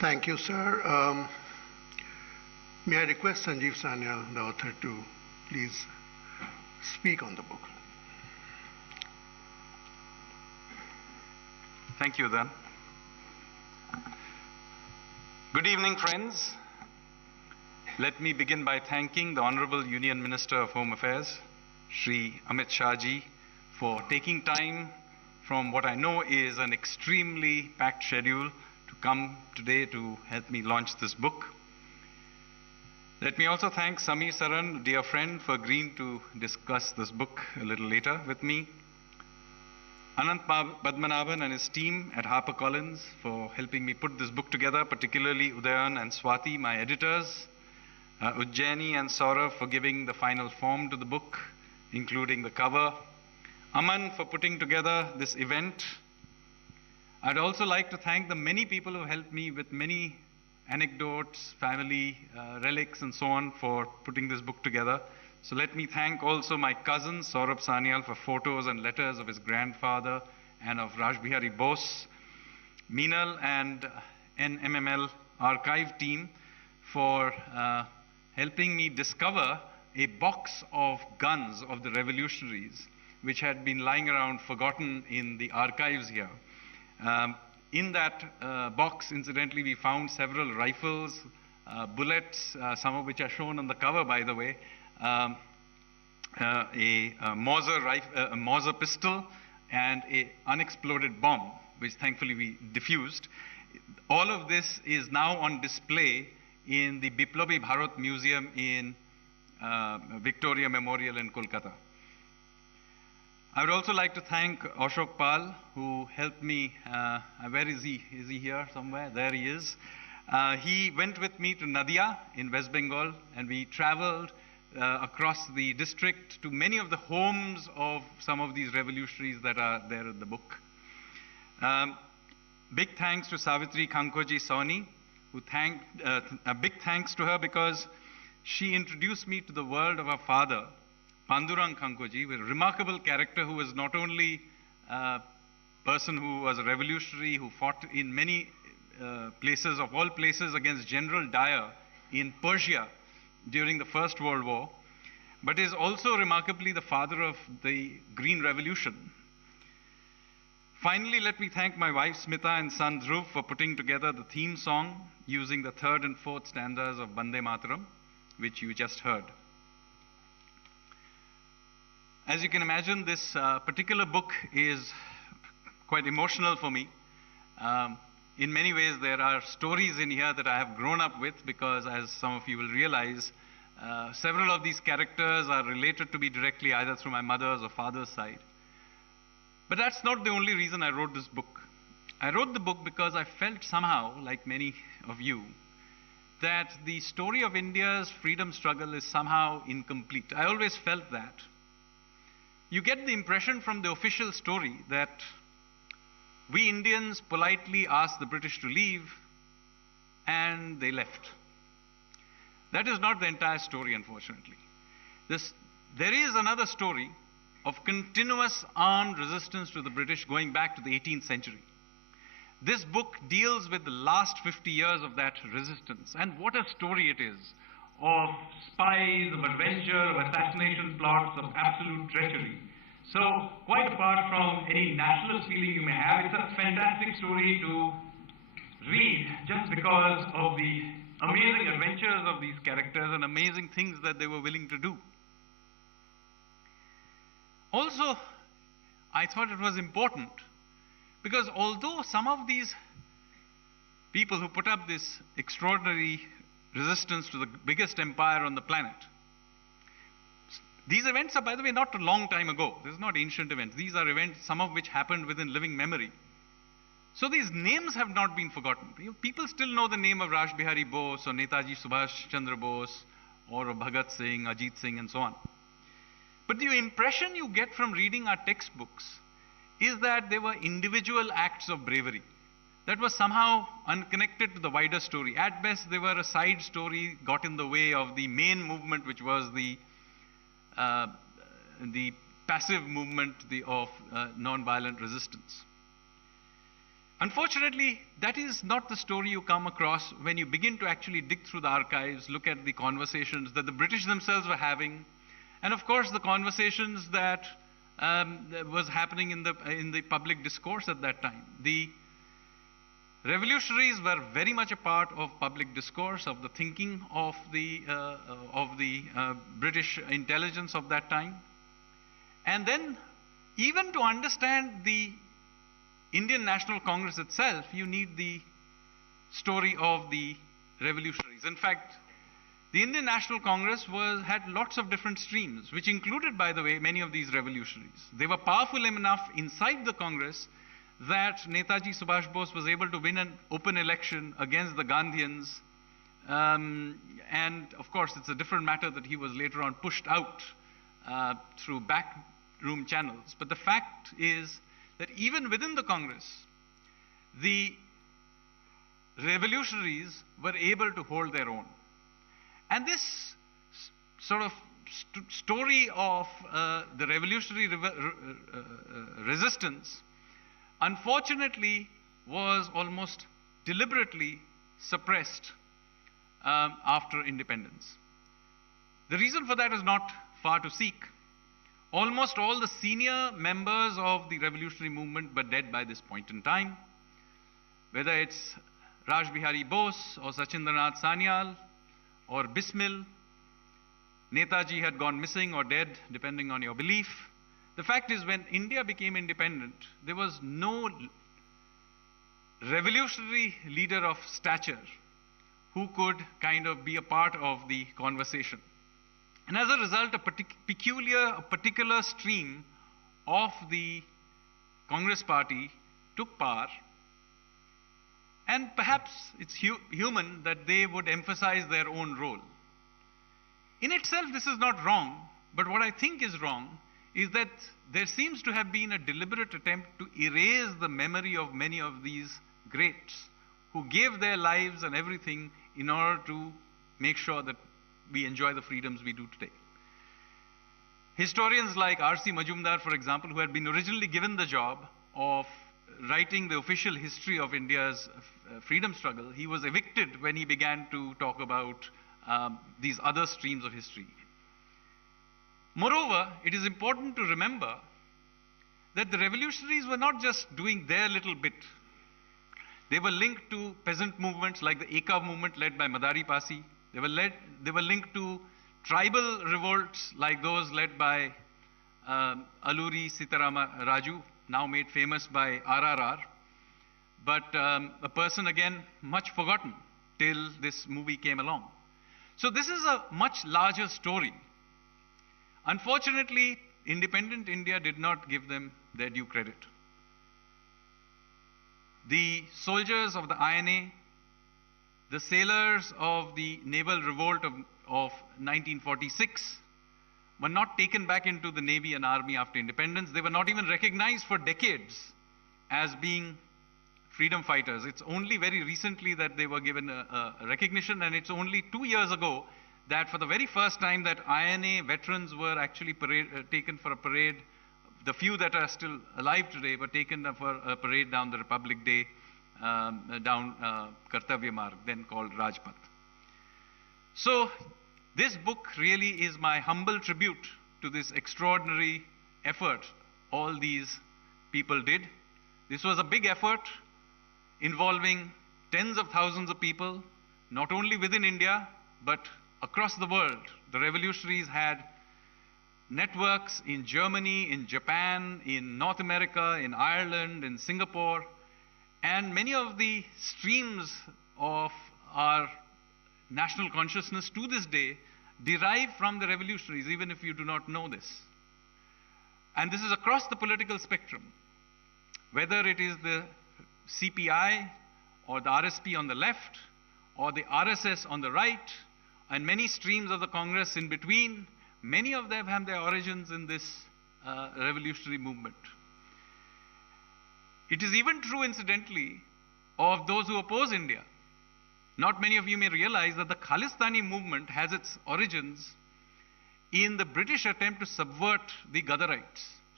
Thank you, sir. May I request Sanjeev Sanyal, the author, to please speak on the book. Thank you, then. Good evening, friends. Let me begin by thanking the Honorable Union Minister of Home Affairs, Shri Amit Shah ji, for taking time from what I know is an extremely packed schedule to come today to help me launch this book. Let me also thank Samir Saran, dear friend, for agreeing to discuss this book a little later with me. Anant Padmanabhan and his team at HarperCollins for helping me put this book together, particularly Udayan and Swati, my editors. Ujjaini and Saurav for giving the final form to the book, including the cover. Aman for putting together this event. I'd also like to thank the many people who helped me with many anecdotes, family relics and so on for putting this book together. So let me thank also my cousin Saurabh Sanyal for photos and letters of his grandfather and of Raj Bihari Bose. Meenal and NMML archive team for helping me discover a box of guns of the revolutionaries which had been lying around forgotten in the archives here. In that box, incidentally, we found several rifles, bullets, some of which are shown on the cover, by the way, a Mauser pistol, and an unexploded bomb, which thankfully we diffused. All of this is now on display in the Biplobi Bharat Museum in Victoria Memorial in Kolkata. I would also like to thank Ashok Pal, who helped me. Where is he? Is he here somewhere? There he is. He went with me to Nadia in West Bengal, and we traveled across the district to many of the homes of some of these revolutionaries that are there in the book. Big thanks to Savitri Kankoji Sawhney, who a big thanks to her because she introduced me to the world of her father, Pandurang Kankoji, a remarkable character who was not only a person who was a revolutionary, who fought in many places, of all places, against General Dyer in Persia during the First World War, but is also remarkably the father of the Green Revolution. Finally, let me thank my wife Smita and son Dhruv for putting together the theme song using the third and fourth stanzas of Bande Mataram, which you just heard. As you can imagine, this particular book is quite emotional for me. In many ways, there are stories in here that I have grown up with because, as some of you will realize, several of these characters are related to me directly either through my mother's or father's side. But that's not the only reason I wrote this book. I wrote the book because I felt somehow, like many of you, that the story of India's freedom struggle is somehow incomplete. I always felt that. You get the impression from the official story that we Indians politely asked the British to leave and they left. That is not the entire story, unfortunately. There is another story of continuous armed resistance to the British going back to the 18th century. This book deals with the last 50 years of that resistance, and what a story it is of spies, of adventure, of assassination plots, of absolute treachery. So, quite apart from any nationalist feeling you may have, it's a fantastic story to read just because of the amazing adventures of these characters and amazing things that they were willing to do. Also, I thought it was important because although some of these people who put up this extraordinary resistance to the biggest empire on the planet, these events are, by the way, not a long time ago. These are not ancient events. These are events, some of which happened within living memory. So these names have not been forgotten. People still know the name of Raj Bihari Bose or Netaji Subhash Chandra Bose or of Bhagat Singh, Ajit Singh and so on. But the impression you get from reading our textbooks is that they were individual acts of bravery that was somehow unconnected to the wider story. At best, they were a side story, got in the way of the main movement, which was the passive movement of non-violent resistance. Unfortunately, that is not the story you come across when you begin to actually dig through the archives, look at the conversations that the British themselves were having, and of course the conversations that was happening in the public discourse at that time. The revolutionaries were very much a part of public discourse, of the thinking of the British intelligence of that time. And then, even to understand the Indian National Congress itself, you need the story of the revolutionaries. In fact, the Indian National Congress had lots of different streams, which included, by the way, many of these revolutionaries. They were powerful enough inside the Congress that Netaji Subhash Bose was able to win an open election against the Gandhians. And of course, it's a different matter that he was later on pushed out through backroom channels. But the fact is that even within the Congress, the revolutionaries were able to hold their own. And this sort of story of the revolutionary resistance, unfortunately, was almost deliberately suppressed after independence. The reason for that is not far to seek. Almost all the senior members of the revolutionary movement were dead by this point in time. Whether it's Raj Bihari Bose or Sachindranath Sanyal or Bismil, Netaji had gone missing or dead, depending on your belief. The fact is, when India became independent, there was no revolutionary leader of stature who could kind of be a part of the conversation. And as a result, a particular stream of the Congress party took power. And perhaps it's human that they would emphasize their own role. In itself, this is not wrong, but what I think is wrong is that there seems to have been a deliberate attempt to erase the memory of many of these greats who gave their lives and everything in order to make sure that we enjoy the freedoms we do today. Historians like R.C. Majumdar, for example, who had been originally given the job of writing the official history of India's freedom struggle, he was evicted when he began to talk about these other streams of history. Moreover, it is important to remember that the revolutionaries were not just doing their little bit. They were linked to peasant movements like the Eka movement led by Madari Pasi. They were linked to tribal revolts like those led by Alluri Sitarama Raju, now made famous by RRR. But a person, again, much forgotten till this movie came along. So this is a much larger story. Unfortunately, independent India did not give them their due credit. The soldiers of the INA, the sailors of the naval revolt of 1946 were not taken back into the Navy and Army after independence. They were not even recognized for decades as being freedom fighters. It's only very recently that they were given a recognition, and it's only 2 years ago that for the very first time that INA veterans were actually taken for a parade. The few that are still alive today were taken for a parade down the Republic Day, down Kartavya Marg, then called Rajpath. So this book really is my humble tribute to this extraordinary effort all these people did. This was a big effort involving tens of thousands of people, not only within India, but across the world. The revolutionaries had networks in Germany, in Japan, in North America, in Ireland, in Singapore, and many of the streams of our national consciousness to this day derive from the revolutionaries, even if you do not know this. And this is across the political spectrum, whether it is the CPI or the RSP on the left, or the RSS on the right, and many streams of the Congress in between. Many of them have their origins in this revolutionary movement. It is even true, incidentally, of those who oppose India. Not many of you may realize that the Khalistani movement has its origins in the British attempt to subvert the Ghadarites.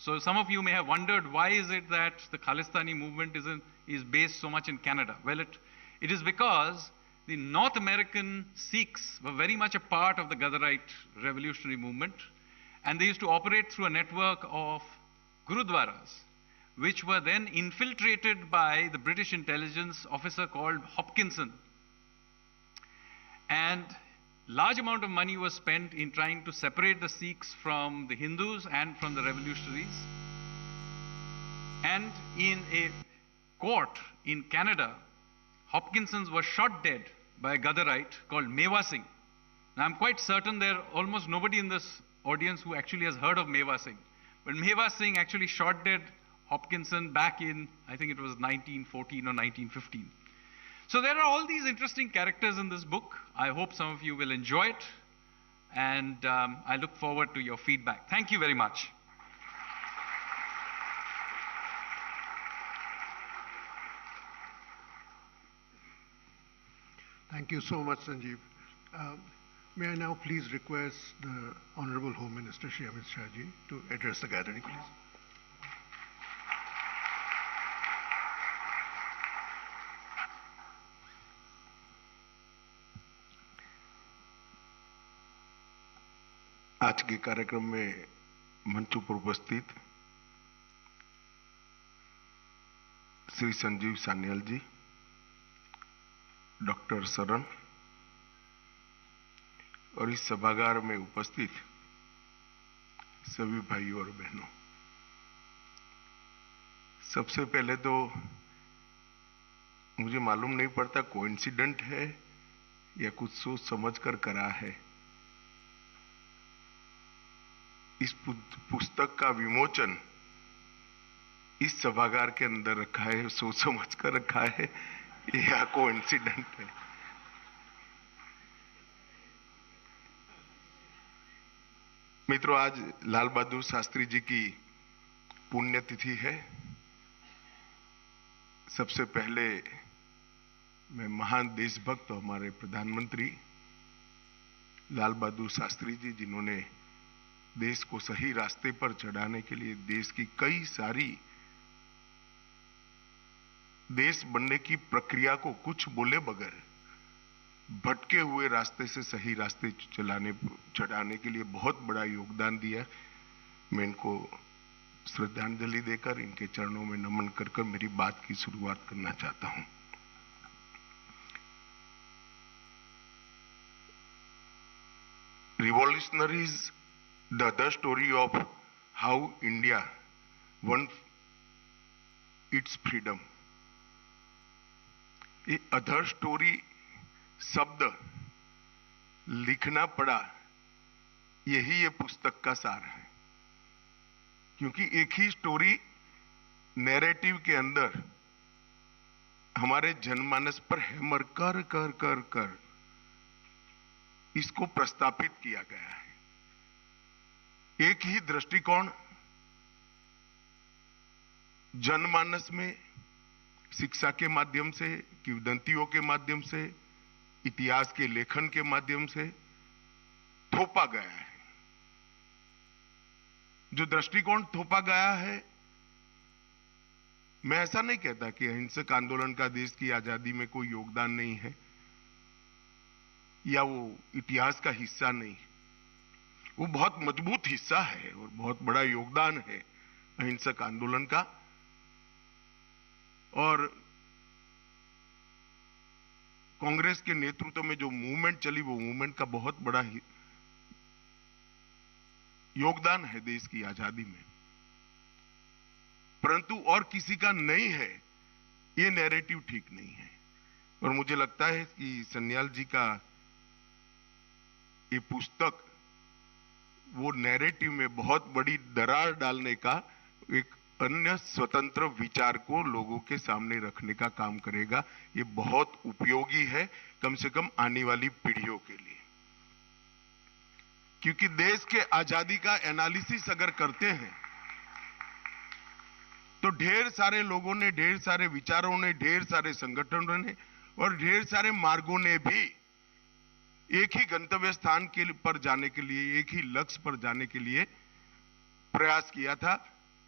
So some of you may have wondered, why is it that the Khalistani movement is based so much in Canada? Well, it is because the North American Sikhs were very much a part of the Gadarite revolutionary movement, and they used to operate through a network of gurudwaras, which were then infiltrated by the British intelligence officer called Hopkinson. And large amount of money was spent in trying to separate the Sikhs from the Hindus and from the revolutionaries. And in a court in Canada, Hopkinson was shot dead by a Gadarite called Meva Singh. Now, I'm quite certain there almost nobody in this audience who actually has heard of Meva Singh. But Meva Singh actually shot dead Hopkinson back in, I think it was 1914 or 1915. So there are all these interesting characters in this book. I hope some of you will enjoy it, and I look forward to your feedback. Thank you very much. Thank you so much, Sanjeev. May I now please request the Honorable Home Minister, Shri Amit Shah ji, to address the gathering, please. आज के कार्यक्रम में मंच पर उपस्थित श्री संजीव सान्याल जी, doctor Saran और इस सभागार में उपस्थित सभी भाइयों और बहनों, सबसे पहले तो मुझे मालूम नहीं पड़ता कोइंसिडेंट है या कुछ सोच समझकर करा है। इस पुस्तक का विमोचन इस सभागार के अंदर रखा है, सोच समझ कर रखा है या कोइंसिडेंट है। मित्रों, आज लाल बहादुर शास्त्री जी की पुण्यतिथि है। सबसे पहले मैं महान देशभक्त हमारे प्रधानमंत्री लाल बहादुर शास्त्री जी, जिन्होंने देश को सही रास्ते पर चढ़ाने के लिए देश की कई सारी देश बनने की प्रक्रिया को कुछ बोले बगैर भटके हुए रास्ते से सही रास्ते चढ़ाने के लिए बहुत बड़ा योगदान दिया। मैं इनको श्रद्धांजलि देकर इनके चरणों में नमन कर मेरी बात की शुरुआत करना चाहता हूं। Revolutionaries, the other story of how India won its freedom. ये अदर स्टोरी शब्द लिखना पड़ा, यही ये पुस्तक का सार है, क्योंकि एक ही स्टोरी नैरेटिव के अंदर हमारे जनमानस पर हैमर कर कर कर कर इसको प्रस्तापित किया गया है। एक ही दृष्टिकोण जनमानस में शिक्षा के माध्यम से, किंवदंतियों के माध्यम से, इतिहास के लेखन के माध्यम से थोपा गया है। जो दृष्टिकोण थोपा गया है, मैं ऐसा नहीं कहता कि अहिंसक आंदोलन का देश की आजादी में कोई योगदान नहीं है या वो इतिहास का हिस्सा नहीं। वो बहुत मजबूत हिस्सा है और बहुत बड़ा योगदान है अहिंसक आंदोलन का। और कांग्रेस के नेतृत्व में जो मूवमेंट चली, वो मूवमेंट का बहुत बड़ा योगदान है देश की आजादी में, परंतु और किसी का नहीं है, ये नैरेटिव ठीक नहीं है। और मुझे लगता है कि सन्याल जी का ये पुस्तक वो नैरेटिव में बहुत बड़ी दरार डालने का, एक अन्य स्वतंत्र विचार को लोगों के सामने रखने का काम करेगा। ये बहुत उपयोगी है, कम से कम आने वाली पीढ़ियों के लिए, क्योंकि देश के आजादी का एनालिसिस अगर करते हैं तो ढेर सारे लोगों ने, ढेर सारे विचारों ने, ढेर सारे संगठनों ने और ढेर सारे मार्गों ने भी एक ही गंतव्य स्थान के पर जाने के लिए, एक ही लक्ष्य पर जाने के लिए प्रयास किया था।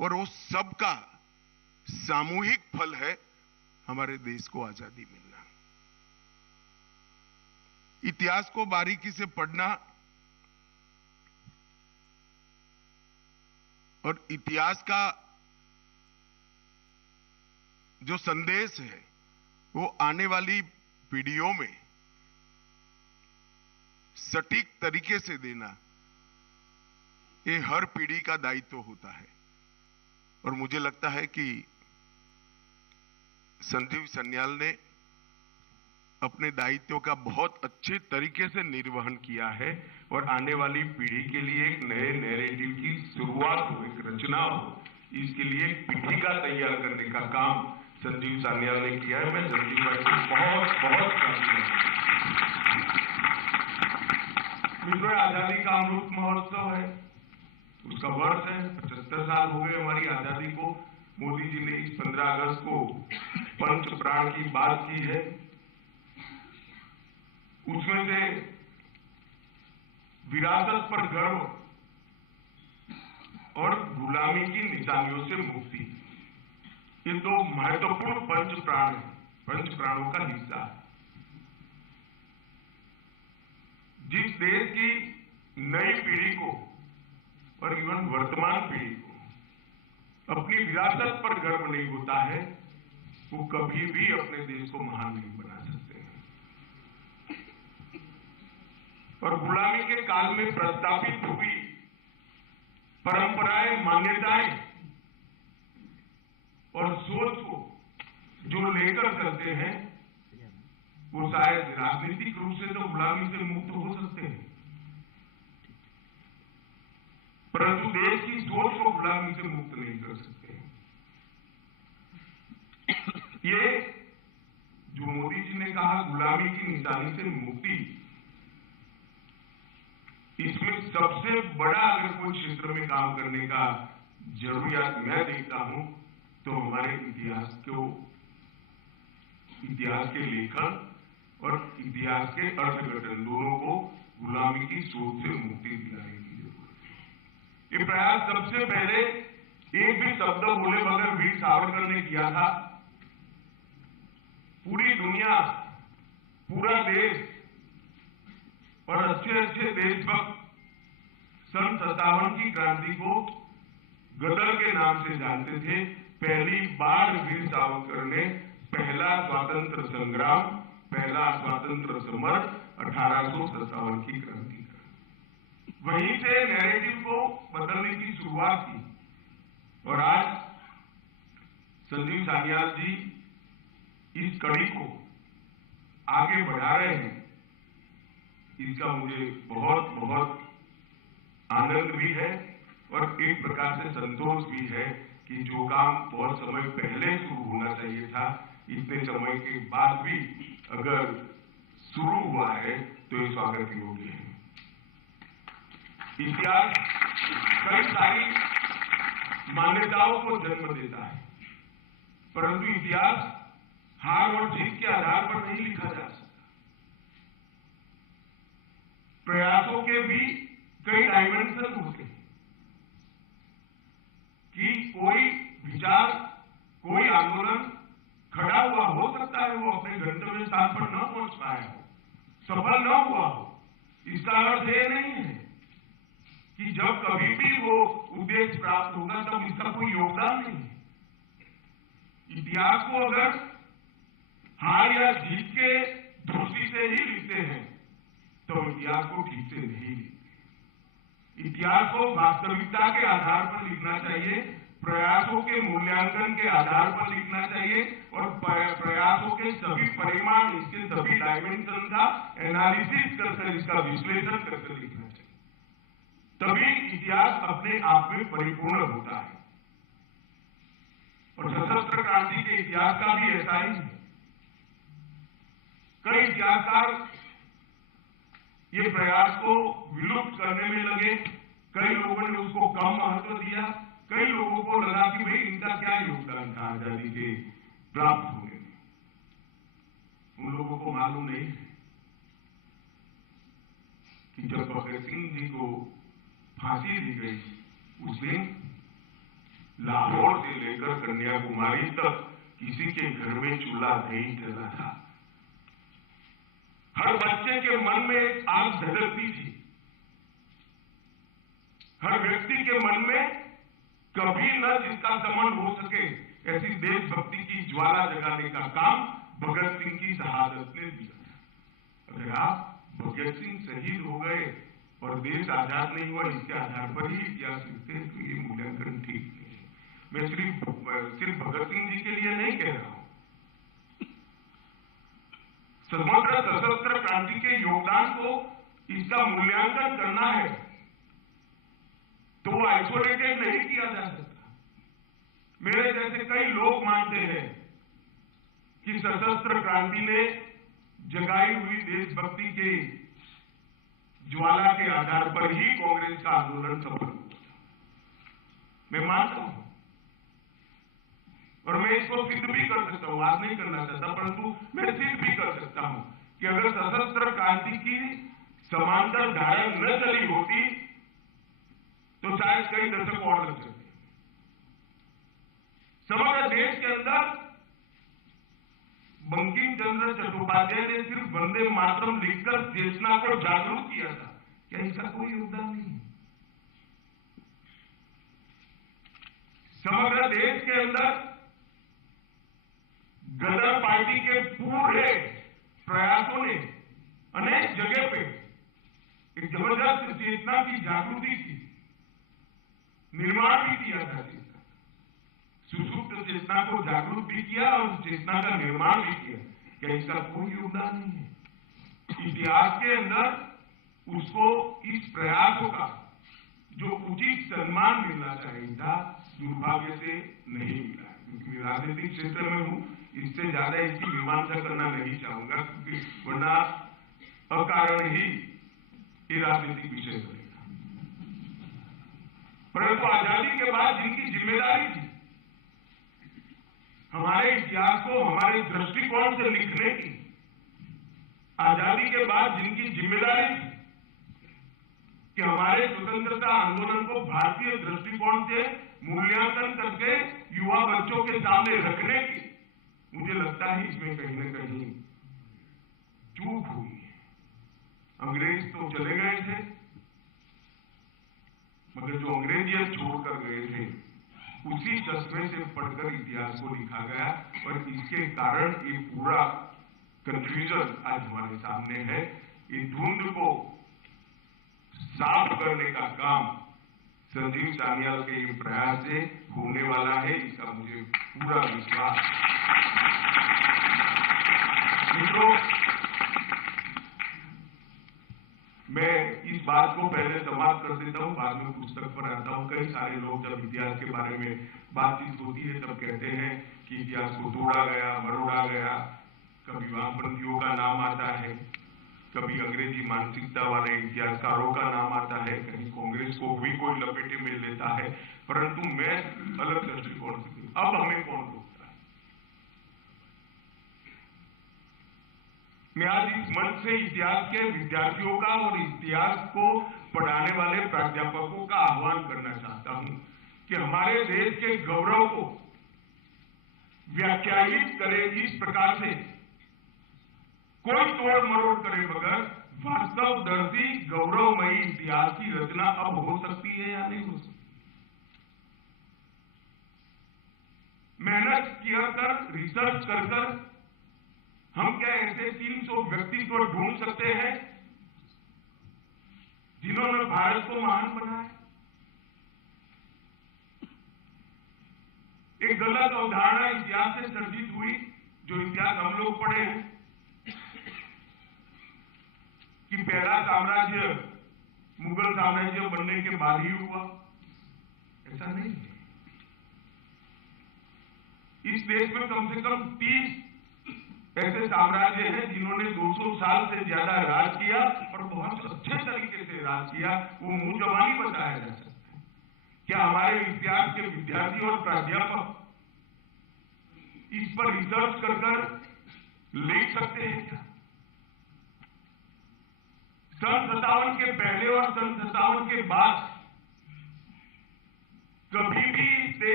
और वो सबका सामूहिक फल है हमारे देश को आजादी मिलना। इतिहास को बारीकी से पढ़ना और इतिहास का जो संदेश है वो आने वाली पीढ़ियों में सटीक तरीके से देना, ये हर पीढ़ी का दायित्व होता है। और मुझे लगता है कि संजीव सान्याल ने अपने दायित्व का बहुत अच्छे तरीके से निर्वहन किया है और आने वाली पीढ़ी के लिए एक नए नैरेटिव की शुरुआत हो, एक रचना हो, इसके लिए एक पीठिका तैयार करने का काम संजीव सान्याल ने किया है। मैं संजीव भाई को बहुत बहुत मित्रों, आजादी का अमृत महोत्सव है, उसका वर्ष है। 75 साल हो गए हमारी आजादी को। मोदी जी ने इस 15 अगस्त को पंच प्राण की बात की है। उसमें से विरासत पर गर्व और गुलामी की निशानियों से मुक्ति, ये दो महत्वपूर्ण पंच प्राण हैं, पंच प्राणों का हिस्सा है। जिस देश की नई पीढ़ी को और इवन वर्तमान पीढ़ी को अपनी विरासत पर गर्व नहीं होता है, वो कभी भी अपने देश को महान नहीं बना सकते हैं। और गुलामी के काल में प्रस्तावित हुई परंपराएं, मान्यताएं और सोच को जो लेकर चलते हैं, वो शायद राजनीतिक रूप से तो गुलामी से मुक्त हो सकते हैं, परंतु देश की सोच को गुलामी से मुक्त नहीं कर सकते। ये जो मोदी जी ने कहा गुलामी की निशानी से मुक्ति, इसमें सबसे बड़ा अगर कोई क्षेत्र में काम करने का जरूरियात मैं देखता हूं तो हमारे इतिहास के लेखन और इतिहास के अर्थघटन दोनों को गुलामी की सोच से मुक्ति दिलाने की जरूरत है। ये प्रयास सबसे पहले एक भी शब्द बोले बगैर वीर सावरकर ने किया था। पूरी दुनिया, पूरा देश और अच्छे अच्छे देशभक्त सन 57 की क्रांति को गदर के नाम से जानते थे। पहली बार वीर सावरकर ने पहला स्वातंत्र संग्राम, पहला स्वातंत्र समर 1857 की क्रांति का, वहीं से नैरेटिव को बदलने की शुरुआत की। और आज संजीव सान्याल जी इस कड़ी को आगे बढ़ा रहे हैं, इसका मुझे बहुत बहुत आनंद भी है और एक प्रकार से संतोष भी है कि जो काम बहुत समय पहले शुरू होना चाहिए था, इतने समय के बाद भी अगर शुरू हुआ है तो ये स्वागत योग्य है। इतिहास कई सारी मान्यताओं को जन्म देता है, परंतु इतिहास हार और जीत के आधार पर नहीं लिखा जा सकता। प्रयासों के भी कई डायमेंशन होते हैं कि कोई विचार, कोई आंदोलन खड़ा हुआ हो सकता है, वो अपने गंतव्य स्थान पर न पहुंच पाया हो, सफल न हुआ हो। इसका अर्थ यह नहीं है कि जब कभी भी वो उद्देश्य प्राप्त होगा तब इसका कोई योगदान नहीं है। इतिहास को अगर हार या जीत के दृष्टि से ही लिखते हैं तो इतिहास को ठीक से नहीं लिखते। इतिहास को वास्तविकता के आधार पर लिखना चाहिए, प्रयासों के मूल्यांकन के आधार पर लिखना चाहिए और प्रयासों के सभी परिमाण, इसके सभी डायमेंशन का एनालिसिस करके, इसका विश्लेषण करके लिखना चाहिए। तभी इतिहास अपने आप में परिपूर्ण होता है। और सशस्त्र क्रांति के इतिहास का भी ऐसा ही है। कई इतिहासकार ये प्रयास को विलुप्त करने में लगे, कई लोगों ने उसको कम महत्व दिया, कई लोगों को लगा कि भाई इनका क्या योगदान था आजादी के प्राप्त होने में। उन लोगों को मालूम नहीं है कि जब भगत सिंह जी को फांसी दी गई उस दिन लाहौर से लेकर कन्याकुमारी तक किसी के घर में चूल्हा नहीं जला था। हर बच्चे के मन में एक आग धधकती थी। हर व्यक्ति के मन में कभी न जिसका दमन हो सके ऐसी देशभक्ति की ज्वाला जगाने का काम भगत सिंह की शहादत ने दिया था। अगर आप भगत सिंह शहीद हो गए और देश आजाद नहीं हुआ इसके आधार पर ही इतिहास लिखते हैं तो ये मूल्यांकन ठीक नहीं है। मैं सिर्फ भगत सिंह जी के लिए नहीं कह रहा हूं, समग्र सशस्त्र क्रांति के योगदान को इसका मूल्यांकन करना है तो वो आइसोलेटेड नहीं किया जा सकता। मेरे जैसे कई लोग मानते हैं कि सशस्त्र क्रांति ने जगाई हुई देशभक्ति के ज्वाला के आधार पर ही कांग्रेस का आंदोलन सफल हुआ। मैं मानता हूं और मैं इसको सिद्ध भी कर सकता हूं, आज नहीं करना चाहता परंतु मैं सिद्ध भी कर सकता हूं कि अगर सशस्त्र क्रांति की समांतर धारा न चली होती तो शायद कई दशक और लग सकते। समग्र देश के अंदर बंकिम चंद्र चट्टोपाध्याय ने सिर्फ वंदे मातरम लिखकर चेतना को जागरूक किया था, क्या इसका कोई योगदान नहीं? समग्र देश के अंदर गदर पार्टी के पूरे प्रयासों ने अनेक जगह पे एक जबरदस्त चेतना की जागृति की निर्माण भी किया था। सुसुप्त चेतना को जागरूक भी किया और चेतना का निर्माण भी किया, क्या इसका कोई योगदान नहीं है? इतिहास के अंदर उसको इस प्रयासों का जो उचित सम्मान मिलना चाहिए था दुर्भाग्य से नहीं मिला है। क्योंकि मैं राजनीतिक क्षेत्र में हूं, इससे ज्यादा इसकी मीमांसा करना नहीं चाहूंगा क्योंकि वरना अकारण ही ये राजनीतिक विषय बनेगा। परंतु आजादी के बाद जिनकी जिम्मेदारी थी हमारे इतिहास को हमारे दृष्टिकोण से लिखने की, आजादी के बाद जिनकी जिम्मेदारी थी कि हमारे स्वतंत्रता आंदोलन को भारतीय दृष्टिकोण से मूल्यांकन करके युवा बच्चों के सामने रखने की, मुझे लगता है इसमें कहीं न कहीं चूक हुई है। अंग्रेज तो चले गए थे मगर जो अंग्रेजियत छोड़कर गए थे उसी चश्मे से पढ़कर इतिहास को लिखा गया और इसके कारण ये पूरा कंफ्यूजन आज हमारे सामने है। ये धुंध को साफ करने का काम संजीव सान्याल के प्रयास से होने वाला है, इसका मुझे पूरा विश्वास। मित्रों, मैं इस बात को पहले समाप्त कर देता हूं, बाद में पुस्तक पर आता हूं। कई सारे लोग जब इतिहास के बारे में बातचीत होती है तब कहते हैं कि इतिहास को तोड़ा गया, मरोड़ा गया। कभी वामपंथियों का नाम आता है, कभी अंग्रेजी मानसिकता वाले इतिहासकारों का नाम आता है, कहीं कांग्रेस को भी कोई लपेटे में लेता है। परंतु मैं अलग दृष्टिकोण से, अब हमें कौन रोकता है? मैं आज इस मंच से इतिहास के विद्यार्थियों का और इतिहास को पढ़ाने वाले प्राध्यापकों का आह्वान करना चाहता हूं कि हमारे देश के गौरव को व्याख्यायित करे इस प्रकार से, कोई तोड़ मरोड़ करे बगैर वास्तवदर्शी गौरवमयी इतिहास की रचना अब हो सकती है या नहीं हो सकती? मेहनत किया कर, रिसर्च कर हम क्या ऐसे 300 व्यक्ति को ढूंढ सकते हैं जिन्होंने भारत को महान बनाया? एक गलत अवधारणा इतिहास से सर्जित हुई, जो इतिहास हम लोग पढ़े हैं कि पहला साम्राज्य मुगल साम्राज्य बनने के बाद ही हुआ। ऐसा नहीं है। इस देश में कम से कम 30 ऐसे साम्राज्य हैं जिन्होंने 200 साल से ज्यादा राज किया और बहुत अच्छे तरीके से राज किया। वो मुंह जबानी बताया जा सकता है। क्या हमारे इतिहास के विद्यार्थी और प्राध्यापक इस पर रिसर्च कर लिख सकते हैं क्या? सन 57 के पहले और सन 57 के बाद कभी भी इस देश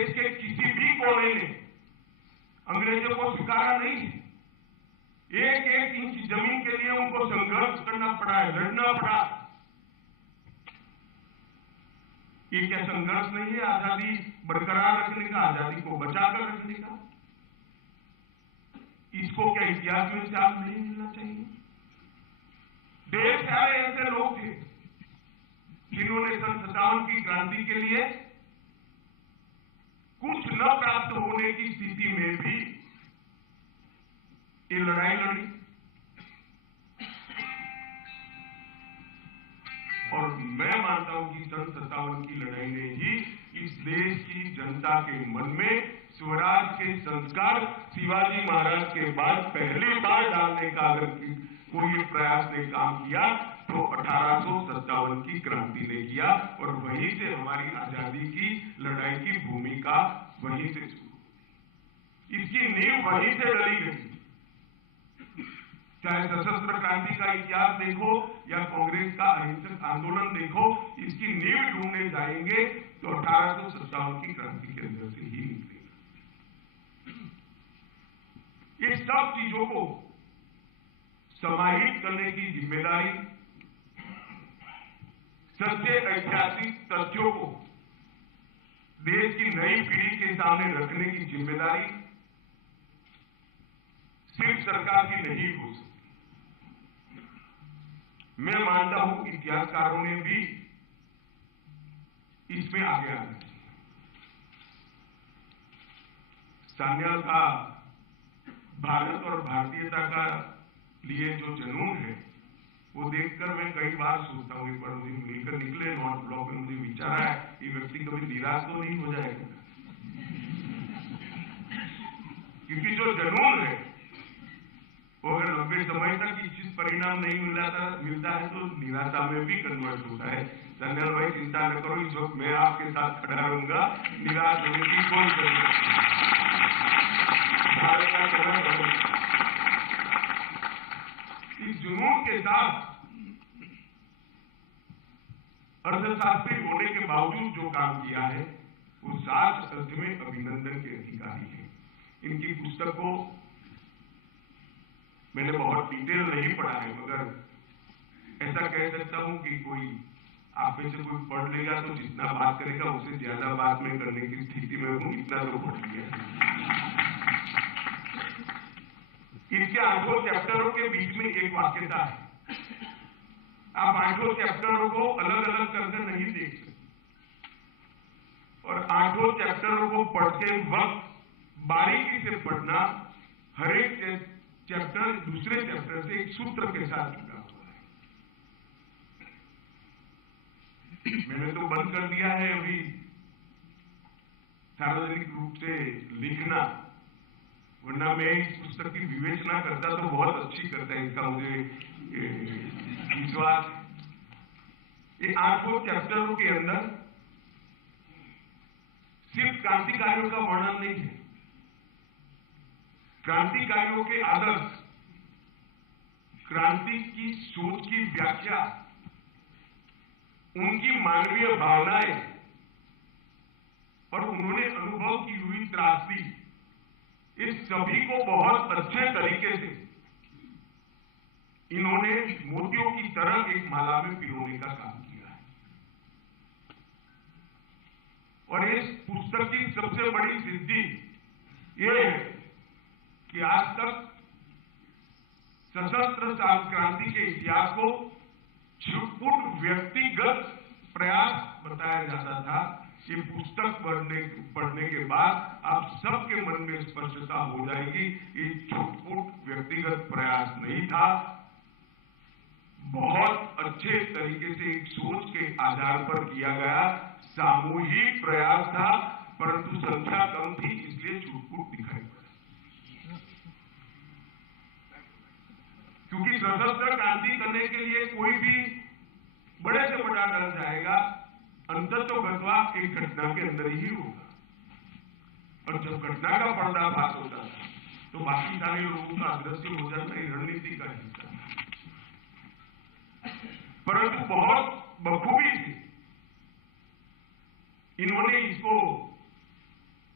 देश के किसी भी कोने ने अंग्रेजों को स्वीकारा नहीं है। एक एक इंच जमीन के लिए उनको संघर्ष करना पड़ा है, लड़ना पड़ा। ये क्या संघर्ष नहीं है आजादी बरकरार रखने का, आजादी को बचाकर रखने का? इसको क्या इतिहास में चाल नहीं मिलना चाहिए? ढेर सारे ऐसे लोग थे जिन्होंने सन 57 की क्रांति के लिए कुछ न प्राप्त होने की स्थिति में भी ये लड़ाई लड़ी। और मैं मानता हूं कि सन 57 की लड़ाई ने ही इस देश की जनता के मन में स्वराज के संस्कार शिवाजी महाराज के बाद पहली बार डालने का अगर कोई प्रयास ने काम किया तो 1857 की क्रांति ने किया। और वहीं से हमारी आजादी की लड़ाई की भूमिका वहीं से शुरू, इसकी नींव वहीं से डली गई। चाहे सशस्त्र क्रांति का इतिहास देखो या कांग्रेस का अहिंसक आंदोलन देखो, इसकी नींव ढूंढने जाएंगे तो 1857 की क्रांति के अंदर से ही निकलेगा। ये सब चीजों को समाहित करने की जिम्मेदारी, सच्चे ऐतिहासिक तथ्यों को देश की नई पीढ़ी के सामने रखने की जिम्मेदारी सिर्फ सरकार की नहीं हो सकती। मैं मानता हूं इतिहासकारों ने भी इसमें आगे आना चाहिए। सान्याल का भारत और भारतीयता का लिए जो जुनून है वो देखकर मैं कई बार सोचता हूं, एक बार मुझे मिलकर निकले नॉर्थ ब्लॉक में, मुझे विचार है ये व्यक्ति कभी निराश तो नहीं हो जाएगा, क्योंकि जो जुनून है वो अगर लंबे समय तक इच्छित परिणाम नहीं मिलता है तो निराशा में भी कन्वर्ट होता है। संजय भाई चिंता न करो, इस वक्त मैं आपके साथ खड़ा रहूंगा, निराश होने की कोई जरूरत नहीं। भारत का कदम इस जुनून के साथ अर्थशास्त्री होने के बावजूद जो काम किया है वो साच अर्थ में अभिनंदन के अधिकारी है। इनकी पुस्तक को मैंने बहुत डिटेल नहीं पढ़ा है, मगर ऐसा कह सकता हूं कि कोई आप में से कोई पढ़ लेगा तो जितना बात करेगा उससे ज्यादा बात मैं करने की स्थिति में हूं, इतना तो पढ़ लिया। इनके 8 चैप्टरों के बीच में एक वाक्यता है। आप 8 चैप्टरों को अलग अलग करके नहीं देख सकते, और 8 चैप्टरों को पढ़ते वक्त बारीकी से पढ़ना, हर एक चैप्टर दूसरे चैप्टर से एक सूत्र के साथ जुड़ा हुआ है। मैंने तो बंद कर दिया है अभी सार्वजनिक रूप से लिखना, वरना मैं इस पुस्तक की विवेचना करता तो बहुत अच्छी करता है, इसका मुझे विश्वास है। ये 8 चैप्टरों के अंदर सिर्फ क्रांतिकारियों का वर्णन नहीं है, क्रांतिकारियों के आदर्श, क्रांति की सोच की व्याख्या, उनकी मानवीय भावनाएं और उन्होंने अनुभव की हुई त्रासदी, इस सभी को बहुत अच्छे तरीके से इन्होंने मोतियों की तरह एक माला में पिरोने का काम किया है। और इस पुस्तक की सबसे बड़ी सिद्धि यह है कि आज तक सशस्त्र क्रांति के इतिहास को छुटपुट व्यक्तिगत प्रयास बताया जाता था। ये पुस्तक पढ़ने के बाद आप सबके मन में स्पष्टता हो जाएगी, ये छुटपुट व्यक्तिगत प्रयास नहीं था, बहुत अच्छे तरीके से एक सोच के आधार पर किया गया सामूहिक प्रयास था, परंतु संख्या कम थी इसलिए छुटपुट दिखाई पड़ा। क्योंकि सशस्त्र क्रांति करने के लिए कोई भी बड़े से बड़ा डर जाएगा, अंततोगत्वा एक घटना के अंदर ही होगा, और जब घटना का पर्दाफाश होता है तो बाकी सारे लोगों का अदृश्य हो जाना ही रणनीति का हिस्सा है। परंतु बहुत बखूबी से इन्होंने इसको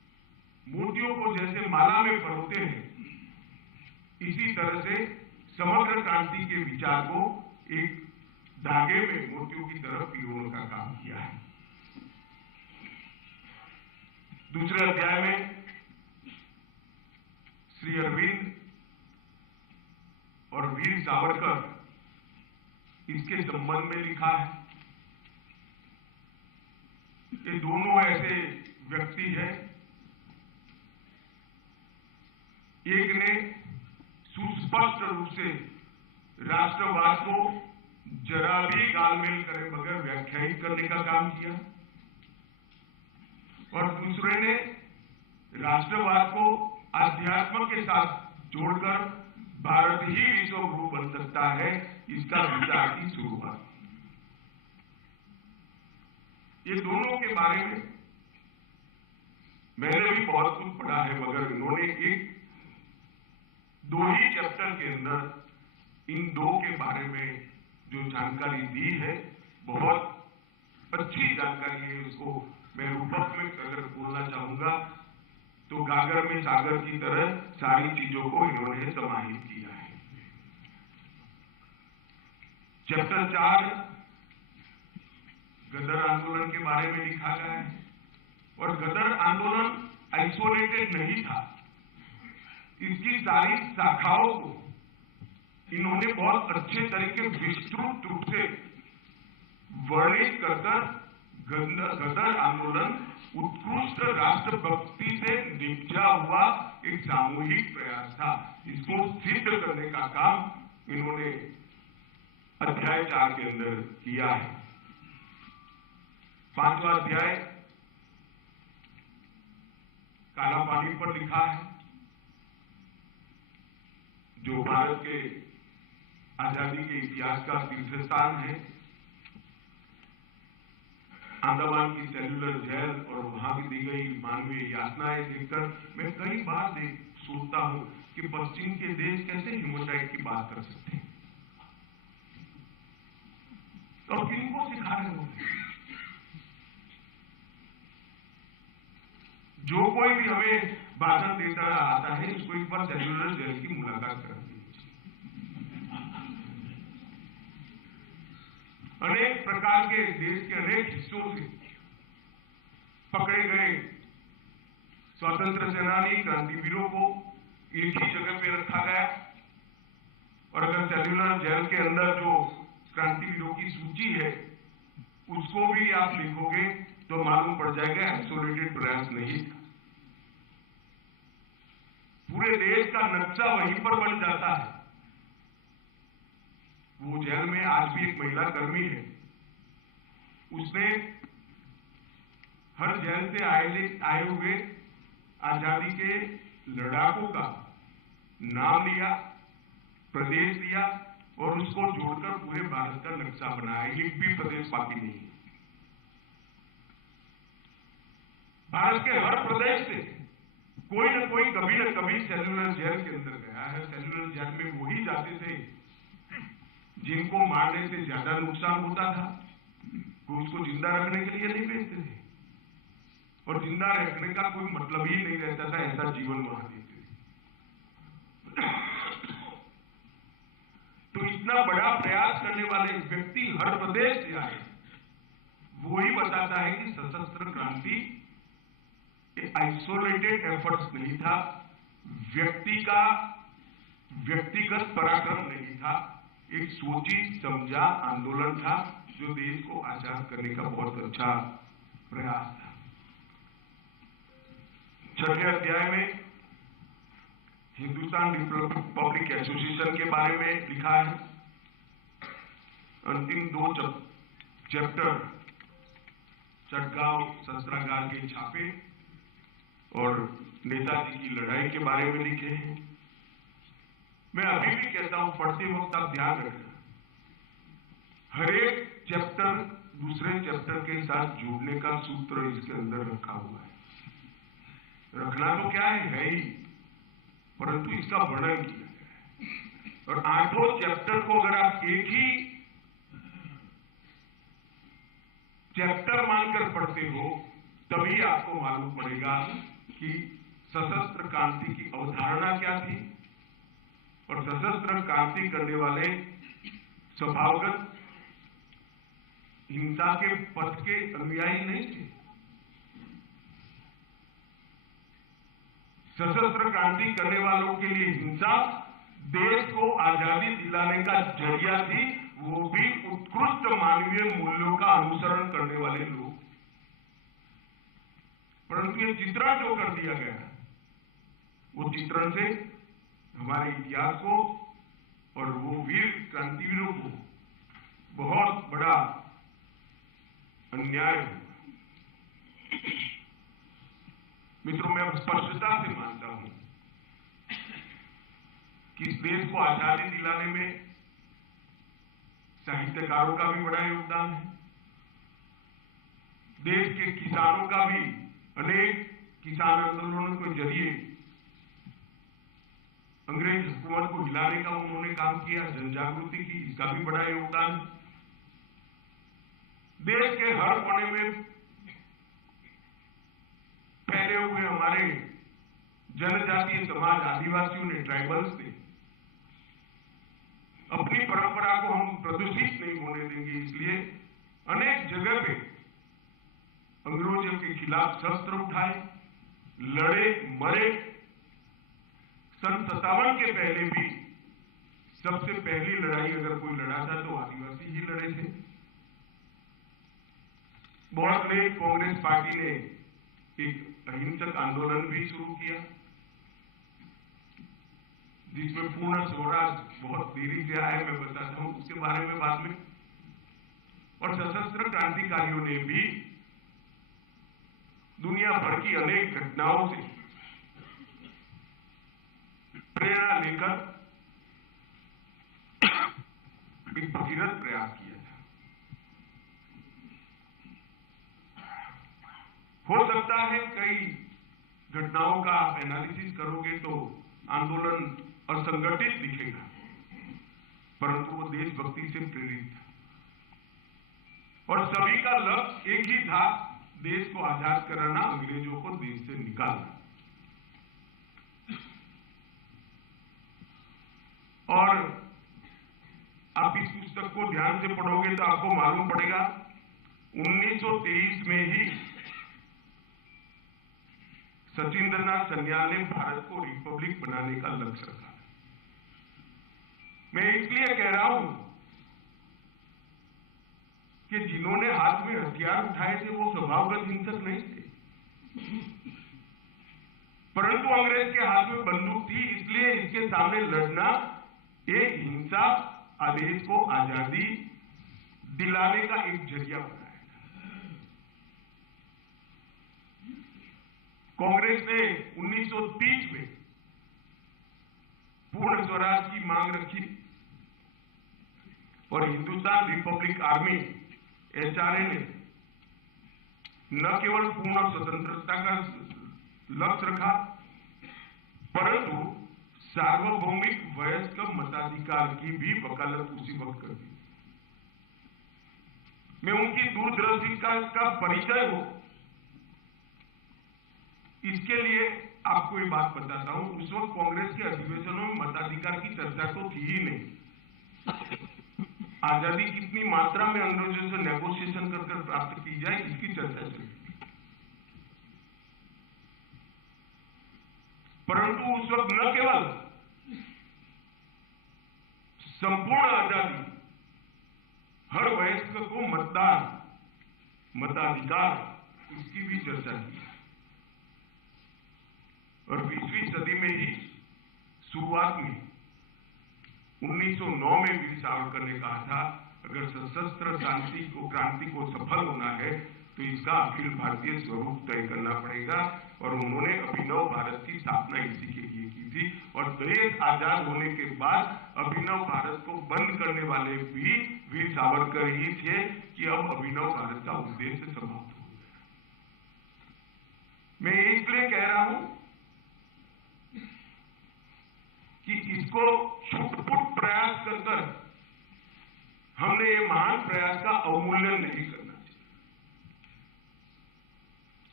मोतियों को जैसे माला में परोते हैं, इसी तरह से समग्र क्रांति के विचार को एक धागे में मोतियों की तरह पिरोने का काम किया है। दूसरे अध्याय में श्री अरविंद और वीर सावरकर इसके संबंध में लिखा है। ये दोनों ऐसे व्यक्ति हैं, एक ने सुस्पष्ट रूप से राष्ट्रवाद को जरा भी गालमेल करे बगैर व्याख्यायित करने का काम किया, और दूसरे ने राष्ट्रवाद को अध्यात्म के साथ जोड़कर भारत ही विश्व गुरु बन सकता है, इसका विचार की शुरुआत। ये दोनों के बारे में मैंने भी बहुत कुछ पढ़ा है, मगर इन्होंने दो ही चैप्टर के अंदर इन दो के बारे में जो जानकारी दी है, बहुत अच्छी जानकारी है। उसको मैं रूपक में अगर बोलना चाहूंगा तो गागर में सागर की तरह सारी चीजों को इन्होंने समाहित किया है। चैप्टर 4 गदर आंदोलन के बारे में लिखा गया है, और गदर आंदोलन आइसोलेटेड नहीं था, इसकी सारी शाखाओं को इन्होंने बहुत अच्छे तरीके विस्तृत रूप से वर्णित कर गदर आंदोलन उत्कृष्ट राष्ट्रभक्ति से निपजा हुआ एक सामूहिक प्रयास था। इसको सिद्ध करने का काम इन्होंने अध्याय 4 के अंदर किया है। 5वां अध्याय काला पानी पर लिखा है, जो भारत के आजादी के इतिहास का तीर्थ स्थान है। अंडमान की सेल्युलर जेल और वहां की दी गई मानवीय यातनाएं देखकर मैं कई बार सोचता हूं कि पश्चिम के देश कैसे ह्यूमन की बात कर सकते हैं, और किनको सिखा रहे होंगे। जो कोई भी हमें भाषण देता आता है, उसको एक बार सेल्युलर जेल की मुलाकात करनी। अनेक प्रकार के देश के अनेक हिस्सों से पकड़े गए स्वतंत्र सेनानी क्रांतिवीरों को एक ही जगह पे रखा गया, और अगर सेल्युलर जेल के अंदर जो क्रांतिवीरों की सूची है उसको भी आप लिखोगे तो मालूम पड़ जाएगा आइसोलेटेड प्रयास नहीं था। पूरे देश का नक्शा वहीं पर बन जाता है। वो जेल में आज भी एक महिला कर्मी है, उसने हर जेल से आए हुए आजादी के लड़ाकों का नाम लिया, प्रदेश दिया, और उसको जोड़कर पूरे भारत का नक्शा बनाया। एक भी प्रदेश बाकी नहीं। भारत के हर प्रदेश से कोई न कोई कभी न कभी सेल्युलर जेल के अंदर गया है। सेल्युलर जेल में वही जाते थे जिनको मारने से ज्यादा नुकसान होता था, कोई उसको जिंदा रखने के लिए नहीं भेजते थे, और जिंदा रखने का कोई मतलब ही नहीं रहता था, ऐसा जीवन वहां देते थे। तो इतना बड़ा प्रयास करने वाले व्यक्ति हर प्रदेश से आए, वो ही बताता है कि सशस्त्र क्रांति आइसोलेटेड एफर्ट्स नहीं था, व्यक्तिगत पराक्रम नहीं था, एक सोची समझा आंदोलन था जो देश को आजाद करने का बहुत अच्छा प्रयास था। 6वें अध्याय में हिंदुस्तान रिपब्लिक एसोसिएशन के बारे में लिखा है। अंतिम 2 चैप्टर चटगांव शस्त्रागार के छापे और नेताजी की लड़ाई के बारे में लिखे हैं। मैं अभी भी कहता हूं, पढ़ते वक्त आप ध्यान रखना, हर एक चैप्टर दूसरे चैप्टर के साथ जुड़ने का सूत्र इसके अंदर रखा हुआ है। रखना तो क्या है ही, परंतु इसका वर्णन किया है। और 8 चैप्टर को अगर आप एक ही चैप्टर मानकर पढ़ते हो, तभी आपको मालूम पड़ेगा कि सशस्त्र क्रांति की अवधारणा क्या थी और सशस्त्र क्रांति करने वाले स्वभावगत हिंसा के पथ के अनुयायी नहीं थे। सशस्त्र क्रांति करने वालों के लिए हिंसा देश को आजादी दिलाने का जरिया थी, वो भी उत्कृष्ट मानवीय मूल्यों का अनुसरण करने वाले लोग। परंतु ये चित्रण जो कर दिया गया, वो चित्रण से हमारे इतिहास को और वो वीर क्रांतिवीरों को बहुत बड़ा अन्याय हुआ। मित्रों, मैं स्पष्टता से मानता हूं कि इस देश को आजादी दिलाने में साहित्यकारों का भी बड़ा योगदान है। देश के किसानों का भी, अनेक किसान आंदोलनों के जरिए अंग्रेज हुकूमत को हिलाने का उन्होंने काम किया, जनजागृति की, इसका भी बड़ा योगदान है। देश के हर कोने में फैले हुए हमारे जनजातीय समाज, आदिवासियों ने, ट्राइबल्स ने अपनी परंपरा को हम प्रदूषित नहीं होने देंगे, इसलिए अनेक जगह पे अंग्रेजों के खिलाफ शस्त्र उठाए, लड़े, मरे। सन 57 के पहले भी सबसे पहली लड़ाई अगर कोई लड़ा था तो आदिवासी ही लड़े थे। बहुत लेट कांग्रेस पार्टी ने एक अहिंसक आंदोलन भी शुरू किया, जिसमें पूर्ण स्वराज बहुत देरी से आया, मैं बताता हूं उसके बारे में बाद में। और सशस्त्र क्रांतिकारियों ने भी दुनिया भर की अनेक घटनाओं से प्रेरणा लेकर एक भगीरथ प्रयास किया था। हो सकता है कई घटनाओं का आप एनालिसिस करोगे तो आंदोलन असंगठित दिखेगा, परंतु वो देशभक्ति से प्रेरित था और सभी का लक्ष्य एक ही था, देश को आजाद कराना, अंग्रेजों को देश से निकालना। और आप इस पुस्तक को ध्यान से पढ़ोगे तो आपको मालूम पड़ेगा 1923 में ही सचिंद्रनाथ सन्याल ने भारत को रिपब्लिक बनाने का लक्ष्य रखा। मैं इसलिए कह रहा हूं कि जिन्होंने हाथ में हथियार उठाए थे वो स्वभावगत हिंसक नहीं थे, परंतु अंग्रेज के हाथ में बंदूक थी, इसलिए इसके सामने लड़ना एक हिंसा आदेश को आजादी दिलाने का एक जरिया बनाया। कांग्रेस ने 1930 में पूर्ण स्वराज की मांग रखी और हिंदुस्तान रिपब्लिक आर्मी एचआरए ने न केवल पूर्ण स्वतंत्रता का लक्ष्य रखा, परंतु सार्वभौमिक वयस्क मताधिकार की भी वकालत उसी वक्त कर दी। मैं उनकी दूरदर्शी का परिचय हो, इसके लिए आपको ये बात बताता हूं। उस वक्त कांग्रेस के अधिवेशनों में मताधिकार की चर्चा तो थी ही नहीं। आजादी कितनी मात्रा में अंग्रेजों से नेगोशिएशन कर प्राप्त की जाए, इसकी चर्चा चली। परंतु उस वक्त न केवल संपूर्ण आजादी, हर वयस्क को मतदान, मताधिकार, इसकी भी चर्चा की। और 20वीं सदी में ही शुरुआत में 1909 में वीर सावरकर ने कहा था, अगर सशस्त्र क्रांति को सफल होना है तो इसका अखिल भारतीय स्वरूप तय करना पड़ेगा। और उन्होंने अभिनव भारत की स्थापना इसी के लिए की थी। और देश आजाद होने के बाद अभिनव भारत को बंद करने वाले भी वीर सावरकर ही थे कि अब अभिनव भारत का उद्देश्य समाप्त हो गया। मैं इसलिए कह रहा हूं कि इसको छुटपुट प्रयास कर हमने ये महान प्रयास का अवमूल्यन नहीं करना चाहिए।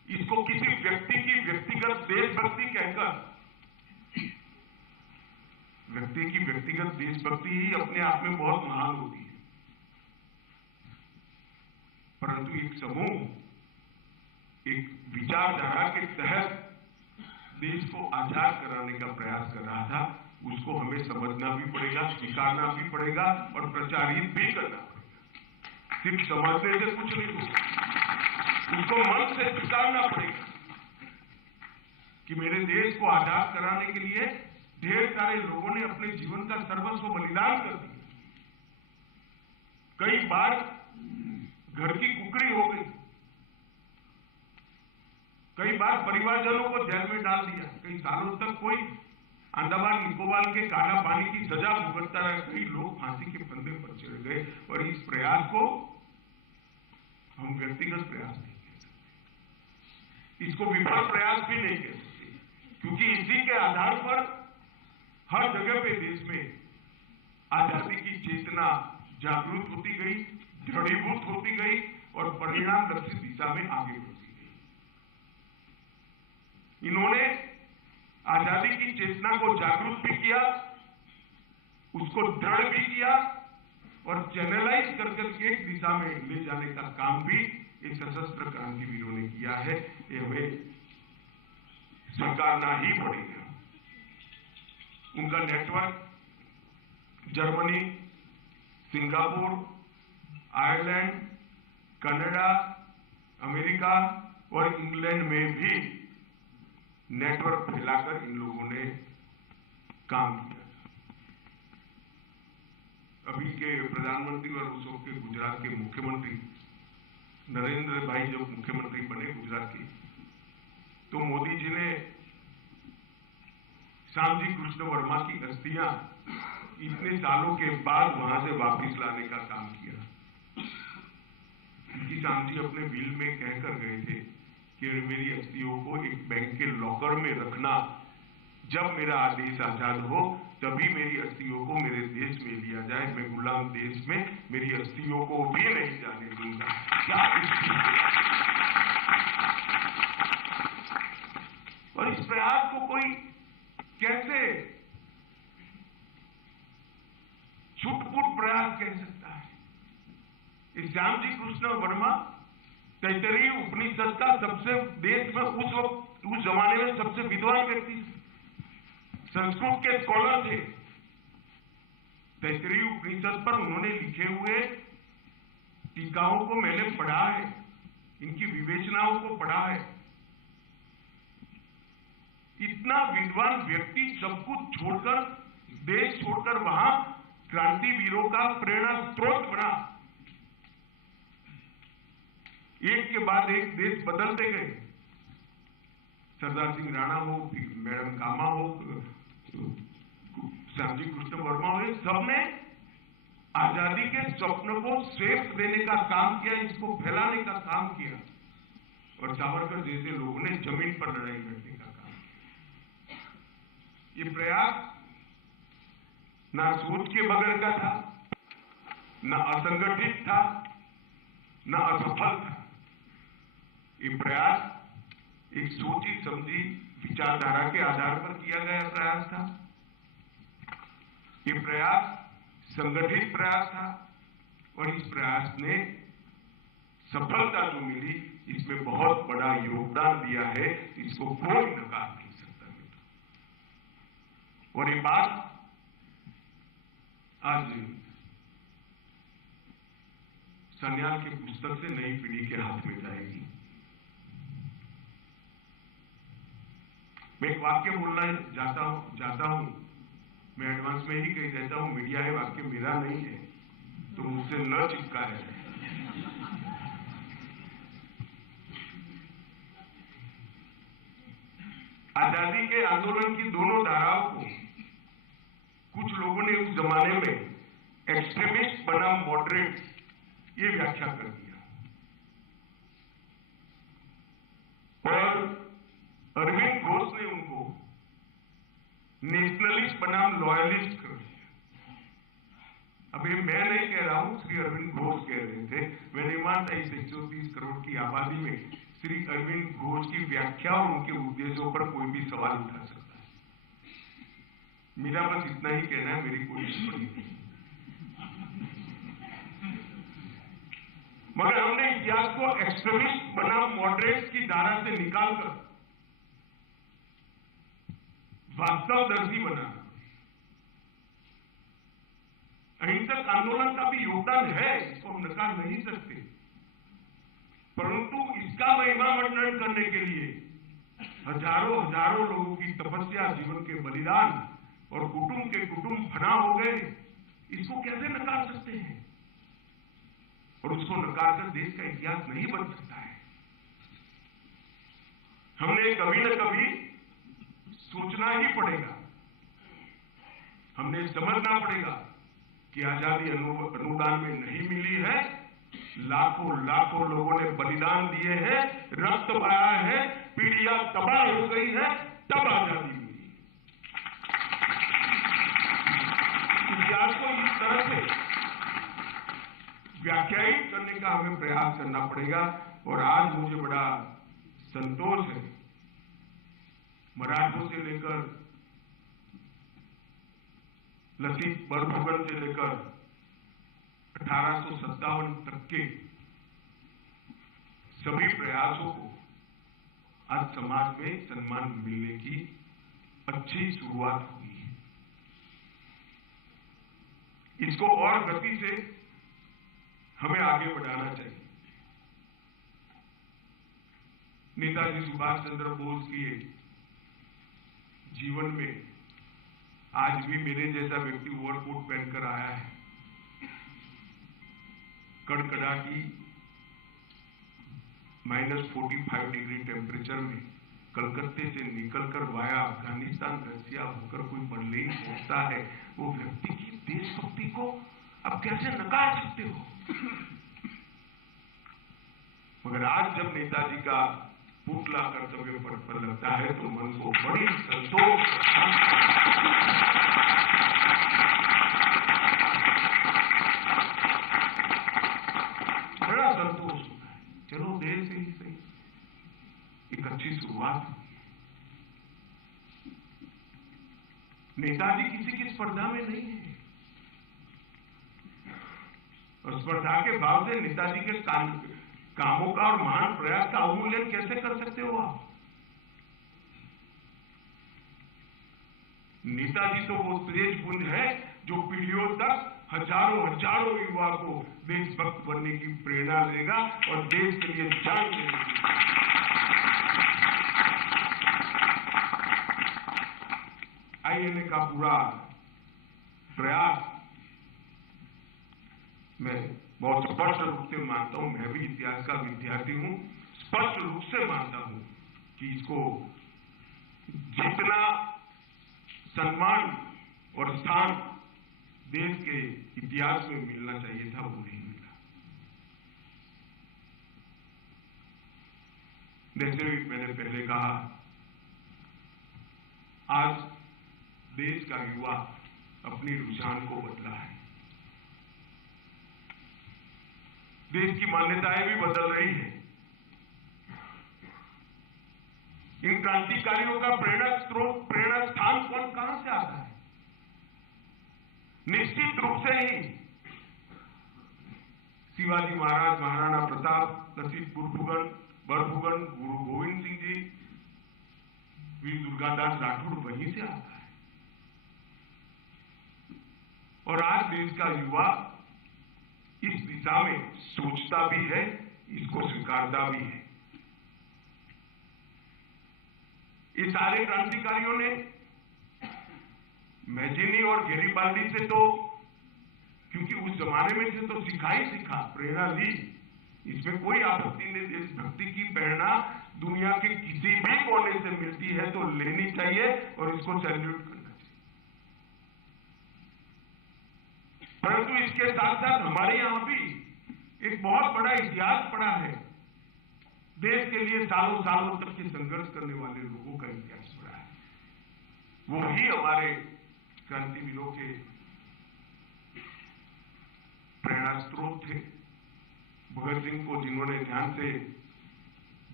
इसको किसी व्यक्ति की व्यक्तिगत देशभक्ति कहकर, व्यक्ति की व्यक्तिगत देशभक्ति ही अपने आप में बहुत महान होती है, परंतु एक समूह एक विचारधारा के तहत देश को आजाद कराने का प्रयास कर रहा था, उसको हमें समझना भी पड़ेगा, स्वीकारना भी पड़ेगा और प्रचारित भी करना पड़ेगा। सिर्फ समझने से कुछ नहीं होगा, उसको मन से स्वीकारना पड़ेगा कि मेरे देश को आजाद कराने के लिए ढेर सारे लोगों ने अपने जीवन का सर्वस्व बलिदान कर दिया। कई बार घर की कुकरी हो गई, कई बार परिवारजनों को जेल में डाल दिया, कई सालों तक कोई अंडमान निकोबार के काला पानी की सजा भुगतता रहा, कई लोग फांसी के फंदे पर चढ़ गए। और इस प्रयास को हम व्यक्तिगत प्रयास नहीं कह सकते, इसको विफल प्रयास भी नहीं कह सकते, क्योंकि इसी के आधार पर हर जगह पे देश में आजादी की चेतना जागृत होती गई, दृढ़ीभूत होती गई और परिणाम लक्षित दिशा में आगे बढ़ती गई। इन्होंने आजादी की चेतना को जागरूक भी किया, उसको दृढ़ भी किया और चैनलाइज करके एक दिशा में ले जाने का काम भी एक सशस्त्र क्रांतिवीरों ने किया है। ये हमें स्वीकारना ही पड़ेगा। उनका network Germany, Singapore, Ireland, Canada, America और इंग्लैंड में भी नेटवर्क फैलाकर इन लोगों ने काम किया। अभी के प्रधानमंत्री और उस वक्त के गुजरात के मुख्यमंत्री नरेंद्र भाई जब मुख्यमंत्री बने गुजरात के, तो मोदी जी ने श्यामजी कृष्ण वर्मा की अस्थियां इतने सालों के बाद वहां से वापस लाने का काम किया। क्योंकि श्यामजी अपने बिल में कहकर गए थे कि मेरी अस्थियों को एक बैंक के लॉकर में रखना, जब मेरा आदेश आजाद हो तभी मेरी अस्थियों को मेरे देश में लिया जाए, मैं गुलाम देश में मेरी अस्थियों को भी नहीं जाने दूंगा। क्या और इस प्रयास को कोई कैसे छुटपुट प्रयास कह सकता है? इस श्यामजी कृष्ण वर्मा तैतरीय उपनिषद का सबसे देश में उस जमाने में सबसे विद्वान व्यक्ति, संस्कृत के स्कॉलर थे। तैतरीय उपनिषद पर उन्होंने लिखे हुए टीकाओं को मैंने पढ़ा है, इनकी विवेचनाओं को पढ़ा है। इतना विद्वान व्यक्ति सब कुछ छोड़कर, देश छोड़कर वहां क्रांतिवीरों का प्रेरणा स्रोत बना। एक के बाद एक देश बदलते गए। सरदार सिंह राणा हो, मैडम कामा हो, श्यामजी कृष्ण वर्मा हो, सबने आजादी के स्वप्न को श्रेष्ठ देने का काम किया, इसको फैलाने का काम किया। और सावरकर जैसे लोगों ने जमीन पर लड़ाई लड़ने का काम किया। ये प्रयास ना सोच के बगैर का था, ना असंगठित था, ना असफल था। ये प्रयास एक सोची समझी विचारधारा के आधार पर किया गया प्रयास था। ये प्रयास संगठित प्रयास था और इस प्रयास ने सफलता जो मिली, इसमें बहुत बड़ा योगदान दिया है, इसको कोई नकार नहीं सकता। और ये बात आज सन्याल की पुस्तक से नई पीढ़ी के हाथ में जाएगी। मैं एक वाक्य बोलना चाहता हूं, मैं एडवांस में ही कह देता हूं, मीडिया है, वाक्य मेरा नहीं है, तो मुझसे न चिपका है। आजादी के आंदोलन की दोनों धाराओं को कुछ लोगों ने उस जमाने में एक्सट्रीमिस्ट बनाम मॉडरेट ये व्याख्या कर दिया और अरविंद घोष ने उनको नेशनलिस्ट बनाम लॉयलिस्ट कर दिया। अब ये मैं नहीं कह रहा हूं, श्री अरविंद घोष कह रहे थे। मैं नहीं मानता इस 130 करोड़ की आबादी में श्री अरविंद घोष की व्याख्या और उनके उद्देश्यों पर कोई भी सवाल उठा सकता है। मेरा बस इतना ही कहना है, मेरी कोई टिप्पणी नहीं। मगर हमने इतिहास को एक्सट्रीमिस्ट बनाम मॉडरेट की धारा से निकालकर वास्तवदर्शी बनाना। अहिंसक आंदोलन का भी योगदान है, इसको हम नकार नहीं सकते, परंतु इसका महिमा वर्णन करने के लिए हजारों हजारों लोगों की तपस्या, जीवन के बलिदान और कुटुंब के कुटुंब फना हो गए, इसको कैसे नकार सकते हैं? और उसको नकार कर देश का इतिहास नहीं बन सकता है। हमने कभी न कभी सोचना ही पड़ेगा, हमने समझना पड़ेगा कि आजादी अनुदान में नहीं मिली है। लाखों लाखों लोगों ने बलिदान दिए हैं, रक्त बहाया है, पीढ़ियां तबाह हो गई है, तब आजादी मिली। इतिहास को इस तरह से व्याख्यायित करने का हमें प्रयास करना पड़ेगा। और आज मुझे बड़ा संतोष है, मराठों से लेकर लतीफ बरफुकन से लेकर 1857 तक के सभी प्रयासों को आज समाज में सम्मान मिलने की अच्छी शुरुआत हुई है। इसको और गति से हमें आगे बढ़ाना चाहिए। नेताजी सुभाष चंद्र बोस के जीवन में आज भी मेरे जैसा व्यक्ति ओवरकोट पहनकर आया है, कड़कड़ाटी -45 डिग्री टेम्परेचर में कलकत्ते से निकलकर वाया अफगानिस्तान रसिया होकर कोई बर्लिन पहुंचता है। वो व्यक्ति की देशभक्ति को अब कैसे नकार सकते हो? मगर आज जब नेताजी का पुतला कर्तव्य पथ पर लगता है तो मन को बड़ी संतोष, बड़ा संतोष होता है। चलो देर से ही सही, एक अच्छी शुरुआत हुई। नेताजी किसी की स्पर्धा में नहीं है, और स्पर्धा के भाव से नेताजी के कामों का और महान प्रयास का अवमूल्यन कैसे कर सकते हो आप? नेताजी तो वो तेज पुंज है जो पीढ़ियों तक हजारों हजारों युवा को देशभक्त बनने की प्रेरणा देगा और देश के लिए जान देगा। आईएनए का पूरा प्रयास मैं बहुत स्पष्ट रूप से मानता हूं, मैं भी इतिहास का विद्यार्थी हूं, स्पष्ट रूप से मानता हूं कि इसको जितना सम्मान और स्थान देश के इतिहास में मिलना चाहिए था वो नहीं मिला। जैसे मैंने पहले कहा, आज देश का युवा अपनी रुझान को बदला है, देश की मान्यताएं भी बदल रही है। इन क्रांतिकारियों का प्रेरणा स्रोत, प्रेरणा स्थान कहां से आता है? निश्चित रूप से ही शिवाजी महाराज, महाराणा प्रताप, लसीत बरफुकन, गुरु गोविंद सिंह जी, वीर दुर्गादास राठौड़ वहीं से आता है। और आज देश का युवा इस दिशा में सोचता भी है, इसको स्वीकारता भी है। ये सारे क्रांतिकारियों ने मैजिनी और गैरिबाल्डी से तो, क्योंकि उस जमाने में से तो सीखा ही सीखा, प्रेरणा ली, इसमें कोई आपत्ति नहीं। देशभक्ति की प्रेरणा दुनिया के किसी भी कोने से मिलती है तो लेनी चाहिए और इसको सैल्यूट करना चाहिए। परंतु इसके साथ साथ हमारे यहां भी एक बहुत बड़ा इतिहास पड़ा है। देश के लिए सालों सालों तक के संघर्ष करने वाले लोगों का इतिहास पड़ा है। वो ही हमारे क्रांतिवीरों के प्रेरणा स्रोत थे। भगत सिंह को जिन्होंने ध्यान से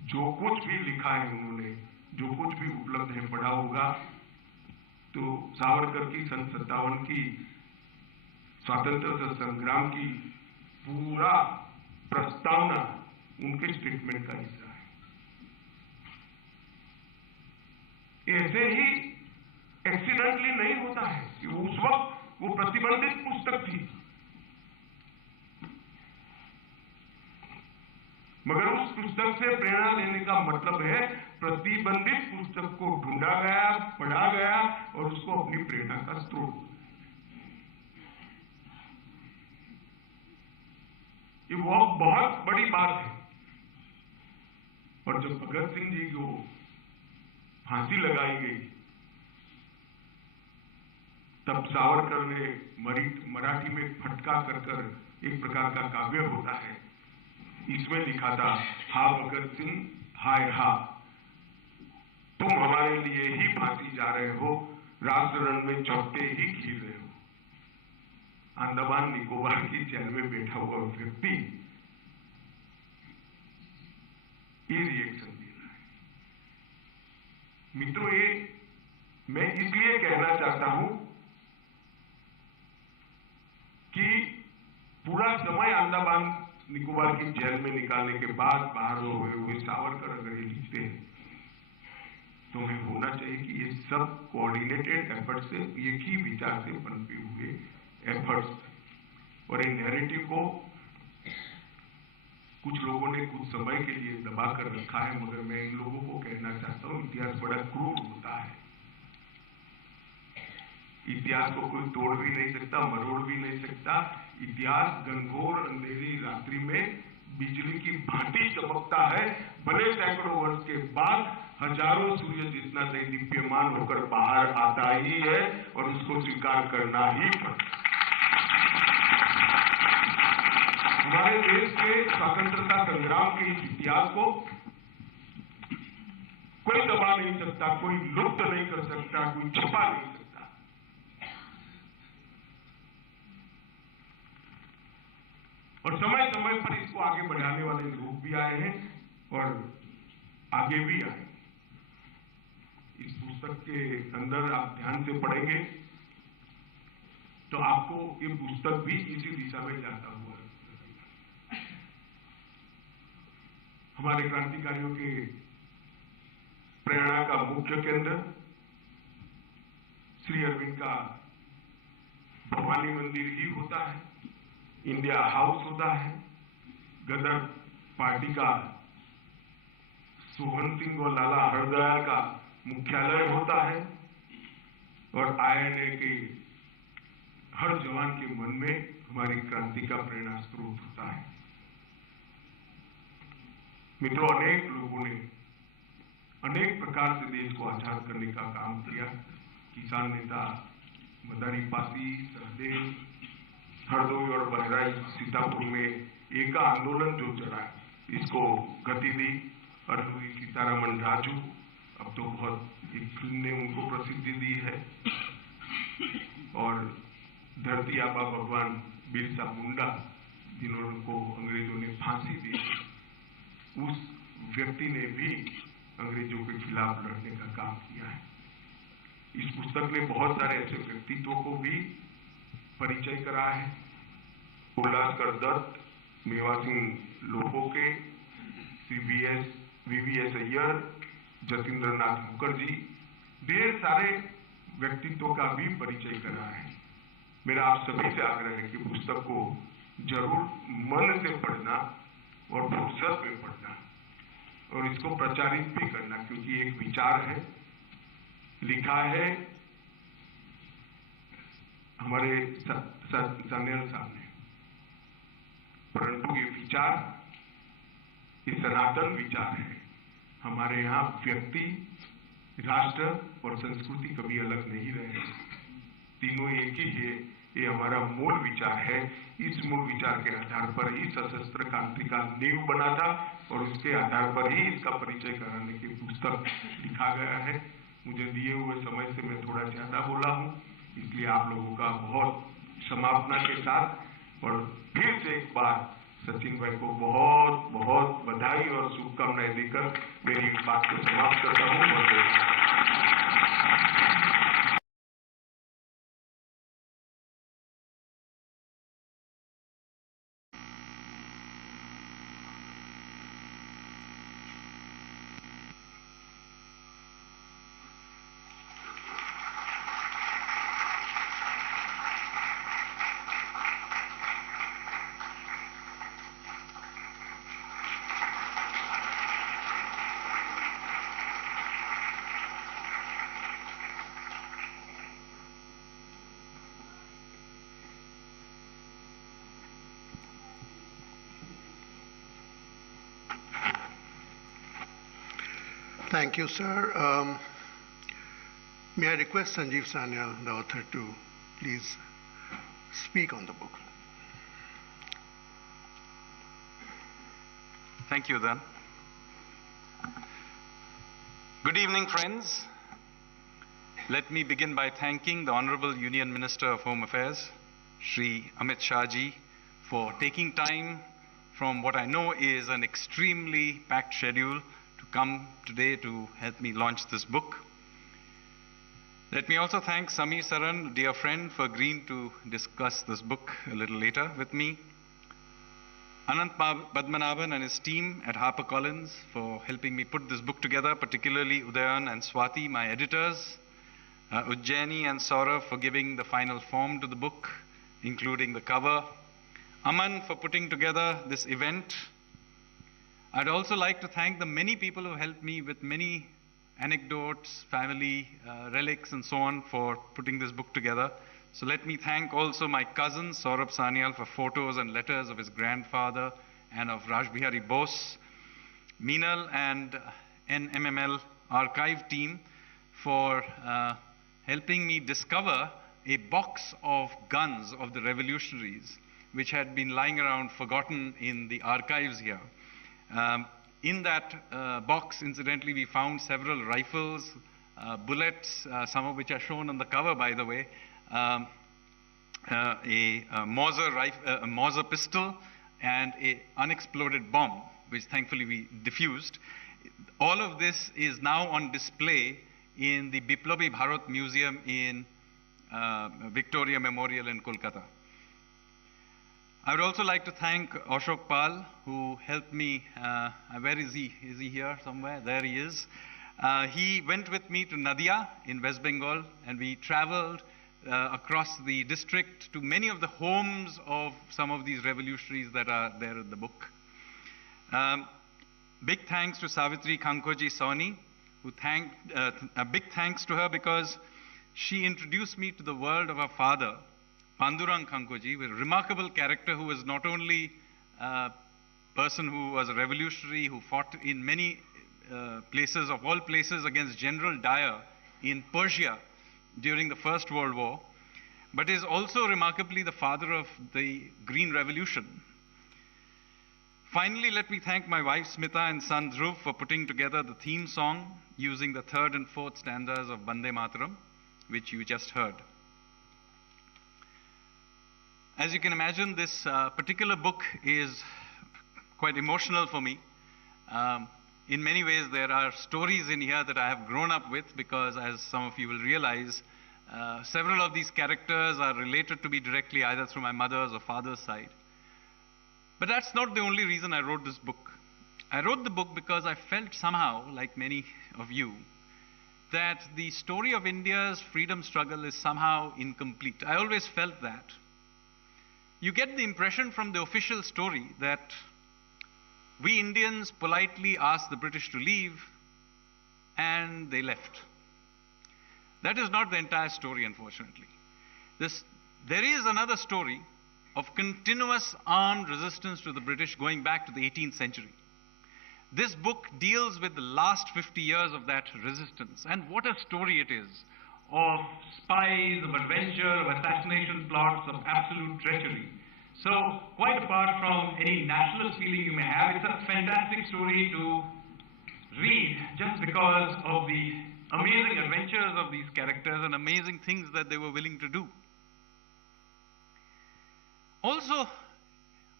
जो कुछ भी लिखा है उन्होंने, जो कुछ भी उपलब्ध है पढ़ा होगा, तो सावरकर की सन 57 की स्वतंत्रता संग्राम की पूरा प्रस्तावना उनके स्टेटमेंट का हिस्सा है। ऐसे ही एक्सीडेंटली नहीं होता है कि उस वक्त वो प्रतिबंधित पुस्तक थी, मगर उस पुस्तक से प्रेरणा लेने का मतलब है प्रतिबंधित पुस्तक को ढूंढा गया, पढ़ा गया और उसको अपनी प्रेरणा का स्रोत। ये बहुत बड़ी बात है। और जब भगत सिंह जी को फांसी लगाई गई, तब सावरकर ने मराठी में फटका कर एक प्रकार का काव्य होता है, इसमें लिखा था, हा भगत सिंह हाय हा, तुम हमारे लिए ही फांसी जा रहे हो, राष्ट्र रण में चौथे ही खीर रहे हो। अंडमान निकोबार की जेल में बैठा हुआ व्यक्ति ये रिएक्शन दे रहा है। मित्रों, ये मैं इसलिए कहना चाहता हूं कि पूरा समय अंडमान निकोबार की जेल में निकालने के बाद बाहर हुए सावरकर अगर ये लिखते हैं, तो हमें होना चाहिए कि ये सब कोऑर्डिनेटेड एफर्ट से, एक ही विचार से पनपे हुए एफर्ट्स। और ये नैरेटिव को कुछ लोगों ने कुछ समय के लिए दबा कर रखा है, मगर मैं इन लोगों को कहना चाहता हूं, इतिहास बड़ा क्रूर होता है। इतिहास को कोई तोड़ भी नहीं सकता, मरोड़ भी नहीं सकता। इतिहास घनघोर अंधेरी रात्रि में बिजली की भांति चमकता है, भले सैकड़ों वर्ष के बाद हजारों सूर्य जितना दैदीप्यमान होकर बाहर आता ही है और उसको स्वीकार करना ही पड़ता। हमारे देश के स्वतंत्रता संग्राम के इस इतिहास को कोई दबा नहीं सकता, कोई लुप्त नहीं कर सकता, कोई छुपा नहीं सकता। और समय समय पर इसको आगे बढ़ाने वाले लोग भी आए हैं और आगे भी आए। इस पुस्तक के अंदर आप ध्यान से पढ़ेंगे तो आपको ये पुस्तक भी इसी दिशा में जाता हुआ है। हमारे क्रांतिकारियों के प्रेरणा का मुख्य केंद्र श्री अरविंद का भवानी मंदिर ही होता है, इंडिया हाउस होता है, गदर पार्टी का सोहन सिंह और लाला हरदयाल का मुख्यालय होता है और आईएनए के हर जवान के मन में हमारी क्रांति का प्रेरणा स्रोत होता है। मित्रों, अनेक लोगों ने अनेक प्रकार से देश को आजाद करने का काम किया। किसान नेता मदारी पासी, सहदेव, हरदोई और बहराइच सीतापुर में एका आंदोलन जो चला, इसको गति दी अरदोई सीतारामन राजू, अब तो बहुत एक फिल्म ने उनको प्रसिद्धि दी है, और धरती आबा भगवान बिरसा मुंडा जिन्होंने को अंग्रेजों ने फांसी दी, उस व्यक्ति ने भी अंग्रेजों के खिलाफ लड़ने का काम किया है। इस पुस्तक ने बहुत सारे ऐसे व्यक्तित्वों को भी परिचय करा है। उल्लासकर दत्त, मेवा सिंह लोहोके, वीवीएस अय्यर, जतीन्द्र नाथ मुखर्जी, ढेर सारे व्यक्तित्वों का भी परिचय करा है। मेरा आप सभी से आग्रह है कि पुस्तक को जरूर मन से पढ़ना और फुर्सत में पढ़ना और इसको प्रचारित भी करना, क्योंकि एक विचार है, लिखा है हमारे सान्याल साहब ने, परंतु ये विचार, ये सनातन विचार है। हमारे यहाँ व्यक्ति, राष्ट्र और संस्कृति कभी अलग नहीं रहे, तीनों एक ही है। ये हमारा मूल विचार है। इस मूल विचार के आधार पर ही सशस्त्र क्रांति का नींव बना था और उसके आधार पर ही इसका परिचय कराने की पुस्तक लिखा गया है। मुझे दिए हुए समय से मैं थोड़ा ज्यादा बोला हूं, इसलिए आप लोगों का बहुत समापना के साथ और फिर से एक बार सचिन भाई को बहुत बहुत बधाई और शुभकामनाएं देकर मेरी बात को समाप्त करता हूं। बहुत Thank you, sir. May I request Sanjeev Sanyal, the author, to please speak on the book. Thank you, then. Good evening, friends. Let me begin by thanking the Honorable Union Minister of Home Affairs, Shri Amit Shah ji, for taking time from what I know is an extremely packed schedule to come today to help me launch this book. Let me also thank Samir Saran, dear friend, for agreeing to discuss this book a little later with me. Anant Padmanabhan and his team at HarperCollins for helping me put this book together, particularly Udayan and Swati, my editors. Ujjaini and Saurav for giving the final form to the book, including the cover. Aman for putting together this event. I'd also like to thank the many people who helped me with many anecdotes, family relics and so on for putting this book together. So let me thank also my cousin Saurabh Sanyal for photos and letters of his grandfather and of Raj Bihari Bose, Meenal and NMML archive team for helping me discover a box of guns of the revolutionaries which had been lying around forgotten in the archives here. In that box, incidentally, we found several rifles, bullets, some of which are shown on the cover, by the way, a Mauser pistol, and an unexploded bomb, which thankfully we diffused. All of this is now on display in the Biplobi Bharat Museum in Victoria Memorial in Kolkata. I would also like to thank Ashok Pal, who helped me. Where is he? Is he here somewhere? There he is. He went with me to Nadia in West Bengal, and we traveled across the district to many of the homes of some of these revolutionaries that are there in the book. Big thanks to Savitri Kankoji Sawhney, a big thanks to her because she introduced me to the world of her father, Pandurang Kankoji, a remarkable character who was not only a person who was a revolutionary, who fought in many places, of all places, against General Dyer in Persia during the First World War, but is also remarkably the father of the Green Revolution. Finally, let me thank my wife Smita and son Dhruv for putting together the theme song using the third and fourth stanzas of Bande Mataram, which you just heard. As you can imagine, this particular book is quite emotional for me. In many ways, there are stories in here that I have grown up with because, as some of you will realize, several of these characters are related to me directly either through my mother's or father's side. But that's not the only reason I wrote this book. I wrote the book because I felt somehow, like many of you, that the story of India's freedom struggle is somehow incomplete. I always felt that. You get the impression from the official story that we Indians politely asked the British to leave and they left. That is not the entire story, unfortunately. There is another story of continuous armed resistance to the British going back to the 18th century. This book deals with the last 50 years of that resistance, and what a story it is of spies, of adventure, of assassination plots, of absolute treachery. So, quite apart from any nationalist feeling you may have, it's a fantastic story to read just because of the amazing adventures of these characters and amazing things that they were willing to do. Also,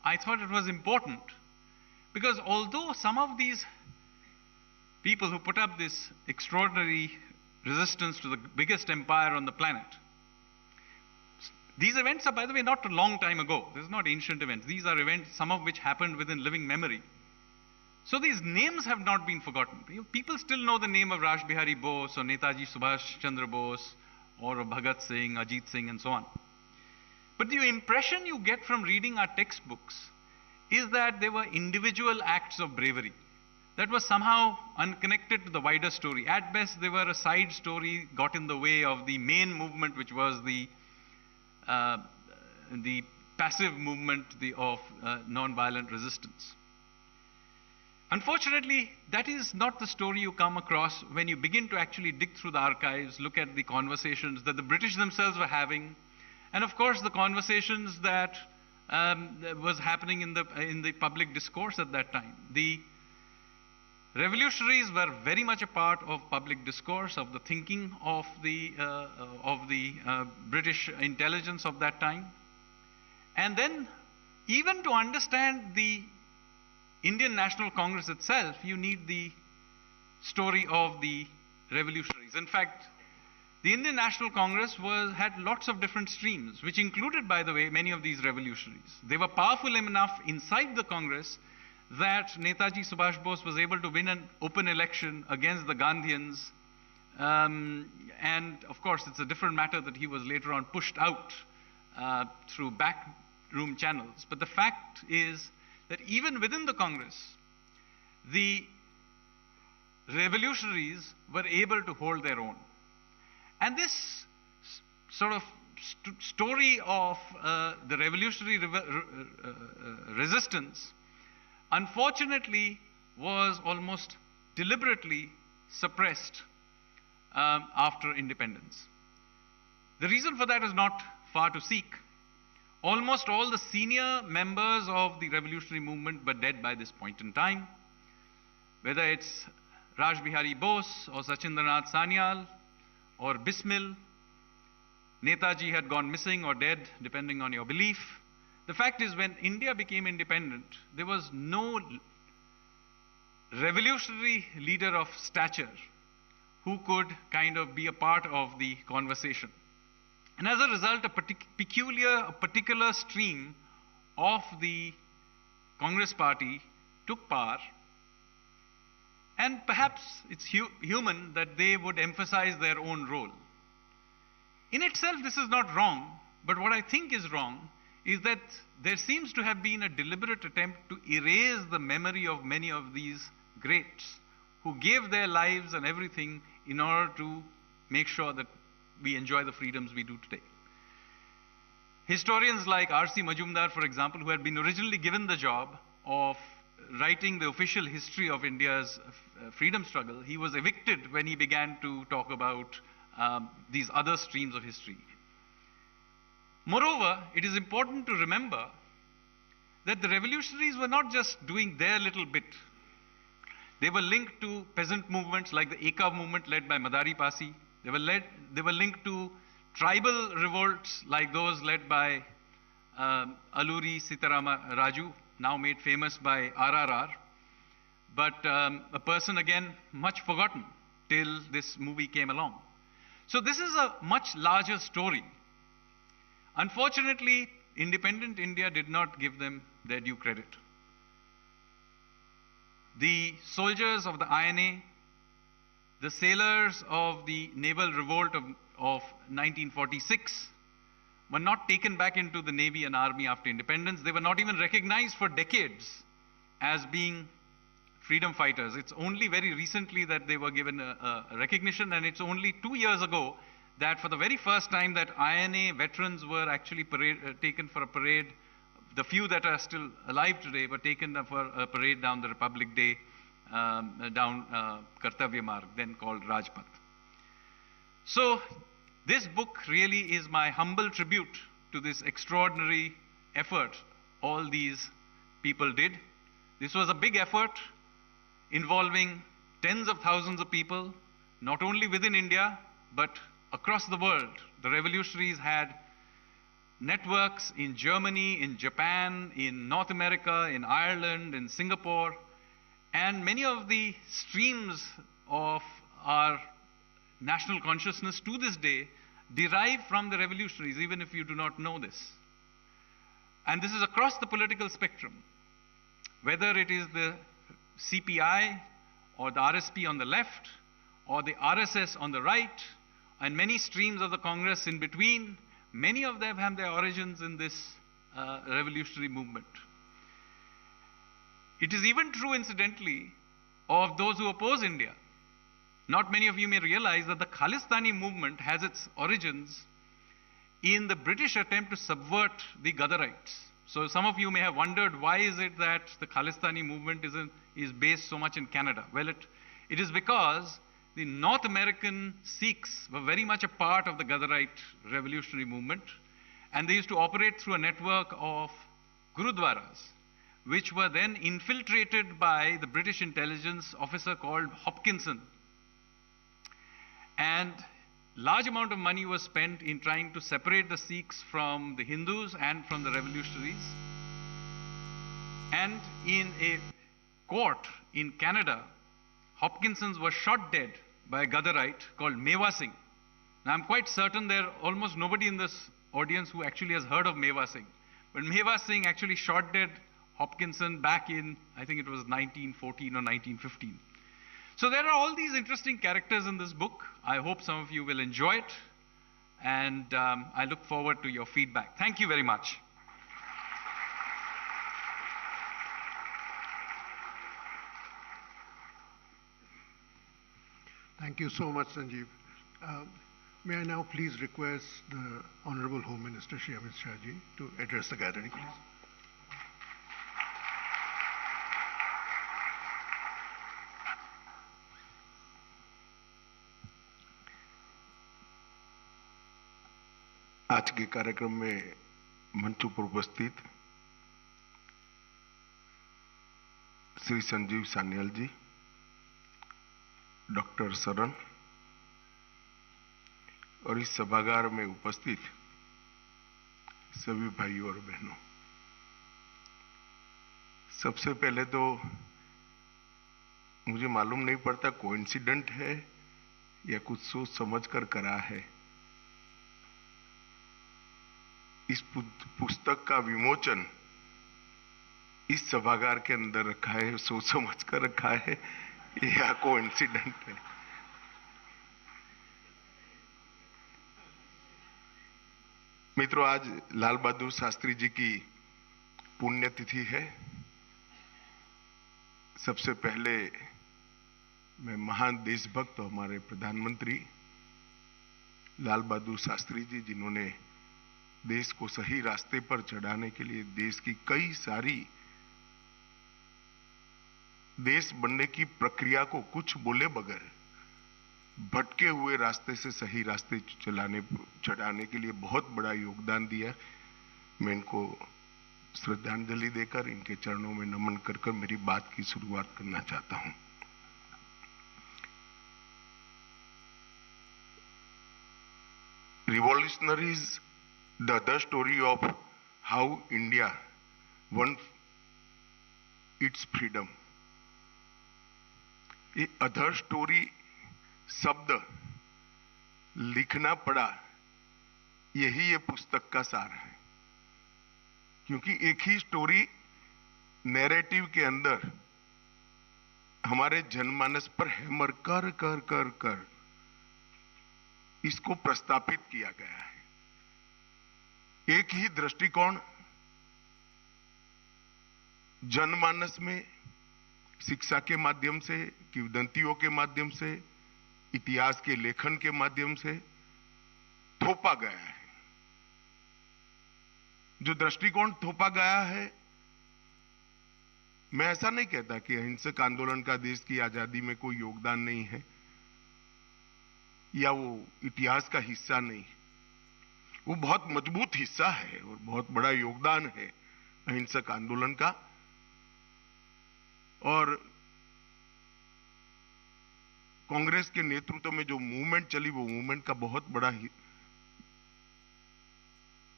I thought it was important because although some of these people who put up this extraordinary resistance to the biggest empire on the planet, these events are, by the way, not a long time ago. These are not ancient events. These are events, some of which happened within living memory. So these names have not been forgotten. People still know the name of Raj Bihari Bose or Netaji Subhash Chandra Bose or Bhagat Singh, Ajit Singh, and so on. But the impression you get from reading our textbooks is that they were individual acts of bravery that was somehow unconnected to the wider story. At best, they were a side story, got in the way of the main movement, which was the passive movement of non-violent resistance. Unfortunately, that is not the story you come across when you begin to actually dig through the archives, look at the conversations that the British themselves were having, and of course the conversations that was happening in the public discourse at that time. The revolutionaries were very much a part of public discourse, of the thinking of the British intelligence of that time. And then, even to understand the Indian National Congress itself, you need the story of the revolutionaries. In fact, the Indian National Congress had lots of different streams, which included, by the way, many of these revolutionaries. They were powerful enough inside the Congress that Netaji Subhash Bose was able to win an open election against the Gandhians. And of course, it's a different matter that he was later on pushed out through backroom channels. But the fact is that even within the Congress, the revolutionaries were able to hold their own. And this sort of story of the revolutionary resistance, unfortunately, was almost deliberately suppressed after independence. The reason for that is not far to seek. Almost all the senior members of the revolutionary movement were dead by this point in time. Whether it's Raj Bihari Bose or Sachindranath Sanyal or Bismil, Netaji had gone missing or dead, depending on your belief. The fact is, when India became independent, there was no revolutionary leader of stature who could kind of be a part of the conversation. And as a result, a particular stream of the Congress party took power. And perhaps it's human that they would emphasize their own role. In itself, this is not wrong, but what I think is wrong is that there seems to have been a deliberate attempt to erase the memory of many of these greats who gave their lives and everything in order to make sure that we enjoy the freedoms we do today. Historians like R.C. Majumdar, for example, who had been originally given the job of writing the official history of India's freedom struggle, he was evicted when he began to talk about these other streams of history. Moreover, it is important to remember that the revolutionaries were not just doing their little bit. They were linked to peasant movements like the Eka movement led by Madari Pasi. They were linked to tribal revolts like those led by Alluri Sitarama Raju, now made famous by RRR. But a person, again, much forgotten till this movie came along. So this is a much larger story. Unfortunately, independent India did not give them their due credit. The soldiers of the INA, the sailors of the naval revolt of 1946 were not taken back into the Navy and Army after independence. They were not even recognized for decades as being freedom fighters. It's only very recently that they were given a recognition, and it's only 2 years ago that for the very first time that INA veterans were actually taken for a parade. The few that are still alive today were taken for a parade down the Republic Day, down Kartavya Marg, then called Rajpath. So this book really is my humble tribute to this extraordinary effort all these people did. This was a big effort involving tens of thousands of people, not only within India, but across the world. The revolutionaries had networks in Germany, in Japan, in North America, in Ireland, in Singapore, and many of the streams of our national consciousness to this day derive from the revolutionaries, even if you do not know this. And this is across the political spectrum, whether it is the CPI or the RSP on the left, or the RSS on the right, and many streams of the Congress in between. Many of them have their origins in this revolutionary movement. It is even true, incidentally, of those who oppose India. Not many of you may realize that the Khalistani movement has its origins in the British attempt to subvert the Ghadarites. So some of you may have wondered, why is it that the Khalistani movement is based so much in Canada? Well, it is because the North American Sikhs were very much a part of the Ghadarite revolutionary movement, and they used to operate through a network of gurudwaras, which were then infiltrated by the British intelligence officer called Hopkinson. And large amount of money was spent in trying to separate the Sikhs from the Hindus and from the revolutionaries. And in a court in Canada, Hopkinson was shot dead by a Ghadarite called Meva Singh. Now, I'm quite certain there almost nobody in this audience who actually has heard of Meva Singh. But Meva Singh actually shot dead Hopkinson back in, I think it was 1914 or 1915. So there are all these interesting characters in this book. I hope some of you will enjoy it, and I look forward to your feedback. Thank you very much. Thank you so much, Sanjeev. May I now please request the Honorable Home Minister, Shri Amit Shah ji, to address the gathering, please. आज के कार्यक्रम में मंच पर उपस्थित श्री संजीव सान्याल जी, doctor Saran और इस सभागार में उपस्थित सभी भाइयों और बहनों, सबसे पहले तो मुझे मालूम नहीं पड़ता कोइंसिडेंट है या कुछ सोच समझकर करा है। इस पुस्तक का विमोचन इस सभागार के अंदर रखा है, सोच समझ कर रखा है या कोइंसिडेंट है। मित्रों, आज लाल बहादुर शास्त्री जी की पुण्यतिथि है। सबसे पहले मैं महान देशभक्त हमारे प्रधानमंत्री लाल बहादुर शास्त्री जी, जिन्होंने देश को सही रास्ते पर चढ़ाने के लिए देश की कई सारी देश बनने की प्रक्रिया को कुछ बोले बगैर भटके हुए रास्ते से सही रास्ते चढ़ाने के लिए बहुत बड़ा योगदान दिया। मैं इनको श्रद्धांजलि देकर इनके चरणों में नमन कर मेरी बात की शुरुआत करना चाहता हूं। Revolutionaries, the other story of how India won its freedom. ये अदर स्टोरी शब्द लिखना पड़ा, यही ये पुस्तक का सार है, क्योंकि एक ही स्टोरी नैरेटिव के अंदर हमारे जनमानस पर हैमर कर कर कर कर इसको प्रस्तापित किया गया है। एक ही दृष्टिकोण जनमानस में शिक्षा के माध्यम से, किंवदंतियों के माध्यम से, इतिहास के लेखन के माध्यम से थोपा गया है। जो दृष्टिकोण थोपा गया है, मैं ऐसा नहीं कहता कि अहिंसक आंदोलन का देश की आजादी में कोई योगदान नहीं है या वो इतिहास का हिस्सा नहीं। वो बहुत मजबूत हिस्सा है और बहुत बड़ा योगदान है अहिंसक आंदोलन का। और कांग्रेस के नेतृत्व में जो मूवमेंट चली, वो मूवमेंट का बहुत बड़ा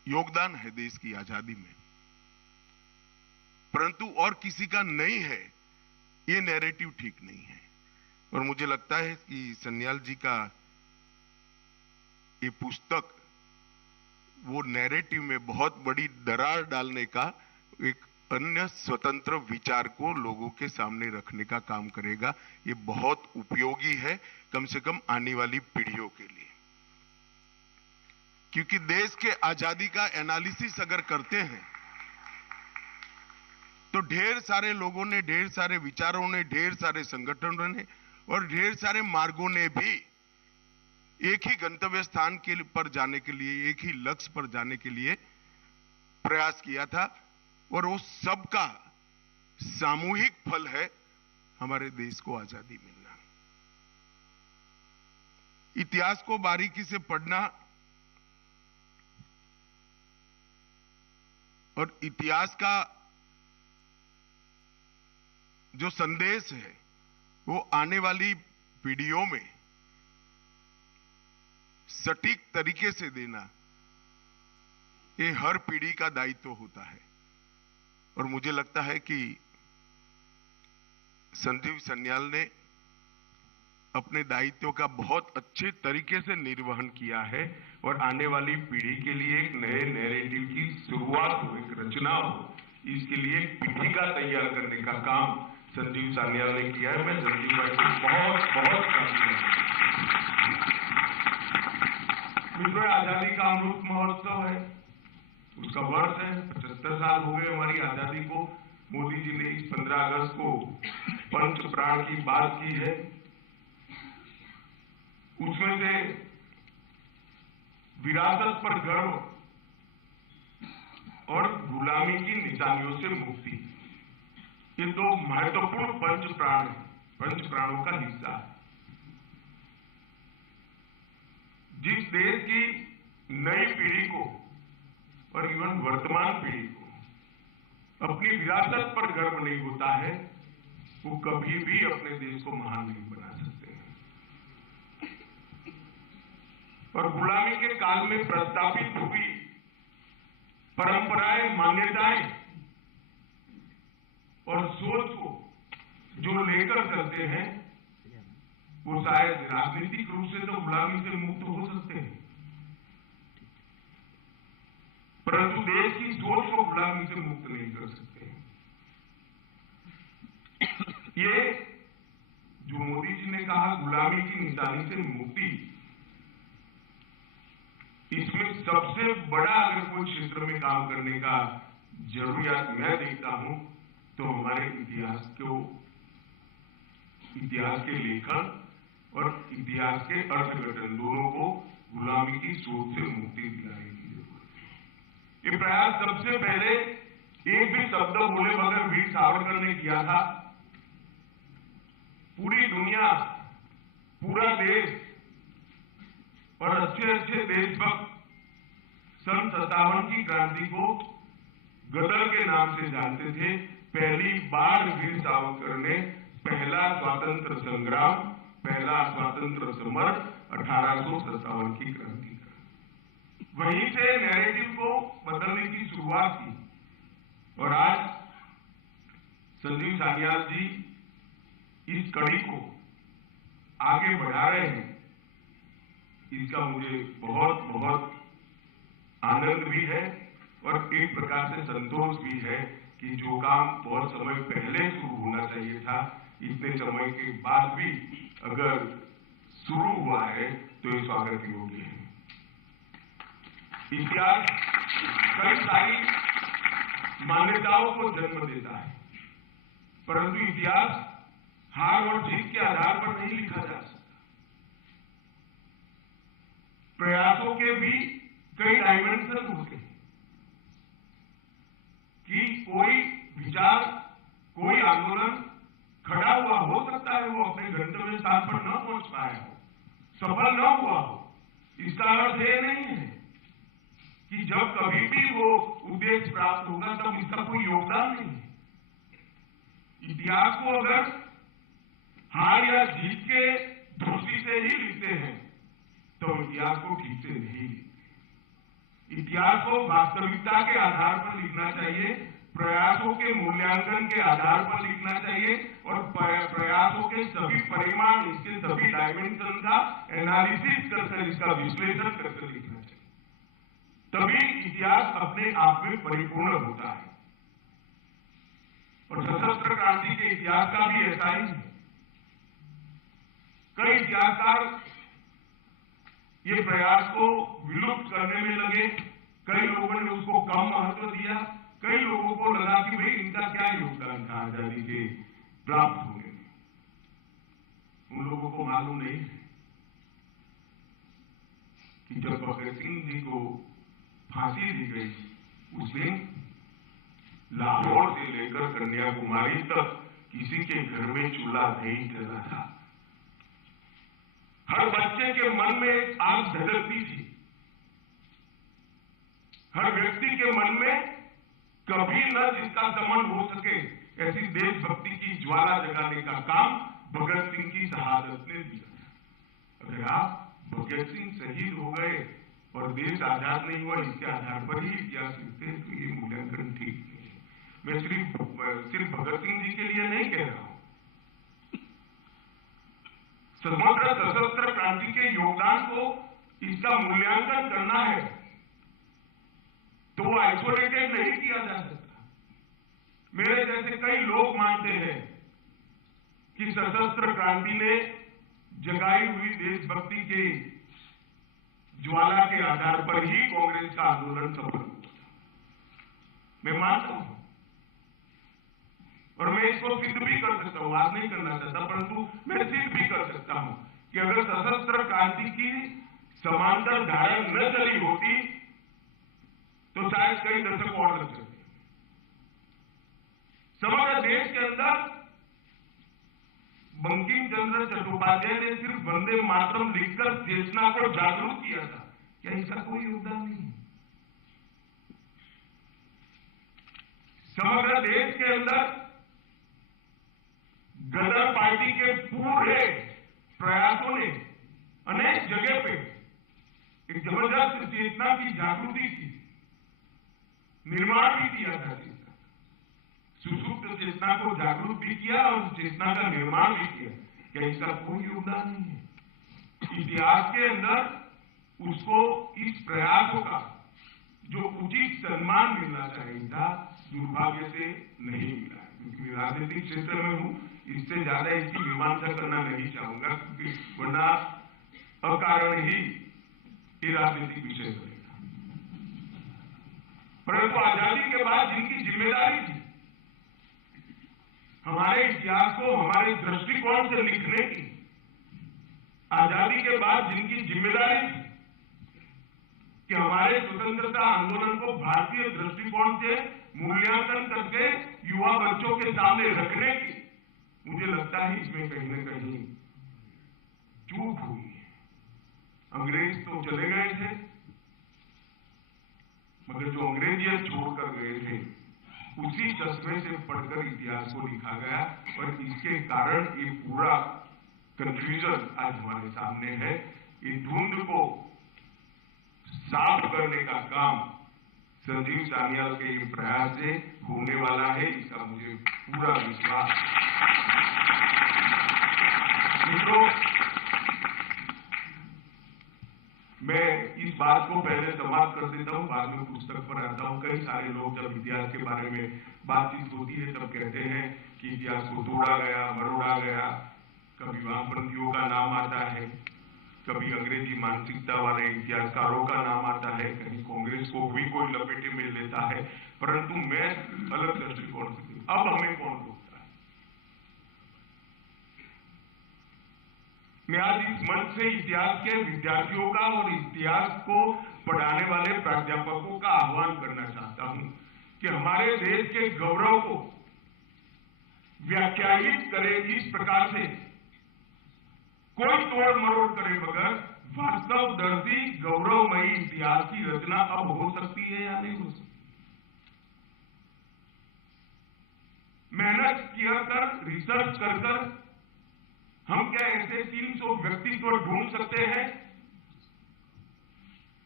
योगदान है देश की आजादी में, परंतु और किसी का नहीं है, ये नैरेटिव ठीक नहीं है। और मुझे लगता है कि सन्याल जी का ये पुस्तक वो नैरेटिव में बहुत बड़ी दरार डालने का, एक अन्य स्वतंत्र विचार को लोगों के सामने रखने का काम करेगा। ये बहुत उपयोगी है, कम से कम आने वाली पीढ़ियों के लिए, क्योंकि देश के आजादी का एनालिसिस अगर करते हैं तो ढेर सारे लोगों ने, ढेर सारे विचारों ने, ढेर सारे संगठनों ने और ढेर सारे मार्गों ने भी एक ही गंतव्य स्थान के पर जाने के लिए, एक ही लक्ष्य पर जाने के लिए प्रयास किया था, और वो सबका सामूहिक फल है हमारे देश को आजादी मिलना। इतिहास को बारीकी से पढ़ना और इतिहास का जो संदेश है वो आने वाली पीढ़ियों में सटीक तरीके से देना, ये हर पीढ़ी का दायित्व होता है। और मुझे लगता है कि संजीव सन्याल ने अपने दायित्व का बहुत अच्छे तरीके से निर्वहन किया है, और आने वाली पीढ़ी के लिए एक नए नैरेटिव की शुरुआत हो, एक रचना हो, इसके लिए एक पीठिका तैयार करने का काम संजीव सन्याल ने किया है। मैं संजीव भाई को बहुत बहुत मित्रों, आजादी का अमृत महोत्सव है, उसका वर्ष है, 75 साल हो गए हमारी आजादी को। मोदी जी ने इस 15 अगस्त को पंच प्राण की बात की है, उसमें से विरासत पर गर्व और गुलामी की निशानियों से मुक्ति, ये दो महत्वपूर्ण पंच प्राण है, पंच प्राणों का हिस्सा है। जिस देश की नई पीढ़ी को और इवन वर्तमान पीढ़ी को अपनी विरासत पर गर्व नहीं होता है, वो कभी भी अपने देश को महान नहीं बना सकते हैं। और गुलामी के काल में प्रस्तापित हुई परंपराएं, मान्यताएं और सोच को जो लेकर चलते हैं, वो शायद राजनीतिक रूप से तो गुलामी से मुक्त हो सकते हैं, परंतु देश की सोच को गुलामी से मुक्त नहीं कर सकते। ये जो मोदी जी ने कहा गुलामी की निशानी से मुक्ति, इसमें सबसे बड़ा अगर कोई क्षेत्र में काम करने का जरूरियात मैं देखता हूं तो हमारे इतिहास के लेखन और इतिहास के अर्थघटन दोनों को गुलामी की सोच से मुक्ति दिलाने की जरूरत है। ये प्रयास सबसे पहले एक भी शब्द बोले बगैर वीर सावरकर ने किया था। पूरी दुनिया, पूरा देश और अच्छे अच्छे देशभक्त सन 57 की क्रांति को गदर के नाम से जानते थे। पहली बार वीर सावरकर ने पहला स्वतंत्र संग्राम, पहला स्वतंत्र समर 1857 की क्रांति का, वहीं से नैरेटिव को बदलने की शुरुआत की। और आज संजीव सन्याल जी इस कड़ी को आगे बढ़ा रहे हैं, इसका मुझे बहुत बहुत आनंद भी है और एक प्रकार से संतोष भी है कि जो काम बहुत समय पहले शुरू होना चाहिए था, इतने समय के बाद भी अगर शुरू हुआ है तो ये स्वागत योग्य है। इतिहास कई सारी मान्यताओं को जन्म देता है, परंतु इतिहास हार और जीत के आधार पर नहीं लिखा जा सकता। प्रयासों के भी कई डायमेंशन होते हैं कि कोई विचार, कोई आंदोलन खड़ा हुआ हो सकता है, वो अपने गंतव्य स्थान पर न पहुंच पाया हो, सफल न हुआ हो। इसका अर्थ ये नहीं है कि जब कभी भी वो उद्देश्य प्राप्त होगा तब इसका कोई योगदान नहीं है। इतिहास को अगर हार या जीत के दृष्टि से ही लिखते हैं तो इतिहास को ठीक से नहीं लिखते। इतिहास को वास्तविकता के आधार पर लिखना चाहिए, प्रयासों के मूल्यांकन के आधार पर लिखना चाहिए और प्रयासों के सभी परिमाण, इसके सभी डायमेंशन का एनालिसिस कर इसका विश्लेषण करके लिखना चाहिए। तभी इतिहास अपने आप में परिपूर्ण होता है। और सशस्त्र क्रांति के इतिहास का भी ऐसा ही है। कई इतिहासकार ये प्रयास को विलुप्त करने में लगे, कई लोगों ने उसको कम महत्व दिया, कई लोगों को लगा कि भाई इनका क्या योगदान था आजादी के प्राप्त होने में। उन लोगों को मालूम नहीं है कि जब भगत सिंह जी को फांसी दी गई उस दिन लाहौर से लेकर कन्याकुमारी तक किसी के घर में चूल्हा नहीं जला था। हर बच्चे के मन में एक आग धधकती थी। हर व्यक्ति के मन में कभी न जिसका दमन हो सके ऐसी देशभक्ति की ज्वाला जगाने का काम भगत सिंह की शहादत ने दिया। अगर आप भगत सिंह शहीद हो गए और देश आजाद नहीं हुआ इसके आधार पर ही इतिहास लिखते हैं तो ये मूल्यांकन ठीक नहीं है। मैं सिर्फ भगत सिंह जी के लिए नहीं कह रहा हूं, समग्र सशस्त्र क्रांति के योगदान को इसका मूल्यांकन करना है तो वो आइसोलेटेड नहीं किया जा सकता। मेरे जैसे कई लोग मानते हैं कि सशस्त्र क्रांति ने जगाई हुई देशभक्ति के ज्वाला के आधार पर ही कांग्रेस का आंदोलन सफल हुआ। मैं मानता हूं और मैं इसको सिद्ध भी कर सकता हूं, आज नहीं करना चाहता परंतु मैं सिद्ध भी कर सकता हूं कि अगर सशस्त्र क्रांति की समांतर धारा न चली होती तो शायद कई दशक और लग सकते। समग्र देश के अंदर बंकिम चंद्र चट्टोपाध्याय ने सिर्फ वंदे मातरम लिखकर चेतना को जागरूक किया था, क्या इसका कोई योगदान नहीं? समग्र देश के अंदर गदर पार्टी के पूरे प्रयासों ने अनेक जगह पे एक जबरदस्त चेतना की जागृति की, निर्माण भी किया था। सुसुप्त चेतना को जागरूक भी किया और चेतना का निर्माण भी किया। क्या इसका कोई योगदान नहीं है? इतिहास के अंदर उसको इस प्रयासों का जो उचित सम्मान मिलना चाहिए था दुर्भाग्य से नहीं मिला। क्योंकि राजनीतिक क्षेत्र में हूं, इससे ज्यादा इसकी मीमांसा करना नहीं चाहूंगा क्योंकि वरना अकारण ही ये राजनीतिक विषय बनेगा। परंतु आजादी के बाद जिनकी जिम्मेदारी थी हमारे इतिहास को हमारे दृष्टिकोण से लिखने की, आजादी के बाद जिनकी जिम्मेदारी थी कि हमारे स्वतंत्रता आंदोलन को भारतीय दृष्टिकोण से मूल्यांकन करके युवा बच्चों के सामने रखने की, मुझे लगता है इसमें कहीं न कहीं चूक हुई है। अंग्रेज तो चले गए थे मगर जो अंग्रेजियत छोड़कर गए थे उसी चश्मे से पढ़कर इतिहास को लिखा गया और इसके कारण ये पूरा कंफ्यूजन आज हमारे सामने है। ये धुंध को साफ करने का काम संजीव सान्याल के प्रयास से होने वाला है, इसका मुझे पूरा विश्वास। मित्रों, मैं इस बात को पहले समाप्त कर देता हूं, बाद में पुस्तक पर आता हूं। कई सारे लोग जब इतिहास के बारे में बातचीत होती है तब कहते हैं कि इतिहास को तोड़ा गया, मरोड़ा गया। कभी वामपंथियों का नाम आता है, कभी अंग्रेजी मानसिकता वाले इतिहासकारों का नाम आता है, कहीं कांग्रेस को भी कोई लपेटे में लेता है। परंतु मैं अलग दृष्टिकोण से, अब हमें कौन रोकता है? मैं आज इस मंच से इतिहास के विद्यार्थियों का और इतिहास को पढ़ाने वाले प्राध्यापकों का आह्वान करना चाहता हूं कि हमारे देश के गौरव को व्याख्यायित करे इस प्रकार से, कोई तोड़ मरोड़ करे बगैर वास्तवदर्शी गौरवमयी इतिहास की रचना अब हो सकती है या नहीं हो सकती? मेहनत किया कर, रिसर्च कर हम क्या ऐसे 300 व्यक्तित्व ढूंढ सकते हैं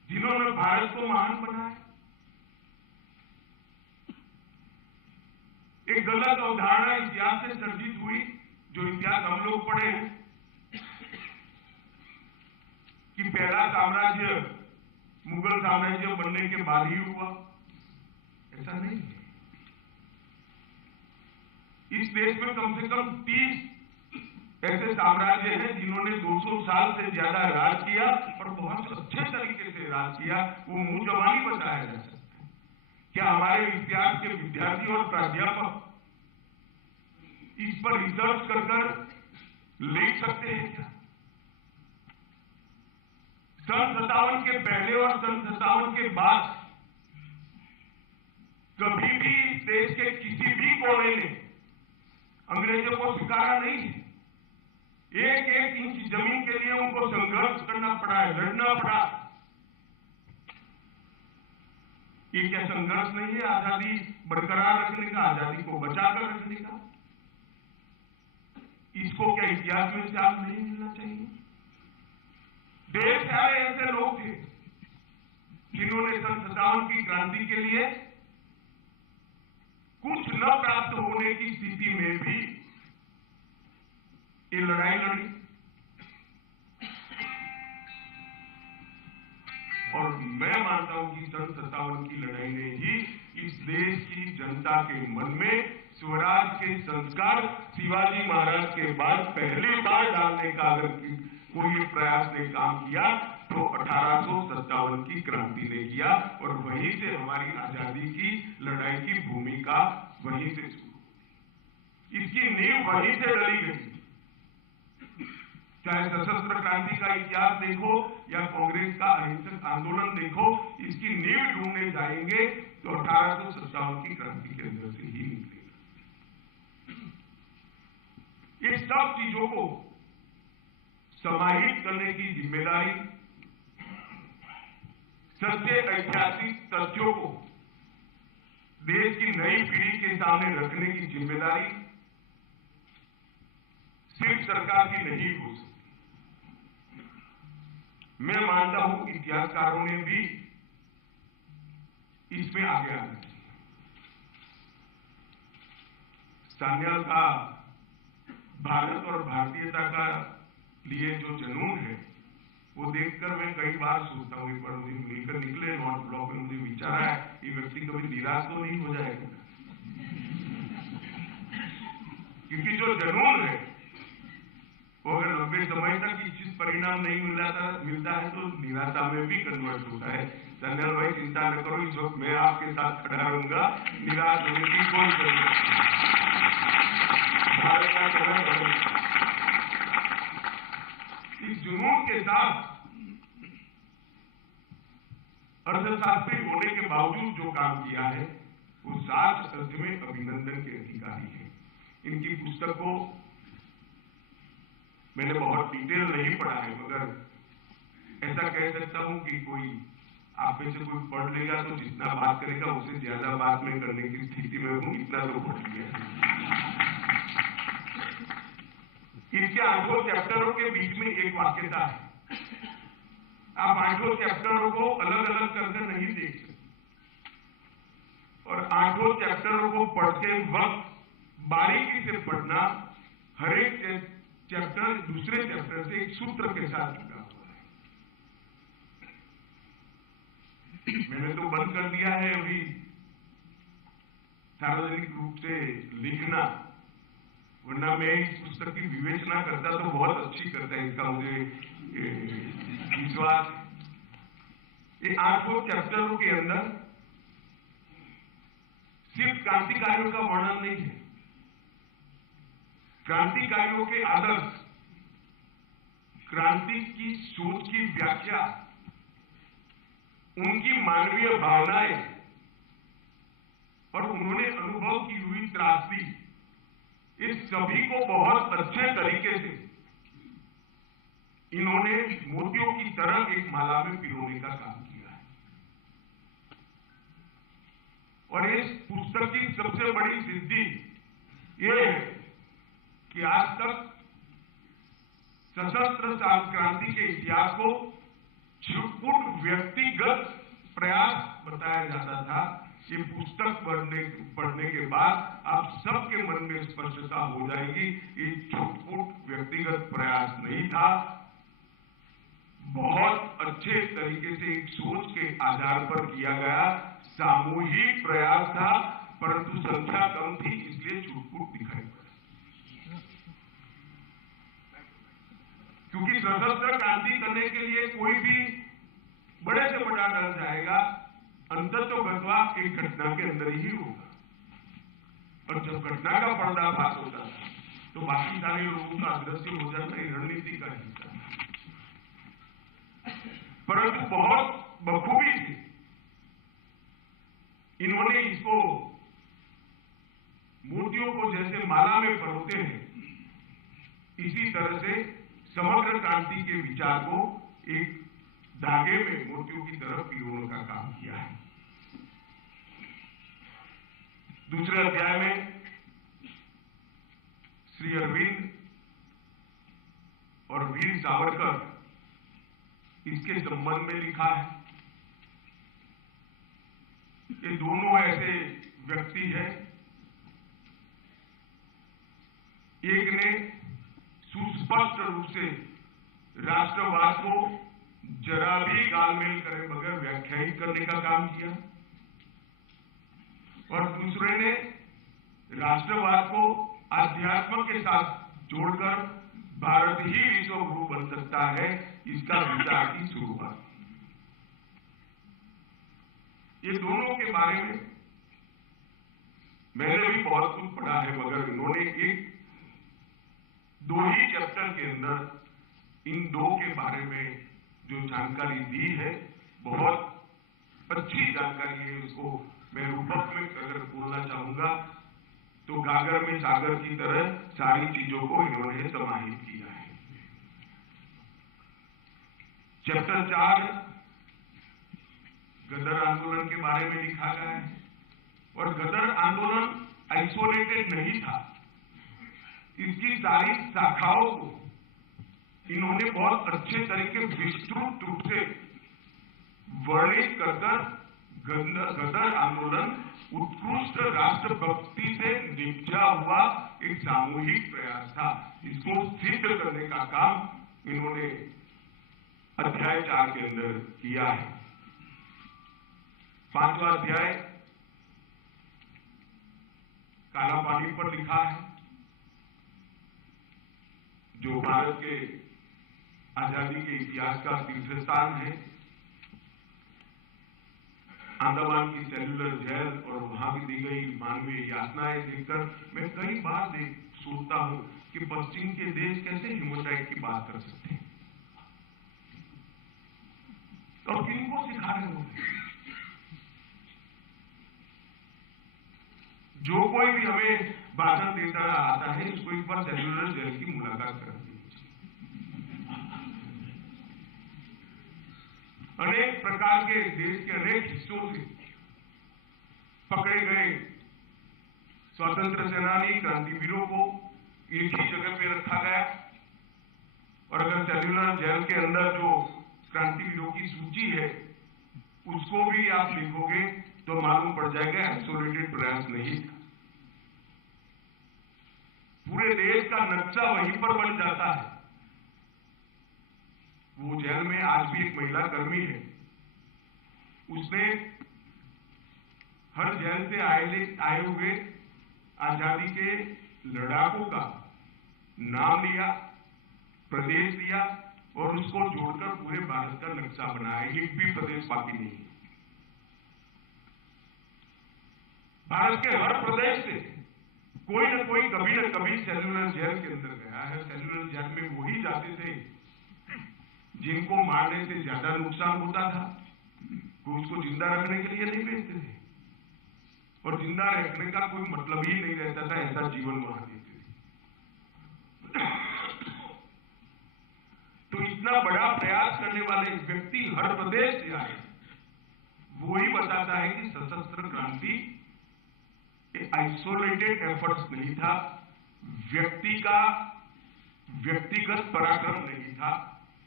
जिन्होंने भारत को महान बनाया। एक गलत अवधारणा इतिहास से सर्जित हुई, जो इतिहास हम लोग पढ़े हैं कि पहला साम्राज्य मुगल साम्राज्य बनने के बाद ही हुआ। ऐसा नहीं है। इस देश में कम से कम 30 ऐसे साम्राज्य हैं जिन्होंने 200 साल से ज्यादा राज किया और बहुत अच्छे तरीके से राज किया। वो मुंह जबानी बताया जा सकता है। क्या हमारे इतिहास के विद्यार्थी और प्राध्यापक इस पर रिसर्च कर लिख सकते हैं क्या? सन 57 के पहले और सन 57 के बाद कभी भी इस देश के किसी भी कोने ने अंग्रेजों को स्वीकारा नहीं है। एक एक इंच जमीन के लिए उनको संघर्ष करना पड़ा है, लड़ना पड़ा। ये क्या संघर्ष नहीं है आजादी बरकरार रखने का, आजादी को बचाकर रखने का? इसको क्या इतिहास में शामिल नहीं मिलना चाहिए? ढेर सारे ऐसे लोग थे जिन्होंने सन 57 की क्रांति के लिए कुछ न प्राप्त होने की स्थिति में भी ये लड़ाई लड़ी। और मैं मानता हूं कि सन 57 की लड़ाई ने ही इस देश की जनता के मन में स्वराज के संस्कार शिवाजी महाराज के बाद पहली बार डालने का अगर कोई प्रयास ने काम किया तो 1857 की क्रांति ने किया। और वहीं से हमारी आजादी की लड़ाई की भूमिका वहीं से शुरू, इसकी नींव वहीं से डली गई। चाहे सशस्त्र क्रांति का इतिहास देखो या कांग्रेस का अहिंसक आंदोलन देखो, इसकी नींव ढूंढने जाएंगे तो 1857 की क्रांति के अंदर से ही निकलेगा। ये सब चीजों को समाहित करने की जिम्मेदारी, सच्चे ऐतिहासिक तथ्यों को देश की नई पीढ़ी के सामने रखने की जिम्मेदारी सिर्फ सरकार की नहीं हो सकती। मैं मानता हूं इतिहासकारों ने भी इसमें आगे आना चाहिए। सान्याल का भारत और भारतीयता का लिए जो जुनून है वो देखकर मैं कई बार सोचता हूं, एक बार मुझे मिलकर निकले नॉर्थ ब्लॉक में, मुझे विचार है ये व्यक्ति कभी निराश तो नहीं हो जाएगा, क्योंकि जो जुनून है वो अगर लंबे समय तक इच्छित परिणाम नहीं मिलता है तो निराशा में भी कन्वर्ट होता है। संजय भाई चिंता न करो, इस वक्त मैं आपके साथ खड़ा रहूंगा, निराश होने की कोई जरूरत नहीं। इस जुनून के साथ अर्थशास्त्री होने के बावजूद जो काम किया है वो साच अर्थ में अभिनंदन के अधिकारी है। इनकी पुस्तक को मैंने बहुत डिटेल नहीं पढ़ा है, मगर ऐसा कह सकता हूं कि कोई आप में से कोई पढ़ लेगा तो जितना बात करेगा उससे ज्यादा बात मैं करने की स्थिति में हूं, इतना तो पढ़ लिया। इनके 8 चैप्टरों के बीच में एक वाक्यता है। आप 8 चैप्टरों को अलग अलग करके नहीं देख सकते, और 8 चैप्टरों को पढ़ते वक्त बारीकी से पढ़ना, हर एक चैप्टर दूसरे चैप्टर से एक सूत्र के साथ जुड़ा हुआ है। मैंने तो बंद कर दिया है अभी सार्वजनिक रूप से लिखना, वरना मैं इस पुस्तक की विवेचना करता तो बहुत अच्छी करता है, इसका मुझे विश्वास। ये 8 चैप्टरों के अंदर सिर्फ क्रांतिकारियों का वर्णन नहीं है, क्रांतिकारियों के आदर्श, क्रांति की सोच की व्याख्या, उनकी मानवीय भावनाएं और उन्होंने अनुभव की हुई त्रासदी, इस सभी को बहुत अच्छे तरीके से इन्होंने मोतियों की तरह एक माला में पिरोने का काम किया है। और इस पुस्तक की सबसे बड़ी सिद्धि यह है कि आज तक सशस्त्र क्रांति के इतिहास को छिटपुट व्यक्तिगत प्रयास बताया जाता था। ये पुस्तक पढ़ने के बाद आप सबके मन में स्पष्टता हो जाएगी, ये छुटपुट व्यक्तिगत प्रयास नहीं था, बहुत अच्छे तरीके से एक सोच के आधार पर किया गया सामूहिक प्रयास था, परंतु संख्या कम थी इसलिए छुटपुट दिखाई पड़ा। क्योंकि सशस्त्र क्रांति करने के लिए कोई भी बड़े से बड़ा डर जाएगा, अंततोगत्वा एक घटना के अंदर ही होगा, और जब घटना का पर्दाफाश होता है तो बाकी सारे लोगों का अदृश्य हो जाना रणनीति का हिस्सा है। परंतु बहुत बखूबी से इन्होंने इसको मोतियों को जैसे माला में परोते हैं, इसी तरह से समग्र क्रांति के विचार को एक धागे में मोतियों की तरफ पिरोने का काम किया है। दूसरे अध्याय में श्री अरविंद और वीर सावरकर इसके संबंध में लिखा है। ये दोनों ऐसे व्यक्ति हैं, एक ने सुस्पष्ट रूप से राष्ट्रवाद को जरा भी गालमेल करे बगैर व्याख्यायित करने का काम किया, और दूसरे ने राष्ट्रवाद को अध्यात्म के साथ जोड़कर भारत ही विश्व गुरु बन सकता है, इसका विचार की शुरुआत। ये दोनों के बारे में मैंने भी बहुत कुछ पढ़ा है, मगर इन्होंने एक दो ही चैप्टर के अंदर इन दो के बारे में जो जानकारी दी है, बहुत अच्छी जानकारी है। उसको मैं रूपक में अगर बोलना चाहूंगा तो गागर में सागर की तरह सारी चीजों को इन्होंने समाहित किया है। चैप्टर 4 गदर आंदोलन के बारे में लिखा गया है, और गदर आंदोलन आइसोलेटेड नहीं था, इसकी सारी शाखाओं को इन्होंने बहुत अच्छे तरीके विस्तृत रूप से वर्णित कर गदर आंदोलन उत्कृष्ट राष्ट्रभक्ति से निपजा हुआ एक सामूहिक प्रयास था। इसको सिद्ध करने का काम इन्होंने अध्याय 4 के अंदर किया है। 5वां अध्याय काला पानी पर लिखा है, जो भारत के आजादी के इतिहास का तीर्थ स्थान है। अंडमान की सेल्युलर जेल और वहां भी दी गई मानवीय यातनाएं देखकर मैं कई बार सोचता हूं कि पश्चिम के देश कैसे ह्यूमन की बात कर सकते हैं, और किनको सिखा रहे होंगे। जो कोई भी हमें भाषण देता आता है, उसको एक बार सेल्युलर जेल की मुलाकात करनी। अनेक प्रकार के देश के अनेक हिस्सों से पकड़े गए स्वतंत्र सेनानी क्रांतिवीरों को एक ही जगह पे रखा गया, और अगर सेल्युलर जेल के अंदर जो क्रांतिवीरों की सूची है उसको भी आप लिखोगे तो मालूम पड़ जाएगा आइसोलेटेड प्रयास नहीं था। पूरे देश का नक्शा वहीं पर बन जाता है। वो जेल में आज भी एक महिला कर्मी है, उसने हर जेल से आए हुए आजादी के लड़ाकों का नाम लिया, प्रदेश दिया, और उसको जोड़कर पूरे भारत का नक्शा बनाया। एक भी प्रदेश बाकी नहीं। भारत के हर प्रदेश से कोई न कोई कभी न कभी सेल्युलर जेल के अंदर गया है। सेल्युलर जेल में वही जाते थे जिनको मारने से ज्यादा नुकसान होता था, कोई उसको जिंदा रखने के लिए नहीं भेजते थे, और जिंदा रखने का कोई मतलब ही नहीं रहता था, ऐसा जीवन वहां देते थे। तो इतना बड़ा प्रयास करने वाले व्यक्ति हर प्रदेश से आए, वो ही बताता है कि सशस्त्र क्रांति आइसोलेटेड एफर्ट्स नहीं था, व्यक्तिगत पराक्रम नहीं था,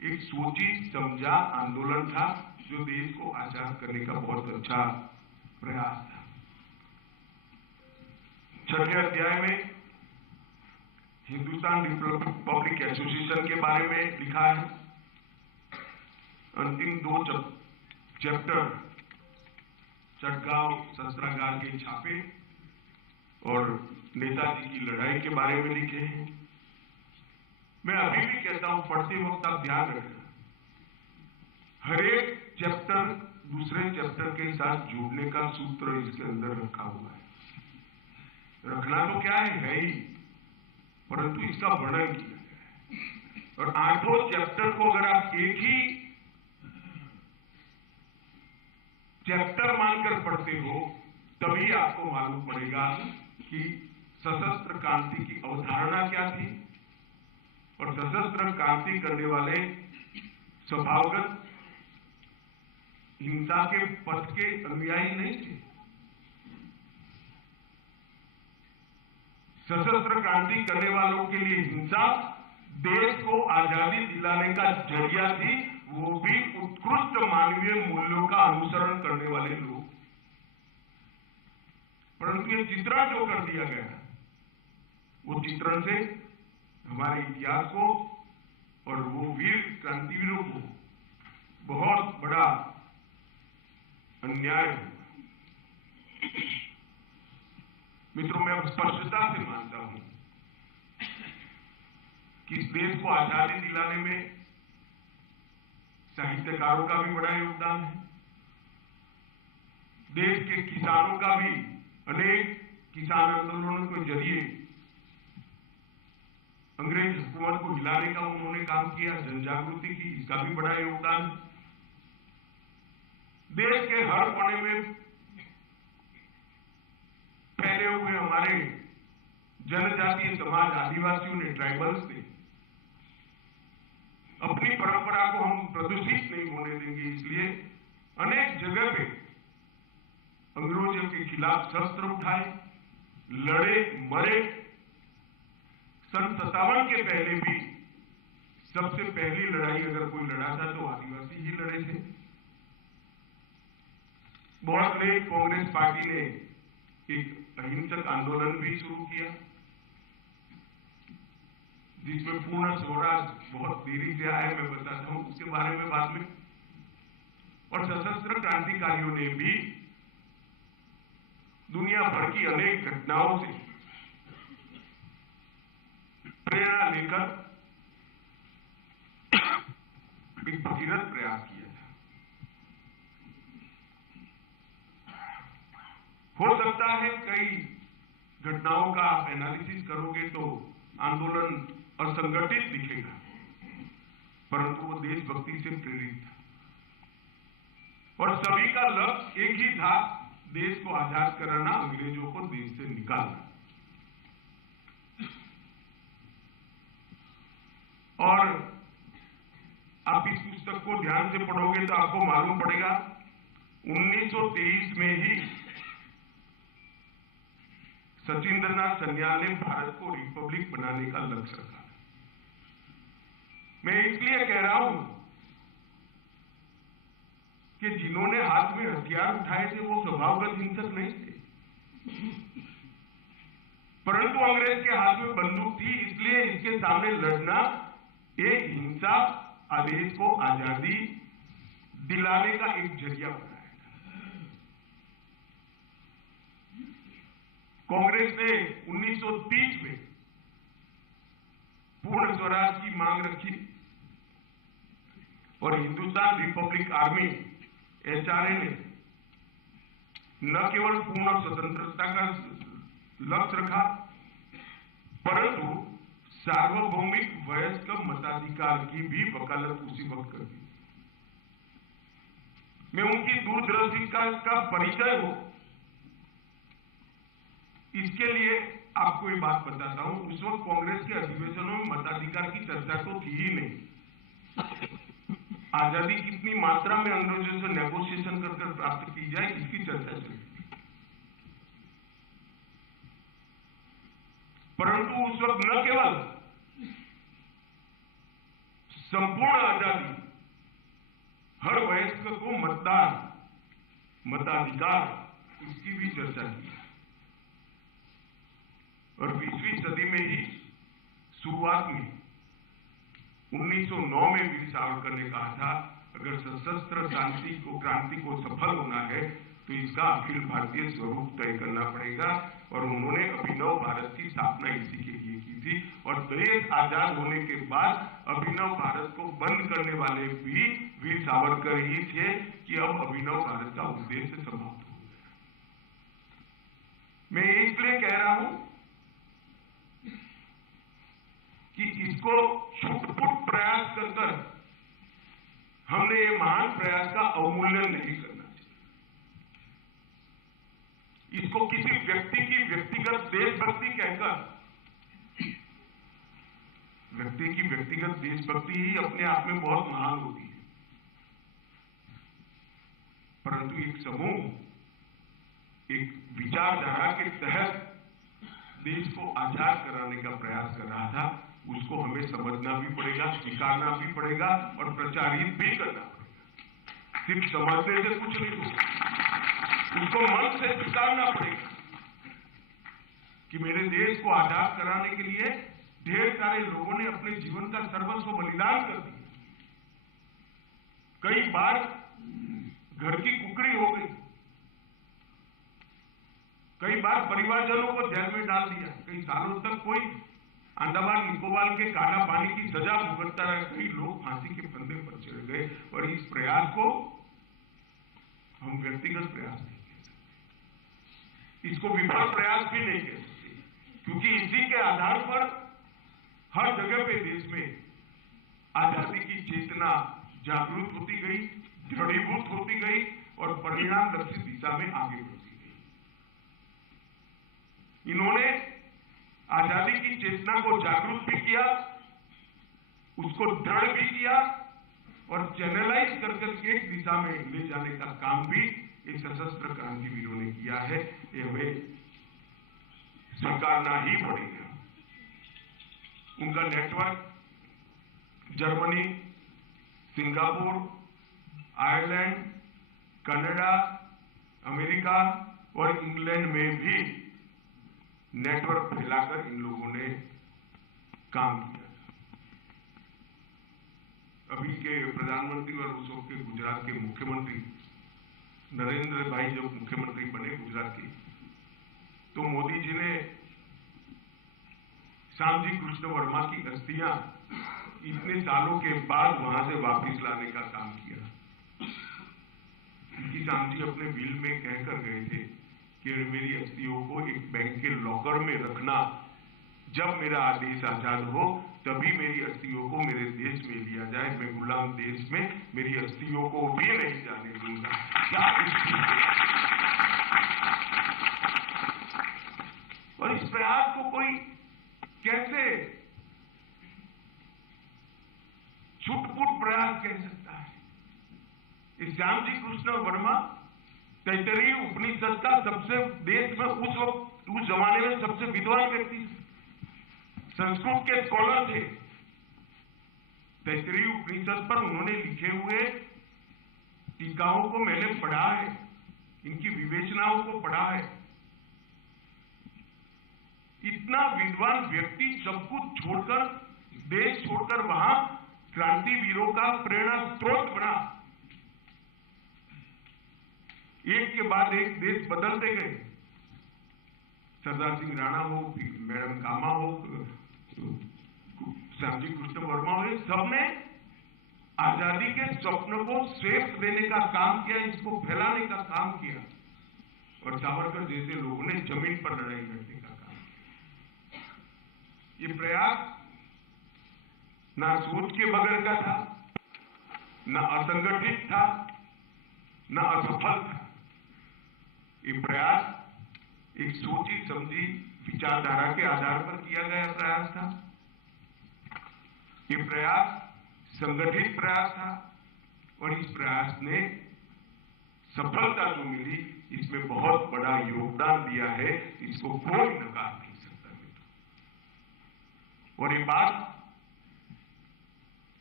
एक सोची समझा आंदोलन था जो देश को आजाद करने का बहुत अच्छा प्रयास था। छठे अध्याय में हिंदुस्तान रिपब्लिक एसोसिएशन के बारे में लिखा है। अंतिम 2 चैप्टर चटगांव शस्त्रागार के छापे और नेताजी की लड़ाई के बारे में लिखे हैं। मैं अभी भी कहता हूं, पढ़ते वक्त आप ध्यान रखना, हर एक चैप्टर दूसरे चैप्टर के साथ जुड़ने का सूत्र इसके अंदर रखा हुआ है। रखना तो क्या है ही, परंतु इसका वर्णन किया गया है। और 8 चैप्टर को अगर आप एक ही चैप्टर मानकर पढ़ते हो तभी आपको मालूम पड़ेगा कि सशस्त्र क्रांति की अवधारणा क्या थी और सशस्त्र क्रांति करने वाले स्वभावगत हिंसा के पथ के अनुयायी नहीं थे। सशस्त्र क्रांति करने वालों के लिए हिंसा देश को आजादी दिलाने का जरिया थी, वो भी उत्कृष्ट मानवीय मूल्यों का अनुसरण करने वाले लोग। परंतु ये चित्रण जो कर दिया गया, वो चित्रण से हमारे इतिहास को और वो वीर क्रांतिवीरों को बहुत बड़ा अन्याय हुआ। मित्रों, मैं स्पष्टता से मानता हूं कि इस देश को आजादी दिलाने में साहित्यकारों का भी बड़ा योगदान है। देश के किसानों का भी, अनेक किसान आंदोलनों के जरिए अंग्रेज हुकूमत को हिलाने का उन्होंने काम किया, जन जागृति की, इसका भी बड़ा योगदान है। देश के हर कोने में फैले हुए हमारे जनजातीय समाज, आदिवासियों ने, ट्राइबल्स ने अपनी परंपरा को हम प्रदूषित नहीं होने देंगे, इसलिए अनेक जगह पे अंग्रेजों के खिलाफ शस्त्र उठाए, लड़े, मरे। सन 57 के पहले भी सबसे पहली लड़ाई अगर कोई लड़ा था तो आदिवासी ही लड़े थे। बहुत लेट कांग्रेस पार्टी ने एक अहिंसक आंदोलन भी शुरू किया, जिसमें पूर्ण स्वराज बहुत देरी से आया, मैं बताता हूं उसके बारे में बाद में। और सशस्त्र क्रांतिकारियों ने भी दुनिया भर की अनेक घटनाओं से प्रेरणा लेकर एक भगीरथ प्रयास किया था। हो सकता है कई घटनाओं का आप एनालिसिस करोगे तो आंदोलन असंगठित दिखेगा, परंतु वो देशभक्ति से प्रेरित था और सभी का लक्ष्य एक ही था, देश को आजाद कराना, अंग्रेजों को देश से निकालना। और आप इस पुस्तक को ध्यान से पढ़ोगे तो आपको मालूम पड़ेगा 1923 में ही सचिंद्रनाथ सन्याल ने भारत को रिपब्लिक बनाने का लक्ष्य रखा। मैं इसलिए कह रहा हूं कि जिन्होंने हाथ में हथियार उठाए थे वो स्वभावगत हिंसक नहीं थे, परंतु अंग्रेज के हाथ में बंदूक थी, इसलिए इसके सामने लड़ना एक हिंसा आदेश को आजादी दिलाने का एक जरिया बनाया। कांग्रेस ने 1930 में पूर्ण स्वराज की मांग रखी और हिंदुस्तान रिपब्लिक आर्मी एचआरए ने न केवल पूर्ण स्वतंत्रता का लक्ष्य रखा, परंतु सार्वभौमिक वयस्क मताधिकार की भी वकालत उसी वक्त कर दी। मैं उनकी दूरदर्शी का परिचय हो, इसके लिए आपको ये बात बताता हूं। उस वक्त कांग्रेस के अधिवेशनों में मताधिकार की चर्चा तो थी ही नहीं। आजादी कितनी मात्रा में अंग्रेजों से नेगोशिएशन कर प्राप्त की जाए, इसकी चर्चा चली। परंतु उस वक्त न केवल संपूर्ण आजादी, हर वयस्क को मतदान, मताधिकार, इसकी भी चर्चा की। और 20वीं सदी में ही शुरुआत में 1909 में वीर सावरकर ने कहा था, अगर सशस्त्र क्रांति को सफल होना है तो इसका अखिल भारतीय स्वरूप तय करना पड़ेगा। और उन्होंने अभिनव भारत की स्थापना इसी के लिए की थी। और देश आजाद होने के बाद अभिनव भारत को बंद करने वाले भी वीर सावरकर ही थे कि अब अभिनव भारत का उद्देश्य समाप्त हो गया। मैं इसलिए कह रहा हूं कि इसको छुटपुट प्रयास कर हमने ये महान प्रयास का अवमूल्यन नहीं करना चाहिए। इसको किसी व्यक्ति की व्यक्तिगत देशभक्ति कहकर, व्यक्ति की व्यक्तिगत देशभक्ति ही अपने आप में बहुत महान होती है, परंतु एक समूह एक विचारधारा के तहत देश को आजाद कराने का प्रयास कर रहा था, उसको हमें समझना भी पड़ेगा, स्वीकारना भी पड़ेगा और प्रचारित भी करना पड़ेगा। सिर्फ समझने से कुछ नहीं होगा, उसको मन से स्वीकारना पड़ेगा कि मेरे देश को आजाद कराने के लिए ढेर सारे लोगों ने अपने जीवन का सर्वस्व बलिदान कर दिया। कई बार घर की कुकड़ी हो गई, कई बार परिवारजनों को जेल में डाल दिया, कई सालों तक कोई अंडमान निकोबार के काला पानी की सजा भुगतता रहा, कई लोग फांसी के फंदे पर चढ़ गए। और इस प्रयास को हम व्यक्तिगत प्रयास नहीं कह सकते, इसको विफल प्रयास भी नहीं कह सकते, क्योंकि इसी के आधार पर हर जगह पे देश में आजादी की चेतना जागृत होती गई, दृढ़ीभूत होती गई और परिणाम लक्षित दिशा में आगे बढ़ती गई। इन्होंने आजादी की चेतना को जागरूक भी किया, उसको दृढ़ भी किया और चैनलाइज करके एक दिशा में ले जाने का काम भी एक सशस्त्र क्रांतिवीरों ने किया है। ये हमें स्वीकारना ही पड़ेगा। उनका network Germany, Singapore, Ireland, Canada, America और इंग्लैंड में भी नेटवर्क फैलाकर इन लोगों ने काम किया। अभी के प्रधानमंत्री और उस वक्त के गुजरात के मुख्यमंत्री नरेंद्र भाई जब मुख्यमंत्री बने गुजरात के, तो मोदी जी ने श्यामजी कृष्ण वर्मा की अस्थियां इतने सालों के बाद वहां से वापस लाने का काम किया। क्योंकि श्यामजी अपने बिल में कहकर गए थे कि मेरी अस्थियों को एक बैंक के लॉकर में रखना, जब मेरा आदेश आजाद हो तभी मेरी अस्थियों को मेरे देश में लिया जाए, मैं गुलाम देश में मेरी अस्थियों को भी नहीं जाने दूंगा। क्या और इस प्रयास को कोई कैसे छुटपुट प्रयास कह सकता है? इस श्यामजी कृष्ण वर्मा तैतरीय उपनिषद का सबसे देश में उस जमाने में सबसे विद्वान व्यक्ति थे, संस्कृत के स्कॉलर थे। तैतरीय उपनिषद पर उन्होंने लिखे हुए टीकाओं को मैंने पढ़ा है, इनकी विवेचनाओं को पढ़ा है। इतना विद्वान व्यक्ति सब कुछ छोड़कर, देश छोड़कर वहां क्रांतिवीरों का प्रेरणा स्रोत बना। एक के बाद एक देश बदलते गए। सरदार सिंह राणा हो, मैडम कामा हो, श्यामजी कृष्ण वर्मा हो, सबने आजादी के स्वप्न को श्रेष्ठ देने का काम किया, इसको फैलाने का काम किया। और सावरकर जैसे लोगों ने जमीन पर लड़ाई लड़ने का काम किया। ये प्रयास ना सोच के बगैर का था, ना असंगठित था, ना असफल था। ये प्रयास एक सोची समझी विचारधारा के आधार पर किया गया प्रयास था। ये प्रयास संगठित प्रयास था और इस प्रयास ने सफलता जो मिली, इसमें बहुत बड़ा योगदान दिया है, इसको कोई नकार नहीं सकता। और ये बात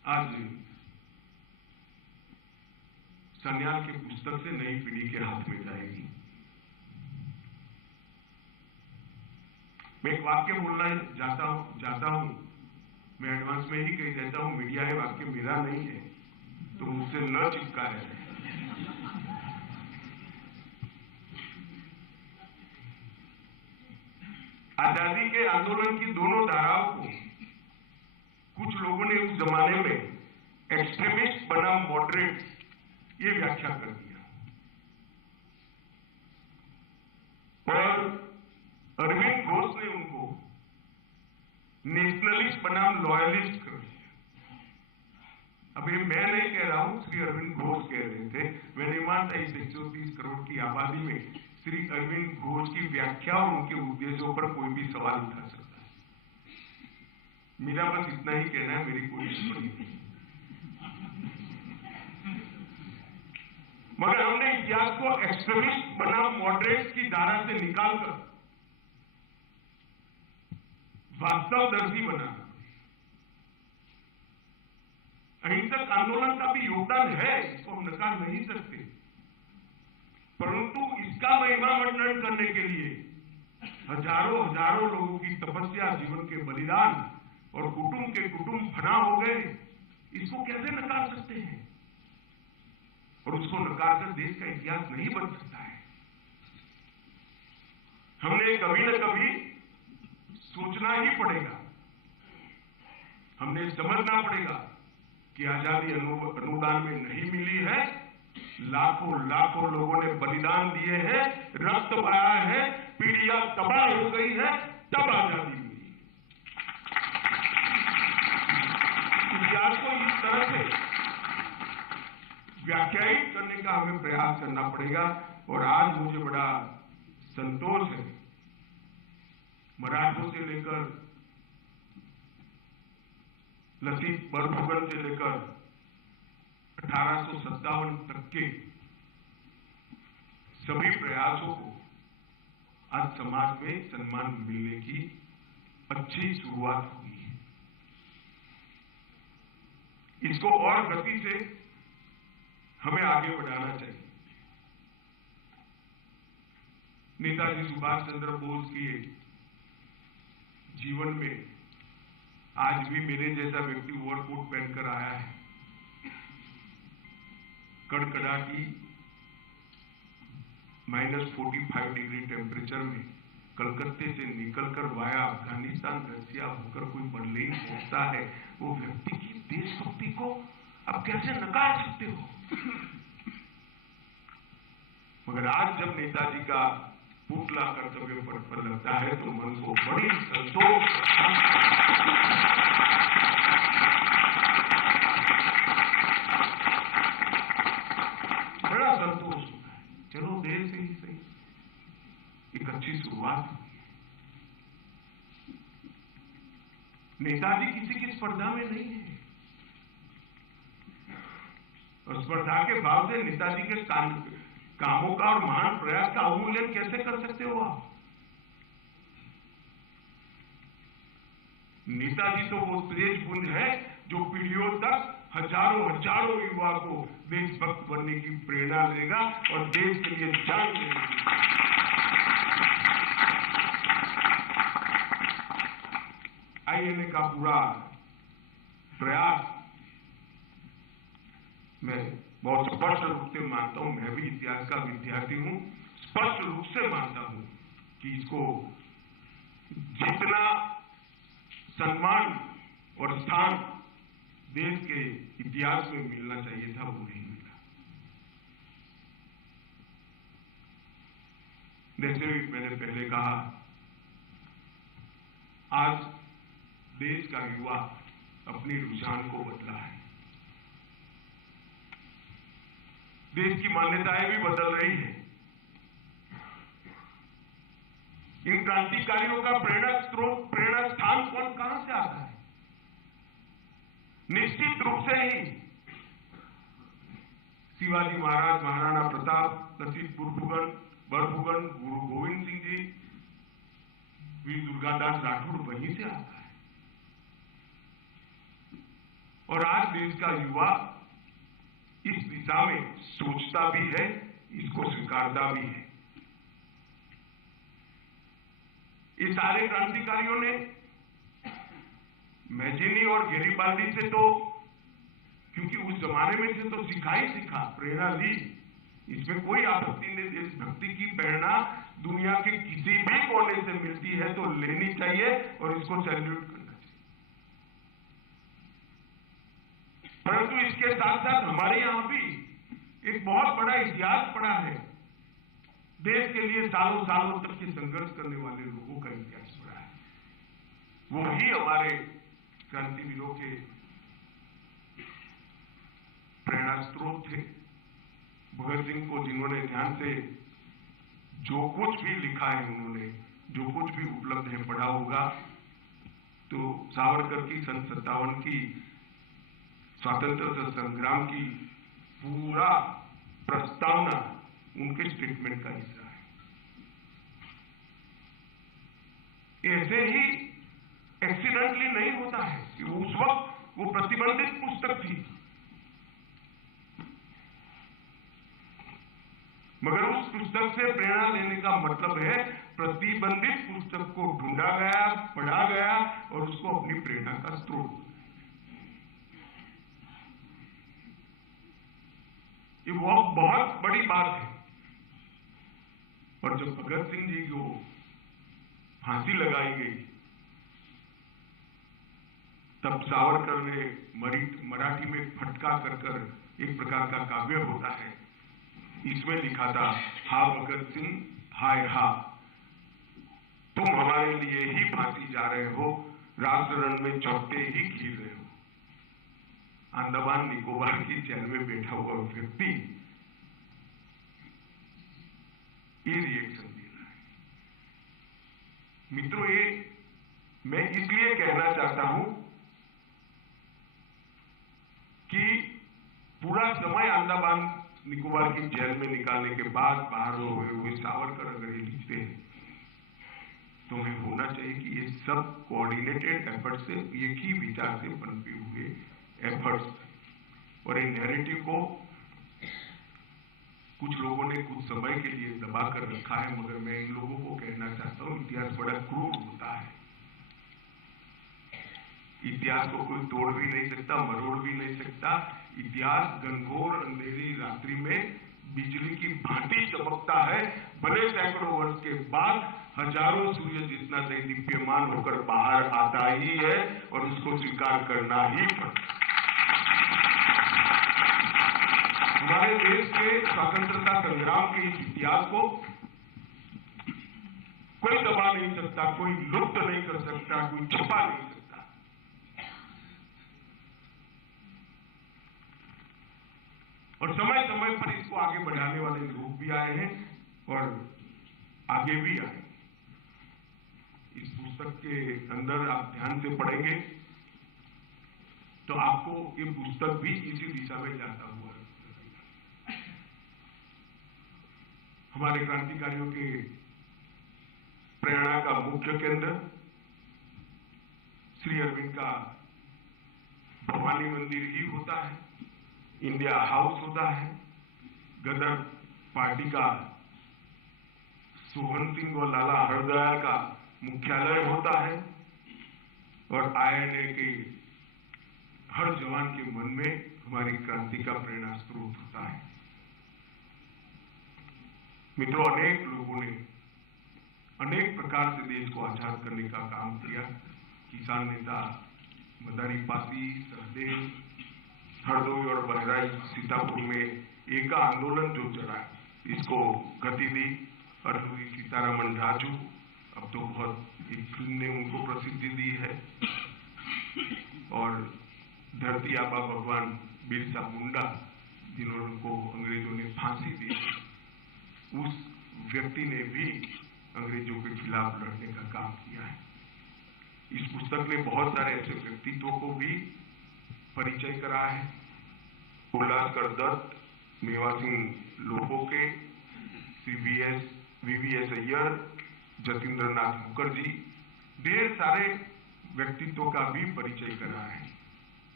आज सन्याल की पुस्तक से नई पीढ़ी के हाथ में जाएगी। मैं एक वाक्य बोलना चाहता हूं, मैं एडवांस में ही कह देता हूं, मीडिया है, वाक्य मेरा नहीं है, तो मुझसे न चिपका है। आजादी के आंदोलन की दोनों धाराओं को कुछ लोगों ने उस जमाने में एक्सट्रीमिस्ट बनाम मॉडरेट ये व्याख्या कर दिया, और अरविंद घोष ने उनको नेशनलिस्ट बनाम लॉयलिस्ट कर दिया। अब ये मैं नहीं कह रहा हूं, श्री अरविंद घोष कह रहे थे। मैं नहीं मानता इस 130 करोड़ की आबादी में श्री अरविंद घोष की व्याख्या और उनके उद्देश्यों पर कोई भी सवाल उठा सकता है। मेरा बस इतना ही कहना है, मेरी कोई टिप्पणी नहीं। मगर हमने इतिहास को एक्सट्रीमिस्ट बनाम मॉडरेट की धारा से निकालकर वास्तवदर्शी बनाना। अहिंसक आंदोलन का भी योगदान है, इसको हम नकार नहीं सकते, परंतु इसका महिमा वर्णन करने के लिए हजारों लोगों की तपस्या, जीवन के बलिदान और कुटुंब के कुटुंब फना हो गए, इसको कैसे नकार सकते हैं? और उसको नकार कर देश का इतिहास नहीं बन सकता है। हमने कभी न कभी सोचना ही पड़ेगा, हमने समझना पड़ेगा कि आजादी अनुदान में नहीं मिली है। लाखों लोगों ने बलिदान दिए हैं, रक्त बहाया है, पीढ़ियां तबाह हो गई है, तब आजादी मिली। इतिहास को इस तरह से व्याख्यायित करने का हमें प्रयास करना पड़ेगा। और आज मुझे बड़ा संतोष है, मराठों से लेकर लसीत बरफुकन से लेकर 1857 तक के सभी प्रयासों को आज समाज में सम्मान मिलने की अच्छी शुरुआत हुई है। इसको और गति से हमें आगे बढ़ाना चाहिए। नेताजी सुभाष चंद्र बोस के जीवन में आज भी मेरे जैसा व्यक्ति ओवरकोट पहनकर आया है, कड़कड़ाटी -45 डिग्री टेम्परेचर में कलकत्ते से निकलकर वाया अफगानिस्तान रसिया होकर कोई बर्लिन पहुंचता है, वो व्यक्ति की देशभक्ति को आप कैसे नकार सकते हो? मगर आज जब नेताजी का पुतला कर्तव्य पथ पर लगता है तो मन को बड़ी संतोष, बड़ा संतोष होता है। चलो देर से ही सही, एक अच्छी शुरुआत हुई। नेताजी किसी की स्पर्धा में नहीं है, और स्पर्धा के भाव से नेताजी के कामों का और महान प्रयास का अवमूल्यन कैसे कर सकते हो आप? नेताजी तो वो तेज पुंज है जो पीढ़ियों तक हजारों युवा को देशभक्त बनने की प्रेरणा देगा और देश के लिए जान देगा। आईएनए का पूरा प्रयास मैं बहुत स्पष्ट रूप से मानता हूं, मैं भी इतिहास का विद्यार्थी हूं, स्पष्ट रूप से मानता हूं कि इसको जितना सम्मान और स्थान देश के इतिहास में मिलना चाहिए था वो नहीं मिला। जैसे मैंने पहले कहा, आज देश का युवा अपनी रुझान को बदला है, देश की मान्यताएं भी बदल रही है। इन क्रांतिकारियों का प्रेरणा स्रोत, प्रेरणा स्थान कहां से आता है? निश्चित रूप से ही शिवाजी महाराज, महाराणा प्रताप, लसीत बरफुकन, गुरु गोविंद सिंह जी, वीर दुर्गादास राठौड़ वहीं से आता है। और आज देश का युवा इस दिशा में सोचता भी है, इसको स्वीकारता भी है। ये सारे क्रांतिकारियों ने मैजिनी और गेरिबाल्डी से तो, क्योंकि उस जमाने में से तो सीखा ही सीखा, प्रेरणा ली, इसमें कोई आपत्ति नहीं। देशभक्ति की प्रेरणा दुनिया के किसी भी कोने से मिलती है तो लेनी चाहिए और इसको सैल्यूट करना चाहिए। परंतु इसके साथ साथ हमारे यहां भी एक बहुत बड़ा इतिहास पड़ा है। देश के लिए सालों सालों तक के संघर्ष करने वाले लोगों का इतिहास पड़ा है। वो ही हमारे क्रांतिवीरों के प्रेरणा स्रोत थे। भगत सिंह को जिन्होंने ध्यान से जो कुछ भी लिखा है, उन्होंने जो कुछ भी उपलब्ध है पढ़ा होगा, तो सावरकर की सन 57 की स्वतंत्रता संग्राम की पूरा प्रस्तावना उनके स्टेटमेंट का हिस्सा है। ऐसे ही एक्सीडेंटली नहीं होता है कि उस वक्त वो प्रतिबंधित पुस्तक थी, मगर उस पुस्तक से प्रेरणा लेने का मतलब है प्रतिबंधित पुस्तक को ढूंढा गया, पढ़ा गया और उसको अपनी प्रेरणा का स्रोत। ये बहुत बड़ी बात है। और जब भगत सिंह जी को फांसी लगाई गई, तब सावरकर ने मराठी में फटका कर एक प्रकार का काव्य होता है, इसमें लिखा था, हा भगत सिंह हाय हा, तुम हमारे लिए ही फांसी जा रहे हो, राष्ट्र में चौथे ही खील रहे हो। अंडमान निकोबार की जेल में बैठा हुआ व्यक्ति ये रिएक्शन दे रहा है। मित्रों, ये मैं इसलिए कहना चाहता हूं कि पूरा समय अंडमान निकोबार की जेल में निकालने के बाद बाहर हुए सावरकर अगर ये लिखते हैं तो हमें होना चाहिए कि ये सब कोऑर्डिनेटेड एफर्ट से, एक ही विचार से पनपे हुए एफर्ट्स। और ये नैरेटिव को कुछ लोगों ने कुछ समय के लिए दबा कर रखा है, मगर मैं इन लोगों को कहना चाहता हूं, इतिहास बड़ा क्रूर होता है। इतिहास को कोई तोड़ भी नहीं सकता, मरोड़ भी नहीं सकता। इतिहास घनघोर अंधेरी रात्रि में बिजली की भांति चमकता है, भले सैकड़ों वर्ष के बाद हजारों सूर्य जितना दीप्यमान होकर बाहर आता ही है और उसको स्वीकार करना ही पड़ता। हमारे देश के स्वतंत्रता संग्राम के इस इतिहास को कोई दबा नहीं सकता, कोई लुप्त नहीं कर सकता, कोई छुपा नहीं सकता। और समय समय पर इसको आगे बढ़ाने वाले लोग भी आए हैं और आगे भी आए। इस पुस्तक के अंदर आप ध्यान से पढ़ेंगे तो आपको ये पुस्तक भी इसी दिशा में जाता हुआ है। हमारे क्रांतिकारियों के प्रेरणा का मुख्य केंद्र श्री अरविंद का भवानी मंदिर ही होता है, इंडिया हाउस होता है, गदर पार्टी का सोहन सिंह और लाला हरदयाल का मुख्यालय होता है और आईएनए के हर जवान के मन में हमारी क्रांति का प्रेरणा स्रोत होता है। मित्रों, अनेक लोगों ने अनेक प्रकार से देश को आजाद करने का काम किया। किसान नेता मदारी पासी, सहदेव, हरदोई और बहराइच सीतापुर में एका आंदोलन जो चला, इसको गति दी अरहुई सीतारामन राजू, अब तो बहुत एक फिल्म ने उनको प्रसिद्धि दी है, और धरती आबा भगवान बिरसा मुंडा जिन्होंने को अंग्रेजों ने फांसी दी, उस व्यक्ति ने भी अंग्रेजों के खिलाफ लड़ने का काम किया है। इस पुस्तक ने बहुत सारे ऐसे व्यक्तित्वों को भी परिचय करा है। उल्लासकर दत्त, मेवा सिंह लोहोके, VVS अय्यर, जतीन्द्र मुखर्जी, ढेर सारे व्यक्तित्वों का भी परिचय करा है।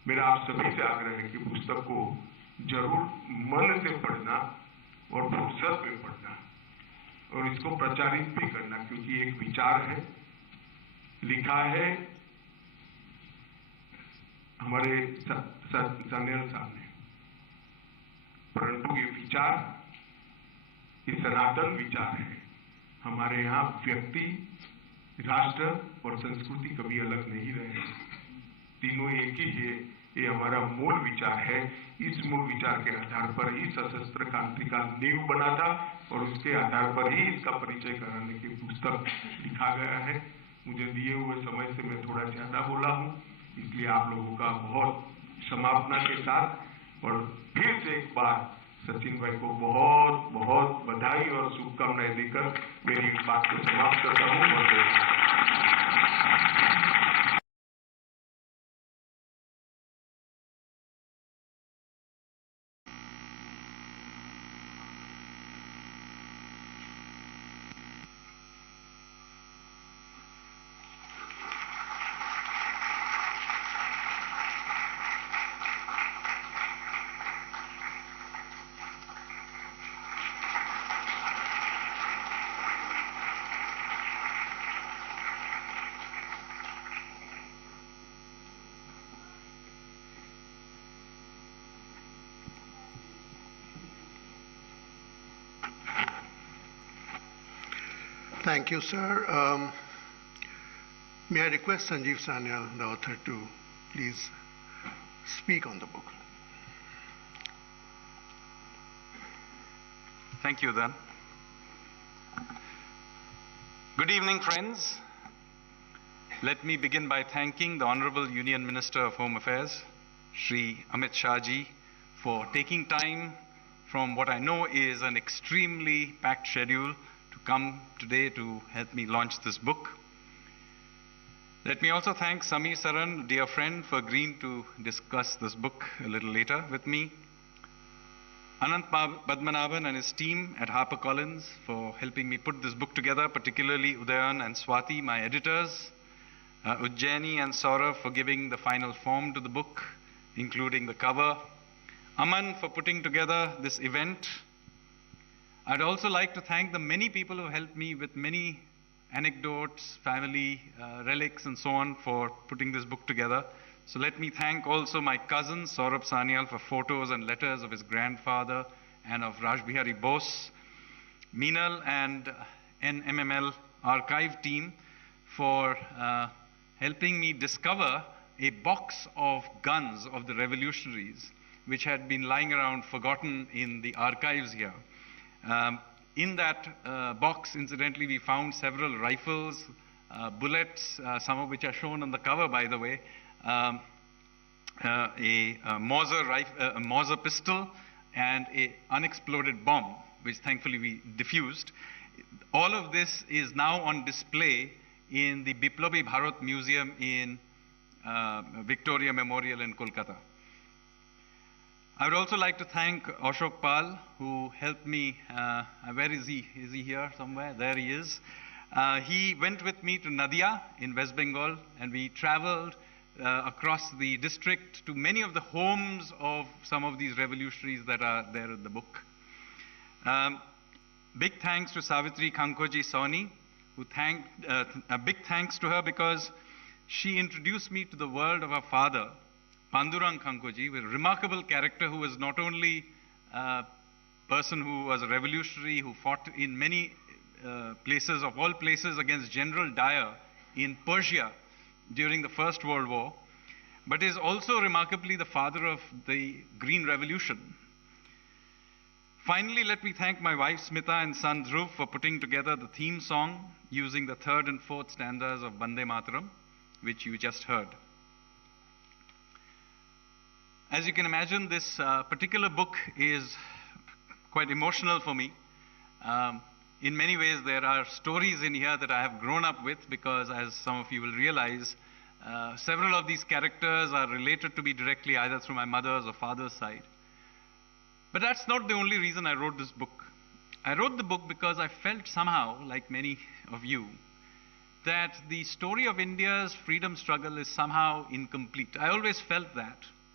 मेरा आप सभी से आग्रह है कि पुस्तक को जरूर मन से पढ़ना और फुर्सत में पढ़ना और इसको प्रचारित भी करना, क्योंकि एक विचार है, लिखा है हमारे सान्याल साहब ने, परंतु ये विचार, ये सनातन विचार है। हमारे यहाँ व्यक्ति, राष्ट्र और संस्कृति कभी अलग नहीं रहे, तीनों एक ही है। ये हमारा मूल विचार है। इस मूल विचार के आधार पर ही सशस्त्र क्रांति का नींव बना था और उसके आधार पर ही इसका परिचय कराने की पुस्तक लिखा गया है। मुझे दिए हुए समय से मैं थोड़ा ज्यादा बोला हूँ, इसलिए आप लोगों का बहुत समापना के साथ और फिर से एक बार सचिन भाई को बहुत बहुत बधाई और शुभकामनाएं देकर मेरी इस बात को समाप्त करता हूँ। Thank you, sir. May I request Sanjeev Sanyal, the author, to please speak on the book. Thank you, then. Good evening, friends. Let me begin by thanking the Honorable Union Minister of Home Affairs, Shri Amit Shah ji, for taking time from what I know is an extremely packed schedule to come today to help me launch this book. Let me also thank Samir Saran, dear friend, for agreeing to discuss this book a little later with me. Anant Padmanabhan and his team at HarperCollins for helping me put this book together, particularly Udayan and Swati, my editors. Ujjaini and Saurav for giving the final form to the book, including the cover. Aman for putting together this event. I'd also like to thank the many people who helped me with many anecdotes, family relics and so on for putting this book together. So let me thank also my cousin Saurabh Sanyal for photos and letters of his grandfather and of Raj Bihari Bose. Meenal and NMML archive team for helping me discover a box of guns of the revolutionaries which had been lying around forgotten in the archives here. In that box, incidentally, we found several rifles, bullets, some of which are shown on the cover, by the way, a Mauser pistol, and an unexploded bomb, which thankfully we diffused. All of this is now on display in the Biplobi Bharat Museum in Victoria Memorial in Kolkata. I would also like to thank Ashok Pal, who helped me. Where is he? Is he here somewhere? There he is. He went with me to Nadia in West Bengal, and we traveled across the district to many of the homes of some of these revolutionaries that are there in the book. Big thanks to Savitri Kankoji Soni, who a big thanks to her because she introduced me to the world of her father, Pandurang Kankoji, a remarkable character who was not only a person who was a revolutionary, who fought in many places, of all places, against General Dyer in Persia during the First World War, but is also remarkably the father of the Green Revolution. Finally, let me thank my wife Smita and son Dhruv for putting together the theme song using the third and fourth stanzas of Bande Mataram, which you just heard. As you can imagine, this particular book is quite emotional for me. In many ways, there are stories in here that I have grown up with because, as some of you will realize, several of these characters are related to me directly either through my mother's or father's side. But that's not the only reason I wrote this book. I wrote the book because I felt somehow, like many of you, that the story of India's freedom struggle is somehow incomplete. I always felt that.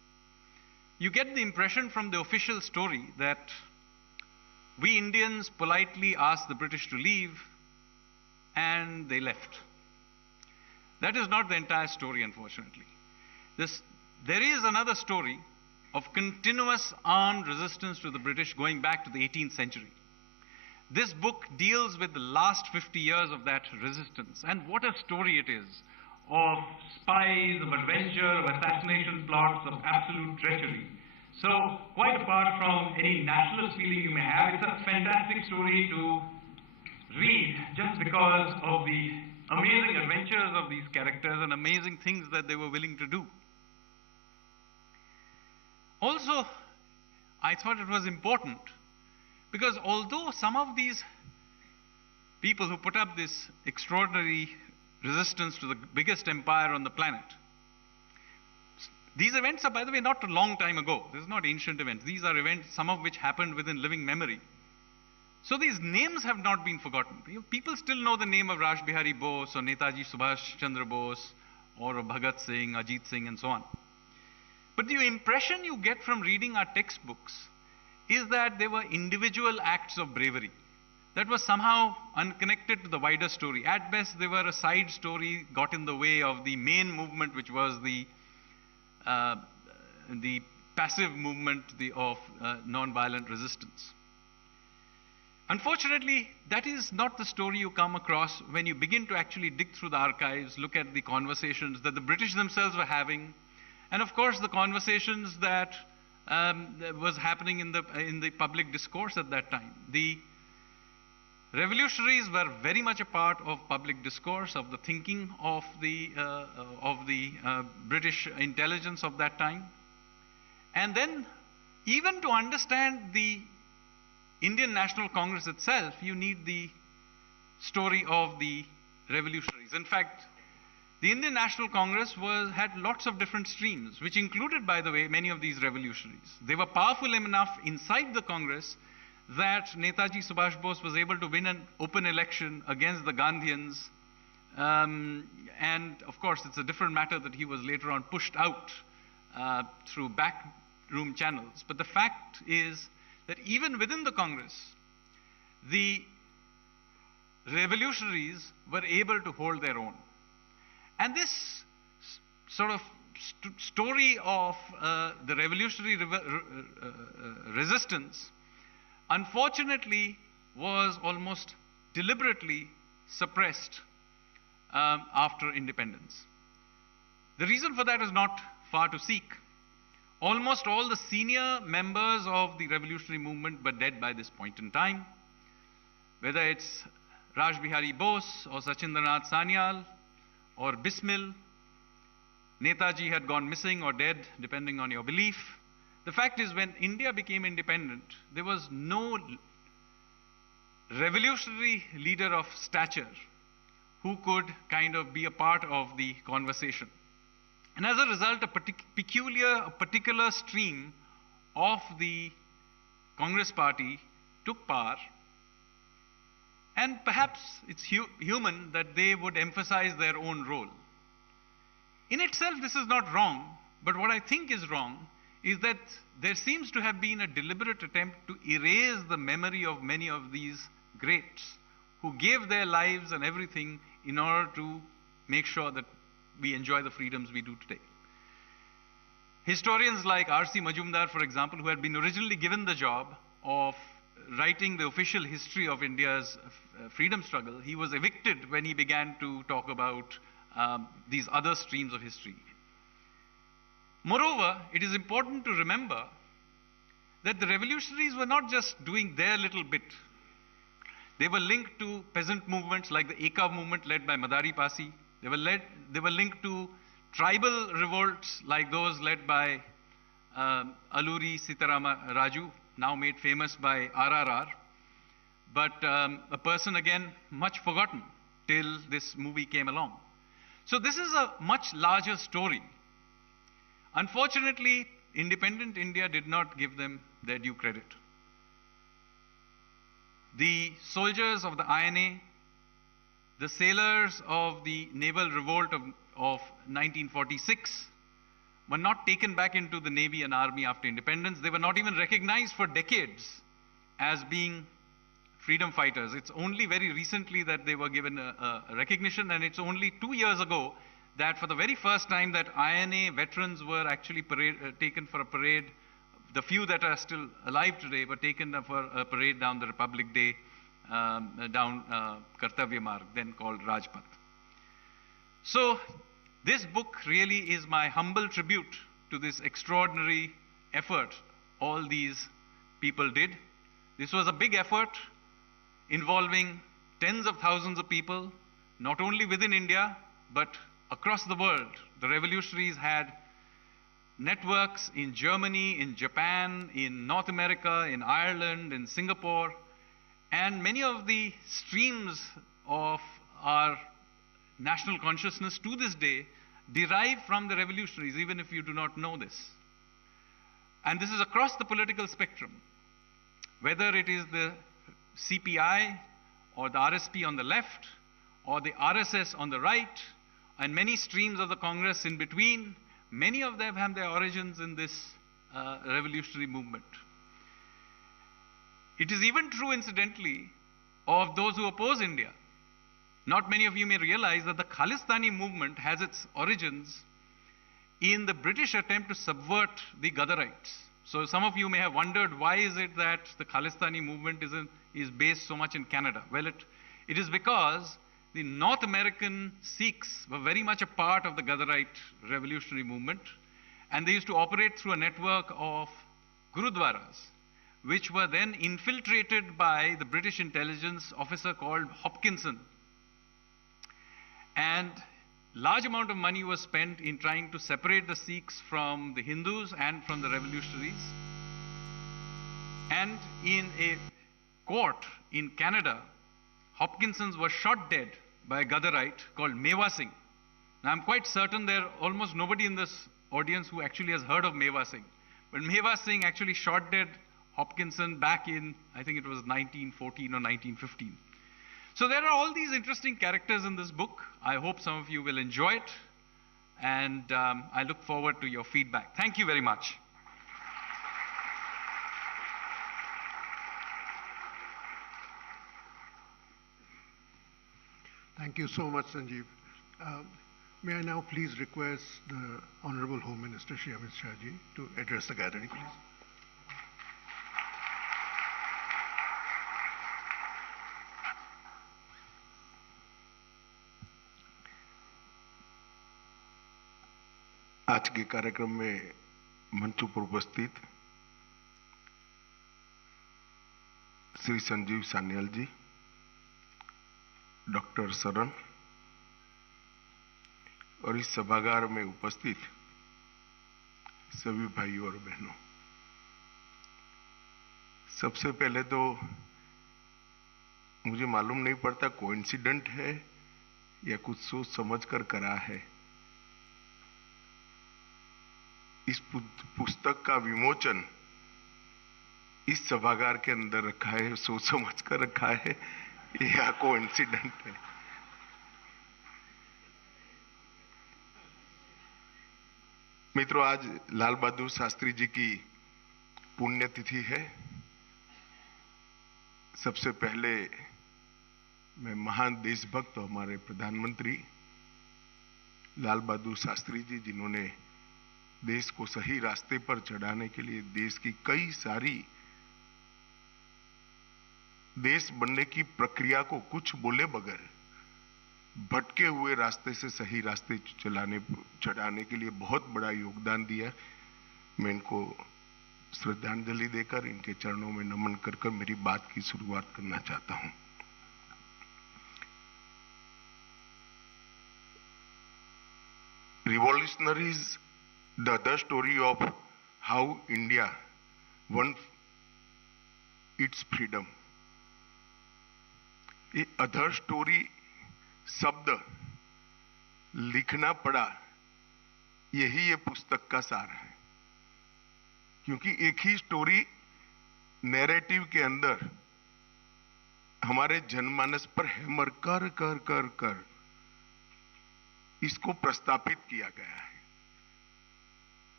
you get the impression from the official story that we Indians politely asked the British to leave and they left. That is not the entire story, unfortunately. There is another story of continuous armed resistance to the British going back to the 18th century. This book deals with the last 50 years of that resistance, and what a story it is of spies, of adventure, of assassination plots, of absolute treachery. So, quite apart from any nationalist feeling you may have, it's a fantastic story to read just because of the amazing adventures of these characters and amazing things that they were willing to do. Also, I thought it was important because although some of these people who put up this extraordinary resistance to the biggest empire on the planet, these events are, by the way, not a long time ago. These are not ancient events. These are events, some of which happened within living memory. So these names have not been forgotten. People still know the name of Raj Bihari Bose or Netaji Subhash Chandra Bose or Bhagat Singh, Ajit Singh and so on. But the impression you get from reading our textbooks is that they were individual acts of bravery that was somehow unconnected to the wider story. At best, they were a side story, got in the way of the main movement, which was the passive movement of non-violent resistance. Unfortunately, that is not the story you come across when you begin to actually dig through the archives, look at the conversations that the British themselves were having, and of course the conversations that was happening in the public discourse at that time. The revolutionaries were very much a part of public discourse, of the thinking of the British intelligence of that time. And then, even to understand the Indian National Congress itself, you need the story of the revolutionaries. In fact, the Indian National Congress had lots of different streams, which included, by the way, many of these revolutionaries. They were powerful enough inside the Congress that Netaji Subhash Bose was able to win an open election against the Gandhians. And of course, it's a different matter that he was later on pushed out through backroom channels. But the fact is that even within the Congress, the revolutionaries were able to hold their own. And this sort of story of the revolutionary resistance, unfortunately, was almost deliberately suppressed after independence. The reason for that is not far to seek. Almost all the senior members of the revolutionary movement were dead by this point in time. Whether it's Raj Bihari Bose or Sachindranath Sanyal or Bismil, Netaji had gone missing or dead, depending on your belief. The fact is, when India became independent, there was no revolutionary leader of stature who could kind of be a part of the conversation. And as a result, a particular stream of the Congress party took power. And perhaps it's human that they would emphasize their own role. In itself, this is not wrong, but what I think is wrong is that there seems to have been a deliberate attempt to erase the memory of many of these greats who gave their lives and everything in order to make sure that we enjoy the freedoms we do today. Historians like R.C. Majumdar, for example, who had been originally given the job of writing the official history of India's freedom struggle, he was evicted when he began to talk about these other streams of history. Moreover, it is important to remember that the revolutionaries were not just doing their little bit. They were linked to peasant movements like the Eka movement led by Madari Pasi. They were linked to tribal revolts like those led by Alluri Sitarama Raju, now made famous by RRR. But a person, again, much forgotten till this movie came along. So this is a much larger story. Unfortunately, independent India did not give them their due credit. The soldiers of the INA, the sailors of the naval revolt of 1946 were not taken back into the Navy and Army after independence. They were not even recognized for decades as being freedom fighters. It's only very recently that they were given a recognition, and it's only 2 years ago that for the very first time that INA veterans were actually taken for a parade. The few that are still alive today were taken for a parade down the Republic Day, down Kartavya Marg, then called Rajpath. So this book really is my humble tribute to this extraordinary effort all these people did. This was a big effort involving tens of thousands of people, not only within India, but across the world. The revolutionaries had networks in Germany, in Japan, in North America, in Ireland, in Singapore, and many of the streams of our national consciousness to this day derive from the revolutionaries, even if you do not know this. And this is across the political spectrum, whether it is the CPI or the RSP on the left, or the RSS on the right, and many streams of the Congress in between. Many of them have their origins in this revolutionary movement. It is even true, incidentally, of those who oppose India. Not many of you may realize that the Khalistani movement has its origins in the British attempt to subvert the Gadarites. So some of you may have wondered, why is it that the Khalistani movement is based so much in Canada? Well, it is because the North American Sikhs were very much a part of the Gadarite revolutionary movement, and they used to operate through a network of gurudwaras, which were then infiltrated by the British intelligence officer called Hopkinson. And large amount of money was spent in trying to separate the Sikhs from the Hindus and from the revolutionaries. And in a court in Canada, Hopkinson was shot dead by a Gadarite called Meva Singh. Now, I'm quite certain there almost nobody in this audience who actually has heard of Meva Singh. But Meva Singh actually shot dead Hopkinson back in, I think it was 1914 or 1915. So there are all these interesting characters in this book. I hope some of you will enjoy it, and I look forward to your feedback. Thank you very much. Thank you so much, Sanjeev. May I now please request the Honorable Home Minister, Shri Amit Shah ji, to address the gathering, please. आज के कार्यक्रम में मंच पर उपस्थित श्री संजीव सान्याल जी, doctor Saran और इस सभागार में उपस्थित सभी भाइयों और बहनों, सबसे पहले तो मुझे मालूम नहीं पड़ता कोइंसिडेंट है या कुछ सोच समझकर करा है। इस पुस्तक का विमोचन इस सभागार के अंदर रखा है, सोच समझ कर रखा है या कोइंसिडेंट है। मित्रों, आज लाल बहादुर शास्त्री जी की पुण्यतिथि है। सबसे पहले मैं महान देशभक्त हमारे प्रधानमंत्री लाल बहादुर शास्त्री जी, जिन्होंने देश को सही रास्ते पर चढ़ाने के लिए देश की कई सारी देश बनने की प्रक्रिया को कुछ बोले बगैर भटके हुए रास्ते से सही रास्ते चढ़ाने के लिए बहुत बड़ा योगदान दिया। मैं इनको श्रद्धांजलि देकर इनके चरणों में नमन कर मेरी बात की शुरुआत करना चाहता हूं। Revolutionaries, the other story of how India won its freedom. ये अदर स्टोरी शब्द लिखना पड़ा, यही ये पुस्तक का सार है, क्योंकि एक ही स्टोरी नैरेटिव के अंदर हमारे जनमानस पर हैमर कर कर कर कर इसको प्रस्तापित किया गया है।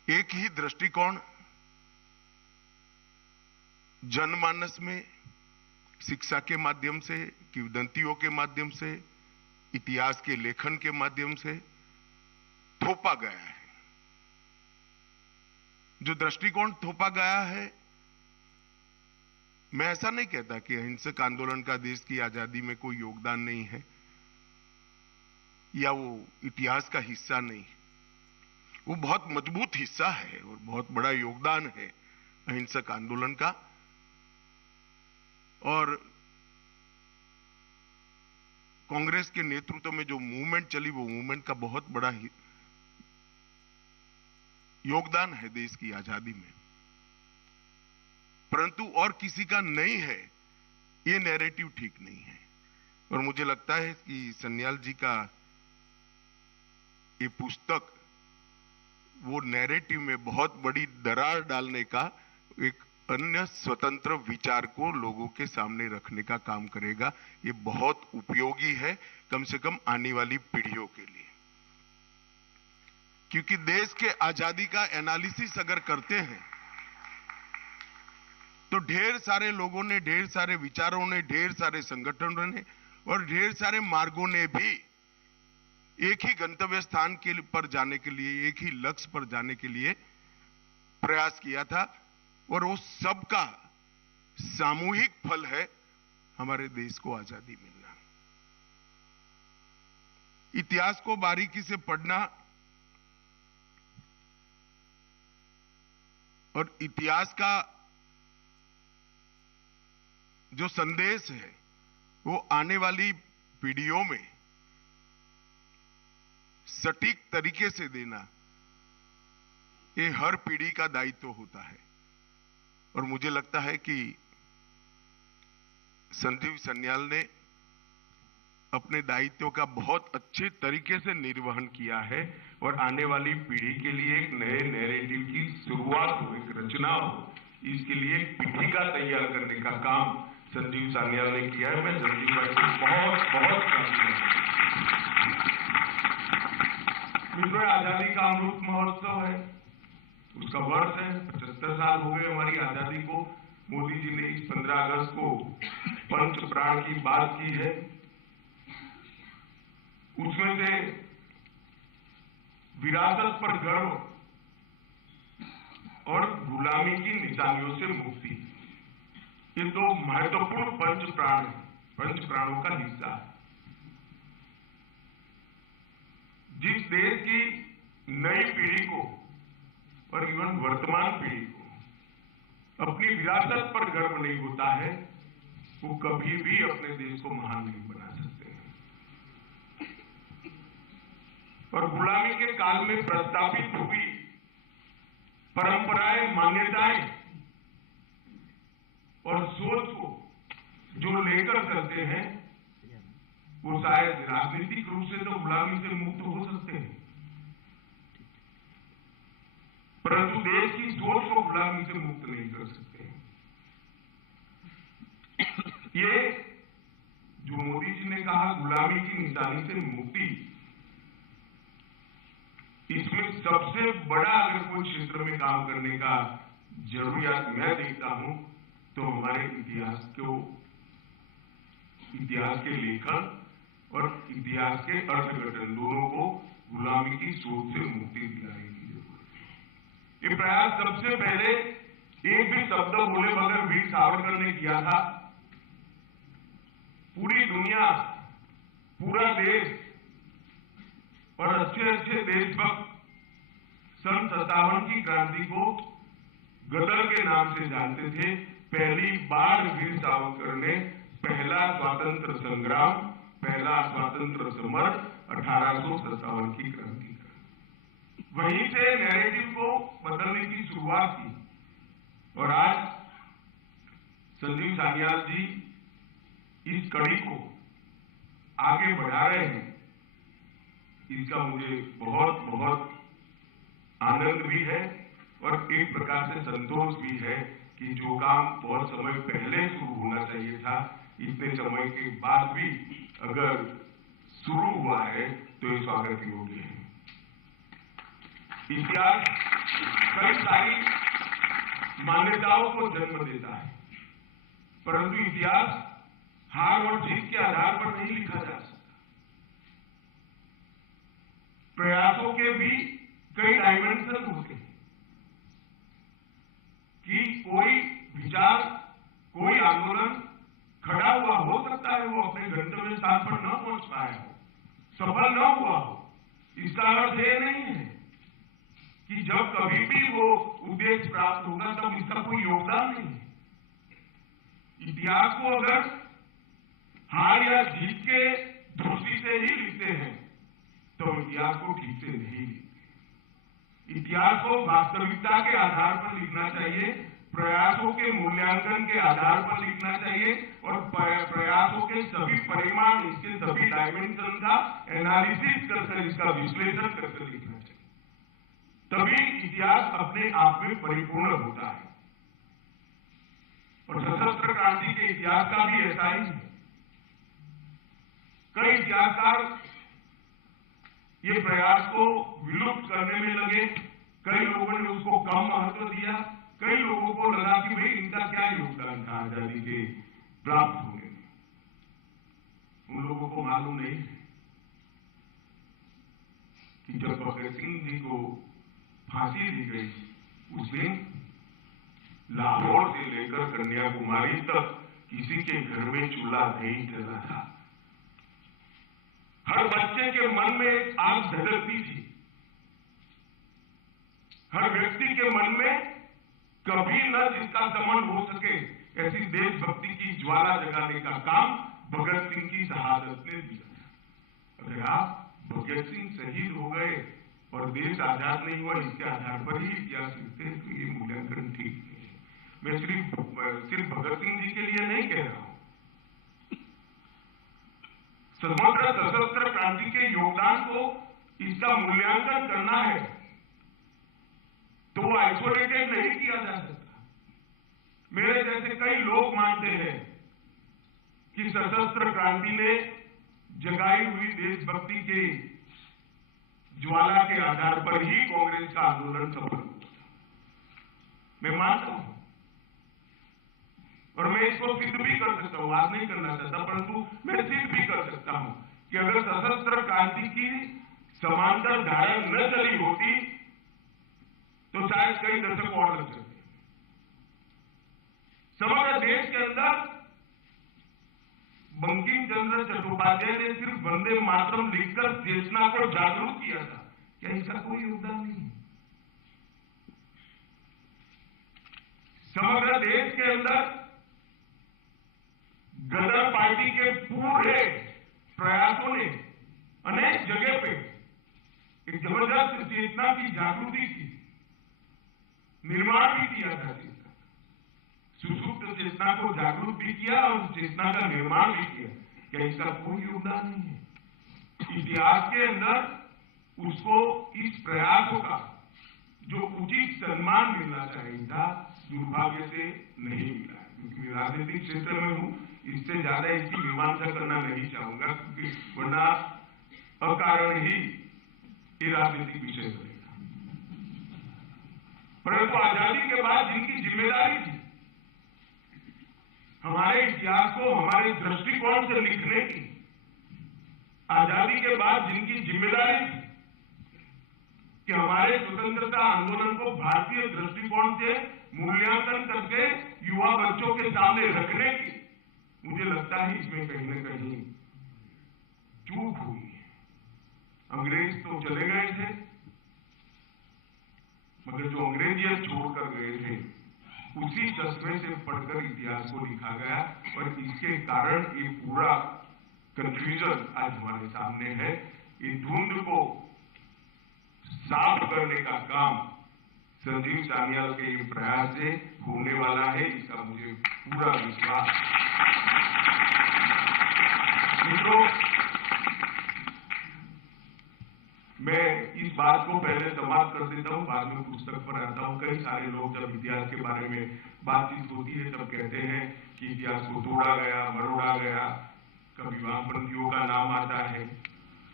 एक ही दृष्टिकोण जनमानस में शिक्षा के माध्यम से, किंवदंतियों के माध्यम से, इतिहास के लेखन के माध्यम से थोपा गया है। जो दृष्टिकोण थोपा गया है, मैं ऐसा नहीं कहता कि अहिंसक आंदोलन का देश की आजादी में कोई योगदान नहीं है या वो इतिहास का हिस्सा नहीं। वो बहुत मजबूत हिस्सा है और बहुत बड़ा योगदान है अहिंसक आंदोलन का। और कांग्रेस के नेतृत्व में जो मूवमेंट चली, वो मूवमेंट का बहुत बड़ा योगदान है देश की आजादी में। परंतु और किसी का नहीं है, ये नैरेटिव ठीक नहीं है। और मुझे लगता है कि सन्याल जी का ये पुस्तक वो नैरेटिव में बहुत बड़ी दरार डालने का, एक अन्य स्वतंत्र विचार को लोगों के सामने रखने का काम करेगा। ये बहुत उपयोगी है, कम से कम आने वाली पीढ़ियों के लिए। क्योंकि देश के आजादी का एनालिसिस अगर करते हैं तो ढेर सारे लोगों ने, ढेर सारे विचारों ने, ढेर सारे संगठनों ने और ढेर सारे मार्गों ने भी एक ही गंतव्य स्थान के पर जाने के लिए, एक ही लक्ष्य पर जाने के लिए प्रयास किया था। और वो सबका सामूहिक फल है हमारे देश को आजादी मिलना। इतिहास को बारीकी से पढ़ना और इतिहास का जो संदेश है वो आने वाली पीढ़ियों में सटीक तरीके से देना, ये हर पीढ़ी का दायित्व होता है। और मुझे लगता है कि संजीव सन्याल ने अपने दायित्व का बहुत अच्छे तरीके से निर्वहन किया है और आने वाली पीढ़ी के लिए एक नए नैरेटिव की शुरुआत हो, एक रचना हो, इसके लिए एक पीठिका तैयार करने का काम संजीव सन्याल ने किया है। मैं संजीव भाई को बहुत बहुत मित्रों, आजादी का अमृत महोत्सव है, उसका वर्ष है। 75 साल हो गए हमारी आजादी को। मोदी जी ने इस 15 अगस्त को पंच प्राण की बात की है। उसमें से विरासत पर गर्व और गुलामी की निशानियों से मुक्ति, ये दो महत्वपूर्ण पंच प्राण है, पंच प्राणों का हिस्सा है। जिस देश की नई पीढ़ी को और इवन वर्तमान पीढ़ी को अपनी विरासत पर गर्व नहीं होता है, वो कभी भी अपने देश को महान नहीं बना सकते हैं। और गुलामी के काल में प्रस्तावित हुई परंपराएं, मान्यताएं और सोच को जो लेकर चलते हैं, वो शायद राजनीतिक रूप से तो गुलामी से मुक्त हो सकते हैं, परंतु देश की सोच को गुलामी से मुक्त नहीं कर सकते। ये जो मोदी जी ने कहा गुलामी की निशानी से मुक्ति, इसमें सबसे बड़ा अगर कोई क्षेत्र में काम करने का जरूरियात मैं देखता हूं तो हमारे इतिहास के लेखन और इतिहास के अर्थघटन दोनों को गुलामी की सोच से मुक्ति दिलाने की जरूरत है। ये प्रयास सबसे पहले एक भी शब्द बोले बगैर वीर सावरकर ने किया था। पूरी दुनिया, पूरा देश और अच्छे अच्छे देशभक्त सन 57 की क्रांति को गदर के नाम से जानते थे। पहली बार वीर सावरकर ने पहला स्वातंत्र संग्राम, पहला स्वातंत्र समर 1857 की क्रांति का, वहीं से नैरेटिव को बदलने की शुरुआत की। और आज संजीव सन्याल जी इस कड़ी को आगे बढ़ा रहे हैं, इसका मुझे बहुत बहुत आनंद भी है और एक प्रकार से संतोष भी है कि जो काम बहुत समय पहले शुरू होना चाहिए था, इतने समय के बाद भी अगर शुरू हुआ है तो ये स्वागत योग्य है। इतिहास कई सारी मान्यताओं को जन्म देता है, परंतु इतिहास हार और जीत के आधार पर नहीं लिखा जा सकता। प्रयासों के भी कई डायमेंशन होते हैं कि कोई विचार, कोई आंदोलन खड़ा हुआ हो सकता है, वो अपने गंतव्य स्थान पर न पहुंच पाया हो, सफल न हुआ हो। इसका अर्थ ये नहीं है कि जब कभी भी वो उद्देश्य प्राप्त होगा तब इसका कोई योगदान नहीं है। इतिहास को अगर हार या जीत के दृष्टि से ही लिखते हैं तो इतिहास को ठीक से नहीं लिखते। इतिहास को वास्तविकता के आधार पर लिखना चाहिए, प्रयासों के मूल्यांकन के आधार पर लिखना चाहिए और प्रयासों के सभी परिमाण, इसके सभी डायमेंशन का एनालिसिस करके, इसका विश्लेषण करके लिखना चाहिए। तभी इतिहास अपने आप में परिपूर्ण होता है। और सशस्त्र क्रांति के इतिहास का भी ऐसा ही है। कई इतिहासकार ये प्रयास को विलुप्त करने में लगे, कई लोगों ने उसको कम महत्व दिया, कई लोगों को लगा कि भाई इनका क्या योगदान था आजादी के प्राप्त होने में। उन लोगों को मालूम नहीं है कि जब भगत सिंह जी को फांसी दी गई उस दिन लाहौर से लेकर कन्याकुमारी तक किसी के घर में चूल्हा नहीं जला था। हर बच्चे के मन में एक आग धधकती थी, हर व्यक्ति के मन में कभी न जिसका दमन हो सके ऐसी देशभक्ति की ज्वाला जगाने का काम भगत सिंह की शहादत ने दिया। अगर आप भगत सिंह शहीद हो गए और देश आजाद नहीं हुआ इसके आधार पर ही इतिहास लिखते हैं तो ये मूल्यांकन ठीक नहीं है। मैं सिर्फ भगत सिंह जी के लिए नहीं कह रहा हूं, समग्र सशस्त्र क्रांति के योगदान को इसका मूल्यांकन करना है तो वो आइसोलेटेड नहीं किया जा सकता। मेरे जैसे कई लोग मानते हैं कि सशस्त्र क्रांति ने जगाई हुई देशभक्ति के ज्वाला के आधार पर ही कांग्रेस का आंदोलन सफल हुआ। मैं मानता हूं और मैं इसको सिद्ध भी कर सकता हूं, आज नहीं करना चाहता परंतु मैं सिद्ध भी कर सकता हूं कि अगर सशस्त्र क्रांति की समांतर धारा न चली होती तो शायद कई दशक और लग सकते। समग्र देश के अंदर बंकिम चंद्र चट्टोपाध्याय ने सिर्फ वंदे मातरम लिखकर चेतना को जागरूक किया था, क्या इसका कोई योगदान नहीं? समग्र देश के अंदर गदर पार्टी के पूरे प्रयासों ने अनेक जगह पे एक जबरदस्त चेतना की जागृति की, निर्माण भी किया था। सुसुप्त चेतना को जागरूक भी किया और चेतना का निर्माण भी किया। क्या इसका कोई योगदान नहीं है? इतिहास के अंदर उसको इस प्रयासों का जो उचित सम्मान मिलना चाहिए था दुर्भाग्य से नहीं मिला है। क्योंकि मैं राजनीतिक क्षेत्र में हूं, इससे ज्यादा इसकी मीमांसा करना नहीं चाहूंगा क्योंकि वरना अकारण ही ये राजनीतिक विषय बनेगा। परंतु आजादी के बाद जिनकी जिम्मेदारी थी हमारे इतिहास को हमारे दृष्टिकोण से लिखने की, आजादी के बाद जिनकी जिम्मेदारी थी कि हमारे स्वतंत्रता आंदोलन को भारतीय दृष्टिकोण से मूल्यांकन करके युवा बच्चों के सामने रखने की, मुझे लगता है इसमें कहीं न कहीं चूक हुई है। अंग्रेज तो चले गए थे मगर जो अंग्रेजियत छोड़कर गए थे उसी चश्मे से पढ़कर इतिहास को लिखा गया और इसके कारण ये पूरा कंफ्यूजन आज हमारे सामने है। ये धुंध को साफ करने का काम संजीव सान्याल के ये प्रयास से होने वाला है, इसका मुझे पूरा विश्वास। मित्रों, मैं इस बात को पहले समाप्त कर देता हूं, बाद में पुस्तक पर आता हूं। कई सारे लोग जब इतिहास के बारे में बातचीत होती है तब कहते हैं कि इतिहास को तोड़ा गया, मरोड़ा गया, कभी वामपंथियों का नाम आता है।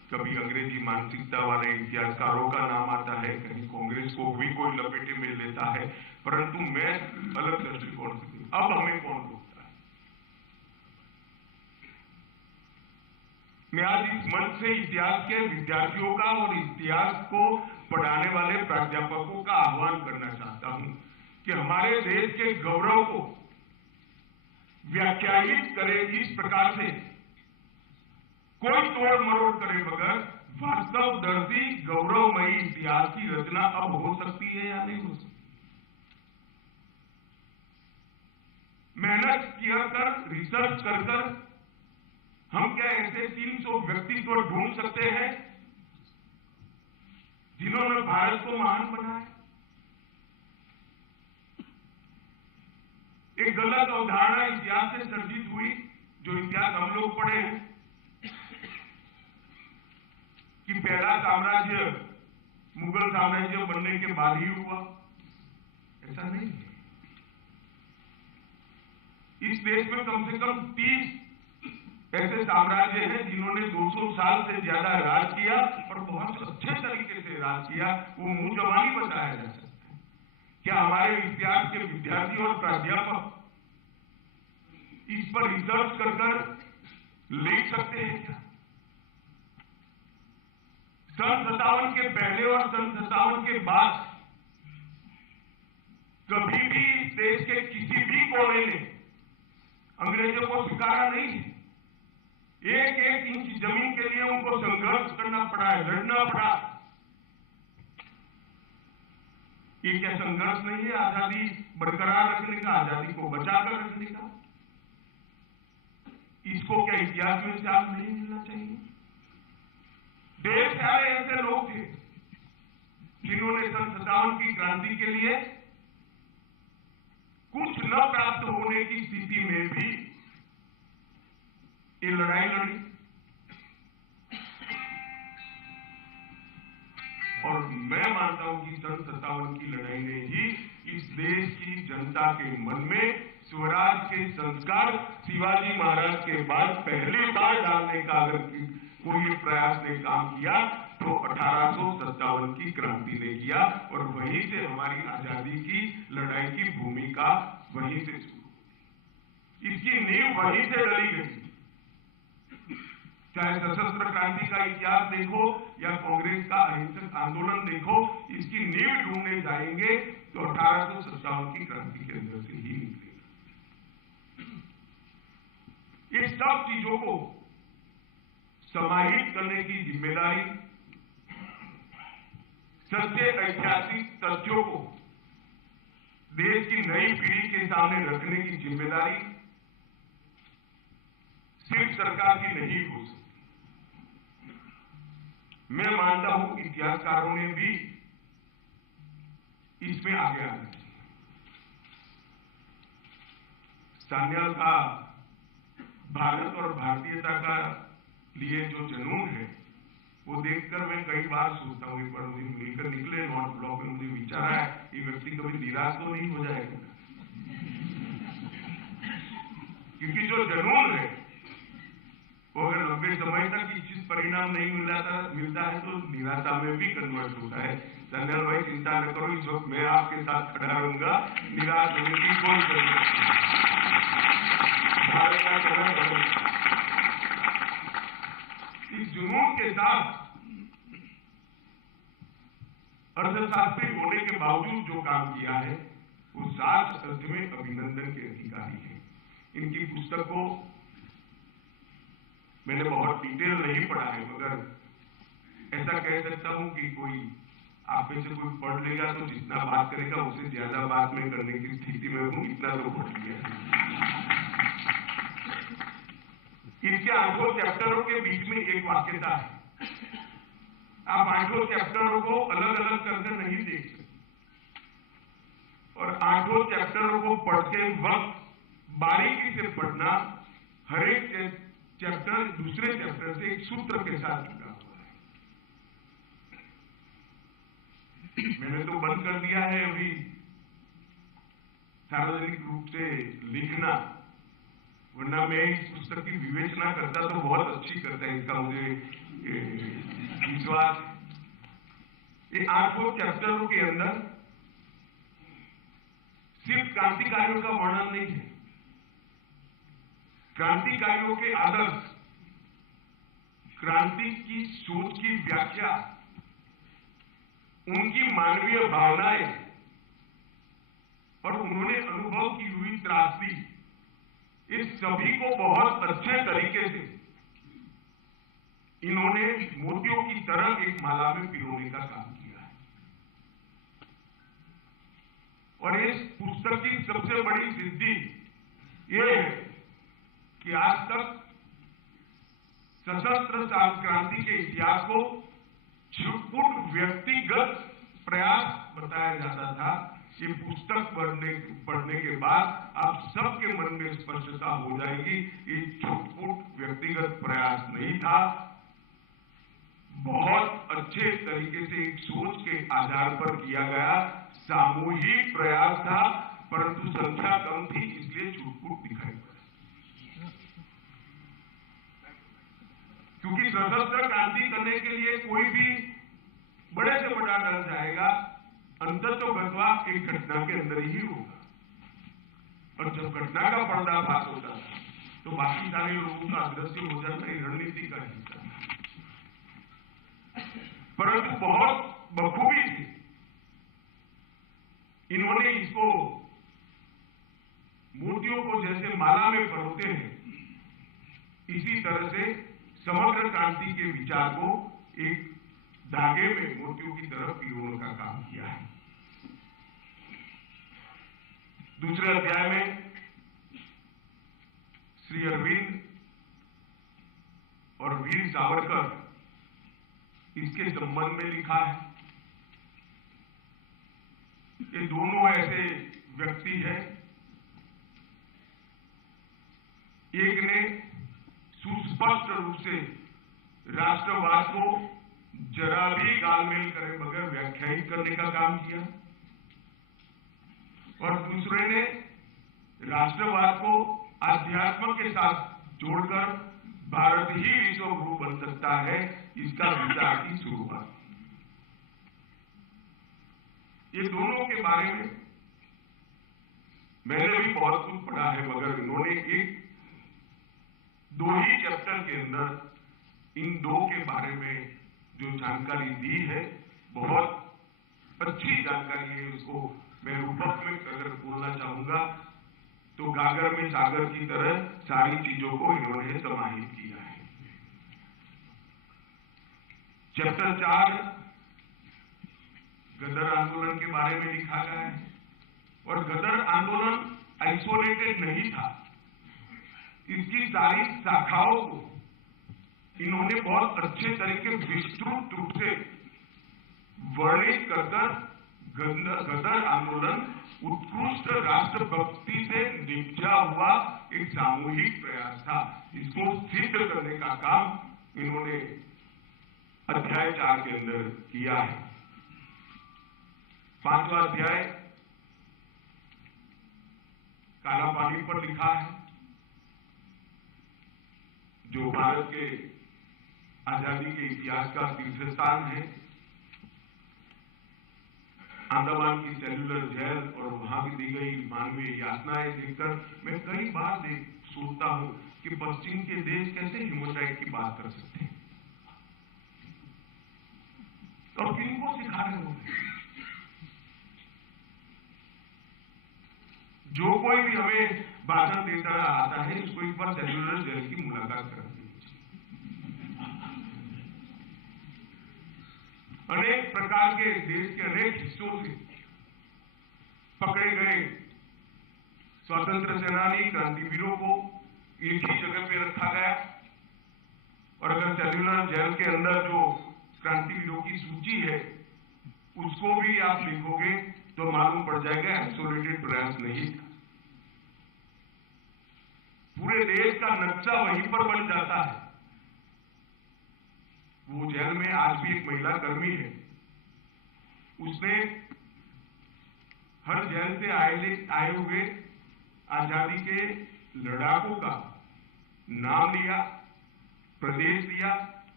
कभी अंग्रेजी मानसिकता वाले इतिहासकारों का नाम आता है, कहीं कांग्रेस को भी कोई लपेटे में लेता है, परंतु मैं अलग दृष्टिकोण से अब हमें कौन रोकता है। मैं आज इस मंच से इतिहास के विद्यार्थियों का और इतिहास को पढ़ाने वाले प्राध्यापकों का आह्वान करना चाहता हूं कि हमारे देश के गौरव को व्याख्यायित करे इस प्रकार से कोई तोड़ मरोड़ करे बगैर वास्तवदर्शी गौरवमयी इतिहास की रचना अब हो सकती है या नहीं हो सकती। मेहनत कर रिसर्च कर हम क्या ऐसे 300 व्यक्तित्व ढूंढ सकते हैं जिन्होंने भारत को महान बनाया। एक गलत अवधारणा इतिहास से सर्जित हुई, जो इतिहास हम लोग पढ़े हैं कि पहला साम्राज्य मुगल साम्राज्य बनने के बाद ही हुआ। ऐसा नहीं है। इस देश में कम से कम 30 ऐसे साम्राज्य हैं जिन्होंने 200 साल से ज्यादा राज किया और बहुत अच्छे तरीके से राज किया। वो मुंह जबानी बताया जा सकता है। क्या हमारे इतिहास के विद्यार्थी और प्राध्यापक इस पर रिसर्च कर लिख सकते हैं क्या? सन 57 के पहले और सन 57 के बाद कभी भी इस देश के किसी भी कोने ने अंग्रेजों को स्वीकारा नहीं है। एक एक इंच जमीन के लिए उनको संघर्ष करना पड़ा है, लड़ना पड़ा। ये क्या संघर्ष नहीं है आजादी बरकरार रखने का, आजादी को बचाकर रखने का? इसको क्या इतिहास में स्थान नहीं मिलना चाहिए? ढेर सारे ऐसे लोग थे जिन्होंने सन 57 की क्रांति के लिए कुछ न प्राप्त होने की स्थिति में भी ये लड़ाई लड़ी। और मैं मानता हूं कि सन 57 की लड़ाई ने ही इस देश की जनता के मन में स्वराज के संस्कार शिवाजी महाराज के बाद पहली बार डालने का अगर कोई प्रयास ने काम किया तो 1857 की क्रांति ने किया। और वहीं से हमारी आजादी की लड़ाई की भूमिका वहीं से शुरू, इसकी नींव वहीं से डली गई। चाहे सशस्त्र क्रांति का इतिहास देखो या कांग्रेस का अहिंसक आंदोलन देखो, इसकी नींव ढूंढने जाएंगे तो 1857 की क्रांति के अंदर से ही निकलेगा। ये सब चीजों को समाहित करने की जिम्मेदारी, सच्चे ऐतिहासिक तथ्यों को देश की नई पीढ़ी के सामने रखने की जिम्मेदारी सिर्फ सरकार की नहीं हो सकती। मैं मानता हूं कि इतिहासकारों ने भी इसमें आगे आना चाहिए। सान्याल का भारत और भारतीयता का लिए जो जुनून है वो देखकर मैं कई बार सोचता हूं, एक बार मुझे मिलकर निकले नॉर्थ ब्लॉक में, मुझे विचार है ये व्यक्ति कभी निराश तो नहीं हो जाएगा, क्योंकि जो जुनून है वो अगर लंबे समय तक इच्छित परिणाम नहीं मिलता है तो निराशा में भी कन्वर्ट होता है। संजय भाई चिंता न करो, इस वक्त मैं आपके साथ खड़ा रहूंगा, निराश होने की कोई जरूरत नहीं। इस जुनून के साथ अर्थशास्त्री होने के बावजूद जो काम किया है वो सात अर्थ में अभिनंदन के अधिकारी है। इनकी पुस्तक को मैंने बहुत डिटेल नहीं पढ़ा है, मगर ऐसा कह सकता हूं कि कोई आप में से कोई पढ़ लेगा तो जितना बात करेगा उससे ज्यादा बात मैं करने की स्थिति में हूं, इतना तो पढ़ लिया। इनके 8 चैप्टरों के बीच में एक वाक्यता है। आप 8 चैप्टरों को अलग अलग करके नहीं देख सकते, और 8 चैप्टरों को पढ़ते वक्त बारीकी से पढ़ना, हर एक चैप्टर दूसरे चैप्टर से एक सूत्र के साथ जुड़ा हुआ है। मैंने तो बंद कर दिया है अभी सार्वजनिक रूप से लिखना, वरना मैं इस पुस्तक की विवेचना करता तो बहुत अच्छी करता है। इसका मुझे विश्वास। ये 800 चैप्टरों के अंदर सिर्फ क्रांतिकारियों का वर्णन नहीं है, क्रांतिकारियों के आदर्श, क्रांति की सोच की व्याख्या, उनकी मानवीय भावनाएं और उन्होंने अनुभव की हुई त्रासदी, इस सभी को बहुत अच्छे तरीके से इन्होंने मोतियों की तरह एक माला में पिरोने का काम किया है। और इस पुस्तक की सबसे बड़ी सिद्धि ये है कि आज तक सशस्त्र क्रांति के इतिहास को छुटपुट व्यक्तिगत प्रयास बताया जाता था। ये पुस्तक पढ़ने के बाद आप सबके मन में स्पष्टता हो जाएगी, ये छुटपुट व्यक्तिगत प्रयास नहीं था, बहुत अच्छे तरीके से एक सोच के आधार पर किया गया सामूहिक प्रयास था, परंतु संख्या कम थी इसलिए छुटपुट दिखाई पड़ा। क्योंकि सशस्त्र क्रांति करने के लिए कोई भी बड़े से बड़ा डर जाएगा, अंततोगत्वा एक घटना के अंदर ही होगा। और जब घटना का पर्दाफाश होता है तो बाकी सारे लोगों का अदृश्य हो जाना रणनीति का हिस्सा है। परंतु बहुत बखूबी से इन्होंने इसको मोतियों को जैसे माला में परोते हैं, इसी तरह से समग्र क्रांति के विचार को एक धागे में मोतियों की तरफ पिरोने का काम किया है। दूसरे अध्याय में श्री अरविंद और वीर सावरकर इसके संबंध में लिखा है। ये दोनों ऐसे व्यक्ति हैं, एक ने सुस्पष्ट रूप से राष्ट्रवाद को जरा भी गालमेल करे बगैर व्याख्यायित करने का काम किया और दूसरे ने राष्ट्रवाद को अध्यात्म के साथ जोड़कर भारत ही विश्व गुरु बन सकता है, इसका विचार की शुरुआत। ये दोनों के बारे में मैंने भी बहुत कुछ पढ़ा है, मगर इन्होंने एक दो ही चैप्टर के अंदर इन दो के बारे में जो जानकारी दी है, बहुत अच्छी जानकारी है। उसको मैं रूपक में अगर बोलना चाहूंगा तो गागर में सागर की तरह सारी चीजों को इन्होंने समाहित किया है। चैप्टर 4 गदर आंदोलन के बारे में लिखा गया है और गदर आंदोलन आइसोलेटेड नहीं था, इसकी सारी शाखाओं को इन्होंने बहुत अच्छे तरीके विस्तृत रूप से वर्णित कर गदर आंदोलन उत्कृष्ट राष्ट्रभक्ति से निपजा हुआ एक सामूहिक प्रयास था। इसको सिद्ध करने का काम इन्होंने अध्याय 4 के अंदर किया है। 5वां अध्याय काला पानी पर लिखा है, जो भारत के आजादी के इतिहास का तीर्थ स्थान है। अंडमान की सेल्युलर जेल और वहां की दी गई मानवीय यातनाएं देखकर मैं कई बार सोचता हूं कि पश्चिम के देश कैसे ह्यूमन की बात कर सकते हैं और किनको सिखा रहे होंगे। जो कोई भी हमें भाषण देता आता है उसको एक बार सेल्युलर जेल की मुलाकात करनी। अनेक प्रकार के देश के अनेक हिस्सों से पकड़े गए स्वतंत्र सेनानी क्रांतिवीरों को एक ही जगह पे रखा गया और अगर सेल्युलर जेल के अंदर जो क्रांतिवीरों की सूची है उसको भी आप लिखोगे तो मालूम पड़ जाएगा आइसोलेटेड प्रयास नहीं था। पूरे देश का नक्शा वहीं पर बन जाता है। वो जेल में आज भी एक महिला कर्मी है, उसने हर जेल से आए हुए आजादी के लड़ाकों का नाम लिया, प्रदेश दिया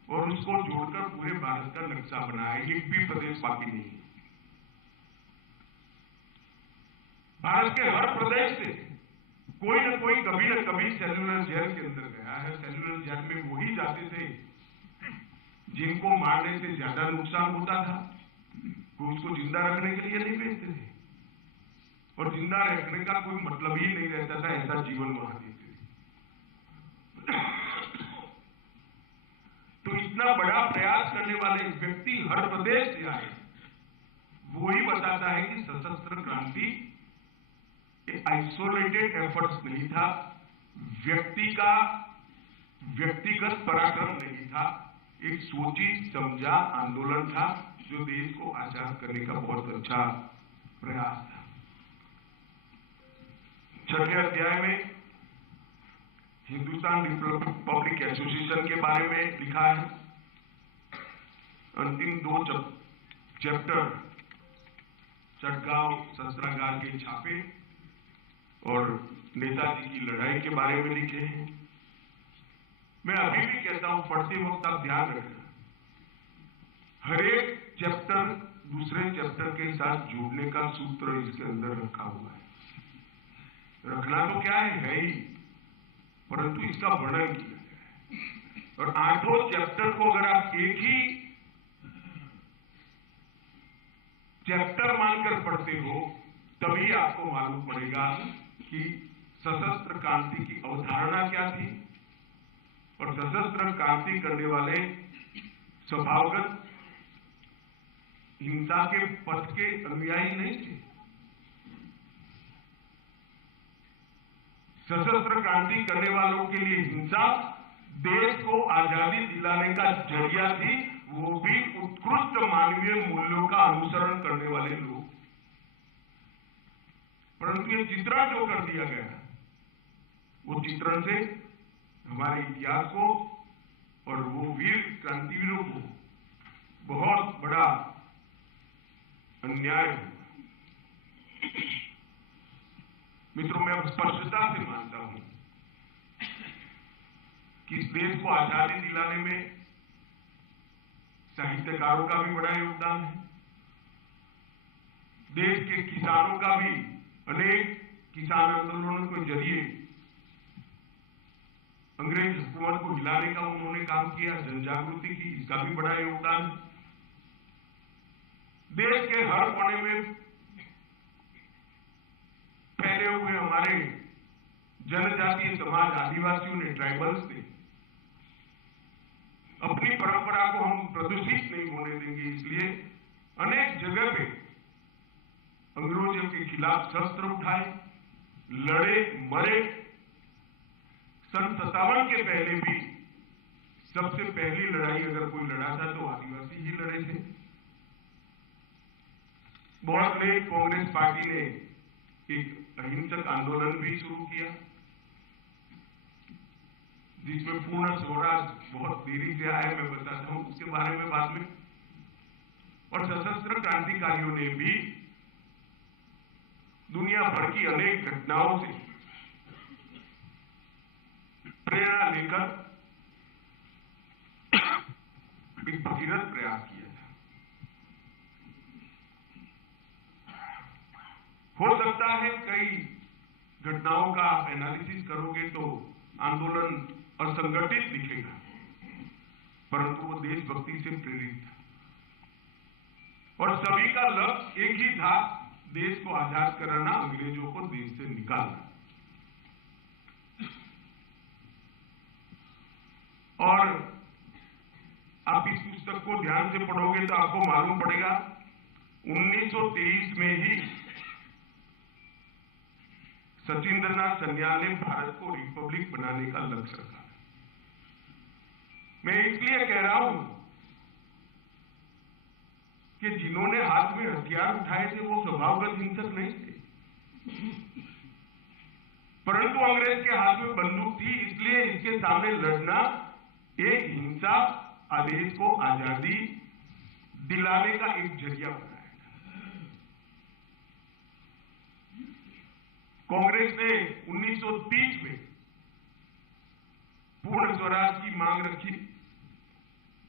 और उसको जोड़कर पूरे भारत का नक्शा बनाया। एक भी प्रदेश बाकी नहीं है। भारत के हर प्रदेश से कोई न कोई कभी न कभी सेलुलर जेल के अंदर गया है। सेलुलर जेल में वही जाते थे जिनको मारने से ज्यादा नुकसान होता था। कोई उसको जिंदा रखने के लिए नहीं भेजते थे, और जिंदा रखने का कोई मतलब ही नहीं रहता था, ऐसा जीवन वहां देते थे। तो इतना बड़ा प्रयास करने वाले व्यक्ति हर प्रदेश से आए, वो ही बताता है कि सशस्त्र क्रांति आइसोलेटेड एफर्ट्स नहीं था, व्यक्तिगत पराक्रम नहीं था, एक सोची समझा आंदोलन था जो देश को आजाद करने का बहुत अच्छा प्रयास था। 6वें अध्याय में हिंदुस्तान रिपब्लिक एसोसिएशन के बारे में लिखा है। अंतिम 2 चैप्टर चटगांव शस्त्रागार के छापे और नेताजी की लड़ाई के बारे में लिखे हैं। मैं अभी भी कहता हूं, पढ़ते वक्त आप ध्यान रखना, हर एक चैप्टर दूसरे चैप्टर के साथ जुड़ने का सूत्र इसके अंदर रखा हुआ है। रखना तो क्या है ही, परंतु इसका वर्णन किया है। और 8 चैप्टर को अगर आप एक ही चैप्टर मानकर पढ़ते हो, तभी आपको मालूम पड़ेगा कि सशस्त्र क्रांति की अवधारणा क्या थी और सशस्त्र क्रांति करने वाले स्वभावगत हिंसा के पथ के अनुयायी नहीं थे। सशस्त्र क्रांति करने वालों के लिए हिंसा देश को आजादी दिलाने का जरिया थी, वो भी उत्कृष्ट मानवीय मूल्यों का अनुसरण करने वाले लोग। परंतु ये चित्रण जो कर दिया गया, वो चित्रण से हमारे इतिहास को और वो वीर क्रांतिवीरों को बहुत बड़ा अन्याय हुआ। मित्रों, मैं स्पष्टता से मानता हूं कि इस देश को आजादी दिलाने में साहित्यकारों का भी बड़ा योगदान है। देश के किसानों का भी, अनेक किसान आंदोलनों के जरिए अंग्रेज हुकूमत को हिलाने का उन्होंने काम किया, जन जागृति की, इसका भी बड़ा योगदान है। देश के हर कोने में फैले हुए हमारे जनजातीय समाज, आदिवासियों ने, ट्राइबल्स ने अपनी परंपरा को हम प्रदूषित नहीं होने देंगे, इसलिए अनेक जगह पे अंग्रेजों के खिलाफ शस्त्र उठाए, लड़े, मरे। सन 57 के पहले भी सबसे पहली लड़ाई अगर कोई लड़ा था तो आदिवासी ही लड़े थे। बहुत लेट कांग्रेस पार्टी ने एक अहिंसक आंदोलन भी शुरू किया, जिसमें पूर्ण स्वराज बहुत देरी से आया, मैं बताता हूं उसके बारे में बाद में। और सशस्त्र क्रांतिकारियों ने भी दुनिया भर की अनेक घटनाओं से प्रेरणा लेकर एक भगीरथ प्रयास किया था। हो सकता है कई घटनाओं का आप एनालिसिस करोगे तो आंदोलन असंगठित दिखेगा, परंतु वो देशभक्ति से प्रेरित था और सभी का लक्ष्य एक ही था, देश को आजाद कराना, अंग्रेजों को देश से निकालना। और आप इस पुस्तक को ध्यान से पढ़ोगे तो आपको मालूम पड़ेगा 1923 में ही सचिंद्रनाथ सन्याल ने भारत को रिपब्लिक बनाने का लक्ष्य रखा। मैं इसलिए कह रहा हूं कि जिन्होंने हाथ में हथियार उठाए थे वो स्वभावगत हिंसक नहीं थे, परंतु अंग्रेज के हाथ में बंदूक थी, इसलिए इसके सामने लड़ना एक हिंसा आदेश को आजादी दिलाने का एक जरिया बनाया। कांग्रेस ने 1930 में पूर्ण स्वराज की मांग रखी,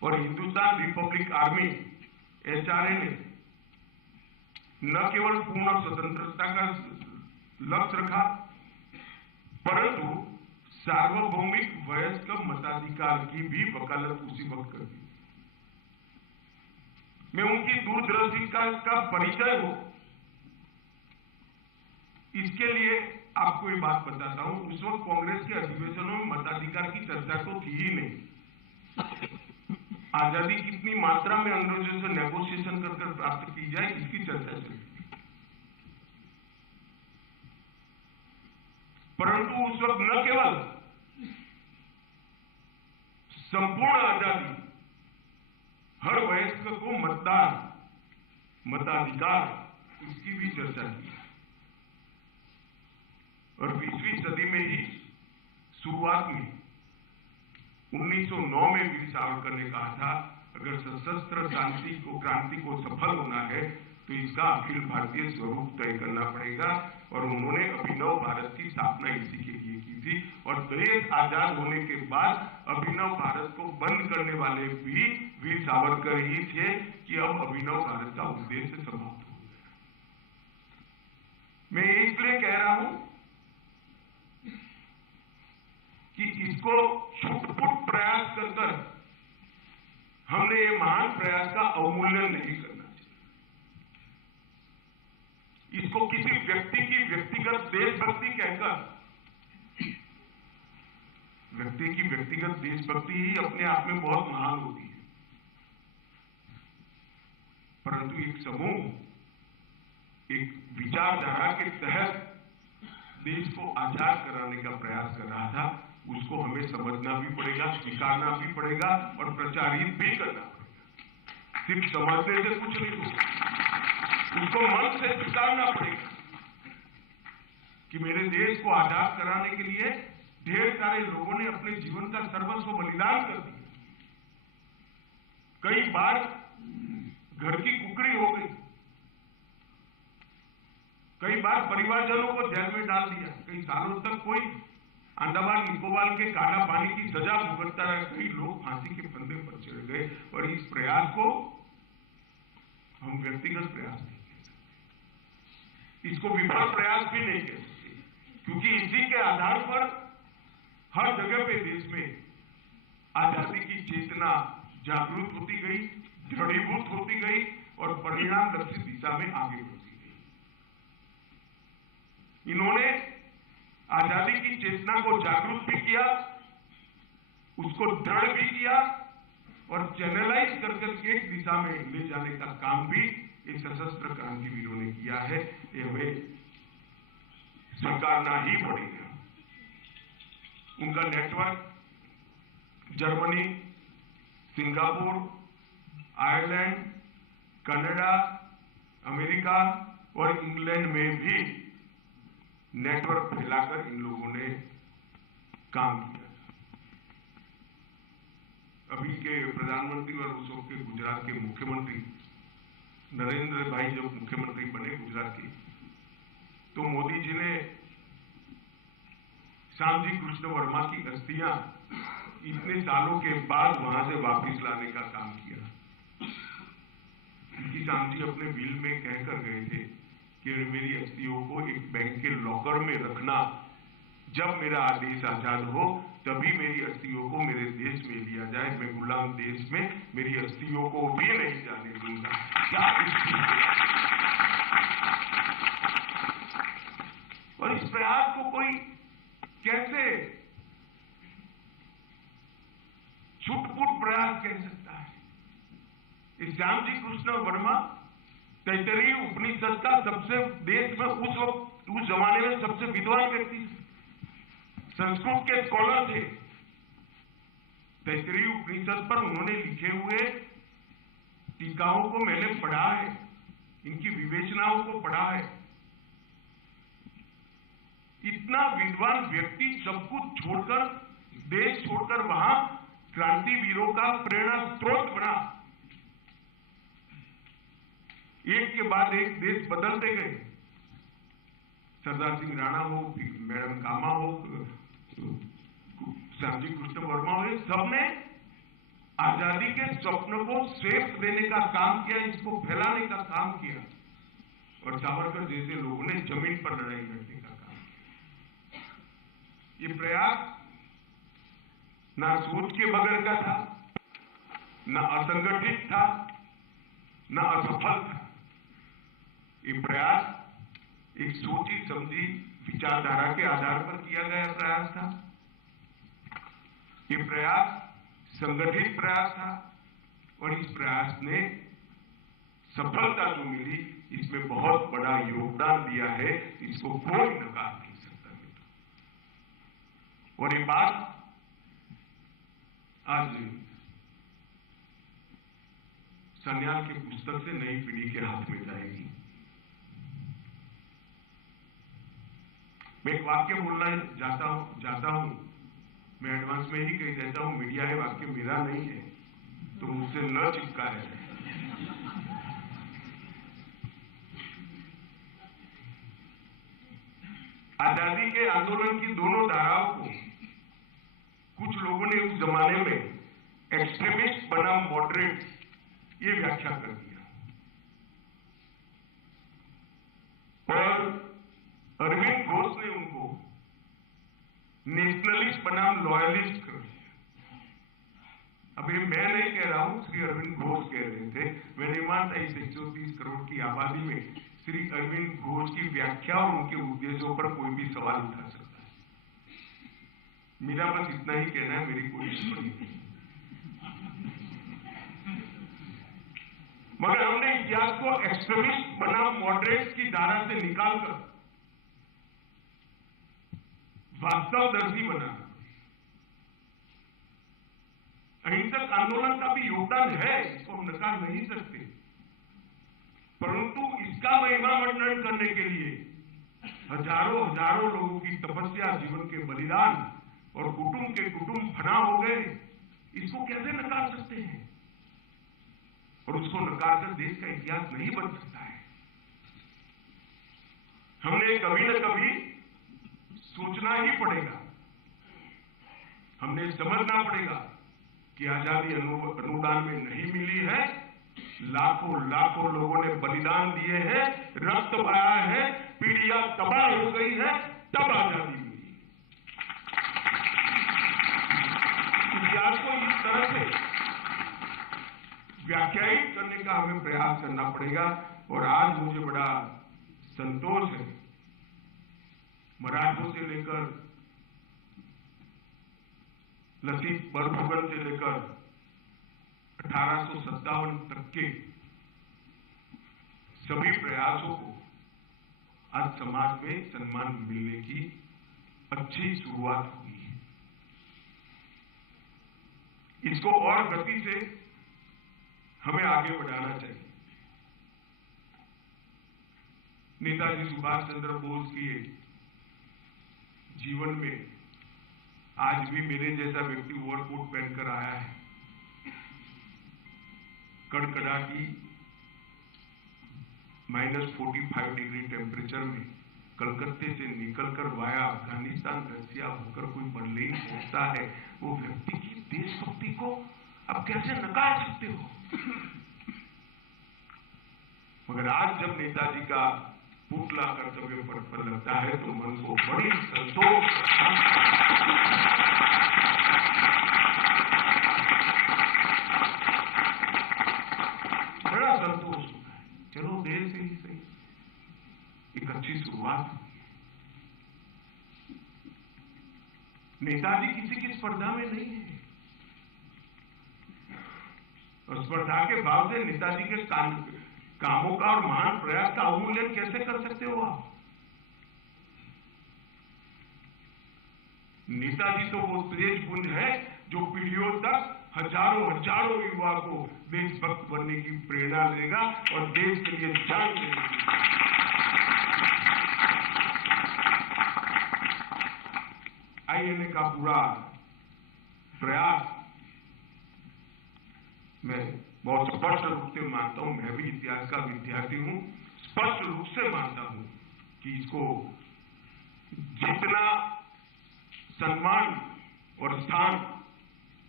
और हिंदुस्तान रिपब्लिक आर्मी HRA ने न केवल पूर्ण स्वतंत्रता का लक्ष्य रखा, परंतु सार्वभौमिक वयस्क मताधिकार की भी वकालत उसी वक्त कर दी। मैं उनकी दूरदर्शी का परिचय हो, इसके लिए आपको ये बात बताता हूं। उस वक्त कांग्रेस के अधिवेशनों में मताधिकार की चर्चा तो थी ही नहीं। आजादी कितनी मात्रा में अंग्रेजों से नेगोशिएशन कर प्राप्त की जाए, इसकी चर्चा चली। परंतु उस वक्त न केवल संपूर्ण आजादी, हर वयस्क को मतदान, मताधिकार, इसकी भी चर्चा की। और 20वीं सदी में ही शुरुआत में 1909 में वीर सावरकर ने कहा था, अगर सशस्त्र क्रांति को सफल होना है तो इसका अखिल भारतीय स्वरूप तय करना पड़ेगा। और उन्होंने अभिनव भारत की स्थापना इसी के लिए की थी। और देश आजाद होने के बाद अभिनव भारत को बंद करने वाले भी वीर सावरकर ही थे कि अब अभिनव भारत का उद्देश्य समाप्त हो गया। मैं इसलिए कह रहा हूं कि इसको छुटपुट प्रयास कर हमने ये महान प्रयास का अवमूल्यन नहीं करना चाहिए। इसको किसी व्यक्ति की व्यक्तिगत देशभक्ति कहकर, व्यक्ति की व्यक्तिगत देशभक्ति ही अपने आप में बहुत महान होती है, परंतु एक समूह एक विचारधारा के तहत देश को आजाद कराने का प्रयास कर रहा था, उसको हमें समझना भी पड़ेगा, स्वीकारना भी पड़ेगा और प्रचारित भी करना पड़ेगा। सिर्फ समझने से कुछ नहीं होगा, उसको मन से स्वीकारना पड़ेगा कि मेरे देश को आजाद कराने के लिए ढेर सारे लोगों ने अपने जीवन का सर्वस्व बलिदान कर दिया। कई बार घर की कुकरी हो गई, कई बार परिवारजनों को जेल में डाल दिया, कई सालों तक कोई अंडमान निकोबार के काला पानी की सजा भुगतता रहा, कई लोग फांसी के फंदे पर चढ़ गए। और इस प्रयास को हम व्यक्तिगत प्रयास नहीं कह सकते, इसको विफल प्रयास भी नहीं कह सकते, क्योंकि इसी के आधार पर हर जगह पे देश में आजादी की चेतना जागृत होती गई, दृढ़ीभूत होती गई और परिणाम लक्षित दिशा में आगे बढ़ती गई। इन्होंने आजादी की चेतना को जागरूक भी किया, उसको दृढ़ भी किया और चैनलाइज कर एक दिशा में ले जाने का काम भी इस सशस्त्र क्रांतिवीरों ने किया है। ये हमें स्वीकारना ही पड़ेगा। उनका network Germany, Singapore, Ireland, Canada, America और इंग्लैंड में भी नेटवर्क फैलाकर इन लोगों ने काम किया। अभी के प्रधानमंत्री और उस वक्त के गुजरात के मुख्यमंत्री नरेंद्र भाई जब मुख्यमंत्री बने गुजरात के, तो मोदी जी ने श्यामजी कृष्ण वर्मा की अस्थियां इतने सालों के बाद वहां से वापस लाने का काम किया। क्योंकि श्यामजी अपने बिल में कहकर गए थे कि मेरी अस्थियों को एक बैंक के लॉकर में रखना, जब मेरा आदेश आजाद हो तभी मेरी अस्थियों को मेरे देश में लिया जाए, मैं गुलाम देश में मेरी अस्थियों को भी नहीं जाने दूंगा। क्या और इस प्रयास को कोई कैसे छुटपुट प्रयास कह सकता है? श्यामजी कृष्ण वर्मा तैतरीय उपनिषद का सबसे देश में उस जमाने में सबसे विद्वान व्यक्ति थे, संस्कृत के स्कॉलर थे। तैतरीय उपनिषद पर उन्होंने लिखे हुए टीकाओं को मैंने पढ़ा है, इनकी विवेचनाओं को पढ़ा है। इतना विद्वान व्यक्ति सब कुछ छोड़कर, देश छोड़कर वहां क्रांतिवीरों का प्रेरणा स्रोत बना। एक के बाद एक देश बदलते गए। सरदार सिंह राणा हो, मैडम कामा हो, श्यामजी कृष्ण वर्मा हो, सबने आजादी के स्वप्न को श्रेष्ठ देने का काम किया, इसको फैलाने का काम किया, और सावरकर जैसे लोगों ने जमीन पर लड़ाई लड़ने का काम किया। ये प्रयास ना सोच के बगैर का था, ना असंगठित था, ना असफल था। ये प्रयास एक सोची समझी विचारधारा के आधार पर किया गया प्रयास था। ये प्रयास संगठित प्रयास था, और इस प्रयास ने सफलता जो मिली, इसमें बहुत बड़ा योगदान दिया है, इसको कोई नकार नहीं सकता। और ये बात आज सन्याल की पुस्तक से नई पीढ़ी के हाथ में जाएगी। मैं एक वाक्य बोलना चाहता हूं, मैं एडवांस में ही कह देता हूं, मीडिया है, वाक्य मेरा नहीं है, तो मुझसे न चिपका है। आजादी के आंदोलन की दोनों धाराओं को कुछ लोगों ने उस जमाने में एक्सट्रीमिस्ट बनाम मॉडरेट ये व्याख्या कर दिया, और अरविंद घोष ने उनको नेशनलिस्ट बनाम लॉयलिस्ट कर दिया। अब ये मैं नहीं कह रहा हूं, श्री अरविंद घोष कह रहे थे। मैं नहीं मानता इस 130 करोड़ की आबादी में श्री अरविंद घोष की व्याख्या और उनके उद्देश्यों पर कोई भी सवाल उठा सकता है। मेरा बस इतना ही कहना है, मेरी कोई टिप्पणी नहीं। मगर हमने इतिहास को एक्सट्रीमिस्ट बनाम मॉडरेट की धारा से निकालकर वास्तवदर्शी बनाना। अहिंसक आंदोलन का भी योगदान है, इसको हम नकार नहीं सकते, परंतु इसका महिमा वर्णन करने के लिए हजारों लोगों की तपस्या, जीवन के बलिदान और कुटुंब के कुटुंब फना हो गए, इसको कैसे नकार सकते हैं? और उसको नकार कर देश का इतिहास नहीं बन सकता है। हमने कभी न कभी सोचना ही पड़ेगा, हमने समझना पड़ेगा कि आजादी अनुदान में नहीं मिली है। लाखों लोगों ने बलिदान दिए हैं, रक्त बहाया है, पीढ़ियां तबाह हो गई है, तब आजादी मिली। इतिहास को इस तरह से व्याख्यायित करने का हमें प्रयास करना पड़ेगा। और आज मुझे बड़ा संतोष है, मराठों से लेकर लतीफ बरफुकन से लेकर 1857 तक के सभी प्रयासों को आज समाज में सम्मान मिलने की अच्छी शुरुआत हुई है। इसको और गति से हमें आगे बढ़ाना चाहिए। नेताजी सुभाष चंद्र बोस के जीवन में आज भी मेरे जैसा व्यक्ति ओवरकोट पहनकर आया है, कड़कड़ाटी -45 डिग्री टेम्परेचर में कलकत्ते से निकलकर वाया अफगानिस्तान रसिया होकर कोई बर्लिन पहुंचता है। वो व्यक्ति की देशभक्ति को अब कैसे नकार सकते हो? मगर आज जब नेताजी का पुतला कर्तव्य पथ पर लगता है तो मन को बड़ी संतोष, बड़ा संतोष होता है। चलो देर से ही सही, एक अच्छी शुरुआत हुई। नेताजी किसी की स्पर्धा में नहीं है, और स्पर्धा के भाव से नेताजी के कामों का और महान प्रयास का अवमूल्यन कैसे कर सकते हो आप? नेताजी तो वो तेज पुंज है जो पीढ़ियों तक हजारों युवा को देशभक्त बनने की प्रेरणा देगा और देश के लिए जान देगा। आईएनए का पूरा प्रयास मैं बहुत स्पष्ट रूप से मानता हूं, मैं भी इतिहास का विद्यार्थी हूं, स्पष्ट रूप से मानता हूं कि इसको जितना सम्मान और स्थान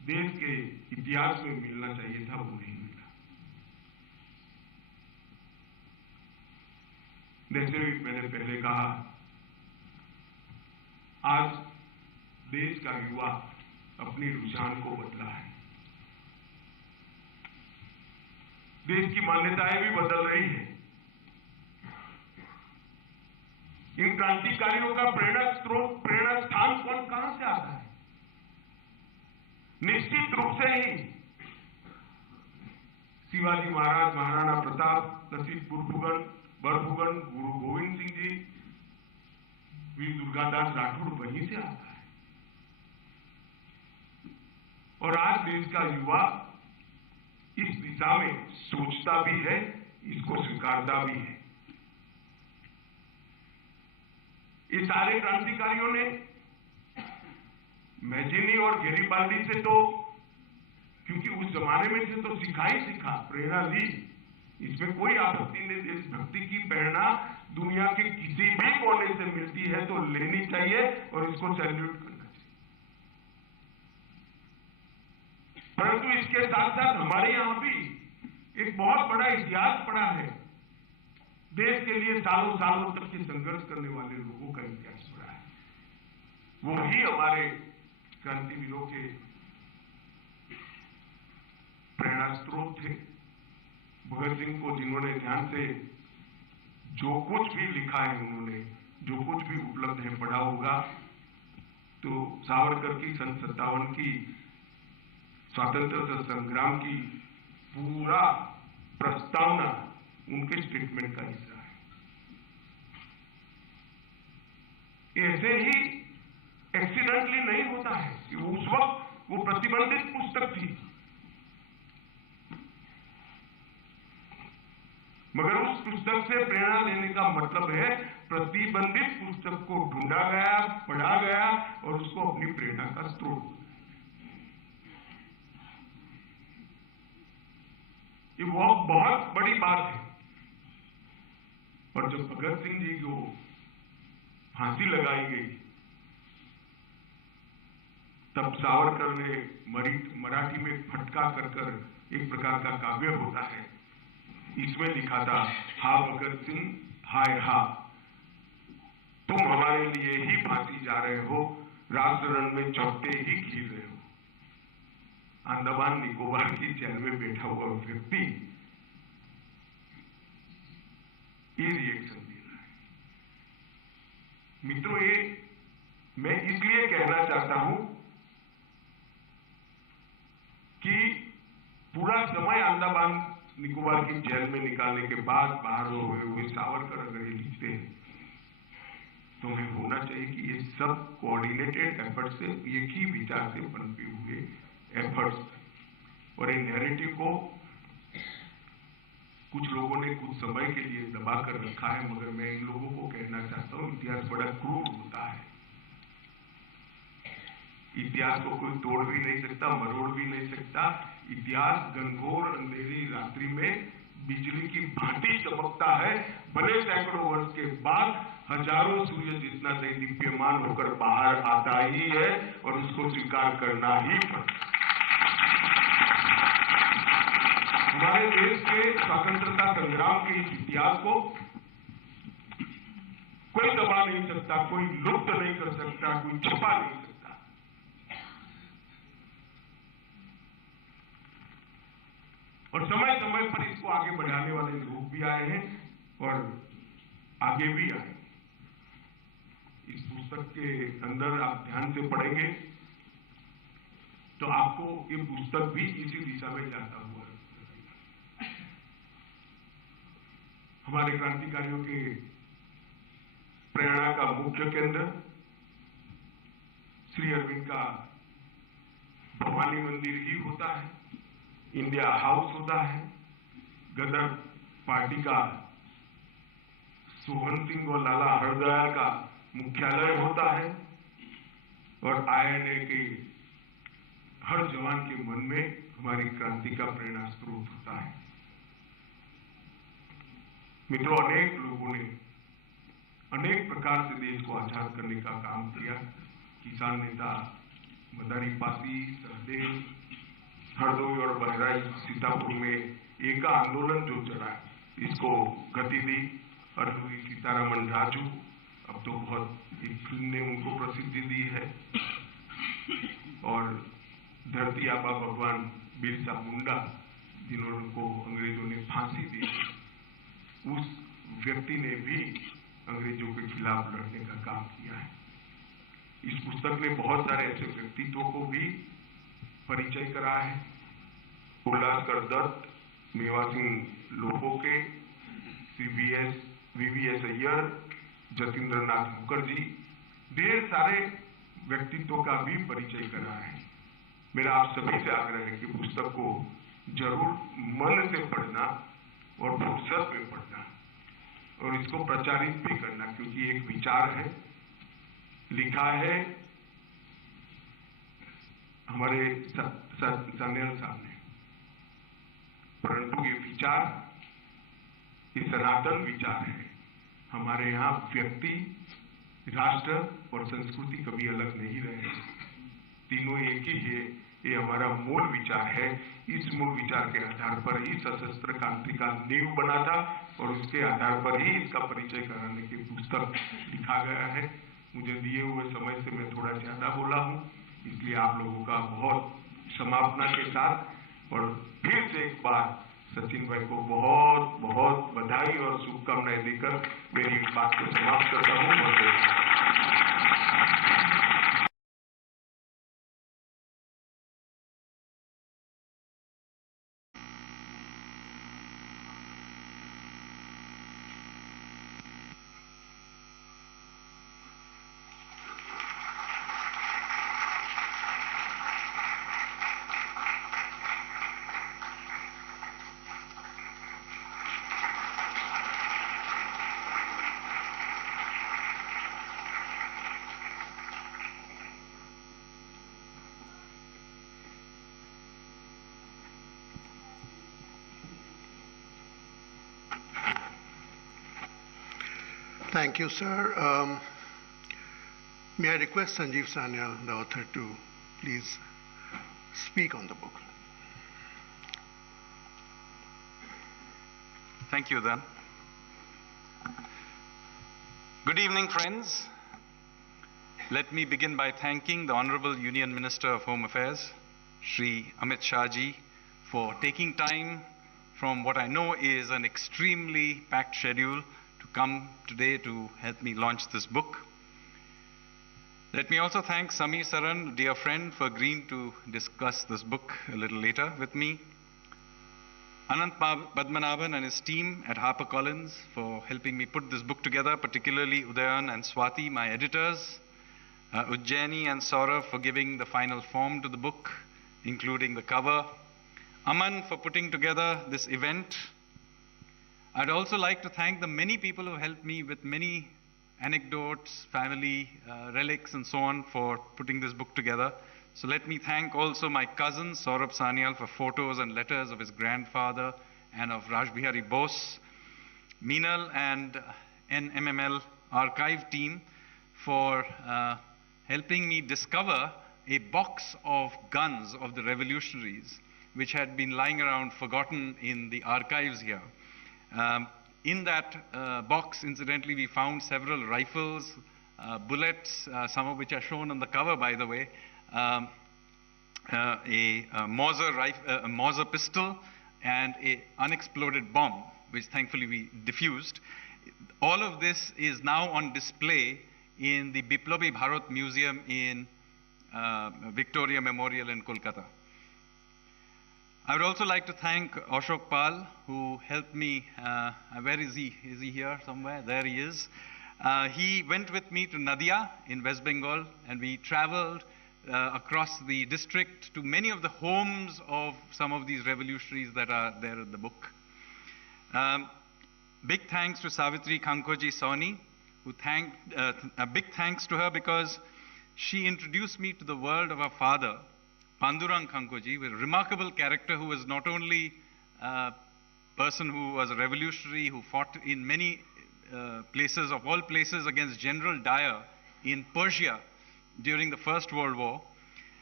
देश के इतिहास में मिलना चाहिए था, वो नहीं मिला। जैसे मैंने पहले कहा, आज देश का युवा अपनी रुझान को बदला है। देश की मान्यताएं भी बदल रही है। इन क्रांतिकारियों का प्रेरणा स्रोत, प्रेरणा स्थान कहां से आता है? निश्चित रूप से ही शिवाजी महाराज, महाराणा प्रताप, लसित बरफुकन, गुरु गोविंद सिंह जी, वीर दुर्गादास राठौड़ वहीं से आता है। और आज देश का युवा इस दिशा में सोचता भी है, इसको स्वीकारता भी है। ये सारे क्रांतिकारियों ने मैजिनी और गैरिबाल्डी से तो, क्योंकि उस जमाने में से तो सीखा ही सीखा, प्रेरणा ली, इसमें कोई आपत्ति नहीं। देशभक्ति की प्रेरणा दुनिया के किसी भी कोने से मिलती है तो लेनी चाहिए और इसको सैल्यूट करना चाहिए। परंतु इसके साथ साथ हमारे यहां भी एक बहुत बड़ा इतिहास पड़ा है। देश के लिए सालों सालों तक के संघर्ष करने वाले लोगों का इतिहास पड़ा है। वो ही हमारे क्रांतिवीरों के प्रेरणा स्रोत थे। भगत सिंह को जिन्होंने ध्यान से जो कुछ भी लिखा है, उन्होंने जो कुछ भी उपलब्ध है पढ़ा होगा, तो सावरकर की सन 57 की स्वतंत्रता संग्राम की पूरा प्रस्तावना उनके स्टेटमेंट का हिस्सा है। ऐसे ही एक्सीडेंटली नहीं होता है कि उस वक्त वो प्रतिबंधित पुस्तक थी, मगर उस पुस्तक से प्रेरणा लेने का मतलब है प्रतिबंधित पुस्तक को ढूंढा गया, पढ़ा गया और उसको अपनी प्रेरणा का स्रोत। ये बहुत बड़ी बात है। और जब भगत सिंह जी को फांसी लगाई गई, तब सावरकर ने मराठी में फटका कर एक प्रकार का काव्य होता है, इसमें लिखा था, हा भगत सिंह हाय हा, तुम हमारे लिए ही फांसी जा रहे हो, राष्ट्र रण में चौथे ही खीर रहे हो। अंडमान निकोबार की जेल में बैठा हुआ व्यक्ति ये रिएक्शन दे रहा है। मित्रों, ये मैं इसलिए कहना चाहता हूं कि पूरा समय अंडमान निकोबार की जेल में निकालने के बाद बाहर हुए हुए सावरकर अगर ये लिखते हैं तो हमें होना चाहिए कि ये सब कोऑर्डिनेटेड एफर्ट से, एक ही विचार से पनपे हुए एफर्ट्स। और ये नैरेटिव को कुछ लोगों ने कुछ समय के लिए दबा कर रखा है, मगर मैं इन लोगों को कहना चाहता हूं, इतिहास बड़ा क्रूर होता है। इतिहास को कोई तोड़ भी नहीं सकता, मरोड़ भी नहीं सकता। इतिहास घनघोर अंधेरी रात्रि में बिजली की भांति चमकता है, भले सैकड़ों वर्ष के बाद हजारों सूर्य जितना दैदीप्यमान होकर बाहर आता ही है और उसको स्वीकार करना ही पड़ता। हमारे देश के स्वतंत्रता संग्राम के इस इतिहास को कोई दबा नहीं सकता, कोई लुप्त नहीं कर सकता, कोई छुपा नहीं सकता। और समय समय पर इसको आगे बढ़ाने वाले लोग भी आए हैं और आगे भी आए। इस पुस्तक के अंदर आप ध्यान से पढ़ेंगे तो आपको ये पुस्तक भी इसी दिशा में जाता हुआ है। हमारे क्रांतिकारियों के प्रेरणा का मुख्य केंद्र श्री अरविंद का भवानी मंदिर ही होता है, इंडिया हाउस होता है, गदर पार्टी का सोहन सिंह और लाला हरदयाल का मुख्यालय होता है और आईएनए के हर जवान के मन में हमारी क्रांति का प्रेरणा स्रोत होता है। मित्रों, अनेक लोगों ने अनेक प्रकार से देश को आजाद करने का काम किया। किसान नेता मदारीपासी, सहदेव, हरदोई और बहराइच, सीतापुर में एक आंदोलन जो चला, इसको गति दी। अरविंद सीतारामन राजू, अब तो बहुत एक फिल्म ने उनको प्रसिद्धि दी है, और धरती आबा भगवान बिरसा मुंडा, जिन्होंने को अंग्रेजों ने फांसी दी, उस व्यक्ति ने भी अंग्रेजों के खिलाफ लड़ने का काम किया है। इस पुस्तक ने बहुत सारे ऐसे व्यक्तित्वों को भी परिचय करा है। उल्लासकर दत्त, मेवा सिंह लोहोके, वीवीएस अय्यर, जतीन्द्र नाथ मुखर्जी, ढेर सारे व्यक्तित्वों का भी परिचय करा है। मेरा आप सभी से आग्रह है कि पुस्तक को जरूर मन से पढ़ना और फुर्सत में पढ़ना, और इसको प्रचारित भी करना, क्योंकि एक विचार है, लिखा है हमारे सान्याल साहब ने, परंतु ये विचार, ये सनातन विचार है। हमारे यहाँ व्यक्ति, राष्ट्र और संस्कृति कभी अलग नहीं रहे, तीनों एक ही है। ये हमारा मूल विचार है। इस मूल विचार के आधार पर ही सशस्त्र क्रांति का नींव बना था, और उसके आधार पर ही इसका परिचय कराने की पुस्तक लिखा गया है। मुझे दिए हुए समय से मैं थोड़ा ज्यादा बोला हूँ, इसलिए आप लोगों का बहुत समापना के साथ और फिर से एक बार सचिन भाई को बहुत बहुत बधाई और शुभकामनाएं देकर मेरी इस बात को समाप्त करता हूँ। Thank you, sir. May I request Sanjeev Sanyal, the author, to please speak on the book. Thank you, then. Good evening, friends. Let me begin by thanking the Honorable Union Minister of Home Affairs, Shri Amit Shah ji, for taking time from what I know is an extremely packed schedule to come today to help me launch this book. Let me also thank Samir Saran, dear friend, for agreeing to discuss this book a little later with me. Anant Padmanabhan and his team at HarperCollins for helping me put this book together, particularly Udayan and Swati, my editors. Ujjaini and Saurav for giving the final form to the book, including the cover. Aman for putting together this event. I'd also like to thank the many people who helped me with many anecdotes, family relics and so on for putting this book together. So let me thank also my cousin Saurabh Sanyal for photos and letters of his grandfather and of Raj Bihari Bose, Meenal and NMML archive team for helping me discover a box of guns of the revolutionaries which had been lying around forgotten in the archives here. In that box, incidentally, we found several rifles, bullets, some of which are shown on the cover, by the way, a Mauser pistol, and an unexploded bomb, which thankfully we diffused. All of this is now on display in the Biplobi Bharat Museum in Victoria Memorial in Kolkata. I would also like to thank Ashok Pal, who helped me. Where is he? Is he here somewhere? There he is. He went with me to Nadia in West Bengal, and we traveled across the district to many of the homes of some of these revolutionaries that are there in the book. Big thanks to Savitri Kankoji Soni, who a big thanks to her because she introduced me to the world of her father, Pandurang Kankoji, a remarkable character who was not only a person who was a revolutionary, who fought in many places, of all places, against General Dyer in Persia during the First World War,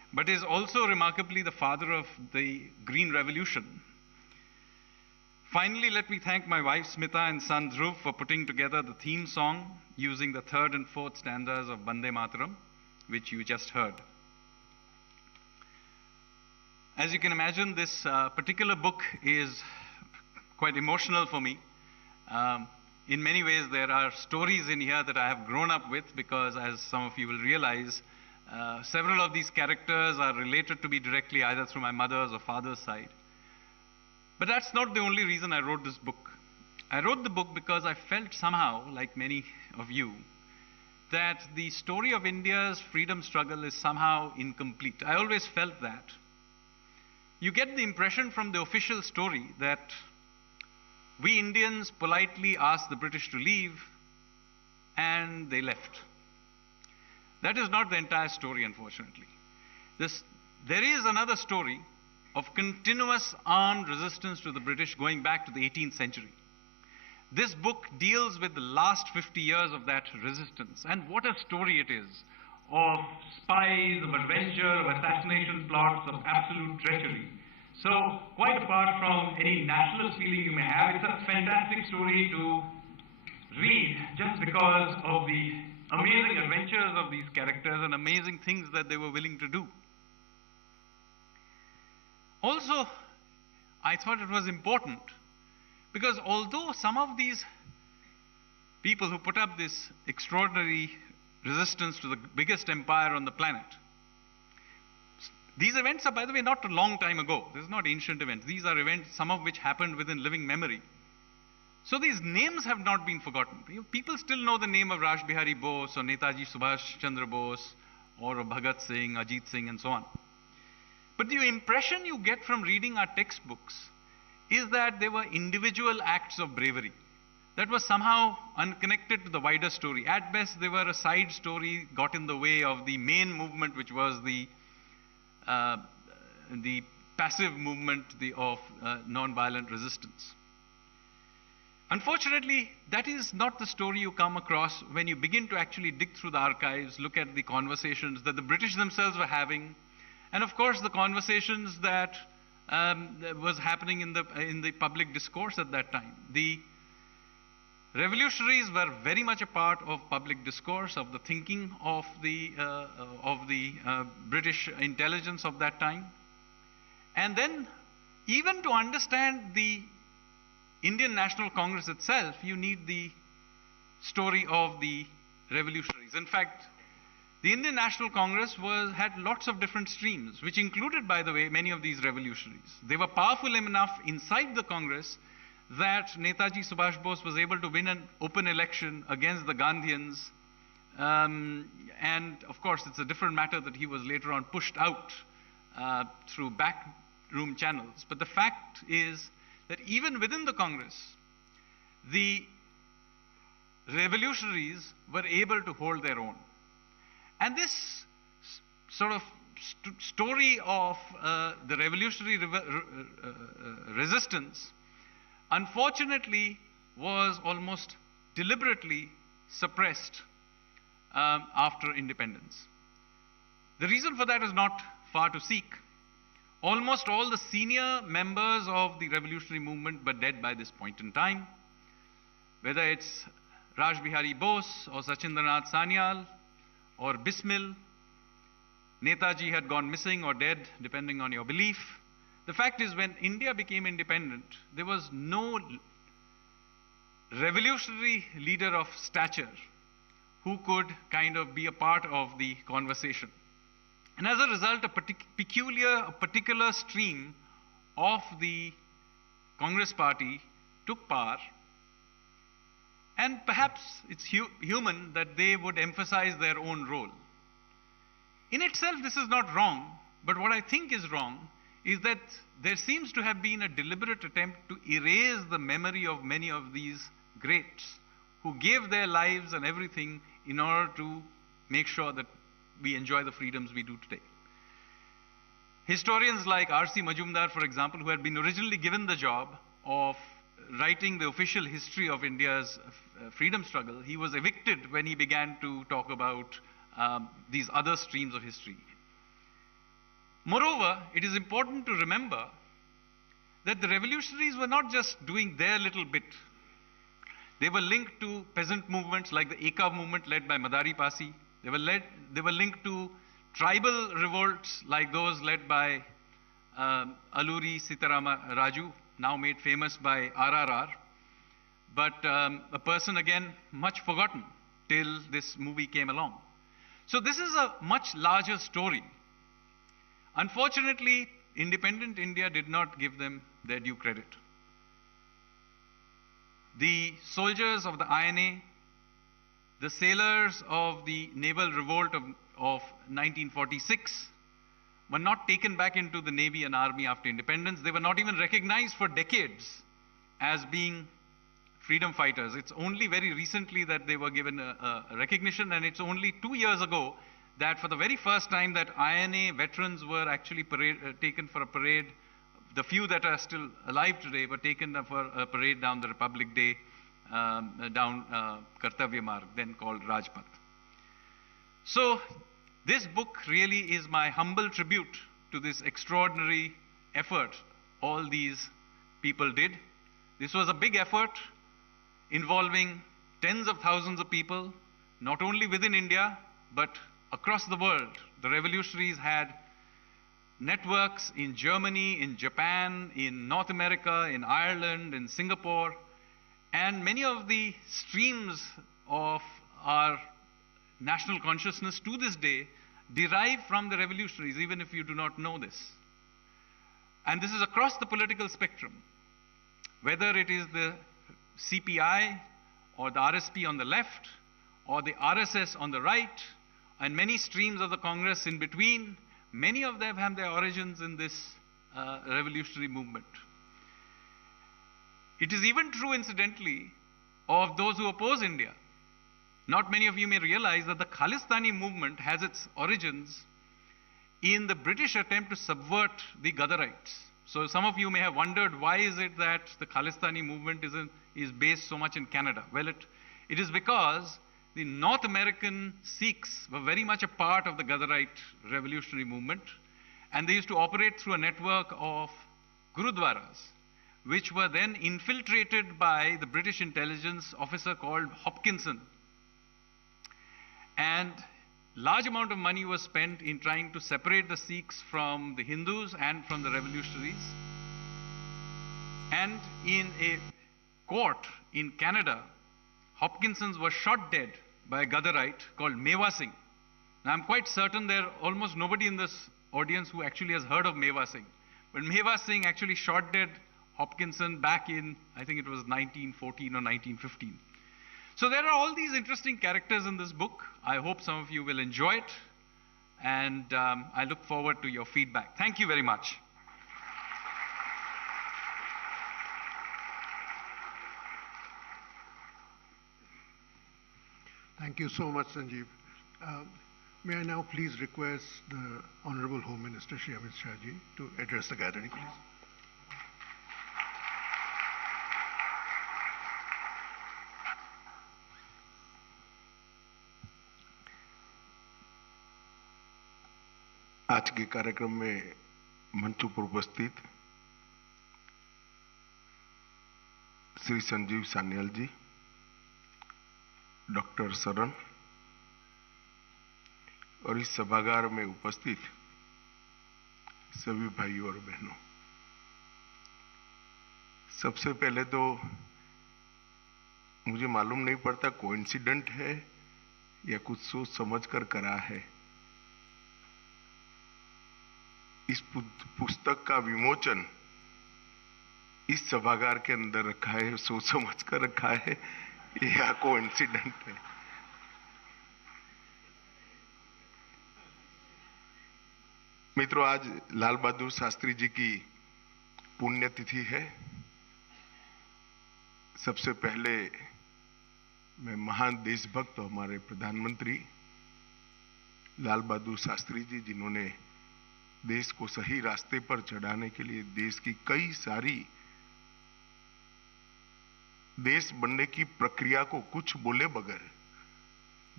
but is also remarkably the father of the Green Revolution. Finally, let me thank my wife Smita and son Dhruv for putting together the theme song using the third and fourth stanzas of Bande Mataram, which you just heard. As you can imagine, this particular book is quite emotional for me. In many ways, there are stories in here that I have grown up with because, as some of you will realize, several of these characters are related to me directly either through my mother's or father's side. But that's not the only reason I wrote this book. I wrote the book because I felt somehow, like many of you, that the story of India's freedom struggle is somehow incomplete. I always felt that. You get the impression from the official story that we Indians politely asked the British to leave and they left. That is not the entire story, unfortunately. There is another story of continuous armed resistance to the British going back to the 18th century. This book deals with the last 50 years of that resistance, and what a story it is of spies, of adventure, of assassination plots, of absolute treachery. So, quite apart from any nationalist feeling you may have, it's a fantastic story to read just because of the amazing adventures of these characters and amazing things that they were willing to do. Also, I thought it was important because although some of these people who put up this extraordinary resistance to the biggest empire on the planet, these events are, by the way, not a long time ago. These are not ancient events. These are events, some of which happened within living memory. So these names have not been forgotten. People still know the name of Raj Bihari Bose or Netaji Subhash Chandra Bose or Bhagat Singh, Ajit Singh and so on. But the impression you get from reading our textbooks is that they were individual acts of bravery that was somehow unconnected to the wider story. At best, they were a side story, got in the way of the main movement, which was the passive movement of non-violent resistance. Unfortunately, that is not the story you come across when you begin to actually dig through the archives, look at the conversations that the British themselves were having, and of course the conversations that was happening in the public discourse at that time. The revolutionaries were very much a part of public discourse, of the thinking of the British intelligence of that time. And then, even to understand the Indian National Congress itself, you need the story of the revolutionaries. In fact, the Indian National Congress had lots of different streams, which included, by the way, many of these revolutionaries. They were powerful enough inside the Congress that Netaji Subhash Bose was able to win an open election against the Gandhians. And of course, it's a different matter that he was later on pushed out through backroom channels. But the fact is that even within the Congress, the revolutionaries were able to hold their own. And this sort of story of the revolutionary resistance, unfortunately, was almost deliberately suppressed after independence. The reason for that is not far to seek. Almost all the senior members of the revolutionary movement were dead by this point in time. Whether it's Raj Bihari Bose or Sachindranath Sanyal or Bismil, Netaji had gone missing or dead, depending on your belief. The fact is, when India became independent, there was no revolutionary leader of stature who could kind of be a part of the conversation. And as a result, a particular stream of the Congress party took power. And perhaps it's human that they would emphasize their own role. In itself, this is not wrong, but what I think is wrong is that there seems to have been a deliberate attempt to erase the memory of many of these greats who gave their lives and everything in order to make sure that we enjoy the freedoms we do today. Historians like R.C. Majumdar, for example, who had been originally given the job of writing the official history of India's freedom struggle, he was evicted when he began to talk about these other streams of history. Moreover, it is important to remember that the revolutionaries were not just doing their little bit. They were linked to peasant movements like the Eka movement led by Madari Pasi. They were linked to tribal revolts like those led by Alluri Sitarama Raju, now made famous by RRR. But a person again much forgotten till this movie came along. So this is a much larger story. Unfortunately, independent India did not give them their due credit. The soldiers of the INA, the sailors of the naval revolt of 1946 were not taken back into the Navy and Army after independence. They were not even recognized for decades as being freedom fighters. It's only very recently that they were given a recognition, and it's only 2 years ago that for the very first time that INA veterans were actually taken for a parade. The few that are still alive today were taken for a parade down the Republic Day, down Kartavya Marg, then called Rajpath. So this book really is my humble tribute to this extraordinary effort all these people did. This was a big effort involving tens of thousands of people, not only within India, but across the world. The revolutionaries had networks in Germany, in Japan, in North America, in Ireland, in Singapore, and many of the streams of our national consciousness to this day derive from the revolutionaries, even if you do not know this. And this is across the political spectrum, whether it is the CPI or the RSP on the left, or the RSS on the right, and many streams of the Congress in between. Many of them have their origins in this revolutionary movement. It is even true, incidentally, of those who oppose India. Not many of you may realize that the Khalistani movement has its origins in the British attempt to subvert the Gadarites. So some of you may have wondered, why is it that the Khalistani movement is based so much in Canada? Well, it is because the North American Sikhs were very much a part of the Gadarite revolutionary movement, and they used to operate through a network of Gurudwaras, which were then infiltrated by the British intelligence officer called Hopkinson. And large amount of money was spent in trying to separate the Sikhs from the Hindus and from the revolutionaries. And in a court in Canada, Hopkinson was shot dead by a Gadarite called Meva Singh. Now, I'm quite certain there almost nobody in this audience who actually has heard of Meva Singh. But Meva Singh actually shot dead Hopkinson back in, I think it was 1914 or 1915. So there are all these interesting characters in this book. I hope some of you will enjoy it. And I look forward to your feedback. Thank you very much. Thank you so much, Sanjeev. May I now please request the Honorable Home Minister, Shri Amit Shah ji, to address the gathering, please. आज के कार्यक्रम में मंच पर उपस्थित श्री संजीव सान्याल जी, doctor शरण और इस सभागार में उपस्थित सभी भाइयों और बहनों, सबसे पहले तो मुझे मालूम नहीं पड़ता कोइंसिडेंट है या कुछ सोच समझकर करा है। इस पुस्तक का विमोचन इस सभागार के अंदर रखा है, सोच समझ कर रखा है या कोइंसिडेंट है। मित्रों, आज लाल बहादुर शास्त्री जी की पुण्यतिथि है। सबसे पहले मैं महान देशभक्त हमारे प्रधानमंत्री लाल बहादुर शास्त्री जी, जिन्होंने देश को सही रास्ते पर चढ़ाने के लिए देश की कई सारी देश बनने की प्रक्रिया को कुछ बोले बगैर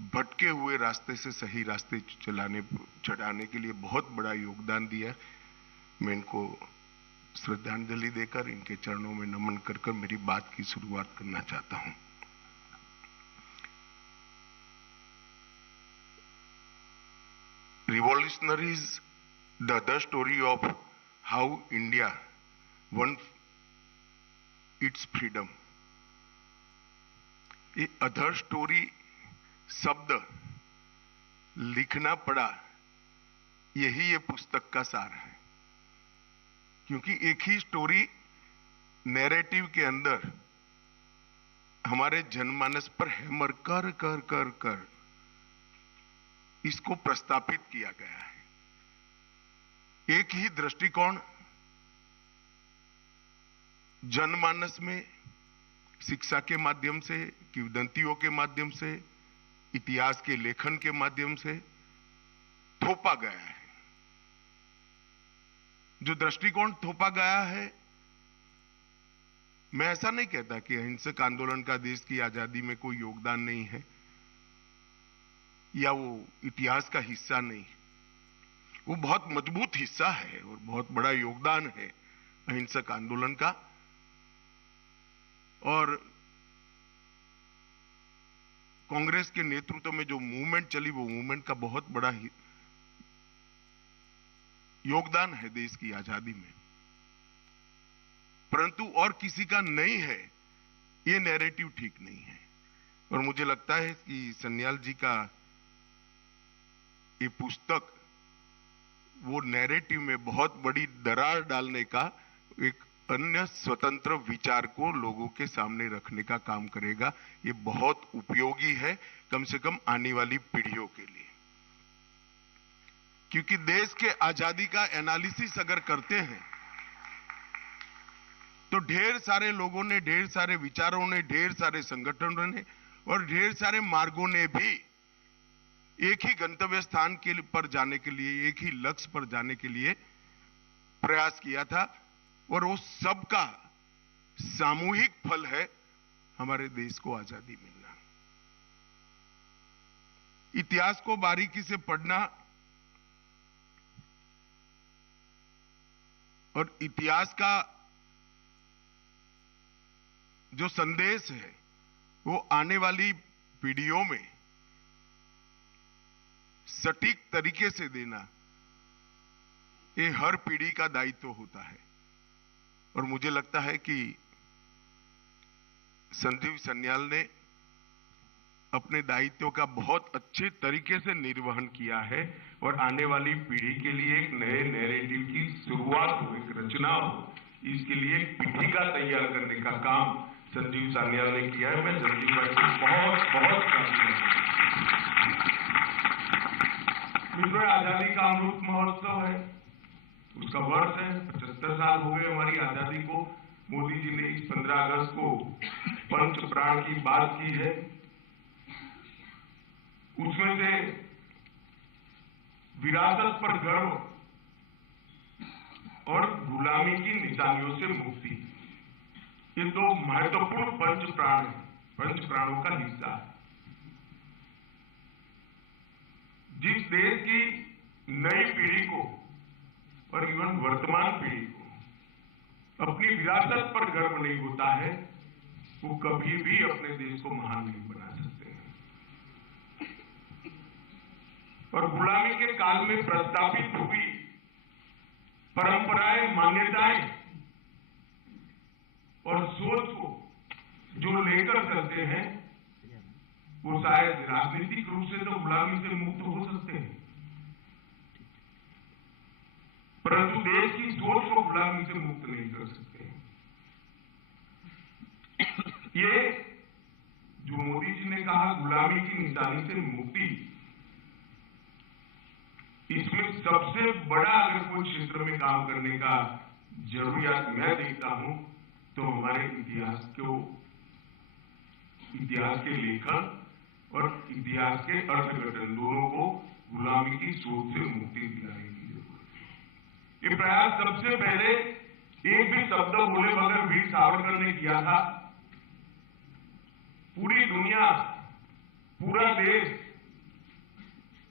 भटके हुए रास्ते से सही रास्ते चढ़ाने के लिए बहुत बड़ा योगदान दिया। मैं इनको श्रद्धांजलि देकर इनके चरणों में नमन कर मेरी बात की शुरुआत करना चाहता हूं। Revolutionaries, the other story of how India won its freedom. ये अदर स्टोरी शब्द लिखना पड़ा, यही ये पुस्तक का सार है, क्योंकि एक ही स्टोरी नैरेटिव के अंदर हमारे जनमानस पर हैमर कर कर कर कर इसको प्रस्तापित किया गया है। एक ही दृष्टिकोण जनमानस में शिक्षा के माध्यम से, किंवदंतियों के माध्यम से, इतिहास के लेखन के माध्यम से थोपा गया है। जो दृष्टिकोण थोपा गया है, मैं ऐसा नहीं कहता कि अहिंसक आंदोलन का देश की आजादी में कोई योगदान नहीं है या वो इतिहास का हिस्सा नहीं। वो बहुत मजबूत हिस्सा है और बहुत बड़ा योगदान है अहिंसक आंदोलन का। और कांग्रेस के नेतृत्व में जो मूवमेंट चली, वो मूवमेंट का बहुत बड़ा योगदान है देश की आजादी में, परंतु और किसी का नहीं है, ये नैरेटिव ठीक नहीं है। और मुझे लगता है कि सन्याल जी का ये पुस्तक वो नैरेटिव में बहुत बड़ी दरार डालने का, एक अन्य स्वतंत्र विचार को लोगों के सामने रखने का काम करेगा। ये बहुत उपयोगी है, कम से कम आने वाली पीढ़ियों के लिए, क्योंकि देश के आजादी का एनालिसिस अगर करते हैं तो ढेर सारे लोगों ने, ढेर सारे विचारों ने, ढेर सारे संगठनों ने और ढेर सारे मार्गों ने भी एक ही गंतव्य स्थान के पर जाने के लिए, एक ही लक्ष्य पर जाने के लिए प्रयास किया था, और वो सबका सामूहिक फल है हमारे देश को आजादी मिलना। इतिहास को बारीकी से पढ़ना और इतिहास का जो संदेश है वो आने वाली पीढ़ियों में सटीक तरीके से देना, ये हर पीढ़ी का दायित्व होता है। और मुझे लगता है कि संजीव सन्याल ने अपने दायित्व का बहुत अच्छे तरीके से निर्वहन किया है और आने वाली पीढ़ी के लिए एक नए नैरेटिव की शुरुआत हो, एक रचना हो, इसके लिए एक पीठिका तैयार करने का काम संजीव सन्याल ने किया है। मैं संजीव भाई को बहुत बहुत मित्रों, आजादी का अमृत महोत्सव है, उसका वर्ष है। 75 साल हो गए हमारी आजादी को। मोदी जी ने इस 15 अगस्त को पंच प्राण की बात की है। उसमें से विरासत पर गर्व और गुलामी की निशानियों से मुक्ति, ये दो महत्वपूर्ण पंच प्राण हैं, पंच प्राणों का हिस्सा है। जिस देश की नई पीढ़ी को और इवन वर्तमान पीढ़ी को अपनी विरासत पर गर्व नहीं होता है, वो कभी भी अपने देश को महान नहीं बना सकते हैं। और गुलामी के काल में प्रस्तापित हुई परंपराएं, मान्यताएं और सोच को जो लेकर चलते हैं, वो शायद राजनीतिक रूप से तो गुलामी से मुक्त हो सकते हैं, परंतु देश की सोच को गुलामी से मुक्त नहीं कर सकते। ये जो मोदी जी ने कहा गुलामी की निशानी से मुक्ति, इसमें सबसे बड़ा अगर कोई क्षेत्र में काम करने का जरूरियात मैं देखता हूं तो हमारे इतिहास के लेखन और इतिहास के अर्थघटन दोनों को गुलामी की सोच से मुक्ति दिलाने की जरूरत है। ये प्रयास सबसे पहले एक भी शब्द बोले बगैर वीर सावरकर ने किया था। पूरी दुनिया, पूरा देश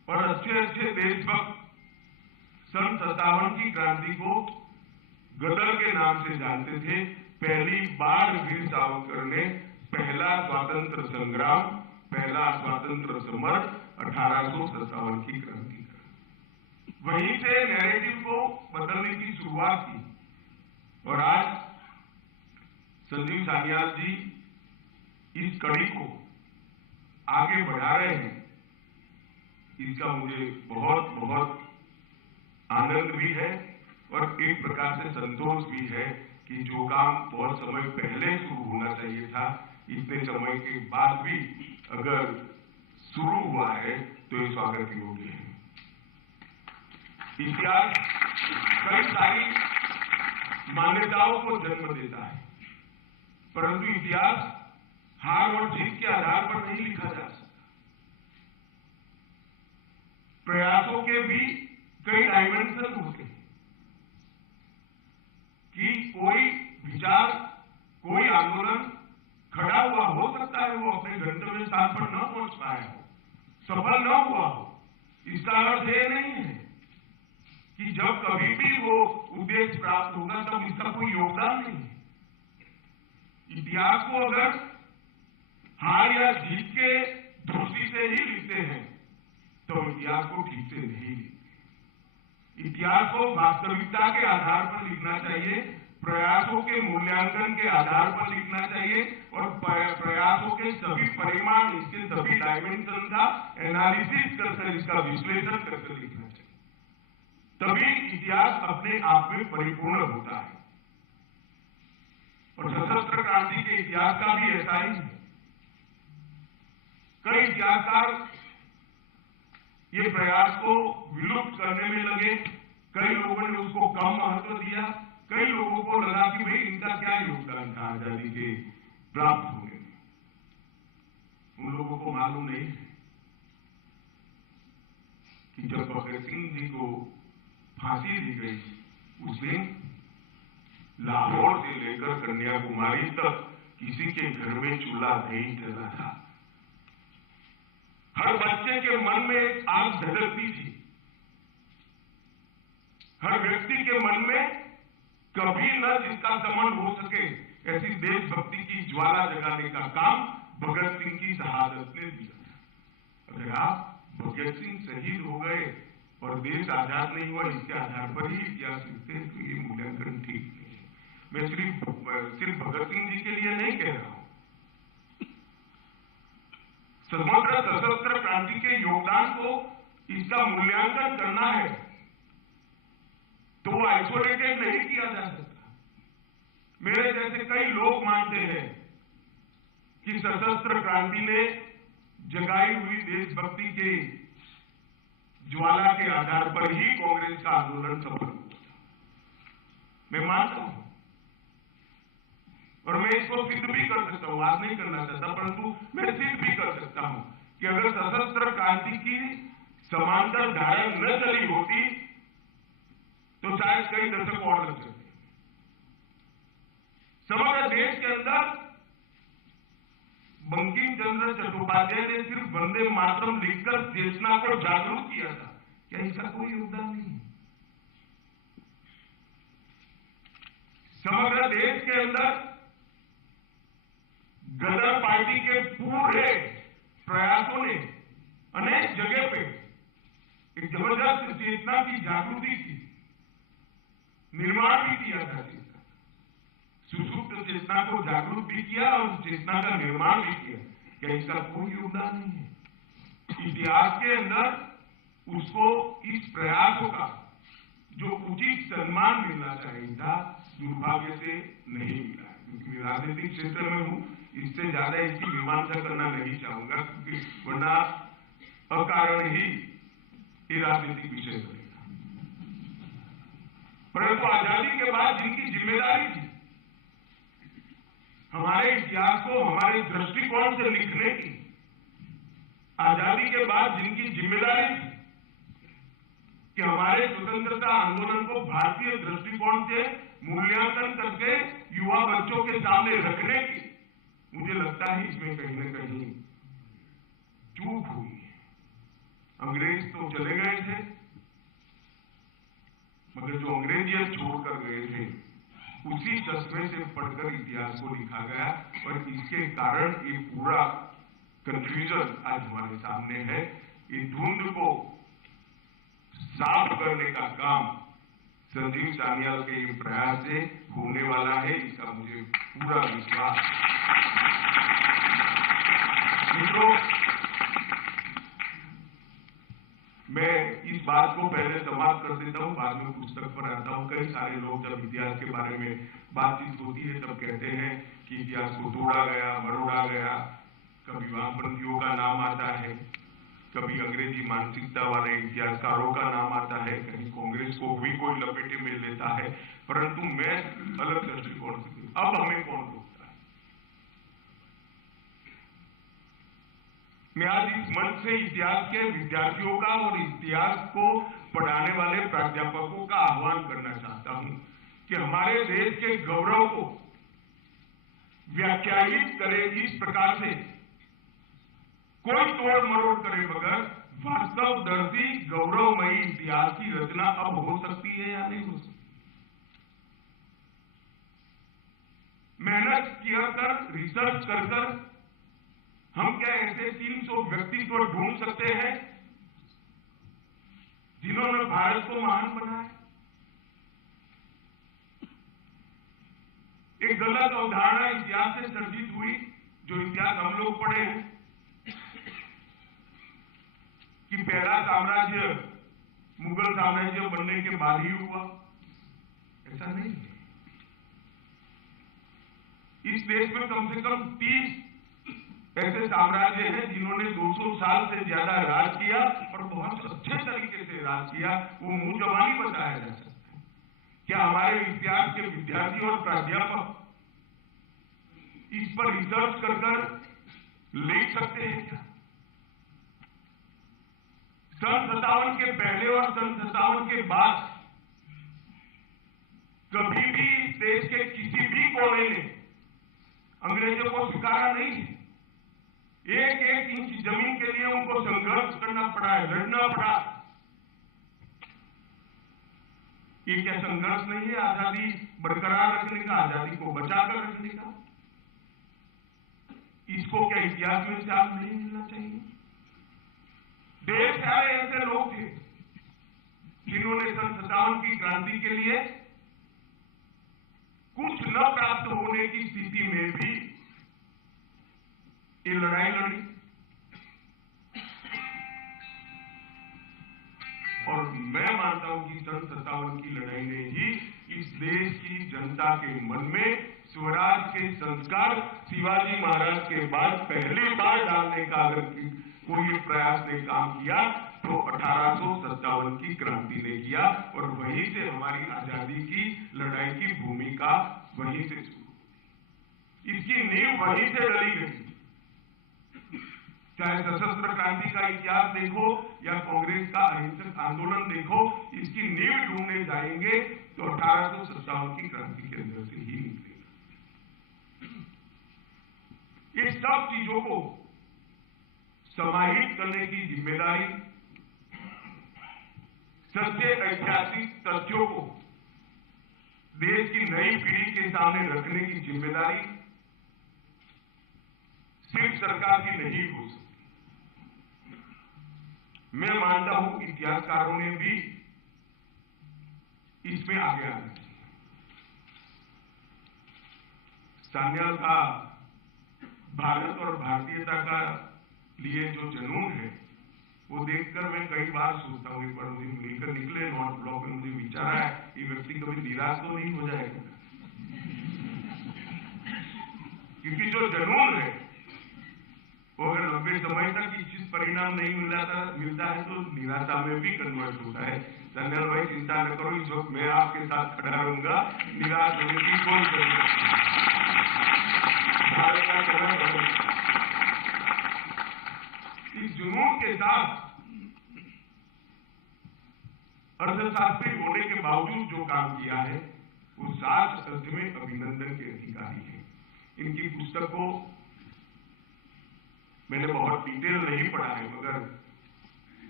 और अच्छे अच्छे देशभक्त सन 57 की क्रांति को गदर के नाम से जानते थे। पहली बार वीर सावरकर ने पहला स्वातंत्र संग्राम, पहला स्वातंत्र समर 1857 की क्रांति का, वहीं से नैरेटिव को बदलने की शुरुआत की। और आज संजीव सान्याल जी इस कड़ी को आगे बढ़ा रहे हैं, इसका मुझे बहुत बहुत आनंद भी है और एक प्रकार से संतोष भी है कि जो काम बहुत समय पहले शुरू होना चाहिए था, इतने समय के बाद भी अगर शुरू हुआ है तो ये स्वागत योग्य है। इतिहास कई सारी मान्यताओं को जन्म देता है, परंतु इतिहास हार और जीत के आधार पर नहीं लिखा जा सकता। प्रयासों के भी कई डायमेंशन होते हैं कि कोई विचार, कोई आंदोलन खड़ा हुआ हो सकता है, वो अपने गंतव्य स्थान पर न पहुंच पाया हो, सफल न हुआ हो। इसका अर्थ ये नहीं है कि जब कभी भी वो उद्देश्य प्राप्त होगा तब इसका कोई योगदान नहीं है। इतिहास को अगर हार या जीत के दृष्टि से ही लिखते हैं तो इतिहास को ठीक से नहीं लिखते। इतिहास को वास्तविकता के आधार पर लिखना चाहिए, प्रयासों के मूल्यांकन के आधार पर लिखना चाहिए और प्रयासों के सभी परिमाण, इसके सभी डायमेंशन का एनालिसिस करके, इसका विश्लेषण करके लिखना चाहिए। तभी इतिहास अपने आप में परिपूर्ण होता है। और सशस्त्र क्रांति के इतिहास का भी ऐसा ही है। कई इतिहासकार ये प्रयास को विलुप्त करने में लगे, कई लोगों ने उसको कम महत्व दिया, कई लोगों को लगा कि भाई इनका क्या योगदान था आजादी के प्राप्त होने में। उन लोगों को मालूम नहीं है कि जब भगत सिंह जी को फांसी दी गई, उस दिन लाहौर से लेकर कन्याकुमारी तक किसी के घर में चूल्हा नहीं जला था। हर बच्चे के मन में एक आग धधकती थी, हर व्यक्ति के मन में कभी न जिसका दमन हो सके ऐसी देशभक्ति की ज्वाला जगाने का काम भगत सिंह की शहादत ने दिया। अगर आप भगत सिंह शहीद हो गए और देश आजाद नहीं हुआ, इसके आधार पर ही इतिहास लिखते हैं तो ये मूल्यांकन ठीक नहीं है। मैं सिर्फ भगत सिंह जी के लिए नहीं कह रहा हूं, समग्र सशस्त्र क्रांति के योगदान को इसका मूल्यांकन करना है तो आइसोलेटेड नहीं किया जा सकता। मेरे जैसे कई लोग मानते हैं कि सशस्त्र क्रांति ने जगाई हुई देशभक्ति के ज्वाला के आधार पर ही कांग्रेस का आंदोलन सफल हुआ। मैं मानता हूं और मैं इसको सिद्ध भी कर सकता हूं, आज नहीं करना चाहता, परंतु मैं सिद्ध भी कर सकता हूं कि अगर सशस्त्र क्रांति की समांतर धारा न चली होती तो शायद कई दशक और लग सकते। समग्र देश के अंदर बंकिम चंद्र चट्टोपाध्याय ने सिर्फ वंदे मातरम लिखकर चेतना को जागरूक किया था, क्या इसका कोई योगदान नहीं है? समग्र देश के अंदर गदर पार्टी के पूरे प्रयासों ने अनेक जगह पे एक जबरदस्त चेतना की जागृति की, निर्माण भी किया था। सुसुप्त चेतना को जागरूक भी किया और चेतना का निर्माण भी किया। क्या इसका कोई योगदान नहीं है? इतिहास के अंदर उसको इस प्रयासों का जो उचित सम्मान मिलना चाहिए था, दुर्भाग्य से नहीं मिला है। क्योंकि मैं राजनीतिक क्षेत्र में हूं, इससे ज्यादा इसकी मीमांसा करना नहीं चाहूंगा, क्योंकि वरना अकारण ही ये राजनीतिक विषय बनेगा। परंतु आजादी के बाद जिनकी जिम्मेदारी थी हमारे इतिहास को हमारे दृष्टिकोण से लिखने की, आजादी के बाद जिनकी जिम्मेदारी थी कि हमारे स्वतंत्रता आंदोलन को भारतीय दृष्टिकोण से मूल्यांकन करके युवा बच्चों के सामने रखने की, मुझे लगता है इसमें कहीं न कहीं चूक हुई है। अंग्रेज तो चले गए थे, मगर जो अंग्रेजियत छोड़कर गए थे उसी चश्मे से पढ़कर इतिहास को लिखा गया और इसके कारण ये पूरा कंफ्यूजन आज हमारे सामने है। ये धुंध को साफ करने का काम संजीव सान्याल के प्रयास से होने वाला है, इसका मुझे पूरा विश्वास। मित्रों, मैं इस बात को पहले समाप्त कर देता हूं, बाद में पुस्तक पर आता हूं। कई सारे लोग जब इतिहास के बारे में बातचीत होती है तब कहते हैं कि इतिहास को तोड़ा गया, मरोड़ा गया। कभी वामपंथियों का नाम आता है, कभी अंग्रेजी मानसिकता वाले इतिहासकारों का नाम आता है, कहीं कांग्रेस को भी कोई लपेटे में लेता है, परंतु मैं अलग दृष्टिकोण से, अब हमें कौन रोकता है? मैं आज इस मंच से इतिहास के विद्यार्थियों का और इतिहास को पढ़ाने वाले प्राध्यापकों का आह्वान करना चाहता हूं कि हमारे देश के गौरव को व्याख्यायित करे इस प्रकार से, कोई तोड़ मरोड़ करे बगैर वास्तवदर्शी गौरवमयी इतिहास की रचना अब हो सकती है या नहीं हो सकती। मेहनत कर रिसर्च कर हम क्या ऐसे 300 व्यक्तित्व ढूंढ सकते हैं जिन्होंने भारत को महान बनाया? एक गलत अवधारणा इतिहास से सर्जित हुई, जो इतिहास हम लोग पढ़े हैं कि पहला साम्राज्य मुगल साम्राज्य बनने के बाद ही हुआ। ऐसा नहीं है। इस देश में कम से कम 30 ऐसे साम्राज्य हैं जिन्होंने 200 साल से ज्यादा राज किया और बहुत अच्छे तरीके से राज किया। वो मुंह जबानी बताया जा सकता है। क्या हमारे इतिहास के विद्यार्थी और प्राध्यापक इस पर रिसर्च कर लिख सकते हैं क्या? सन 57 के पहले और सन 57 के बाद कभी भी इस देश के किसी भी कोने ने अंग्रेजों को स्वीकारा नहीं है। एक एक इंच जमीन के लिए उनको संघर्ष करना पड़ा है, लड़ना पड़ा। ये क्या संघर्ष नहीं है आजादी बरकरार रखने का, आजादी को बचाकर रखने का? इसको क्या इतिहास में साथ नहीं मिलना चाहिए? ढेर सारे ऐसे लोग थे जिन्होंने सन 57 की क्रांति के लिए कुछ न प्राप्त होने की स्थिति में भी ये लड़ाई लड़ी और मैं मानता हूं कि सन 57 की लड़ाई ने ही इस देश की जनता के मन में स्वराज के संस्कार शिवाजी महाराज के बाद पहली बार डालने का अगर कोई प्रयास ने काम किया तो 1857 की क्रांति ने किया और वहीं से हमारी आजादी की लड़ाई की भूमिका वहीं से शुरू। इसकी नींव वहीं से डली गई। चाहे सशस्त्र क्रांति का इतिहास देखो या कांग्रेस का अहिंसक आंदोलन देखो, इसकी नींव ढूंढने जाएंगे तो 1857 की क्रांति के अंदर से ही निकलेगा। ये सब चीजों को समाहित करने की जिम्मेदारी, सच्चे ऐतिहासिक तथ्यों को देश की नई पीढ़ी के सामने रखने की जिम्मेदारी सिर्फ सरकार की नहीं हो सकती। मैं मानता हूं इतिहासकारों ने भी इसमें आगे आना चाहिए। सान्याल का भारत और भारतीयता का लिए जो जुनून है वो देखकर मैं कई बार सोचता हूं, एक बार मुझे मिलकर निकले नॉर्थ ब्लॉक में, मुझे विचार है ये व्यक्ति कभी निराश तो नहीं हो जाएगा, क्योंकि जो जुनून है वो अगर लंबे समय तक इच्छित परिणाम नहीं मिलता है तो निराशा में भी कन्वर्ट होता है। सान्याल भाई चिंता न करो, इस वक्त मैं आपके साथ खड़ा रहूंगा, निराश होने की कोई जरूरत नहीं। भारत का कदम इस जुनून के साथ अर्थशास्त्री होने के बावजूद जो काम किया है वो सात अर्थ में अभिनंदन के अधिकारी है। इनकी पुस्तक को मैंने बहुत डिटेल नहीं पढ़ा है, मगर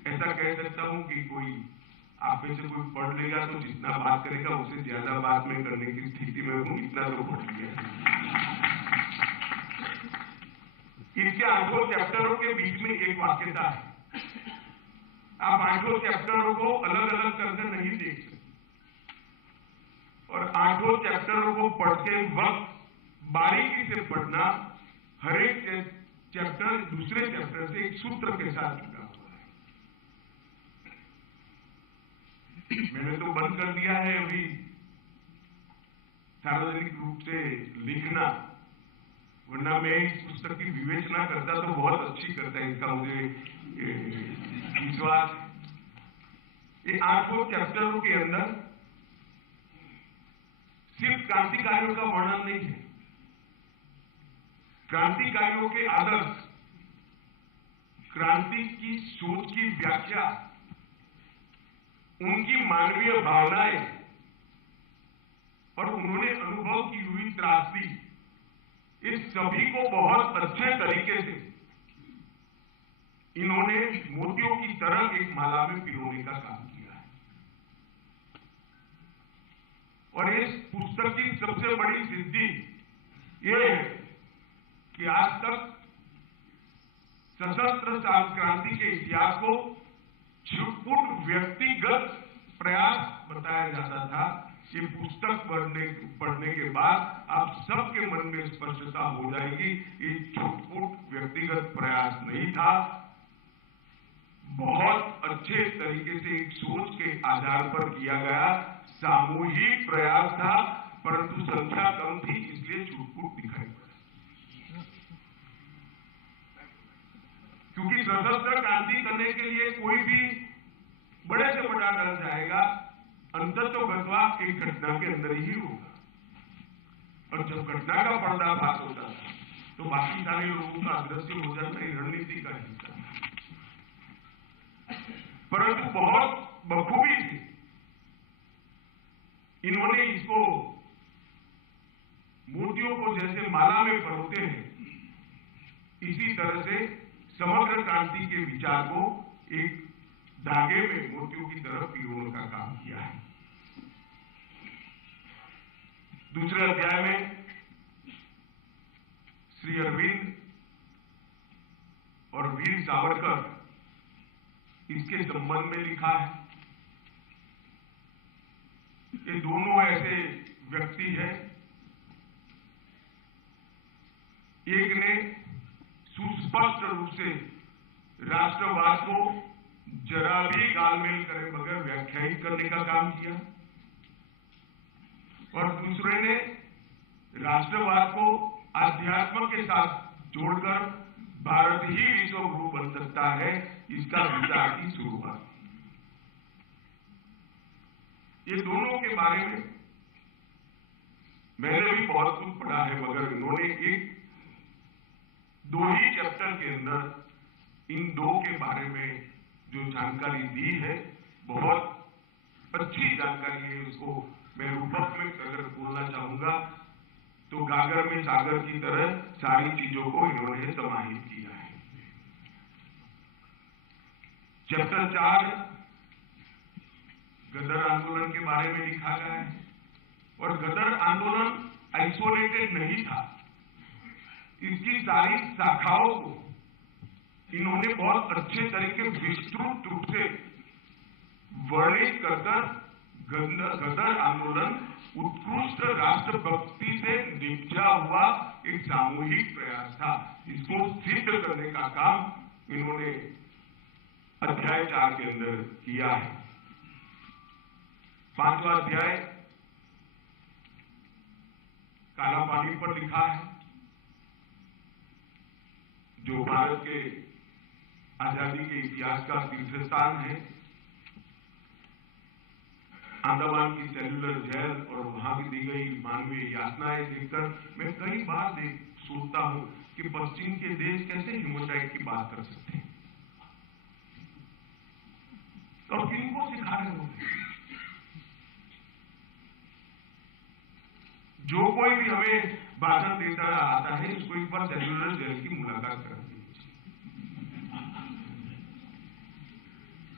ऐसा कह सकता हूं कि कोई आप में से कोई पढ़ लेगा तो जितना बात करेगा उससे ज्यादा बात मैं करने की स्थिति में हूं, इतना तो पढ़ लिया। इसके 8 चैप्टरों के बीच में एक वाक्यता है। आप 8 चैप्टरों को अलग अलग करके नहीं देख सकते, और 8 चैप्टरों को पढ़ते वक्त बारीकी से पढ़ना, हर एक चैप्टर दूसरे चैप्टर से एक सूत्र के साथ जुड़ा हुआ है। मैंने तो बंद कर दिया है अभी सार्वजनिक रूप से लिखना, वरना मैं इस पुस्तक की विवेचना करता तो बहुत अच्छी करता है, इसका मुझे विश्वास है। ये 8 चैप्टरों के अंदर सिर्फ क्रांतिकारियों का वर्णन नहीं है, क्रांतिकारियों के आदर्श, क्रांति की सोच की व्याख्या, उनकी मानवीय भावनाएं और उन्होंने अनुभव की हुई त्रासदी, इस सभी को बहुत अच्छे तरीके से इन्होंने मोतियों की तरह एक माला में पिरोने का काम किया है। और इस पुस्तक की सबसे बड़ी सिद्धि यह है कि आज तक सशस्त्र क्रांति के इतिहास को छुटपुट व्यक्तिगत प्रयास बताया जाता था। ये पुस्तक पढ़ने के बाद आप सबके मन में स्पष्टता हो जाएगी, ये छुटपुट व्यक्तिगत प्रयास नहीं था, बहुत अच्छे तरीके से एक सोच के आधार पर किया गया सामूहिक प्रयास था, परंतु संख्या कम थी इसलिए छुटपुट दिखाई पड़ा। क्योंकि सशस्त्र क्रांति करने के लिए कोई भी बड़े से बड़ा डर जाएगा, अंततोगत्वा एक घटना के अंदर ही होगा, और जब घटना का पर्दाफाश होता है तो बाकी सारे लोगों का अदृश्य हो जाना रणनीति का हिस्सा है। परंतु बहुत बखूबी से इन्होंने इसको मोतियों को जैसे माला में परोते हैं, इसी तरह से समग्र क्रांति के विचार को एक धागे में मोतियों की तरफ पिरोने का काम किया है। दूसरे अध्याय में श्री अरविंद और वीर सावरकर इसके संबंध में लिखा है। ये दोनों ऐसे व्यक्ति हैं, एक ने सुस्पष्ट रूप से राष्ट्रवाद को जरा भी गालमेल करे बगैर व्याख्यायित करने का काम किया, और दूसरे ने राष्ट्रवाद को अध्यात्म के साथ जोड़कर भारत ही विश्व गुरु बन सकता है, इसका विचार की शुरुआत। ये दोनों के बारे में मैंने भी बहुत कुछ पढ़ा है, मगर इन्होंने एक 2 ही चैप्टर के अंदर इन 2 के बारे में जो जानकारी दी है, बहुत अच्छी जानकारी है। उसको मैं रूपक में अगर बोलना चाहूंगा तो गागर में सागर की तरह सारी चीजों को इन्होंने समाहित किया है। चैप्टर 4 गदर आंदोलन के बारे में लिखा गया है, और गदर आंदोलन आइसोलेटेड नहीं था, इसकी सारी शाखाओं को इन्होंने बहुत अच्छे तरीके विस्तृत रूप से वर्णित कर गदर आंदोलन उत्कृष्ट राष्ट्रभक्ति से निपजा हुआ एक सामूहिक प्रयास था। इसको सिद्ध करने का काम इन्होंने अध्याय 4 के अंदर किया है। 5वां अध्याय काला पानी पर लिखा है, जो भारत के आजादी के इतिहास का तीर्थ स्थान है। अंडमान की सेल्युलर जेल और वहां की दी गई मानवीय यातनाएं देखकर मैं कई बार सोचता हूं कि पश्चिम के देश कैसे ह्यूमन राइट की बात कर सकते हैं, और किनको सिखा रहे होंगे। जो कोई भी हमें भाषण देता आता है, उसको एक बार सेल्युलर जेल की मुलाकात कर दीजिए।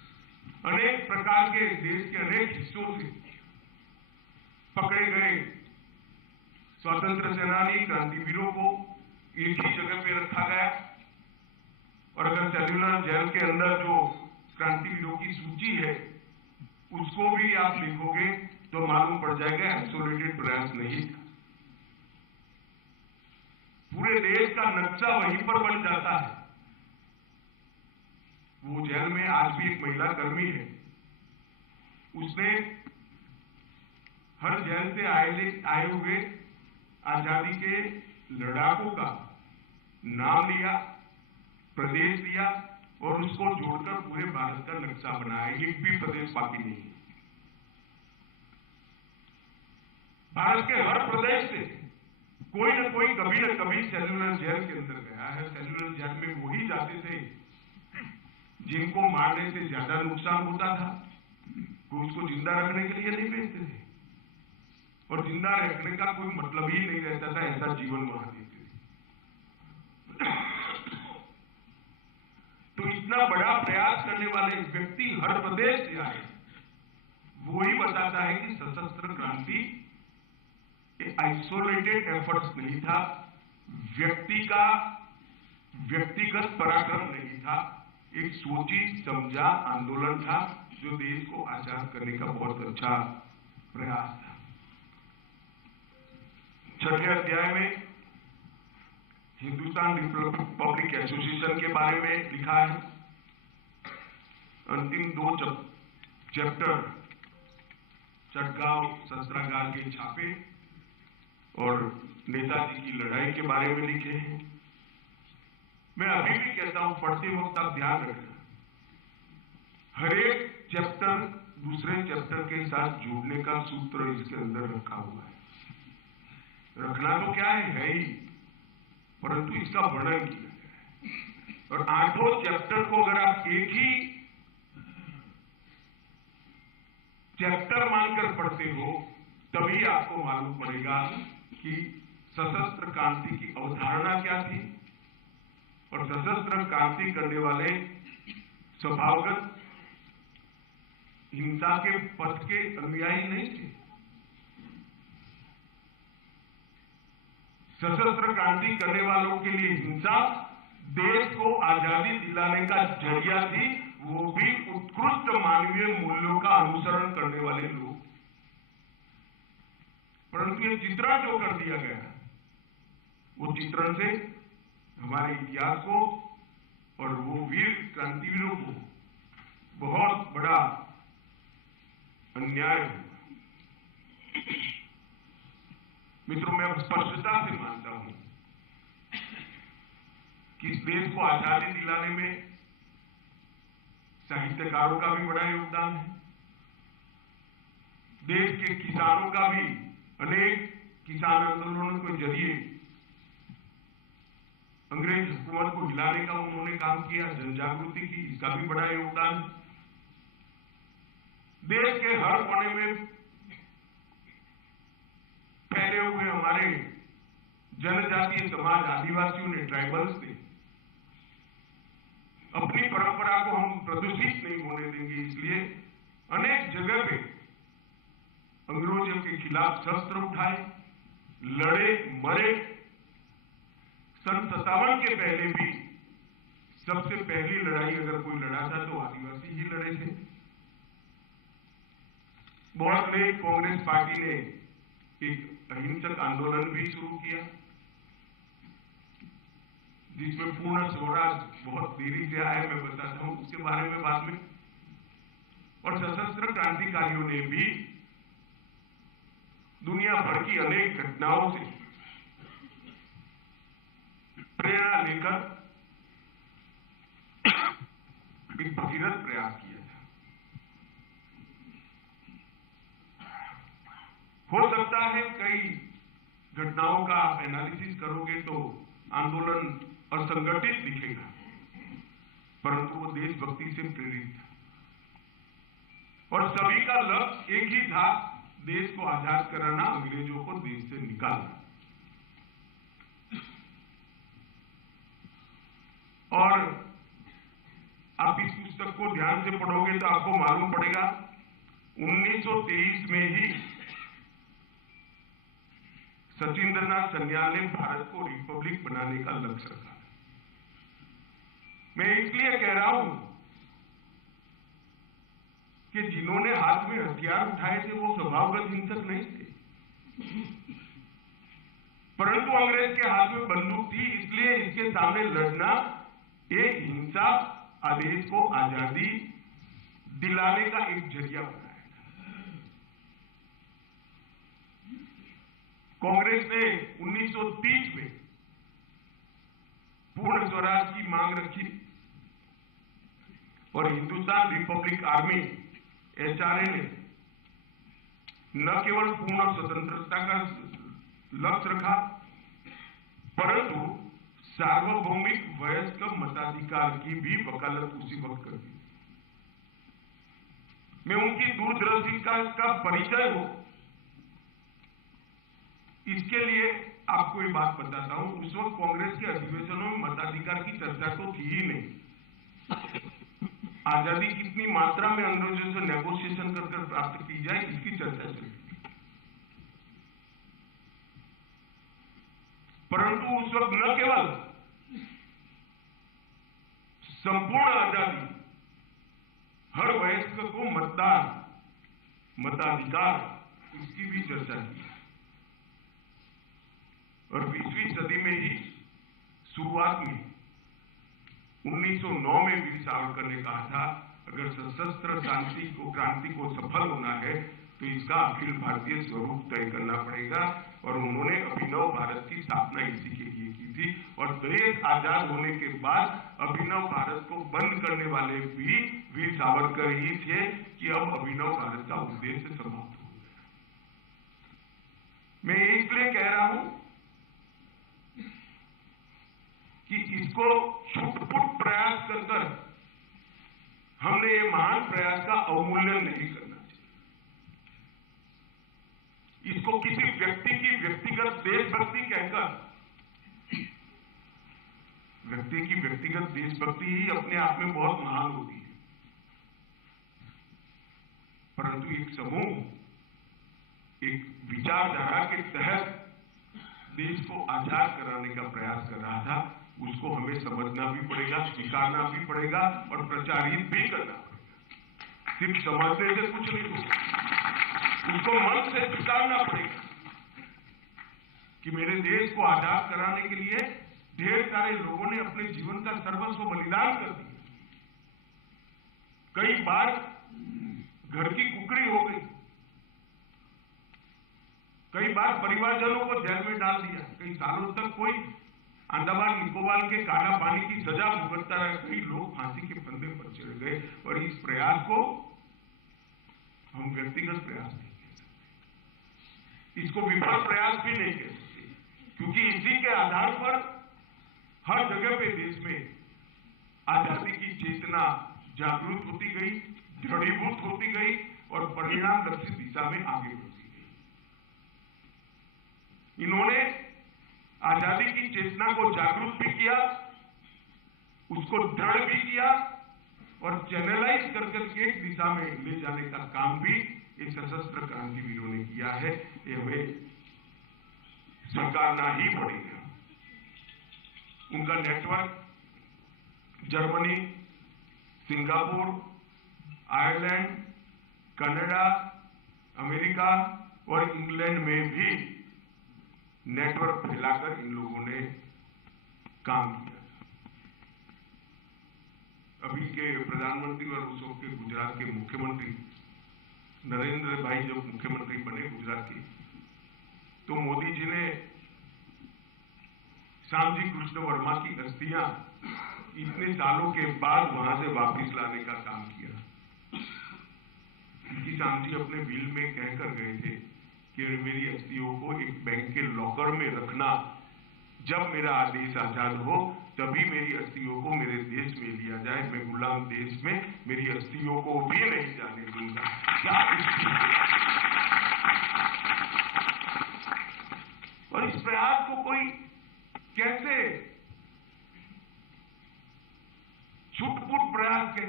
अनेक प्रकार के देश के अनेक हिस्सों से पकड़े गए स्वतंत्र सेनानी क्रांतिवीरों को एक ही जगह पे रखा गया। और अगर सेल्युलर जेल के अंदर जो क्रांतिवीरों की सूची है उसको भी आप लिखोगे तो मालूम पड़ जाएगा आइसोलेटेड प्रयास नहीं था। पूरे देश का नक्शा वहीं पर बन जाता है। वो जेल में आज भी एक महिला कर्मी है, उसने हर जेल से आए हुए आजादी के लड़ाकों का नाम लिया, प्रदेश दिया और उसको जोड़कर पूरे भारत का नक्शा बनाया। एक भी प्रदेश बाकी नहीं है। भारत के हर प्रदेश से कोई न कोई कभी न कभी सेल्युलर जेल के अंदर गया है। सेल्युलर जेल में वही जाते थे जिनको मारने से ज्यादा नुकसान होता था। कोई उसको जिंदा रखने के लिए नहीं भेजते थे और जिंदा रखने का कोई मतलब ही नहीं रहता था, ऐसा जीवन वहां देते थे। तो इतना बड़ा प्रयास करने वाले व्यक्ति हर प्रदेश से आए, वो ही बताता है कि सशस्त्र क्रांति आइसोलेटेड एफर्ट्स नहीं था, व्यक्तिगत पराक्रम नहीं था, एक सोची समझा आंदोलन था जो देश को आजाद करने का बहुत अच्छा प्रयास था। 6ठे अध्याय में हिंदुस्तान रिपब्लिक एसोसिएशन के बारे में लिखा है। अंतिम 2 चैप्टर चटगांव शस्त्रागार के छापे और नेताजी की लड़ाई के बारे में लिखे हैं। मैं अभी भी कहता हूं, पढ़ते वक्त आप ध्यान रखना, हर एक चैप्टर दूसरे चैप्टर के साथ जुड़ने का सूत्र इसके अंदर रखा हुआ है। रखना तो क्या है ही, परंतु इसका वर्णन किया गया है। और 8 चैप्टर को अगर आप एक ही चैप्टर मानकर पढ़ते हो तभी आपको मालूम पड़ेगा कि सशस्त्र क्रांति की अवधारणा क्या थी और सशस्त्र क्रांति करने वाले स्वभावगत हिंसा के पथ के अनुयायी नहीं थे। सशस्त्र क्रांति करने वालों के लिए हिंसा देश को आजादी दिलाने का जरिया थी, वो भी उत्कृष्ट मानवीय मूल्यों का अनुसरण करने वाले लोग। परंतु ये चित्रण जो कर दिया गया, वो चित्रण से हमारे इतिहास को और वो वीर क्रांतिवीरों को बहुत बड़ा अन्याय हुआ। मित्रों, मैं स्पष्टता से मानता हूं कि इस देश को आजादी दिलाने में साहित्यकारों का भी बड़ा योगदान है। देश के किसानों का भी, अनेक किसान आंदोलनों के जरिए अंग्रेज हुकूमत को हिलाने का उन्होंने काम किया, जन जागृति की, इसका भी बड़ा योगदान है। देश के हर कोने में फैले हुए हमारे जनजातीय समाज, आदिवासियों ने, ट्राइबल्स ने अपनी परंपरा को हम प्रदूषित नहीं होने देंगे, इसलिए अनेक जगह पे अंग्रेजों के खिलाफ शस्त्र उठाए, लड़े, मरे। सन 57 के पहले भी सबसे पहली लड़ाई अगर कोई लड़ा था तो आदिवासी ही लड़े थे। बहुत लेट कांग्रेस पार्टी ने एक अहिंसक आंदोलन भी शुरू किया, जिसमें पूर्ण स्वराज बहुत देरी से आया, मैं बताता हूं उसके बारे में बाद में। और सशस्त्र क्रांतिकारियों ने भी दुनिया भर की अनेक घटनाओं से प्रेरणा लेकर एक भगीरथ प्रयास किया था। हो सकता है कई घटनाओं का आप एनालिसिस करोगे तो आंदोलन असंगठित दिखेगा, परंतु वो देशभक्ति से प्रेरित था और सभी का लक्ष्य एक ही था, देश को आजाद कराना, अंग्रेजों को देश से निकालना। और आप इस पुस्तक को ध्यान से पढ़ोगे तो आपको मालूम पड़ेगा 1923 में ही सचिंद्रनाथ सन्याल ने भारत को रिपब्लिक बनाने का लक्ष्य रखा। मैं इसलिए कह रहा हूं कि जिन्होंने हाथ में हथियार उठाए थे वो स्वभावगत हिंसक नहीं थे, परंतु अंग्रेज के हाथ में बंदूक थी, इसलिए इसके सामने लड़ना एक हिंसा आदेश को आजादी दिलाने का एक जरिया बनाया। कांग्रेस ने 1930 में पूर्ण स्वराज की मांग रखी और हिंदुस्तान रिपब्लिक आर्मी एचआरए ने न केवल पूर्ण स्वतंत्रता का लक्ष्य रखा, परंतु सार्वभौमिक वयस्क मताधिकार की भी वकालत उसी वक्त कर दी। मैं उनकी दूरदर्शी का परिचय हो, इसके लिए आपको ये बात बताता हूं। उस वक्त कांग्रेस के अधिवेशनों में मताधिकार की चर्चा तो थी ही नहीं। आजादी कितनी मात्रा में अंग्रेजों से नेगोशिएशन कर प्राप्त की जाए, इसकी चर्चा चली। परंतु उस वक्त न केवल संपूर्ण आजादी, हर वयस्क को मतदान, मताधिकार, इसकी भी चर्चा की। और 20वीं सदी में ही शुरुआत में 1909 में वीर सावरकर ने कहा था, अगर सशस्त्र क्रांति को सफल होना है तो इसका अखिल भारतीय स्वरूप तय करना पड़ेगा। और उन्होंने अभिनव भारत की स्थापना इसी के लिए की थी। और देश आजाद होने के बाद अभिनव भारत को बंद करने वाले भी वीर सावरकर ही थे कि अब अभिनव भारत का उद्देश्य समाप्त हो गया। मैं इसलिए कह रहा हूं कि इसको छूट-फूट प्रयास कर हमने ये महान प्रयास का अवमूल्यन नहीं करना चाहिए। इसको किसी व्यक्ति की व्यक्तिगत देशभक्ति कहकर, व्यक्ति की व्यक्तिगत देशभक्ति ही अपने आप में बहुत महान होती है, परंतु एक समूह एक विचारधारा के तहत देश को आजाद कराने का प्रयास कर रहा था, उसको हमें समझना भी पड़ेगा, स्वीकारना भी पड़ेगा और प्रचारित भी करना पड़ेगा। सिर्फ समझने से कुछ नहीं होगा, उसको मन से स्वीकारना पड़ेगा कि मेरे देश को आजाद कराने के लिए ढेर सारे लोगों ने अपने जीवन का सर्वस्व बलिदान कर दिया। कई बार घर की कुकरी हो गई, कई बार परिवारजनों को जेल में डाल दिया, कई सालों तक कोई अंडमान निकोबार के काला पानी की सजा भुगतता रहा, कई लोग फांसी के फंदे पर चढ़ गए। और इस प्रयास को हम व्यक्तिगत प्रयास नहीं कह सकते, इसको विफल प्रयास भी नहीं कह सकते, क्योंकि इसी के आधार पर हर जगह पे देश में आजादी की चेतना जागृत होती गई, दृढ़ीभूत होती गई और परिणाम लक्षित दिशा में आगे बढ़ती गई। इन्होंने आजादी की चेतना को जागरूक भी किया, उसको दृढ़ भी किया और चैनलाइज करके एक दिशा में ले जाने का काम भी एक सशस्त्र क्रांतिवीरों ने किया है। ये हमें स्वीकारना ही पड़ेगा। उनका network Germany, Singapore, Ireland, Canada, America और इंग्लैंड में भी नेटवर्क फैलाकर इन लोगों ने काम किया। अभी के प्रधानमंत्री और उस वक्त के गुजरात के मुख्यमंत्री नरेंद्र भाई जब मुख्यमंत्री बने गुजरात के, तो मोदी जी ने श्यामजी कृष्ण वर्मा की अस्थियां इतने सालों के बाद वहां से वापस लाने का काम किया। क्योंकि श्यामजी अपने बिल में कहकर गए थे कि मेरी अस्थियों को एक बैंक के लॉकर में रखना, जब मेरा आदेश आजाद हो तभी मेरी अस्थियों को मेरे देश में लिया जाए, मैं गुलाम देश में मेरी अस्थियों को भी नहीं जाने दूंगा। क्या और इस प्रयास को कोई कैसे छूट-फूट प्रयास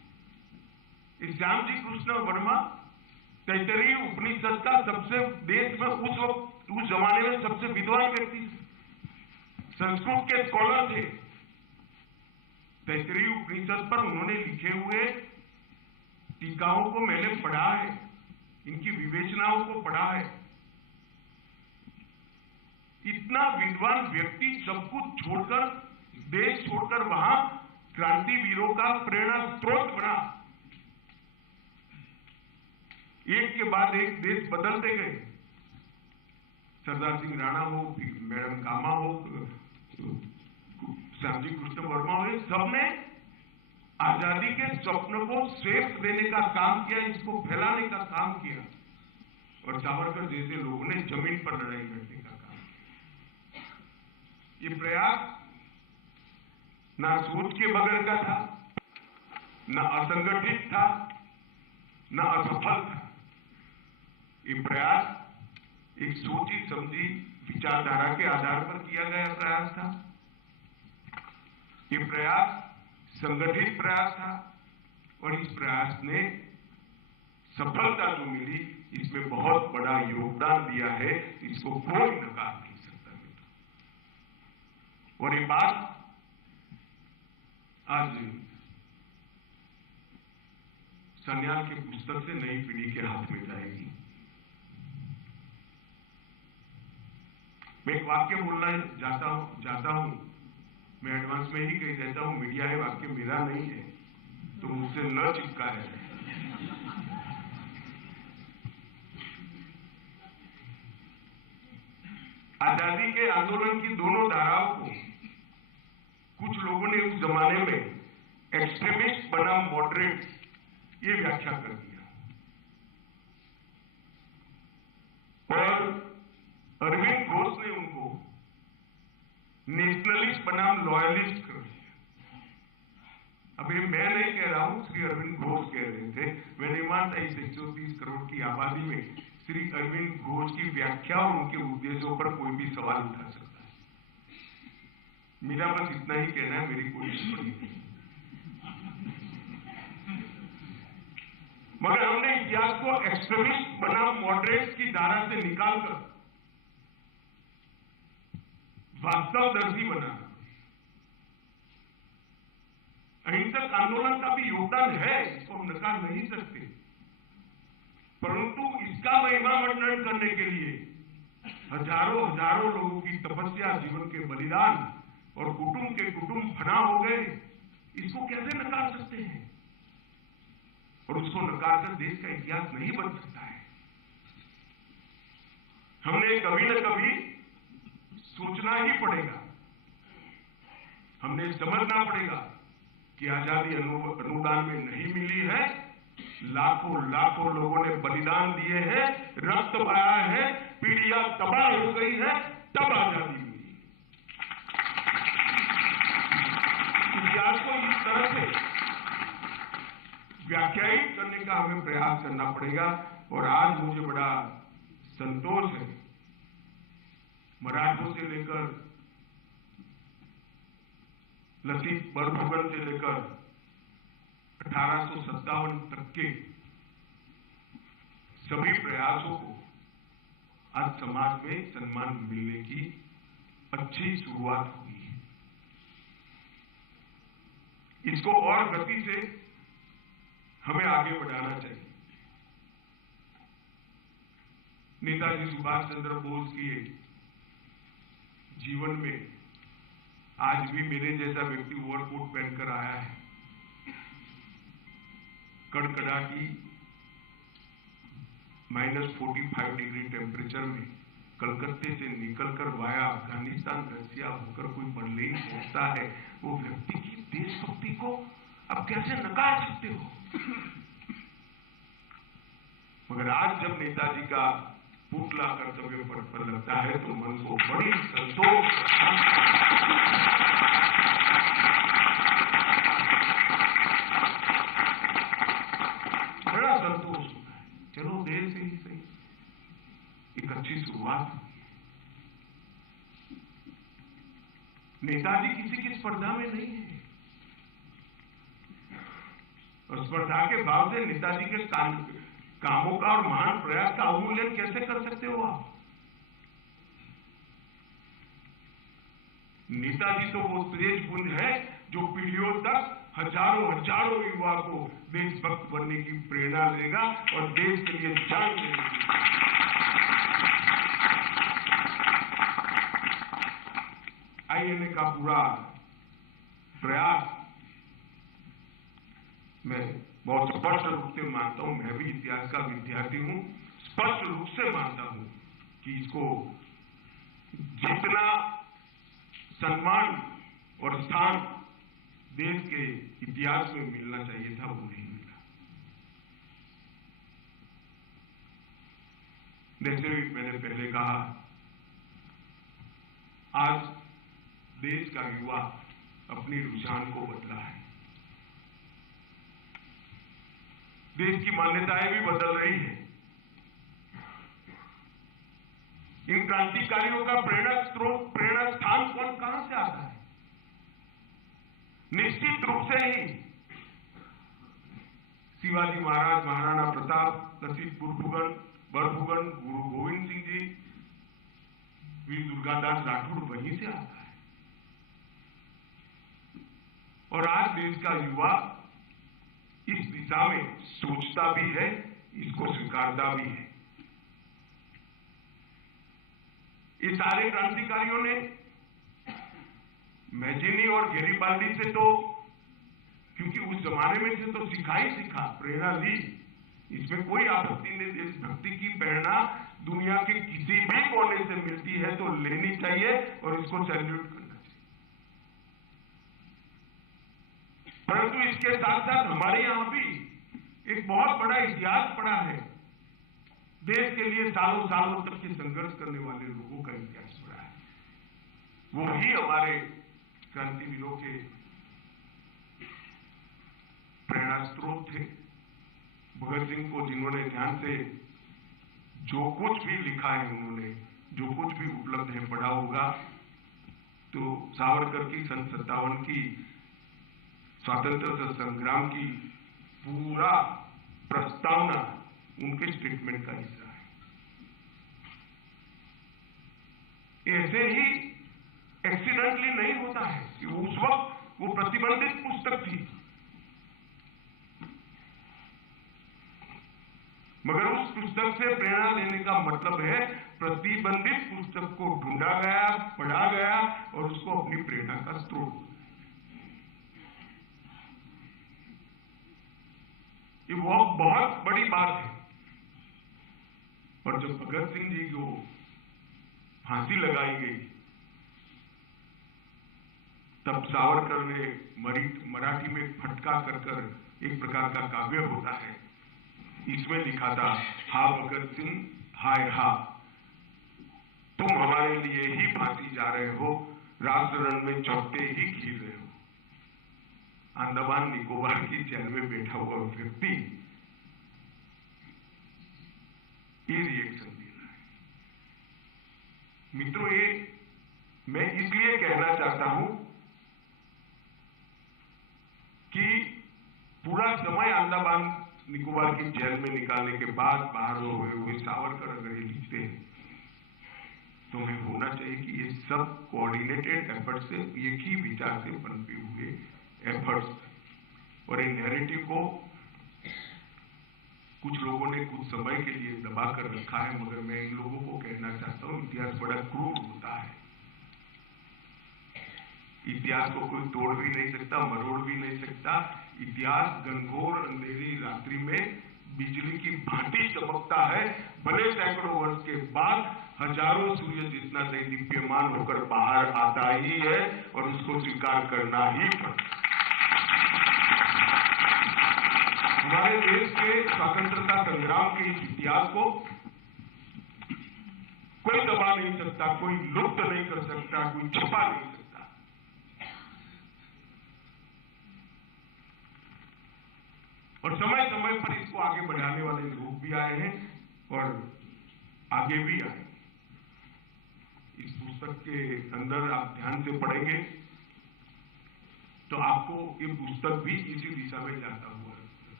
श्यामजी कृष्ण वर्मा तैतरीय उपनिषद का सबसे देश में उस जमाने में सबसे विद्वान व्यक्ति थे, संस्कृत के स्कॉलर थे। तैतरीय उपनिषद पर उन्होंने लिखे हुए टीकाओं को मैंने पढ़ा है, इनकी विवेचनाओं को पढ़ा है। इतना विद्वान व्यक्ति सब कुछ छोड़कर, देश छोड़कर वहां क्रांतिवीरों का प्रेरणा स्रोत बना। एक के बाद एक देश बदलते गए। सरदार सिंह राणा हो, मैडम कामा हो, श्यामजी कृष्ण वर्मा हो, सबने आजादी के स्वप्न को श्रेष्ठ देने का काम किया, इसको फैलाने का काम किया। और सावरकर जैसे लोगों ने जमीन पर लड़ाई लड़ने का काम किया। ये प्रयास ना सोच के बगैर का था, ना असंगठित था, ना असफल था। ये प्रयास एक सोची समझी विचारधारा के आधार पर किया गया प्रयास था। ये प्रयास संगठित प्रयास था और इस प्रयास ने सफलता जो मिली, इसमें बहुत बड़ा योगदान दिया है, इसको कोई नकार नहीं सकता। और ये बात आज सन्याल के पुस्तक से नई पीढ़ी के हाथ में जाएगी। मैं एक वाक्य बोलना चाहता हूं, मैं एडवांस में ही कह देता हूं, मीडिया है, वाक्य मेरा नहीं है, तो मुझसे न चिपका है। आजादी के आंदोलन की दोनों धाराओं को कुछ लोगों ने उस जमाने में एक्सट्रीमिस्ट बनाम मॉडरेट ये व्याख्या कर दिया, और अरविंद घोष ने उनको नेशनलिस्ट बनाम लॉयलिस्ट कर दिया। अब ये मैं नहीं कह रहा हूं, श्री अरविंद घोष कह रहे थे। मैं नहीं मानता इस 130 करोड़ की आबादी में श्री अरविंद घोष की व्याख्या और उनके उद्देश्यों पर कोई भी सवाल उठा सकता है। मेरा बस इतना ही कहना है, मेरी कोई टिप्पणी नहीं। मगर हमने इतिहास को एक्सट्रीमिस्ट बनाम मॉडरेट की धारा से निकालकर वास्तवदर्शी बनाना। अहिंसक आंदोलन का भी योगदान है, इसको हम नकार नहीं सकते, परंतु इसका महिमा वर्णन करने के लिए हजारों हजारों लोगों की तपस्या, जीवन के बलिदान और कुटुंब के कुटुंब फना हो गए, इसको कैसे नकार सकते हैं? और उसको नकार कर देश का इतिहास नहीं बन सकता है। हमने कभी न कभी सोचना ही पड़ेगा, हमने समझना पड़ेगा कि आजादी अनुदान में नहीं मिली है। लाखों लाखों लोगों ने बलिदान दिए हैं, रक्त बहाया है, पीढ़ियां तबाह हो गई है, तब आजादी मिली। इतिहास को इस तरह से व्याख्यायित करने का हमें प्रयास करना पड़ेगा। और आज मुझे बड़ा संतोष है, मराठों से लेकर ललित बरफुगन से लेकर 1857 तक के सभी प्रयासों को आज समाज में सम्मान मिलने की अच्छी शुरुआत हुई है। इसको और गति से हमें आगे बढ़ाना चाहिए। नेताजी सुभाष चंद्र बोस के जीवन में आज भी मेरे जैसा व्यक्ति ओवरकोट पहनकर आया है, कड़कड़ाटी -45 डिग्री टेम्परेचर में कलकत्ते से निकलकर वाया अफगानिस्तान, रसिया होकर कोई बर्लिन पहुंचता है। वो व्यक्ति की देशभक्ति को अब कैसे नकार सकते हो? मगर आज जब नेताजी का पुतला कर्तव्य पथ पर लगता है तो मन को बड़ी संतोष, बड़ा संतोष होता है। चलो देर से ही सही, एक अच्छी शुरुआत हुई। नेताजी किसी की स्पर्धा में नहीं है। और स्पर्धा के भाव से नेताजी के कामों का और महान प्रयास का अवमूल्यन कैसे कर सकते हो आप? नेताजी तो वो तेज पुंज है जो पीढ़ियों तक हजारों युवा को देशभक्त बनने की प्रेरणा देगा और देश के लिए जान देगा। आईएनए का पूरा प्रयास मैं बहुत स्पष्ट रूप से मानता हूं, मैं भी इतिहास का विद्यार्थी हूं, स्पष्ट रूप से मानता हूं कि इसको जितना सम्मान और स्थान देश के इतिहास में मिलना चाहिए था वो नहीं मिला। जैसे भी मैंने पहले कहा, आज देश का युवा अपनी रुझान को बदला है, देश की मान्यताएं भी बदल रही है। इन क्रांतिकारियों का प्रेरणा स्रोत, प्रेरणा स्थान कहां से आता है? निश्चित रूप से ही शिवाजी महाराज, महाराणा प्रताप, लसित बरफुकन, गुरु गोविंद सिंह जी, वीर दुर्गादास राठौड़ वहीं से आता है। और आज देश का युवा इस दिशा में सोचता भी है, इसको स्वीकारता भी है। ये सारे क्रांतिकारियों ने मैजिनी और गैरिबाल्डी से तो, क्योंकि उस जमाने में से तो सीखा ही सीखा, प्रेरणा ली, इसमें कोई आपत्ति नहीं। देशभक्ति की प्रेरणा दुनिया के किसी भी कोने से मिलती है तो लेनी चाहिए और इसको सैल्यूट करना चाहिए। परंतु इसके साथ साथ हमारे यहां भी एक बहुत बड़ा इतिहास पड़ा है। देश के लिए सालों सालों तक के संघर्ष करने वाले लोगों का इतिहास पड़ा है। वो ही हमारे क्रांतिवीरों के प्रेरणा स्रोत थे। भगत सिंह को जिन्होंने ध्यान से जो कुछ भी लिखा है, उन्होंने जो कुछ भी उपलब्ध है पढ़ा होगा, तो सावरकर की 57 की स्वतंत्रता संग्राम की पूरा प्रस्तावना उनके स्टेटमेंट का हिस्सा है। ऐसे ही एक्सीडेंटली नहीं होता है कि उस वक्त वो प्रतिबंधित पुस्तक थी, मगर उस पुस्तक से प्रेरणा लेने का मतलब है प्रतिबंधित पुस्तक को ढूंढा गया, पढ़ा गया और उसको अपनी प्रेरणा का स्रोत। ये बहुत बड़ी बात है। और जब भगत सिंह जी को फांसी लगाई गई, तब सावरकर ने मराठी में फटका कर एक प्रकार का काव्य होता है, इसमें लिखा था, हा भगत सिंह हाय हा, तुम हमारे लिए ही फांसी जा रहे हो, राष्ट्र रण में चौथे ही खील रहे हो। अंडमान निकोबार की जेल में बैठा हुआ व्यक्ति ये रिएक्शन दे रहा है। मित्रों, ये मैं इसलिए कहना चाहता हूं कि पूरा समय अंडमान निकोबार की जेल में निकालने के बाद बाहर हुए सावरकर अगर ये लिखते हैं तो हमें होना चाहिए कि ये सब कोऑर्डिनेटेड एफर्ट से, एक ही विचार से पनपे हुए एफर्ट्स। और इन नैरेटिव को कुछ लोगों ने कुछ समय के लिए दबा कर रखा है, मगर मैं इन लोगों को कहना चाहता हूं, इतिहास बड़ा क्रूर होता है। इतिहास को कोई तोड़ भी नहीं सकता, मरोड़ भी नहीं सकता। इतिहास घनघोर अंधेरी रात्रि में बिजली की भांति चमकता है, भले सैकड़ों वर्ष के बाद हजारों सूर्य जितना दैदीप्यमान होकर बाहर आता ही है और उसको स्वीकार करना ही पड़ता। हमारे देश के स्वतंत्रता संग्राम के इस इतिहास को कोई दबा नहीं सकता, कोई लुप्त नहीं कर सकता, कोई छिपा नहीं सकता। और समय समय पर इसको आगे बढ़ाने वाले लोग भी आए हैं और आगे भी आए। इस पुस्तक के अंदर आप ध्यान से पढ़ेंगे तो आपको ये पुस्तक भी इसी दिशा में जाता हुआ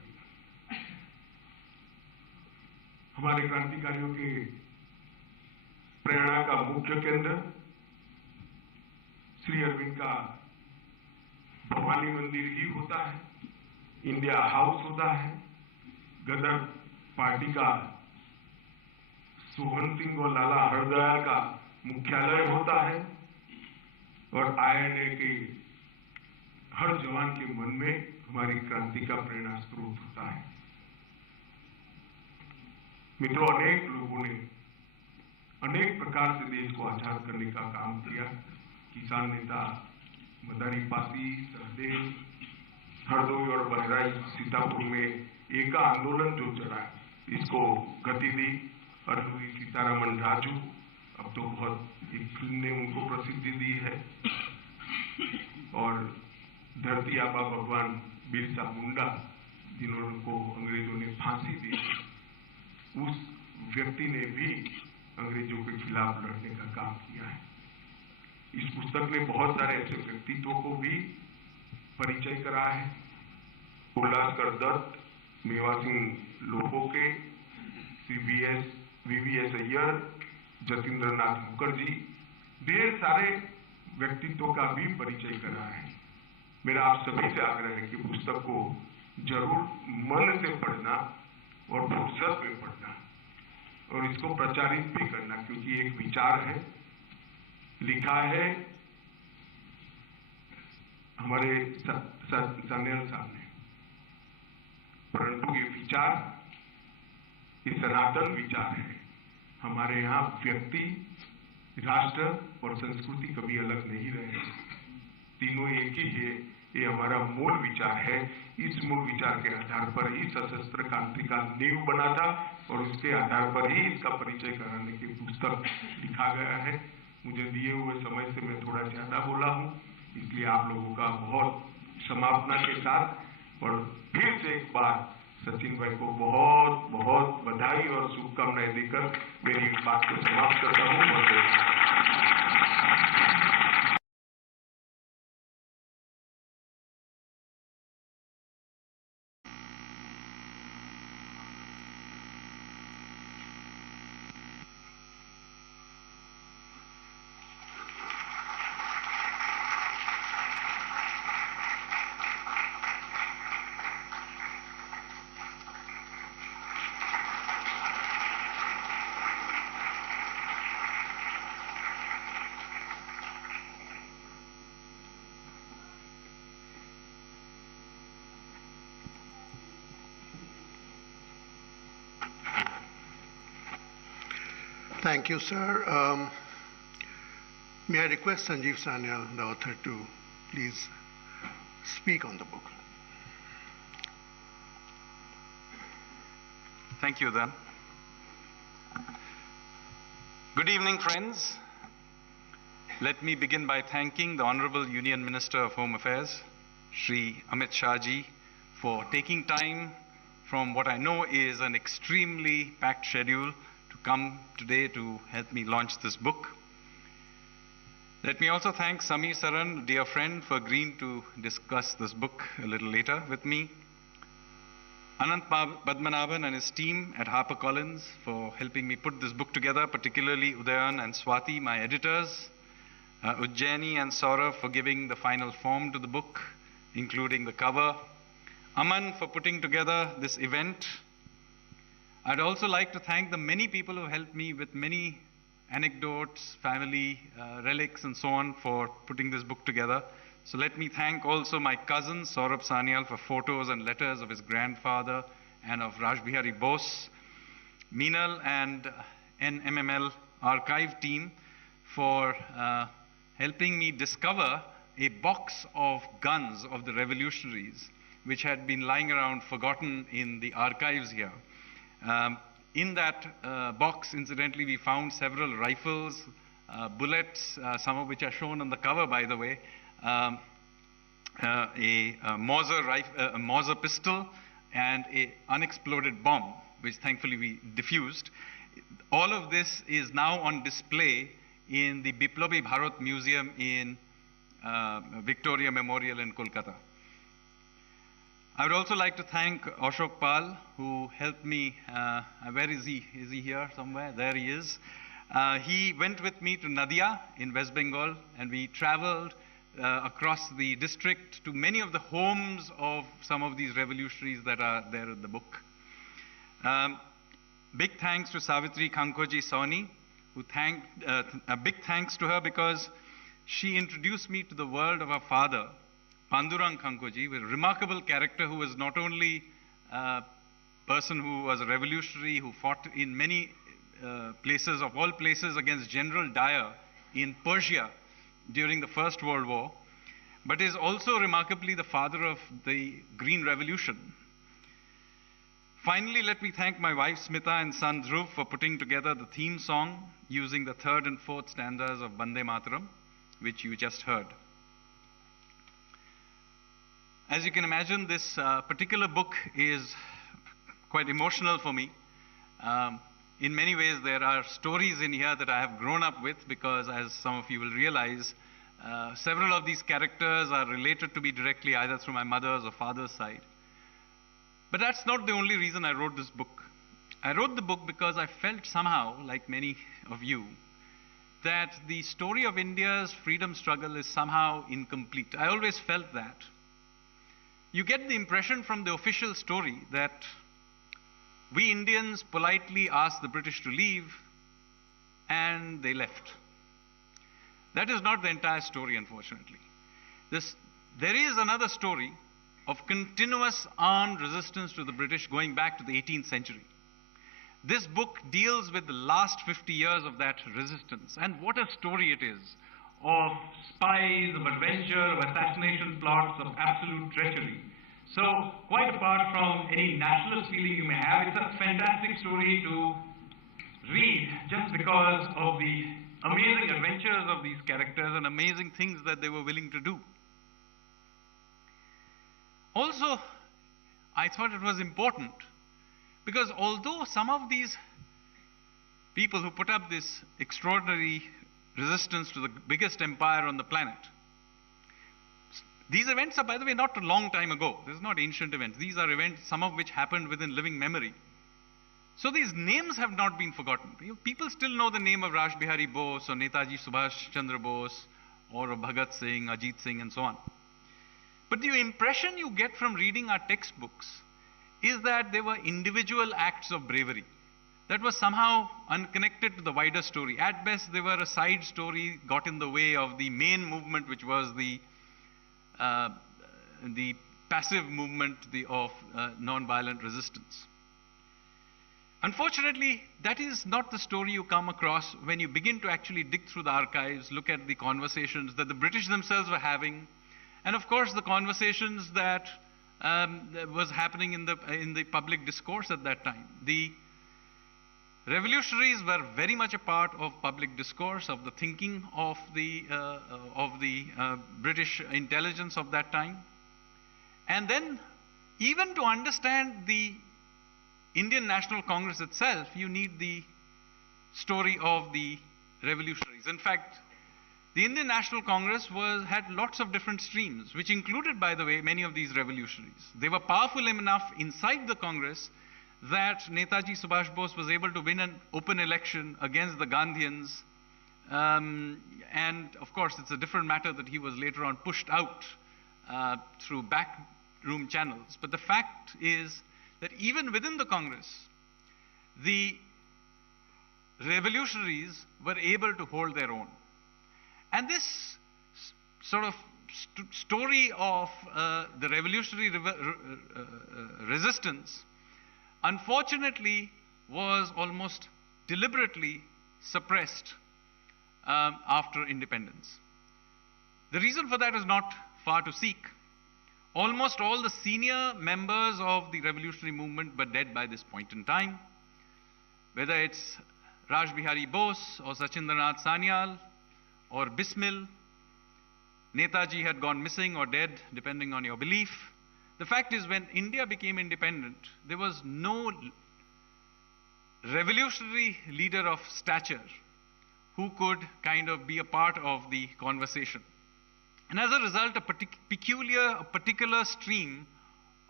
हमारे क्रांतिकारियों के प्रेरणा का मुख्य केंद्र श्री अरविंद का भवानी मंदिर ही होता है, इंडिया हाउस होता है, गदर पार्टी का सोहन सिंह और लाला हरदयाल का मुख्यालय होता है और आईएनए के हर जवान के मन में हमारी क्रांति का प्रेरणा स्रोत होता है। मित्रों, अनेक लोगों ने अनेक प्रकार से देश को आजाद करने का काम किया। किसान नेता मदारी पासी, सहदेव, हरदोई और बहराइच, सीतापुर में एका आंदोलन जो चला, इसको गति दी। अरहुई सीतारामन राजू, अब तो बहुत एक फिल्म ने उनको प्रसिद्धि दी है, और धरती आबा भगवान बिरसा मुंडा, जिन्होंने को अंग्रेजों ने फांसी दी, उस व्यक्ति ने भी अंग्रेजों के खिलाफ लड़ने का काम किया है। इस पुस्तक ने बहुत सारे ऐसे व्यक्तित्वों को भी परिचय करा है। उल्लासकर दत्त, मेवा सिंह लोहोके, वीवीएस अय्यर, जतीन्द्र नाथ मुखर्जी, ढेर सारे व्यक्तित्वों का भी परिचय करा है। मेरा आप सभी से आग्रह है कि पुस्तक को जरूर मन से पढ़ना और फुर्सत में पढ़ना और इसको प्रचारित भी करना, क्योंकि एक विचार है, लिखा है हमारे सान्याल साहब ने, परंतु ये विचार, ये सनातन विचार है। हमारे यहाँ व्यक्ति, राष्ट्र और संस्कृति कभी अलग नहीं रहे, तीनों एक ही है। ये हमारा मूल विचार है। इस मूल विचार के आधार पर ही सशस्त्र क्रांति का नींव बना था और उसके आधार पर ही इसका परिचय कराने की पुस्तक लिखा गया है। मुझे दिए हुए समय से मैं थोड़ा ज्यादा बोला हूं, इसलिए आप लोगों का बहुत समापना के साथ और फिर से एक बार सचिन भाई को बहुत बहुत बधाई और शुभकामनाएं देकर मेरी बात को समाप्त करता हूं। Thank you, sir. May I request Sanjeev Sanyal, the author, to please speak on the book. Thank you, Dan. Good evening, friends. Let me begin by thanking the Honorable Union Minister of Home Affairs, Shri Amit Shah ji, for taking time from what I know is an extremely packed schedule to come today to help me launch this book. Let me also thank Samir Saran, dear friend, for agreeing to discuss this book a little later with me. Anant Padmanabhan and his team at HarperCollins for helping me put this book together, particularly Udayan and Swati, my editors. Ujjaini and Saurav for giving the final form to the book, including the cover. Aman for putting together this event. I'd also like to thank the many people who helped me with many anecdotes, family relics and so on for putting this book together. So let me thank also my cousin Saurabh Sanyal for photos and letters of his grandfather and of Raj Bihari Bose, Meenal and NMML archive team for helping me discover a box of guns of the revolutionaries which had been lying around forgotten in the archives here. In that box, incidentally, we found several rifles, bullets, some of which are shown on the cover, by the way, a Mauser pistol, and an unexploded bomb, which thankfully we diffused. All of this is now on display in the Biplobi Bharat Museum in Victoria Memorial in Kolkata. I would also like to thank Ashok Pal, who helped me. Where is he? Is he here somewhere? There he is. He went with me to Nadia in West Bengal, and we traveled across the district to many of the homes of some of these revolutionaries that are there in the book. Big thanks to Savitri Kankoji Sawhney, a big thanks to her because she introduced me to the world of her father, Pandurang Kankoji, a remarkable character who was not only a person who was a revolutionary, who fought in many places, of all places, against General Dyer in Persia during the First World War, but is also remarkably the father of the Green Revolution. Finally, let me thank my wife Smita and son Dhruv for putting together the theme song using the third and fourth stanzas of Vande Mataram, which you just heard. As you can imagine, this particular book is quite emotional for me. In many ways, there are stories in here that I have grown up with because, as some of you will realize, several of these characters are related to me directly either through my mother's or father's side. But that's not the only reason I wrote this book. I wrote the book because I felt somehow, like many of you, that the story of India's freedom struggle is somehow incomplete. I always felt that. You get the impression from the official story that we Indians politely asked the British to leave and they left. That is not the entire story, unfortunately. There is another story of continuous armed resistance to the British going back to the 18th century. This book deals with the last 50 years of that resistance, and what a story it is of spies, of adventure, of assassination plots, of absolute treachery. So, quite apart from any nationalist feeling you may have, it's a fantastic story to read just because of the amazing adventures of these characters and amazing things that they were willing to do. Also, I thought it was important because although some of these people who put up this extraordinary resistance to the biggest empire on the planet, these events are, by the way, not a long time ago. This is not ancient events. These are events, some of which happened within living memory. So these names have not been forgotten. People still know the name of Raj Bihari Bose or Netaji Subhash Chandra Bose or of Bhagat Singh, Ajit Singh and so on. But the impression you get from reading our textbooks is that they were individual acts of bravery that was somehow unconnected to the wider story. At best, they were a side story, got in the way of the main movement, which was the passive movement of non-violent resistance. Unfortunately, that is not the story you come across when you begin to actually dig through the archives, look at the conversations that the British themselves were having, and of course the conversations that was happening in the public discourse at that time. The revolutionaries were very much a part of public discourse, of the thinking of the British intelligence of that time. And then, even to understand the Indian National Congress itself, you need the story of the revolutionaries. In fact, the Indian National Congress had lots of different streams, which included, by the way, many of these revolutionaries. They were powerful enough inside the Congress that Netaji Subhash Bose was able to win an open election against the Gandhians. And of course, it's a different matter that he was later on pushed out through backroom channels. But the fact is that even within the Congress, the revolutionaries were able to hold their own. And this sort of story of the revolutionary resistance, unfortunately, was almost deliberately suppressed after independence. The reason for that is not far to seek. Almost all the senior members of the revolutionary movement were dead by this point in time. Whether it's Raj Bihari Bose or Sachindranath Sanyal or Bismil, Netaji had gone missing or dead, depending on your belief. The fact is, when India became independent, there was no revolutionary leader of stature who could kind of be a part of the conversation. And as a result, a particular stream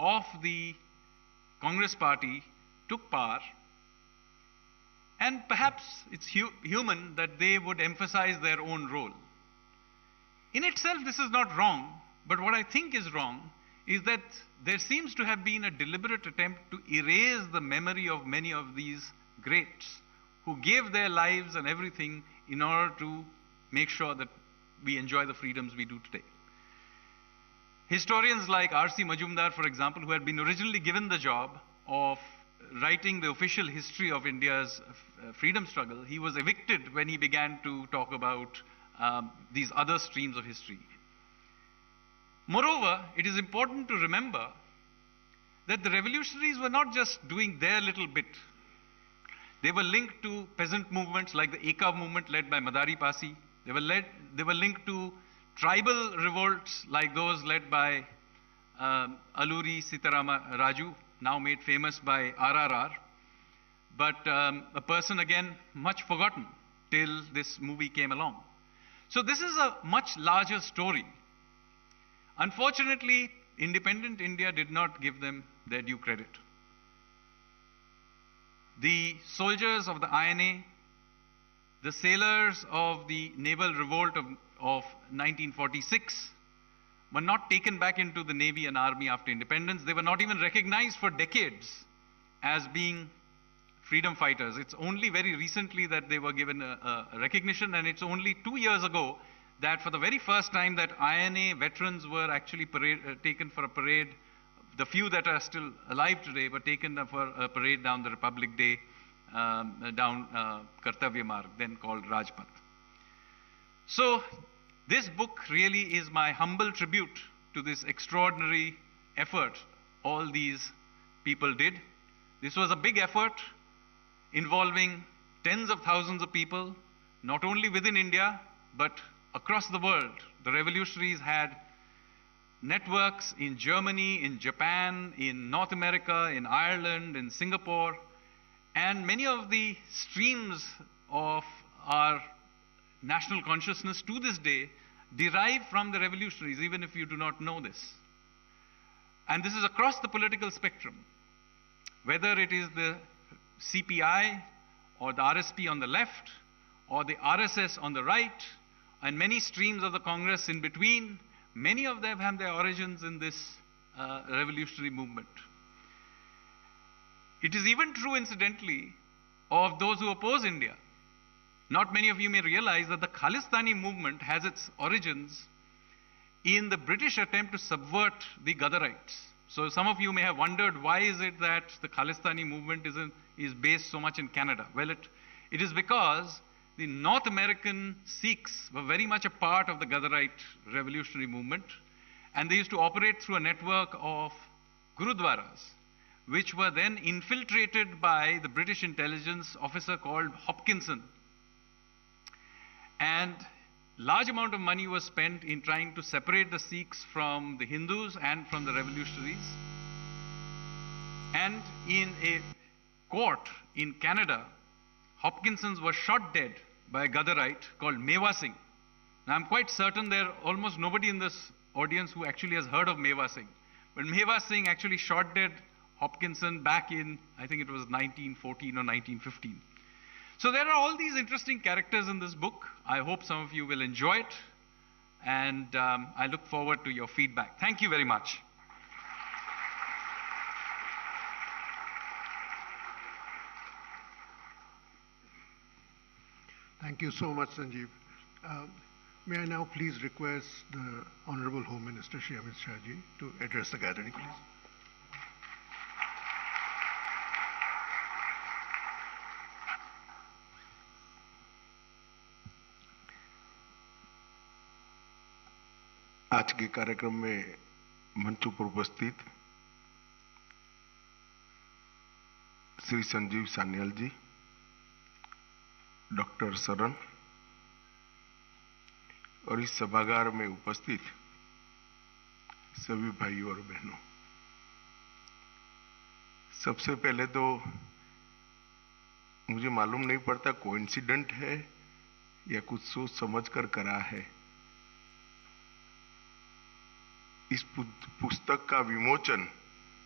of the Congress party took power, and perhaps it's human that they would emphasize their own role. In itself, this is not wrong, but what I think is wrong is that there seems to have been a deliberate attempt to erase the memory of many of these greats who gave their lives and everything in order to make sure that we enjoy the freedoms we do today. Historians like R.C. Majumdar, for example, who had been originally given the job of writing the official history of India's freedom struggle, he was evicted when he began to talk about these other streams of history. Moreover, it is important to remember that the revolutionaries were not just doing their little bit. They were linked to peasant movements like the Eka movement led by Madari Pasi. They were linked to tribal revolts like those led by Alluri Sitarama Raju, now made famous by RRR. But a person again much forgotten till this movie came along. So this is a much larger story. Unfortunately, independent India did not give them their due credit. The soldiers of the INA, the sailors of the naval revolt of 1946 were not taken back into the Navy and Army after independence. They were not even recognized for decades as being freedom fighters. It's only very recently that they were given a recognition, and it's only 2 years ago that for the very first time that INA veterans were actually taken for a parade. The few that are still alive today were taken for a parade down the Republic Day, down Kartavya Marg, then called Rajpath. So this book really is my humble tribute to this extraordinary effort all these people did. This was a big effort involving tens of thousands of people, not only within India, but across the world. The revolutionaries had networks in Germany, in Japan, in North America, in Ireland, in Singapore, and many of the streams of our national consciousness to this day derive from the revolutionaries, even if you do not know this. And this is across the political spectrum, whether it is the CPI or the RSP on the left, or the RSS on the right, and many streams of the Congress in between. Many of them have their origins in this revolutionary movement. It is even true, incidentally, of those who oppose India. Not many of you may realize that the Khalistani movement has its origins in the British attempt to subvert the Ghadarites. So some of you may have wondered, why is it that the Khalistani movement is based so much in Canada? Well, it is because the North American Sikhs were very much a part of the Ghadarite revolutionary movement, and they used to operate through a network of Gurudwaras, which were then infiltrated by the British intelligence officer called Hopkinson. And large amount of money was spent in trying to separate the Sikhs from the Hindus and from the revolutionaries. And in a court in Canada, Hopkinson was shot dead by a Ghadarite called Meva Singh. Now, I'm quite certain there almost nobody in this audience who actually has heard of Meva Singh. But Meva Singh actually shot dead Hopkinson back in, I think it was 1914 or 1915. So there are all these interesting characters in this book. I hope some of you will enjoy it, and I look forward to your feedback. Thank you very much. Thank you so much, Sanjeev. May I now please request the Honorable Home Minister, Shri Amit Shah ji, to address the gathering, please. आज के कार्यक्रम में मंच पर उपस्थित श्री संजीव सान्याल जी, doctor Saran और इस सभागार में उपस्थित सभी भाइयों और बहनों, सबसे पहले तो मुझे मालूम नहीं पड़ता कोइंसिडेंट है या कुछ सोच समझ कर करा है। इस पुस्तक का विमोचन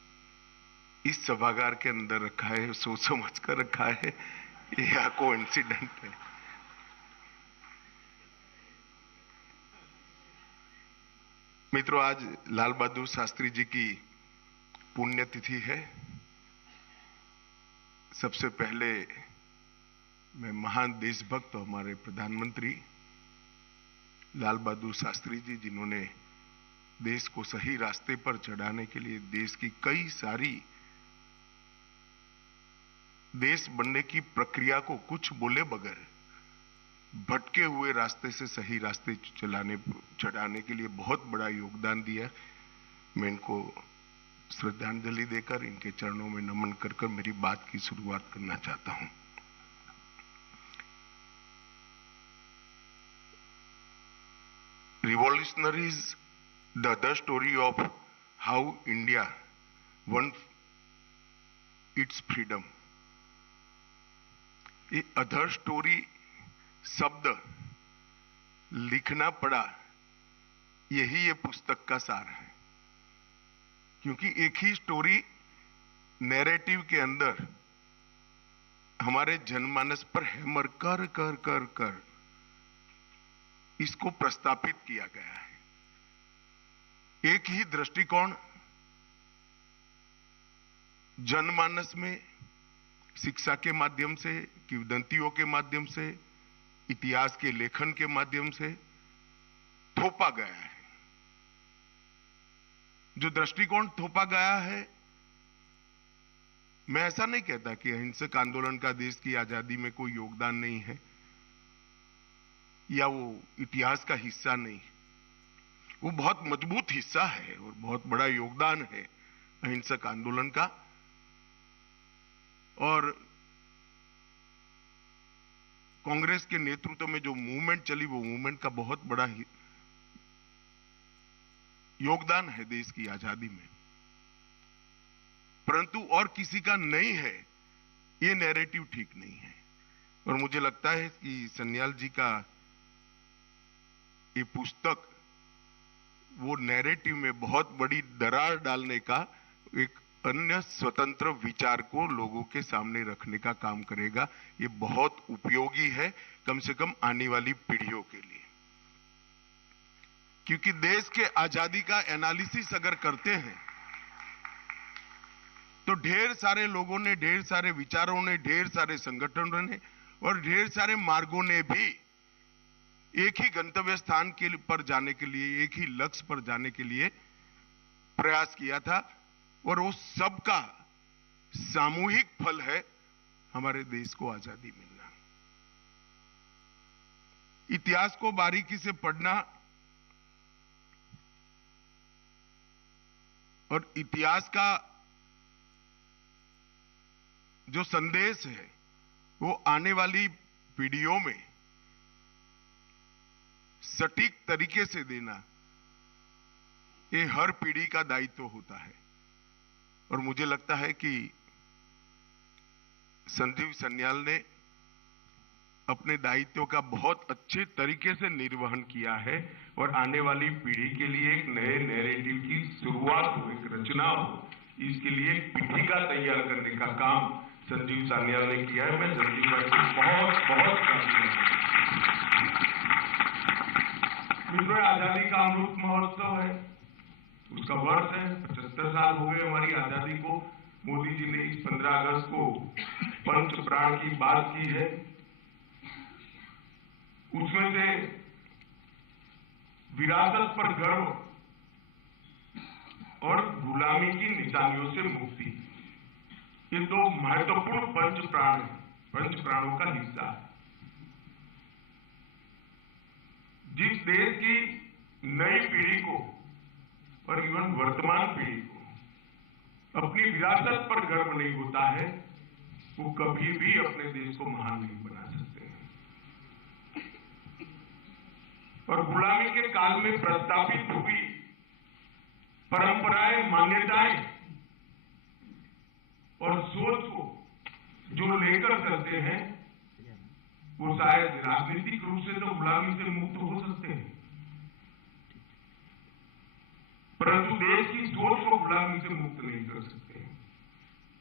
इस सभागार के अंदर रखा है, सोच समझ कर रखा है या कोइंसिडेंट है। मित्रों, आज लाल बहादुर शास्त्री जी की पुण्यतिथि है। सबसे पहले मैं महान देशभक्त हमारे प्रधानमंत्री लाल बहादुर शास्त्री जी, जिन्होंने देश को सही रास्ते पर चढ़ाने के लिए देश की कई सारी देश बनने की प्रक्रिया को कुछ बोले बगैर भटके हुए रास्ते से सही रास्ते चढ़ाने के लिए बहुत बड़ा योगदान दिया। मैं इनको श्रद्धांजलि देकर इनके चरणों में नमन कर मेरी बात की शुरुआत करना चाहता हूं। Revolutionaries, the other story of how India won its freedom. ये अदर स्टोरी शब्द लिखना पड़ा, यही ये पुस्तक का सार है। क्योंकि एक ही स्टोरी नैरेटिव के अंदर हमारे जनमानस पर हैमर कर कर कर कर इसको प्रस्तापित किया गया है। एक ही दृष्टिकोण जनमानस में शिक्षा के माध्यम से, किंवदंतियों के माध्यम से, इतिहास के लेखन के माध्यम से थोपा गया है। जो दृष्टिकोण थोपा गया है, मैं ऐसा नहीं कहता कि अहिंसक आंदोलन का देश की आजादी में कोई योगदान नहीं है या वो इतिहास का हिस्सा नहीं। वो बहुत मजबूत हिस्सा है और बहुत बड़ा योगदान है अहिंसक आंदोलन का। और कांग्रेस के नेतृत्व में जो मूवमेंट चली, वो मूवमेंट का बहुत बड़ा योगदान है देश की आजादी में। परंतु और किसी का नहीं है, ये नैरेटिव ठीक नहीं है। और मुझे लगता है कि सन्याल जी का ये पुस्तक वो नैरेटिव में बहुत बड़ी दरार डालने का, एक अन्य स्वतंत्र विचार को लोगों के सामने रखने का काम करेगा। ये बहुत उपयोगी है, कम से कम आने वाली पीढ़ियों के लिए। क्योंकि देश के आजादी का एनालिसिस अगर करते हैं तो ढेर सारे लोगों ने, ढेर सारे विचारों ने, ढेर सारे संगठनों ने और ढेर सारे मार्गों ने भी एक ही गंतव्य स्थान पर जाने के लिए, एक ही लक्ष्य पर जाने के लिए प्रयास किया था। और वो सबका सामूहिक फल है हमारे देश को आजादी मिलना। इतिहास को बारीकी से पढ़ना और इतिहास का जो संदेश है वो आने वाली पीढ़ियों में सटीक तरीके से देना, ये हर पीढ़ी का दायित्व होता है। और मुझे लगता है कि संजीव सन्याल ने अपने दायित्व का बहुत अच्छे तरीके से निर्वहन किया है और आने वाली पीढ़ी के लिए एक नए नैरेटिव की शुरुआत हो, एक रचना हो, इसके लिए एक पीठिका तैयार करने का काम संजीव सन्याल ने किया है। मैं संजीव भाई को बहुत मित्रों, आजादी का अमृत महोत्सव है, उसका वर्ष है। 75 साल हो गए हमारी आजादी को। मोदी जी ने इस 15 अगस्त को पंच प्राण की बात की है। उसमें से विरासत पर गर्व और गुलामी की निशानियों से मुक्ति, ये दो महत्वपूर्ण पंच प्राण हैं, पंच प्राणों का हिस्सा है। जिस देश की नई पीढ़ी को और इवन वर्तमान पीढ़ी को अपनी विरासत पर गर्व नहीं होता है, वो कभी भी अपने देश को महान नहीं बना सकते। और गुलामी के काल में प्रस्तापित हुई परंपराएं, मान्यताएं और सोच को जो लेकर चलते हैं, वो शायद राजनीतिक रूप से तो गुलामी से मुक्त हो सकते हैं, परंतु देश की सोच को गुलामी से मुक्त नहीं कर सकते।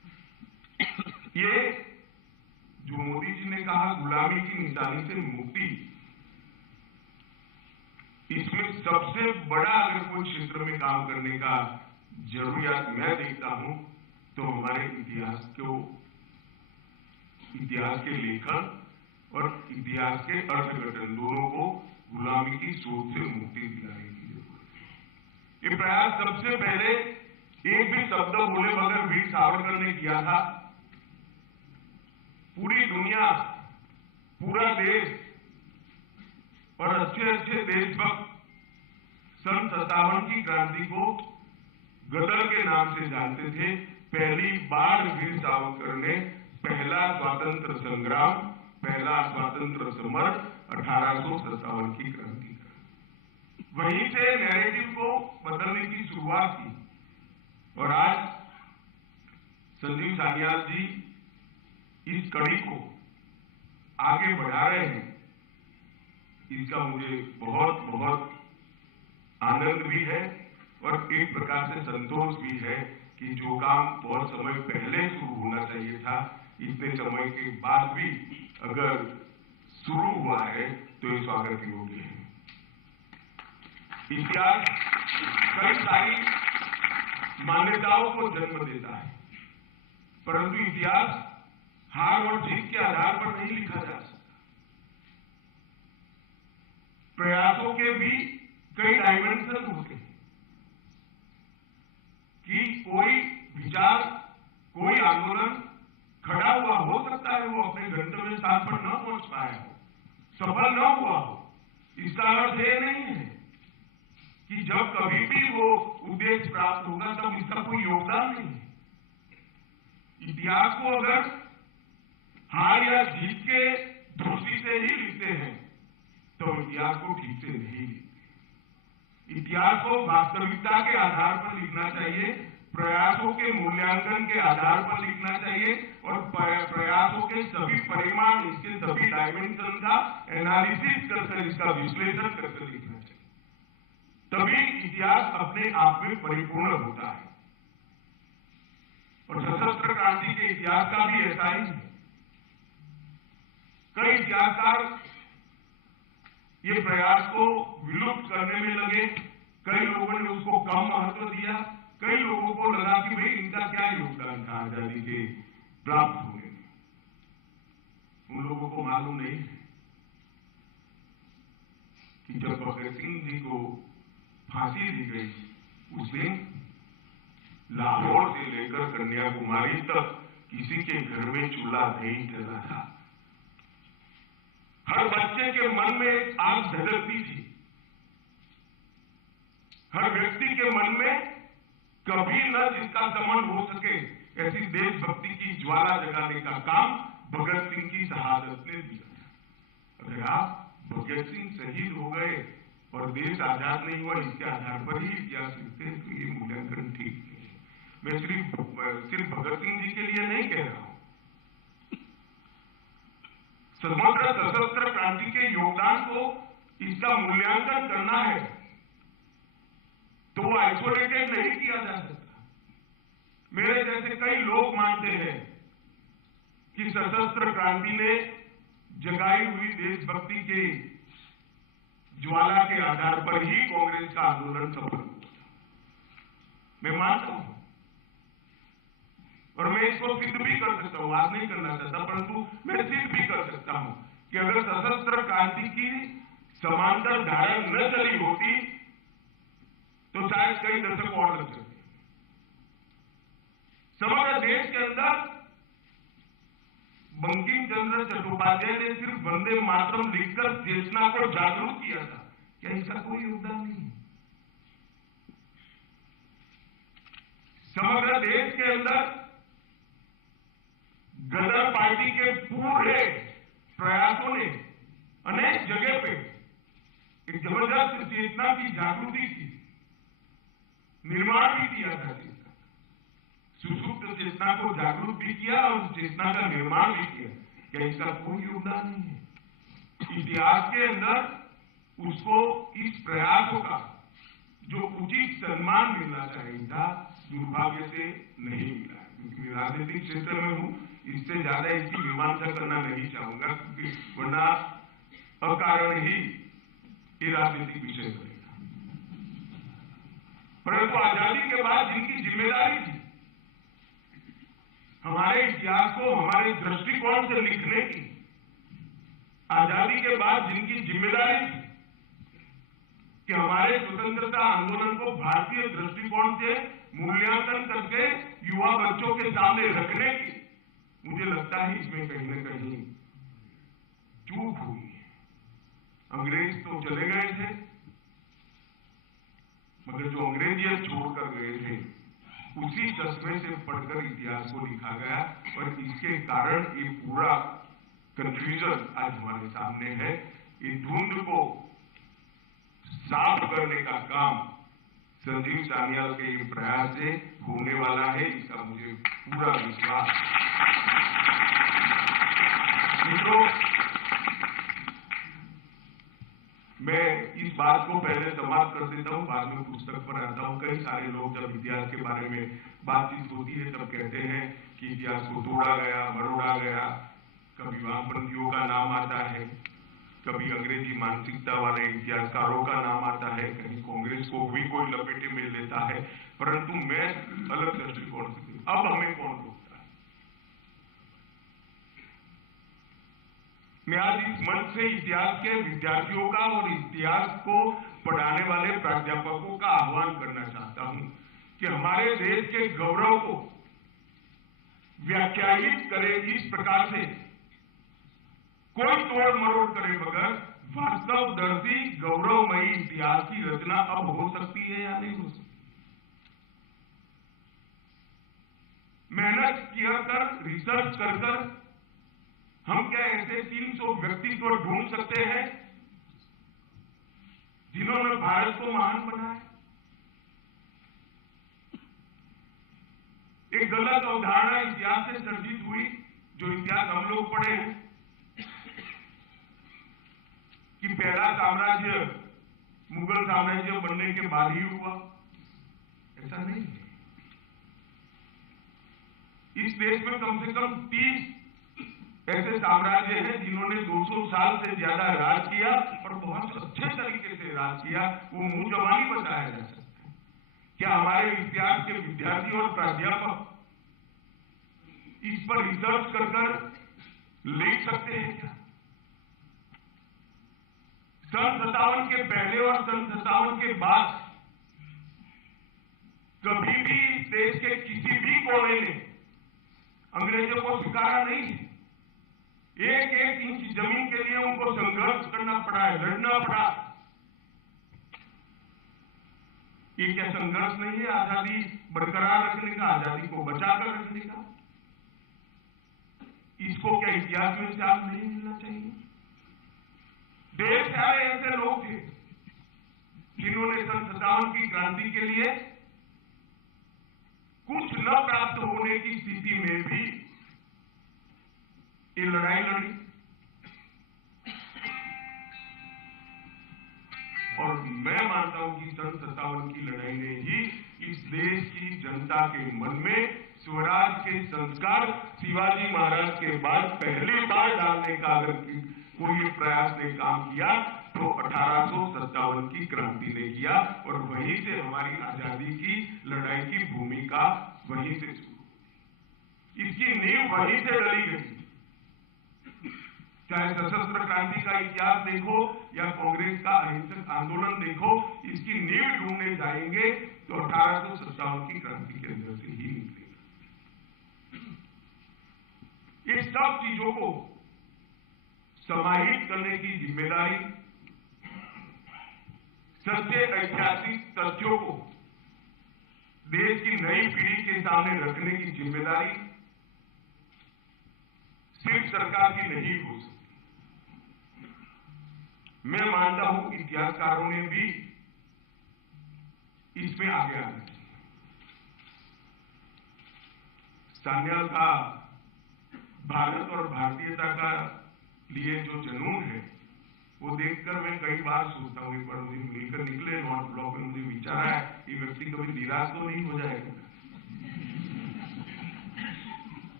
ये जो मोदी जी ने कहा गुलामी की निशानी से मुक्ति, इसमें सबसे बड़ा अगर कोई क्षेत्र में काम करने का जरूरियात मैं देखता हूं तो हमारे इतिहास के लेखन और इतिहास के अर्थघटन दोनों को गुलामी की सोच से मुक्ति दिलाने की जरूरत है। ये प्रयास सबसे पहले एक भी शब्द बोले बगैर वीर सावरकर ने किया था। पूरी दुनिया, पूरा देश और अच्छे अच्छे देशभक्त सन 57 की क्रांति को गदर के नाम से जानते थे। पहली बार वीर सावरकर ने पहला स्वातंत्र संग्राम, पहला स्वातंत्र समर 1857 की क्रांति का, वहीं से नैरेटिव को बदलने की शुरुआत की। और आज संजीव सान्याल जी इस कड़ी को आगे बढ़ा रहे हैं, इसका मुझे बहुत बहुत आनंद भी है और एक प्रकार से संतोष भी है कि जो काम बहुत समय पहले शुरू होना चाहिए था, इतने समय के बाद भी अगर शुरू हुआ है तो ये स्वागत योग्य है। इतिहास कई सारी मान्यताओं को जन्म देता है, परंतु इतिहास हार और जीत के आधार पर नहीं लिखा जा सकता। प्रयासों के भी कई डायमेंशन होते हैं कि कोई विचार, कोई आंदोलन खड़ा हुआ हो सकता है, वो अपने गंतव्य स्थान पर न पहुंच पाया हो, सफल न हुआ हो। इसका अर्थ ये नहीं है कि जब कभी भी वो उद्देश्य प्राप्त होगा तब इसका कोई योगदान नहीं है। इतिहास को अगर हार या जीत के दृष्टि से ही लिखते हैं तो इतिहास को ठीक से नहीं लिखते। इतिहास को वास्तविकता के आधार पर लिखना चाहिए, प्रयासों के मूल्यांकन के आधार पर लिखना चाहिए और प्रयासों के सभी परिमाण, इसके सभी डायमेंशन का एनालिसिस करके, इसका विश्लेषण करके लिखना चाहिए। तभी इतिहास अपने आप में परिपूर्ण होता है। और सशस्त्र क्रांति के इतिहास का भी ऐसा ही है। कई इतिहासकार ये प्रयास को विलुप्त करने में लगे, कई लोगों ने उसको कम महत्व दिया, कई लोगों को लगा कि भाई इनका क्या योगदान था आजादी के प्राप्त होने में। उन लोगों को मालूम नहीं है कि जब भगत सिंह जी को फांसी दी गई, उस दिन लाहौर से लेकर कन्याकुमारी तक किसी के घर में चूल्हा नहीं जला था। हर बच्चे के मन में एक आग धधकती थी। हर व्यक्ति के मन में कभी न जिसका दमन हो सके ऐसी देशभक्ति की ज्वाला जगाने का काम भगत सिंह की शहादत ने दिया था। अगर आप भगत सिंह शहीद हो गए और देश आजाद नहीं हुआ, इसके आधार पर ही इतिहास लिखते हैं तो ये मूल्यांकन ठीक नहीं है। मैं सिर्फ भगत सिंह जी के लिए नहीं कह रहा हूं, समग्र सशस्त्र क्रांति के योगदान को इसका मूल्यांकन करना है तो वो आइसोलेटेड नहीं किया जा सकता। मेरे जैसे कई लोग मानते हैं कि सशस्त्र क्रांति ने जगाई हुई देशभक्ति के ज्वाला के आधार पर ही कांग्रेस का आंदोलन सफल हुआ। मैं मानता हूं और मैं इसको सिद्ध भी कर सकता हूं, आज नहीं करना चाहता, परंतु मैं सिद्ध भी कर सकता हूं कि अगर सशस्त्र क्रांति की समांतर धारा न चली होती तो शायद कई दशक और लग सकते। समग्र देश के अंदर बंकिम चंद्र चट्टोपाध्याय ने सिर्फ वंदे मातरम लिखकर चेतना को जागरूक किया था, क्या इसका कोई योगदान नहीं है? समग्र देश के अंदर गदर पार्टी के पूरे प्रयासों ने अनेक जगह पे एक जबरदस्त चेतना की जागृति की, निर्माण भी किया था। सुसुप्त चेतना को जागरूक भी किया और उस चेतना का निर्माण भी किया। क्या इसका कोई योगदान नहीं है? इतिहास के अंदर उसको इस प्रयासों का जो उचित सम्मान मिलना चाहिए था, दुर्भाग्य से नहीं मिला है। क्योंकि राजनीतिक क्षेत्र में हूं, इससे ज्यादा इसकी मीमांसा करना नहीं चाहूंगा, क्योंकि वरना अकारण ही ये राजनीतिक विषय बनेगा। परंतु आजादी के बाद जिनकी जिम्मेदारी थी हमारे इतिहास को हमारे दृष्टिकोण से लिखने की, आजादी के बाद जिनकी जिम्मेदारी थी कि हमारे स्वतंत्रता आंदोलन को भारतीय दृष्टिकोण से मूल्यांकन करके युवा बच्चों के सामने रखने की, मुझे लगता है इसमें कहीं न कहीं चूक हुई है। अंग्रेज तो चले गए थे, मगर जो अंग्रेजियत छोड़कर गए थे उसी चश्मे से पढ़कर इतिहास को लिखा गया, और इसके कारण ये पूरा कंफ्यूजन आज हमारे सामने है। ये धुंध को साफ करने का काम संजीव सान्याल के ये प्रयास से होने वाला है, इसका मुझे पूरा विश्वास। मित्रों, मैं इस बात को पहले समाप्त कर देता हूं, बाद में पुस्तक पर आता हूं। कई सारे लोग जब इतिहास के बारे में बातचीत होती है तब कहते हैं कि इतिहास को तोड़ा गया, मरोड़ा गया। कभी वामपंथियों का नाम आता है, कभी अंग्रेजी मानसिकता वाले इतिहासकारों का नाम आता है, कहीं कांग्रेस को भी कोई लपेटे में लेता है, परंतु मैं अलग दृष्टिकोण से, अब हमें कौन रोकता है? मैं आज इस मंच से इतिहास के विद्यार्थियों का और इतिहास को पढ़ाने वाले प्राध्यापकों का आह्वान करना चाहता हूं कि हमारे देश के गौरव को व्याख्यायित करे इस प्रकार से, कोई तोड़ मरोड़ करे बगैर वास्तवदर्शी गौरवमयी इतिहास की रचना अब हो सकती है या नहीं हो सकती। मेहनत किया कर, रिसर्च कर हम क्या ऐसे 300 व्यक्तित्व ढूंढ सकते हैं जिन्होंने भारत को महान बनाया? एक गलत अवधारणा इतिहास से सर्जित हुई, जो इतिहास हम लोग पढ़े हैं, कि पहला साम्राज्य मुगल साम्राज्य बनने के बाद ही हुआ। ऐसा नहीं है। इस देश में कम से कम 30 ऐसे साम्राज्य हैं जिन्होंने 200 साल से ज्यादा राज किया और बहुत अच्छे तरीके से राज किया। वो मुंह जबानी बताया जा सकता है। क्या हमारे इतिहास के विद्यार्थी और प्राध्यापक इस पर रिसर्च कर लिख सकते हैं क्या? सन 57 के पहले और सन 57 के बाद कभी भी इस देश के किसी भी कोने ने अंग्रेजों को स्वीकारा नहीं है। एक एक इंच जमीन के लिए उनको संघर्ष करना पड़ा है, लड़ना पड़ा। ये क्या संघर्ष नहीं है आजादी बरकरार रखने का, आजादी को बचाकर रखने का? इसको क्या इतिहास में शामिल नहीं मिलना चाहिए? ढेर सारे ऐसे लोग थे जिन्होंने सन 57 की क्रांति के लिए कुछ न प्राप्त होने की स्थिति में भी ये लड़ाई लड़ी, और मैं मानता हूं कि सन 57 की लड़ाई ने ही इस देश की जनता के मन में स्वराज के संस्कार शिवाजी महाराज के बाद पहली बार डालने का अगर कोई प्रयास ने काम किया तो 1857 की क्रांति ने किया, और वहीं से हमारी आजादी की लड़ाई की भूमिका वहीं से शुरू, इसकी नींव वहीं से डली गई। चाहे सशस्त्र क्रांति का इतिहास देखो या कांग्रेस का अहिंसक आंदोलन देखो, इसकी नींव ढूंढने जाएंगे तो 1857 की क्रांति के अंदर से ही निकलेगा। ये सब चीजों को समाहित करने की जिम्मेदारी, सच्चे ऐतिहासिक तथ्यों को देश की नई पीढ़ी के सामने रखने की जिम्मेदारी सिर्फ सरकार की नहीं हो सकती। मैं मानता हूं इतिहासकारों ने भी इसमें आगे आना चाहिए। सान्याल का भारत और भारतीयता का लिए जो जुनून है वो देखकर मैं कई बार सोचता हूं, एक बार मुझे मिलकर निकले नॉर्थ ब्लॉक में, मुझे विचार है ये व्यक्ति कभी निराश तो नहीं हो जाएगा।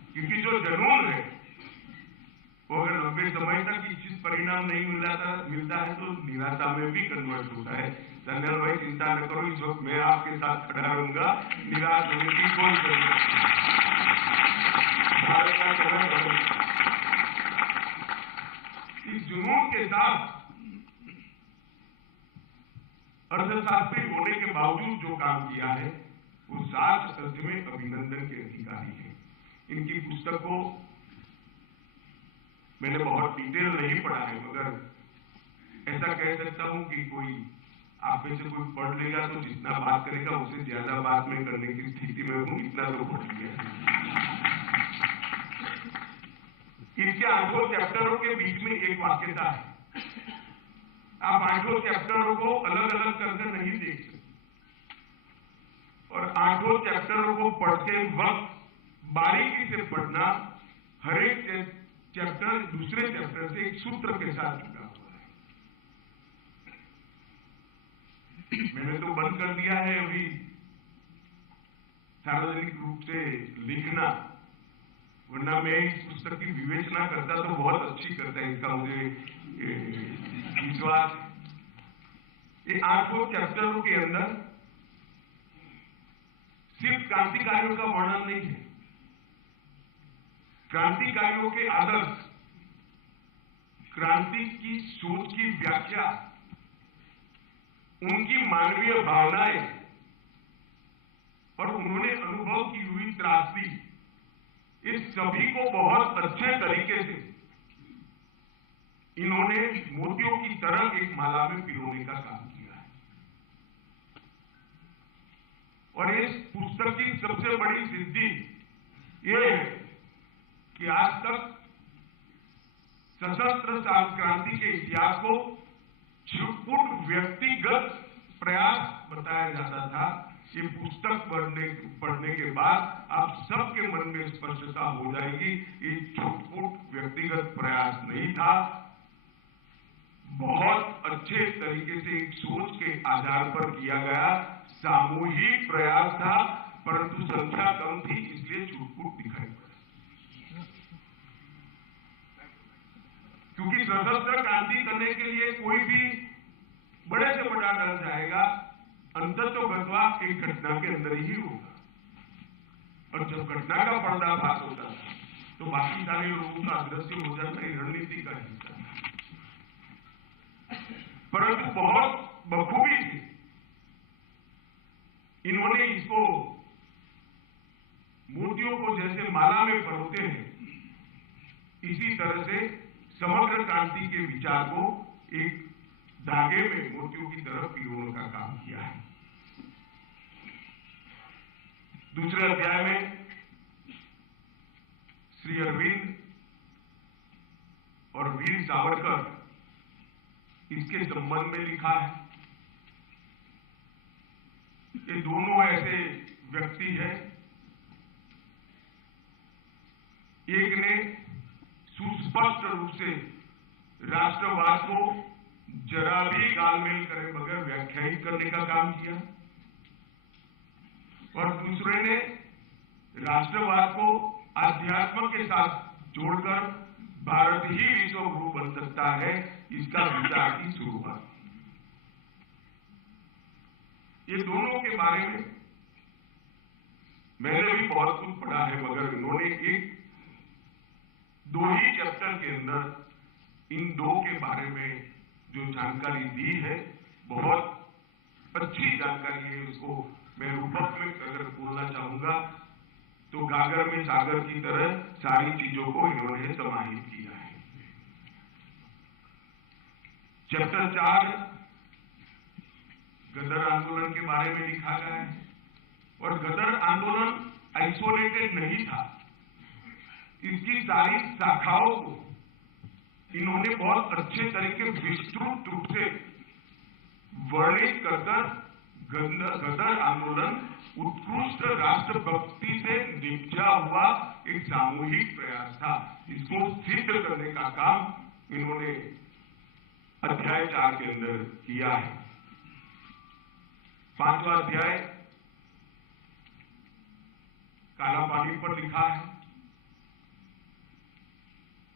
क्योंकि जो जुनून है वो अगर लंबे समय तक इच्छित परिणाम नहीं मिलता है तो निराशा में भी कन्वर्ट होता है। संजय भाई चिंता न करो, इस वक्त मैं आपके साथ खड़ा रहूंगा, निराश होने की कोई जरूरत नहीं। भारत का समय इस जुनून के साथ अर्थशास्त्री होने के बावजूद जो काम किया है वो सात सच में अभिनंदन के अधिकारी हैं। इनकी पुस्तक को मैंने बहुत डिटेल नहीं पढ़ा है, मगर ऐसा कह सकता हूं कि कोई आप में से कोई पढ़ लेगा तो जितना बात करेगा उससे ज्यादा बात मैं करने की स्थिति में हूं, इतना तो पढ़ लिया। इनके 8 चैप्टरों के बीच में एक वाक्यता है। आप 8 चैप्टरों को अलग अलग करके नहीं देख सकते, और 8 चैप्टरों को पढ़ते वक्त बारीकी से पढ़ना, हर एक चैप्टर दूसरे चैप्टर से एक सूत्र के साथ जुड़ा हुआ है। मैंने तो बंद कर दिया है अभी सार्वजनिक रूप से लिखना, वरना मैं इस पुस्तक की विवेचना करता तो बहुत अच्छी करता है, इसका मुझे विश्वास है। ये 8 चैप्टरों के अंदर सिर्फ क्रांतिकारियों का वर्णन नहीं है, क्रांतिकारियों के आदर्श, क्रांति की सोच की व्याख्या, उनकी मानवीय भावनाएं और उन्होंने अनुभव की हुई त्रासदी, इस सभी को बहुत अच्छे तरीके से इन्होंने मोतियों की तरह एक माला में पिरोने का काम किया है। और इस पुस्तक की सबसे बड़ी सिद्धि यह है कि आज तक सशस्त्र क्रांति के इतिहास को छुटपुट व्यक्तिगत प्रयास बताया जाता था। ये पुस्तक पढ़ने के बाद आप सबके मन में स्पष्टता हो जाएगी, ये छुटपुट व्यक्तिगत प्रयास नहीं था, बहुत अच्छे तरीके से एक सोच के आधार पर किया गया सामूहिक प्रयास था, परंतु संख्या कम थी इसलिए छुटपुट दिखाई पड़ा। क्योंकि सशस्त्र क्रांति करने के लिए कोई भी बड़े से बड़ा डर जाएगा, अंततोगत्वा एक घटना के अंदर ही होगा, और जब घटना का पर्दाफाश होता है तो बाकी सारे लोगों का अदृश्य हो जाना रणनीति का हिस्सा है। परंतु बहुत बखूबी से इन्होंने इसको मोतियों को जैसे माला में परोते हैं, इसी तरह से समग्र क्रांति के विचार को एक धागे में मोतियों की तरह पिरोने का काम किया है। दूसरे अध्याय में श्री अरविंद और वीर सावरकर, इसके संबंध में लिखा है। ये दोनों ऐसे व्यक्ति हैं, एक ने सुस्पष्ट रूप से राष्ट्रवाद को जरा भी गालमेल करे बगैर व्याख्यायित करने का काम किया, और दूसरे ने राष्ट्रवाद को अध्यात्म के साथ जोड़कर भारत ही विश्व गुरु बन सकता है, इसका विचार की शुरुआत। ये दोनों के बारे में मैंने भी बहुत कुछ पढ़ा है, मगर इन्होंने एक 2 ही चैप्टर के अंदर इन 2 के बारे में जो जानकारी दी है, बहुत अच्छी जानकारी है। उसको मैं रूपक में अगर बोलना चाहूंगा तो गागर में सागर की तरह सारी चीजों को इन्होंने समाहित किया है। चैप्टर 4 गदर आंदोलन के बारे में लिखा गया है, और गदर आंदोलन आइसोलेटेड नहीं था, इसकी सारी शाखाओं को इन्होंने बहुत अच्छे तरीके विस्तृत रूप से वर्णित कर गदर आंदोलन उत्कृष्ट राष्ट्रभक्ति से निपजा हुआ एक सामूहिक प्रयास था। इसको सिद्ध करने का काम इन्होंने अध्याय 4 के अंदर किया है। 5वां अध्याय काला पानी पर लिखा है,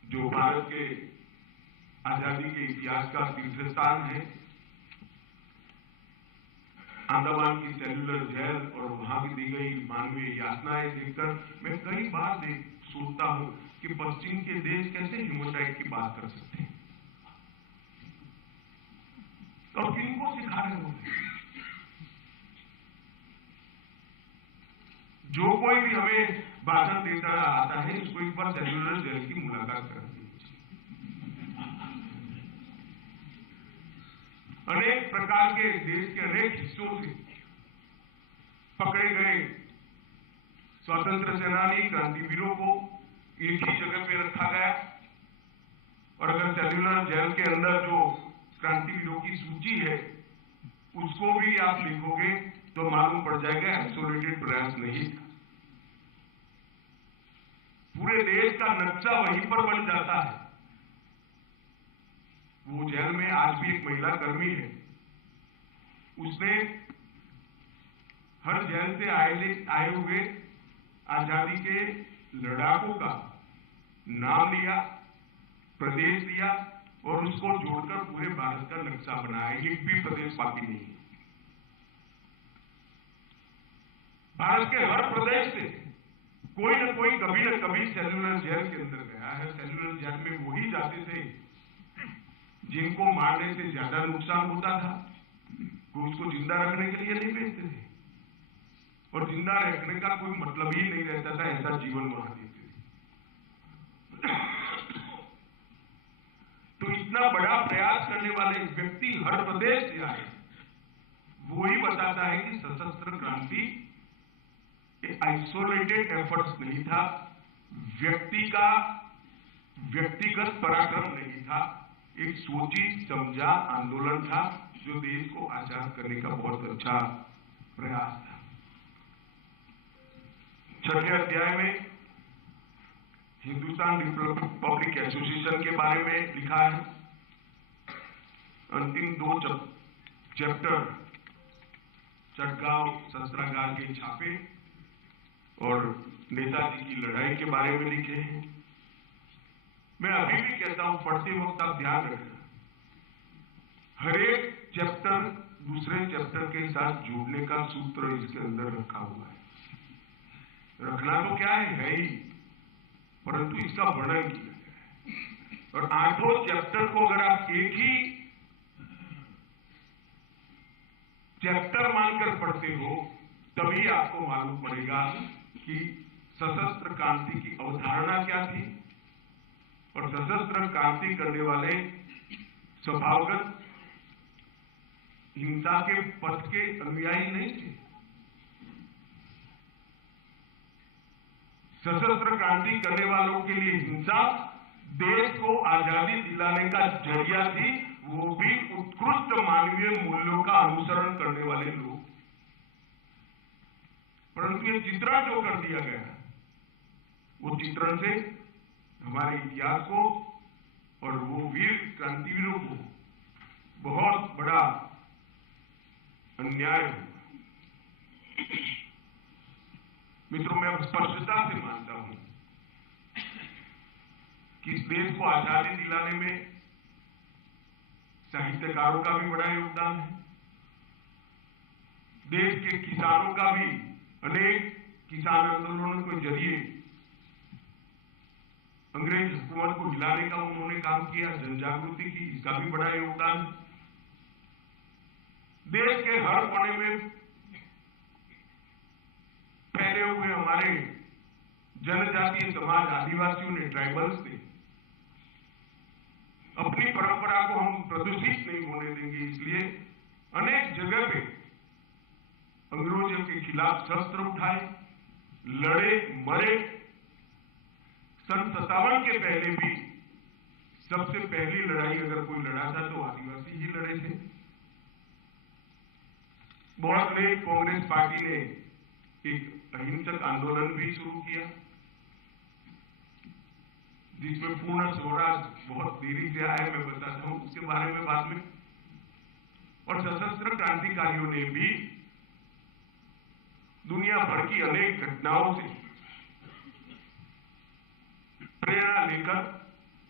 जो भारत के आजादी के इतिहास का तीर्थ स्थान है, अंडमान की सेल्युलर जेल और वहां की दी गई मानवीय यातनाएं देखकर मैं कई बार सोचता हूं कि पश्चिम के देश कैसे ह्यूमन राइट की बात कर सकते हैं और किनको सिखा रहे होंगे। जो कोई भी हमें भाषण देता आता है उसको एक बार सेल्युलर जेल की मुलाकात करनी चाहिए। अनेक प्रकार के देश के अनेक हिस्सों से पकड़े गए स्वतंत्र सेनानी क्रांतिवीरों को एक ही जगह पे रखा गया और अगर सेल्युलर जेल के अंदर जो क्रांतिवीरों की सूची है उसको भी आप लिखोगे तो मालूम पड़ जाएगा आइसोलेटेड प्रयास नहीं था। पूरे देश का नक्शा वहीं पर बन जाता है। वो जेल में आज भी एक महिला कर्मी है, उसने हर जेल से आए हुए आजादी के लड़ाकों का नाम लिया, प्रदेश दिया और उसको जोड़कर पूरे भारत का नक्शा बनाया। एक भी प्रदेश बाकी नहीं। भारत के हर प्रदेश से कोई न कोई कभी न कभी सेल्युलर जेल के अंदर गया है। सेल्युलर जेल में वही जाते थे जिनको मारने से ज्यादा नुकसान होता था, कोई उसको जिंदा रखने के लिए नहीं भेजते थे और जिंदा रखने का कोई मतलब ही नहीं रहता था, ऐसा जीवन वहां देते थे। तो इतना बड़ा प्रयास करने वाले व्यक्ति हर प्रदेश से आए, वो ही बताता है कि सशस्त्र क्रांति आइसोलेटेड एफर्ट्स नहीं था, व्यक्तिगत पराक्रम नहीं था, एक सोची समझा आंदोलन था जो देश को आजाद करने का बहुत अच्छा प्रयास था। छठे अध्याय में हिंदुस्तान रिपब्लिक एसोसिएशन के बारे में लिखा है। अंतिम 2 चैप्टर चटगांव शस्त्रागार के छापे और नेताजी की लड़ाई के बारे में लिखे हैं। मैं अभी भी कहता हूं, पढ़ते वक्त आप ध्यान रखना, हर एक चैप्टर दूसरे चैप्टर के साथ जोड़ने का सूत्र इसके अंदर रखा हुआ है। रखना तो क्या है ही, परंतु इसका वर्णन किया है। और 8 चैप्टर को अगर आप एक ही चैप्टर मानकर पढ़ते हो तभी आपको मालूम पड़ेगा कि सशस्त्र क्रांति की अवधारणा क्या थी और सशस्त्र क्रांति करने वाले स्वभावगत हिंसा के पथ के अनुयायी नहीं थे। सशस्त्र क्रांति करने वालों के लिए हिंसा देश को आजादी दिलाने का जरिया थी, वो भी उत्कृष्ट मानवीय मूल्यों का अनुसरण करने वाले लोग। परंतु ये चित्रण जो कर दिया गया, वो चित्रण से हमारे इतिहास को और वो वीर क्रांतिवीरों को बहुत बड़ा अन्याय हुआ। मित्रों, मैं स्पष्टता से मानता हूं कि इस देश को आजादी दिलाने में साहित्यकारों का भी बड़ा योगदान है, देश के किसानों का भी, अनेक किसान आंदोलनों के जरिए अंग्रेज हुकूमत को हिलाने का उन्होंने काम किया, जनजागृति की, इसका भी बड़ा योगदान है। देश के हर कोने में फैले हुए हमारे जनजातीय समाज, आदिवासियों ने, ट्राइबल्स ने अपनी परंपरा को हम प्रदूषित नहीं होने देंगे, इसलिए अनेक जगह पे अंग्रेजों के खिलाफ शस्त्र उठाए, लड़े, मरे। सन 57 के पहले भी सबसे पहली लड़ाई अगर कोई लड़ा था तो आदिवासी ही लड़े थे। बहुत लेट कांग्रेस पार्टी ने एक अहिंसक आंदोलन भी शुरू किया, जिसमें पूर्ण स्वराज बहुत देरी से आया, मैं बताता हूं उसके बारे में बाद में। और सशस्त्र क्रांतिकारियों ने भी दुनिया भर की अनेक घटनाओं से प्रेरणा लेकर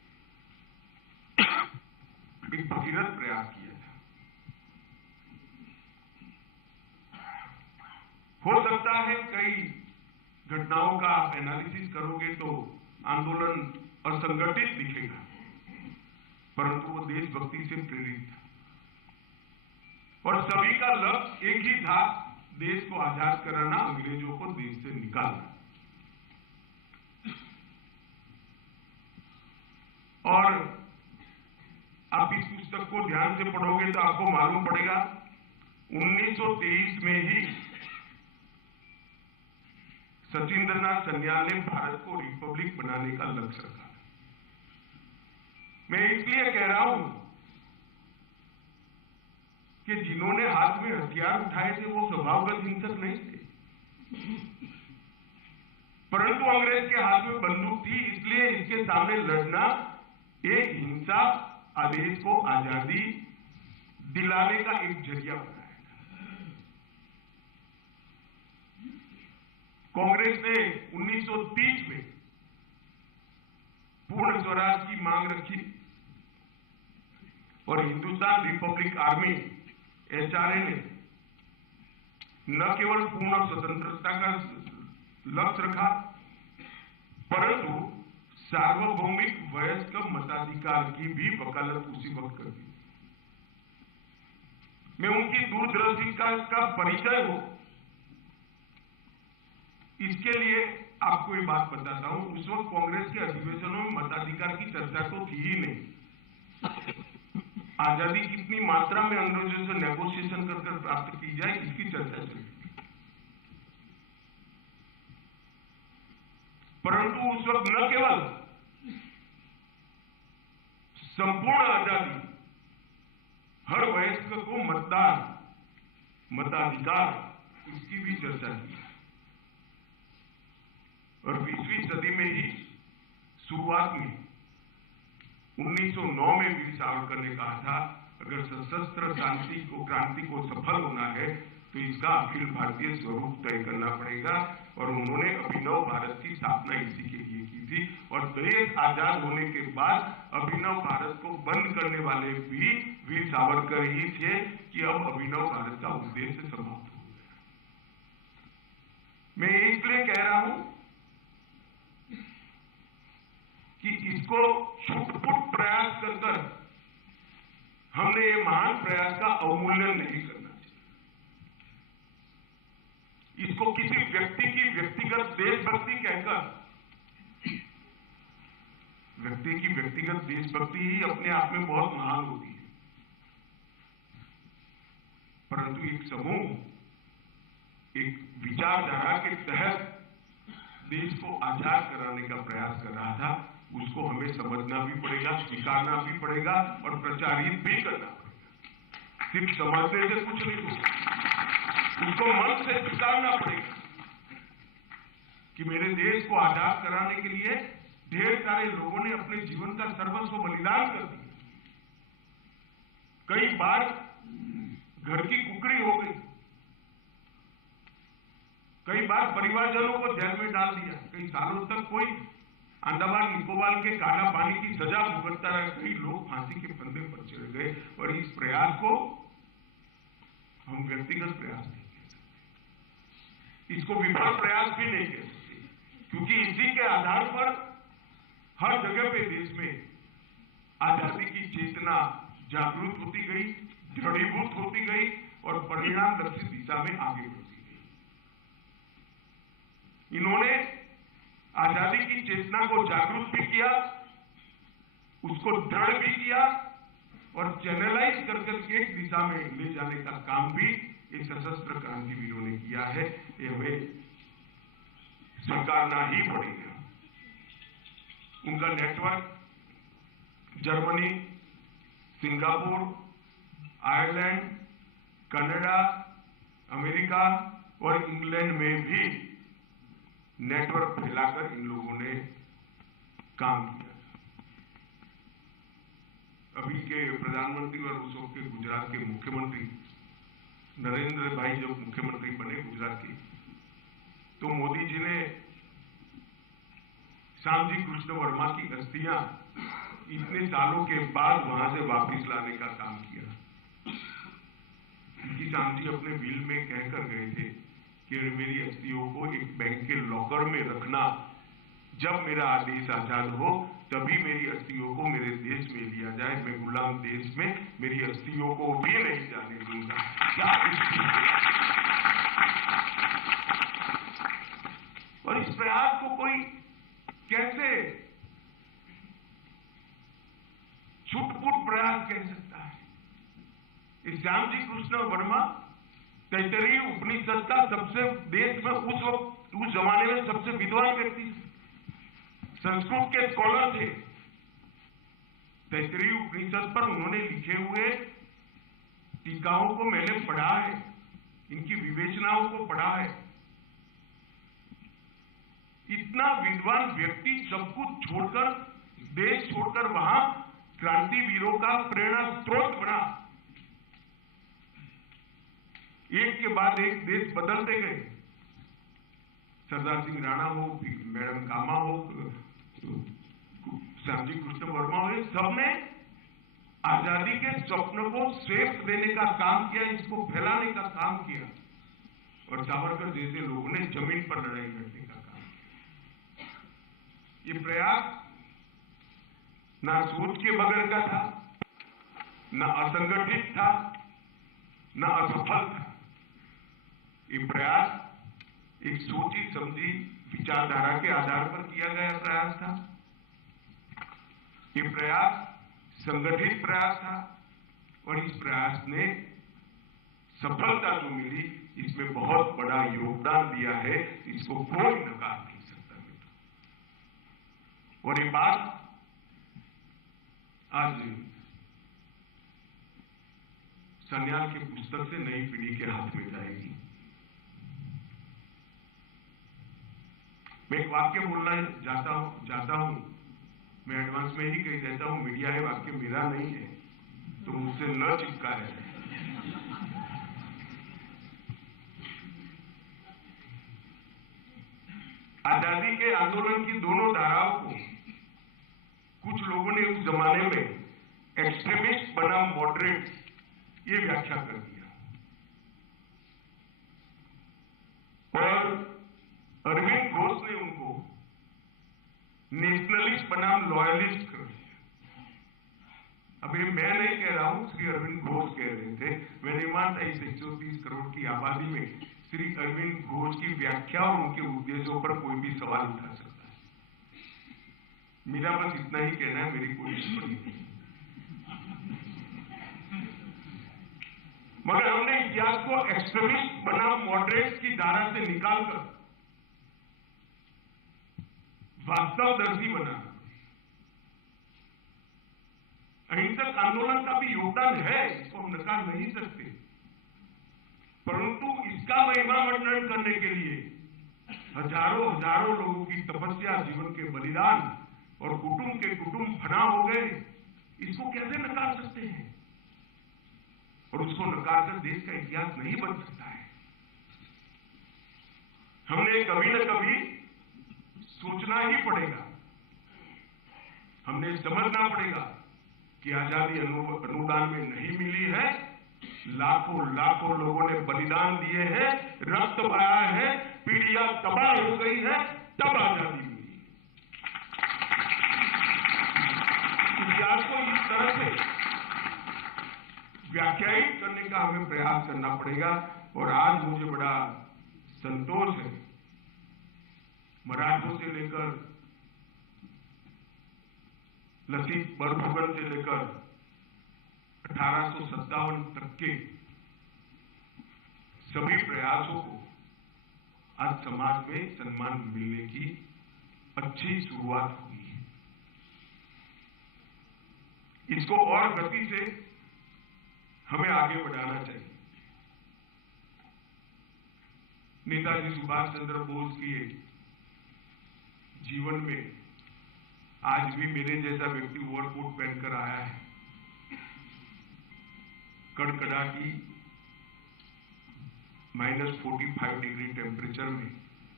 एक भगीरथ प्रयास किया था। हो सकता है कई घटनाओं का आप एनालिसिस करोगे तो आंदोलन असंगठित दिखेगा, परंतु वो देशभक्ति से प्रेरित था और सभी का लक्ष्य एक ही था, देश को आजाद कराना, अंग्रेजों को देश से निकालना। और आप इस पुस्तक को ध्यान से पढ़ोगे तो आपको मालूम पड़ेगा 1923 में ही सचिंद्रनाथ सन्याल ने भारत को रिपब्लिक बनाने का लक्ष्य रखा। मैं इसलिए कह रहा हूं कि जिन्होंने हाथ में हथियार उठाए थे वो स्वभावगत हिंसक नहीं थे, परंतु अंग्रेज के हाथ में बंदूक थी, इसलिए इसके सामने लड़ना एक हिंसा आदेश को आजादी दिलाने का एक जरिया बनाया। कांग्रेस ने 1930 में पूर्ण स्वराज की मांग रखी और हिंदुस्तान रिपब्लिक आर्मी एचआरए ने न केवल पूर्ण स्वतंत्रता का लक्ष्य रखा, परंतु सार्वभौमिक वयस्क मताधिकार की भी वकालत उसी वक्त कर दी। मैं उनकी दूरदर्शी का परिचय हो, इसके लिए आपको ये बात बताता हूं। उस वक्त कांग्रेस के अधिवेशनों में मताधिकार की चर्चा तो थी ही नहीं। आजादी कितनी मात्रा में अंग्रेजों से नेगोशिएशन कर प्राप्त की जाए, इसकी चर्चा चली। परंतु उस वक्त न केवल संपूर्ण आजादी, हर वयस्क को मतदान, मताधिकार, इसकी भी चर्चा की। और 20वीं सदी में ही शुरुआत में 1909 में वीर सावरकर ने कहा था, अगर सशस्त्र क्रांति को सफल होना है तो इसका अखिल भारतीय स्वरूप तय करना पड़ेगा। और उन्होंने अभिनव भारत की स्थापना इसी के लिए की थी। और देश आजाद होने के बाद अभिनव भारत को बंद करने वाले भी वीर सावरकर ही थे कि अब अभिनव भारत का उद्देश्य समाप्त हो गया। मैं इसलिए कह रहा हूं कि इसको छूट-फूट प्रयास कर हमने ये महान प्रयास का अवमूल्यन नहीं करना चाहिए। इसको किसी व्यक्ति की व्यक्तिगत देशभक्ति कहकर, व्यक्ति की व्यक्तिगत देशभक्ति ही अपने आप में बहुत महान होती है, परंतु एक समूह एक विचारधारा के तहत देश को आजाद कराने का प्रयास कर रहा था, उसको हमें समझना भी पड़ेगा, स्वीकारना भी पड़ेगा और प्रचारित भी करना पड़ेगा। सिर्फ समझने से कुछ नहीं होगा, उसको मन से स्वीकारना पड़ेगा कि मेरे देश को आजाद कराने के लिए ढेर सारे लोगों ने अपने जीवन का सर्वस्व बलिदान कर दिया। कई बार घर की कुकड़ी हो गई, कई बार परिवारजनों को जेल में डाल दिया, कई सालों तक कोई अंडमान निकोबार के काला पानी की सजा भुगतता रहा, कई लोग फांसी के फंदे पर चढ़ गए। और इस प्रयास को हम व्यक्तिगत प्रयास नहीं कह सकते, इसको विफल प्रयास भी नहीं कह सकते, क्योंकि इसी के आधार पर हर जगह पे देश में आजादी की चेतना जागृत होती गई, दृढ़ीभूत होती गई और परिणाम लक्षित दिशा में आगे बढ़ती गई। इन्होंने आजादी की चेतना को जागरूक भी किया, उसको दृढ़ भी किया और चैनलाइज करके एक दिशा में ले जाने का काम भी ये सशस्त्र क्रांतिवीरों ने किया है। ये हमें स्वीकारना ही पड़ेगा। उनका network Germany, Singapore, Ireland, Canada, America और इंग्लैंड में भी नेटवर्क फैलाकर इन लोगों ने काम किया। अभी के प्रधानमंत्री और उस वक्त के गुजरात के मुख्यमंत्री नरेंद्र भाई जब मुख्यमंत्री बने गुजरात के, तो मोदी जी ने श्यामजी कृष्ण वर्मा की अस्थियां इतने सालों के बाद वहां से वापस लाने का काम किया। किसान जी अपने बिल में कहकर गए थे कि मेरी अस्थियों को एक बैंक के लॉकर में रखना, जब मेरा आदेश आजाद हो तभी मेरी अस्थियों को मेरे देश में लिया जाए। मैं गुलाम देश में मेरी अस्थियों को भी नहीं जाने दूंगा। क्या और इस प्रयास को कोई कैसे छुटपुट प्रयास कह सकता है? इस श्याम जी कृष्ण वर्मा तैतरीय उपनिषद का सबसे देश में उस जमाने में सबसे विद्वान व्यक्ति थे, संस्कृत के स्कॉलर थे। तैतरीय उपनिषद पर उन्होंने लिखे हुए टीकाओं को मैंने पढ़ा है, इनकी विवेचनाओं को पढ़ा है। इतना विद्वान व्यक्ति सब कुछ छोड़कर, देश छोड़कर वहां क्रांतिवीरों का प्रेरणा स्रोत बना। एक के बाद एक देश बदलते गए। सरदार सिंह राणा हो, मैडम कामा हो, श्याम जी कृष्ण वर्मा हो, सबने आजादी के स्वप्न को श्रेष्ठ देने का काम किया, इसको फैलाने का काम किया। और सावरकर जैसे लोगों ने जमीन पर लड़ाई लड़ने का काम किया। ये प्रयास ना सोच के बगैर का था, ना असंगठित था, ना असफल था। ये प्रयास एक सोची समझी विचारधारा के आधार पर किया गया प्रयास था। ये प्रयास संगठित प्रयास था और इस प्रयास ने सफलता जो मिली, इसमें बहुत बड़ा योगदान दिया है, इसको कोई नकार नहीं सकता। और ये बात आज सन्याल के पुस्तक से नई पीढ़ी के हाथ में जाएगी। मैं एक वाक्य बोलना चाहता हूं, मैं एडवांस में ही कह देता हूं, मीडिया है, वाक्य मेरा नहीं है, तो मुझसे न चिपका है। आजादी के आंदोलन की दोनों धाराओं को कुछ लोगों ने उस जमाने में एक्सट्रीमिस्ट बनाम मॉडरेट ये व्याख्या कर दिया, और अरविंद घोष ने उनको नेशनलिस्ट बनाम लॉयलिस्ट कर दिया। अब ये मैं नहीं कह रहा हूं, श्री अरविंद घोष कह रहे थे। मैं नहीं मानता इस 130 करोड़ की आबादी में श्री अरविंद घोष की व्याख्या और उनके उद्देश्यों पर कोई भी सवाल उठा सकता है। मेरा बस इतना ही कहना है, मेरी कोई टिप्पणी नहीं। मगर हमने इतिहास को एक्सट्रीमिस्ट बनाम मॉडरेट की धारा से निकालकर वास्तवदर्शी बना। अहिंसक आंदोलन का भी योगदान है, इसको हम नकार नहीं सकते, परंतु इसका महिमा वर्णन करने के लिए हजारों हजारों लोगों की तपस्या, जीवन के बलिदान और कुटुंब के कुटुंब फना हो गए, इसको कैसे नकार सकते हैं? और उसको नकार कर देश का इतिहास नहीं बन सकता है। हमने कभी न कभी सोचना ही पड़ेगा, हमने समझना पड़ेगा कि आजादी अनुदान में नहीं मिली है। लाखों लाखों लोगों ने बलिदान दिए हैं, रक्त बहाया है, पीढ़ियां तबाह हो गई है, तब आजादी मिली। इतिहास को इस तरह से व्याख्यायित करने का हमें प्रयास करना पड़ेगा। और आज मुझे बड़ा संतोष है, मराठों से लेकर ललित बरफुगन से लेकर 1857 तक के सभी प्रयासों को आज समाज में सम्मान मिलने की अच्छी शुरुआत हुई है। इसको और गति से हमें आगे बढ़ाना चाहिए। नेताजी सुभाष चंद्र बोस के जीवन में आज भी मेरे जैसा व्यक्ति ओवरकोट पहनकर आया है, कड़कड़ाटी -45 डिग्री टेम्परेचर में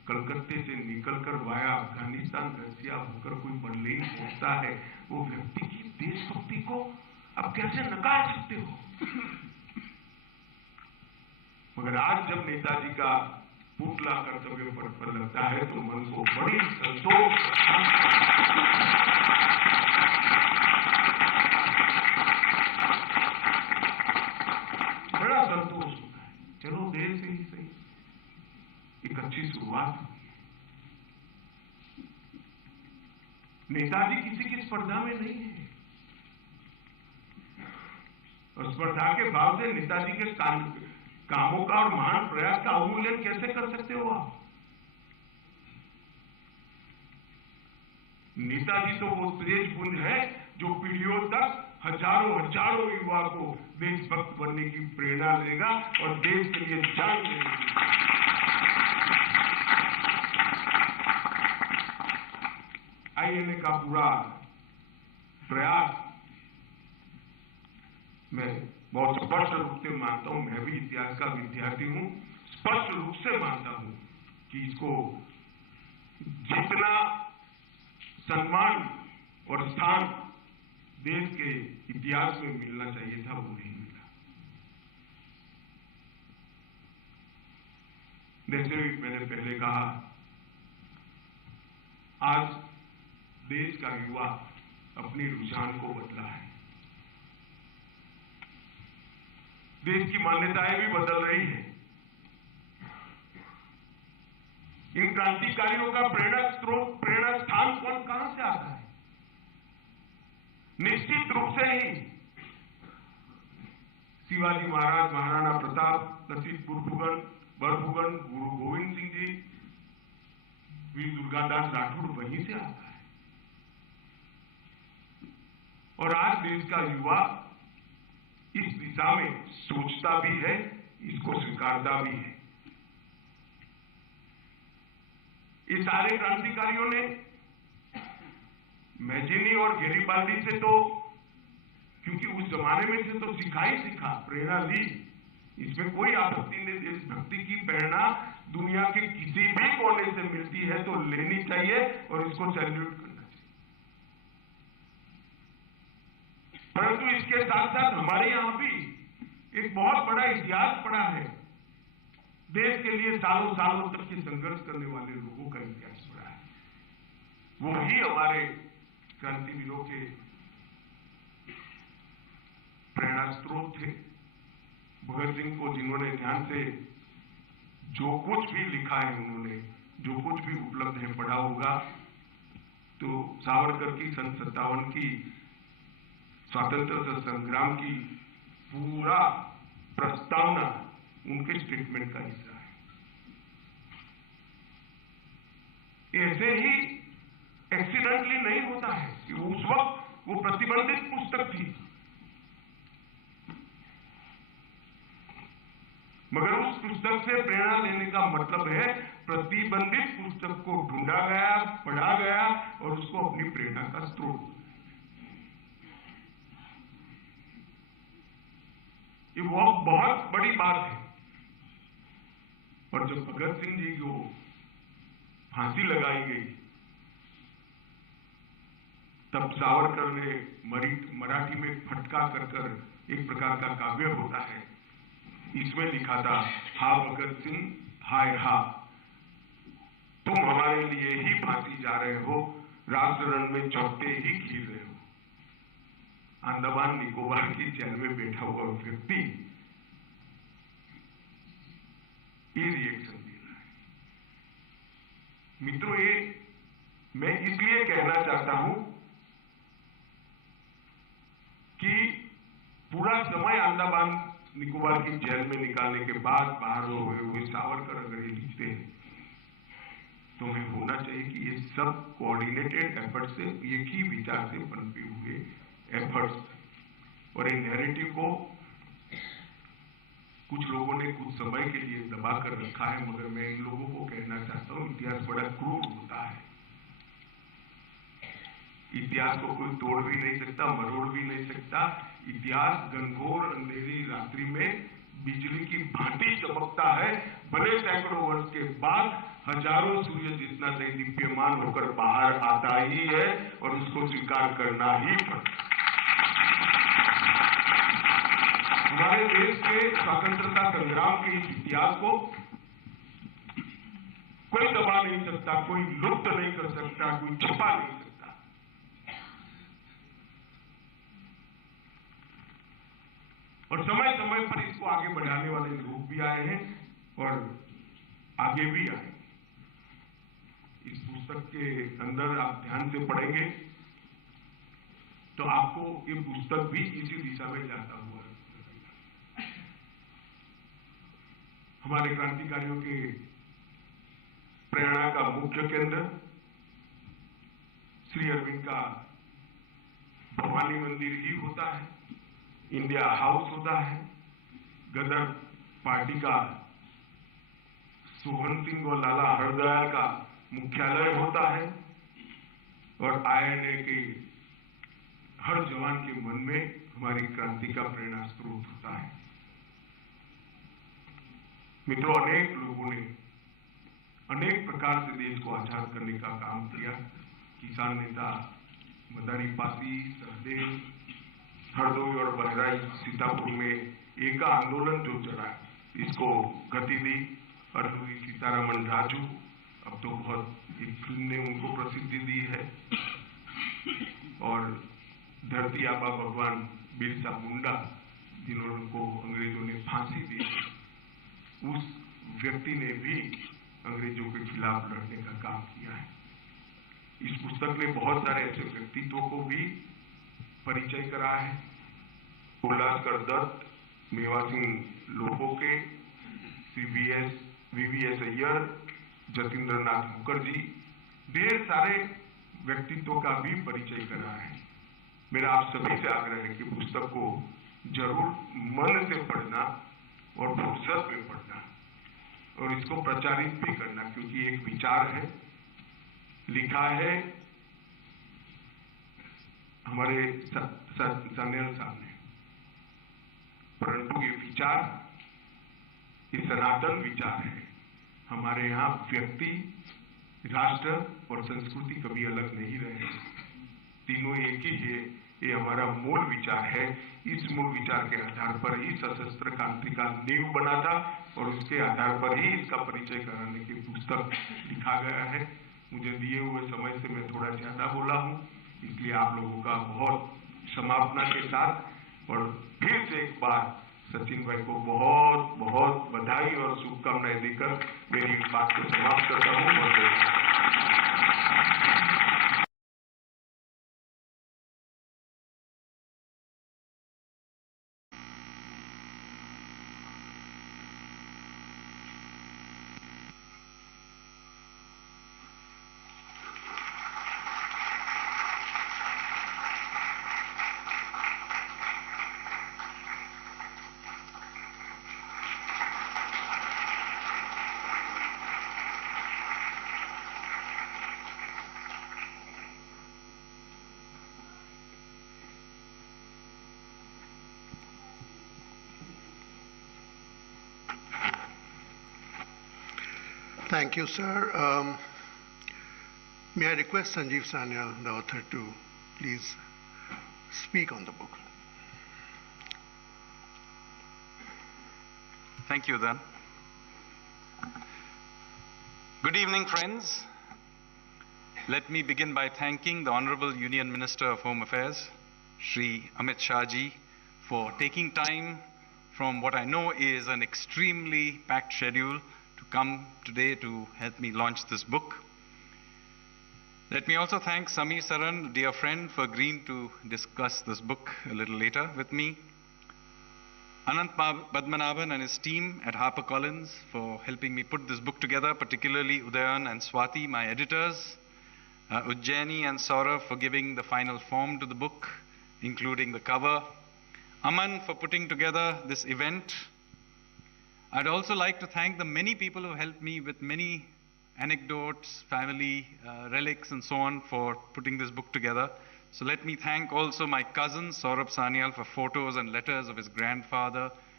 कलकत्ते से निकलकर वाया अफगानिस्तान रसिया होकर कोई बर्लिन पहुंचता है, वो व्यक्ति की देशभक्ति को आप कैसे नकार सकते हो? मगर आज जब नेताजी का पुतला कर्तव्य पथ पर लगता है तो मन को बड़ी संतोष, बड़ा संतोष होता है। चलो देर से ही सही, एक अच्छी शुरुआत हुई। नेताजी किसी की स्पर्धा में नहीं है, और स्पर्धा के भाव से नेताजी के कामों का और महान प्रयास का अवमूल्यन कैसे कर सकते हो आप? नेताजी तो वो तेज पुंज है जो पीढ़ियों तक हजारों हजारों युवा को देशभक्त बनने की प्रेरणा देगा और देश के लिए जान देगा। आईएनए का पूरा प्रयास मैं बहुत स्पष्ट रूप से मानता हूं, मैं भी इतिहास का विद्यार्थी हूं, स्पष्ट रूप से मानता हूं कि इसको जितना सम्मान और स्थान देश के इतिहास में मिलना चाहिए था वो नहीं मिला। जैसे मैंने पहले कहा, आज देश का युवा अपनी रुझान को बदला है, देश की मान्यताएं भी बदल रही है। इन क्रांतिकारियों का प्रेरणा स्रोत, प्रेरणा स्थान कहां से आता है? निश्चित रूप से ही शिवाजी महाराज, महाराणा प्रताप, लसित बरफुकन, गुरु गोविंद सिंह जी, वीर दुर्गादास राठौड़ वहीं से आता है। और आज देश का युवा इस दिशा में सोचता भी है, इसको स्वीकारता भी है। इस सारे क्रांतिकारियों ने मैजिनी और गैरिबाल्डी से तो, क्योंकि उस जमाने में से तो सीखा ही सीखा, प्रेरणा ली, इसमें कोई आपत्ति नहीं। देशभक्ति की प्रेरणा दुनिया के किसी भी कोने से मिलती है तो लेनी चाहिए और इसको सैल्यूट करना चाहिए। परंतु इसके साथ साथ हमारे यहां भी एक बहुत बड़ा इतिहास पड़ा है। देश के लिए सालों सालों तक के संघर्ष करने वाले लोगों का इतिहास पड़ा है। वो ही हमारे क्रांतिवीरों के प्रेरणा स्रोत थे। भगत सिंह को जिन्होंने ध्यान से जो कुछ भी लिखा है, उन्होंने जो कुछ भी उपलब्ध है पढ़ा होगा, तो सावरकर की सन 57 की स्वतंत्रता संग्राम की पूरा प्रस्तावना उनके स्टेटमेंट का हिस्सा है। ऐसे ही एक्सीडेंटली नहीं होता है कि उस वक्त वो प्रतिबंधित पुस्तक थी, मगर उस पुस्तक से प्रेरणा लेने का मतलब है प्रतिबंधित पुस्तक को ढूंढा गया, पढ़ा गया और उसको अपनी प्रेरणा का स्रोत। ये बहुत बड़ी बात है। और जब भगत सिंह जी को फांसी लगाई गई, तब सावरकर ने मराठी में फटका कर एक प्रकार का काव्य होता है, इसमें लिखा था, हा भगत सिंह हाय हा, तुम हमारे लिए ही फांसी जा रहे हो, राष्ट्र रण में चौथे ही खील रहे हो। अंडमान निकोबार की जेल में बैठा हुआ व्यक्ति ये रिएक्शन दे रहा है। मित्रों, ये मैं इसलिए कहना चाहता हूं कि पूरा समय अंडमान निकोबार की जेल में निकालने के बाद बाहर हुए हुए सावरकर अगर ये लिखते हैं तो हमें होना चाहिए कि ये सब कोऑर्डिनेटेड एफर्ट से, एक ही विचार से पनपे हुए एफर्ट्स। और ये नैरेटिव को कुछ लोगों ने कुछ समय के लिए दबा कर रखा है, मगर मैं इन लोगों को कहना चाहता हूं, इतिहास बड़ा क्रूर होता है। इतिहास को कोई तोड़ भी नहीं सकता, मरोड़ भी नहीं सकता। इतिहास घनघोर अंधेरी रात्रि में बिजली की भांति चमकता है, भले सैकड़ों वर्ष के बाद हजारों सूर्य जितना दैदीप्यमान होकर बाहर आता ही है और उसको स्वीकार करना ही पड़ता। हमारे देश के स्वतंत्रता संग्राम के इस इतिहास को कोई दबा नहीं सकता, कोई लुप्त नहीं कर सकता, कोई छिपा नहीं सकता। और समय समय पर इसको आगे बढ़ाने वाले लोग भी आए हैं और आगे भी आए। इस पुस्तक के अंदर आप ध्यान से पढ़ेंगे तो आपको ये पुस्तक भी इसी दिशा में जाता हुआ है। हमारे क्रांतिकारियों के प्रेरणा का मुख्य केंद्र श्री अरविंद का भवानी मंदिर ही होता है, इंडिया हाउस होता है, गदर पार्टी का सोहन सिंह और लाला हरदयाल का मुख्यालय होता है और आईएनए के हर जवान के मन में हमारी क्रांति का प्रेरणा स्रोत होता है। मित्रों, अनेक लोगों ने अनेक प्रकार से देश को आजाद करने का काम किया। किसान नेता मदारी पासी, सहदेव, हरदोई और बहराइच सीतापुर में एक आंदोलन जो चला, इसको गति दी। अरनूरी सीतारामन राजू, अब तो बहुत एक फिल्म ने उनको प्रसिद्धि दी है, और धरती आबा भगवान बिरसा मुंडा, जिन्होंने अंग्रेजों ने फांसी दी, उस व्यक्ति ने भी अंग्रेजों के खिलाफ लड़ने का काम किया है। इस पुस्तक ने बहुत सारे ऐसे व्यक्तित्वों को भी परिचय करा है। उल्लासकर दत्त, मेवा सिंह लोहोके, वीवीएस अय्यर, जतीन्द्र नाथ मुखर्जी, ढेर सारे व्यक्तित्वों का भी परिचय करा है। मेरा आप सभी से आग्रह है कि पुस्तक को जरूर मन से पढ़ना और फुर्सत में पढ़ना और इसको प्रचारित भी करना, क्योंकि एक विचार है, लिखा है हमारे सान्याल साहब ने, परंतु ये विचार, ये सनातन विचार है। हमारे यहाँ व्यक्ति, राष्ट्र और संस्कृति कभी अलग नहीं रहे, तीनों एक ही है। ये हमारा मूल विचार है। इस मूल विचार के आधार पर ही सशस्त्र क्रांति का नींव बना था और उसके आधार पर ही इसका परिचय कराने की पुस्तक लिखा गया है। मुझे दिए हुए समय से मैं थोड़ा ज्यादा बोला हूँ, इसलिए आप लोगों का बहुत समापना के साथ और फिर से एक बार सचिन भाई को बहुत बहुत बधाई और शुभकामनाएं देकर मेरी बात को समाप्त करता हूँ। Thank you, sir. May I request Sanjeev Sanyal, the author, to please speak on the book. Thank you, then. Good evening, friends. Let me begin by thanking the Honorable Union Minister of Home Affairs, Shri Amit Shah ji, for taking time from what I know is an extremely packed schedule to come today to help me launch this book. Let me also thank Samir Saran, dear friend, for agreeing to discuss this book a little later with me. Anant Padmanabhan and his team at HarperCollins for helping me put this book together, particularly Udayan and Swati, my editors. Ujjaini and Saurav for giving the final form to the book, including the cover. Aman for putting together this event. I'd also like to thank the many people who helped me with many anecdotes, family relics and so on for putting this book together. So let me thank also my cousin Saurabh Sanyal for photos and letters of his grandfather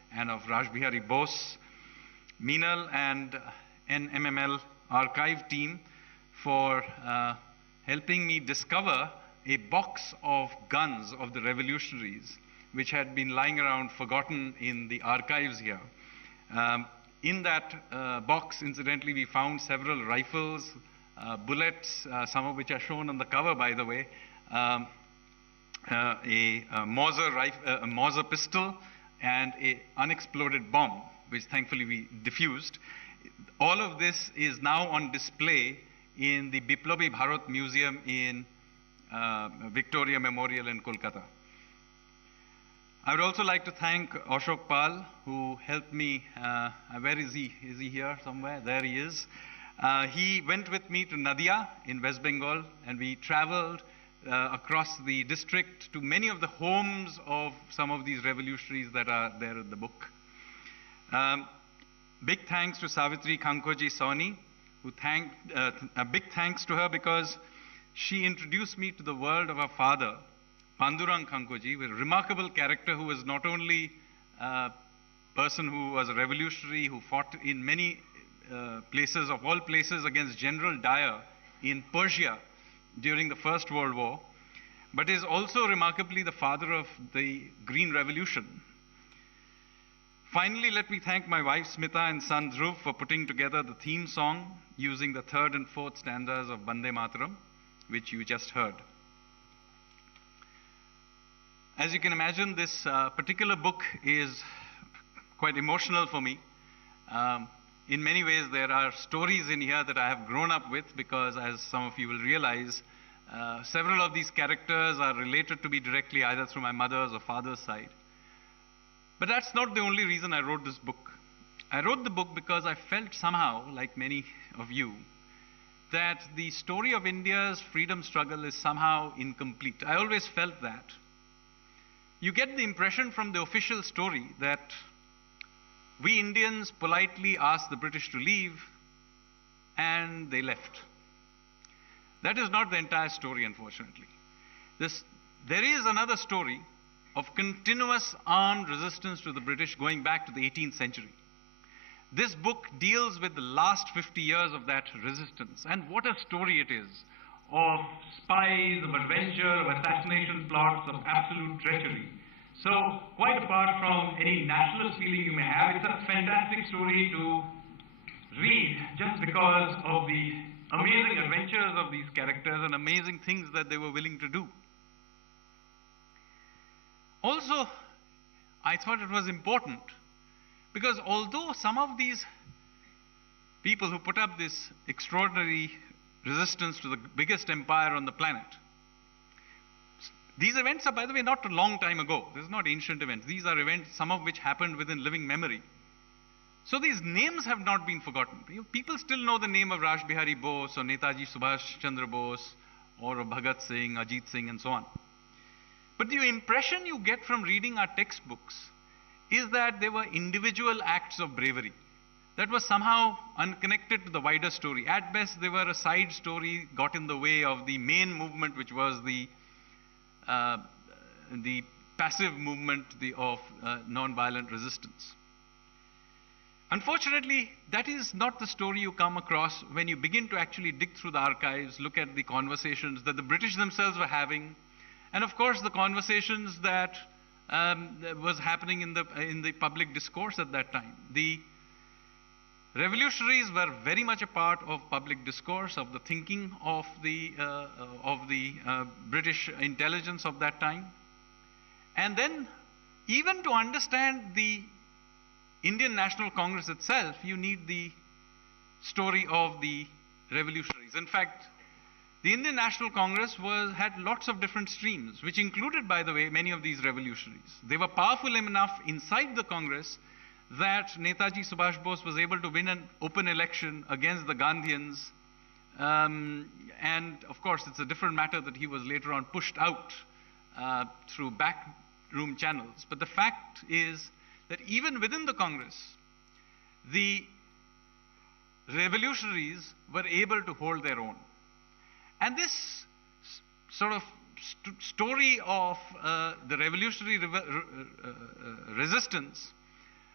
and of Raj Bihari Bose, Meenal and NMML archive team for helping me discover a box of guns of the revolutionaries which had been lying around forgotten in the archives here. In that box, incidentally, we found several rifles, bullets, some of which are shown on the cover, by the way, a Mauser pistol, and an unexploded bomb, which thankfully we diffused. All of this is now on display in the Biplobi Bharat Museum in Victoria Memorial in Kolkata. I would also like to thank Ashok Pal, who helped me. Where is he? Is he here somewhere? There he is. He went with me to Nadia in West Bengal, and we traveled across the district to many of the homes of some of these revolutionaries that are there in the book. Big thanks to Savitri Kankoji Sawhney, who big thanks to her because she introduced me to the world of her father, Pandurang Kankoji, a remarkable character who was not only a person who was a revolutionary, who fought in many places, of all places, against General Dyer in Persia during the First World War, but is also remarkably the father of the Green Revolution. Finally, let me thank my wife Smita and son Dhruv for putting together the theme song using the third and fourth stanzas of Bande Mataram, which you just heard. As you can imagine, this particular book is quite emotional for me. In many ways, there are stories in here that I have grown up with because, as some of you will realize, several of these characters are related to me directly either through my mother's or father's side. But that's not the only reason I wrote this book. I wrote the book because I felt somehow, like many of you, that the story of India's freedom struggle is somehow incomplete. I always felt that. You get the impression from the official story that we Indians politely asked the British to leave and they left. That is not the entire story, unfortunately. There is another story of continuous armed resistance to the British going back to the 18th century. This book deals with the last 50 years of that resistance, and what a story it is of spies, of adventure, of assassination plots, of absolute treachery. So, quite apart from any nationalist feeling you may have, it's a fantastic story to read just because of the amazing adventures of these characters and amazing things that they were willing to do. Also, I thought it was important because although some of these people who put up this extraordinary resistance to the biggest empire on the planet, these events are, by the way, not a long time ago. This is not ancient events. These are events, some of which happened within living memory. So these names have not been forgotten. People still know the name of Raj Bihari Bose or Netaji Subhash Chandra Bose or of Bhagat Singh, Ajit Singh and so on. But the impression you get from reading our textbooks is that they were individual acts of bravery that was somehow unconnected to the wider story. At best, they were a side story, got in the way of the main movement, which was the passive movement of non-violent resistance. Unfortunately, that is not the story you come across when you begin to actually dig through the archives, look at the conversations that the British themselves were having, and of course the conversations that was happening in the public discourse at that time. The revolutionaries were very much a part of public discourse, of the thinking of the British intelligence of that time. And then, even to understand the Indian National Congress itself, you need the story of the revolutionaries. In fact, the Indian National Congress had lots of different streams, which included, by the way, many of these revolutionaries. They were powerful enough inside the Congress that Netaji Subhash Bose was able to win an open election against the Gandhians. And of course, it's a different matter that he was later on pushed out through backroom channels. But the fact is that even within the Congress, the revolutionaries were able to hold their own. And this sort of story of the revolutionary resistance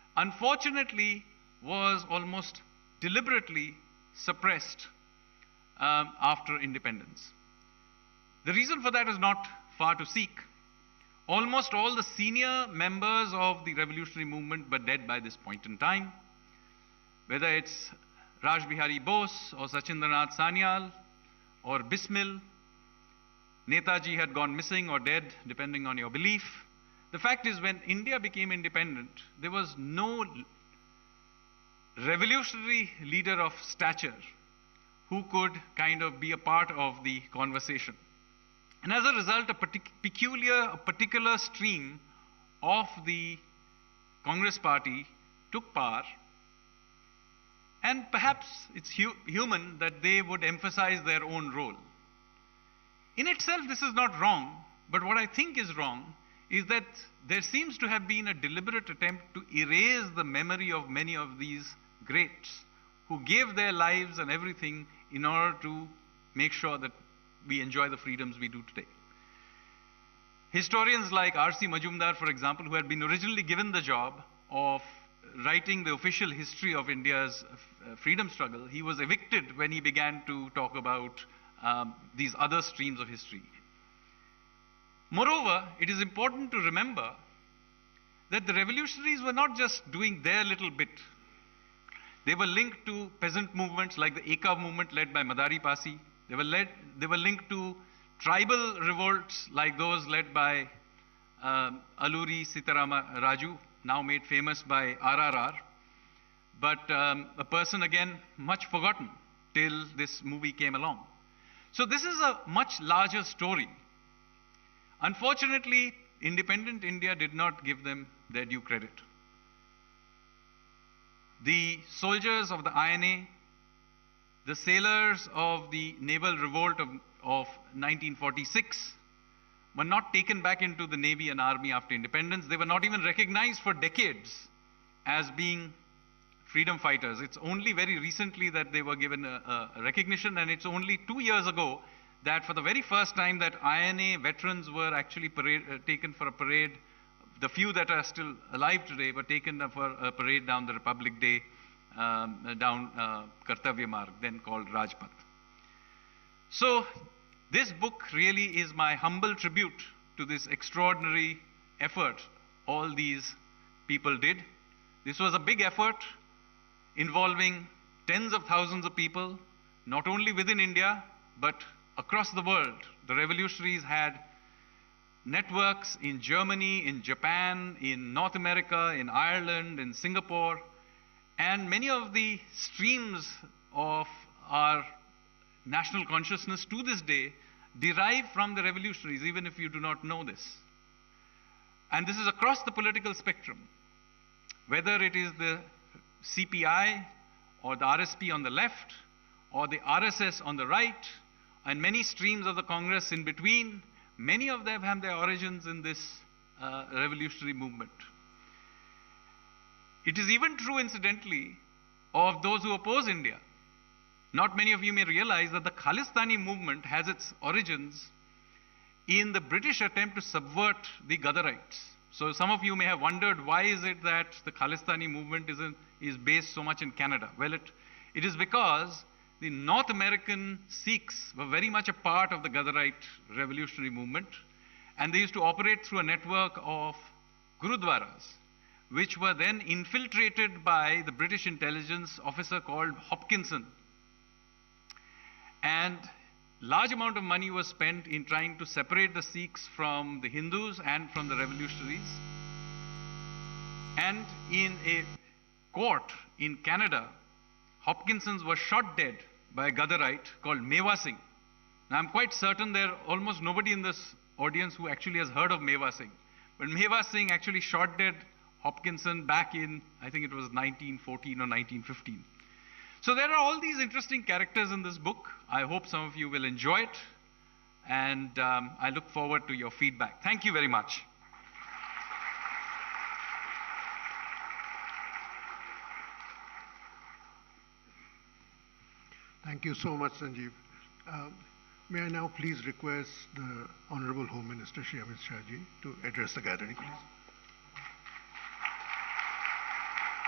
unfortunately was almost deliberately suppressed after independence. The reason for that is not far to seek. Almost all the senior members of the revolutionary movement were dead by this point in time, whether it's Raj Bihari Bose or Sachindranath Sanyal or Bismil. Netaji had gone missing or dead, depending on your belief. The fact is, when India became independent, there was no revolutionary leader of stature who could kind of be a part of the conversation. And as a result, a particular stream of the Congress party took power. And perhaps it's human that they would emphasize their own role. In itself, this is not wrong, but what I think is wrong is that there seems to have been a deliberate attempt to erase the memory of many of these greats who gave their lives and everything in order to make sure that we enjoy the freedoms we do today. Historians like R.C. Majumdar, for example, who had been originally given the job of writing the official history of India's freedom struggle, he was evicted when he began to talk about these other streams of history. Moreover, it is important to remember that the revolutionaries were not just doing their little bit. They were linked to peasant movements like the Eka movement led by Madari Pasi. They were linked to tribal revolts like those led by Alluri Sitarama Raju, now made famous by RRR. But a person again much forgotten till this movie came along. So this is a much larger story. Unfortunately, independent India did not give them their due credit. The soldiers of the INA, the sailors of the naval revolt of 1946 were not taken back into the Navy and Army after independence. They were not even recognized for decades as being freedom fighters. It's only very recently that they were given a recognition, and it's only 2 years ago that for the very first time that INA veterans were actually taken for a parade. The few that are still alive today were taken for a parade down the Republic Day, down Kartavya Marg, then called Rajpath. So this book really is my humble tribute to this extraordinary effort all these people did. This was a big effort involving tens of thousands of people, not only within India, but across the world. The revolutionaries had networks in Germany, in Japan, in North America, in Ireland, in Singapore, and many of the streams of our national consciousness to this day derive from the revolutionaries, even if you do not know this. And this is across the political spectrum, whether it is the CPI or the RSP on the left, or the RSS on the right, and many streams of the Congress in between. Many of them have their origins in this revolutionary movement. It is even true, incidentally, of those who oppose India. Not many of you may realize that the Khalistani movement has its origins in the British attempt to subvert the Ghadarites. So some of you may have wondered, why is it that the Khalistani movement is based so much in Canada? Well, it is because the North American Sikhs were very much a part of the Ghadarite revolutionary movement, and they used to operate through a network of Gurudwaras, which were then infiltrated by the British intelligence officer called Hopkinson. And large amount of money was spent in trying to separate the Sikhs from the Hindus and from the revolutionaries. And in a court in Canada, Hopkinson was shot dead by a Ghadarite called Mewa Singh. Now, I'm quite certain there almost nobody in this audience who actually has heard of Mewa Singh. But Mewa Singh actually shot dead Hopkinson back in, I think it was 1914 or 1915. So there are all these interesting characters in this book. I hope some of you will enjoy it, and I look forward to your feedback. Thank you very much. Thank you so much, Sanjeev. May I now please request the Honorable Home Minister, Shri Amit Shah ji, to address the gathering, please.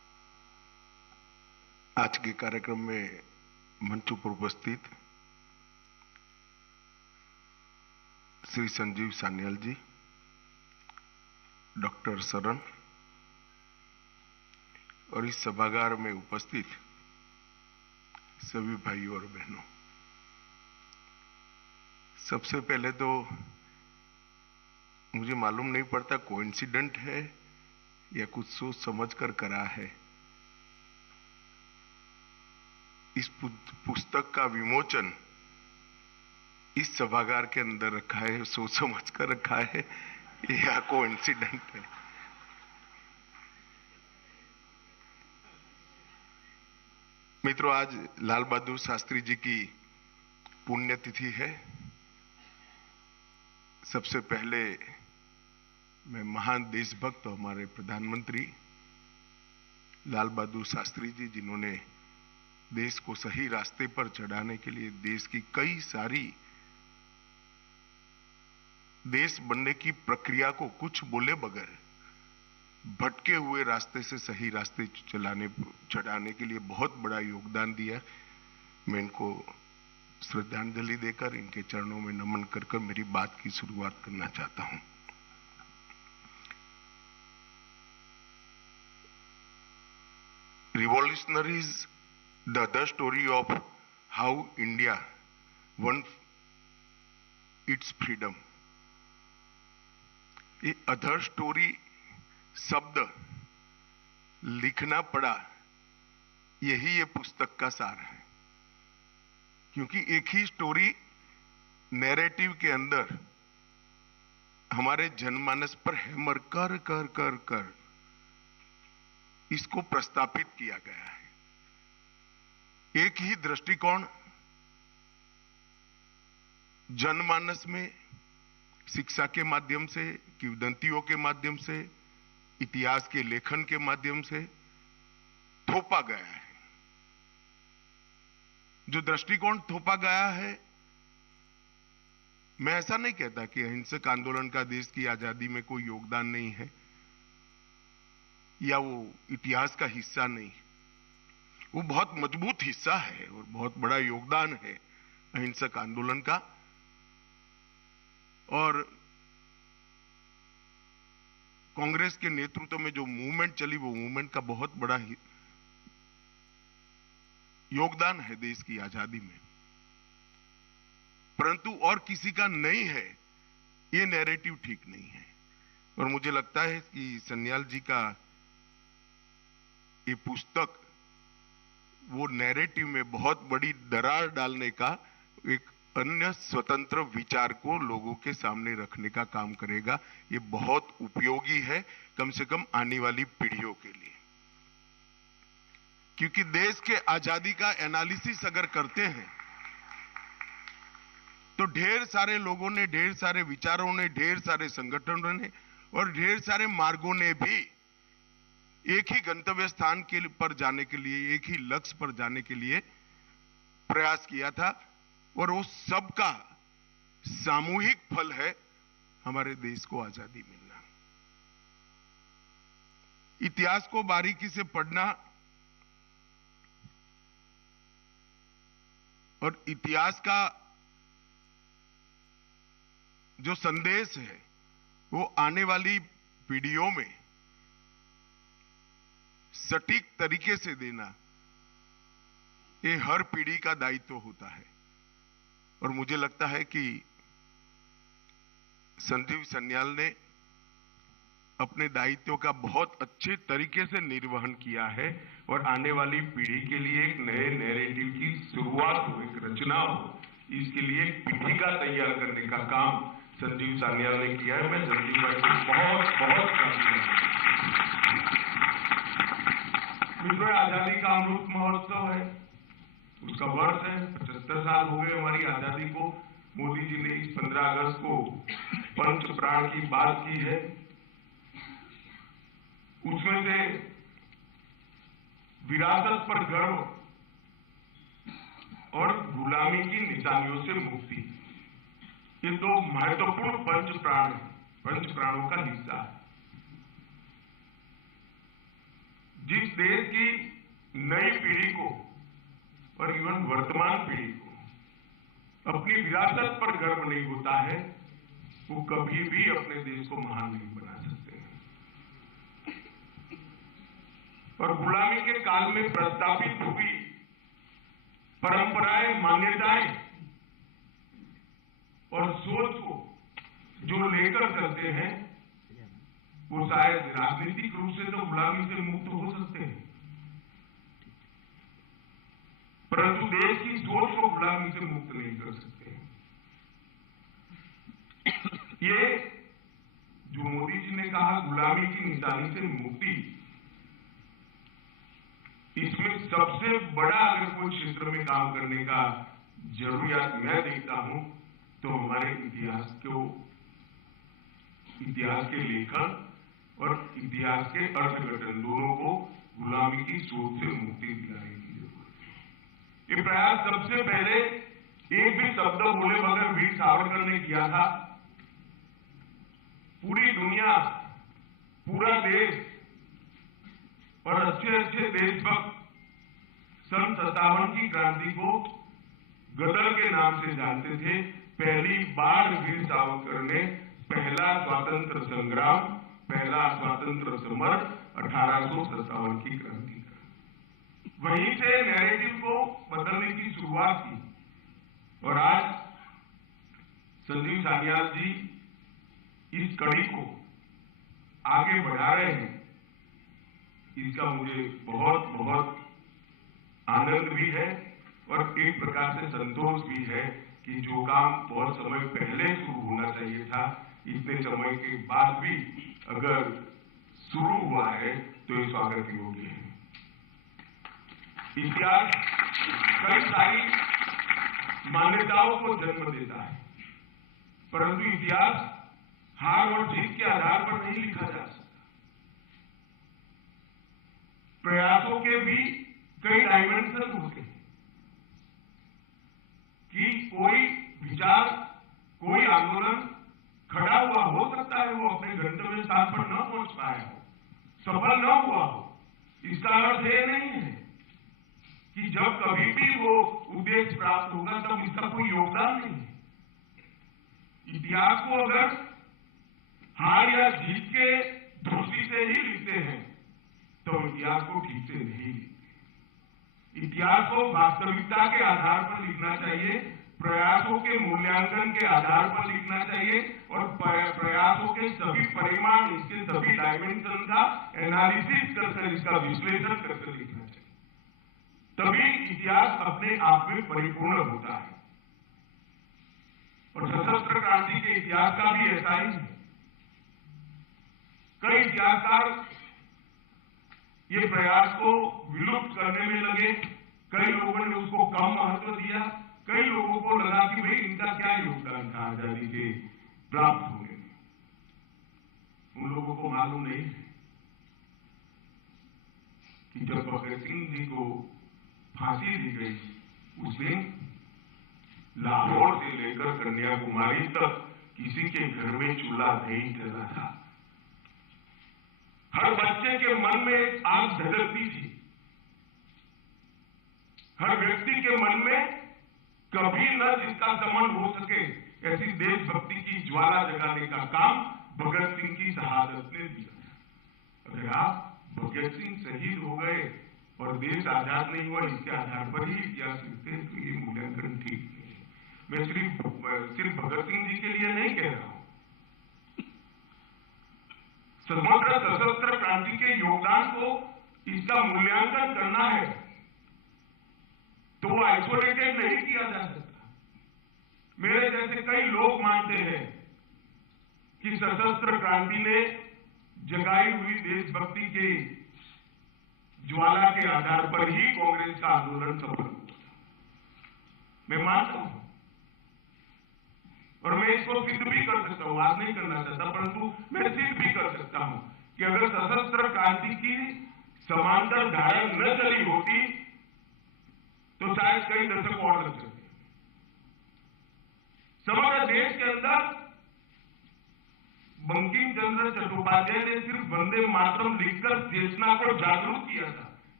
आज के कार्यक्रम में मंच पर उपस्थित श्री संजीव सान्याल जी, doctor शरण और इस सभागार में उपस्थित सभी भाइयों और बहनों, सबसे पहले तो मुझे मालूम नहीं पड़ता कोइंसिडेंट है या कुछ सोच समझ कर करा है। इस पुस्तक का विमोचन इस सभागार के अंदर रखा है, सोच समझ कर रखा है या कोइंसिडेंट है। मित्रों, आज लाल बहादुर शास्त्री जी की पुण्यतिथि है। सबसे पहले मैं महान देशभक्त हमारे प्रधानमंत्री लाल बहादुर शास्त्री जी, जिन्होंने देश को सही रास्ते पर चढ़ाने के लिए देश की कई सारी देश बनने की प्रक्रिया को कुछ बोले बगैर भटके हुए रास्ते से सही रास्ते चढ़ाने के लिए बहुत बड़ा योगदान दिया। मैं इनको श्रद्धांजलि देकर इनके चरणों में नमन कर मेरी बात की शुरुआत करना चाहता हूं। Revolutionaries, the other story of how India won its freedom. ये अदर स्टोरी शब्द लिखना पड़ा, यही ये पुस्तक का सार है, क्योंकि एक ही स्टोरी नैरेटिव के अंदर हमारे जनमानस पर हैमर कर कर कर कर इसको प्रस्तापित किया गया है। एक ही दृष्टिकोण जनमानस में शिक्षा के माध्यम से, किंवदंतियों के माध्यम से, इतिहास के लेखन के माध्यम से थोपा गया है। जो दृष्टिकोण थोपा गया है, मैं ऐसा नहीं कहता कि अहिंसक आंदोलन का देश की आजादी में कोई योगदान नहीं है या वो इतिहास का हिस्सा नहीं। वो बहुत मजबूत हिस्सा है और बहुत बड़ा योगदान है अहिंसक आंदोलन का। और कांग्रेस के नेतृत्व में जो मूवमेंट चली, वो मूवमेंट का बहुत बड़ा योगदान है देश की आजादी में, परंतु और किसी का नहीं है, ये नैरेटिव ठीक नहीं है। और मुझे लगता है कि सान्याल जी का ये पुस्तक वो नैरेटिव में बहुत बड़ी दरार डालने का, एक अन्य स्वतंत्र विचार को लोगों के सामने रखने का काम करेगा। ये बहुत उपयोगी है, कम से कम आने वाली पीढ़ियों के लिए, क्योंकि देश के आजादी का एनालिसिस अगर करते हैं तो ढेर सारे लोगों ने, ढेर सारे विचारों ने, ढेर सारे संगठनों ने और ढेर सारे मार्गों ने भी एक ही गंतव्य स्थान के पर जाने के लिए, एक ही लक्ष्य पर जाने के लिए प्रयास किया था, और वो सबका सामूहिक फल है हमारे देश को आजादी मिलना। इतिहास को बारीकी से पढ़ना और इतिहास का जो संदेश है वो आने वाली पीढ़ियों में सटीक तरीके से देना, ये हर पीढ़ी का दायित्व होता है। और मुझे लगता है कि संजीव सान्याल ने अपने दायित्व का बहुत अच्छे तरीके से निर्वहन किया है और आने वाली पीढ़ी के लिए एक नए नैरेटिव की शुरुआत हो, एक रचना हो, इसके लिए एक पीठिका तैयार करने का काम संजीव सान्याल ने किया है। मैं संजीव भाई को बहुत बहुत मित्रों, आजादी का अमृत महोत्सव है, उसका वर्ष है। 75 साल हो गए हमारी आजादी को। मोदी जी ने इस 15 अगस्त को पंच प्राण की बात की है, उसमें से विरासत पर गर्व और गुलामी की निशानियों से मुक्ति, ये दो महत्वपूर्ण पंच प्राण हैं, पंच प्राणों का हिस्सा है। जिस देश की नई पीढ़ी को और इवन वर्तमान पीढ़ी को अपनी विरासत पर गर्व नहीं होता है, वो कभी भी अपने देश को महान नहीं बना सकते हैं। और गुलामी के काल में प्रस्तावित हुई परंपराएं, मान्यताएं और सोच को जो लेकर चलते हैं, वो शायद राजनीतिक रूप से तो गुलामी से मुक्त हो सकते हैं, परंतु देश की सोच को गुलामी से मुक्त नहीं कर सकते। ये जो मोदी जी ने कहा गुलामी की निशानी से मुक्ति, इसमें सबसे बड़ा अगर कोई क्षेत्र में काम करने का जरूरियात मैं देखता हूं तो हमारे इतिहास के लेखन और इतिहास के अर्थघटन दोनों को गुलामी की सोच से मुक्ति दिलाने की जरूरत है। ये प्रयास सबसे पहले एक भी शब्द बोले बगैर वीर सावरकर ने किया था। पूरी दुनिया, पूरा देश और अच्छे अच्छे देशभक्त सन 57 की क्रांति को गदर के नाम से जानते थे। पहली बार वीर सावरकर ने पहला स्वातंत्र संग्राम, पहला स्वातंत्र समर 1857 की क्रांति का, वहीं से नैरेटिव को बदलने की शुरुआत की। और आज संजीव सान्याल जी इस कड़ी को आगे बढ़ा रहे हैं, इसका मुझे बहुत बहुत आनंद भी है और एक प्रकार से संतोष भी है कि जो काम बहुत समय पहले शुरू होना चाहिए था, इतने समय के बाद भी अगर शुरू हुआ है तो ये स्वागत योग्य है। इतिहास कई सारी मान्यताओं को जन्म देता है, परंतु इतिहास हार और जीत के आधार पर नहीं लिखा जा सकता। प्रयासों के भी कई डायमेंशन होते हैं कि कोई विचार, कोई आंदोलन खड़ा हुआ हो सकता है, वो अपने गंतव्य स्थान पर न पहुंच पाया हो, सफल न हुआ हो। इसका अर्थ ये नहीं है कि जब कभी भी वो उद्देश्य प्राप्त होगा तब इसका कोई योगदान नहीं है। इतिहास को अगर हार या जीत के दृष्टि से ही लिखते हैं तो इतिहास को ठीक से नहीं लिखते। इतिहास को वास्तविकता के आधार पर लिखना चाहिए, प्रयासों के मूल्यांकन के आधार पर लिखना चाहिए और प्रयासों के सभी परिमाण, इसके सभी डायमेंशन का एनालिसिस करके, इसका विश्लेषण करके लिखना चाहिए। तभी इतिहास अपने आप में परिपूर्ण होता है। और सशस्त्र क्रांति के इतिहास का भी ऐसा ही है। कई इतिहासकार ये प्रयास को विलुप्त करने में लगे, कई लोगों ने उसको कम महत्व दिया, कई लोगों को लगा कि भाई इनका क्या योगदान था आजादी के प्राप्त होने में। उन लोगों को मालूम नहीं है कि जब भगत सिंह जी को फांसी दी गई, उस दिन लाहौर से लेकर कन्याकुमारी तक किसी के घर में चूल्हा नहीं जला था। हर बच्चे के मन में एक आग धधकती थी, हर व्यक्ति के मन में कभी न जिसका दमन हो सके ऐसी देशभक्ति की ज्वाला जगाने का काम भगत सिंह की शहादत ने दिया। अगर आप भगत सिंह शहीद हो गए और देश आजाद नहीं हुआ, इसके आधार पर ही इतिहास लिखते हैं तो ये मूल्यांकन ठीक नहीं है। मैं सिर्फ भगत सिंह जी के लिए नहीं कह रहा हूं, समग्र सशस्त्र क्रांति के योगदान को इसका मूल्यांकन करना है तो वो आइसोलेटेड नहीं किया जा सकता। मेरे जैसे कई लोग मानते हैं कि सशस्त्र क्रांति ने जगाई हुई देशभक्ति के ज्वाला के आधार पर ही कांग्रेस का आंदोलन सफल हुआ। मैं मानता हूं और मैं इसको सिद्ध भी कर सकता हूं, आज नहीं करना चाहता, परंतु मैं सिद्ध भी कर सकता हूं कि अगर सशस्त्र क्रांति की समांतर धारा न चली होती तो शायद कई दशक और लग सकते। समग्र देश के अंदर बंकिम चंद्र चट्टोपाध्याय ने सिर्फ वंदे मातरम लिखकर चेतना को जागरूक किया था,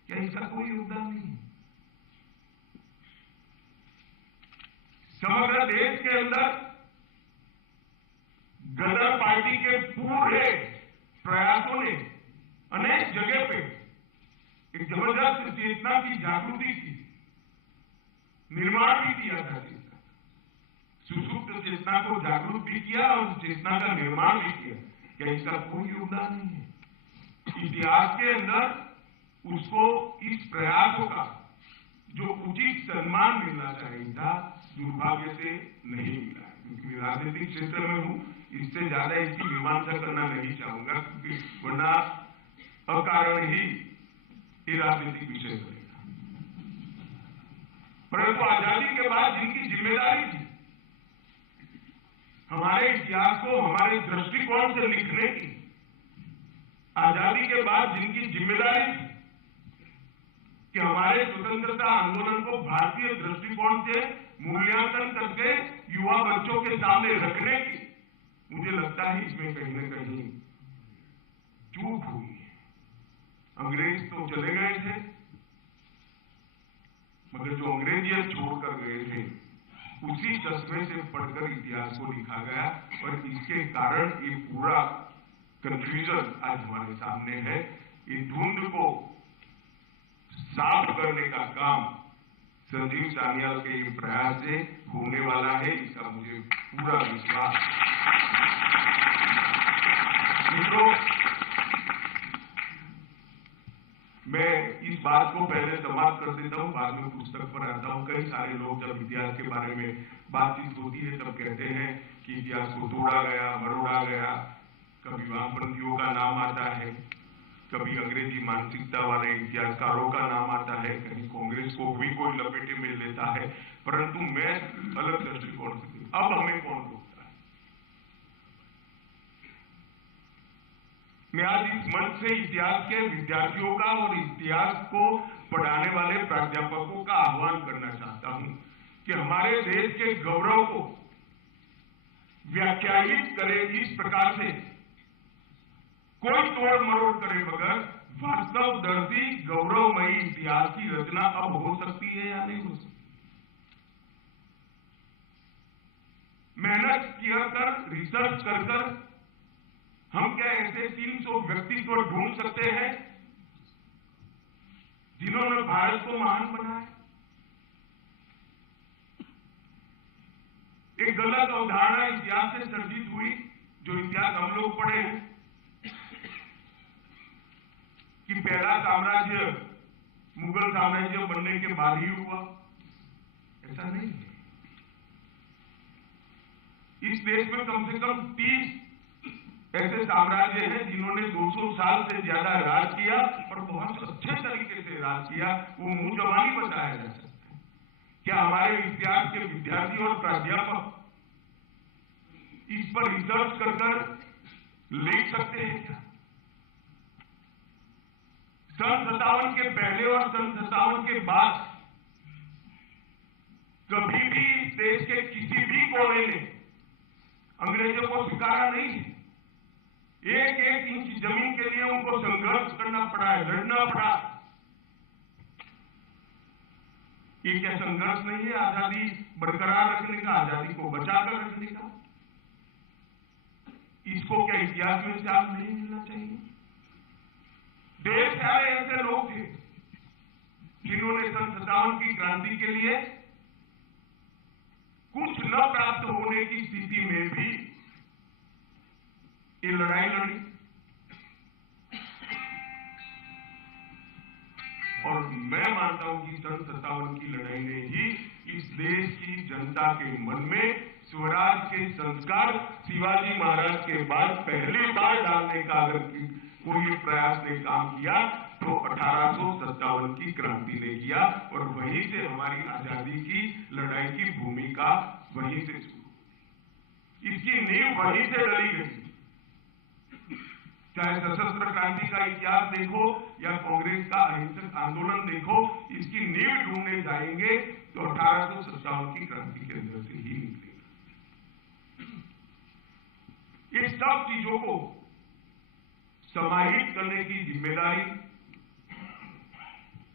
क्या इसका कोई योगदान नहीं है? समग्र देश के अंदर गदर पार्टी के पूरे प्रयासों ने अनेक जगह पे एक जबरदस्त चेतना की जागृति की, निर्माण भी किया था। चेतना, सुसुप्त चेतना को जागरूक भी किया और चेतना का निर्माण भी किया। क्या इसका कोई योगदान नहीं है? इतिहास के अंदर उसको इस प्रयासों का जो उचित सम्मान मिलना चाहिए था, दुर्भाग्य से नहीं मिला। क्योंकि राजनीतिक क्षेत्र में हूं, इससे ज्यादा इसकी मीमांसा करना नहीं चाहूंगा, क्योंकि वरना अकारण ही ये राजनीतिक विषय बनेगा। परंतु आजादी के बाद जिनकी जिम्मेदारी थी हमारे इतिहास को हमारे दृष्टिकोण से लिखने की, आजादी के बाद जिनकी जिम्मेदारी थी कि हमारे स्वतंत्रता आंदोलन को भारतीय दृष्टिकोण से मूल्यांकन करके युवा बच्चों के सामने रखने की, मुझे लगता है इसमें कहीं न कहीं चूक हुई है। अंग्रेज तो चले गए थे, मगर जो अंग्रेजियत छोड़कर गए थे उसी चश्मे से पढ़कर इतिहास को लिखा गया, और इसके कारण ये पूरा कंफ्यूजन आज हमारे सामने है। ये धुंध को साफ करने का काम संजीव सान्याल के ये प्रयास से होने वाला है, इसका मुझे पूरा विश्वास। मित्रों, मैं इस बात को पहले समाप्त कर देता हूं, बाद में पुस्तक पर आता हूं। कई सारे लोग जब इतिहास के बारे में बातचीत होती है तब कहते हैं कि इतिहास को तोड़ा गया, मरोड़ा गया। कभी वामपंथियों का नाम आता है, कभी अंग्रेजी मानसिकता वाले इतिहासकारों का नाम आता है, कहीं कांग्रेस को भी कोई लपेटे में लेता है। परंतु मैं अलग दृष्टिकोण से, अब हमें कौन रोकता है? मैं आज इस मंच से इतिहास के विद्यार्थियों का और इतिहास को पढ़ाने वाले प्राध्यापकों का आह्वान करना चाहता हूं कि हमारे देश के गौरव को व्याख्यायित करे इस प्रकार से, कोई तोड़ मरोड़ करे बगैर वास्तव दर्दी गौरवमयी इतिहास की रचना अब हो सकती है या नहीं हो सकती? मेहनत किया कर, रिसर्च कर हम क्या ऐसे 300 व्यक्ति को ढूंढ सकते हैं जिन्होंने भारत को महान बनाया? एक गलत अवधारणा इतिहास से सर्जित हुई, जो इतिहास हम लोग पढ़े हैं, कि पहला साम्राज्य मुगल साम्राज्य बनने के बाद ही हुआ। ऐसा नहीं है। इस देश में कम से कम 30 ऐसे साम्राज्य हैं जिन्होंने 200 साल से ज्यादा राज किया और बहुत अच्छे तरीके से राज किया। वो मुंह जबानी बताया जा सकता है। क्या हमारे इतिहास के विद्यार्थी और प्राध्यापक इस पर रिसर्च कर लिख सकते हैं क्या? सन 57 के पहले और सन 57 के बाद कभी भी इस देश के किसी भी कोने ने अंग्रेजों को स्वीकारा नहीं है। एक एक इंच जमीन के लिए उनको संघर्ष करना पड़ा है, लड़ना पड़ा। ये क्या संघर्ष नहीं है आजादी बरकरार रखने का, आजादी को बचाकर रखने का? इसको क्या इतिहास में शामिल नहीं मिलना चाहिए? ढेर सारे ऐसे लोग थे जिन्होंने सन 57 की क्रांति के लिए कुछ न प्राप्त होने की स्थिति में भी ये लड़ाई लड़ी। और मैं मानता हूं कि सन 57 की लड़ाई ने ही इस देश की जनता के मन में स्वराज के संस्कार शिवाजी महाराज के बाद पहली बार डालने का अगर कोई प्रयास ने काम किया तो 1857 की क्रांति ने किया। और वहीं से हमारी आजादी की लड़ाई की भूमिका वहीं से शुरू, इसकी नींव वहीं से डली गई। चाहे सशस्त्र क्रांति का इतिहास देखो या कांग्रेस का अहिंसक आंदोलन देखो, इसकी नींव ढूंढने जाएंगे तो 1857 की क्रांति के अंदर से ही निकलेगा। ये सब चीजों को समाहित करने की जिम्मेदारी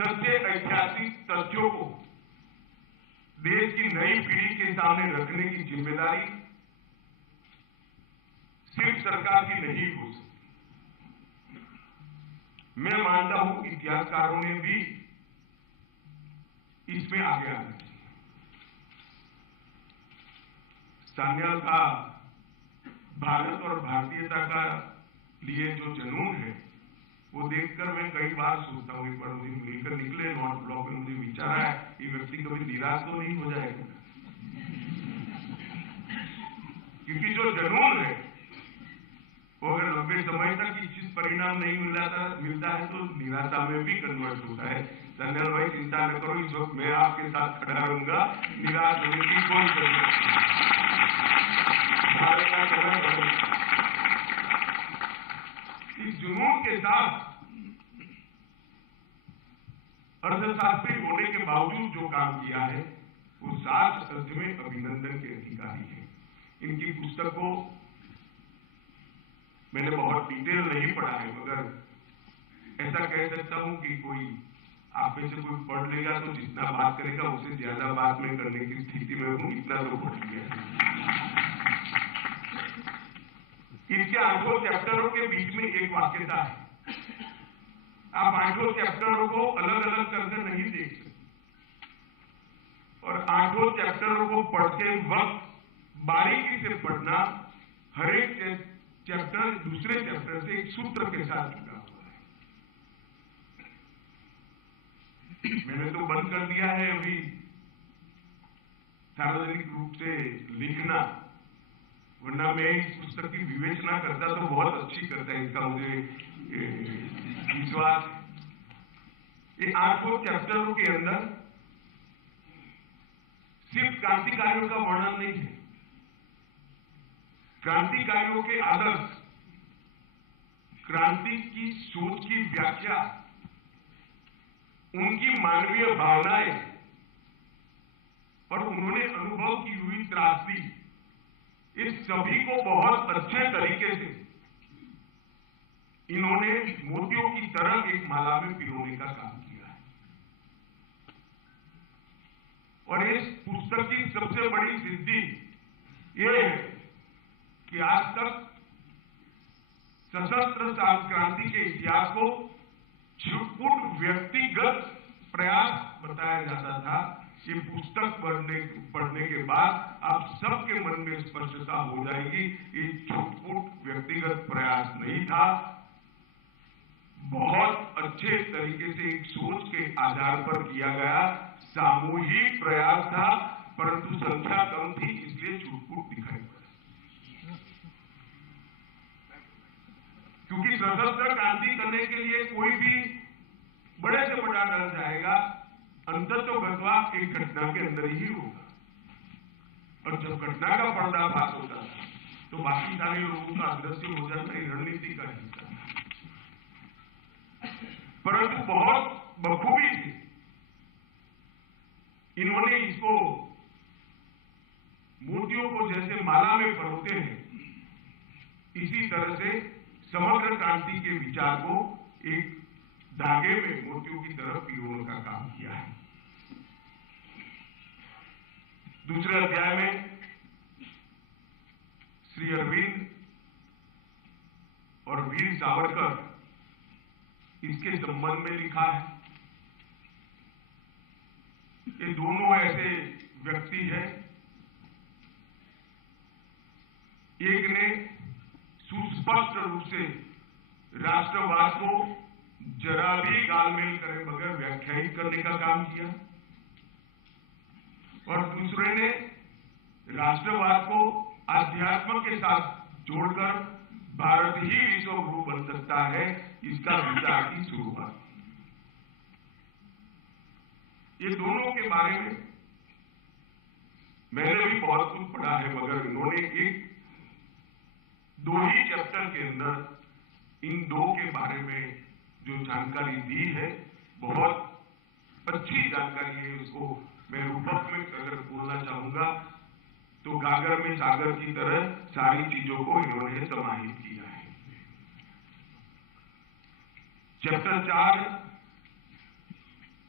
सच्चे ऐतिहासिक तथ्यों को देश की नई पीढ़ी के सामने रखने की जिम्मेदारी सिर्फ सरकार की नहीं हो सकती। मैं मानता हूं इतिहासकारों ने भी इसमें आगे आना चाहिए। सान्याल का भारत और भारतीयता का लिए जो जुनून है, वो देखकर मैं कई बार सोचता हूं, एक बार मुझे मिलकर निकले नॉर्थ ब्लॉक में, मुझे विचार आया कि व्यक्ति कभी निराश तो नहीं हो जाएगा, क्योंकि जो जुनून है वो अगर लंबे समय तक इच्छित परिणाम नहीं मिलता है तो निराशा में भी कन्वर्ट होता है। संजय भाई चिंता न करो, इस वक्त मैं आपके साथ खड़ा रहूंगा, निराश होने की कोई जरूरत नहीं। भारत का समय बदल, इस जुनून के साथ अर्थशास्त्री होने के बावजूद जो काम किया है वो सात अर्थ में अभिनंदन के अधिकारी है। इनकी पुस्तक को मैंने बहुत डिटेल नहीं पढ़ा है, मगर ऐसा कह सकता हूं कि कोई आप में से कोई पढ़ लेगा तो जितना बात करेगा उससे ज्यादा बात में करने की स्थिति में हूं, इतना तो पढ़ लिया। इनके 8 चैप्टरों के बीच में एक वाक्यता है। आप 8 चैप्टरों को अलग अलग करके नहीं देख सकते, और 8 चैप्टरों को पढ़ते वक्त बारीकी से पढ़ना, हर एक चैप्टर दूसरे चैप्टर से एक सूत्र के साथ जुड़ा हुआ है। मैंने तो बंद कर दिया है अभी सार्वजनिक रूप से लिखना, वरना मैं इस पुस्तक की विवेचना करता तो बहुत अच्छी करता है, इसका मुझे विश्वास है। ये 8 चैप्टरों के अंदर सिर्फ क्रांतिकारियों का वर्णन नहीं है, क्रांतिकारियों के आदर्श, क्रांति की सोच की व्याख्या, उनकी मानवीय भावनाएं और उन्होंने अनुभव की हुई त्रासदी, इस सभी को बहुत अच्छे तरीके से इन्होंने मोतियों की तरह एक माला में पिरोने का काम किया है। और इस पुस्तक की सबसे बड़ी सिद्धि यह है कि आज तक सशस्त्र क्रांति के इतिहास को छुटपुट व्यक्तिगत प्रयास बताया जाता था। ये पुस्तक पढ़ने के बाद आप सबके मन में स्पष्टता हो जाएगी, ये छुटपुट व्यक्तिगत प्रयास नहीं था, बहुत अच्छे तरीके से एक सोच के आधार पर किया गया सामूहिक प्रयास था, परंतु संख्या कम थी इसलिए छुटपुट दिखाई पड़ा। क्योंकि सशस्त्र क्रांति करने के लिए कोई भी बड़े से बड़ा डर जाएगा, अंततोगत्वा एक घटना के अंदर ही होगा, और जब घटना का पर्दाफाश होता तो बाकी सारे लोगों का अदृश्य हो जाना ये रणनीति का हिस्सा है। परंतु बहुत बखूबी से इन्होंने इसको मोतियों को जैसे माला में परोते हैं, इसी तरह से समग्र क्रांति के विचार को एक धागे में मोतियों की तरफ पिरोने का काम किया है। दूसरे अध्याय में श्री अरविंद और वीर सावरकर इसके संबंध में लिखा है। ये दोनों ऐसे व्यक्ति हैं, एक ने सुस्पष्ट रूप से राष्ट्रवाद को जरा भी गालमेल करे बगैर व्याख्यायित करने का काम किया, और दूसरे ने राष्ट्रवाद को आध्यात्म के साथ जोड़कर भारत ही विश्व गुरु बन सकता है, इसका विचार की शुरुआत। ये दोनों के बारे में मैंने भी बहुत कुछ पढ़ा है, मगर इन्होंने एक 2 ही चैप्टर के अंदर इन 2 के बारे में जो जानकारी दी है, बहुत अच्छी जानकारी है। उसको मैं रूपक में अगर बोलना चाहूंगा तो गागर में सागर की तरह सारी चीजों को इन्होंने समाहित किया है। चैप्टर 4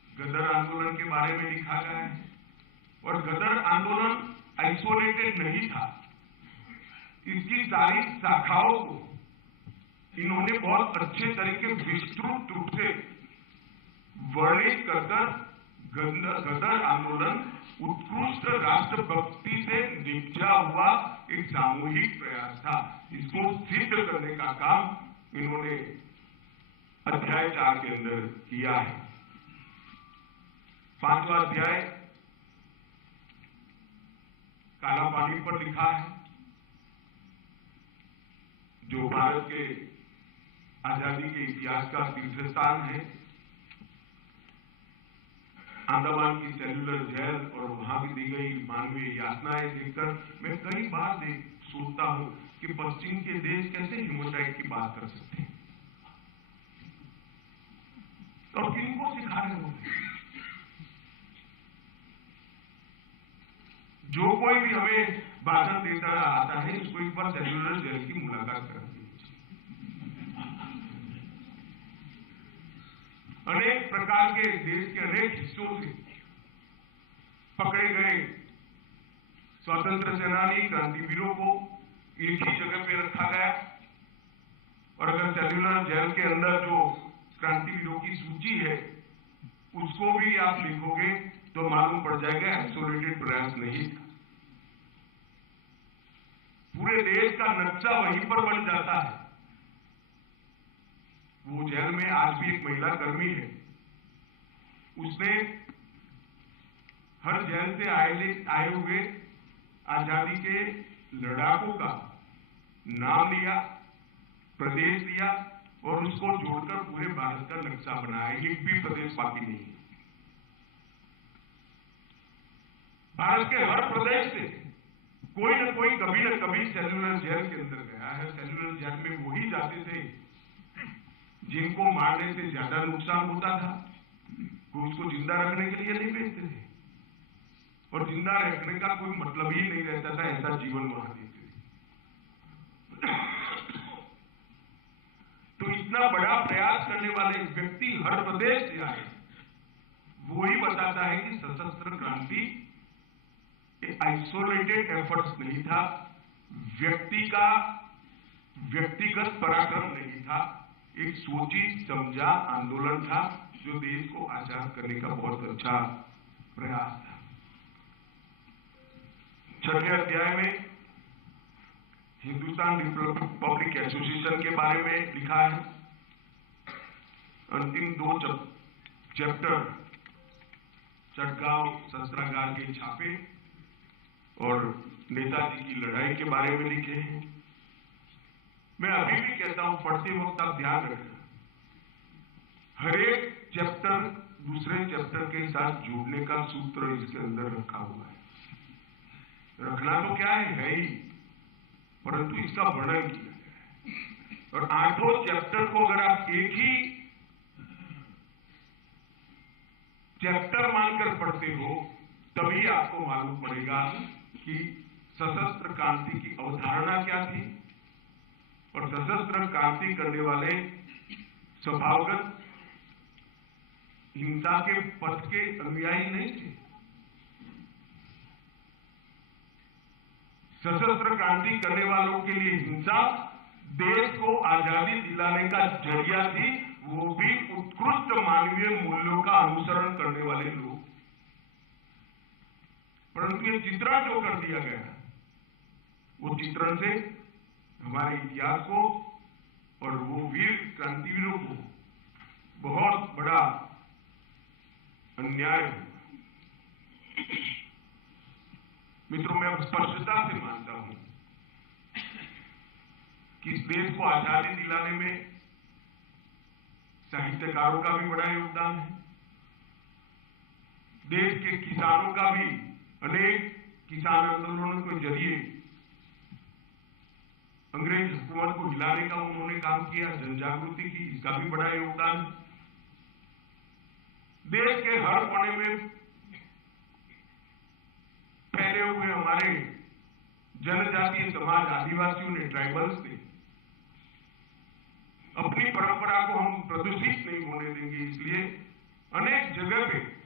गदर आंदोलन के बारे में लिखा गया है। और गदर आंदोलन आइसोलेटेड नहीं था, इसकी सारी शाखाओं को इन्होंने बहुत अच्छे तरीके विस्तृत रूप से वर्णित कर गदर आंदोलन उत्कृष्ट राष्ट्रभक्ति से निपजा हुआ एक सामूहिक प्रयास था। इसको सिद्ध करने का काम इन्होंने अध्याय 4 के अंदर किया है। 5वां अध्याय काला पानी पर लिखा है, जो भारत के आजादी के इतिहास का तीर्थ स्थान है। अंडमान की सेल्युलर जेल और वहां भी दी गई मानवीय यातनाएं देखकर मैं कई बार सोचता हूं कि पश्चिम के देश कैसे ह्यूमन राइट की बात कर सकते हैं और किनको सिखा रहे होंगे। जो कोई भी हमें भाषण देता आता है उसको एक बार सेल्युलर जेल की मुलाकात करानी। अनेक प्रकार के देश के अनेक हिस्सों से पकड़े गए स्वतंत्र सेनानी क्रांतिवीरों को एक ही जगह पे रखा गया। और अगर सेल्युलर जेल के अंदर जो क्रांतिवीरों की सूची है उसको भी आप लिखोगे तो मालूम पड़ जाएगा आइसोलेटेड प्रयास नहीं था। पूरे देश का नक्शा वहीं पर बन जाता है। वो जेल में आज भी एक महिला कर्मी है, उसने हर जेल से आए हुए आजादी के लड़ाकों का नाम लिया, प्रदेश लिया और उसको जोड़कर पूरे भारत का नक्शा बनाया। एक भी प्रदेश बाकी नहीं। भारत के हर प्रदेश से कोई न कोई कभी न कभी सेल्युलर जेल के अंदर गया है। सेल्युलर जेल में वही जाते थे जिनको मारने से ज्यादा नुकसान होता था, कोई उसको जिंदा रखने के लिए नहीं भेजते थे और जिंदा रखने का कोई मतलब ही नहीं रहता था, ऐसा जीवन वहां देते थे। तो इतना बड़ा प्रयास करने वाले व्यक्ति हर प्रदेश से आए, वो ही बताता है कि सशस्त्र क्रांति आइसोलेटेड एफर्ट्स नहीं था, व्यक्तिगत पराक्रम नहीं था, एक सोची समझा आंदोलन था जो देश को आजाद करने का बहुत अच्छा प्रयास था। 6वें अध्याय में हिंदुस्तान रिपब्लिक एसोसिएशन के बारे में लिखा है। अंतिम 2 चैप्टर चटगांव शस्त्रागार के छापे और नेताजी की लड़ाई के बारे में लिखे हैं। मैं अभी भी कहता हूं, पढ़ते वक्त आप ध्यान रखना, हर एक चैप्टर दूसरे चैप्टर के साथ जोड़ने का सूत्र इसके अंदर रखा हुआ है। रखना तो क्या है ही, परंतु इसका वर्णन किया है। और 8 चैप्टर को अगर आप एक ही चैप्टर मानकर पढ़ते हो तभी आपको मालूम पड़ेगा कि सशस्त्र क्रांति की अवधारणा क्या थी और सशस्त्र क्रांति करने वाले स्वभावगत हिंसा के पथ के अनुयायी नहीं थे। सशस्त्र क्रांति करने वालों के लिए हिंसा देश को आजादी दिलाने का जरिया थी, वो भी उत्कृष्ट मानवीय मूल्यों का अनुसरण करने वाले लोग। परंतु ये चित्रण जो कर दिया गया, वो चित्रण से हमारे इतिहास को और वो वीर क्रांतिवीरों को बहुत बड़ा अन्याय हुआ। मित्रों, मैं स्पष्टता से मानता हूं कि इस देश को आजादी दिलाने में साहित्यकारों का भी बड़ा योगदान है। देश के किसानों का भी, अनेक किसान आंदोलनों के जरिए अंग्रेज हुकूमत को हिलाने का उन्होंने काम किया, जन जागृति की, इसका भी बड़ा योगदान। देश के हर कोने में फैले हुए हमारे जनजातीय समाज, आदिवासियों ने, ट्राइबल्स ने अपनी परंपरा को हम प्रदूषित नहीं होने देंगे, इसलिए अनेक जगह पे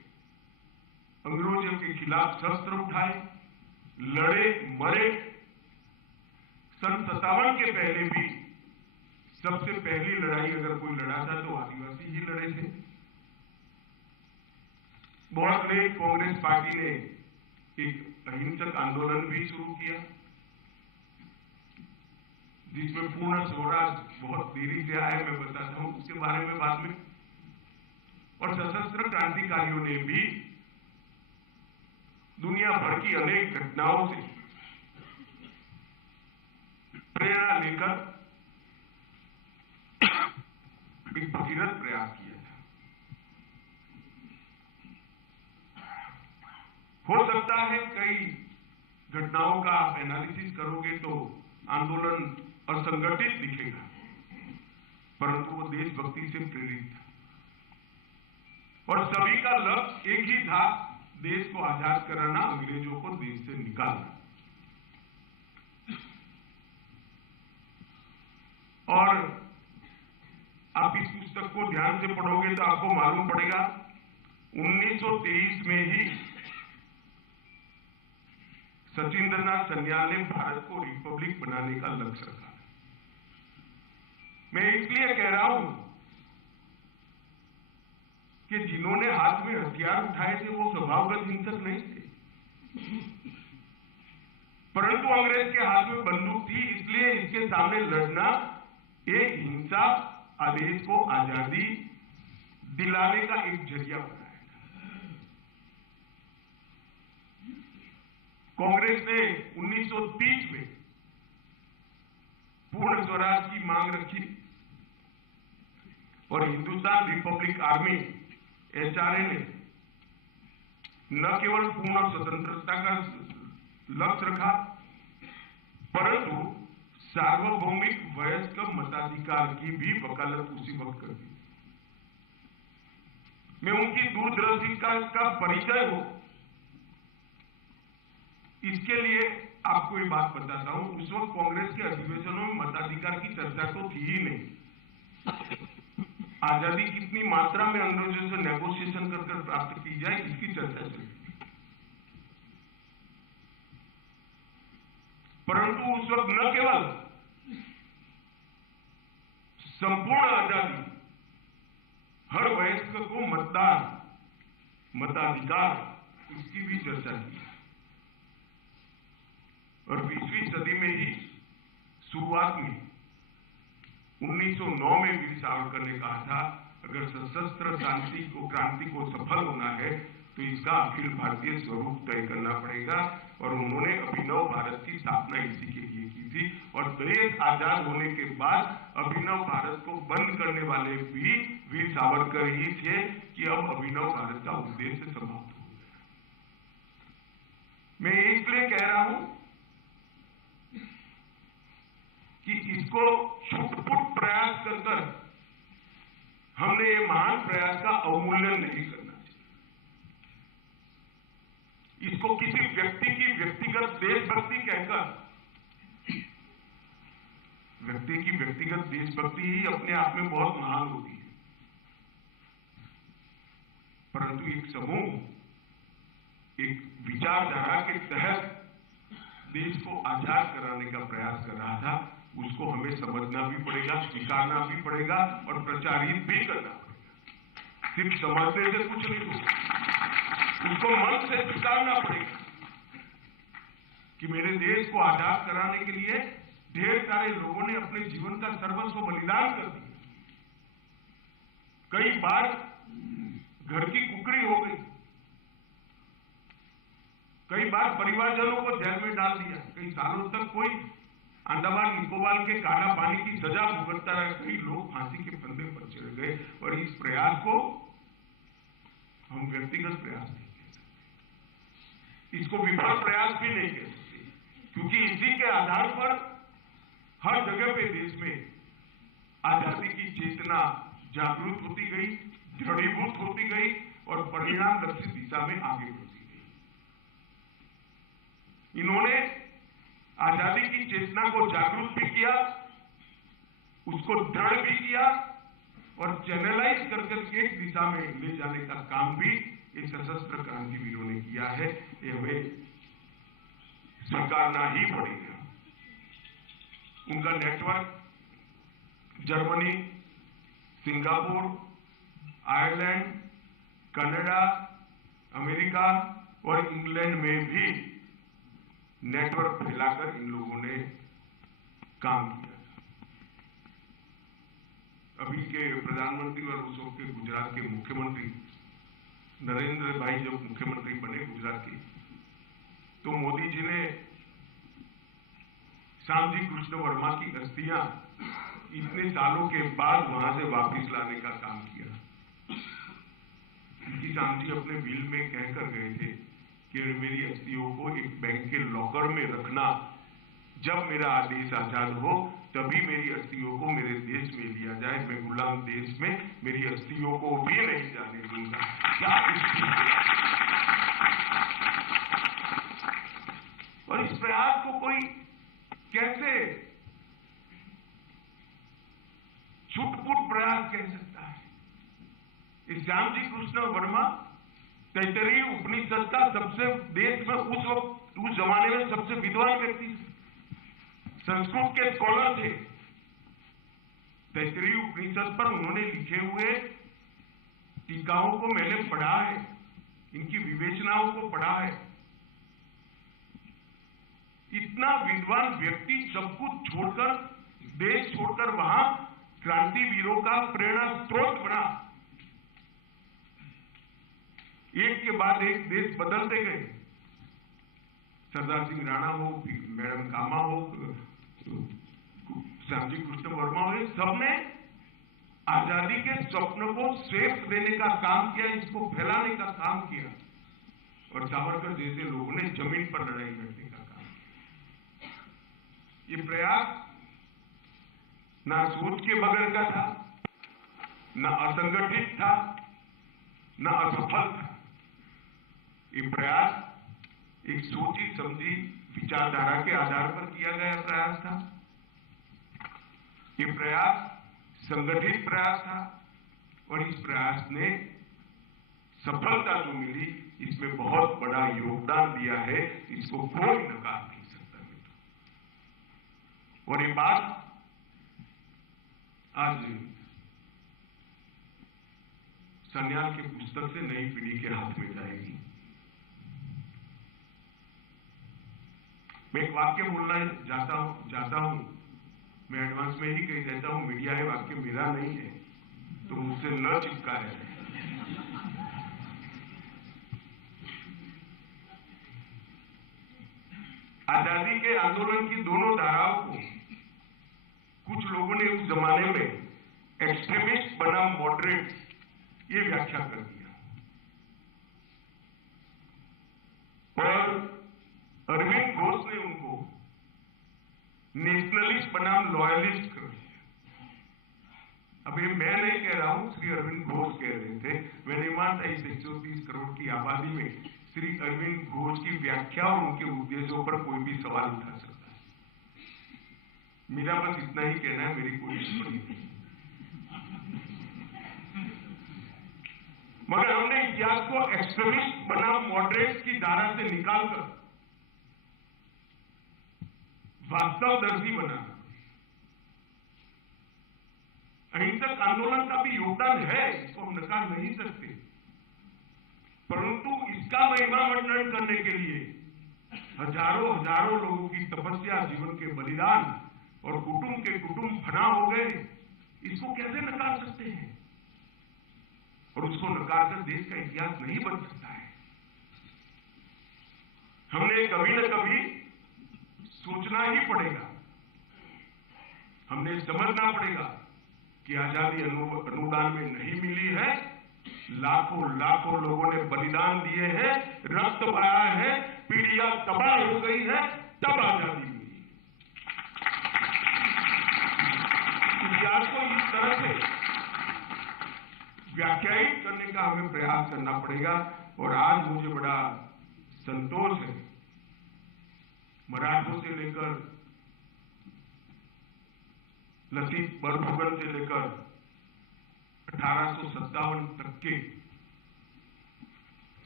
अंग्रेजों के खिलाफ शस्त्र उठाए, लड़े, मरे। सन 57 के पहले भी सबसे पहली लड़ाई अगर कोई लड़ा था तो आदिवासी ही लड़े थे। बहुत लेट कांग्रेस पार्टी ने एक अहिंसक आंदोलन भी शुरू किया, जिसमें पूर्ण स्वराज बहुत देरी से आया, मैं बताता हूं उसके बारे में बाद में। और सशस्त्र क्रांतिकारियों ने भी दुनिया भर की अनेक घटनाओं से प्रेरणा लेकर एक भगीरथ प्रयास किया था। हो सकता है कई घटनाओं का आप एनालिसिस करोगे तो आंदोलन असंगठित दिखेगा, परंतु वो देशभक्ति से प्रेरित था और सभी का लक्ष्य एक ही था, देश को आजाद कराना, अंग्रेजों को देश से निकालना। और आप इस पुस्तक को ध्यान से पढ़ोगे तो आपको मालूम पड़ेगा 1923 में ही सचिंद्रनाथ सन्याल ने भारत को रिपब्लिक बनाने का लक्ष्य रखा। मैं इसलिए कह रहा हूं कि जिन्होंने हाथ में हथियार उठाए थे वो स्वभावगत हिंसक नहीं थे, परंतु अंग्रेज के हाथ में बंदूक थी, इसलिए इसके सामने लड़ना एक हिंसा आदेश को आजादी दिलाने का एक जरिया बनाया था। कांग्रेस ने 1930 में पूर्ण स्वराज की मांग रखी और हिंदुस्तान रिपब्लिक आर्मी एचआरए ने न केवल पूर्ण स्वतंत्रता का लक्ष्य रखा, परंतु सार्वभौमिक वयस्क मताधिकार की भी वकालत उसी वक्त कर दी। मैं उनकी दूरदर्शी का परिचय हो, इसके लिए आपको ये बात बताता हूं। उस वक्त कांग्रेस के अधिवेशनों में मताधिकार की चर्चा तो थी ही नहीं। आजादी कितनी मात्रा में अंग्रेजों से नेगोशिएशन कर प्राप्त की जाए, इसकी चर्चा चली। परंतु उस वक्त न केवल संपूर्ण आजादी, हर वयस्क को मतदान, मताधिकार, इसकी भी चर्चा की। और 20वीं सदी में ही शुरुआत में 1909 में वीर सावरकर ने कहा था, अगर सशस्त्र क्रांति को सफल होना है तो इसका अखिल भारतीय स्वरूप तय करना पड़ेगा। और उन्होंने अभिनव भारत की स्थापना इसी के लिए की थी। और देश आजाद होने के बाद अभिनव भारत को बंद करने वाले भी वीर सावरकर ही थे कि अब अभिनव भारत का उद्देश्य समाप्त हो गया। मैं इसलिए कह रहा हूं कि इसको छुटपुट प्रयास कर हमने ये महान प्रयास का अवमूल्यन नहीं करना चाहिए। इसको किसी व्यक्ति की व्यक्तिगत देशभक्ति कहकर, व्यक्ति की व्यक्तिगत देशभक्ति ही अपने आप में बहुत महान होती है, परंतु एक समूह एक विचारधारा के तहत देश को आजाद कराने का प्रयास कर रहा था, उसको हमें समझना भी पड़ेगा, स्वीकारना भी पड़ेगा और प्रचारित भी करना पड़ेगा। सिर्फ समझने से कुछ नहीं होगा, उसको मन से स्वीकारना पड़ेगा कि मेरे देश को आजाद कराने के लिए ढेर सारे लोगों ने अपने जीवन का सर्वस्व बलिदान कर दिया। कई बार घर की कुकड़ी हो गई, कई बार परिवारजनों को जेल में डाल दिया, कई सालों तक कोई अंडमान निकोबार के काला पानी की सजा भुगतता रहा, कई लोग फांसी के फंदे पर चढ़ गए। और इस प्रयास को हम व्यक्तिगत प्रयास नहीं कह सकते, इसको विफल प्रयास भी नहीं कह सकते, क्योंकि इसी के आधार पर हर जगह पे देश में आजादी की चेतना जागृत होती गई, दृढ़ीभूत होती गई और परिणाम लक्षित दिशा में आगे बढ़ती गई। इन्होंने आजादी की चेतना को जागरूक भी किया, उसको दृढ़ भी किया और चैनलाइज करके एक दिशा में ले जाने का काम भी ये सशस्त्र क्रांतिवीरों ने किया है, ये हमें स्वीकारना ही पड़ेगा। उनका network Germany, Singapore, Ireland, Canada, America और इंग्लैंड में भी नेटवर्क फैलाकर इन लोगों ने काम किया। अभी के प्रधानमंत्री और उस वक्त के गुजरात के मुख्यमंत्री नरेंद्र भाई जब मुख्यमंत्री बने गुजरात के, तो मोदी जी ने श्यामजी कृष्ण वर्मा की अस्थियां इतने सालों के बाद वहां से वापस लाने का काम किया। क्योंकि श्यामजी अपने बिल में कहकर गए थे कि मेरी अस्थियों को एक बैंक के लॉकर में रखना, जब मेरा आदेश आजाद हो तभी मेरी अस्थियों को मेरे देश में लिया जाए, मैं गुलाम देश में मेरी अस्थियों को भी नहीं जाने दूंगा। क्या और इस प्रयास को कोई कैसे छुटपुट प्रयास कह सकता है? इस श्यामजी कृष्ण वर्मा तैतरीय उपनिषद का सबसे देश में उस वक्त उस जमाने में सबसे विद्वान व्यक्ति थे, संस्कृत के स्कॉलर थे। तैतरीय उपनिषद पर उन्होंने लिखे हुए टीकाओं को मैंने पढ़ा है, इनकी विवेचनाओं को पढ़ा है। इतना विद्वान व्यक्ति सब कुछ छोड़कर, देश छोड़कर वहां क्रांतिवीरों का प्रेरणा स्रोत बना। एक के बाद एक देश बदलते गए। सरदार सिंह राणा हो, मैडम कामा हो, श्यामजी कृष्ण वर्मा हो, सबने आजादी के स्वप्न को श्रेष्ठ देने का काम किया, इसको फैलाने का काम किया। और सावरकर जैसे लोगों ने जमीन पर लड़ाई लड़ने का काम किया। ये प्रयास ना सोच के बगैर का था, ना असंगठित था, ना असफल था। ये प्रयास एक सोची समझी विचारधारा के आधार पर किया गया प्रयास था। ये प्रयास संगठित प्रयास था और इस प्रयास ने सफलता जो मिली, इसमें बहुत बड़ा योगदान दिया है, इसको कोई नकार नहीं सकता। और ये बात आज सन्याल की पुस्तक से नई पीढ़ी के हाथ में जाएगी। मैं एक वाक्य बोलना चाहता हूं, मैं एडवांस में ही कह देता हूं, मीडिया है, वाक्य मेरा नहीं है, तो मुझसे न चिपका है। आजादी के आंदोलन की दोनों धाराओं को कुछ लोगों ने उस जमाने में एक्सट्रीमिस्ट बनाम मॉडरेट ये व्याख्या कर दिया, और अरविंद घोष ने उनको नेशनलिस्ट बनाम लॉयलिस्ट कर दिया। अभी मैं नहीं कह रहा हूं, श्री अरविंद घोष कह रहे थे। मैंने मानता इस 130 करोड़ की आबादी में श्री अरविंद घोष की व्याख्या और उनके उद्देश्यों पर कोई भी सवाल उठा सकता है। मेरा बस इतना ही कहना है, मेरी कोई टिप्पणी नहीं। मगर हमने इतिहास को एक्सट्रीमिस्ट बनाम मॉडरेट की धारा से निकालकर वास्तवदर्शी बनाना। अहिंसक आंदोलन का भी योगदान है, इसको हम नकार नहीं सकते, परंतु इसका महिमा वर्णन करने के लिए हजारों लोगों की तपस्या, जीवन के बलिदान और कुटुंब के कुटुंब फना हो गए, इसको कैसे नकार सकते हैं? और उसको नकार कर देश का इतिहास नहीं बन सकता है। हमने कभी न कभी सोचना ही पड़ेगा, हमने समझना पड़ेगा कि आजादी अनुदान में नहीं मिली है। लाखों लोगों ने बलिदान दिए हैं, रक्त बहाया है, पीढ़ियां तबाह हो गई है, तब आजादी मिली। इतिहास को इस तरह से व्याख्यायित करने का हमें प्रयास करना पड़ेगा। और आज मुझे बड़ा संतोष है, मराठों से लेकर लसीत बरफुकन से लेकर 1857 तक के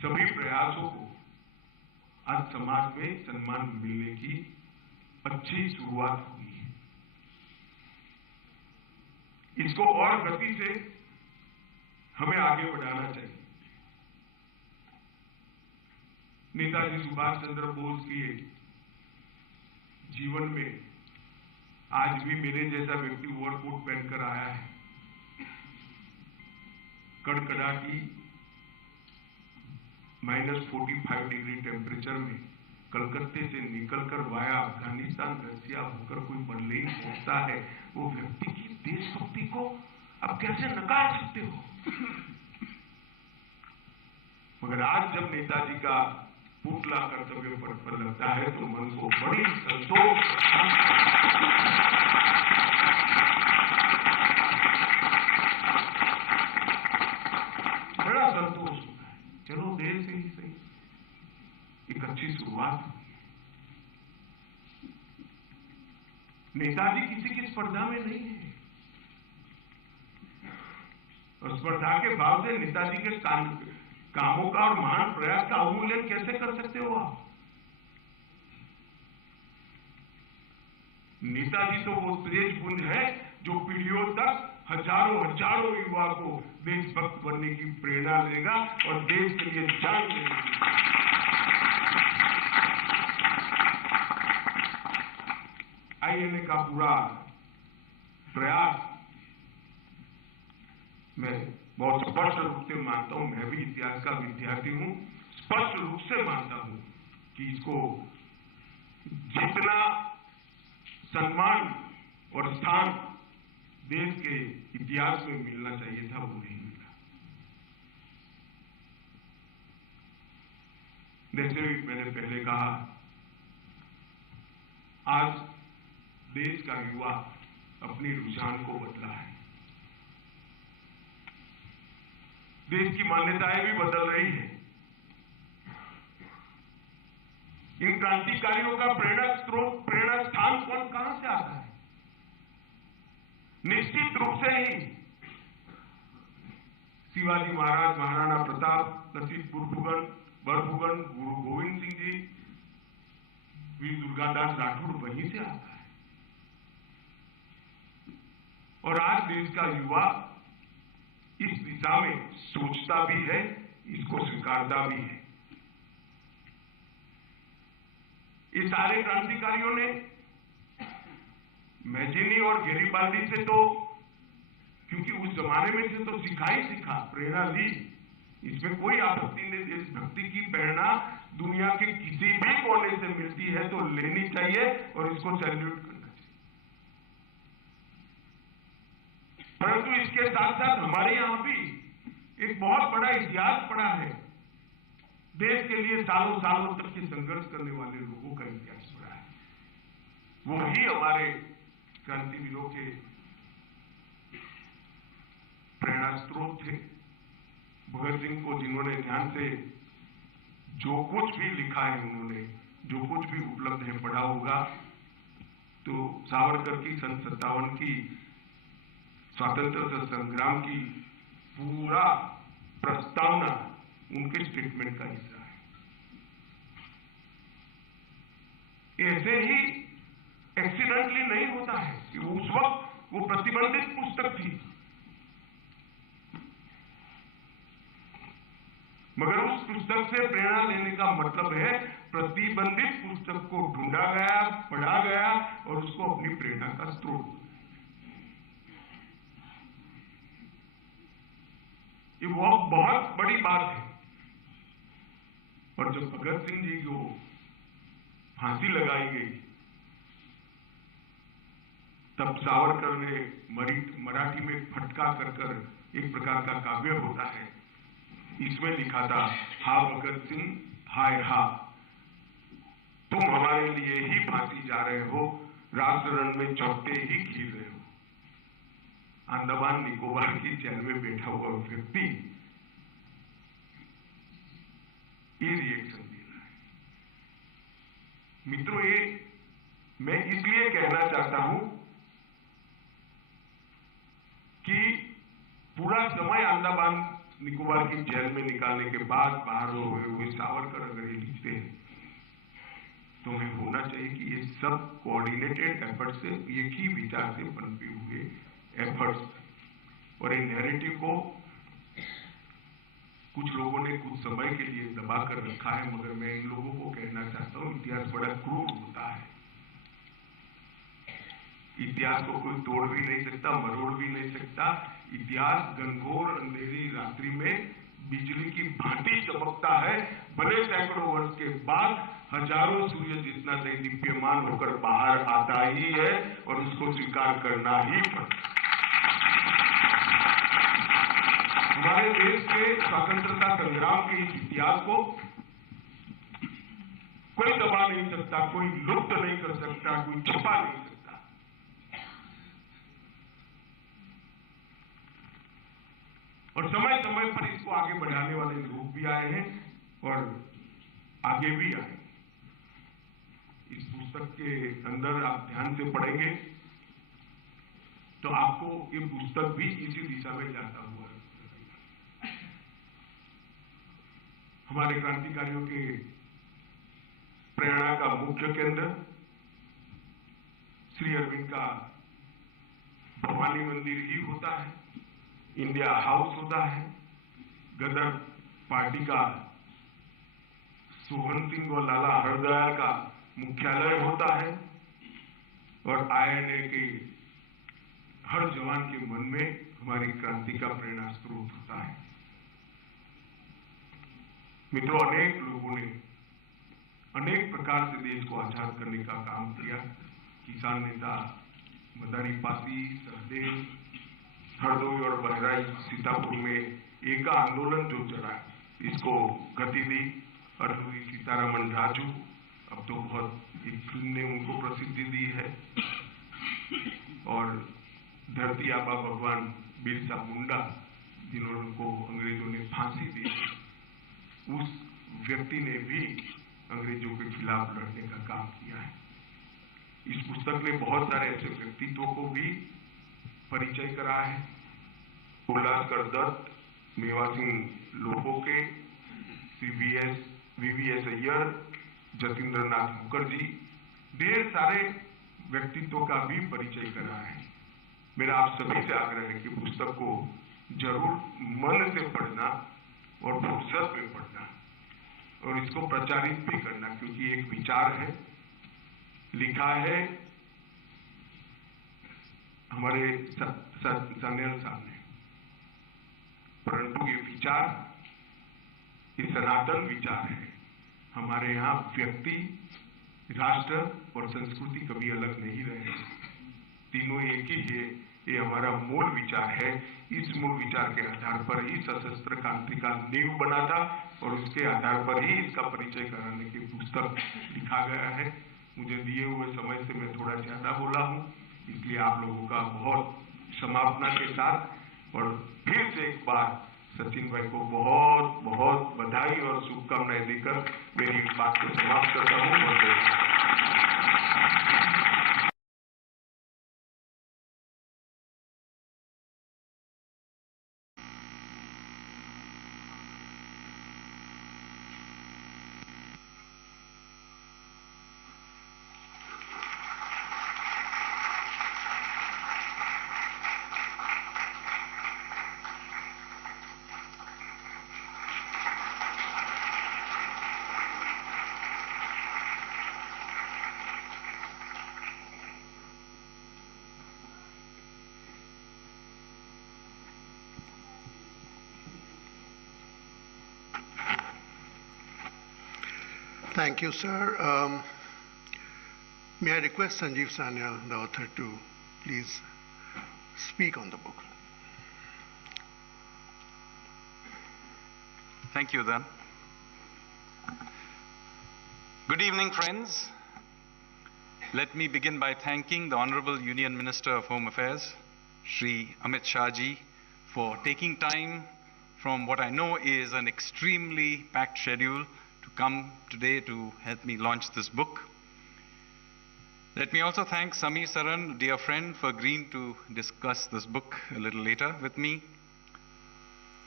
सभी प्रयासों को आज समाज में सम्मान मिलने की अच्छी शुरुआत हुई है। इसको और गति से हमें आगे बढ़ाना चाहिए। नेताजी सुभाष चंद्र बोस के जीवन में आज भी मेरे जैसा व्यक्ति ओवरकोट पहनकर आया है, कड़कड़ाटी -45 डिग्री टेम्परेचर में कलकत्ते से निकलकर वाया अफगानिस्तान रसिया होकर कोई बर्लिन पहुंचता है, वो व्यक्ति की देशभक्ति को आप कैसे नकार सकते हो? मगर आज जब नेताजी का पुतला कर्तव्य पथ पर लगता है तो मन को बड़ी संतोष, बड़ा संतोष होता है। चलो देर से ही सही एक अच्छी शुरुआत हुई। नेताजी किसी की स्पर्धा में नहीं है, और स्पर्धा के भाव से नेताजी के कामों का और महान प्रयास का अवमूल्यन कैसे कर सकते हो आप? नेताजी तो वो तेज पुंज है जो पीढ़ियों तक हजारों युवा को देशभक्त बनने की प्रेरणा देगा और देश के लिए जान देगा। आईएनए का पूरा प्रयास मैं बहुत स्पष्ट रूप से मानता हूं, मैं भी इतिहास का विद्यार्थी हूं, स्पष्ट रूप से मानता हूं कि इसको जितना सम्मान और स्थान देश के इतिहास में मिलना चाहिए था वो नहीं मिला। जैसे भी मैंने पहले कहा, आज देश का युवा अपनी रुझान को बदला है, देश की मान्यताएं भी बदल रही है। इन क्रांतिकारियों का प्रेरणा स्रोत, प्रेरणा स्थान कहां से आता है? निश्चित रूप से ही शिवाजी महाराज, महाराणा प्रताप, लसित बरफुकन, गुरु गोविंद सिंह जी, वीर दुर्गादास राठौर वहीं से आता है। और आज देश का युवा इस दिशा में सोचता भी है, इसको स्वीकारता भी है। ये सारे क्रांतिकारियों ने मैजिनी और गैरिबाल्डी से तो, क्योंकि उस जमाने में से तो सीखा ही सीखा, प्रेरणा ली, इसमें कोई आपत्ति नहीं। देशभक्ति की प्रेरणा दुनिया के किसी भी कोने से मिलती है तो लेनी चाहिए और इसको सैल्यूट करना चाहिए। परंतु इसके साथ साथ हमारे यहां भी एक बहुत बड़ा इतिहास पड़ा है। देश के लिए सालों सालों तक के संघर्ष करने वाले लोगों का इतिहास पड़ा है। वही हमारे क्रांतिवीरों के प्रेरणा स्रोत थे। भगत सिंह को जिन्होंने ध्यान से जो कुछ भी लिखा है, उन्होंने जो कुछ भी उपलब्ध है पढ़ा होगा, तो सावरकर की 57 की स्वतंत्रता संग्राम की पूरा प्रस्तावना उनके स्टेटमेंट का हिस्सा है। ऐसे ही एक्सीडेंटली नहीं होता है कि उस वक्त वो प्रतिबंधित पुस्तक थी, मगर उस पुस्तक से प्रेरणा लेने का मतलब है प्रतिबंधित पुस्तक को ढूंढा गया, पढ़ा गया और उसको अपनी प्रेरणा का स्रोत। ये बहुत बड़ी बात है। और जब भगत सिंह जी को फांसी लगाई गई, तब सावरकर ने मराठी में फटका कर एक प्रकार का काव्य होता है, इसमें लिखा था, हा भगत सिंह हाय हा, तुम हमारे लिए ही फांसी जा रहे हो, राष्ट्र रण में चौथे ही खील रहे हो। अंडमान निकोबार की जेल में बैठा हुआ व्यक्ति ये रिएक्शन दे रहा है। मित्रों, ये मैं इसलिए कहना चाहता हूं कि पूरा समय अंडमान निकोबार की जेल में निकालने के बाद बाहर हुए सावरकर अगर ये लिखते हैं तो हमें होना चाहिए कि ये सब कोऑर्डिनेटेड एफर्ट से एक ही विचार से पनपे हुए एफर्ट्स और इन नैरेटिव को कुछ लोगों ने कुछ समय के लिए दबा कर रखा है, मगर मैं इन लोगों को कहना चाहता हूं इतिहास बड़ा क्रूर होता है। इतिहास को कोई तोड़ भी नहीं सकता, मरोड़ भी नहीं सकता। इतिहास घनघोर अंधेरी रात्रि में बिजली की भांति चमकता है, भले सैकड़ों वर्ष के बाद हजारों सूर्य जितना दीप्यमान होकर बाहर आता ही है और उसको स्वीकार करना ही पड़ता। हमारे देश के स्वतंत्रता संग्राम के इस इतिहास को कोई दबा नहीं सकता, कोई लुप्त नहीं कर सकता, कोई छुपा नहीं सकता। और समय समय पर इसको आगे बढ़ाने वाले लोग भी आए हैं और आगे भी आए। इस पुस्तक के अंदर आप ध्यान से पढ़ेंगे तो आपको ये पुस्तक भी इसी दिशा में जाता हुआ है। हमारे क्रांतिकारियों के प्रेरणा का मुख्य केंद्र श्री अरविंद का भवानी मंदिर ही होता है, इंडिया हाउस होता है, गदर पार्टी का सोहन सिंह और लाला हरदयाल का मुख्यालय होता है और आईएनए के हर जवान के मन में हमारी क्रांति का प्रेरणा स्रोत होता है। मित्रों, अनेक लोगों ने अनेक प्रकार से देश को आजाद करने का काम किया। किसान नेता मदारी पासी, सहदेव, हरदोई और बहराइच सीतापुर में एका आंदोलन जो चला, इसको गति दी। अरहुई सीतारामन राजू, अब तो बहुत एक फिल्म ने उनको प्रसिद्धि दी है, और धरती आबा भगवान बिरसा मुंडा जिन्होंने को अंग्रेजों ने फांसी दी, उस व्यक्ति ने भी अंग्रेजों के खिलाफ लड़ने का काम किया है। इस पुस्तक ने बहुत सारे ऐसे व्यक्तित्वों को भी परिचय करा है। उल्लासकर दत्त, मेवा सिंह लोहोके, वीवीएस अय्यर, जतिंद्र नाथ मुखर्जी, ढेर सारे व्यक्तित्वों का भी परिचय करा है। मेरा आप सभी से आग्रह है कि पुस्तक को जरूर मन से पढ़ना और फुर्सत में पढ़ना और इसको प्रचारित भी करना, क्योंकि एक विचार है, लिखा है हमारे सान्याल साहब ने, परंतु ये विचार ये सनातन विचार है। हमारे यहाँ व्यक्ति, राष्ट्र और संस्कृति कभी अलग नहीं रहे, तीनों एक ही है। ये हमारा मूल विचार है। इस मूल विचार के आधार पर ही सशस्त्र क्रांति का नींव बना था और उसके आधार पर ही इसका परिचय कराने की पुस्तक लिखा गया है। मुझे दिए हुए समय से मैं थोड़ा ज्यादा बोला हूं, इसलिए आप लोगों का बहुत समापना के साथ और फिर से एक बार सचिन भाई को बहुत बहुत बधाई और शुभकामनाएं देकर मेरी बात को समाप्त करता हूं। Thank you, sir. May I request Sanjeev Sanyal, the author, to please speak on the book. Thank you, Dan. Good evening, friends. Let me begin by thanking the Honorable Union Minister of Home Affairs, Shri Amit Shah ji, for taking time from what I know is an extremely packed schedule to come today to help me launch this book. Let me also thank Sameer Saran, dear friend, for agreeing to discuss this book a little later with me.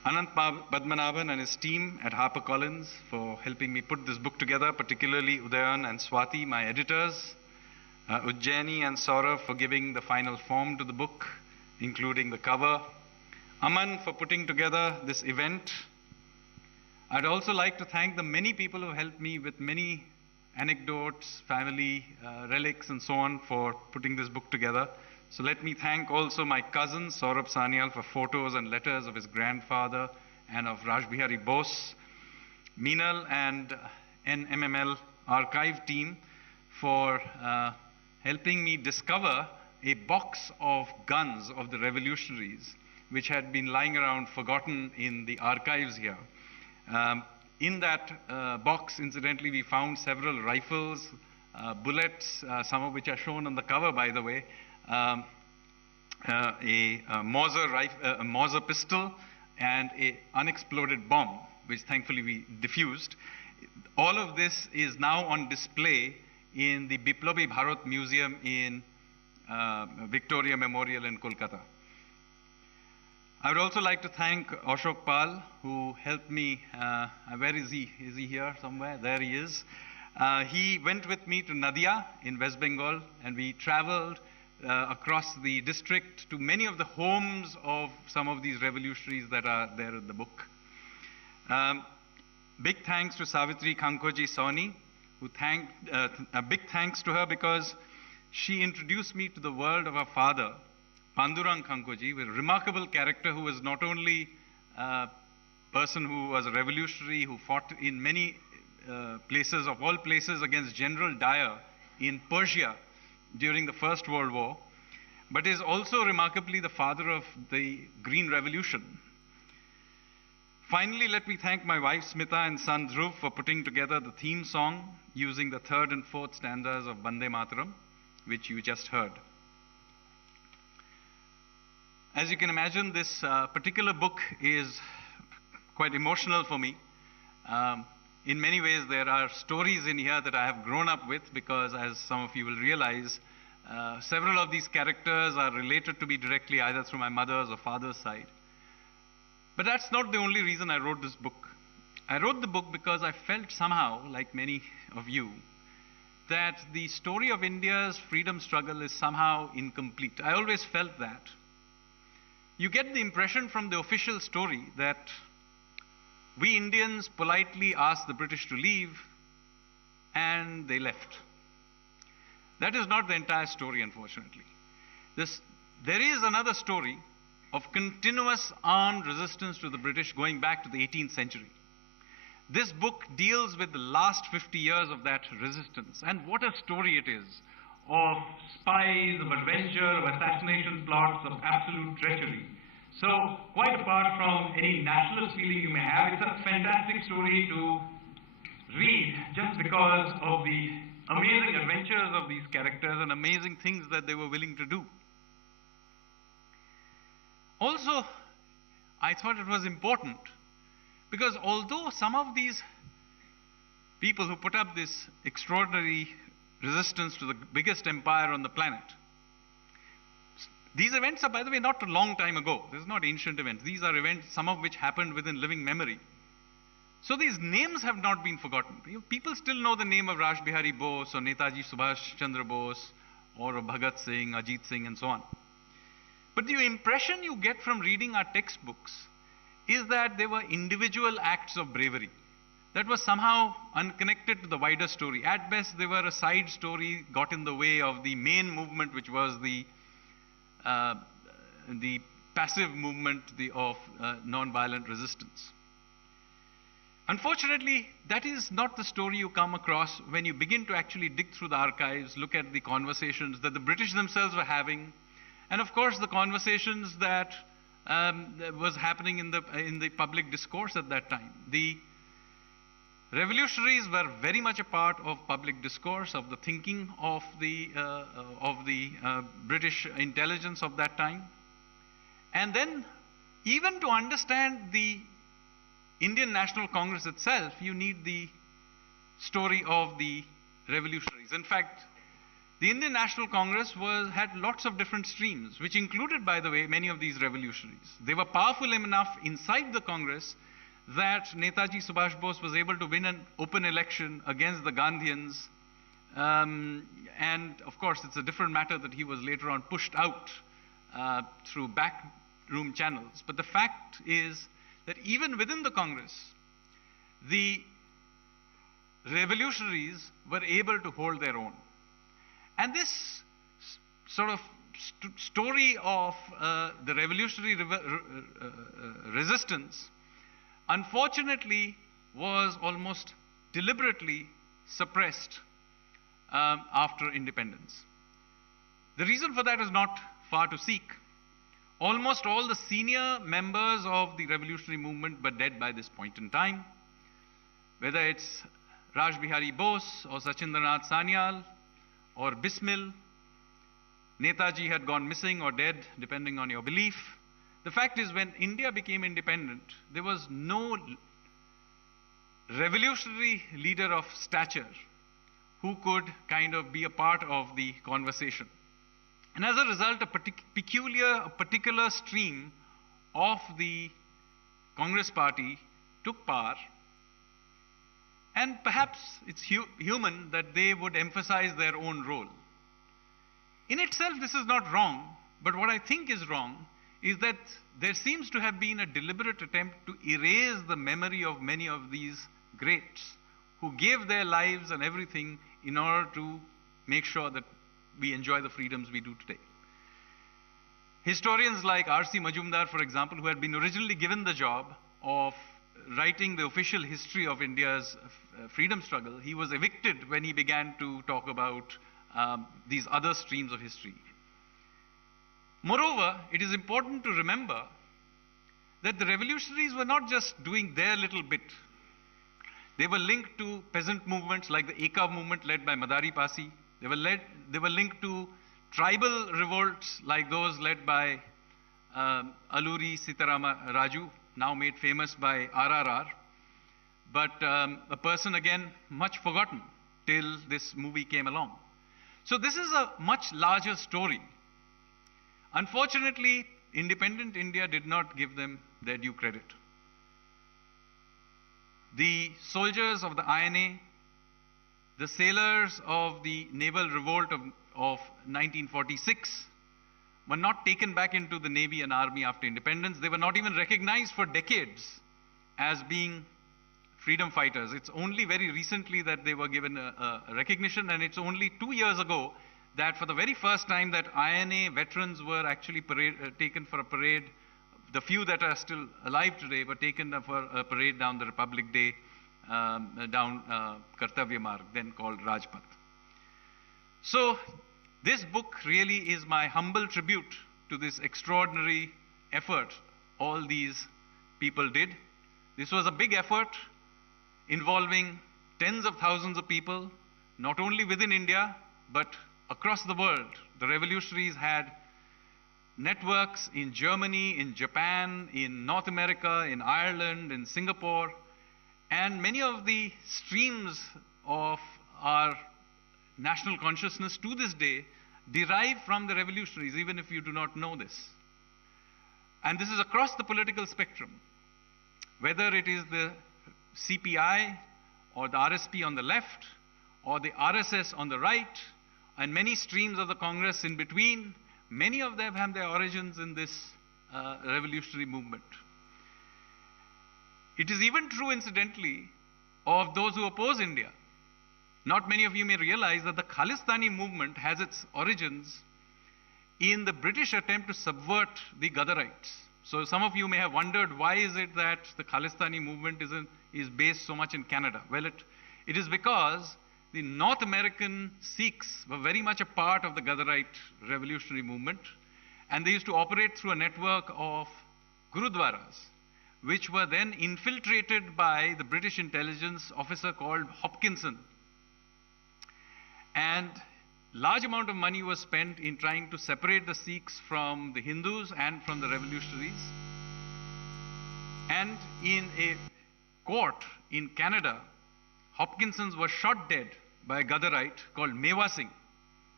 Padmanabhan and his team at HarperCollins for helping me put this book together, particularly Udayan and Swati, my editors, Ujjaini and Saurav for giving the final form to the book, including the cover, Aman for putting together this event. I'd also like to thank the many people who helped me with many anecdotes, family relics and so on for putting this book together. So let me thank also my cousin Saurabh Sanyal for photos and letters of his grandfather and of Raj Bihari Bose, Meenal and NMML archive team for helping me discover a box of guns of the revolutionaries which had been lying around forgotten in the archives here. In that box, incidentally, we found several rifles, bullets, some of which are shown on the cover, by the way, a Mauser pistol, and an unexploded bomb, which thankfully we diffused. All of this is now on display in the Biplobi Bharat Museum in Victoria Memorial in Kolkata. I would also like to thank Ashok Pal, who helped me. Where is he? Is he here somewhere? There he is. He went with me to Nadia in West Bengal, and we traveled across the district to many of the homes of some of these revolutionaries that are there in the book. Big thanks to Savitri Kankoji Sawhney, who a big thanks to her because she introduced me to the world of her father, Pandurang Kankoji, a remarkable character who was not only a person who was a revolutionary, who fought in many places, of all places, against General Dyer in Persia during the First World War, but is also remarkably the father of the Green Revolution. Finally, let me thank my wife Smita and son Dhruv for putting together the theme song using the third and fourth stanzas of Bande Mataram, which you just heard. As you can imagine, this particular book is quite emotional for me. In many ways, there are stories in here that I have grown up with because, as some of you will realize, several of these characters are related to me directly either through my mother's or father's side. But that's not the only reason I wrote this book. I wrote the book because I felt somehow, like many of you, that the story of India's freedom struggle is somehow incomplete. I always felt that. You get the impression from the official story that we Indians politely asked the British to leave and they left. That is not the entire story, unfortunately. There is another story of continuous armed resistance to the British going back to the 18th century. This book deals with the last 50 years of that resistance, and what a story it is of spies, of adventure, of assassination plots, of absolute treachery. So, quite apart from any nationalist feeling you may have, it's a fantastic story to read just because of the amazing adventures of these characters and amazing things that they were willing to do. Also, I thought it was important because although some of these people who put up this extraordinary resistance to the biggest empire on the planet, these events are, by the way, not a long time ago. This is not ancient events. These are events, some of which happened within living memory. So these names have not been forgotten. People still know the name of Raj Bihari Bose or Netaji Subhash Chandra Bose or of Bhagat Singh, Ajit Singh and so on. But the impression you get from reading our textbooks is that they were individual acts of bravery that was somehow unconnected to the wider story. At best, they were a side story, got in the way of the main movement, which was the passive movement of non-violent resistance. Unfortunately, that is not the story you come across when you begin to actually dig through the archives, look at the conversations that the British themselves were having, and of course the conversations that was happening in the public discourse at that time. The revolutionaries were very much a part of public discourse, of the thinking of the British intelligence of that time. And then, even to understand the Indian National Congress itself, you need the story of the revolutionaries. In fact, the Indian National Congress had lots of different streams, which included, by the way, many of these revolutionaries. They were powerful enough inside the Congress that Netaji Subhash Bose was able to win an open election against the Gandhians. And of course, it's a different matter that he was later on pushed out through backroom channels. But the fact is that even within the Congress, the revolutionaries were able to hold their own. And this sort of story of the revolutionary resistance, unfortunately, was almost deliberately suppressed after independence. The reason for that is not far to seek. Almost all the senior members of the revolutionary movement were dead by this point in time. Whether it's Raj Bihari Bose or Sachindranath Sanyal or Bismil, Netaji had gone missing or dead, depending on your belief. The fact is, when India became independent, there was no revolutionary leader of stature who could kind of be a part of the conversation. And as a result, a particular stream of the Congress party took power. And perhaps it's human that they would emphasize their own role. In itself, this is not wrong, but what I think is wrong is that there seems to have been a deliberate attempt to erase the memory of many of these greats who gave their lives and everything in order to make sure that we enjoy the freedoms we do today. Historians like R.C. Majumdar, for example, who had been originally given the job of writing the official history of India's freedom struggle, he was evicted when he began to talk about these other streams of history. Moreover, it is important to remember that the revolutionaries were not just doing their little bit. They were linked to peasant movements like the Eka movement led by Madari Pasi. They were linked to tribal revolts like those led by Alluri Sitarama Raju, now made famous by RRR. But a person, again, much forgotten till this movie came along. So this is a much larger story. Unfortunately, independent India did not give them their due credit. The soldiers of the INA, the sailors of the naval revolt of 1946 were not taken back into the Navy and Army after independence. They were not even recognized for decades as being freedom fighters. It's only very recently that they were given a recognition, and it's only 2 years ago that for the very first time that INA veterans were actually taken for a parade. The few that are still alive today were taken for a parade down the Republic Day, down Kartavya Marg, then called Rajpath. So this book really is my humble tribute to this extraordinary effort all these people did. This was a big effort involving tens of thousands of people, not only within India, but across the world. The revolutionaries had networks in Germany, in Japan, in North America, in Ireland, in Singapore, and many of the streams of our national consciousness to this day derive from the revolutionaries, even if you do not know this. And this is across the political spectrum, whether it is the CPI or the RSP on the left, or the RSS on the right, and many streams of the Congress in between. Many of them have their origins in this revolutionary movement. It is even true, incidentally, of those who oppose India. Not many of you may realize that the Khalistani movement has its origins in the British attempt to subvert the Ghadarites. So some of you may have wondered, why is it that the Khalistani movement is based so much in Canada? Well, it is because the North American Sikhs were very much a part of the Ghadarite revolutionary movement, and they used to operate through a network of gurudwaras, which were then infiltrated by the British intelligence officer called Hopkinson. And large amount of money was spent in trying to separate the Sikhs from the Hindus and from the revolutionaries. And in a court in Canada, Hopkinsons was shot dead by a Ghadarite called Mewa Singh.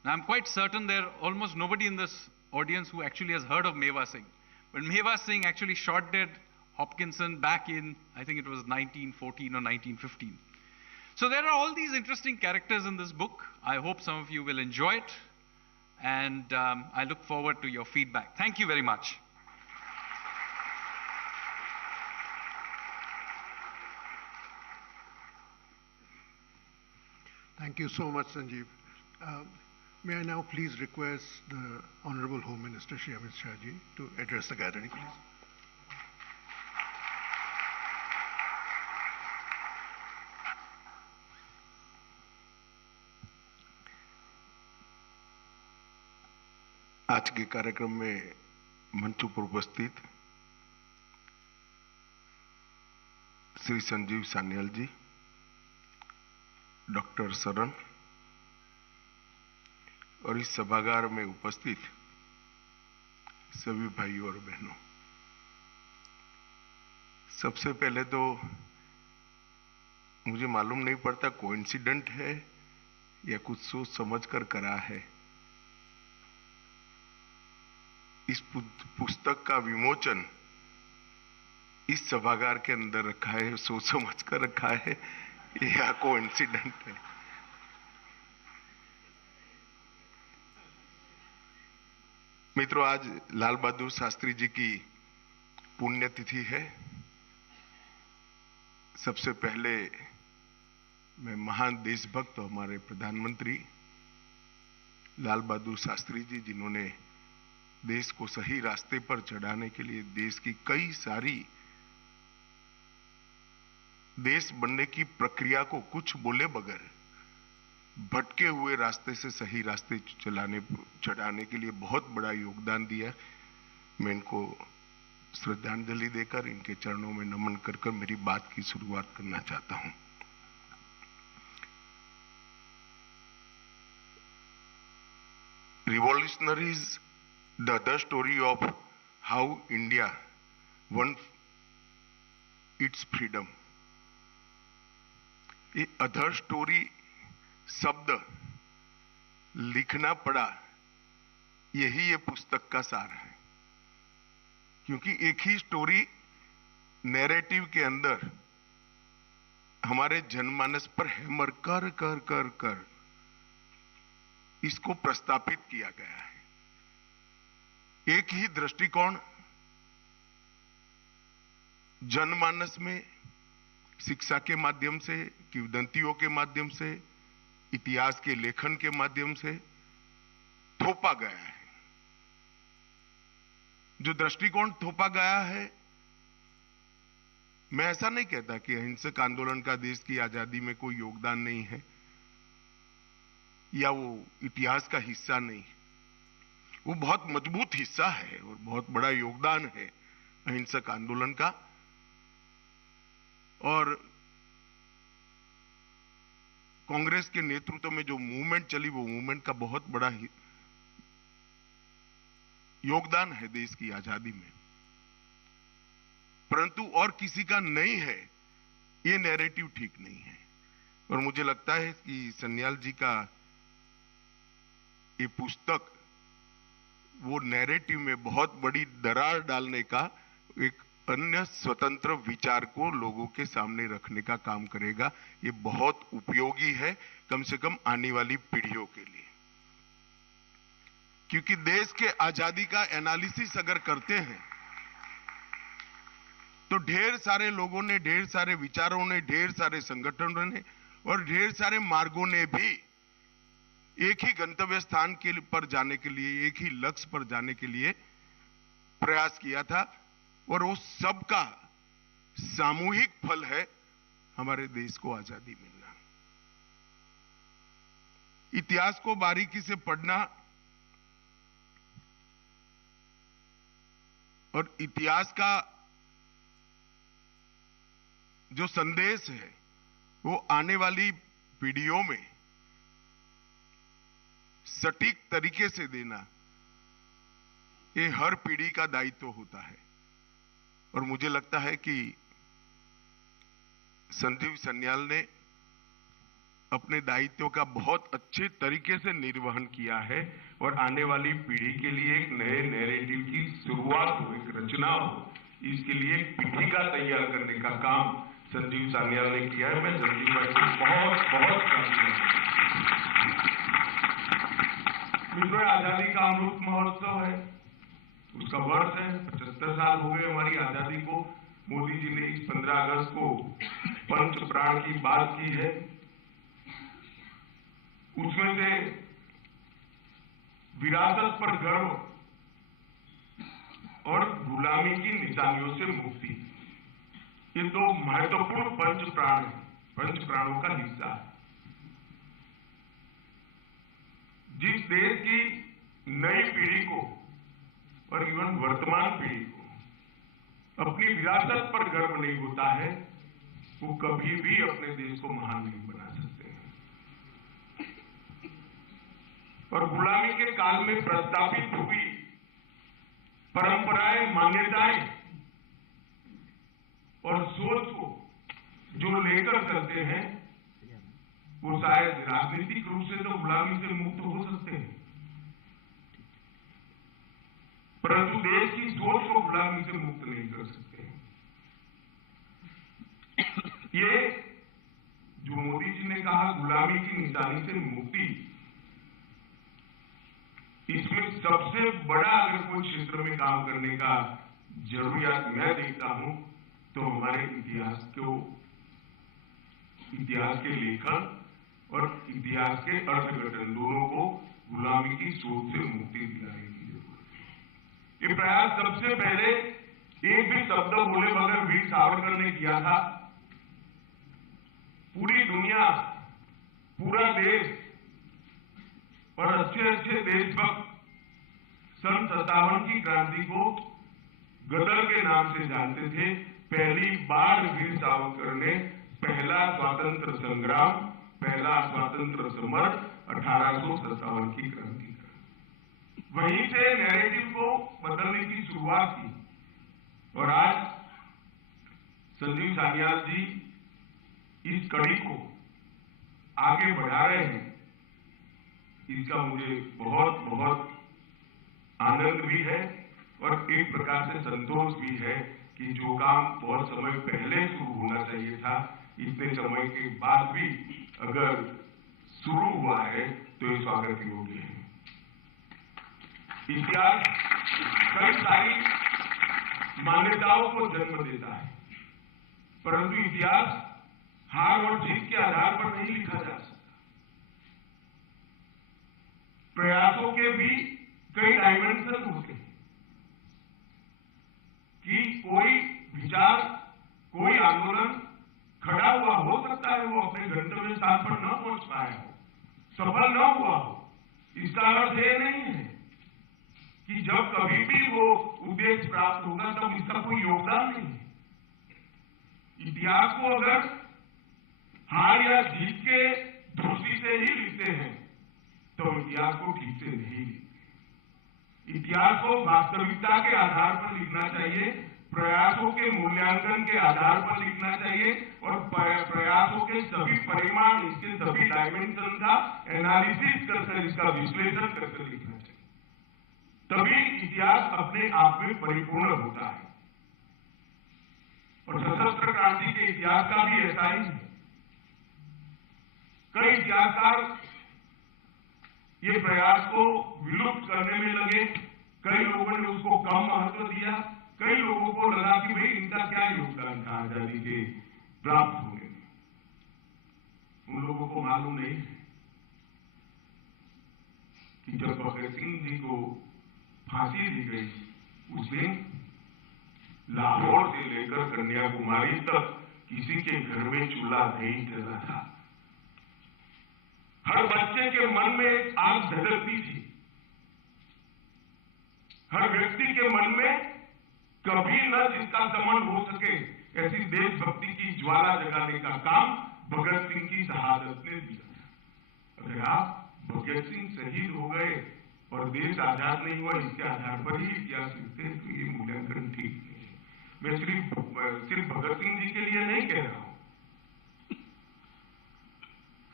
Now, I'm quite certain there almost nobody in this audience who actually has heard of Meva Singh. But Meva Singh actually shot dead Hopkinson back in, I think it was 1914 or 1915. So there are all these interesting characters in this book. I hope some of you will enjoy it. And I look forward to your feedback. Thank you very much. Thank you so much, Sanjeev. May I now please request the Honorable Home Minister, Shri Amit Shah ji, to address the gathering, please. आज के कार्यक्रम में मंच पर उपस्थित श्री संजीव सान्याल जी, doctor Saran और इस सभागार में उपस्थित सभी भाइयों और बहनों, सबसे पहले तो मुझे मालूम नहीं पड़ता कोइंसिडेंट है या कुछ सोच समझकर करा है। इस पुस्तक का विमोचन इस सभागार के अंदर रखा है, सोच समझ कर रखा है या कोइंसिडेंट है। मित्रों, आज लाल बहादुर शास्त्री जी की पुण्यतिथि है। सबसे पहले मैं महान देशभक्त हमारे प्रधानमंत्री लाल बहादुर शास्त्री जी, जिन्होंने देश को सही रास्ते पर चढ़ाने के लिए देश की कई सारी देश बनने की प्रक्रिया को कुछ बोले बगैर भटके हुए रास्ते से सही रास्ते चढ़ाने के लिए बहुत बड़ा योगदान दिया। मैं इनको श्रद्धांजलि देकर इनके चरणों में नमन कर मेरी बात की शुरुआत करना चाहता हूं। Revolutionaries, the other story of how India won its freedom. ये अदर स्टोरी शब्द लिखना पड़ा, यही ये पुस्तक का सार है। क्योंकि एक ही स्टोरी नैरेटिव के अंदर हमारे जनमानस पर हैमर कर कर कर कर इसको प्रस्तापित किया गया है। एक ही दृष्टिकोण जनमानस में शिक्षा के माध्यम से, किंवदंतियों के माध्यम से, इतिहास के लेखन के माध्यम से थोपा गया है। जो दृष्टिकोण थोपा गया है, मैं ऐसा नहीं कहता कि अहिंसक आंदोलन का देश की आजादी में कोई योगदान नहीं है या वो इतिहास का हिस्सा नहीं। वो बहुत मजबूत हिस्सा है और बहुत बड़ा योगदान है अहिंसक आंदोलन का। और कांग्रेस के नेतृत्व में जो मूवमेंट चली, वो मूवमेंट का बहुत बड़ा योगदान है देश की आजादी में। परंतु और किसी का नहीं है, ये नैरेटिव ठीक नहीं है। और मुझे लगता है कि सन्याल जी का ये पुस्तक वो नैरेटिव में बहुत बड़ी दरार डालने का, एक अन्य स्वतंत्र विचार को लोगों के सामने रखने का काम करेगा। ये बहुत उपयोगी है, कम से कम आने वाली पीढ़ियों के लिए। क्योंकि देश के आजादी का एनालिसिस अगर करते हैं तो ढेर सारे लोगों ने, ढेर सारे विचारों ने, ढेर सारे संगठनों ने और ढेर सारे मार्गों ने भी एक ही गंतव्य स्थान पर जाने के लिए, एक ही लक्ष्य पर जाने के लिए प्रयास किया था। और वो सबका सामूहिक फल है हमारे देश को आजादी मिलना। इतिहास को बारीकी से पढ़ना और इतिहास का जो संदेश है वो आने वाली पीढ़ियों में सटीक तरीके से देना, ये हर पीढ़ी का दायित्व होता है। और मुझे लगता है कि संजीव सान्याल ने अपने दायित्व का बहुत अच्छे तरीके से निर्वहन किया है और आने वाली पीढ़ी के लिए एक नए नैरेटिव की शुरुआत हो, एक रचना हो, इसके लिए एक पीठिका तैयार करने का काम संजीव सान्याल ने किया है। मैं संजीव भाई को बहुत बहुत मित्रों, आजादी का अमृत महोत्सव है, उसका वर्ष है। 75 साल हो गए हमारी आजादी को। मोदी जी ने इस 15 अगस्त को पंच प्राण की बात की है। उसमें से विरासत पर गर्व और गुलामी की निशानियों से मुक्ति, ये दो महत्वपूर्ण पंच प्राण हैं, पंच प्राणों का हिस्सा है। जिस देश की नई पीढ़ी को और इवन वर्तमान पीढ़ी को अपनी विरासत पर गर्व नहीं होता है, वो कभी भी अपने देश को महान नहीं बना सकते। और गुलामी के काल में प्रस्तावित हुई परंपराएं, मान्यताएं और सोच को जो लेकर चलते हैं, वो शायद राजनीतिक रूप से तो गुलामी से मुक्त हो सकते हैं, परंतु देश की सोच को गुलामी से मुक्त नहीं कर सकते। ये जो मोदी जी ने कहा गुलामी की निशानी से मुक्ति, इसमें सबसे बड़ा अगर कोई क्षेत्र में काम करने का जरूरियात मैं देखता हूं तो हमारे इतिहास के लेखन और इतिहास के अर्थघटन दोनों को गुलामी की सोच से मुक्ति दिलाने की जरूरत है। ये प्रयास सबसे पहले एक भी शब्द बोले बगैर वीर सावरकर ने किया था। पूरी दुनिया, पूरा देश और अच्छे अच्छे देशभक्त सन 57 की क्रांति को गदर के नाम से जानते थे। पहली बार वीर सावरकर ने पहला स्वातंत्र संग्राम, पहला स्वातंत्र समर 1857 की क्रांति का, वहीं से नैरेटिव को बदलने की शुरुआत की। और आज संजीव सान्याल जी इस कड़ी को आगे बढ़ा रहे हैं, इसका मुझे बहुत बहुत आनंद भी है और एक प्रकार से संतोष भी है कि जो काम बहुत समय पहले शुरू होना चाहिए था, इतने समय के बाद भी अगर शुरू हुआ है तो ये स्वागत योग्य है। इतिहास कई सारी मान्यताओं को जन्म देता है, परंतु इतिहास हार और जीत के आधार पर नहीं लिखा जा सकता। प्रयासों के भी कई डायमेंशन होते हैं कि कोई विचार, कोई आंदोलन खड़ा हुआ हो सकता है, वो अपने गंतव्य स्थान पर न पहुंच पाया हो, सफल न हुआ हो। इसका अर्थ यह नहीं है कि जब कभी भी वो उद्देश्य प्राप्त होगा तब इसका कोई योगदान नहीं है। इतिहास को अगर हार या जीत के दृष्टि से ही लिखते हैं तो इतिहास को ठीक से नहीं लिखते। इतिहास को वास्तविकता के आधार पर लिखना चाहिए, प्रयासों के मूल्यांकन के आधार पर लिखना चाहिए और प्रयासों के सभी परिमाण, इसके सभी डायमेंशन का एनालिसिस करके, इसका विश्लेषण करके लिखना चाहिए। तभी इतिहास अपने आप में परिपूर्ण होता है। और सशस्त्र क्रांति के इतिहास का भी ऐसा ही है। कई इतिहासकार ये प्रयास को विलुप्त करने में लगे, कई लोगों ने उसको कम महत्व दिया, कई लोगों को लगा कि भाई इनका क्या योगदान था आजादी के प्राप्त होने में। उन लोगों को मालूम नहीं है कि जब भगत सिंह जी को फांसी दी गई, उस दिन लाहौर से लेकर कन्याकुमारी तक किसी के घर में चूल्हा नहीं जला था। हर बच्चे के मन में एक आग धधकती थी, हर व्यक्ति के मन में कभी न जिसका दमन हो सके ऐसी देशभक्ति की ज्वाला जगाने का काम भगत सिंह की शहादत ने दिया था। अगर आप भगत सिंह शहीद हो गए और देश आजाद नहीं हुआ, इसके आधार पर ही इतिहास लिखते हैं तो ये मूल्यांकन ठीक नहीं है। मैं सिर्फ भगत सिंह जी के लिए नहीं कह रहा हूं,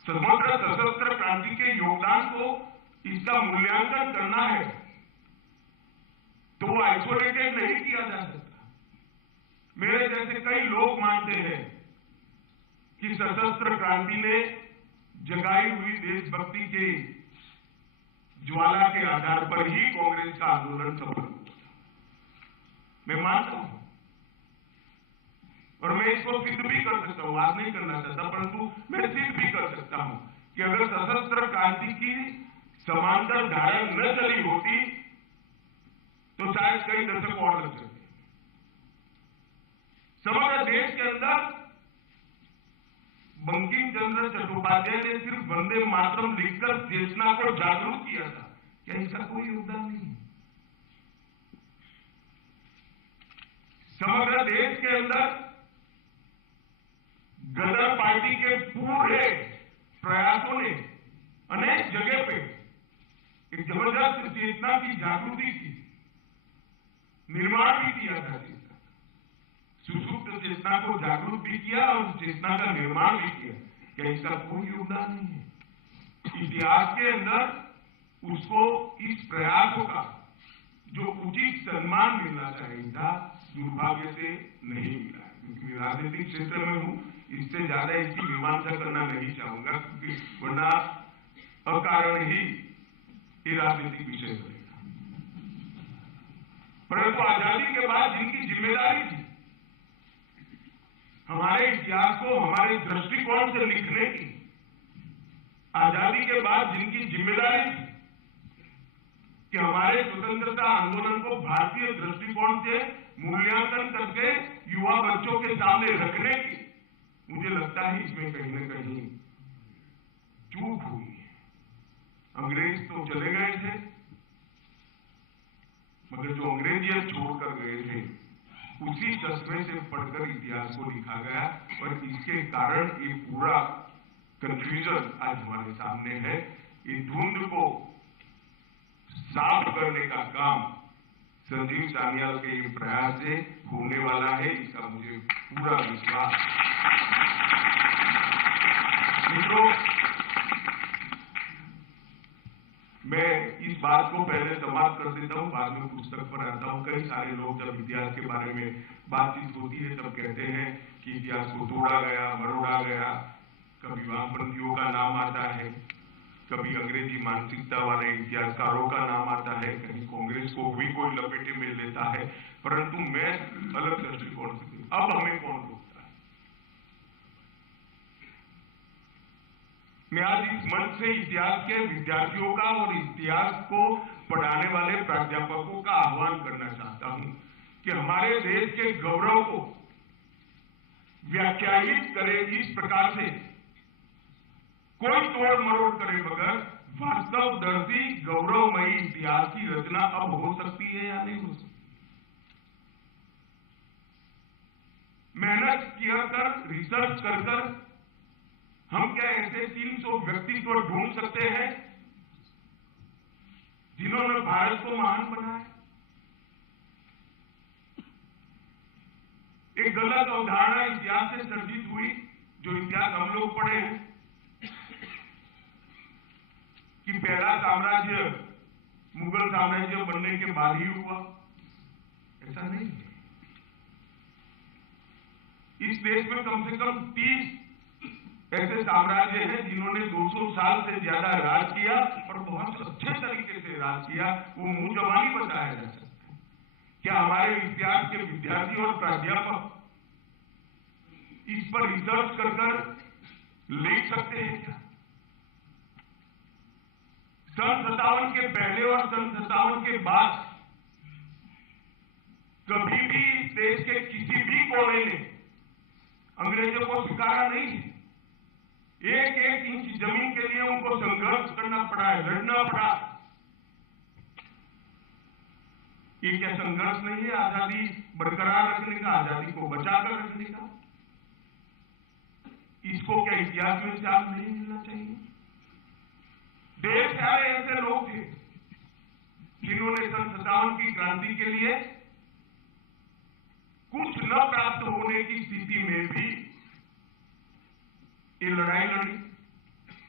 समग्र सशस्त्र क्रांति के योगदान को इसका मूल्यांकन करना है तो वो आइसोलेटेड नहीं किया जा सकता। मेरे जैसे कई लोग मानते हैं कि सशस्त्र क्रांति ने जगाई हुई देशभक्ति के ज्वाला के आधार पर ही कांग्रेस का आंदोलन सफल हुआ। मैं मानता हूं और मैं इसको सिद्ध भी कर सकता हूं, आज नहीं करना चाहता, परंतु मैं सिद्ध भी कर सकता हूं कि अगर सशस्त्र क्रांति की समांतर धारा न चली होती तो शायद कई दशक और लग सकते। समग्र देश के अंदर बंकिम चंद्र चट्टोपाध्याय ने सिर्फ वंदे मातरम लिखकर चेतना को जागरूक किया था, क्या इसका कोई योगदान नहीं है? समग्र देश के अंदर गदर पार्टी के पूरे प्रयासों ने अनेक जगह पे एक जबरदस्त चेतना की जागृति की, निर्माण भी किया था। सुसुप्त चेतना को जागरूक भी किया और चेतना का निर्माण भी किया। क्या इसका कोई योगदान नहीं है? इतिहास के अंदर उसको इस प्रयासों का जो उचित सम्मान मिलना चाहिए था, दुर्भाग्य से नहीं मिला। क्योंकि राजनीतिक क्षेत्र में हूं, इससे ज्यादा इसकी मीमांसा करना नहीं चाहूंगा, क्योंकि वरना अकारण ही ये राजनीतिक विषय बनेगा। परंतु आजादी के बाद जिनकी जिम्मेदारी थी हमारे इतिहास को हमारे दृष्टिकोण से लिखने की, आजादी के बाद जिनकी जिम्मेदारी थी कि हमारे स्वतंत्रता आंदोलन को भारतीय दृष्टिकोण से मूल्यांकन करके युवा बच्चों के सामने रखने की, मुझे लगता है इसमें कहीं न कहीं चूक हुई है। अंग्रेज तो चले गए थे, मगर जो अंग्रेजियत छोड़कर गए थे उसी चश्मे से पढ़कर इतिहास को लिखा गया और इसके कारण ये पूरा कंफ्यूजन आज हमारे सामने है। ये धुंध को साफ करने का काम संजीव सान्याल के ये प्रयास से होने वाला है, इसका मुझे पूरा विश्वास। मित्रों, मैं इस बात को पहले समाप्त कर देता हूं, बाद में पुस्तक पर आता हूं। कई सारे लोग जब इतिहास के बारे में बातचीत होती है तब कहते हैं कि इतिहास को तोड़ा गया, मरोड़ा गया। कभी वामपंथियों का नाम आता है, कभी अंग्रेजी मानसिकता वाले इतिहासकारों का नाम आता है, कहीं कांग्रेस को भी कोई लपेटे में लेता है। परंतु मैं अलग दृष्टिकोण से, अब हमें कौन रोकता है? मैं आज इस मंच से इतिहास के विद्यार्थियों का और इतिहास को पढ़ाने वाले प्राध्यापकों का आह्वान करना चाहता हूं कि हमारे देश के गौरव को व्याख्यायित करे इस प्रकार से, कोई तोड़ मरोड़ करे बगैर वास्तवदर्शी गौरवमयी इतिहास की रचना अब हो सकती है या नहीं हो सकती? मेहनत किया कर, रिसर्च कर हम क्या ऐसे 300 व्यक्तित्व ढूंढ सकते हैं जिन्होंने भारत को महान बनाया? एक गलत अवधारणा इतिहास से सर्जित हुई, जो इतिहास हम लोग पढ़े हैं, कि पहला साम्राज्य मुगल साम्राज्य बनने के बाद ही हुआ। ऐसा नहीं है। इस देश में कम से कम 30 ऐसे साम्राज्य हैं जिन्होंने 200 साल से ज्यादा राज किया और बहुत अच्छे तरीके से राज किया। वो मुंह जबानी बताया जा सकता है। क्या हमारे इतिहास के विद्यार्थी और प्राध्यापक इस पर रिसर्च कर लिख सकते हैं क्या? सन 57 के पहले और सन 57 के बाद कभी भी इस देश के किसी भी कोने ने अंग्रेजों को स्वीकारा नहीं है। एक एक इंच जमीन के लिए उनको संघर्ष करना पड़ा है, लड़ना पड़ा। ये क्या संघर्ष नहीं है आजादी बरकरार रखने का, आजादी को बचाकर रखने का? इसको क्या इतिहास में शामिल नहीं मिलना चाहिए? ढेर सारे ऐसे लोग थे जिन्होंने सन 57 की क्रांति के लिए कुछ न प्राप्त होने की स्थिति में भी ये लड़ाई लड़ी।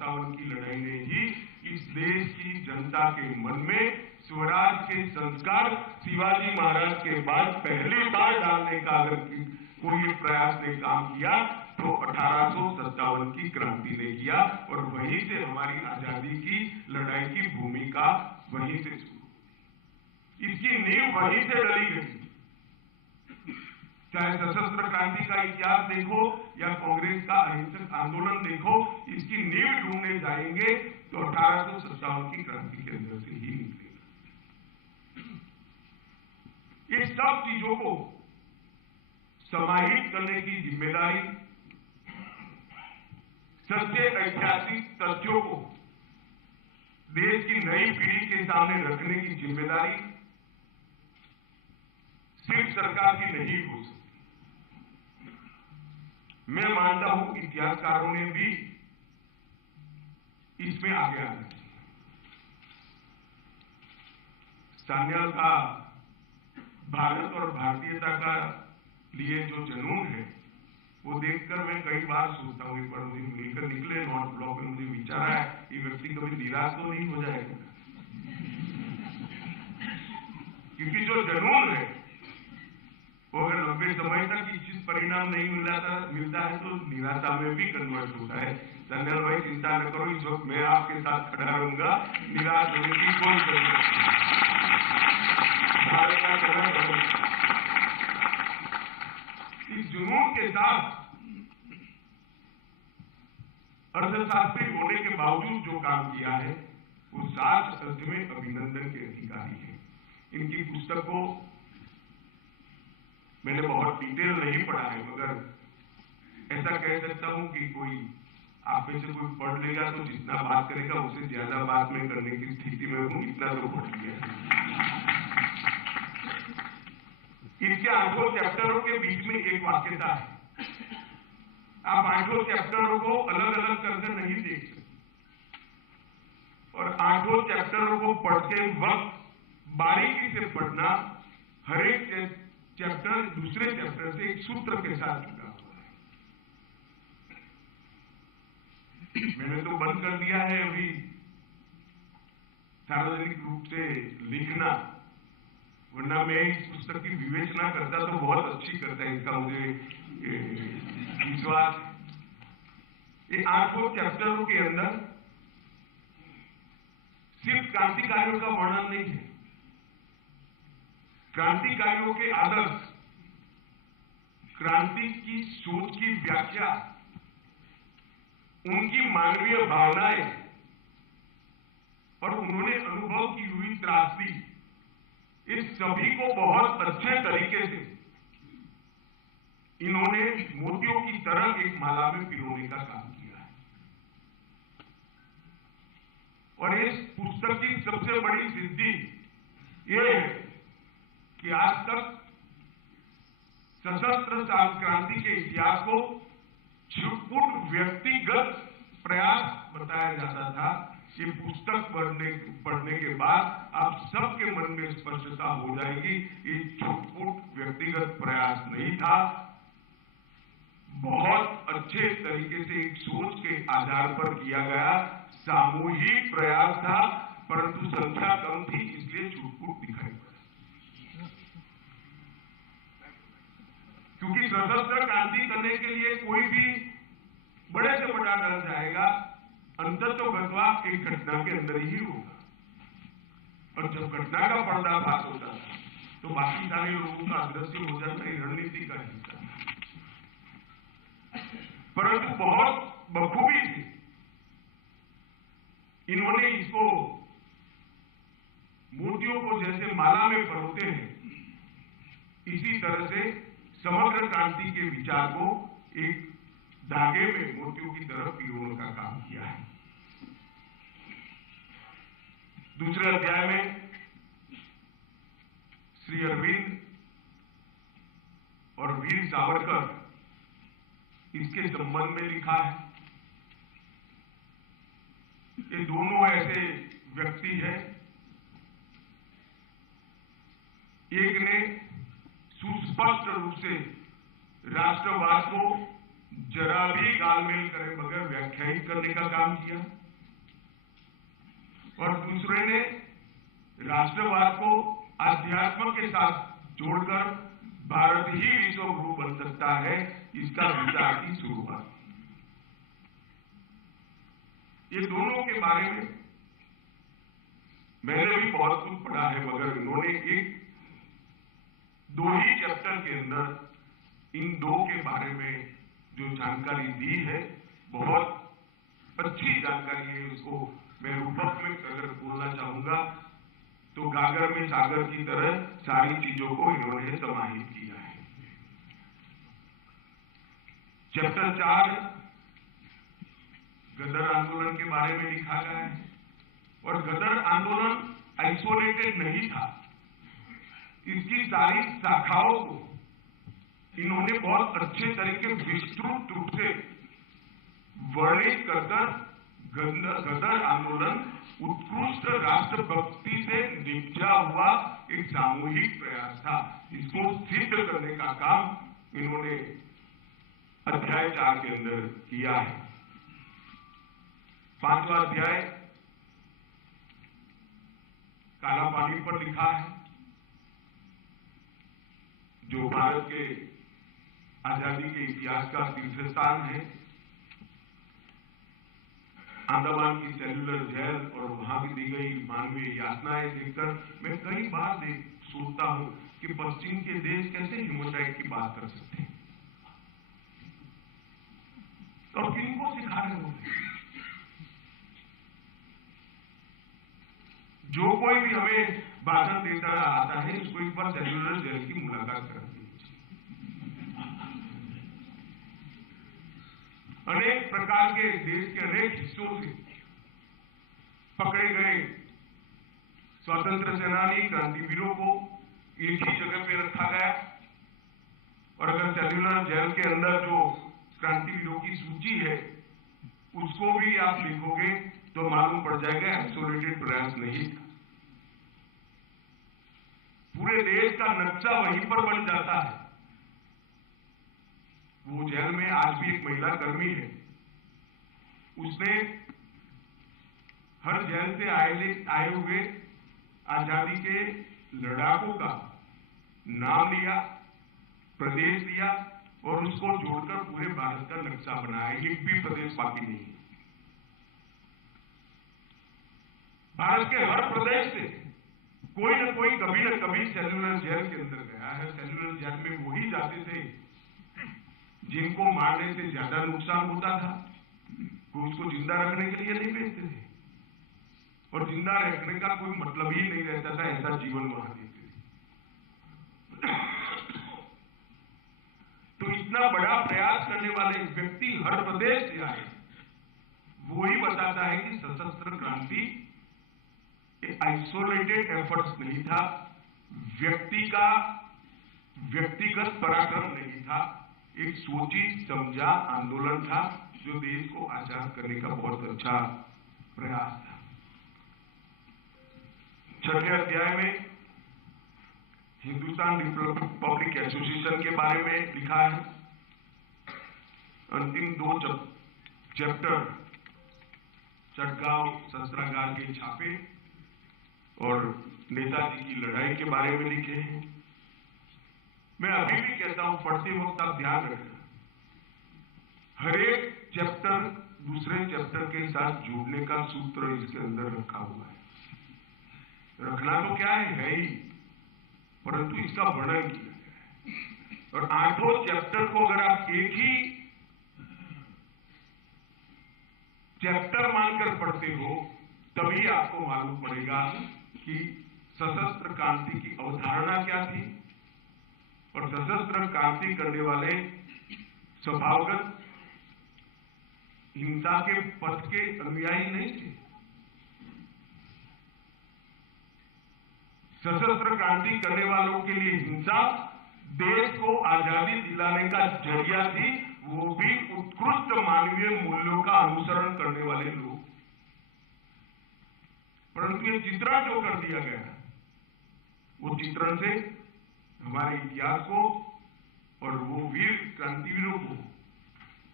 57 की लड़ाई ने ही इस देश की जनता के मन में स्वराज के संस्कार शिवाजी महाराज के बाद पहली बार डालने का अगर कोई प्रयास ने काम किया तो 1857 की क्रांति ने किया, और वहीं से हमारी आजादी की लड़ाई की भूमिका वहीं से शुरू, इसकी नींव वहीं से डली गई। चाहे सशस्त्र क्रांति का इतिहास देखो या कांग्रेस का अहिंसक आंदोलन देखो, इसकी नींव ढूंढने जाएंगे तो 1857 की क्रांति के अंदर से ही निकलेगा। ये सब चीजों को समाहित करने की जिम्मेदारी, सच्चे ऐतिहासिक तथ्यों को देश की नई पीढ़ी के सामने रखने की जिम्मेदारी सिर्फ सरकार की नहीं हो सकती। मैं मानता हूं इतिहासकारों ने भी इसमें आगे आना चाहिए। सान्याल का भारत और भारतीयता का लिए जो जुनून है वो देखकर मैं कई बार सोचता हूं, एक बार मुझे मिलकर निकले नॉर्थ ब्लॉक में, मुझे विचार आया ये व्यक्ति कभी निराश तो नहीं हो जाएगा, क्योंकि जो जुनून है वो अगर लंबे समय तक इच्छित परिणाम नहीं मिलता है तो निराशा में भी कन्वर्ट होता है। संजय भाई चिंता न करो, इस वक्त मैं आपके साथ खड़ा रहूंगा, निराश होने की कोई जरूरत नहीं। इस जुनून के साथ अर्थशास्त्री होने के बावजूद जो काम किया है वो सात सच में अभिनंदन के अधिकारी है। इनकी पुस्तक को मैंने बहुत डिटेल नहीं पढ़ा है, मगर ऐसा कह सकता हूं कि कोई आप में से कोई पढ़ लेगा तो जितना बात करेगा उससे ज्यादा बात में करने की स्थिति में हूं, इतना तो पढ़ लिया। इनके 8 चैप्टरों के बीच में एक वाक्यता है। आप 8 चैप्टरों को अलग अलग करके नहीं देख सकते, और 8 चैप्टरों को पढ़ते वक्त बारीकी से पढ़ना, हर एक चैप्टर दूसरे चैप्टर से एक सूत्र के साथ जुड़ा हुआ है। मैंने तो बंद कर दिया है अभी सार्वजनिक रूप से लिखना, वरना मैं इस पुस्तक की विवेचना करता तो बहुत अच्छी करता है, इसका मुझे विश्वास है। ये 8 चैप्टरों के अंदर सिर्फ क्रांतिकारियों का वर्णन नहीं है, क्रांतिकारियों के आदर्श, क्रांति की सोच की व्याख्या, उनकी मानवीय भावनाएं और उन्होंने अनुभव की हुई त्रासदी, इस सभी को बहुत अच्छे तरीके से इन्होंने मोतियों की तरह एक माला में पिरोने का काम किया है। और इस पुस्तक की सबसे बड़ी सिद्धि ये है कि आज तक सशस्त्र क्रांति के इतिहास को छुटपुट व्यक्तिगत प्रयास बताया जाता था। ये पुस्तक पढ़ने के बाद आप सबके मन में स्पष्टता हो जाएगी, ये छुटपुट व्यक्तिगत प्रयास नहीं था, बहुत अच्छे तरीके से एक सोच के आधार पर किया गया सामूहिक प्रयास था, परंतु संख्या कम थी इसलिए छुटपुट दिखाई पड़ा। क्योंकि सशस्त्र क्रांति करने के लिए कोई भी बड़े से बड़ा डर जाएगा, अंततोगत्वा एक घटना के अंदर ही होगा, और जब घटना का पर्दाफाश होता है तो बाकी सारे लोगों का अदृश्य हो जाता है, रणनीति का हिस्सा। परंतु बहुत बखूबी थी इन्होंने इसको मोतियों को जैसे माला में परोते हैं, इसी तरह से समग्र क्रांति के विचार को एक धागे में मोतियों की तरह पिरोने का काम किया है। दूसरे अध्याय में श्री अरविंद और वीर सावरकर इसके संबंध में लिखा है। ये दोनों ऐसे व्यक्ति हैं, एक ने सुस्पष्ट रूप से राष्ट्रवाद को जरा भी गालमेल करे बगैर व्याख्यायित करने का काम किया, और दूसरे ने राष्ट्रवाद को अध्यात्म के साथ जोड़कर भारत ही विश्व गुरु बन सकता है, इसका विचार की शुरुआत। ये दोनों के बारे में मैंने भी बहुत कुछ पढ़ा है, मगर इन्होंने दो ही चैप्टर के अंदर इन दो के बारे में जो जानकारी दी है, बहुत अच्छी जानकारी है। उसको मैं रूपक में अगर बोलना चाहूंगा तो गागर में सागर की तरह सारी चीजों को इन्होंने समाहित किया है। चैप्टर 4 गदर आंदोलन के बारे में लिखा गया है, और गदर आंदोलन आइसोलेटेड नहीं था। इसकी सारी शाखाओं को इन्होंने बहुत अच्छे तरीके विस्तृत रूप से वर्णित कर गदर आंदोलन उत्कृष्ट राष्ट्रभक्ति से निपजा हुआ एक सामूहिक प्रयास था। इसको सिद्ध करने का काम इन्होंने अध्याय 4 के अंदर किया है। 5वां अध्याय काला पानी पर लिखा है, जो भारत के आजादी के इतिहास का तीर्थ स्थान है। अंडमान की सेल्युलर जेल और वहां की दी गई मानवीय यातनाएं देखकर मैं कई बार सोचता हूं कि पश्चिम के देश कैसे ह्यूमन राइट की बात कर सकते हैं, और किनको सिखा रहे होंगे। जो कोई भी हमें भाषण देता आता है, उसको एक बार सेल्युलर जेल की मुलाकात करानी। अनेक प्रकार के देश के अनेक हिस्सों से पकड़े गए स्वतंत्र सेनानी क्रांतिवीरों को एक ही जगह पे रखा गया, और अगर सेल्युलर जेल के अंदर जो क्रांतिवीरों की सूची है उसको भी आप लिखोगे तो मालूम पड़ जाएगा आइसोलेटेड प्रयास नहीं था। पूरे देश का नक्शा वहीं पर बन जाता है। वो जेल में आज भी एक महिला कर्मी है, उसने हर जेल से आए हुए आजादी के लड़ाकों का नाम लिया, प्रदेश दिया, और उसको जोड़कर पूरे भारत का नक्शा बनाया। एक भी प्रदेश बाकी नहीं। भारत के हर प्रदेश से कोई न कोई कभी न कभी सेल्युलर जेल के अंदर गया है। सेल्युलर जेल में वही जाते थे जिनको मारने से ज्यादा नुकसान होता था, कोई उसको जिंदा रखने के लिए नहीं भेजते थे, और जिंदा रखने का कोई मतलब ही नहीं रहता था, ऐसा जीवन वहां देते थे। तो इतना बड़ा प्रयास करने वाले व्यक्ति हर प्रदेश से आए, वो ही बताता है कि सशस्त्र क्रांति आइसोलेटेड एफर्ट्स नहीं था, व्यक्तिगत पराक्रम नहीं था, एक सोची समझा आंदोलन था जो देश को आजाद करने का बहुत अच्छा प्रयास था। 6ठे अध्याय में हिंदुस्तान रिपब्लिक एसोसिएशन के बारे में लिखा है। अंतिम 2 चैप्टर चटगांव शस्त्रागार के छापे और नेताजी की लड़ाई के बारे में लिखे हैं। मैं अभी भी कहता हूं, पढ़ते वक्त आप ध्यान रखना, हर एक चैप्टर दूसरे चैप्टर के साथ जोड़ने का सूत्र इसके अंदर रखा हुआ है। रखना तो क्या है ही, परंतु इसका वर्णन किया गया है। और 8 चैप्टर को अगर आप एक ही चैप्टर मानकर पढ़ते हो, तभी आपको मालूम पड़ेगा कि सशस्त्र क्रांति की अवधारणा क्या थी, और सशस्त्र क्रांति करने वाले स्वभावगत हिंसा के पथ के अनुयायी नहीं थे। सशस्त्र क्रांति करने वालों के लिए हिंसा देश को आजादी दिलाने का जरिया थी, वो भी उत्कृष्ट मानवीय मूल्यों का अनुसरण करने वाले लोग। परंतु ये चित्रण जो कर दिया गया, वो चित्रण से हमारे इतिहास को और वो वीर क्रांतिवीरों को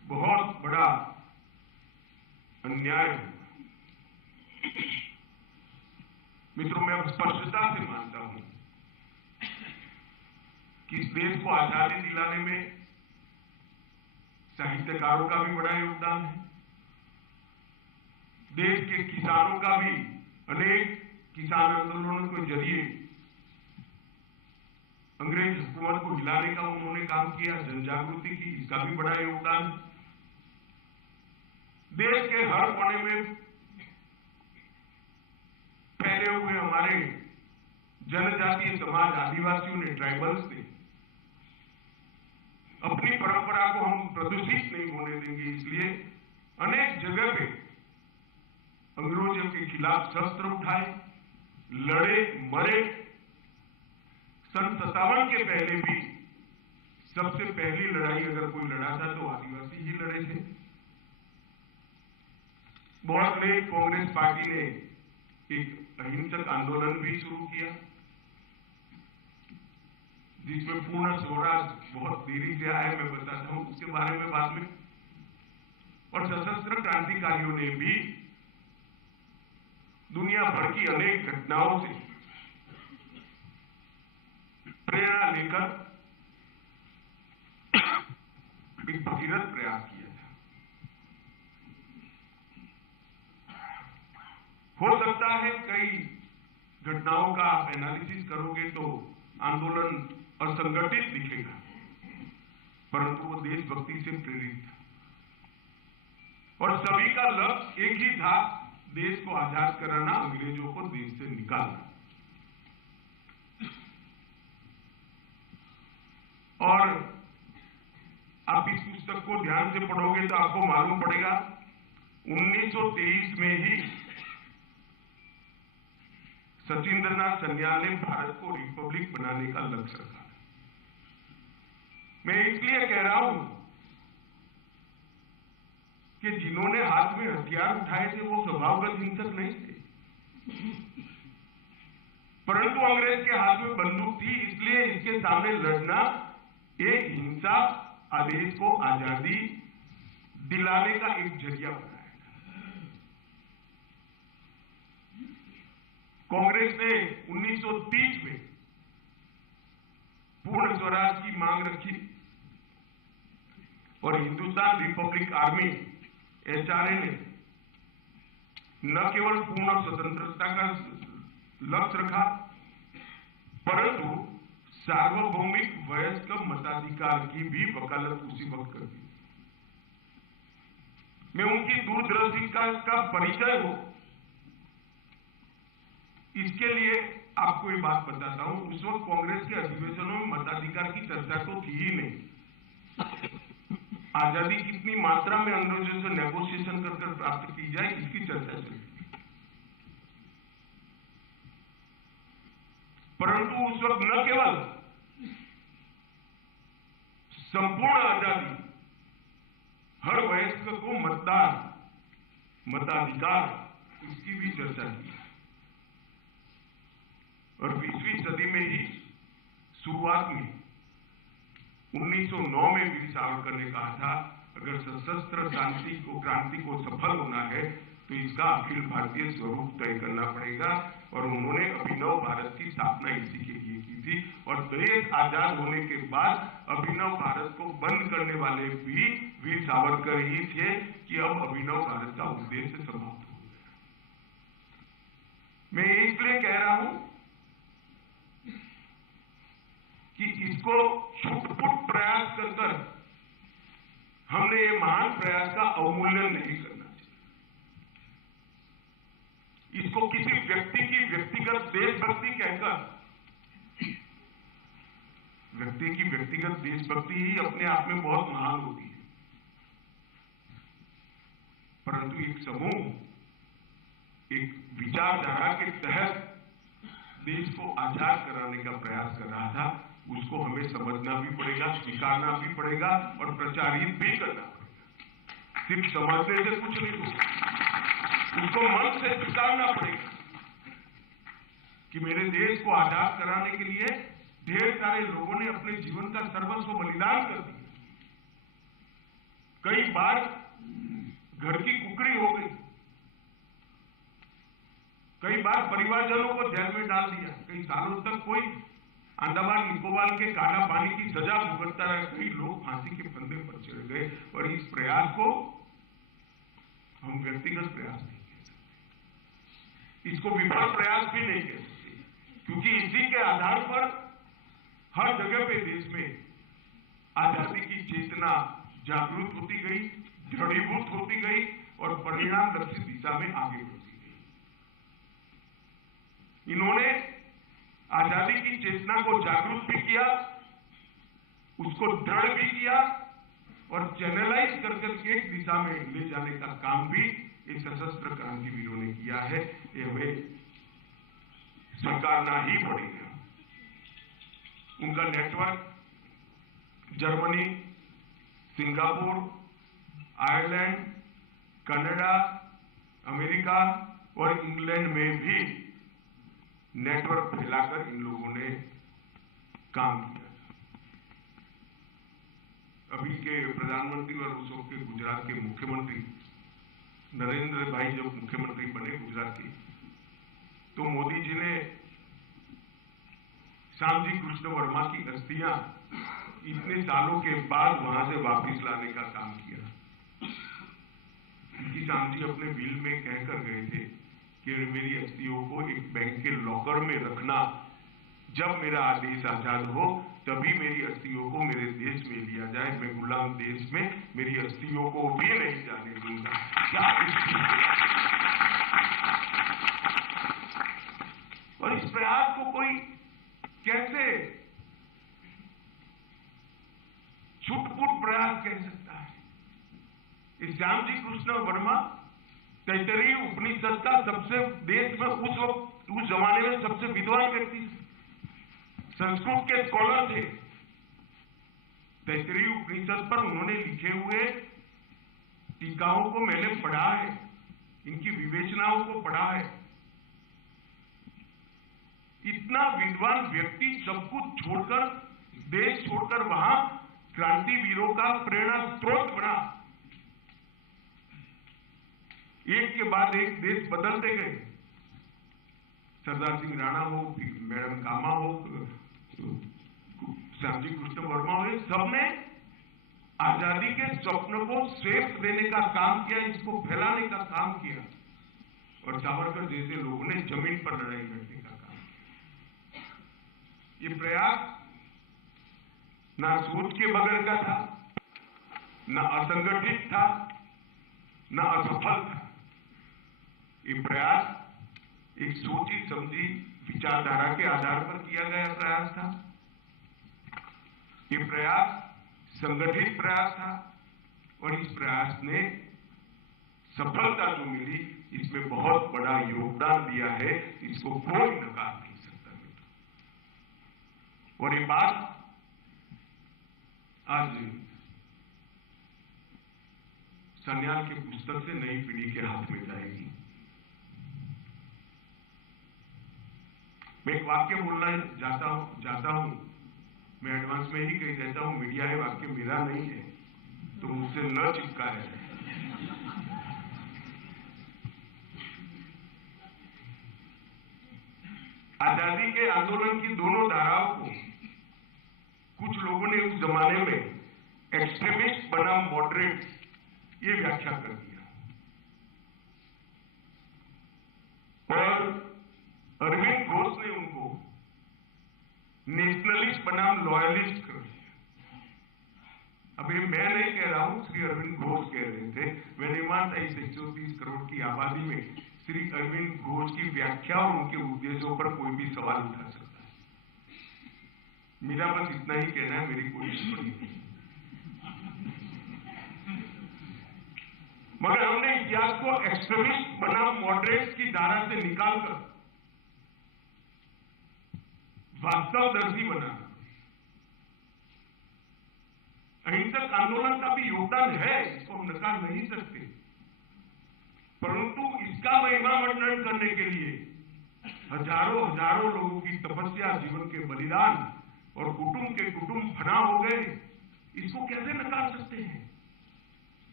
बहुत बड़ा अन्याय है। मित्रों, मैं स्पष्टता से मानता हूं कि इस देश को आजादी दिलाने में साहित्यकारों का भी बड़ा योगदान है। देश के किसानों का भी, अनेक किसान आंदोलनों के जरिए अंग्रेज हुकूमत को हिलाने का उन्होंने काम किया, जनजागृति की, इसका भी बड़ा योगदान। देश के हर कोने में फैले हुए हमारे जनजातीय समाज, आदिवासियों ने, ट्राइबल्स ने अपनी परंपरा को हम प्रदूषित नहीं होने देंगे, इसलिए अनेक जगह पे अंग्रेजों के खिलाफ शस्त्र उठाए, लड़े, मरे। सन 57 के पहले भी सबसे पहली लड़ाई अगर कोई लड़ा था तो आदिवासी ही लड़े थे। बहुत लेट कांग्रेस पार्टी ने एक अहिंसक आंदोलन भी शुरू किया, जिसमें पूर्ण स्वराज बहुत देरी से आया, मैं बताता हूं उसके बारे में बाद में। और सशस्त्र क्रांतिकारियों ने भी दुनिया भर की अनेक घटनाओं से प्रेरणा लेकर एक भगीरथ प्रयास किया था। हो सकता है कई घटनाओं का आप एनालिसिस करोगे तो आंदोलन असंगठित दिखेगा, परंतु वो देशभक्ति से प्रेरित था और सभी का लक्ष्य एक ही था, देश को आजाद कराना, अंग्रेजों को देश से निकालना। और आप इस पुस्तक को ध्यान से पढ़ोगे तो आपको मालूम पड़ेगा 1923 में ही सचिंद्रनाथ सन्याल ने भारत को रिपब्लिक बनाने का लक्ष्य रखा। मैं इसलिए कह रहा हूं कि जिन्होंने हाथ में हथियार उठाए थे वो स्वभावगत हिंसक नहीं थे, परंतु अंग्रेज के हाथ में बंदूक थी, इसलिए इसके सामने लड़ना एक हिंसा आदेश को आजादी दिलाने का एक जरिया बनाया। कांग्रेस ने 1930 में पूर्ण स्वराज की मांग रखी और हिंदुस्तान रिपब्लिक आर्मी एचआरए ने न केवल पूर्ण स्वतंत्रता का लक्ष्य रखा, परंतु सार्वभौमिक वयस्क मताधिकार की भी वकालत उसी वक्त कर दी। मैं उनकी दूरदर्शी का परिचय हो, इसके लिए आपको ये बात बताता हूं। उस वक्त कांग्रेस के अधिवेशनों में मताधिकार की चर्चा तो थी ही नहीं। आजादी कितनी मात्रा में अंग्रेजों से नेगोशिएशन कर प्राप्त की जाए, इसकी चर्चा चली। परंतु उस वक्त न केवल संपूर्ण आजादी, हर वयस्क को मतदान, मताधिकार, इसकी भी चर्चा की। और 20वीं सदी में ही शुरुआत में 1909 में वीर सावरकर ने कहा था, अगर सशस्त्र क्रांति को सफल होना है तो इसका अखिल भारतीय स्वरूप तय करना पड़ेगा। और उन्होंने अभिनव भारत की स्थापना इसी के लिए की थी। और देश आजाद होने के बाद अभिनव भारत को बंद करने वाले भी वीर सावरकर ही थे कि अब अभिनव भारत का उद्देश्य समाप्त हो गया। मैं इसलिए कह रहा हूं कि इसको छुटपुट प्रयास कर हमने ये महान प्रयास का अवमूल्यन नहीं करना चाहिए। इसको किसी व्यक्ति की व्यक्तिगत देशभक्ति कहकर, व्यक्ति की व्यक्तिगत देशभक्ति ही अपने आप में बहुत महान होती है, परंतु एक समूह एक विचारधारा के तहत देश को आजाद कराने का प्रयास कर रहा था, उसको हमें समझना भी पड़ेगा, स्वीकारना भी पड़ेगा और प्रचारित भी करना पड़ेगा। सिर्फ समझने से कुछ नहीं होगा, उसको मन से स्वीकारना पड़ेगा कि मेरे देश को आजाद कराने के लिए ढेर सारे लोगों ने अपने जीवन का सर्वस्व बलिदान कर दिया। कई बार घर की कुकड़ी हो गई, कई बार परिवारजनों को जेल में डाल दिया, कई सालों तक कोई अंडमान निकोबार के काला पानी की सजा भुगतता रहा, कई लोग फांसी के फंदे पर चढ़ गए। और इस प्रयास को हम व्यक्तिगत प्रयास नहीं कह सकते, इसको विफल प्रयास भी नहीं कह सकते, क्योंकि इसी के आधार पर हर जगह पे देश में आजादी की चेतना जागृत होती गई, दृढ़ीभूत होती गई और परिणाम लक्षित दिशा में आगे बढ़ती गई। इन्होंने आजादी की चेतना को जागरूक भी किया, उसको दृढ़ भी किया और चैनलाइज कर करके एक दिशा में ले जाने का काम भी इस सशस्त्र क्रांतिवीरों ने किया है। ये हमें स्वीकारना ही पड़ेगा। उनका network Germany, Singapore, Ireland, Canada, America और इंग्लैंड में भी नेटवर्क फैलाकर इन लोगों ने काम किया। अभी के प्रधानमंत्री और उस वक्त के गुजरात के मुख्यमंत्री नरेंद्र भाई जब मुख्यमंत्री बने गुजरात के, तो मोदी जी ने श्यामजी कृष्ण वर्मा की अस्थियां इतने सालों के बाद वहां से वापस लाने का काम किया। क्योंकि श्यामजी अपने बिल में कहकर गए थे कि मेरी अस्थियों को एक बैंक के लॉकर में रखना, जब मेरा आदेश आजाद हो तभी मेरी अस्थियों को मेरे देश में लिया जाए, मैं गुलाम देश में मेरी अस्थियों को भी नहीं जाने दूंगा। क्या और इस प्रयास को कोई कैसे छुटपुट प्रयास कह सकता है? इस श्यामजी कृष्ण वर्मा तैतरीय उपनिषद का सबसे देश में उस जमाने में सबसे विद्वान व्यक्ति थे, संस्कृत के स्कॉलर थे। तैतरीय उपनिषद पर उन्होंने लिखे हुए टीकाओं को मैंने पढ़ा है, इनकी विवेचनाओं को पढ़ा है। इतना विद्वान व्यक्ति सब कुछ छोड़कर, देश छोड़कर वहां क्रांतिवीरों का प्रेरणा स्रोत बना। एक के बाद एक देश बदलते गए। सरदार सिंह राणा हो, मैडम कामा हो, श्यामजी कृष्ण वर्मा हो, सबने आजादी के स्वप्न को श्रेष्ठ देने का काम किया, इसको फैलाने का काम किया। और सावरकर जैसे लोगों ने जमीन पर लड़ाई लड़ने का काम किया। ये प्रयास ना सोच के बगैर का था, ना असंगठित था, ना असफल था। ये प्रयास एक सोची समझी विचारधारा के आधार पर किया गया प्रयास था। ये प्रयास संगठित प्रयास था और इस प्रयास ने सफलता जो मिली, इसमें बहुत बड़ा योगदान दिया है, इसको कोई नकार नहीं सकता। और ये बात आज सन्याल के पुस्तक से नई पीढ़ी के हाथ में जाएगी। मैं एक वाक्य बोलना चाहता हूं, मैं एडवांस में ही कह देता हूं, मीडिया है, वाक्य मेरा नहीं है, तो मुझसे न चिपका है। आजादी के आंदोलन की दोनों धाराओं को कुछ लोगों ने उस जमाने में एक्सट्रीमिस्ट बनाम मॉडरेट ये व्याख्या कर दिया और अरविंद घोष ने उनको नेशनलिस्ट बनाम लॉयलिस्ट कर दिया। अब ये मैं नहीं कह रहा हूं, श्री अरविंद घोष कह रहे थे। मैं नहीं मानता इस 130 करोड़ की आबादी में श्री अरविंद घोष की व्याख्या और उनके उद्देश्यों पर कोई भी सवाल उठा सकता है। मेरा बस इतना ही कहना है, मेरी कोई टिप्पणी नहीं। मगर हमने इतिहास को एक्सट्रीमिस्ट बनाम मॉडरेट की धारा से निकालकर वास्तवदर्शी बना। अहिंसक आंदोलन का भी योगदान है, इसको हम नकार नहीं सकते, परंतु इसका महिमा वर्णन करने के लिए हजारों लोगों की तपस्या, जीवन के बलिदान और कुटुंब के कुटुंब फना हो गए, इसको कैसे नकार सकते हैं?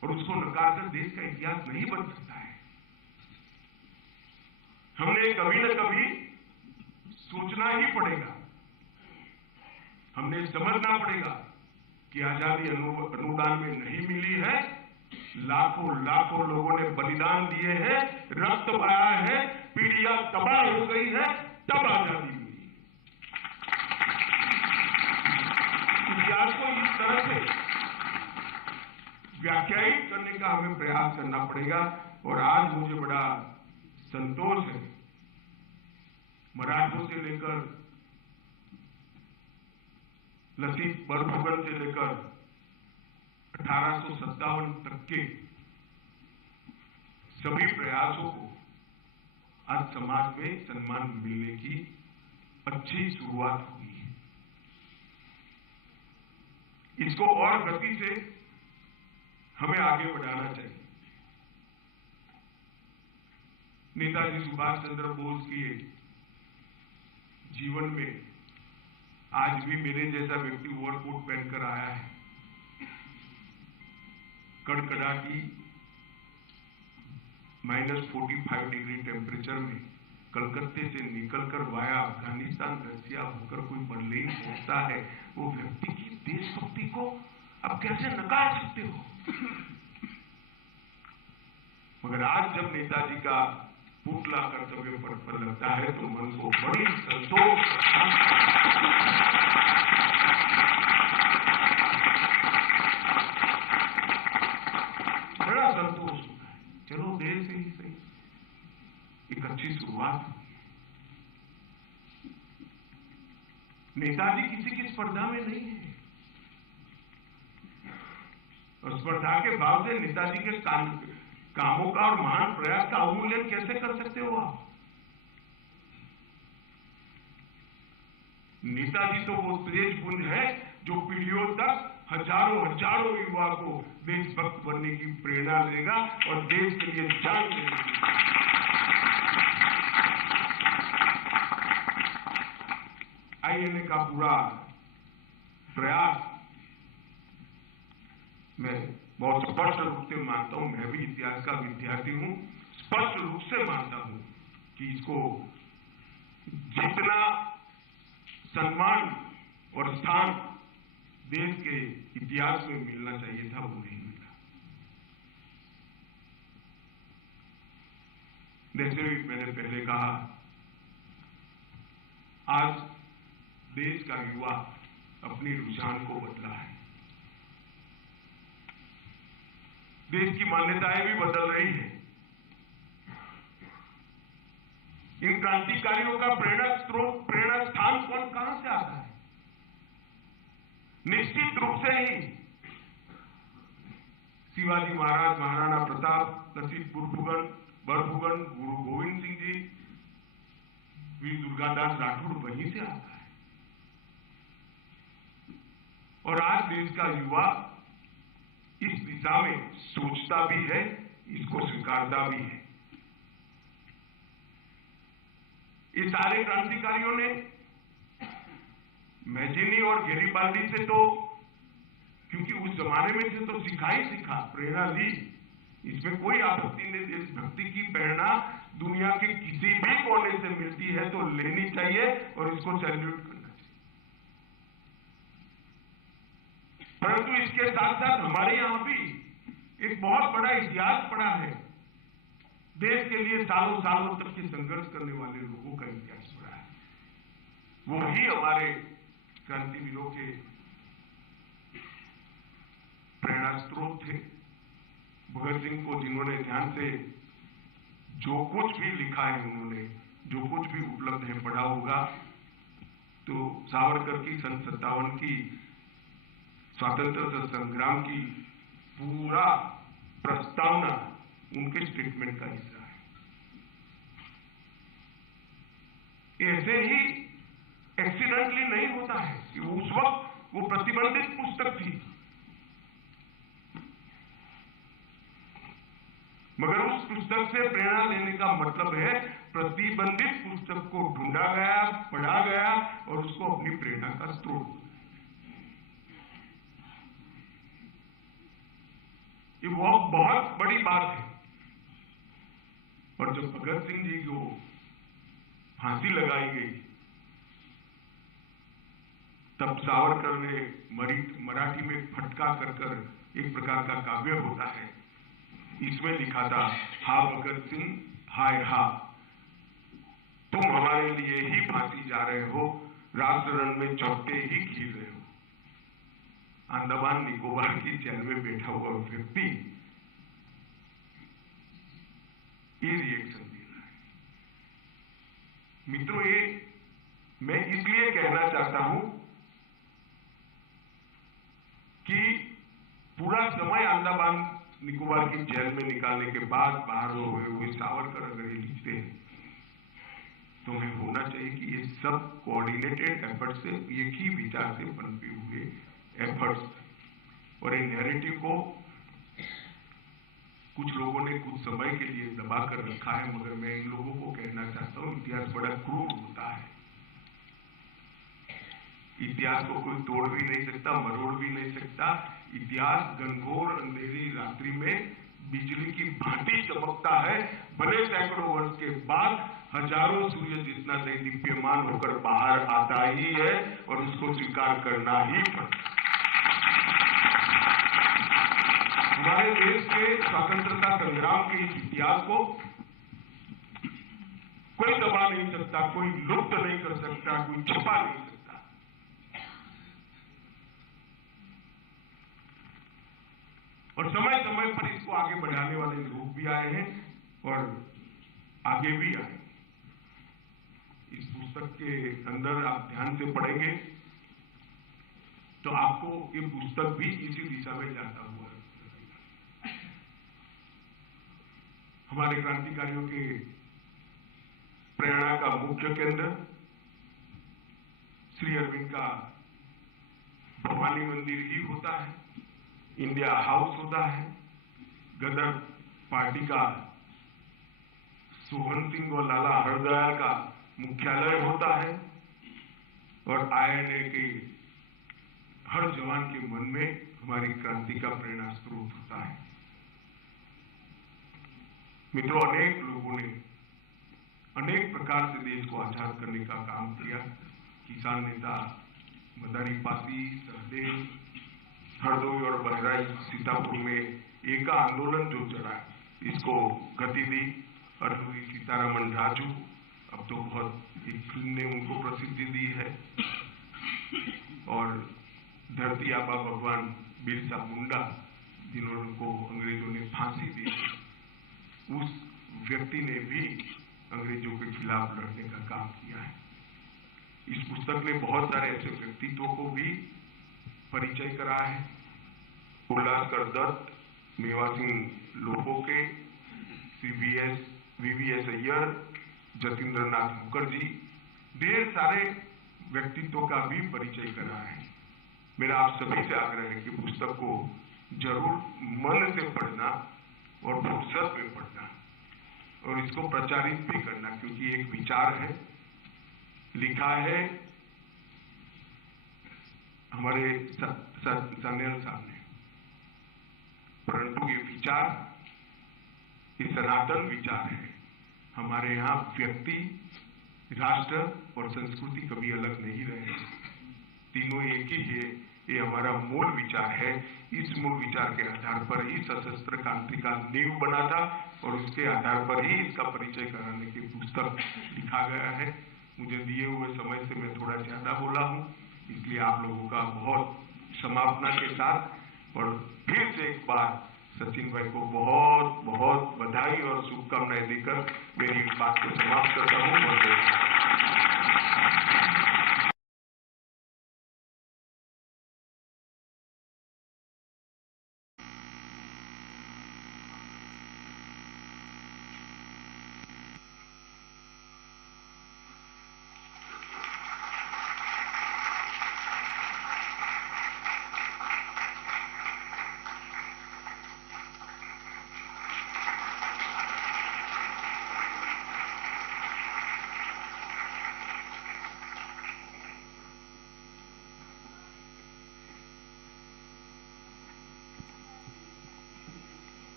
और उसको नकारकर देश का इतिहास नहीं बन सकता है। हमने कभी न कभी सोचना ही पड़ेगा, हमने समझना पड़ेगा कि आजादी अनुदान में नहीं मिली है। लाखों लाखों लोगों ने बलिदान दिए हैं, रक्त बहाया है, पीढ़ियां तबाह हो गई है, तब आजादी मिली। इतिहास को इस तरह से व्याख्यायित करने का हमें प्रयास करना पड़ेगा। और आज मुझे बड़ा संतोष है, मराठों से लेकर लसीत बरफुकन से लेकर 1857 तक के सभी प्रयासों को आज समाज में सम्मान मिलने की अच्छी शुरुआत हुई है। इसको और गति से हमें आगे बढ़ाना चाहिए। नेताजी सुभाष चंद्र बोस के जीवन में आज भी मेरे जैसा व्यक्ति ओवरकोट पहनकर आया है, कड़कड़ाटी -45 डिग्री टेम्परेचर में कलकत्ते से निकलकर वाया अफगानिस्तान रसिया होकर कोई बर्लिन पहुंचता है। वो व्यक्ति की देशभक्ति को आप कैसे नकार सकते हो? मगर आज जब नेताजी का पुतला कर्तव्य पथ पर लगता है तो मन को बड़ी संतोष, बड़ा संतोष होता है। चलो देर से ही सही, एक अच्छी शुरुआत हुई। नेताजी किसी की स्पर्धा में नहीं है, और स्पर्धा के भाव से नेताजी के कामों का और महान प्रयास का अवमूल्यन कैसे कर सकते हो आप? नेताजी तो वो तेज पुंज है जो पीढ़ियों तक हजारों हजारों युवा को देशभक्त बनने की प्रेरणा देगा और देश के लिए जान देगा। आईएनए का पूरा प्रयास मैं बहुत स्पष्ट रूप से मानता हूं, मैं भी इतिहास का विद्यार्थी हूं, स्पष्ट रूप से मानता हूं कि इसको जितना सम्मान और स्थान देश के इतिहास में मिलना चाहिए था वो नहीं मिला। जैसे मैंने पहले कहा, आज देश का युवा अपनी रुझान को बदला है, देश की मान्यताएं भी बदल रही है। इन क्रांतिकारियों का प्रेरणा स्रोत, प्रेरणा स्थान कहां से आता है? निश्चित रूप से ही शिवाजी महाराज, महाराणा प्रताप, लसीत बरफुकन, गुरु गोविंद सिंह जी, वीर दुर्गादास राठौड़ वहीं से आता है। और आज देश का युवा इस दिशा में सोचता भी है, इसको स्वीकारता भी है। ये सारे क्रांतिकारियों ने मैजिनी और गैरिबाल्डी से तो, क्योंकि उस जमाने में से तो सीखा ही सीखा, प्रेरणा ली, इसमें कोई आपत्ति नहीं। देशभक्ति की प्रेरणा दुनिया के किसी भी कोने से मिलती है तो लेनी चाहिए और इसको सैल्यूट करना चाहिए। परंतु इसके साथ साथ हमारे यहां भी एक बहुत बड़ा इतिहास पड़ा है। देश के लिए सालों सालों तक के संघर्ष करने वाले लोगों का इतिहास पड़ा है। वो ही हमारे क्रांतिवीरों के प्रेरणा स्रोत थे। भगत सिंह को जिन्होंने ध्यान से जो कुछ भी लिखा है, उन्होंने जो कुछ भी उपलब्ध है पढ़ा होगा, तो सावरकर की 57 की स्वतंत्रता संग्राम की पूरा प्रस्तावना उनके स्टेटमेंट का हिस्सा है। ऐसे ही एक्सीडेंटली नहीं होता है कि उस वक्त वो प्रतिबंधित पुस्तक थी, मगर उस पुस्तक से प्रेरणा लेने का मतलब है प्रतिबंधित पुस्तक को ढूंढा गया, पढ़ा गया और उसको अपनी प्रेरणा का स्रोत। ये बहुत बड़ी बात है। और जब भगत सिंह जी को फांसी लगाई गई, तब सावरकर ने मराठी में फटका कर एक प्रकार का काव्य होता है, इसमें लिखा था, हा भगत सिंह हाय हा, तुम हमारे लिए ही फांसी जा रहे हो, राष्ट्र रण में चौथे ही खील रहे हो। अंडमान निकोबार की जेल में बैठा हुआ व्यक्ति ये रिएक्शन दे रहा है। मित्रों, ये मैं इसलिए कहना चाहता हूं कि पूरा समय अंडमान निकोबार की जेल में निकालने के बाद बाहर हुए हुए सावरकर अगर ये लिखते हैं, तो हमें होना चाहिए कि ये सब कोऑर्डिनेटेड एफर्ट से, एक ही विचार से बनते हुए एफर्ट्स। और ये नैरेटिव को कुछ लोगों ने कुछ समय के लिए दबा कर रखा है, मगर मैं इन लोगों को कहना चाहता हूं, इतिहास बड़ा क्रूर होता है। इतिहास को कोई तोड़ भी नहीं सकता, मरोड़ भी नहीं सकता। इतिहास घनघोर अंधेरी रात्रि में बिजली की भांति चमकता है, भले सैकड़ों वर्ष के बाद हजारों सूर्य जितना दीप्यमान होकर बाहर आता ही है, और उसको स्वीकार करना ही पड़ता। हमारे देश के स्वतंत्रता संग्राम के इस इतिहास को कोई दबा नहीं सकता, कोई लुप्त नहीं कर सकता, कोई छुपा नहीं सकता। और समय समय पर इसको आगे बढ़ाने वाले लोग भी आए हैं और आगे भी आए। इस पुस्तक के अंदर आप ध्यान से पढ़ेंगे तो आपको ये पुस्तक भी इसी दिशा में जाता हुआ है। हमारे क्रांतिकारियों के प्रेरणा का मुख्य केंद्र श्री अरविंद का भवानी मंदिर ही होता है, इंडिया हाउस होता है, गदर पार्टी का सोहन सिंह और लाला हरदयाल का मुख्यालय होता है, और आईएनए के हर जवान के मन में हमारी क्रांति का प्रेरणा स्रोत होता है। मित्रों, अनेक लोगों ने अनेक प्रकार से देश को आजाद करने का काम किया। किसान नेता मदारी पासी, सहदेव, हरदोई और बहराइच सीतापुर में एक आंदोलन जो चला, इसको गति दी अरलूरी सीतारामन राजू, अब तो बहुत एक फिल्म ने उनको प्रसिद्धि दी है, और धरती आबा भगवान बिरसा मुंडा, जिन्होंने को अंग्रेजों ने फांसी दी, उस व्यक्ति ने भी अंग्रेजों के खिलाफ लड़ने का काम किया है। इस पुस्तक में बहुत सारे ऐसे व्यक्तित्वों को भी परिचय करा है। उल्लासकर दत्त, मेवा सिंह लोहोके, श्री वीवीएस अय्यर, जतीन्द्र नाथ मुखर्जी, ढेर सारे व्यक्तित्वों का भी परिचय करा है। मेरा आप सभी से आग्रह है कि पुस्तक को जरूर मन से पढ़ना और फुर्सत में पढ़ना, और इसको प्रचारित भी करना, क्योंकि एक विचार है, लिखा है हमारे सान्याल साहब ने, परंतु ये विचार, ये सनातन विचार है। हमारे यहाँ व्यक्ति, राष्ट्र और संस्कृति कभी अलग नहीं रहे, तीनों एक ही है। ये हमारा मूल विचार है। इस मूल विचार के आधार पर ही सशस्त्र क्रांति का नींव बना था, और उसके आधार पर ही इसका परिचय कराने की पुस्तक लिखा गया है। मुझे दिए हुए समय से मैं थोड़ा ज्यादा बोला हूं, इसलिए आप लोगों का बहुत समापना के साथ और फिर से एक बार सचिन भाई को बहुत बहुत बधाई और शुभकामनाएं देकर मेरी बात को समाप्त करता हूं।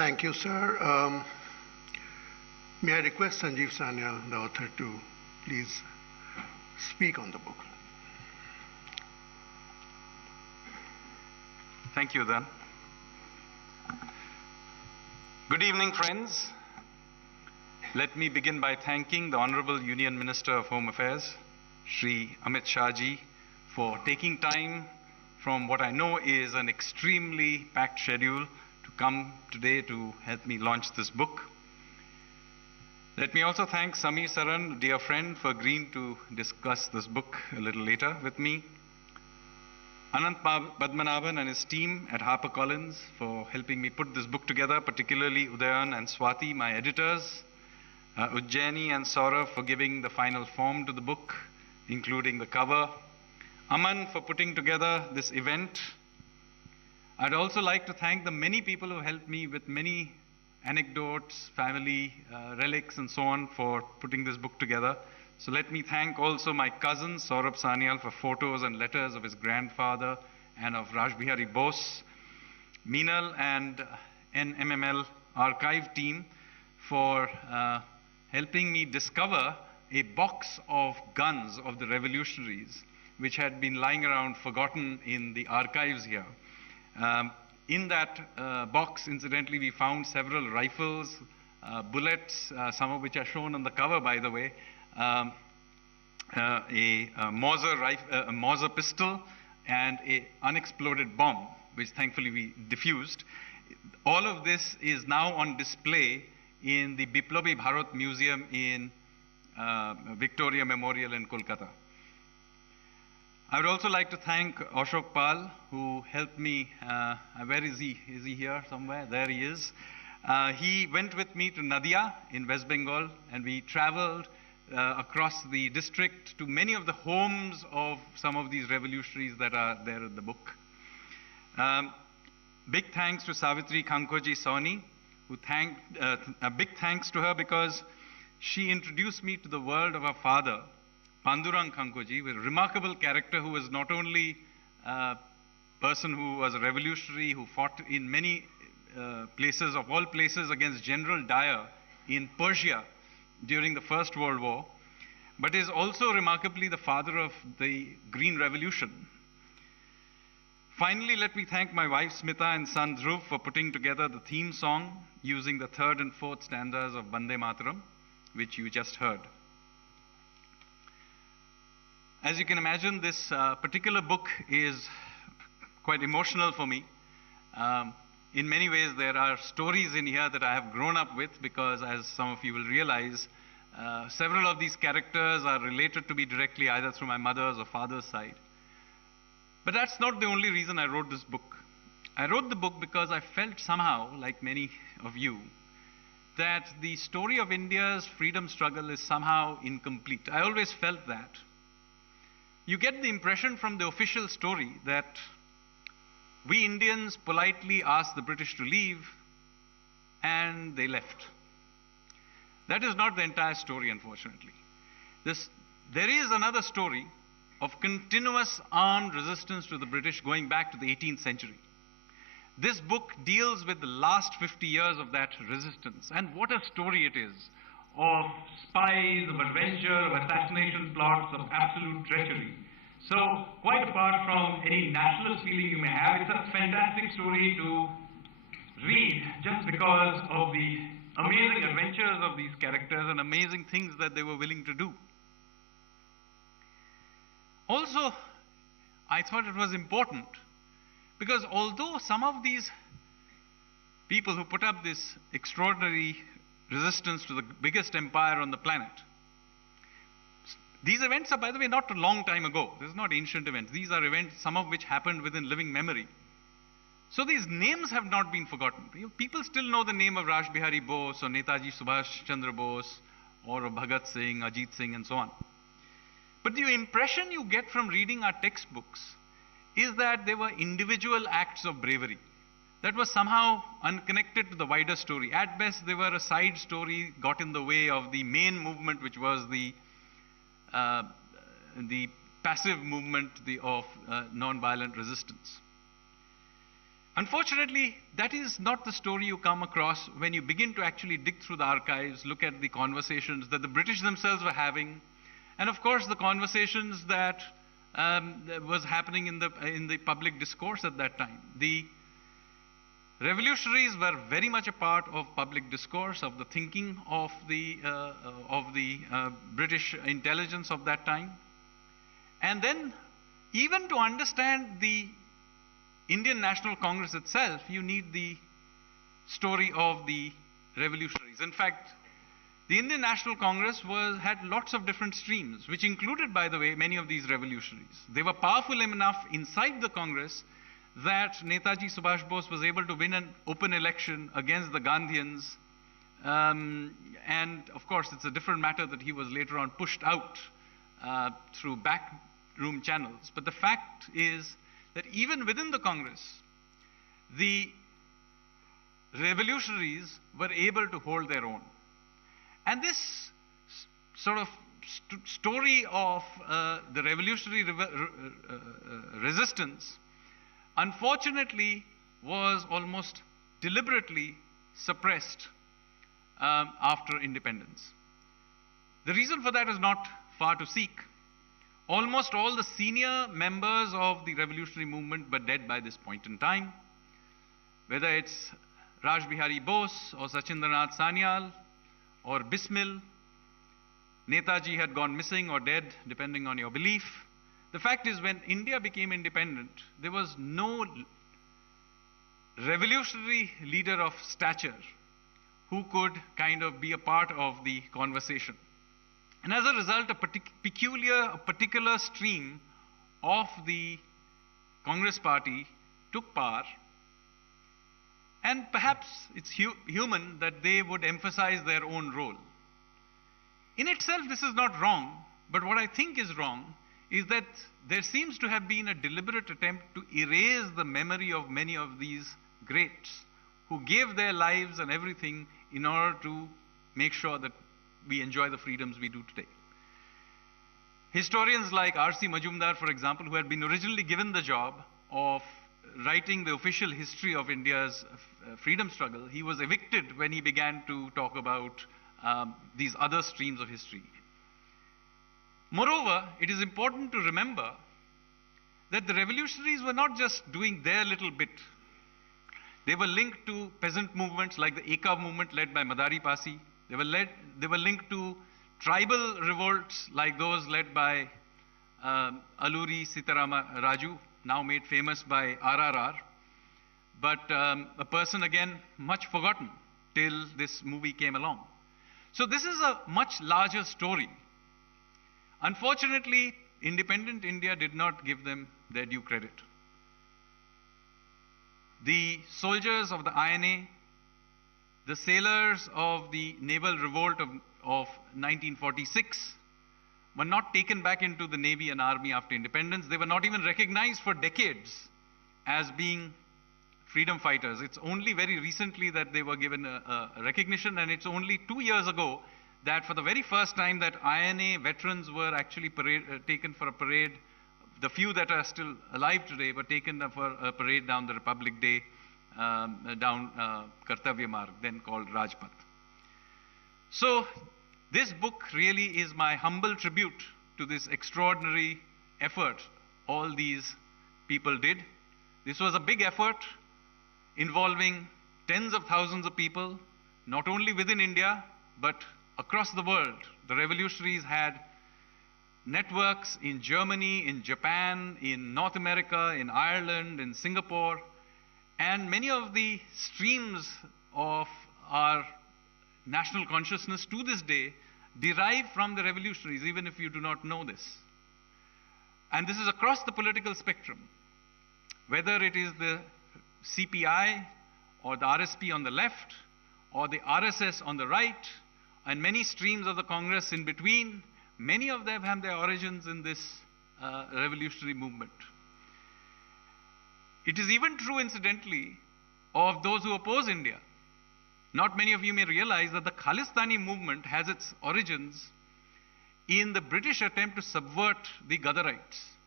Thank you, sir. May I request Sanjeev Sanyal, the author, to please speak on the book? Thank you, then. Good evening, friends. Let me begin by thanking the Honorable Union Minister of Home Affairs, Shri Amit Shah ji, for taking time from what I know is an extremely packed schedule to come today to help me launch this book. Let me also thank Sameer Saran, dear friend, for agreeing to discuss this book a little later with me. Anant Padmanabhan and his team at HarperCollins for helping me put this book together, particularly Udayan and Swati, my editors. Ujjaini and Saurav for giving the final form to the book, including the cover. Aman for putting together this event. I'd also like to thank the many people who helped me with many anecdotes, family relics, and so on for putting this book together. So let me thank also my cousin, Saurabh Sanyal, for photos and letters of his grandfather and of Raj Bihari Bose. Meenal and NMML archive team for helping me discover a box of guns of the revolutionaries, which had been lying around forgotten in the archives here. In that box, incidentally, we found several rifles, bullets, some of which are shown on the cover, by the way, a Mauser pistol, and an unexploded bomb, which thankfully we diffused. All of this is now on display in the Biplobi Bharat Museum in Victoria Memorial in Kolkata. I would also like to thank Ashok Pal, who helped me. Where is he? Is he here somewhere? There he is. He went with me to Nadia in West Bengal, and we traveled across the district to many of the homes of some of these revolutionaries that are there in the book. Big thanks to Savitri Kankoji Sawhney, who big thanks to her because she introduced me to the world of her father, Pandurang Kankoji, a remarkable character who was not only a person who was a revolutionary, who fought in many places, of all places, against General Dyer in Persia during the First World War, but is also remarkably the father of the Green Revolution. Finally, let me thank my wife Smita and son Dhruv for putting together the theme song using the third and fourth stanzas of Bande Mataram, which you just heard. As you can imagine, this particular book is quite emotional for me. In many ways, there are stories in here that I have grown up with because, as some of you will realize, several of these characters are related to me directly either through my mother's or father's side. But that's not the only reason I wrote this book. I wrote the book because I felt somehow, like many of you, that the story of India's freedom struggle is somehow incomplete. I always felt that. You get the impression from the official story that we Indians politely asked the British to leave and they left. That is not the entire story, unfortunately. There is another story of continuous armed resistance to the British going back to the 18th century. This book deals with the last 50 years of that resistance, and what a story it is of spies, of adventure, of assassination plots, of absolute treachery. So, quite apart from any nationalist feeling you may have, it's a fantastic story to read just because of the amazing adventures of these characters and amazing things that they were willing to do. Also, I thought it was important because although some of these people who put up this extraordinary resistance to the biggest empire on the planet, these events are, by the way, not a long time ago. This is not ancient events. These are events, some of which happened within living memory. So these names have not been forgotten. People still know the name of Raj Bihari Bose or Netaji Subhash Chandra Bose or of Bhagat Singh, Ajit Singh, and so on. But the impression you get from reading our textbooks is that they were individual acts of bravery that was somehow unconnected to the wider story. At best, they were a side story, got in the way of the main movement, which was the passive movement of non-violent resistance. Unfortunately, that is not the story you come across when you begin to actually dig through the archives, look at the conversations that the British themselves were having, and of course the conversations that was happening in the public discourse at that time. The revolutionaries were very much a part of public discourse, of the thinking of the British intelligence of that time. And then, even to understand the Indian National Congress itself, you need the story of the revolutionaries. In fact, the Indian National Congress had lots of different streams, which included, by the way, many of these revolutionaries. They were powerful enough inside the Congress that Netaji Subhash Bose was able to win an open election against the Gandhians. And of course, it's a different matter that he was later on pushed out through backroom channels. But the fact is that even within the Congress, the revolutionaries were able to hold their own. And this sort of story of the revolutionary resistance, unfortunately, was almost deliberately suppressed after independence. The reason for that is not far to seek. Almost all the senior members of the revolutionary movement were dead by this point in time. Whether it's Raj Bihari Bose or Sachindranath Sanyal or Bismil, Netaji had gone missing or dead, depending on your belief. The fact is, when India became independent, there was no revolutionary leader of stature who could kind of be a part of the conversation. And as a result, a particular stream of the Congress party took power. And perhaps it's human that they would emphasize their own role. In itself, this is not wrong, but what I think is wrong is that there seems to have been a deliberate attempt to erase the memory of many of these greats who gave their lives and everything in order to make sure that we enjoy the freedoms we do today. Historians like R.C. Majumdar, for example, who had been originally given the job of writing the official history of India's freedom struggle, he was evicted when he began to talk about these other streams of history. Moreover, it is important to remember that the revolutionaries were not just doing their little bit. They were linked to peasant movements like the Eka movement led by Madari Pasi. They were linked to tribal revolts like those led by Alluri Sitarama Raju, now made famous by RRR. But a person, again, much forgotten till this movie came along. So this is a much larger story. Unfortunately, independent India did not give them their due credit. The soldiers of the INA, the sailors of the naval revolt of 1946 were not taken back into the Navy and Army after independence. They were not even recognized for decades as being freedom fighters. It's only very recently that they were given a recognition, and it's only 2 years ago that for the very first time that INA veterans were actually taken for a parade. The few that are still alive today were taken for a parade down the Republic Day, down Kartavya Marg, then called Rajpath. So this book really is my humble tribute to this extraordinary effort all these people did. This was a big effort involving tens of thousands of people, not only within India, but across the world. The revolutionaries had networks in Germany, in Japan, in North America, in Ireland, in Singapore, and many of the streams of our national consciousness to this day derive from the revolutionaries, even if you do not know this. And this is across the political spectrum, whether it is the CPI or the RSP on the left, or the RSS on the right, and many streams of the Congress in between. Many of them have their origins in this revolutionary movement. It is even true, incidentally, of those who oppose India. Not many of you may realize that the Khalistani movement has its origins in the British attempt to subvert the Ghadarites.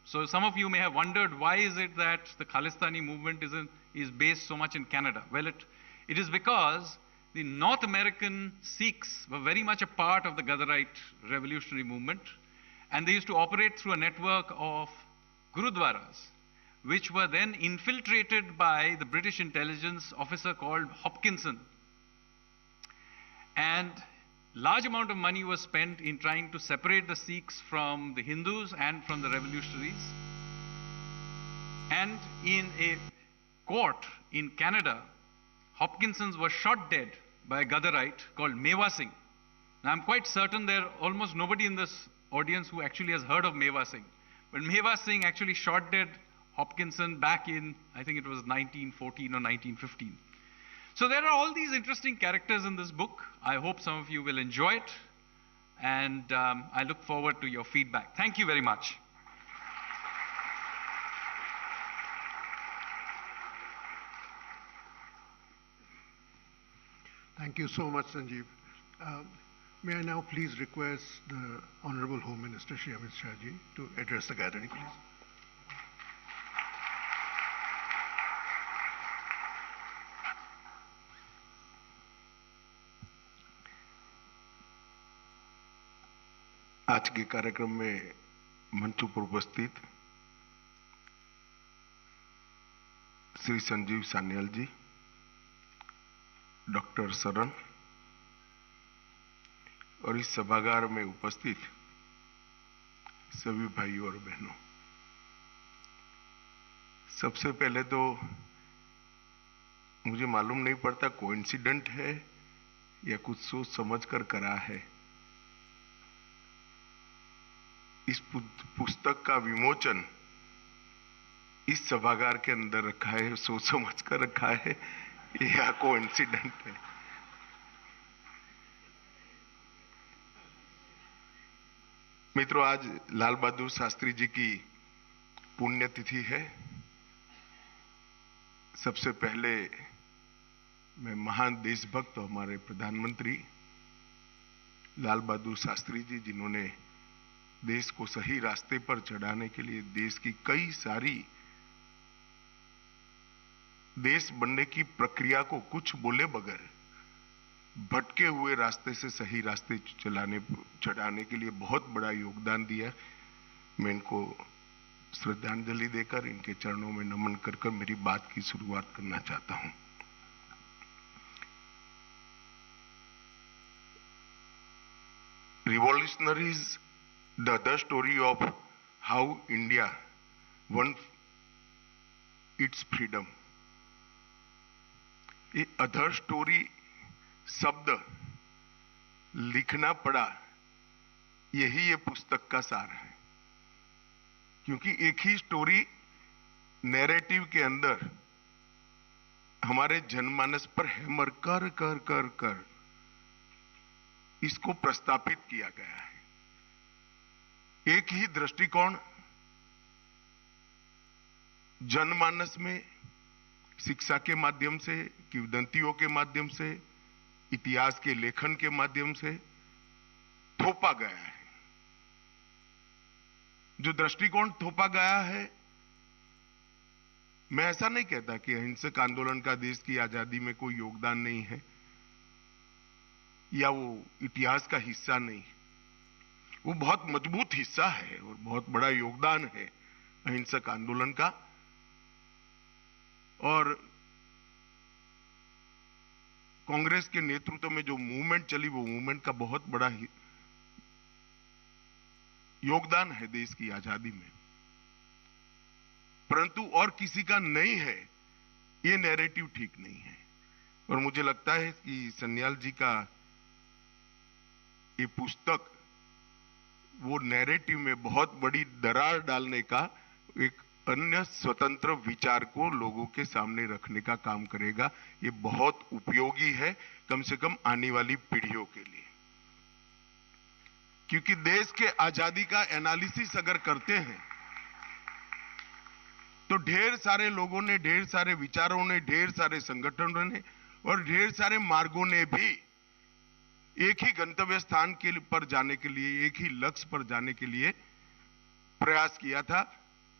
So some of you may have wondered, why is it that the Khalistani movement is based so much in Canada? Well, it is because the North American Sikhs were very much a part of the Ghadarite revolutionary movement, and they used to operate through a network of gurudwaras, which were then infiltrated by the British intelligence officer called Hopkinson. And large amount of money was spent in trying to separate the Sikhs from the Hindus and from the revolutionaries. And in a court in Canada, Hopkinson was shot dead by a Ghadarite called Mewa Singh. Now, I'm quite certain there almost nobody in this audience who actually has heard of Mewa Singh. But Mewa Singh actually shot dead Hopkinson back in, I think it was 1914 or 1915. So there are all these interesting characters in this book. I hope some of you will enjoy it, and I look forward to your feedback. Thank you very much. Thank you so much, Sanjeev. May I now please request the Honorable Home Minister, Shri Amit Shah ji, to address the gathering, please. आज के कार्यक्रम में मंच पर उपस्थित श्री संजीव सान्याल जी, doctor Saran और इस सभागार में उपस्थित सभी भाइयों और बहनों, सबसे पहले तो मुझे मालूम नहीं पड़ता कोइंसिडेंट है या कुछ सोच समझ कर करा है। इस पुस्तक का विमोचन इस सभागार के अंदर रखा है, सोच समझ कर रखा है या कोइंसिडेंट है। मित्रों, आज लाल बहादुर शास्त्री जी की पुण्यतिथि है। सबसे पहले मैं महान देशभक्त हमारे प्रधानमंत्री लाल बहादुर शास्त्री जी, जिन्होंने देश को सही रास्ते पर चढ़ाने के लिए देश की कई सारी देश बनने की प्रक्रिया को कुछ बोले बगैर भटके हुए रास्ते से सही रास्ते चढ़ाने के लिए बहुत बड़ा योगदान दिया। मैं इनको श्रद्धांजलि देकर इनके चरणों में नमन कर मेरी बात की शुरुआत करना चाहता हूं। Revolutionaries, the other story of how India won its freedom. ये अदर स्टोरी शब्द लिखना पड़ा, यही ये पुस्तक का सार है, क्योंकि एक ही स्टोरी नैरेटिव के अंदर हमारे जनमानस पर हैमर कर कर कर कर इसको प्रस्तापित किया गया है। एक ही दृष्टिकोण जनमानस में शिक्षा के माध्यम से, किंवदंतियों के माध्यम से, इतिहास के लेखन के माध्यम से थोपा गया है। जो दृष्टिकोण थोपा गया है, मैं ऐसा नहीं कहता कि अहिंसक आंदोलन का देश की आजादी में कोई योगदान नहीं है या वो इतिहास का हिस्सा नहीं। वो बहुत मजबूत हिस्सा है और बहुत बड़ा योगदान है अहिंसक आंदोलन का। और कांग्रेस के नेतृत्व में जो मूवमेंट चली, वो मूवमेंट का बहुत बड़ा योगदान है देश की आजादी में, परंतु और किसी का नहीं है, ये नैरेटिव ठीक नहीं है। और मुझे लगता है कि सन्याल जी का ये पुस्तक वो नैरेटिव में बहुत बड़ी दरार डालने का, एक अन्य स्वतंत्र विचार को लोगों के सामने रखने का काम करेगा। ये बहुत उपयोगी है, कम से कम आने वाली पीढ़ियों के लिए, क्योंकि देश के आजादी का एनालिसिस अगर करते हैं तो ढेर सारे लोगों ने, ढेर सारे विचारों ने, ढेर सारे संगठनों ने और ढेर सारे मार्गों ने भी एक ही गंतव्य स्थान के पर जाने के लिए, एक ही लक्ष्य पर जाने के लिए प्रयास किया था।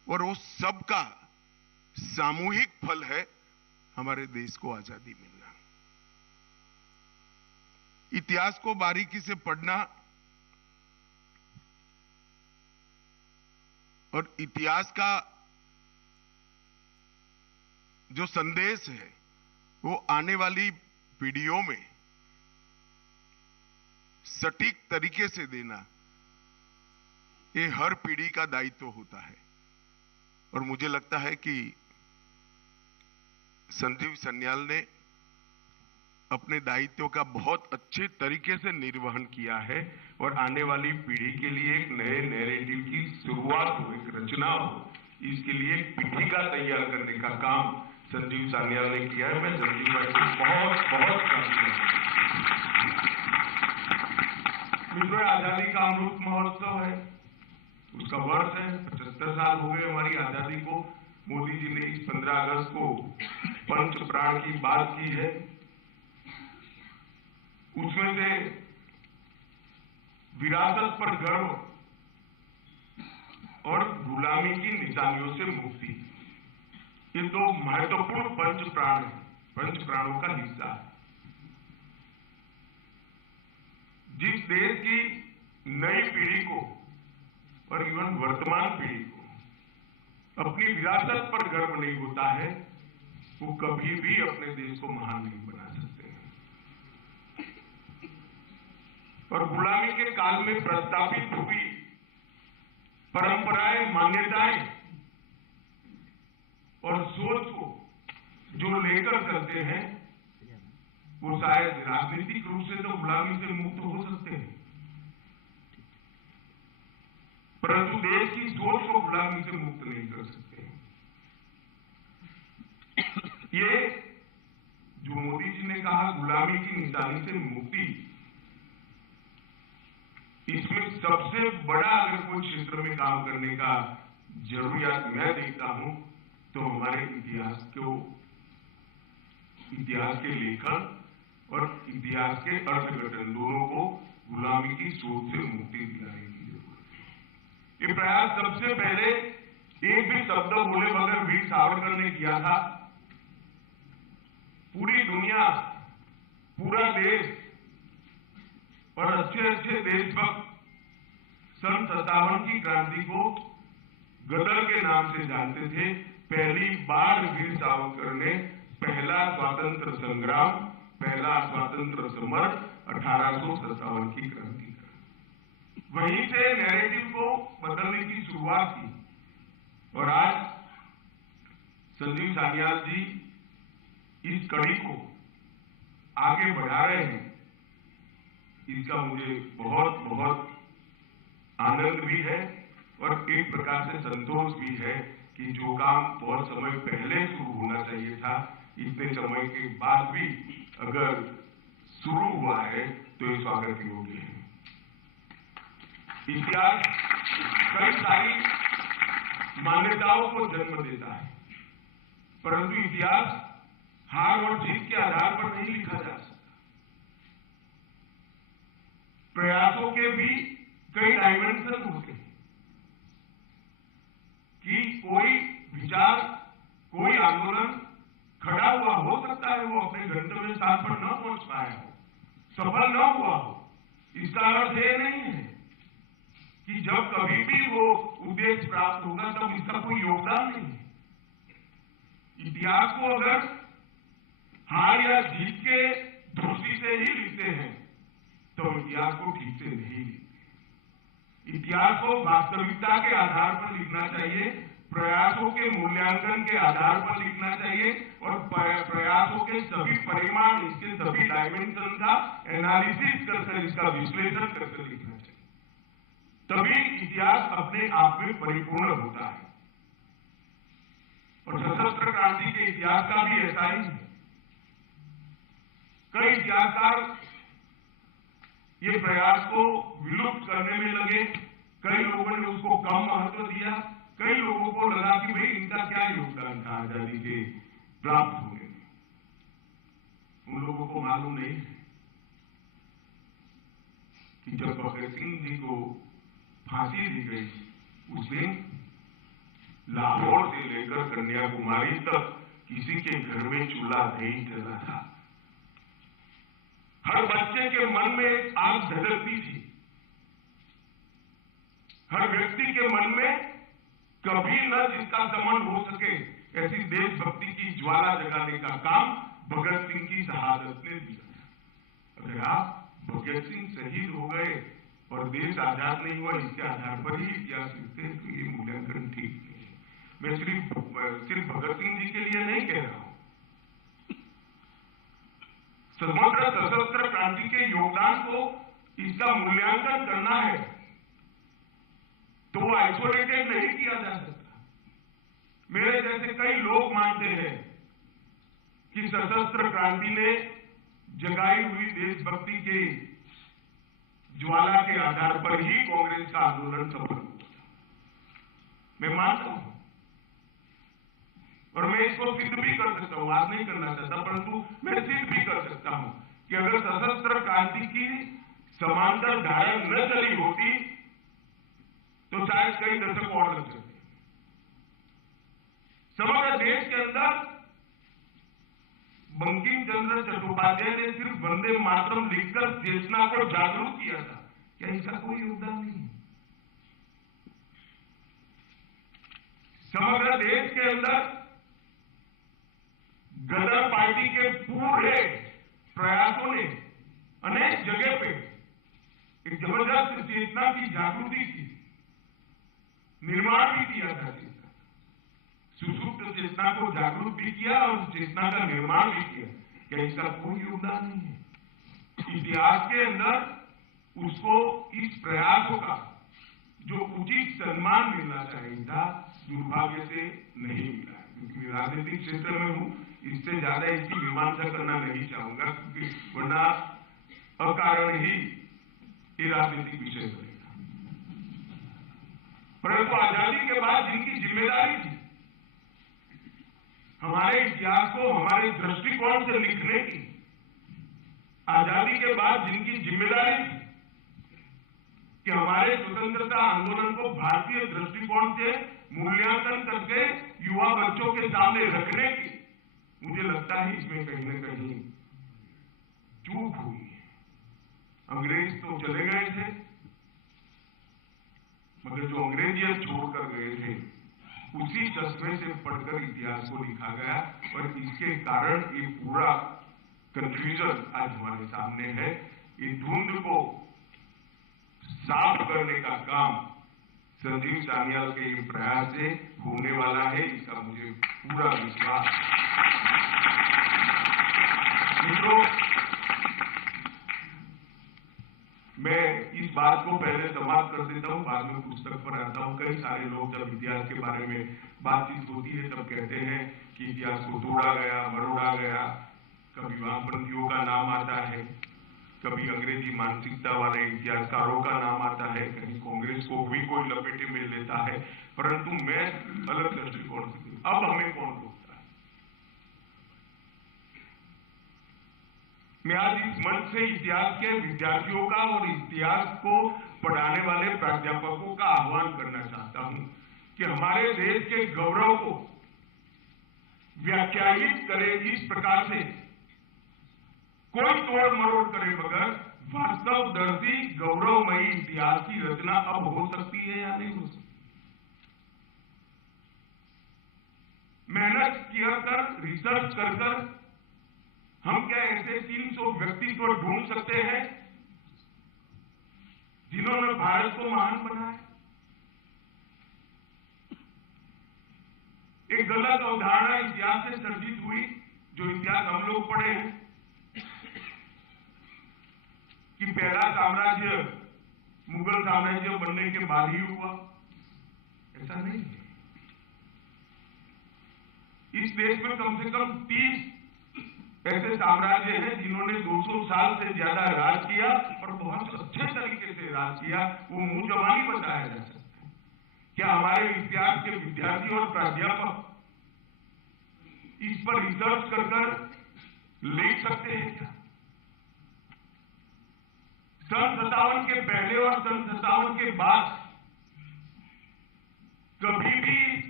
और वो सबका सामूहिक फल है हमारे देश को आजादी मिलना। इतिहास को बारीकी से पढ़ना और इतिहास का जो संदेश है वो आने वाली पीढ़ियों में सटीक तरीके से देना, ये हर पीढ़ी का दायित्व होता है। और मुझे लगता है कि संजीव सान्याल ने अपने दायित्व का बहुत अच्छे तरीके से निर्वहन किया है और आने वाली पीढ़ी के लिए एक नए नैरेटिव की शुरुआत हो, एक रचना हो, इसके लिए एक पीठिका तैयार करने का काम संजीव सान्याल ने किया है। मैं संजीव भाई को बहुत बहुत मित्रों, आजादी का अमृत महोत्सव है, उसका वर्ष है। 75 साल हो गए हमारी आजादी को। मोदी जी ने इस 15 अगस्त को पंच प्राण की बात की है। उसमें से विरासत पर गर्व और गुलामी की निशानियों से मुक्ति, ये दो महत्वपूर्ण पंच प्राण हैं, पंच प्राणों का हिस्सा है। जिस देश की नई पीढ़ी को और इवन वर्तमान पीढ़ी को अपनी विरासत पर गर्व नहीं होता है, वो कभी भी अपने देश को महान नहीं बना सकते। और गुलामी के काल में प्रस्तावित हुई परंपराएं, मान्यताएं और सोच को जो लेकर चलते हैं, वो शायद राजनीतिक रूप से तो गुलामी से मुक्त हो सकते हैं, परंतु देश की सोच को गुलामी से मुक्त नहीं कर सकते। ये जो मोदी जी ने कहा गुलामी की निशानी से मुक्ति, इसमें सबसे बड़ा अगर कोई क्षेत्र में काम करने का जरूरियात मैं देखता हूं तो हमारे इतिहास के लेखन और इतिहास के अर्थघटन दोनों को गुलामी की सोच से मुक्ति दिलाने की जरूरत है। ये प्रयास सबसे पहले एक भी शब्द बोले बगैर वीर सावरकर ने किया था। पूरी दुनिया, पूरा देश और अच्छे अच्छे देशभक्त सन 57 की क्रांति को गदर के नाम से जानते थे। पहली बार वीर सावरकर ने पहला स्वातंत्र संग्राम, पहला स्वातंत्र समर 1857 की क्रांति का, वहीं से नैरेटिव को बदलने की शुरुआत की। और आज संजीव सान्याल जी इस कड़ी को आगे बढ़ा रहे हैं, इसका मुझे बहुत बहुत आनंद भी है और एक प्रकार से संतोष भी है कि जो काम बहुत समय पहले शुरू होना चाहिए था, इतने समय के बाद भी अगर शुरू हुआ है तो ये स्वागत योग्य है। इतिहास कई सारी मान्यताओं को जन्म देता है, परंतु इतिहास हार और जीत के आधार पर नहीं लिखा जा सकता। प्रयासों के भी कई डायमेंशन होते हैं कि कोई विचार, कोई आंदोलन खड़ा हुआ हो सकता है, वो अपने गंतव्य स्थान पर न पहुंच पाया हो, सफल न हुआ हो। इसका अर्थ ये नहीं है कि जब कभी भी वो उद्देश्य प्राप्त होगा तब इसका कोई योगदान नहीं है। इतिहास को अगर हार या जीत के दृष्टि से ही लिखते हैं तो इतिहास को ठीक से नहीं लिखते। इतिहास को वास्तविकता के आधार पर लिखना चाहिए, प्रयासों के मूल्यांकन के आधार पर लिखना चाहिए और प्रयासों के सभी परिमाण, इसके सभी डायमेंशन का एनालिसिस करके, इसका विश्लेषण करके लिखना चाहिए। तभी इतिहास अपने आप में परिपूर्ण होता है। और सशस्त्र क्रांति के इतिहास का भी ऐसा ही है। कई इतिहासकार ये प्रयास को विलुप्त करने में लगे, कई लोगों ने उसको कम महत्व दिया, कई लोगों को लगा कि भाई इनका क्या योगदान था आजादी के प्राप्त होने में। उन लोगों को मालूम नहीं है कि जब भगत सिंह जी को फांसी दी गई, उस दिन लाहौर से लेकर कन्याकुमारी तक किसी के घर में चूल्हा नहीं जला था। हर बच्चे के मन में एक आग धधकती थी। हर व्यक्ति के मन में कभी न जिसका समन हो सके ऐसी देशभक्ति की ज्वाला जगाने का काम भगत सिंह की शहादत ने दिया था। अगर आप भगत सिंह शहीद हो गए और देश आजाद नहीं हुआ इसके आधार पर ही इतिहास लिखते हैं तो ये मूल्यांकन ठीक नहीं है। मैं सिर्फ भगत सिंह जी के लिए नहीं कह रहा हूं, समग्र सशस्त्र क्रांति के योगदान को इसका मूल्यांकन करना है तो वो आइसोलेटेड नहीं किया जा सकता। मेरे जैसे कई लोग मानते हैं कि सशस्त्र क्रांति ने जगाई हुई देशभक्ति के ज्वाला के आधार पर ही कांग्रेस का आंदोलन सफल हुआ। मैं मानता हूं और मैं इसको सिद्ध भी कर सकता हूं, आज नहीं करना चाहता परंतु मैं सिद्ध भी कर सकता हूं कि अगर सशस्त्र क्रांति की समांतर धारा न चली होती तो शायद कई दशक और लग सकते। समग्र देश के अंदर बंकिम चंद्र चट्टोपाध्याय ने सिर्फ वंदे मातरम लिखकर चेतना को जागरूक किया था, क्या इसका कोई योगदान नहीं है? समग्र देश के अंदर गदर पार्टी के पूरे प्रयासों ने अनेक जगह पे एक जबरदस्त चेतना की जागृति की, निर्माण भी किया था। चेतना सुसुप्त चेतना को जागरूक भी किया और चेतना का निर्माण भी किया, क्या इसका कोई योगदान नहीं है? इतिहास के अंदर उसको इस प्रयासों का जो उचित सम्मान मिलना चाहिए था दुर्भाग्य से नहीं मिला। क्योंकि राजनीतिक क्षेत्र में हूं, इससे ज्यादा इसकी मीमांसा करना नहीं चाहूंगा क्योंकि वरना अकारण ही ये राजनीतिक विषय बनेगा। परंतु आजादी के बाद जिनकी जिम्मेदारी थी हमारे इतिहास को हमारे दृष्टिकोण से लिखने की, आजादी के बाद जिनकी जिम्मेदारी थी कि हमारे स्वतंत्रता आंदोलन को भारतीय दृष्टिकोण से मूल्यांकन करके युवा बच्चों के सामने रखने की, मुझे लगता है इसमें कहीं न कहीं चूक हुई। अंग्रेज तो चले गए थे मगर जो अंग्रेजियत छोड़कर गए थे उसी चश्मे से पढ़कर इतिहास को लिखा गया और इसके कारण ये पूरा कंफ्यूजन आज हमारे सामने है। ये धुंध को साफ करने का काम संजीव सान्याल के प्रयास से होने वाला है, इसका मुझे पूरा विश्वास। मित्रों, मैं इस बात को पहले समाप्त कर देता हूं, बाद में पुस्तक पर आता हूं। कई सारे लोग जब इतिहास के बारे में बातचीत होती है तब कहते हैं कि इतिहास को तोड़ा गया, मरोड़ा गया। कभी वामपंथियों का नाम आता है, कभी अंग्रेजी मानसिकता वाले इतिहासकारों का नाम आता है, कहीं कांग्रेस को भी कोई लपेटे में लेता है, परंतु मैं अलग दृष्टिकोण से, अब हमें कौन रोकता है? मैं आज इस मंच से इतिहास के विद्यार्थियों का और इतिहास को पढ़ाने वाले प्राध्यापकों का आह्वान करना चाहता हूं कि हमारे देश के गौरव को व्याख्यायित करे इस प्रकार से, कोई तोड़ मरोड़ करे बगैर वास्तवदर्शी गौरवमयी इतिहास की रचना अब हो सकती है या नहीं हो सकती? मेहनत किया कर, रिसर्च कर हम क्या ऐसे 300 व्यक्तित्व ढूंढ सकते हैं जिन्होंने भारत को महान बनाया? एक गलत अवधारणा इतिहास से सर्जित हुई, जो इतिहास हम लोग पढ़े हैं कि पहला साम्राज्य मुगल साम्राज्य बनने के बाद ही हुआ। ऐसा नहीं है। इस देश में कम से कम 30 ऐसे साम्राज्य हैं जिन्होंने 200 साल से ज्यादा राज किया और बहुत अच्छे तरीके से राज किया। वो मुंह जबानी बताया जा सकता है। क्या हमारे इतिहास के विद्यार्थी और प्राध्यापक इस पर रिसर्च कर लिख सकते हैं क्या? सन 57 के पहले और सन 57 के बाद कभी भी इस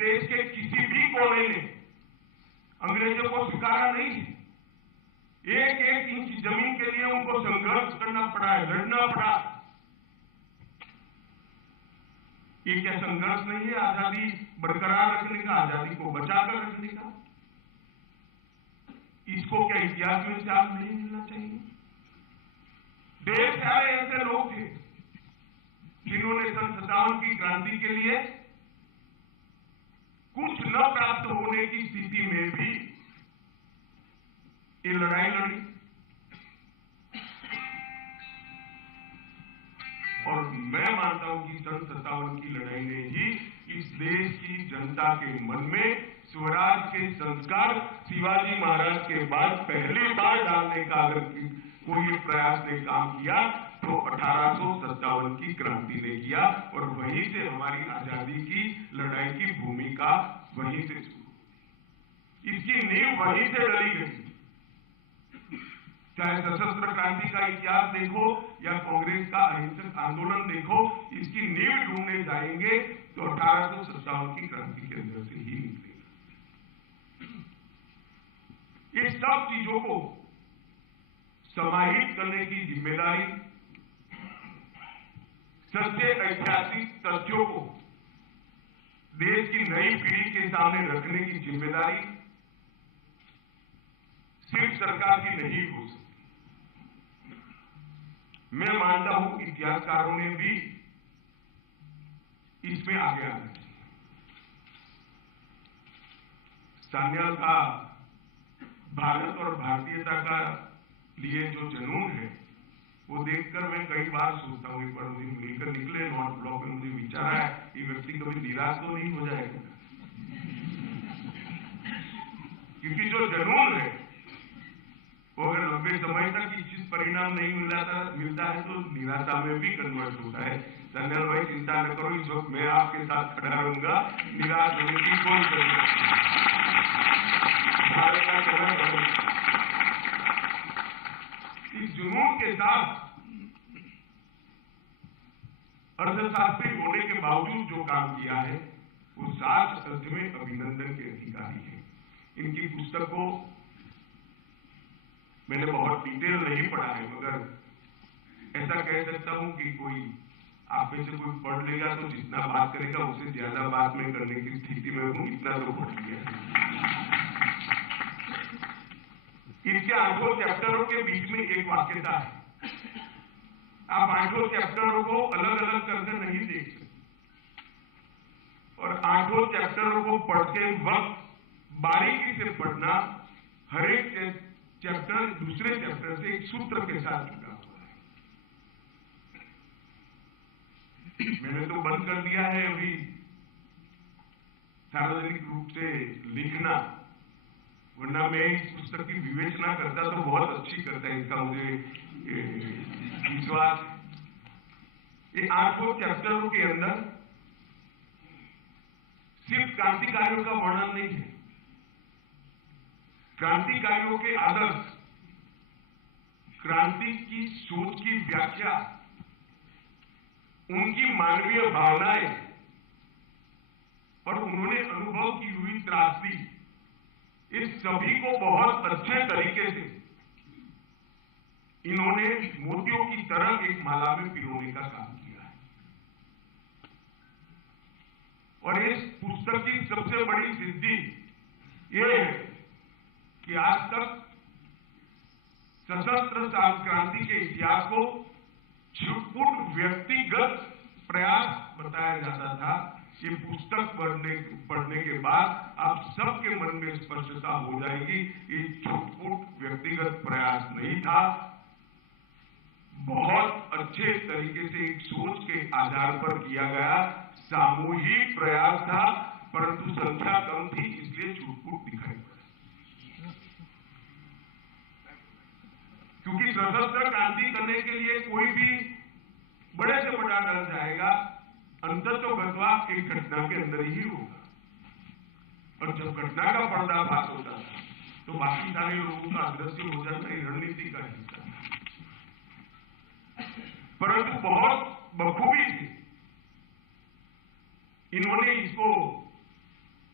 देश के किसी भी कोने ने अंग्रेजों को स्वीकारा नहीं है। एक एक इंच जमीन के लिए उनको संघर्ष करना पड़ा है, लड़ना पड़ा। ये क्या संघर्ष नहीं है आजादी बरकरार रखने का, आजादी को बचाकर रखने का? इसको क्या इतिहास में चार्ज नहीं मिलना चाहिए? ढेर सारे ऐसे लोग थे जिन्होंने सन 57 की क्रांति के लिए कुछ न प्राप्त होने की स्थिति में भी ये लड़ाई लड़ी। और मैं मानता हूं कि सन 57 की लड़ाई ने ही इस देश की जनता के मन में स्वराज के संस्कार शिवाजी महाराज के बाद पहली बार डालने का अगर कोई प्रयास ने काम किया तो 1857 की क्रांति ने किया। और वहीं से हमारी आजादी की लड़ाई की भूमिका वहीं से शुरू, इसकी नींव वहीं से डली गई। चाहे सशस्त्र क्रांति का इतिहास देखो या कांग्रेस का अहिंसक आंदोलन देखो, इसकी नींव ढूंढने जाएंगे तो 1857 की क्रांति के अंदर से ही निकलेगा। ये सब चीजों को समाहित करने की जिम्मेदारी, सच्चे ऐतिहासिक तथ्यों को देश की नई पीढ़ी के सामने रखने की जिम्मेदारी सिर्फ सरकार की नहीं हो सकती। मैं मानता हूं इतिहासकारों ने भी इसमें आगे आना चाहिए। सान्याल का भारत और भारतीयता का लिए जो जुनून है वो देखकर मैं कई बार सोचता हूं, एक बार मुझे मिलकर निकले नॉर्थ ब्लॉक में, मुझे विचार आया ये व्यक्ति कभी निराश तो नहीं हो जाएगा, क्योंकि जो जुनून है वो अगर लंबे समय तक इच्छित परिणाम नहीं मिलता है तो निराशा में भी कन्वर्ट होता है। सान्याल भाई चिंता न करो, इस वक्त मैं आपके साथ खड़ा रहूंगा, निराश होने की कोई जरूरत नहीं। भारत का चरण इस जुनून के साथ अर्थशास्त्री होने के बावजूद जो काम किया है वो सात अर्थ में अभिनंदन के अधिकारी है। इनकी पुस्तक को मैंने बहुत डिटेल नहीं पढ़ा है, मगर ऐसा कह सकता हूं कि कोई आप में से कोई पढ़ लेगा तो जितना बात करेगा उससे ज्यादा बात मैं करने की स्थिति में हूं, इतना तो पढ़ लिया। इनके 8 चैप्टरों के बीच में एक वाक्यता है। आप 8 चैप्टरों को अलग अलग करके नहीं देख सकते, और 8 चैप्टरों को पढ़ते वक्त बारीकी से पढ़ना, हर एक चैप्टर दूसरे चैप्टर से एक सूत्र के साथ जुड़ा हुआ है। मैंने तो बंद कर दिया है अभी सार्वजनिक रूप से लिखना, वरना मैं इस पुस्तक की विवेचना करता तो बहुत अच्छी करता है, इसका मुझे विश्वास है। ये 8 चैप्टरों के अंदर सिर्फ क्रांतिकारियों का वर्णन नहीं है, क्रांतिकारियों के आदर्श, क्रांति की सोच की व्याख्या, उनकी मानवीय भावनाएं और उन्होंने अनुभव की हुई त्रासदी, इस सभी को बहुत अच्छे तरीके से इन्होंने मोतियों की तरह एक माला में पिरोने का काम किया है। और इस पुस्तक की सबसे बड़ी सिद्धि ये है कि आज तक सशस्त्र क्रांति के इतिहास को छुटपुट व्यक्तिगत प्रयास बताया जाता था। ये पुस्तक पढ़ने के बाद आप सबके मन में स्पष्टता हो जाएगी, ये छुटपुट व्यक्तिगत प्रयास नहीं था, बहुत अच्छे तरीके से एक सोच के आधार पर किया गया सामूहिक प्रयास था, परंतु संख्या कम थी इसलिए छुटपुट दिखाई पड़ा। क्योंकि सशस्त्र क्रांति करने के लिए कोई भी बड़े से बड़ा डर जाएगा, अंततोगत्वा एक घटना के अंदर ही होगा, और जब घटना का पर्दाफाश होता है तो बाकी सारे लोगों का अदृश्य हो जाना ये रणनीति का हिस्सा है। परंतु बहुत बखूबी से इन्होंने इसको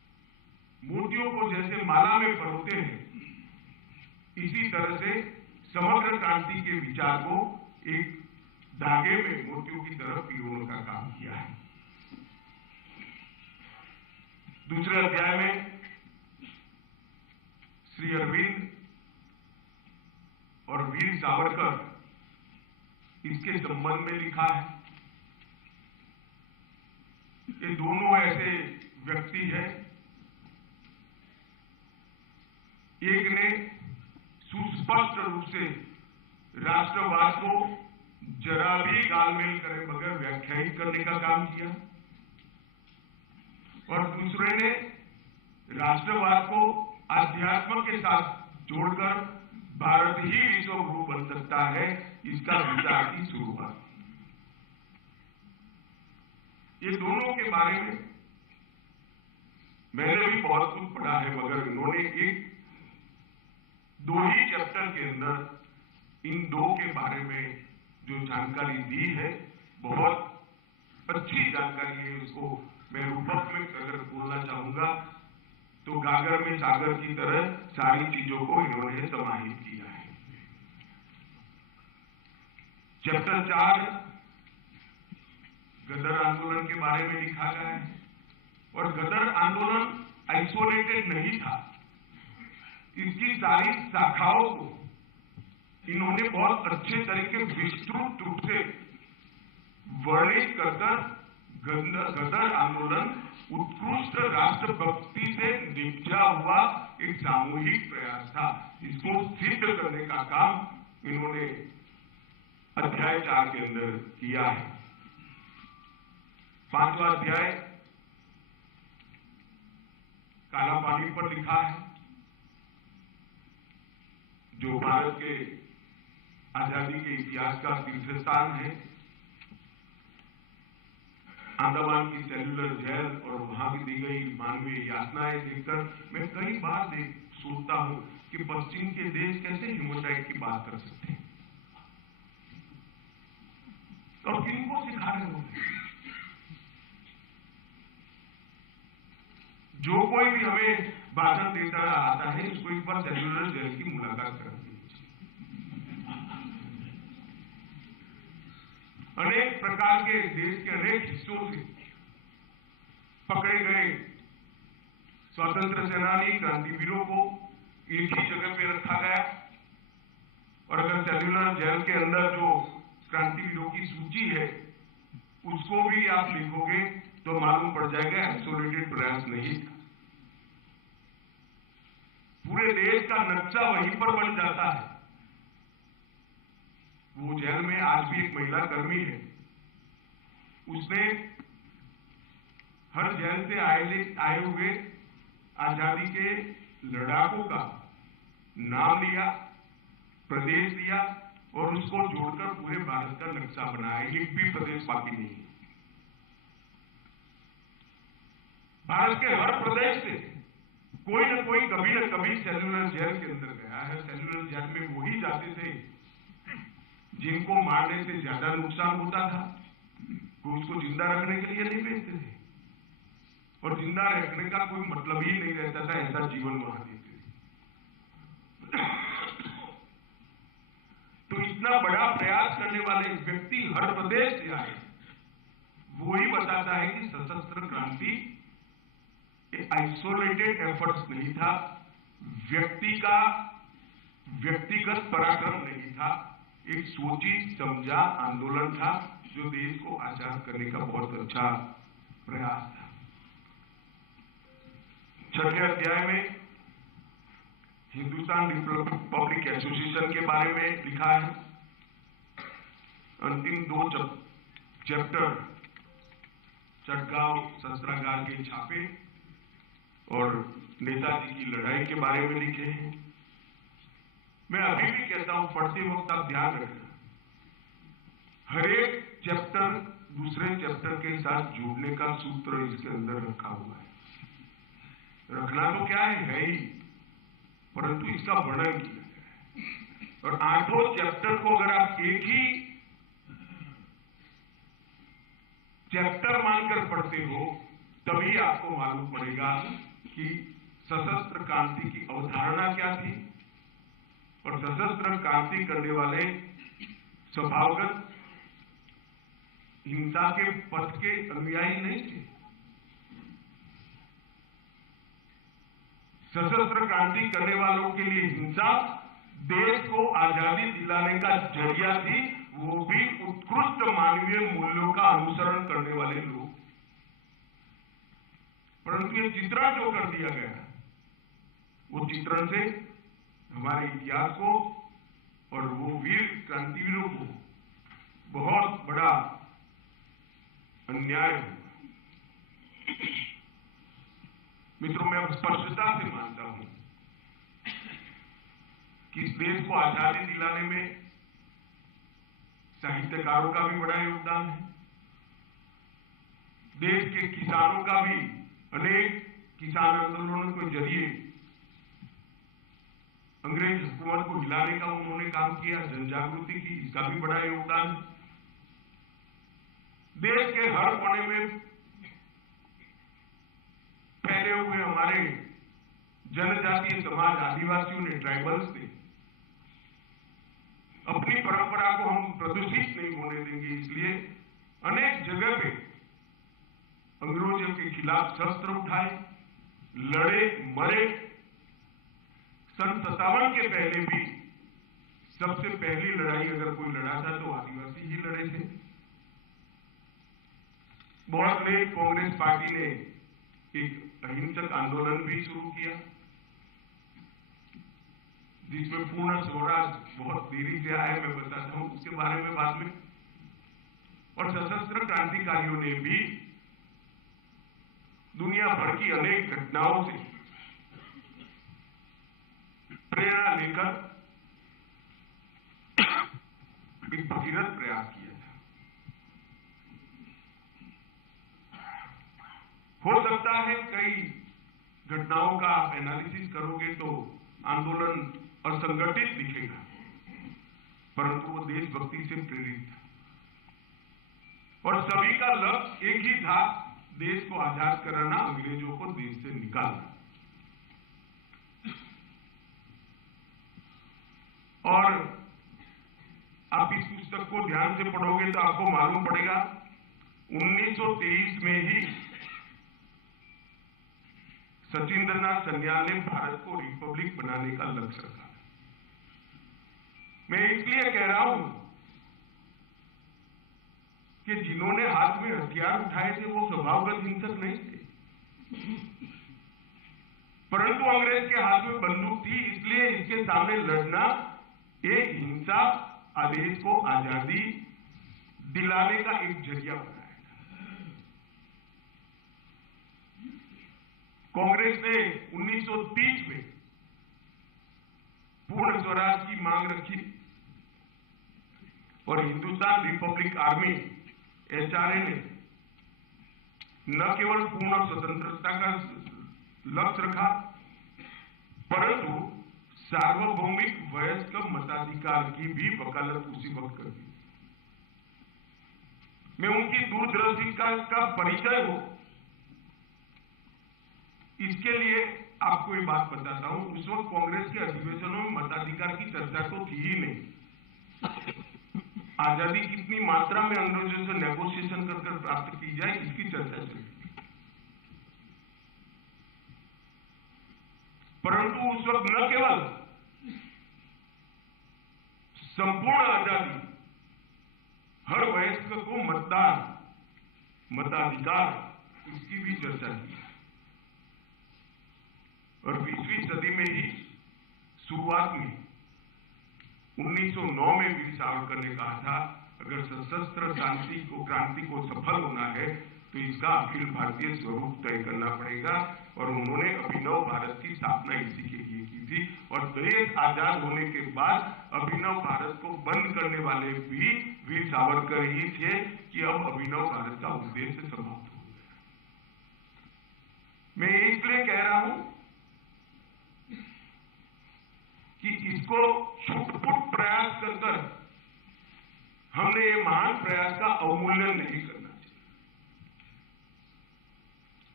मोतियों को जैसे माला में परोते हैं, इसी तरह से समग्र क्रांति के विचार को एक धागे में मोतियों की तरह पिरोने का काम किया है। दूसरे अध्याय में श्री अरविंद और वीर सावरकर इसके संबंध में लिखा है। ये दोनों ऐसे व्यक्ति हैं, एक ने सुस्पष्ट रूप से राष्ट्रवाद को जरा भी गालमेल करे बगैर व्याख्यायित करने का काम किया, और दूसरे ने राष्ट्रवाद को अध्यात्म के साथ जोड़कर भारत ही विश्व गुरु बन सकता है, इसका विचार की शुरुआत। ये दोनों के बारे में मैंने भी बहुत कुछ पढ़ा है, मगर इन्होंने एक दो ही चैप्टर के अंदर इन दो के बारे में जो जानकारी दी है, बहुत अच्छी जानकारी है। उसको मैं रूपक में अगर बोलना चाहूंगा तो गागर में सागर की तरह सारी चीजों को इन्होंने समाहित किया है। चैप्टर 4 गदर आंदोलन के बारे में लिखा गया है, और गदर आंदोलन आइसोलेटेड नहीं था। इसकी सारी शाखाओं को इन्होंने बहुत अच्छे तरीके विस्तृत रूप से वर्णित कर गदर आंदोलन उत्कृष्ट राष्ट्रभक्ति से निपजा हुआ एक सामूहिक प्रयास था। इसको सिद्ध करने का काम इन्होंने अध्याय 4 के अंदर किया है। 5वां अध्याय काला पानी पर लिखा है, जो भारत के आजादी के इतिहास का तीर्थ स्थान है। अंडमान की सेल्युलर जेल और वहां की दी गई मानवीय यातनाएं देखकर मैं कई बार सोचता हूं कि पश्चिम के देश कैसे ह्यूमन राइट की बात कर सकते हैं, और किनको सिखा रहे होंगे। जो कोई भी हमें भाषण देता आता है, उसको एक बार सेल्युलर जेल की मुलाकात करानी। अनेक प्रकार के देश के अनेक हिस्सों से पकड़े गए स्वतंत्र सेनानी क्रांतिवीरों को एक ही जगह पे रखा गया, और अगर सेल्युलर जेल के अंदर जो क्रांतिवीरों की सूची है उसको भी आप लिखोगे तो मालूम पड़ जाएगा आइसोलेटेड प्रयास नहीं था। पूरे देश का नक्शा वहीं पर बन जाता है। वो जेल में आज भी एक महिला कर्मी है, उसने हर जेल से आए हुए आजादी के लड़ाकों का नाम लिया, प्रदेश दिया, और उसको जोड़कर पूरे भारत का नक्शा बनाया। एक भी प्रदेश बाकी नहीं। भारत के हर प्रदेश से कोई न कोई कभी न कभी सेल्युलर जेल के अंदर गया है। सेल्युलर जेल में वही जाते थे जिनको मारने से ज्यादा नुकसान होता था, तो उसको जिंदा रखने के लिए नहीं भेजते थे, और जिंदा रखने का कोई मतलब ही नहीं रहता था, ऐसा जीवन वहां देते थे। तो इतना बड़ा प्रयास करने वाले व्यक्ति हर प्रदेश से आए, वो ही बताता है कि सशस्त्र क्रांति आइसोलेटेड एफर्ट्स नहीं था, व्यक्तिगत पराक्रम नहीं था, एक सोची समझा आंदोलन था जो देश को आजाद करने का बहुत अच्छा प्रयास था। 6ठे अध्याय में हिंदुस्तान रिपब्लिक एसोसिएशन के बारे में लिखा है। अंतिम 2 चैप्टर चटगांव शस्त्रागार के छापे और नेताजी की लड़ाई के बारे में लिखे हैं। मैं अभी भी कहता हूं, पढ़ते वक्त आप ध्यान रखना, हर एक चैप्टर दूसरे चैप्टर के साथ जोड़ने का सूत्र इसके अंदर रखा हुआ है। रखना तो क्या है ही, परंतु इसका वर्णन किया है। और 8 चैप्टर को अगर आप एक ही चैप्टर मानकर पढ़ते हो, तभी आपको मालूम पड़ेगा कि सशस्त्र क्रांति की अवधारणा क्या थी और सशस्त्र क्रांति करने वाले स्वभावगत हिंसा के पथ के अनुयायी नहीं थे। सशस्त्र क्रांति करने वालों के लिए हिंसा देश को आजादी दिलाने का जरिया थी, वो भी उत्कृष्ट मानवीय मूल्यों का अनुसरण करने वाले लोग। परंतु ये चित्रण जो कर दिया गया, वो चित्रण से हमारे इतिहास को और वो वीर क्रांतिवीरों को बहुत बड़ा अन्याय हुआ। मित्रों, मैं स्पष्टता से मानता हूं कि इस देश को आजादी दिलाने में साहित्यकारों का भी बड़ा योगदान है। देश के किसानों का भी, अनेक किसान आंदोलनों के जरिए अंग्रेज हुकूमत को हिलाने का उन्होंने काम किया, जनजागृति की, इसका भी बड़ा योगदान है। देश के हर कोने में फैले हुए हमारे जनजातीय समाज, आदिवासियों ने, ट्राइबल्स ने अपनी परंपरा को हम प्रदूषित नहीं होने देंगे, इसलिए अनेक जगह पे अंग्रेजों के खिलाफ शस्त्र उठाए, लड़े, मरे। सन 57 के पहले भी सबसे पहली लड़ाई अगर कोई लड़ा था तो आदिवासी ही लड़े थे। बहुत लेट कांग्रेस पार्टी ने एक अहिंसक आंदोलन भी शुरू किया, जिसमें पूर्ण स्वराज बहुत देरी से आया, मैं बताता हूं उसके बारे में बाद में। और सशस्त्र क्रांतिकारियों ने भी दुनिया भर की अनेक घटनाओं से प्रेरणा लेकर एक भगीरथ प्रयास किया था। हो सकता है कई घटनाओं का आप एनालिसिस करोगे तो आंदोलन असंगठित दिखेगा, परंतु वो देशभक्ति से प्रेरित था और सभी का लक्ष्य एक ही था, देश को आजाद कराना, अंग्रेजों को देश से निकालना। और आप इस पुस्तक को ध्यान से पढ़ोगे तो आपको मालूम पड़ेगा 1923 में ही सचिंद्रनाथ सन्याल ने भारत को रिपब्लिक बनाने का लक्ष्य रखा। मैं इसलिए कह रहा हूं कि जिन्होंने हाथ में हथियार उठाए थे वो स्वभावगत हिंसक नहीं थे, परंतु अंग्रेज के हाथ में बंदूक थी, इसलिए इसके सामने लड़ना एक हिंसा आदेश को आजादी दिलाने का एक जरिया बनाया। कांग्रेस ने 1930 में पूर्ण स्वराज की मांग रखी और हिंदुस्तान रिपब्लिक आर्मी एचआरए ने न केवल पूर्ण स्वतंत्रता का लक्ष्य रखा, परंतु सार्वभौमिक वयस्क मताधिकार की भी वकालत उसी वक्त कर दी। मैं उनकी दूरदर्शी का परिचय हो, इसके लिए आपको ये बात बताता हूं। उस वक्त कांग्रेस के अधिवेशनों में मताधिकार की चर्चा तो थी ही नहीं। आजादी कितनी मात्रा में अंग्रेजों से नेगोशिएशन कर प्राप्त की जाए, इसकी चर्चा चली। परंतु उस वक्त न केवल संपूर्ण आजादी, हर वयस्क को मतदान, मताधिकार, इसकी भी चर्चा की। और 20वीं सदी में ही शुरुआत में 1909 में वीर सावरकर ने कहा था, अगर सशस्त्र क्रांति को सफल होना है तो इसका अखिल भारतीय स्वरूप तय करना पड़ेगा। और उन्होंने अभिनव भारत की स्थापना इसी के लिए की थी। और देश आजाद होने के बाद अभिनव भारत को बंद करने वाले भी वीर सावरकर ही थे कि अब अभिनव भारत का उद्देश्य समाप्त हो गया। मैं इसलिए कह रहा हूं कि इसको छुटपुट प्रयास कर हमने ये महान प्रयास का अवमूल्यन नहीं करना चाहिए।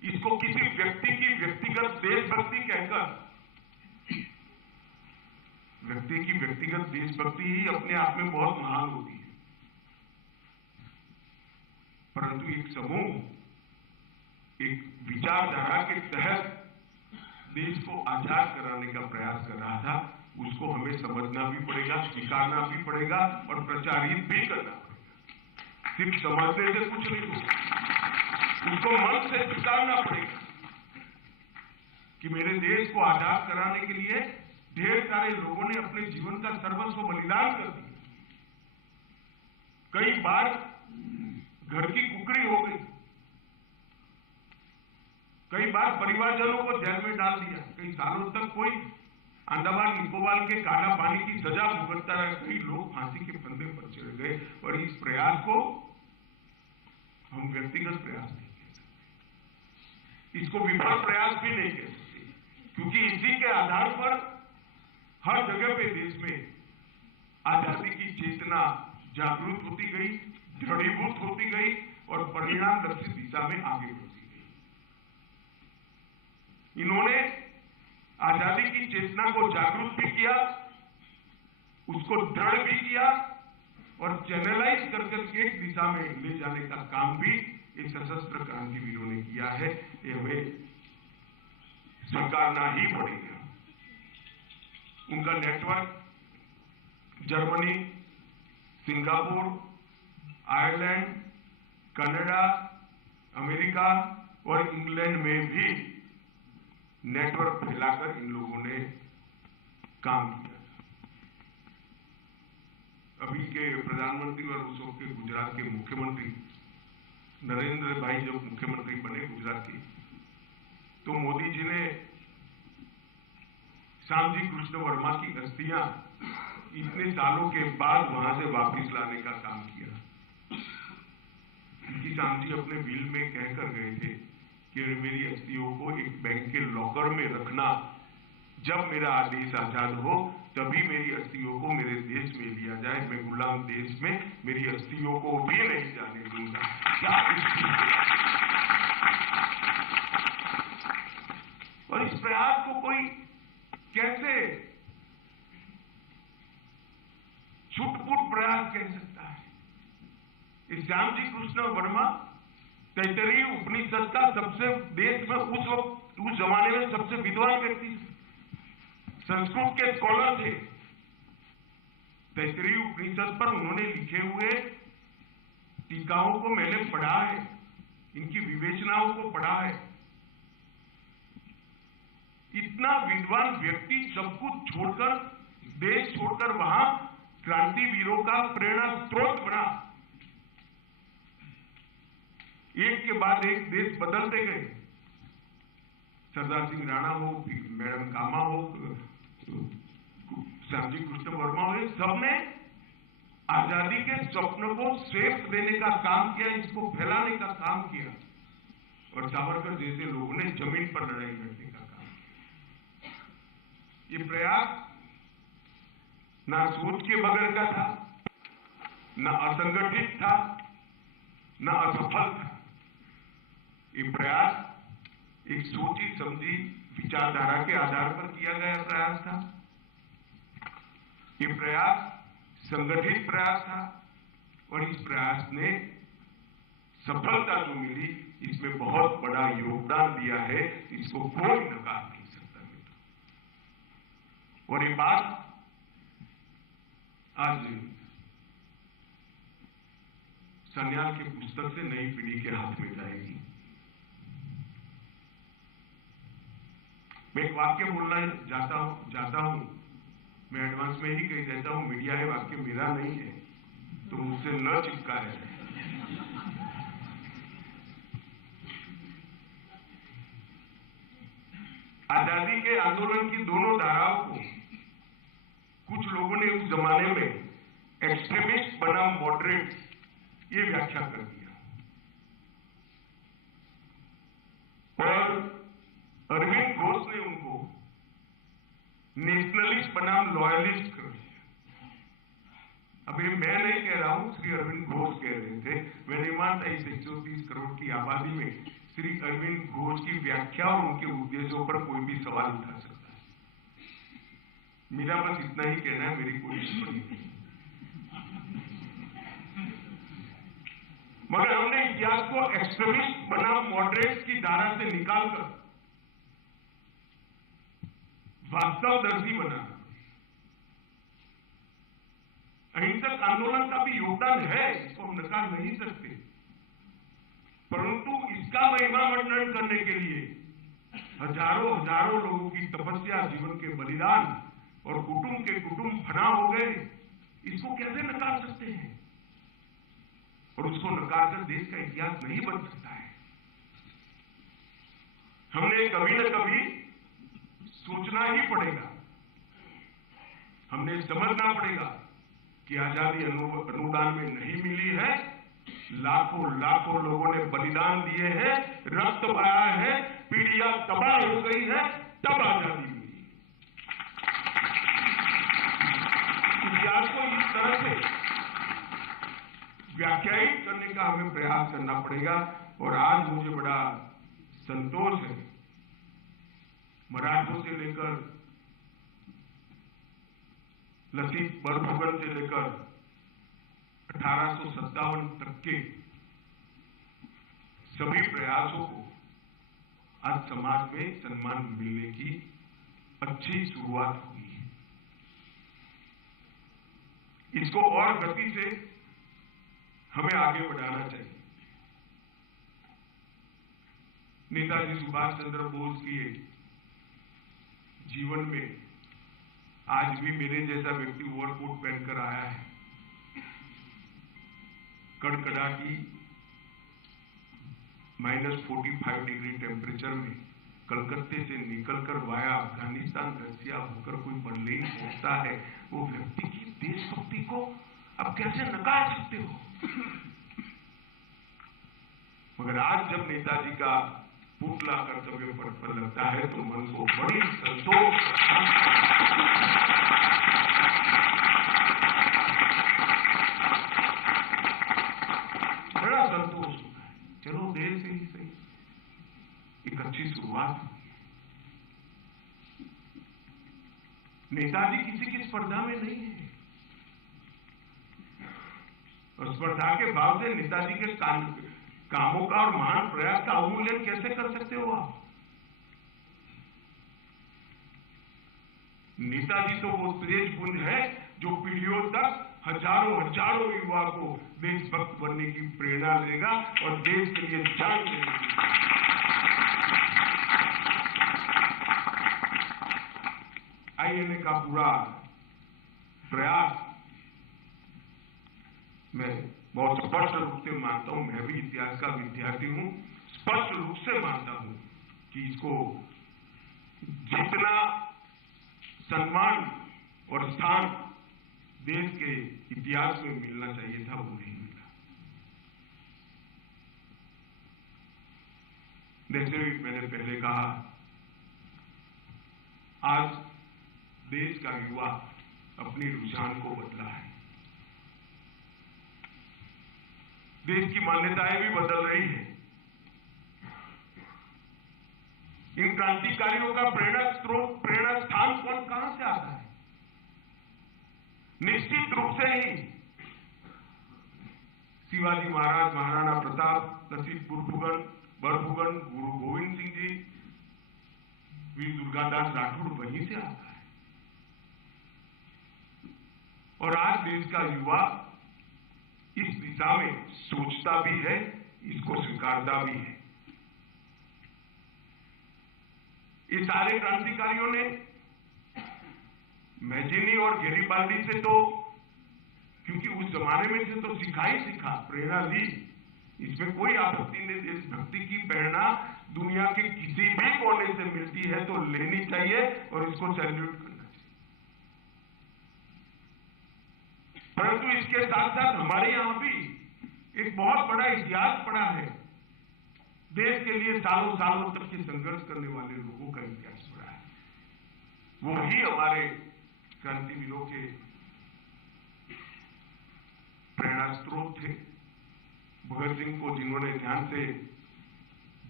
इसको किसी व्यक्ति की व्यक्तिगत देशभक्ति कहकर, व्यक्ति की व्यक्तिगत देशभक्ति ही अपने आप में बहुत महान होती है, परंतु एक समूह एक विचारधारा के तहत देश को आजाद कराने का प्रयास कर रहा था, उसको हमें समझना भी पड़ेगा, स्वीकारना भी पड़ेगा और प्रचारित भी करना पड़ेगा। सिर्फ समझने से कुछ नहीं होगा, उसको मन से स्वीकारना पड़ेगा कि मेरे देश को आजाद कराने के लिए ढेर सारे लोगों ने अपने जीवन का सर्वस्व बलिदान कर दिया। कई बार घर की कुकरी हो गई, कई बार परिवारजनों को जेल में डाल दिया, कई सालों तक कोई अंडमान निकोबार के काला पानी की सजा भुगतता रहा, कई लोग फांसी के फंदे पर चढ़ गए। और इस प्रयास को हम व्यक्तिगत प्रयास नहीं कह सकते, इसको विफल प्रयास भी नहीं कह सकते, क्योंकि इसी के आधार पर हर जगह पे देश में आजादी की चेतना जागृत होती गई, दृढ़ीभूत होती गई और परिणाम लक्षित दिशा में आगे बढ़ती गई। इन्होंने आजादी की चेतना को जागरूक भी किया, उसको दृढ़ भी किया और चैनलाइज करके एक दिशा में ले जाने का काम भी इस सशस्त्र क्रांतिवीरों ने किया है। ये हमें स्वीकारना ही पड़ेगा। उनका network Germany, Singapore, Ireland, Canada, America और इंग्लैंड में भी नेटवर्क फैलाकर इन लोगों ने काम किया। अभी के प्रधानमंत्री और उस वक्त के गुजरात के मुख्यमंत्री नरेंद्र भाई जब मुख्यमंत्री बने गुजरात के, तो मोदी जी ने श्यामजी कृष्ण वर्मा की अस्थियां इतने सालों के बाद वहां से वापस लाने का काम किया। क्योंकि श्यामजी अपने बिल में कहकर गए थे कि मेरी अस्थियों को एक बैंक के लॉकर में रखना, जब मेरा आदेश आजाद हो तभी मेरी अस्थियों को मेरे देश में लिया जाए, मैं गुलाम देश में मेरी अस्थियों को भी नहीं जाने दूंगा। क्या और इस प्रयास को कोई कैसे छुटपुट प्रयास कह सकता है? इस श्यामजी कृष्ण वर्मा तैतरीय उपनिषद का सबसे देश में उस वक्त उस जमाने में सबसे विद्वान व्यक्ति थे, संस्कृत के स्कॉलर थे। तैतरीय उपनिषद पर उन्होंने लिखे हुए टीकाओं को मैंने पढ़ा है, इनकी विवेचनाओं को पढ़ा है। इतना विद्वान व्यक्ति सब कुछ छोड़कर, देश छोड़कर वहां क्रांतिवीरों का प्रेरणा स्रोत बना। एक के बाद एक देश बदलते गए। सरदार सिंह राणा हो, मैडम कामा हो, श्यामजी कृष्ण वर्मा हो, सबने आजादी के स्वप्न को श्रेष्ठ देने का काम किया, इसको फैलाने का काम किया। और सावरकर जैसे लोगों ने जमीन पर लड़ाई लड़ने का काम किया। ये प्रयास ना सोच के बगैर का था, ना असंगठित था, ना असफल था। ये प्रयास एक सोची समझी विचारधारा के आधार पर किया गया प्रयास था। ये प्रयास संगठित प्रयास था और इस प्रयास ने सफलता जो मिली, इसमें बहुत बड़ा योगदान दिया है, इसको कोई नकार नहीं सकता। और ये बात आज सन्याल के पुस्तक से नई पीढ़ी के हाथ में जाएगी। मैं एक वाक्य बोलना चाहता हूं, मैं एडवांस में ही कह देता हूं, मीडिया है, वाक्य मेरा नहीं है, तो मुझसे न चिपका है। आजादी के आंदोलन की दोनों धाराओं को कुछ लोगों ने उस जमाने में एक्सट्रीमिस्ट बनाम मॉडरेट ये व्याख्या कर दिया और अरविंद घोष ने उनको नेशनलिस्ट बनाम लॉयलिस्ट कर दिया। अब ये मैं नहीं कह रहा हूं, श्री अरविंद घोष कह रहे थे। मैं नहीं मानता इस 130 करोड़ की आबादी में श्री अरविंद घोष की व्याख्या और उनके उद्देश्यों पर कोई भी सवाल उठा सकता है। मेरा बस इतना ही कहना है, मेरी कोई टिप्पणी नहीं। मगर हमने इतिहास को एक्सट्रीमिस्ट बनाम मॉडरेट्स की धारा से निकालकर वास्तवदर्शी बना। अहिंसक आंदोलन का भी योगदान है, इसको हम नकार नहीं सकते, परंतु इसका महिमा वर्णन करने के लिए हजारों हजारों लोगों की तपस्या, जीवन के बलिदान और कुटुंब के कुटुंब फना हो गए, इसको कैसे नकार सकते हैं? और उसको नकार कर देश का इतिहास नहीं बन सकता है। हमने कभी न कभी सोचना ही पड़ेगा, हमने समझना पड़ेगा कि आजादी अनुदान में नहीं मिली है। लाखों लाखों लोगों ने बलिदान दिए हैं, रक्त बहाया है, पीढ़ियां तबाह हो गई है, तब आजादी मिली। इतिहास को इस तरह से व्याख्यायित करने का हमें प्रयास करना पड़ेगा। और आज मुझे बड़ा संतोष है, मराठों से लेकर लतीफ बरफुकन से लेकर 1857 तक के सभी प्रयासों को आज समाज में सम्मान मिलने की अच्छी शुरुआत हुई है। इसको और गति से हमें आगे बढ़ाना चाहिए। नेताजी सुभाष चंद्र बोस के जीवन में आज भी मेरे जैसा व्यक्ति ओवरकोट पहनकर आया है, कड़कड़ाटी -45 डिग्री टेम्परेचर में कलकत्ते से निकलकर वाया अफगानिस्तान, रसिया होकर कोई बर्लिन पहुंचता है। वो व्यक्ति की देशभक्ति को अब कैसे नकार सकते हो? मगर आज जब नेताजी का पुतला कर्तव्य पथ पर लगता है तो मन को बड़ी संतोष, बड़ा संतोष होता है। चलो देर से ही सही एक अच्छी शुरुआत। नेताजी किसी की स्पर्धा में नहीं है, और स्पर्धा के भाव से नेताजी के कामों का और महान प्रयास का अवमूल्यन कैसे कर सकते हो आप? नेताजी तो वो तेज पुंज है जो पीढ़ियों तक हजारों हजारों युवा को देशभक्त बनने की प्रेरणा देगा और देश के लिए जान देगा। आईएनए का पूरा प्रयास मैं बहुत स्पष्ट रूप से मानता हूं, मैं भी इतिहास का विद्यार्थी हूं, स्पष्ट रूप से मानता हूं कि इसको जितना सम्मान और स्थान देश के इतिहास में मिलना चाहिए था वो नहीं मिला। जैसे मैंने पहले कहा, आज देश का युवा अपनी रुझान को बदला है, देश की मान्यताएं भी बदल रही है। इन क्रांतिकारियों का प्रेरणा स्रोत, प्रेरणा स्थान कहां से आता है? निश्चित रूप से ही शिवाजी महाराज, महाराणा प्रताप, लसीत बरफुकन, गुरु गोविंद सिंह जी, वीर दुर्गादास राठौड़, वहीं से आता है। और आज देश का युवा इस दिशा में सोचता भी है, इसको स्वीकारता भी है। ये सारे क्रांतिकारियों ने मैजिनी और गैरिबाल्डी से तो, क्योंकि उस जमाने में से तो सीखा ही सीखा, प्रेरणा ली, इसमें कोई आपत्ति नहीं। देशभक्ति की प्रेरणा दुनिया के किसी भी कोने से मिलती है तो लेनी चाहिए और इसको सैल्यूट करना चाहिए। परंतु इसके साथ साथ हमारे यहां भी एक बहुत बड़ा इतिहास पड़ा है। देश के लिए सालों सालों तक के संघर्ष करने वाले लोगों का इतिहास पड़ा है। वो ही हमारे क्रांतिवीरों के प्रेरणा स्रोत थे। भगत सिंह को जिन्होंने ध्यान से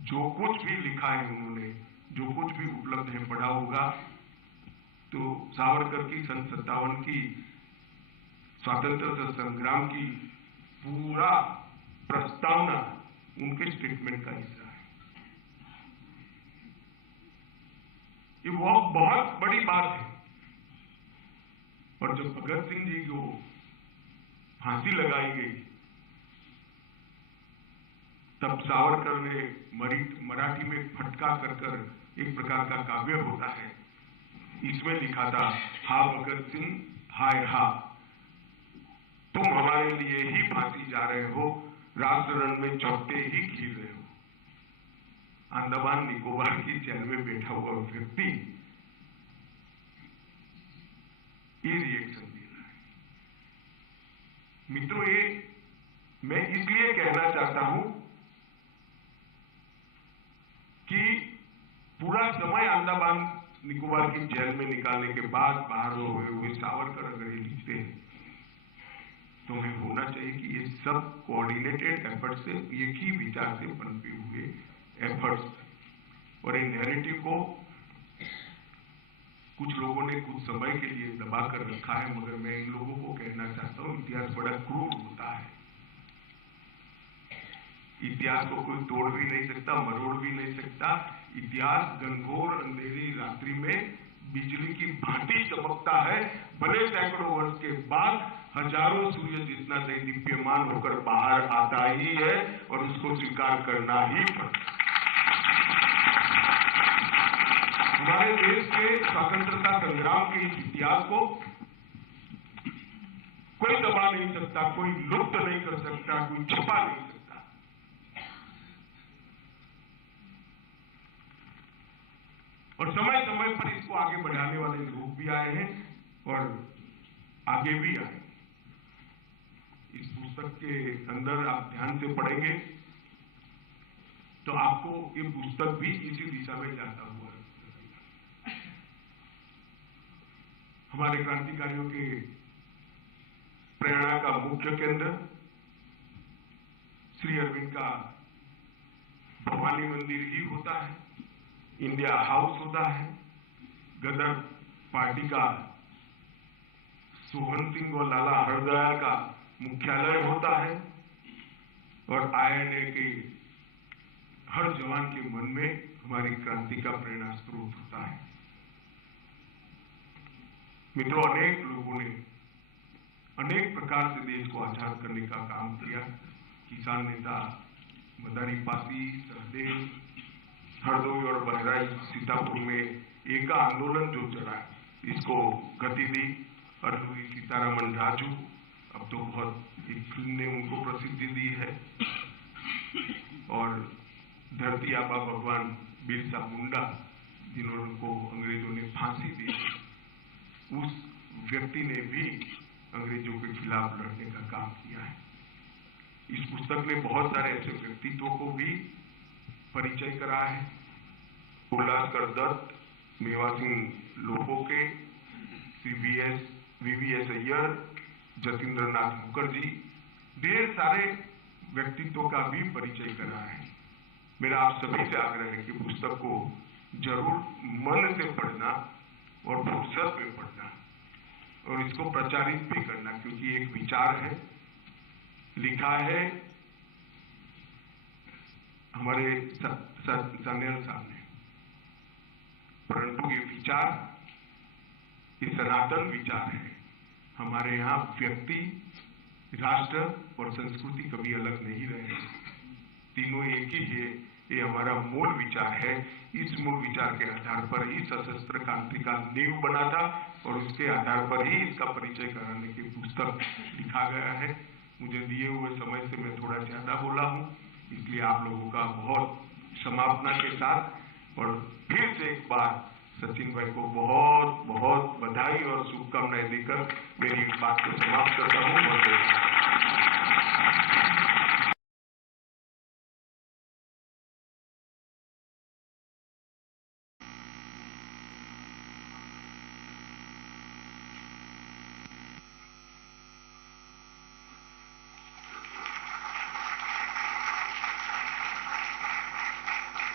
जो कुछ भी लिखा है उन्होंने, जो कुछ भी उपलब्ध है पढ़ा होगा, तो सावरकर की सन 57 की स्वतंत्रता संग्राम की पूरा प्रस्तावना उनके स्टेटमेंट का हिस्सा है। ये बहुत बड़ी बात है। और जब भगत सिंह जी को फांसी लगाई गई, तब सावरकर ने मराठी में फटका कर एक प्रकार का काव्य होता है, इसमें लिखा था, हा भगत सिंह हाय हा, तुम हमारे लिए ही फांसी जा रहे हो, राष्ट्र रण में चौथे ही खील रहे हो। अंडमान निकोबार की जेल में बैठा हुआ व्यक्ति ये रिएक्शन दे रहा है। मित्रों, ये मैं इसलिए कहना चाहता हूं कि पूरा समय अंडमान निकोबार की जेल में निकालने के बाद बाहर हुए सावरकर अगर ये लिखते हैं, तो हमें होना चाहिए कि ये सब कोऑर्डिनेटेड एफर्ट से, एक ही विचार से पनपे हुए एफर्ट्स। और इन नैरेटिव को कुछ लोगों ने कुछ समय के लिए दबा कर रखा है, मगर मैं इन लोगों को कहना चाहता हूं, इतिहास बड़ा क्रूर होता है। इतिहास को कोई तोड़ भी नहीं सकता, मरोड़ भी नहीं सकता। इतिहास घनघोर अंधेरी रात्रि में बिजली की भांति चमकता है, भले सैकड़ों वर्ष के बाद हजारों सूर्य जितना दीप्यमान होकर बाहर आता ही है, और उसको स्वीकार करना ही पड़ता। हमारे देश के स्वतंत्रता संग्राम के इस इतिहास को कोई दबा नहीं सकता, कोई लुप्त नहीं कर सकता, कोई छिपा नहीं सकता। और समय समय पर इसको आगे बढ़ाने वाले लोग भी आए हैं और आगे भी आए। इस पुस्तक के अंदर आप ध्यान से पढ़ेंगे तो आपको ये पुस्तक भी इसी दिशा में जाता हुआ है। हमारे क्रांतिकारियों के प्रेरणा का मुख्य केंद्र श्री अरविंद का भवानी मंदिर ही होता है, इंडिया हाउस होता है, गदर पार्टी का सोहन सिंह और लाला हरदयाल का मुख्यालय होता है, और आईएनए के हर जवान के मन में हमारी क्रांति का प्रेरणा स्रोत होता है। मित्रों, अनेक लोगों ने अनेक प्रकार से देश को आजाद करने का काम किया। किसान नेता मदारी पासी, सहदेव, हरदोई और बहराइच सीतापुर में एका आंदोलन जो चला, इसको गति दी। अरलूरी सीतारामन राजू, अब तो बहुत एक फिल्म ने उनको प्रसिद्धि दी है, और धरती आबा भगवान बिरसा मुंडा, जिन्होंने को अंग्रेजों ने फांसी दी, उस व्यक्ति ने भी अंग्रेजों के खिलाफ लड़ने का काम किया है। इस पुस्तक ने बहुत सारे ऐसे व्यक्तित्वों को भी परिचय करा है। उल्लासकर दत्त, मेवा सिंह लोपोके, वीवीएस अय्यर, जतीन्द्र नाथ मुखर्जी, ढेर सारे व्यक्तित्वों का भी परिचय करा है। मेरा आप सभी से आग्रह है कि पुस्तक को जरूर मन से पढ़ना और फुर्सत में पढ़ना, और इसको प्रचारित भी करना, क्योंकि एक विचार है, लिखा है हमारे सान्याल साहब ने, परंतु ये विचार, ये सनातन विचार है। हमारे यहाँ व्यक्ति, राष्ट्र और संस्कृति कभी अलग नहीं रहे, तीनों एक ही है। ये हमारा मूल विचार है। इस मूल विचार के आधार पर ही सशस्त्र क्रांति का नींव बना था, और उसके आधार पर ही इसका परिचय कराने की पुस्तक लिखा गया है। मुझे दिए हुए समय से मैं थोड़ा ज्यादा बोला हूं, इसलिए आप लोगों का बहुत समापना के साथ और फिर से एक बार सचिन भाई को बहुत बहुत बधाई और शुभकामनाएं देकर मेरी बात को समाप्त करता हूं।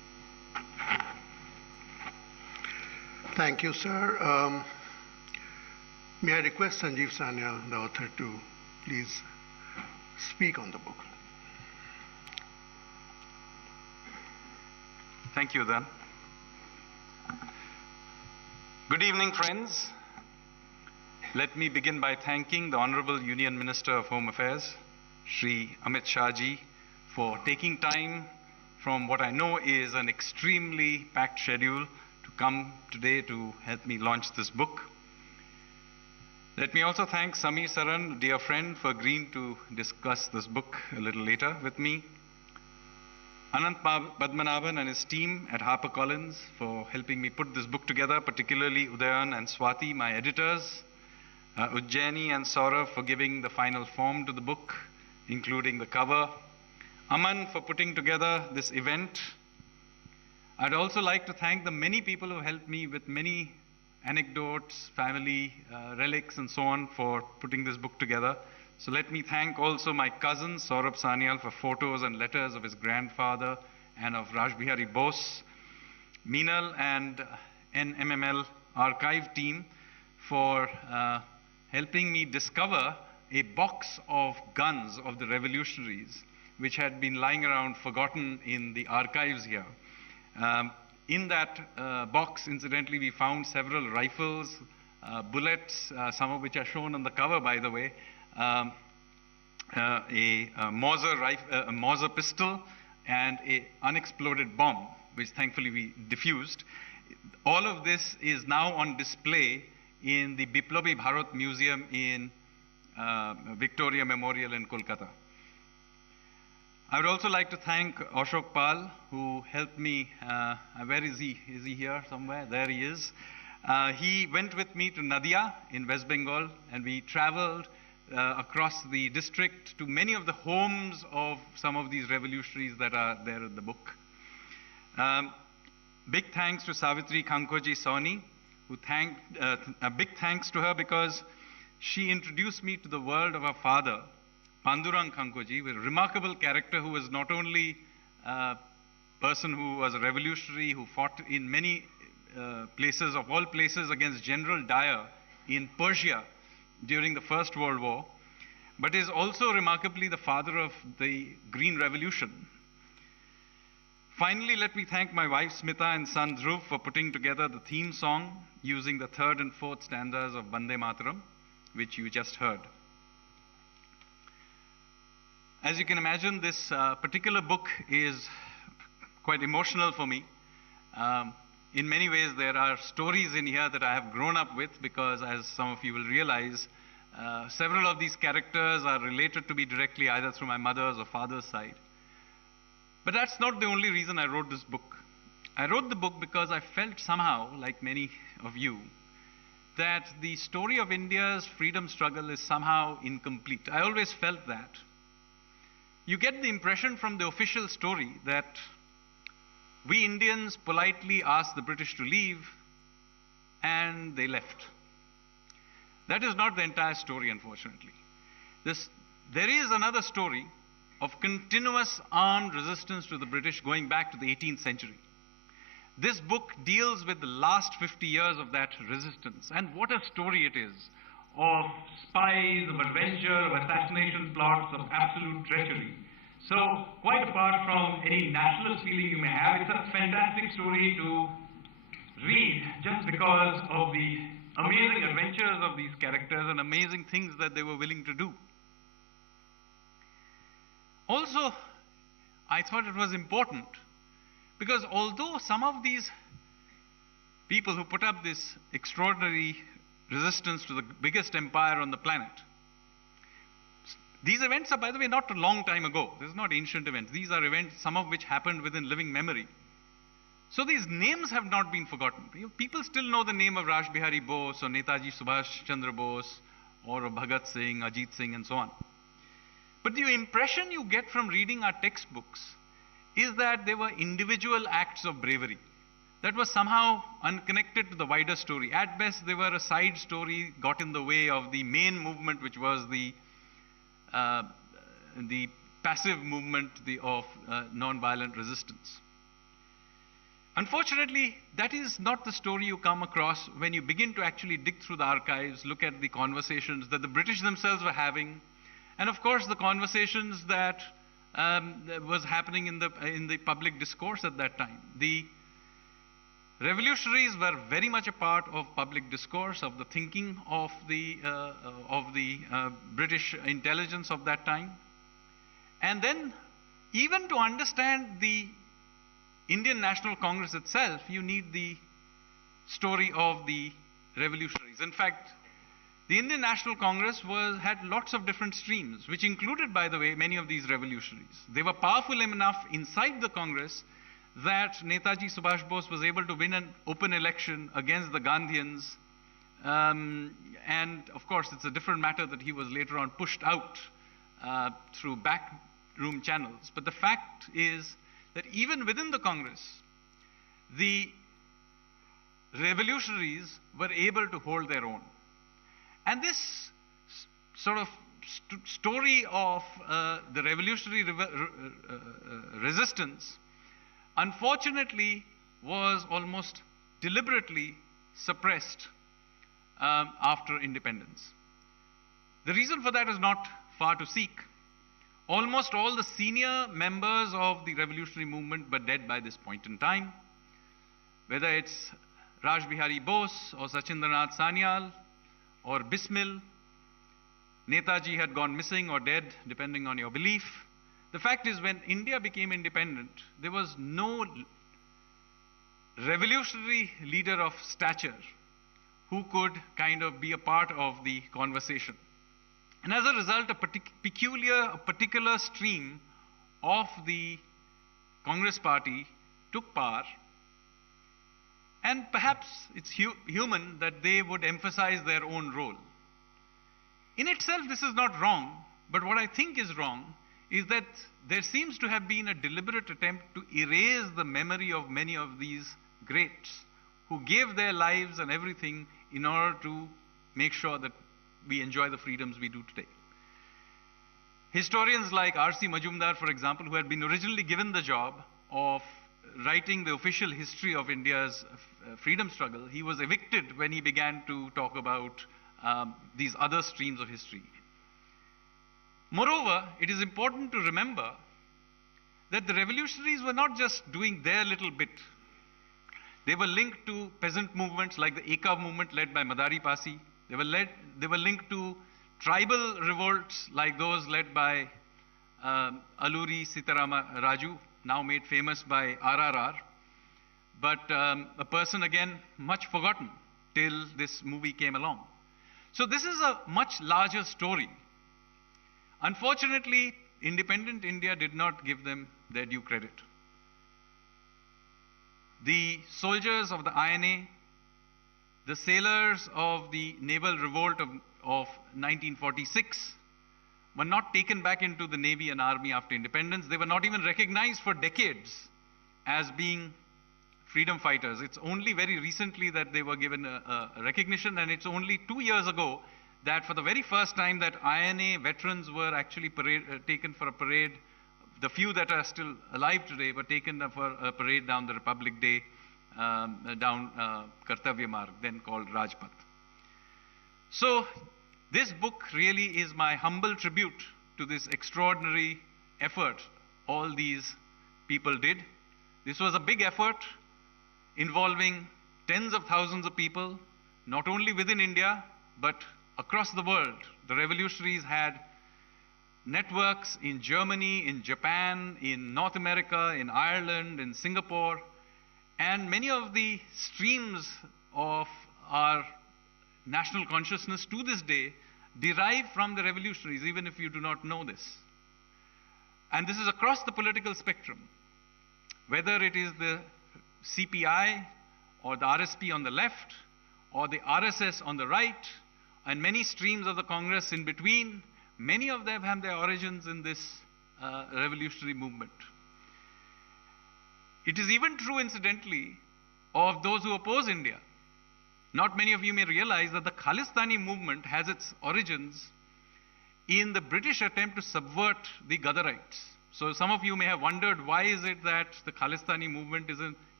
Thank you, sir. May I request Sanjeev Sanyal, the author, to please speak on the book? Thank you, then. Good evening, friends. Let me begin by thanking the Honorable Union Minister of Home Affairs, Shri Amit Shah ji, for taking time from what I know is an extremely packed schedule to come today to help me launch this book. Let me also thank Samir Saran, dear friend, for agreeing to discuss this book a little later with me. Anant Padmanabhan and his team at HarperCollins for helping me put this book together, particularly Udayan and Swati, my editors. Ujjaini and Saurav for giving the final form to the book, including the cover. Aman for putting together this event. I'd also like to thank the many people who helped me with many anecdotes, family relics, and so on for putting this book together. So let me thank also my cousin Saurabh Sanyal for photos and letters of his grandfather and of Raj Bihari Bose, Meenal and NMML archive team for helping me discover a box of guns of the revolutionaries which had been lying around forgotten in the archives here. In that box, incidentally, we found several rifles, bullets, some of which are shown on the cover, by the way, a Mauser pistol, and an unexploded bomb, which thankfully we diffused. All of this is now on display in the Biplobi Bharat Museum in Victoria Memorial in Kolkata. I would also like to thank Ashok Pal, who helped me. Where is he? Is he here somewhere? There he is. He went with me to Nadia in West Bengal, and we traveled across the district to many of the homes of some of these revolutionaries that are there in the book. Big thanks to Savitri Kankoji Sawhney, who a big thanks to her because she introduced me to the world of her father, Pandurang Kankoji, a remarkable character who was not only a person who was a revolutionary, who fought in many places, of all places, against General Dyer in Persia during the First World War, but is also remarkably the father of the Green Revolution. Finally, let me thank my wife Smita and son Dhruv for putting together the theme song using the third and fourth stanzas of Vande Mataram, which you just heard. As you can imagine, this particular book is quite emotional for me. In many ways, there are stories in here that I have grown up with because, as some of you will realize, several of these characters are related to me directly either through my mother's or father's side. But that's not the only reason I wrote this book. I wrote the book because I felt somehow, like many of you, that the story of India's freedom struggle is somehow incomplete. I always felt that. You get the impression from the official story that we Indians politely asked the British to leave and they left. That is not the entire story, unfortunately. There is another story of continuous armed resistance to the British going back to the 18th century. This book deals with the last 50 years of that resistance, and what a story it is of spies, of adventure, of assassination plots, of absolute treachery. So, quite apart from any nationalist feeling you may have, it's a fantastic story to read just because of the amazing adventures of these characters and amazing things that they were willing to do. Also, I thought it was important because although some of these people who put up this extraordinary resistance to the biggest empire on the planet, these events are, by the way, not a long time ago. These are not ancient events. These are events, some of which happened within living memory. So these names have not been forgotten. People still know the name of Raj Bihari Bose or Netaji Subhash Chandra Bose or of Bhagat Singh, Ajit Singh, and so on. But the impression you get from reading our textbooks is that they were individual acts of bravery that was somehow unconnected to the wider story. At best, they were a side story, got in the way of the main movement, which was the passive movement of non-violent resistance. Unfortunately, that is not the story you come across when you begin to actually dig through the archives, look at the conversations that the British themselves were having, and of course the conversations that was happening in the public discourse at that time. The revolutionaries were very much a part of public discourse, of the thinking of the British intelligence of that time. And then, even to understand the Indian National Congress itself, you need the story of the revolutionaries. In fact, the Indian National Congress had lots of different streams, which included, by the way, many of these revolutionaries. They were powerful enough inside the Congress that Netaji Subhash Bose was able to win an open election against the Gandhians. And of course, it's a different matter that he was later on pushed out through backroom channels. But the fact is that even within the Congress, the revolutionaries were able to hold their own. And this sort of story of the revolutionary resistance, unfortunately, was almost deliberately suppressed after independence. The reason for that is not far to seek. Almost all the senior members of the revolutionary movement were dead by this point in time. Whether it's Raj Bihari Bose or Sachindranath Sanyal or Bismil, Netaji had gone missing or dead, depending on your belief. The fact is, when India became independent, there was no revolutionary leader of stature who could kind of be a part of the conversation. And as a result, a particular stream of the Congress party took power. And perhaps it's human that they would emphasize their own role. In itself, this is not wrong, but what I think is wrong is that there seems to have been a deliberate attempt to erase the memory of many of these greats who gave their lives and everything in order to make sure that we enjoy the freedoms we do today. Historians like R.C. Majumdar, for example, who had been originally given the job of writing the official history of India's freedom struggle, he was evicted when he began to talk about these other streams of history. Moreover, it is important to remember that the revolutionaries were not just doing their little bit. They were linked to peasant movements like the Eka movement led by Madari Pasi. They were linked to tribal revolts like those led by Alluri Sitarama Raju, now made famous by RRR. But a person, again, much forgotten till this movie came along. So this is a much larger story. Unfortunately, independent India did not give them their due credit. The soldiers of the INA, the sailors of the naval revolt of 1946 were not taken back into the Navy and Army after independence. They were not even recognized for decades as being freedom fighters. It's only very recently that they were given a recognition, and it's only 2 years ago that for the very first time that INA veterans were actually taken for a parade. The few that are still alive today were taken for a parade down the Republic Day, down Kartavya Marg, then called Rajpath. So this book really is my humble tribute to this extraordinary effort all these people did. This was a big effort involving tens of thousands of people, not only within India, but across the world. The revolutionaries had networks in Germany, in Japan, in North America, in Ireland, in Singapore, and many of the streams of our national consciousness to this day derive from the revolutionaries, even if you do not know this. And this is across the political spectrum, whether it is the CPI or the RSP on the left, or the RSS on the right, and many streams of the Congress in between. Many of them have their origins in this revolutionary movement. It is even true, incidentally, of those who oppose India. Not many of you may realize that the Khalistani movement has its origins in the British attempt to subvert the Ghadarites. So some of you may have wondered, why is it that the Khalistani movement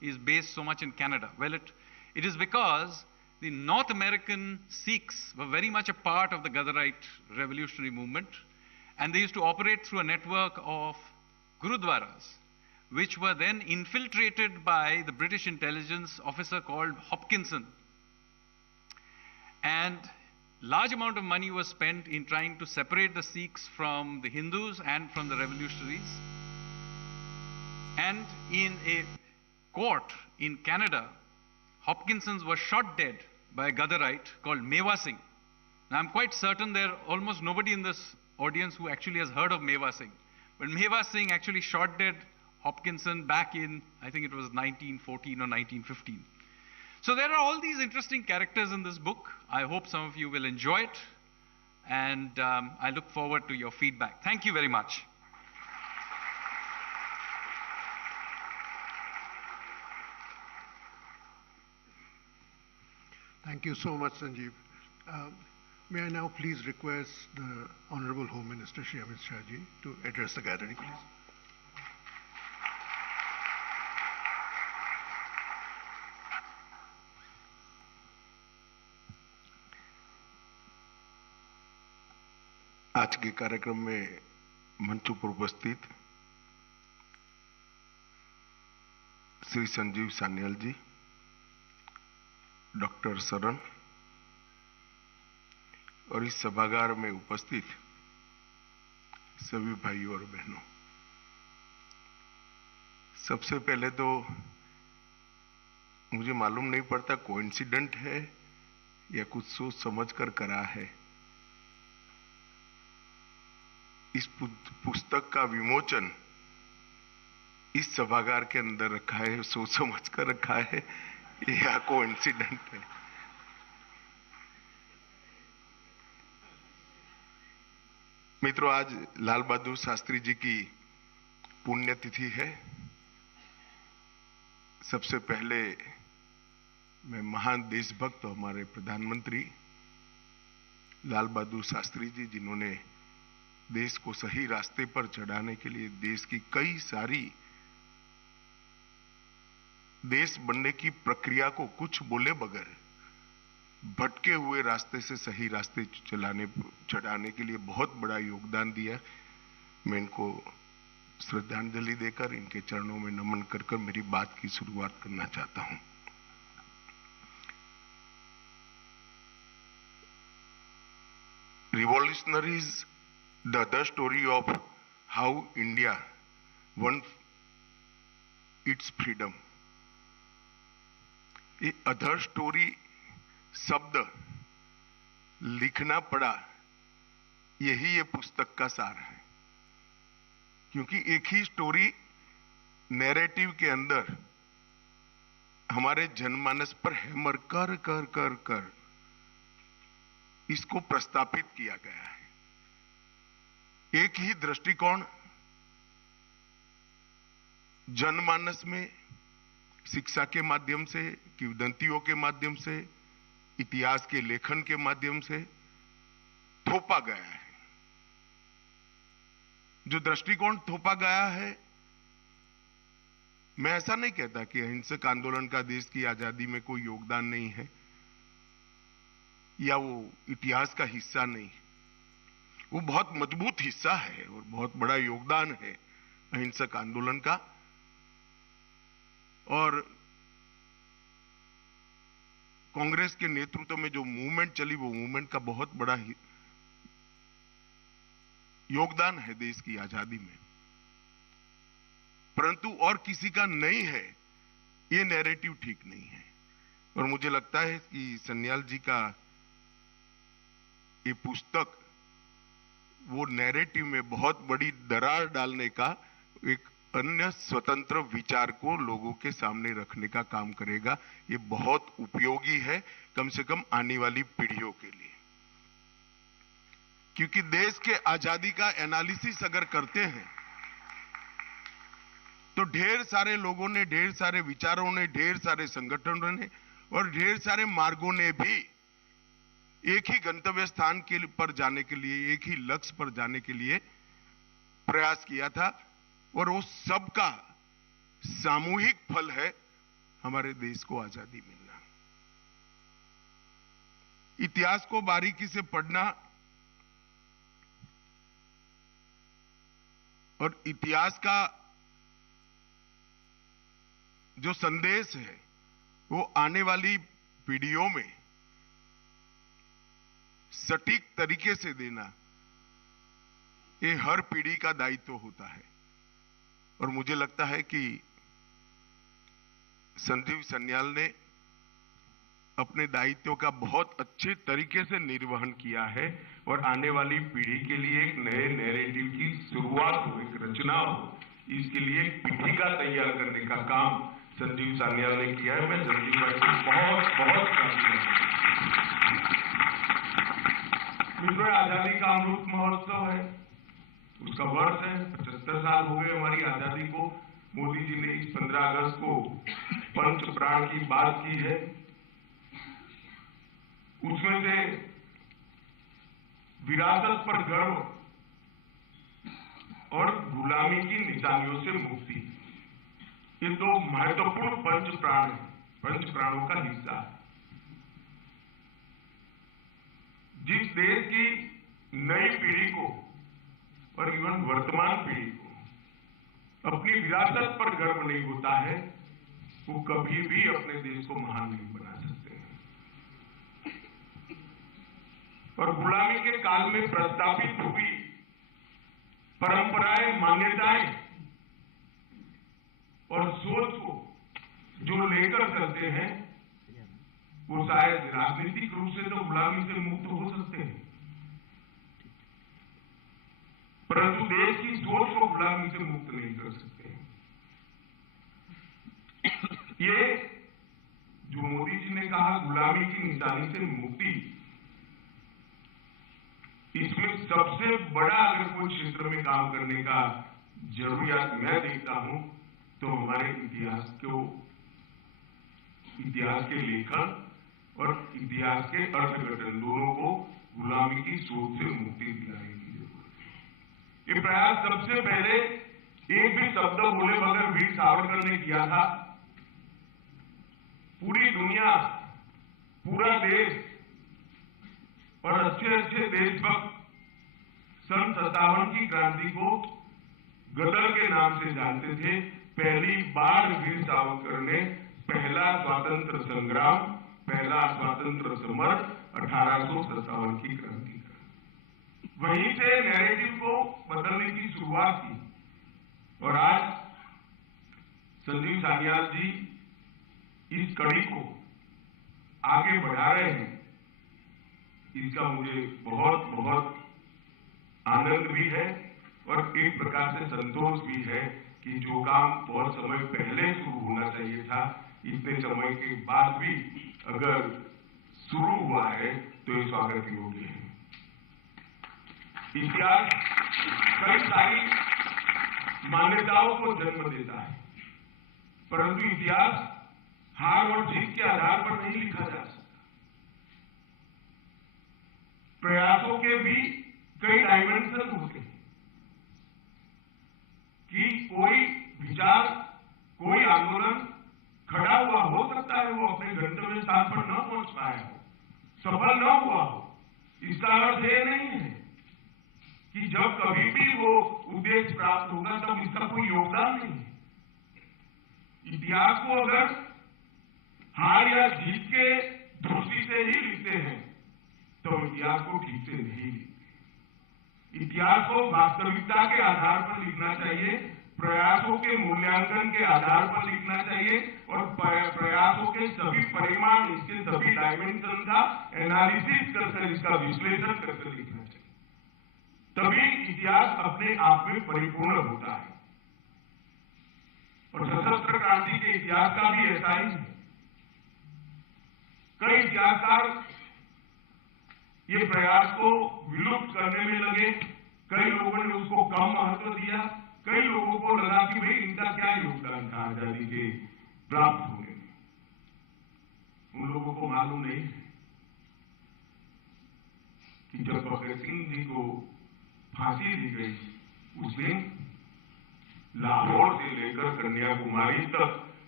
is based so much in Canada? Well, it is because the North American Sikhs were very much a part of the Ghadarite revolutionary movement, and they used to operate through a network of gurudwaras, which were then infiltrated by the British intelligence officer called Hopkinson. And large amount of money was spent in trying to separate the Sikhs from the Hindus and from the revolutionaries. And in a court in Canada, Hopkinson was shot dead by a Ghadarite called Mewa Singh. Now, I'm quite certain there almost nobody in this audience who actually has heard of Mewa Singh. But Mewa Singh actually shot dead Hopkinson back in, I think it was 1914 or 1915. So there are all these interesting characters in this book. I hope some of you will enjoy it. And I look forward to your feedback. Thank you very much. Thank you so much, Sanjeev. May I now please request the Honorable Home Minister, Shri Amit Shah ji, to address the gathering, please. आज के कार्यक्रम में मंच पर उपस्थित श्री संजीव सान्याल जी, doctor Saran और इस सभागार में उपस्थित सभी भाइयों और बहनों, सबसे पहले तो मुझे मालूम नहीं पड़ता कोइंसिडेंट है या कुछ सोच समझ कर करा है। इस पुस्तक का विमोचन इस सभागार के अंदर रखा है, सोच समझ कर रखा है या कोइंसिडेंट है। मित्रों, आज लाल बहादुर शास्त्री जी की पुण्यतिथि है। सबसे पहले मैं महान देशभक्त हमारे प्रधानमंत्री लाल बहादुर शास्त्री जी, जिन्होंने देश को सही रास्ते पर चढ़ाने के लिए देश की कई सारी देश बनने की प्रक्रिया को कुछ बोले बगैर भटके हुए रास्ते से सही रास्ते चढ़ाने के लिए बहुत बड़ा योगदान दिया। मैं इनको श्रद्धांजलि देकर इनके चरणों में नमन कर मेरी बात की शुरुआत करना चाहता हूं। Revolutionaries, the other story of how India won its freedom. ये अदर स्टोरी शब्द लिखना पड़ा, यही ये पुस्तक का सार है, क्योंकि एक ही स्टोरी नैरेटिव के अंदर हमारे जनमानस पर हैमर कर कर कर कर इसको प्रस्तापित किया गया है। एक ही दृष्टिकोण जनमानस में शिक्षा के माध्यम से, किंवदंतियों के माध्यम से, इतिहास के लेखन के माध्यम से थोपा गया है। जो दृष्टिकोण थोपा गया है, मैं ऐसा नहीं कहता कि अहिंसक आंदोलन का देश की आजादी में कोई योगदान नहीं है या वो इतिहास का हिस्सा नहीं, वो बहुत मजबूत हिस्सा है और बहुत बड़ा योगदान है अहिंसक आंदोलन का। और कांग्रेस के नेतृत्व में जो मूवमेंट चली, वो मूवमेंट का बहुत बड़ा योगदान है देश की आजादी में, परंतु और किसी का नहीं है, ये नैरेटिव ठीक नहीं है। और मुझे लगता है कि सन्याल जी का ये पुस्तक वो नैरेटिव में बहुत बड़ी दरार डालने का, एक अन्य स्वतंत्र विचार को लोगों के सामने रखने का काम करेगा। ये बहुत उपयोगी है, कम से कम आने वाली पीढ़ियों के लिए, क्योंकि देश के आजादी का एनालिसिस अगर करते हैं तो ढेर सारे लोगों ने, ढेर सारे विचारों ने, ढेर सारे संगठनों ने और ढेर सारे मार्गों ने भी एक ही गंतव्य स्थान के पर जाने के लिए, एक ही लक्ष्य पर जाने के लिए प्रयास किया था। और वो सबका सामूहिक फल है हमारे देश को आजादी मिलना। इतिहास को बारीकी से पढ़ना और इतिहास का जो संदेश है वो आने वाली पीढ़ियों में सटीक तरीके से देना, ये हर पीढ़ी का दायित्व होता है। और मुझे लगता है कि संजीव सान्याल ने अपने दायित्व का बहुत अच्छे तरीके से निर्वहन किया है और आने वाली पीढ़ी के लिए एक नए नैरेटिव की शुरुआत हो, एक रचना हो, इसके लिए एक पीठिका तैयार करने का काम संजीव सान्याल ने किया है। मैं संजीव भाई को बहुत बहुत मित्रों, आजादी का अमृत महोत्सव है, उसका वर्ष है। 75 साल हो गए हमारी आजादी को। मोदी जी ने इस 15 अगस्त को पंच प्राण की बात की है। उसमें से विरासत पर गर्व और गुलामी की निशानियों से मुक्ति, ये दो महत्वपूर्ण पंच प्राण हैं, पंच प्राणों का हिस्सा है। जिस देश की नई पीढ़ी को और इवन वर्तमान पीढ़ी को अपनी विरासत पर गर्व नहीं होता है, वो कभी भी अपने देश को महान नहीं बना सकते। और गुलामी के काल में प्रस्तापित हुई परंपराएं, मान्यताएं और सोच को जो लेकर चलते हैं, वो शायद राजनीतिक रूप से तो गुलामी से मुक्त हो सकते हैं, परंतु देश की सोच को गुलामी से मुक्त नहीं कर सकते। ये जो मोदी जी ने कहा गुलामी की निशानी से मुक्ति, इसमें सबसे बड़ा अगर कोई क्षेत्र में काम करने का जरूरियात मैं देखता हूं तो हमारे इतिहास के लेखन और इतिहास के अर्थघटन दोनों को गुलामी की सोच से मुक्ति दिलाने की जरूरत है। ये प्रयास सबसे पहले एक भी शब्द बोले बगैर वीर सावरकर ने किया था। पूरी दुनिया, पूरा देश और अच्छे अच्छे देशभक्त सन 57 की क्रांति को गदर के नाम से जानते थे। पहली बार वीर सावरकर ने पहला स्वातंत्र संग्राम, पहला स्वातंत्र समर 1857 की क्रांति का, वहीं से नैरेटिव को बदलने की शुरुआत की। और आज संजीव सान्याल जी इस कड़ी को आगे बढ़ा रहे हैं, इसका मुझे बहुत बहुत आनंद भी है और एक प्रकार से संतोष भी है कि जो काम बहुत समय पहले शुरू होना चाहिए था, इतने समय के बाद भी अगर शुरू हुआ है तो ये स्वागत योग्य है। इतिहास कई सारी मान्यताओं को जन्म देता है, परंतु इतिहास हार और जीत के आधार पर नहीं लिखा जा सकता। प्रयासों के भी कई डायमेंशन होते हैं कि कोई विचार, कोई आंदोलन खड़ा हुआ हो सकता है, वो अपने गंतव्य स्थान पर न पहुंच पाया हो, सफल न हुआ हो। इसका अर्थ यह नहीं है कि जब कभी भी वो उद्देश्य प्राप्त होगा तब इसका कोई योगदान नहीं है। इतिहास को अगर हार या जीत के दृष्टि से ही लिखते हैं तो इतिहास को ठीक से नहीं लिखते। इतिहास को वास्तविकता के आधार पर लिखना चाहिए, प्रयासों के मूल्यांकन के आधार पर लिखना चाहिए और प्रयासों के सभी परिमाण, इसके सभी डायमेंशन का एनालिसिस करके, इसका विश्लेषण करके लिखना चाहिए। तभी इतिहास अपने आप में परिपूर्ण होता है। और सशस्त्र क्रांति के इतिहास का भी ऐसा ही है। कई इतिहासकार ये प्रयास को विलुप्त करने में लगे, कई लोगों ने उसको कम महत्व दिया, कई लोगों को लगा कि भाई इनका क्या योगदान था आजादी के प्राप्त होने में। उन लोगों को मालूम नहीं है कि जब भगत सिंह जी को फांसी दी गई, उस दिन लाहौर से लेकर कन्याकुमारी तक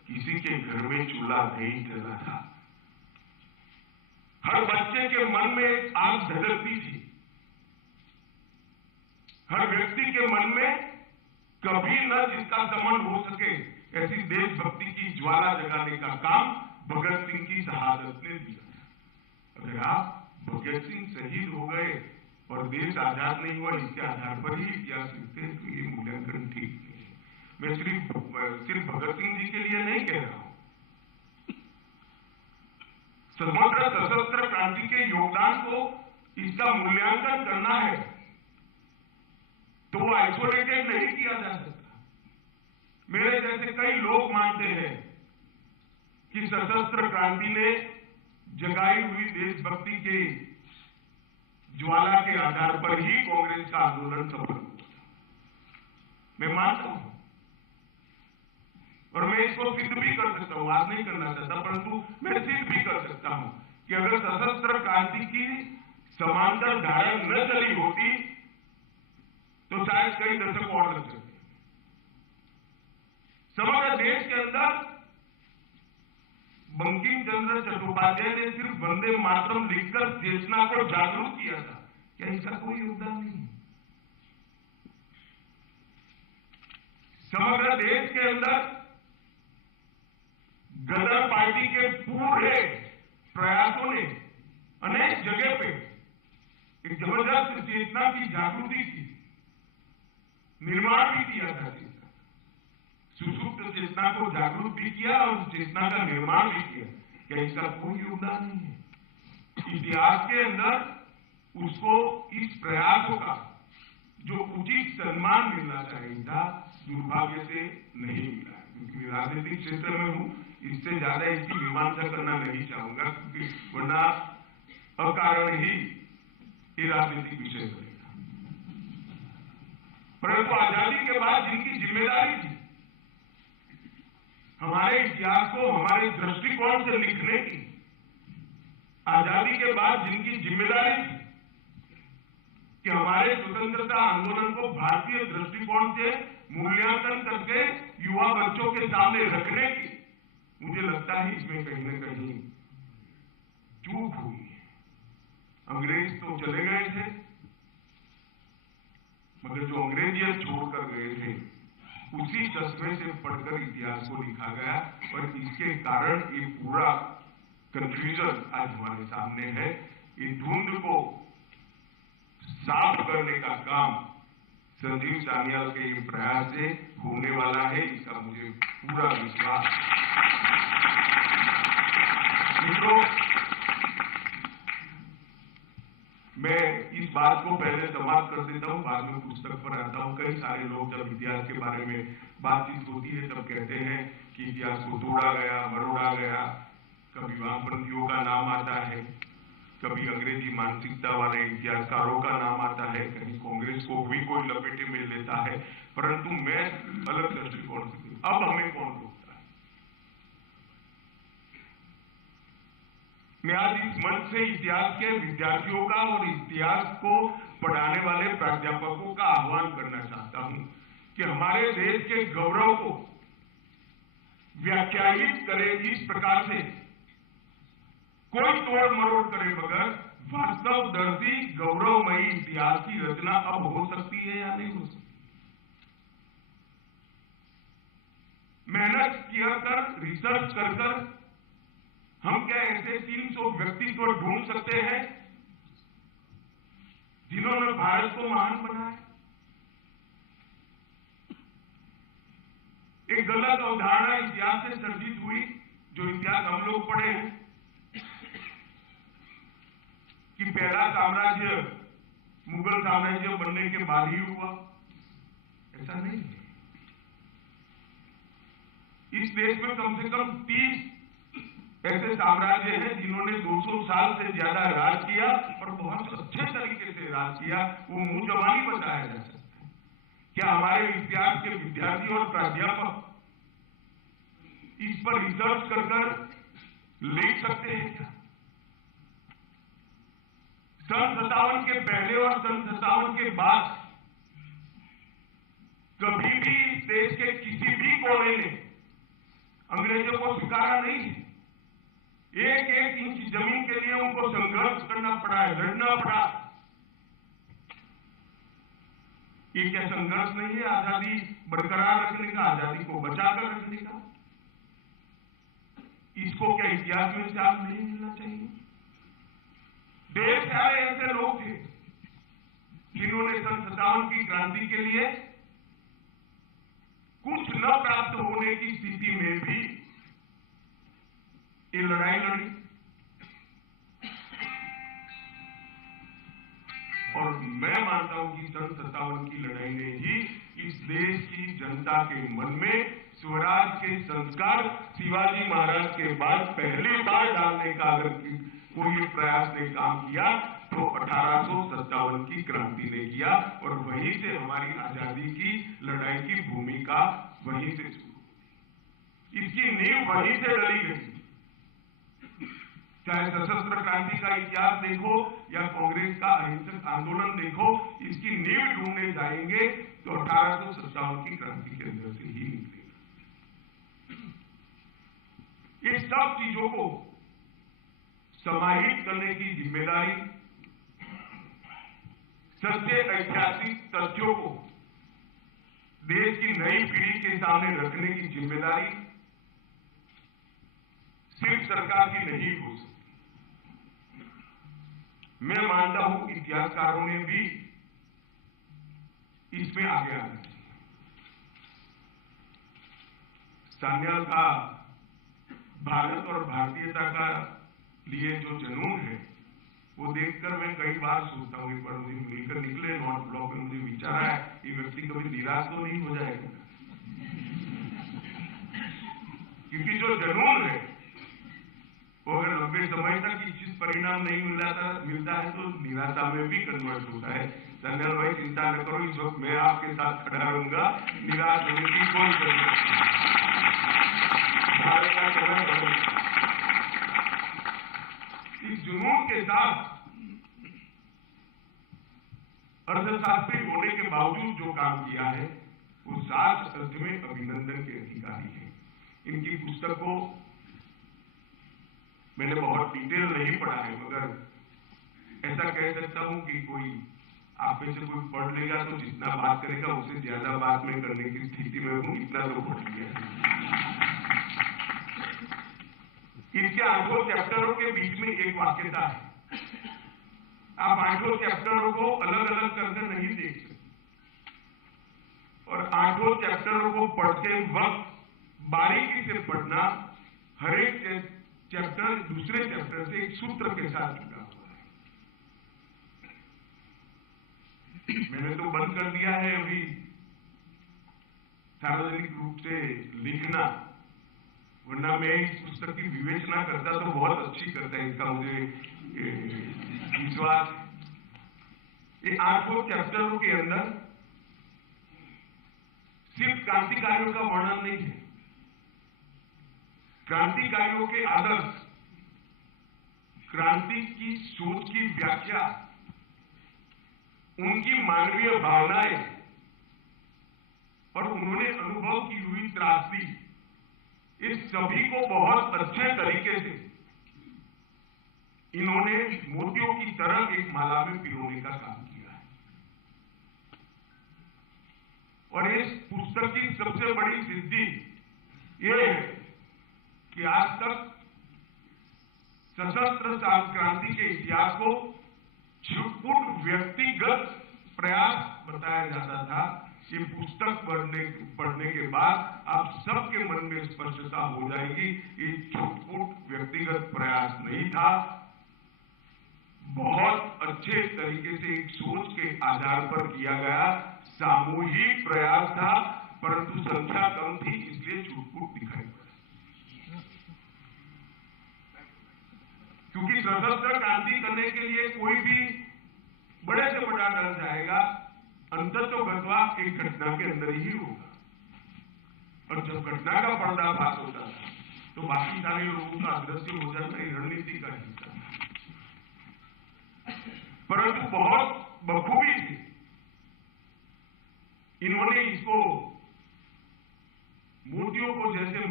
किसी के घर में चूल्हा नहीं जला था। हर बच्चे के मन में एक आग धधकती थी। हर व्यक्ति के मन में कभी न जिसका दमन हो सके ऐसी देशभक्ति की ज्वाला जगाने का काम भगत सिंह की शहादत ने दिया था। अगर आप भगत सिंह शहीद हो गए और देश आजाद नहीं हुआ इसके आधार पर ही इतिहास लिखते हैं तो ये मूल्यांकन ठीक नहीं है। मैं सिर्फ भगत सिंह जी के लिए नहीं कह रहा हूं, समग्र सशस्त्र क्रांति के योगदान को इसका मूल्यांकन करना है तो वो आइसोलेटेड नहीं किया जा सकता। मेरे जैसे कई लोग मानते हैं कि सशस्त्र क्रांति ने जगाई हुई देशभक्ति के ज्वाला के आधार पर ही कांग्रेस का आंदोलन सफल हुआ। मैं मानता हूं और मैं इसको सिद्ध भी कर सकता हूं, आज नहीं करना चाहता परंतु मैं सिद्ध भी कर सकता हूं कि अगर सशस्त्र क्रांति की समांतर धारा न चली होती तो शायद कई दशक और लग सकते। समग्र देश के अंदर बंकिम चंद्र चट्टोपाध्याय ने सिर्फ वंदे मातरम लिखकर चेतना को जागरूक किया था, क्या इसका कोई योगदान नहीं? समग्र देश के अंदर गदर पार्टी के पूरे प्रयासों ने अनेक जगह पे एक जबरदस्त चेतना की जागृति की, निर्माण भी किया था। सुसुप्त चेतना को जागरूक भी किया और चेतना का निर्माण भी किया, क्या इसका कोई योगदान नहीं है? इतिहास के अंदर उसको इस प्रयासों का जो उचित सम्मान मिलना चाहिए था दुर्भाग्य से नहीं मिला। क्योंकि राजनीतिक क्षेत्र में हूं, इससे ज्यादा इसकी मीमांसा करना नहीं चाहूंगा क्योंकि वरना अकारण ही ये राजनीतिक विषय बनेगा। परंतु आजादी के बाद जिनकी जिम्मेदारी थी हमारे इतिहास को हमारे दृष्टिकोण से लिखने की, आजादी के बाद जिनकी जिम्मेदारी थी कि हमारे स्वतंत्रता आंदोलन को भारतीय दृष्टिकोण से मूल्यांकन करके युवा बच्चों के सामने रखने की, मुझे लगता है इसमें कहीं न कहीं चूक हुई है। अंग्रेज तो चले गए थे मगर जो अंग्रेजियत छोड़कर गए थे उसी चश्मे से पढ़कर इतिहास को लिखा गया और इसके कारण ये पूरा कंफ्यूजन आज हमारे सामने है। ये धुंध को साफ करने का काम संजीव सान्याल के प्रयास से होने वाला है, इसका मुझे पूरा विश्वास। मित्रों, मैं इस बात को पहले समाप्त कर देता हूं, बाद में पुस्तक पर आता हूं। कई सारे लोग जब इतिहास के बारे में बातचीत होती है तब कहते हैं कि इतिहास को तोड़ा गया, मरोड़ा गया। कभी वामपंथियों का नाम आता है, कभी अंग्रेजी मानसिकता वाले इतिहासकारों का नाम आता है, कहीं कांग्रेस को भी कोई लपेटे में लेता है। परंतु मैं अलग दृष्टिकोण से, अब हमें कौन रोकता है? मैं आज इस मंच से इतिहास के विद्यार्थियों का और इतिहास को पढ़ाने वाले प्राध्यापकों का आह्वान करना चाहता हूं कि हमारे देश के गौरव को व्याख्यायित करे इस प्रकार से, कोई तोड़ मरोड़ करे बगैर वास्तव दर्दी गौरवमयी इतिहास की रचना अब हो सकती है या नहीं हो सकती? मेहनत किया कर, रिसर्च कर हम क्या ऐसे 300 व्यक्तित्व ढूंढ सकते हैं जिन्होंने भारत को महान बनाया? एक गलत अवधारणा इतिहास से सर्जित हुई, जो इतिहास हम लोग पढ़े हैं कि पहला साम्राज्य मुगल साम्राज्य बनने के बाद ही हुआ। ऐसा नहीं है। इस देश में कम से कम 30 ऐसे साम्राज्य हैं जिन्होंने 200 साल से ज्यादा राज किया और बहुत अच्छे तरीके से राज किया। वो मुंह जबानी बताया जा सकता है। क्या हमारे इतिहास के विद्यार्थी और प्राध्यापक इस पर रिसर्च कर लिख सकते हैं क्या? सन 57 के पहले और सन 57 के बाद कभी भी इस देश के किसी भी कोने ने अंग्रेजों को स्वीकारा नहीं है। एक एक इंच जमीन के लिए उनको संघर्ष करना पड़ा है, लड़ना पड़ा। ये क्या संघर्ष नहीं है आजादी बरकरार रखने का, आजादी को बचाकर रखने का? इसको क्या इतिहास में याद नहीं मिलना चाहिए? ढेर सारे ऐसे लोग थे जिन्होंने सन 57 की क्रांति के लिए कुछ न प्राप्त होने की स्थिति में भी ये लड़ाई लड़ी। और मैं मानता हूं कि सन 57 की लड़ाई ने ही इस देश की जनता के मन में स्वराज के संस्कार शिवाजी महाराज के बाद पहली बार डालने का अगर कोई प्रयास ने काम किया तो 1857 की क्रांति ने किया। और वहीं से हमारी आजादी की लड़ाई की भूमिका वहीं से शुरू, इसकी नींव वहीं से डली गई। चाहे सशस्त्र क्रांति का इतिहास देखो या कांग्रेस का अहिंसक आंदोलन देखो, इसकी नींव ढूंढने जाएंगे तो 1857 की क्रांति के अंदर से ही निकलेगा। ये सब चीजों को समाहित करने की जिम्मेदारी, सच्चे ऐतिहासिक तथ्यों को देश की नई पीढ़ी के सामने रखने की जिम्मेदारी सिर्फ सरकार की नहीं हो सकती। मैं मानता हूं इतिहासकारों ने भी इसमें आगे आना चाहिए। सान्याल का भारत और भारतीयता का लिए जो जुनून है वो देखकर मैं कई बार सोचता हूं, एक बार मुझे मिलकर निकले नॉर्थ ब्लॉक में, मुझे विचार आया ये व्यक्ति कभी निराश तो नहीं हो जाएगा, क्योंकि जो जुनून है वो अगर लंबे समय तक इस परिणाम नहीं मिलता है तो निराशा में भी कन्वर्ट होता है। संजय भाई चिंता न करो, इस वक्त मैं आपके साथ खड़ा रहूंगा, निराश होने की कोई जरूरत नहीं। इस जुनून के साथ अर्थशास्त्री होने के बावजूद जो काम किया है वो सात अर्थ में अभिनंदन के अधिकारी है। इनकी पुस्तक को मैंने बहुत डिटेल नहीं पढ़ा है, मगर ऐसा कह सकता हूं कि कोई आप में से कोई पढ़ लेगा तो जितना बात करेगा उससे ज्यादा बात में करने की स्थिति में हूं, इतना तो पढ़ लिया। इनके 8 चैप्टरों के बीच में एक वाक्यता है। आप 8 चैप्टरों को अलग अलग करके नहीं देख सकते, और 8 चैप्टरों को पढ़ते वक्त बारीकी से पढ़ना, हर एक चैप्टर दूसरे चैप्टर से एक सूत्र के साथ जुड़ा हुआ है। मैंने तो बंद कर दिया है अभी सार्वजनिक रूप से लिखना, वरना मैं इस पुस्तक की विवेचना करता तो बहुत अच्छी करता है, इसका मुझे विश्वास है। ये 8 चैप्टरों के अंदर सिर्फ क्रांतिकारियों का वर्णन नहीं है, क्रांतिकारियों के आदर्श, क्रांति की सोच की व्याख्या, उनकी मानवीय भावनाएं और उन्होंने अनुभव की हुई त्रासदी, इस सभी को बहुत अच्छे तरीके से इन्होंने मोतियों की तरह एक माला में पिरोने का काम किया है। और इस पुस्तक की सबसे बड़ी सिद्धि ये है कि आज तक सशस्त्र क्रांति के इतिहास को छुटपुट व्यक्तिगत प्रयास बताया जाता था। ये पुस्तक पढ़ने के बाद आप सबके मन में स्पष्टता हो जाएगी, ये छुटपुट व्यक्तिगत प्रयास नहीं था, बहुत अच्छे तरीके से एक सोच के आधार पर किया गया सामूहिक प्रयास था, परंतु संख्या कम थी इसलिए छुटपुट दिखाई पड़ा। क्योंकि सशस्त्र क्रांति करने के लिए कोई भी बड़े से बड़ा डर जाएगा, अंततोगत्वा एक घटना के अंदर ही होगा, और जब घटना का पर्दाफाश होता है तो बाकी सारे लोगों का अदृश्य हो जाना ये रणनीति का हिस्सा है। परंतु बहुत बखूबी से इन्होंने इसको मोतियों को जैसे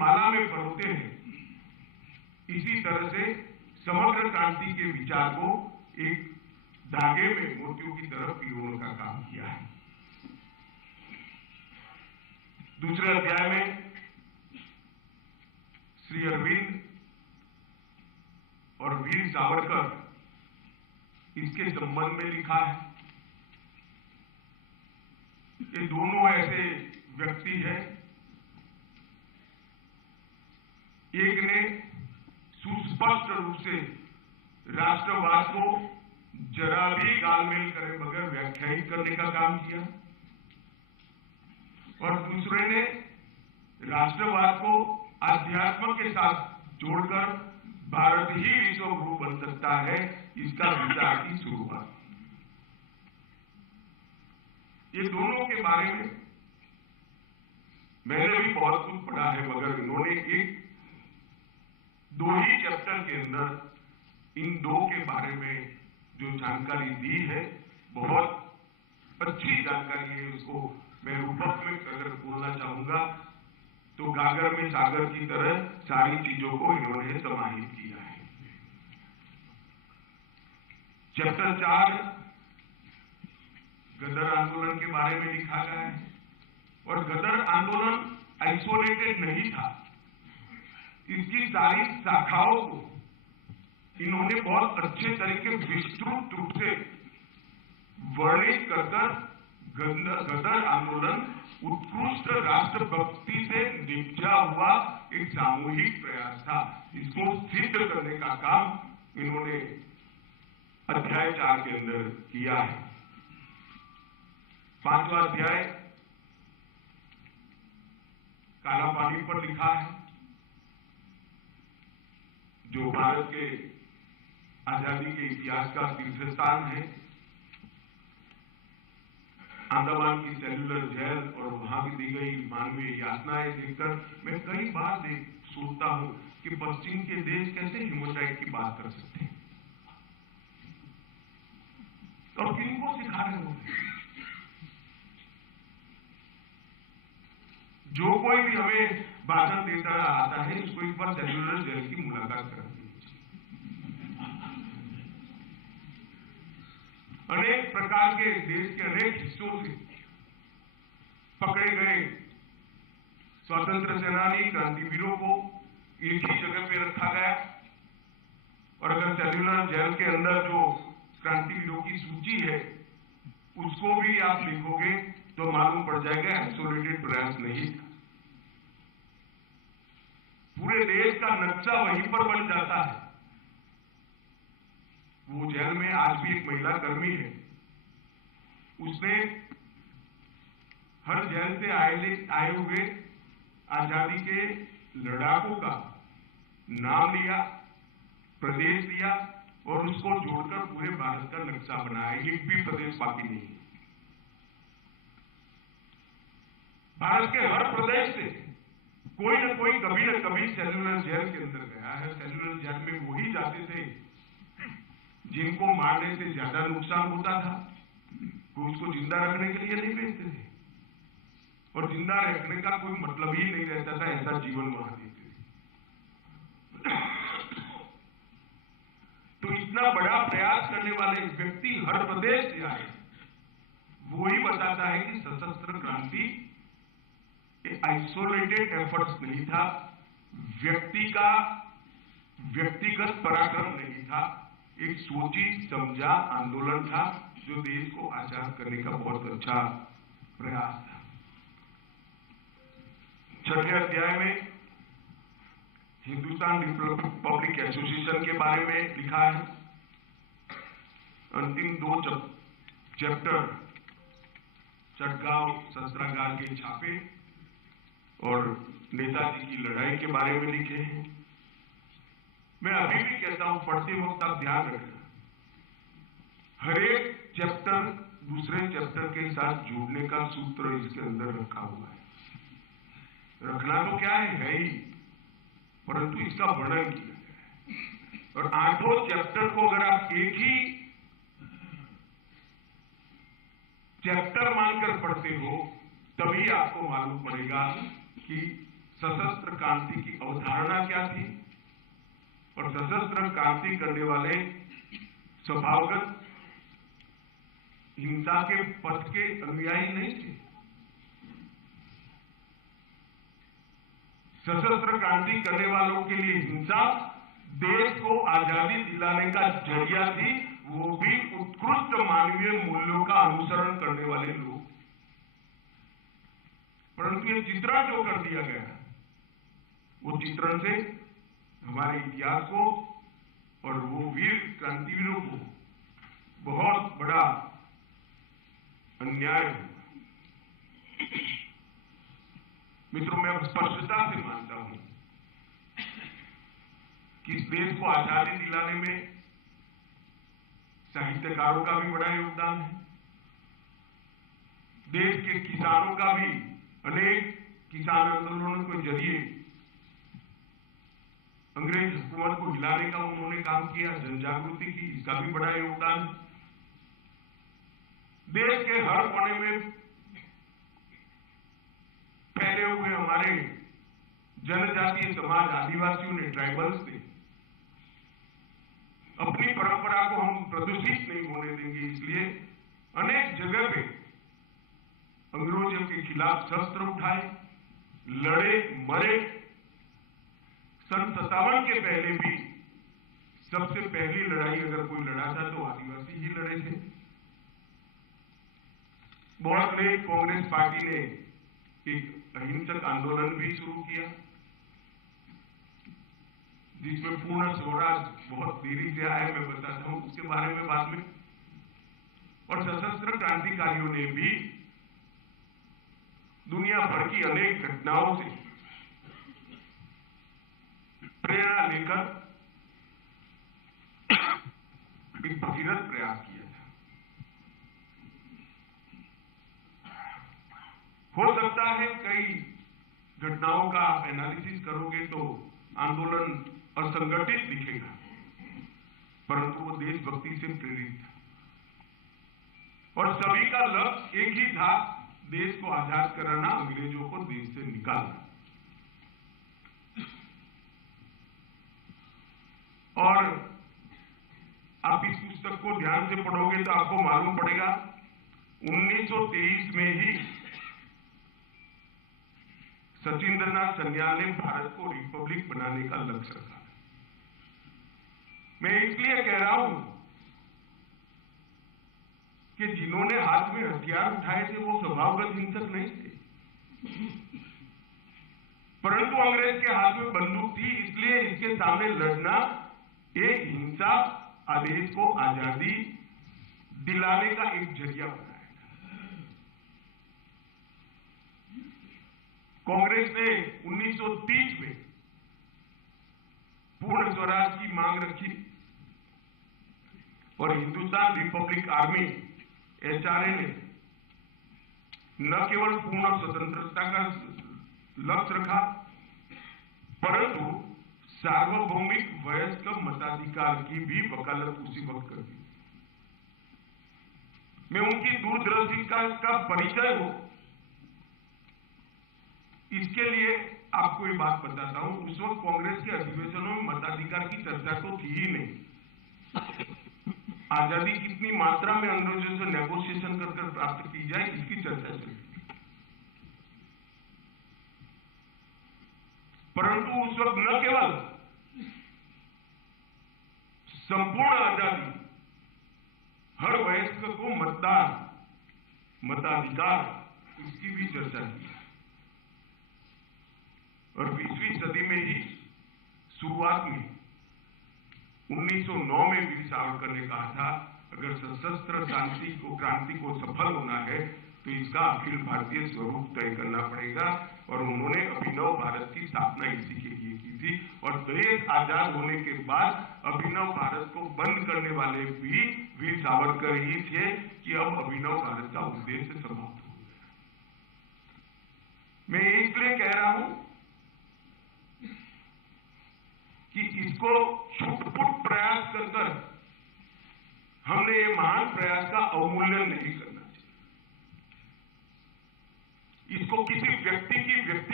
माला में परोते हैं, इसी तरह से समग्र क्रांति के विचार को एक धागे में मोतियों की तरह पिरोने का काम किया है। दूसरे अध्याय में श्री अरविंद और वीर सावरकर इसके संबंध में लिखा है। ये दोनों ऐसे व्यक्ति हैं, एक ने सुस्पष्ट रूप से राष्ट्रवाद को जरा भी गालमेल करे बगैर व्याख्यायित करने का काम किया, और दूसरे ने राष्ट्रवाद को अध्यात्म के साथ जोड़कर भारत ही विश्व गुरु बन सकता है, इसका विचार की शुरुआत। ये दोनों के बारे में मैंने भी बहुत कुछ पढ़ा है, मगर इन्होंने एक दो ही चैप्टर के अंदर इन दो के बारे में जो जानकारी दी है, बहुत अच्छी जानकारी है। उसको मैं रूपक में अगर बोलना चाहूंगा तो गागर में सागर की तरह सारी चीजों को इन्होंने समाहित किया है। चैप्टर 4 गदर आंदोलन के बारे में लिखा गया है, और गदर आंदोलन आइसोलेटेड नहीं था, इसकी सारी शाखाओं को इन्होंने बहुत अच्छे तरीके विस्तृत रूप से वर्णित कर गदर आंदोलन उत्कृष्ट राष्ट्रभक्ति से निपजा हुआ एक सामूहिक प्रयास था। इसको सिद्ध करने का काम इन्होंने अध्याय 4 के अंदर किया है। 5वां अध्याय काला पानी पर लिखा है, जो भारत के आजादी के इतिहास का तीर्थ स्थान है। अंडमान की सेल्युलर जेल और वहां की दी गई मानवीय यातनाएं देखकर मैं कई बार सोचता हूं कि पश्चिम के देश कैसे ह्यूमन राइट की बात कर सकते हैं, और किनको सिखा रहे होंगे। जो कोई भी हमें भाषण देता आता है, उसको एक बार सेल्युलर जेल की मुलाकात करानी। अनेक प्रकार के देश के अनेक हिस्सों से पकड़े गए स्वतंत्र सेनानी क्रांतिवीरों को एक ही जगह पे रखा गया, और अगर सेल्युलर जेल के अंदर जो क्रांतिवीरों की सूची है उसको भी आप देखोगे तो मालूम पड़ जाएगा आइसोलेटेड प्रयास नहीं था। पूरे देश का नक्शा वहीं पर बन जाता है। वो जेल में आज भी एक महिला कर्मी है, उसने हर जेल से आए हुए आजादी के लड़ाकों का नाम लिया, प्रदेश दिया, और उसको जोड़कर पूरे भारत का नक्शा बनाया। एक भी प्रदेश बाकी नहीं। भारत के हर प्रदेश से कोई न कोई कभी न कभी सेल्युलर जेल के अंदर गया है। सेल्युलर जेल में वही जाते थे जिनको मारने से ज्यादा नुकसान होता था, कोई उसको जिंदा रखने के लिए नहीं भेजते थे, और जिंदा रखने का कोई मतलब ही नहीं रहता था, ऐसा जीवन वहां देते थे। तो इतना बड़ा प्रयास करने वाले व्यक्ति हर प्रदेश से आए, वो ही बताता है कि सशस्त्र क्रांति आइसोलेटेड एफर्ट्स नहीं था, व्यक्तिगत पराक्रम नहीं था, एक सोची समझा आंदोलन था जो देश को आजाद करने का बहुत अच्छा प्रयास था। 6वें अध्याय में हिंदुस्तान रिपब्लिक एसोसिएशन के बारे में लिखा है। अंतिम 2 चैप्टर चटगांव शस्त्रागार के छापे और नेताजी की लड़ाई के बारे में लिखे हैं। मैं अभी भी कहता हूं, पढ़ते वक्त आप ध्यान रखना, हर एक चैप्टर दूसरे चैप्टर के साथ जोड़ने का सूत्र इसके अंदर रखा हुआ है। रखना तो क्या है ही, परंतु इसका वर्णन किया गया है। और 8 चैप्टर को अगर आप एक ही चैप्टर मानकर पढ़ते हो, तभी आपको मालूम पड़ेगा कि सशस्त्र क्रांति की अवधारणा क्या थी और सशस्त्र क्रांति करने वाले स्वभावगत हिंसा के पथ के अनुयायी नहीं थे। सशस्त्र क्रांति करने वालों के लिए हिंसा देश को आजादी दिलाने का जरिया थी, वो भी उत्कृष्ट मानवीय मूल्यों का अनुसरण करने वाले लोग। परंतु ये चित्रण जो कर दिया गया, वो चित्रण से हमारे इतिहास को और वो वीर क्रांतिवीरों को बहुत बड़ा अन्याय हुआ। मित्रों, मैं स्पष्टता से मानता हूं कि इस देश को आजादी दिलाने में साहित्यकारों का भी बड़ा योगदान है। देश के किसानों का भी, अनेक किसान आंदोलनों के जरिए अंग्रेज हुकूमत को हिलाने का उन्होंने काम किया, जनजागृति की, इसका भी बड़ा योगदान है। देश के हर कोने में फैले हुए हमारे जनजातीय समाज, आदिवासियों ने, ट्राइबल्स ने अपनी परंपरा को हम प्रदूषित नहीं होने देंगे, इसलिए अनेक जगह पे अंग्रेजों के खिलाफ शस्त्र उठाए, लड़े, मरे। सन 57 के पहले भी सबसे पहली लड़ाई अगर कोई लड़ा था तो आदिवासी ही लड़े थे। बहुत लेट कांग्रेस पार्टी ने एक अहिंसक आंदोलन भी शुरू किया, जिसमें पूर्ण स्वराज बहुत देरी से आया, मैं बताता हूं उसके बारे में बाद में। और सशस्त्र क्रांतिकारियों ने भी दुनिया भर की अनेक घटनाओं से प्रेरणा लेकर एक भगीरथ प्रयास किया था। हो सकता है कई घटनाओं का आप एनालिसिस करोगे तो आंदोलन असंगठित दिखेगा, परंतु वो देशभक्ति से प्रेरित था और सभी का लक्ष्य एक ही था, देश को आजाद कराना, अंग्रेजों को देश से निकालना। और आप इस पुस्तक को ध्यान से पढ़ोगे तो आपको मालूम पड़ेगा 1923 में ही सचिंद्रनाथ सन्याल ने भारत को रिपब्लिक बनाने का लक्ष्य रखा। मैं इसलिए कह रहा हूं कि जिन्होंने हाथ में हथियार उठाए थे वो स्वभावगत हिंसक नहीं थे, परंतु अंग्रेज के हाथ में बंदूक थी, इसलिए इसके सामने लड़ना एक हिंसा आदेश को आजादी दिलाने का एक जरिया बनाएगा। कांग्रेस ने 1930 में पूर्ण स्वराज की मांग रखी और हिंदुस्तान रिपब्लिक आर्मी HRA ने न केवल पूर्ण स्वतंत्रता का लक्ष्य रखा, परंतु सार्वभौमिक वयस्क मताधिकार की भी वकालत उसी वक्त कर दी। मैं उनकी दूरदर्शी का परिचय हो, इसके लिए आपको ये बात बताता हूं। उस वक्त कांग्रेस के अधिवेशनों में मताधिकार की चर्चा तो थी ही नहीं। आजादी कितनी मात्रा में अंग्रेजों से नेगोशिएशन कर प्राप्त की जाए, इसकी चर्चा चली। परंतु उस वक्त न केवल संपूर्ण आजादी, हर वयस्क को मतदान, मताधिकार, इसकी भी चर्चा की। और 20वीं सदी में ही शुरुआत में 1909 में वीर सावरकर ने कहा था, अगर सशस्त्र क्रांति को सफल होना है तो इसका अखिल भारतीय स्वरूप तय करना पड़ेगा। और उन्होंने अभिनव भारत की स्थापना इसी के लिए की थी। और देश आजाद होने के बाद अभिनव भारत को बंद करने वाले भी वीर सावरकर ही थे कि अब अभिनव भारत का उद्देश्य समाप्त हो गया। मैं इसलिए कह रहा हूं कि इसको छुटपुट प्रयास कर हमने ये महान प्रयास का अवमूल्यन नहीं करना चाहिए। इसको किसी व्यक्ति की व्यक्तिगत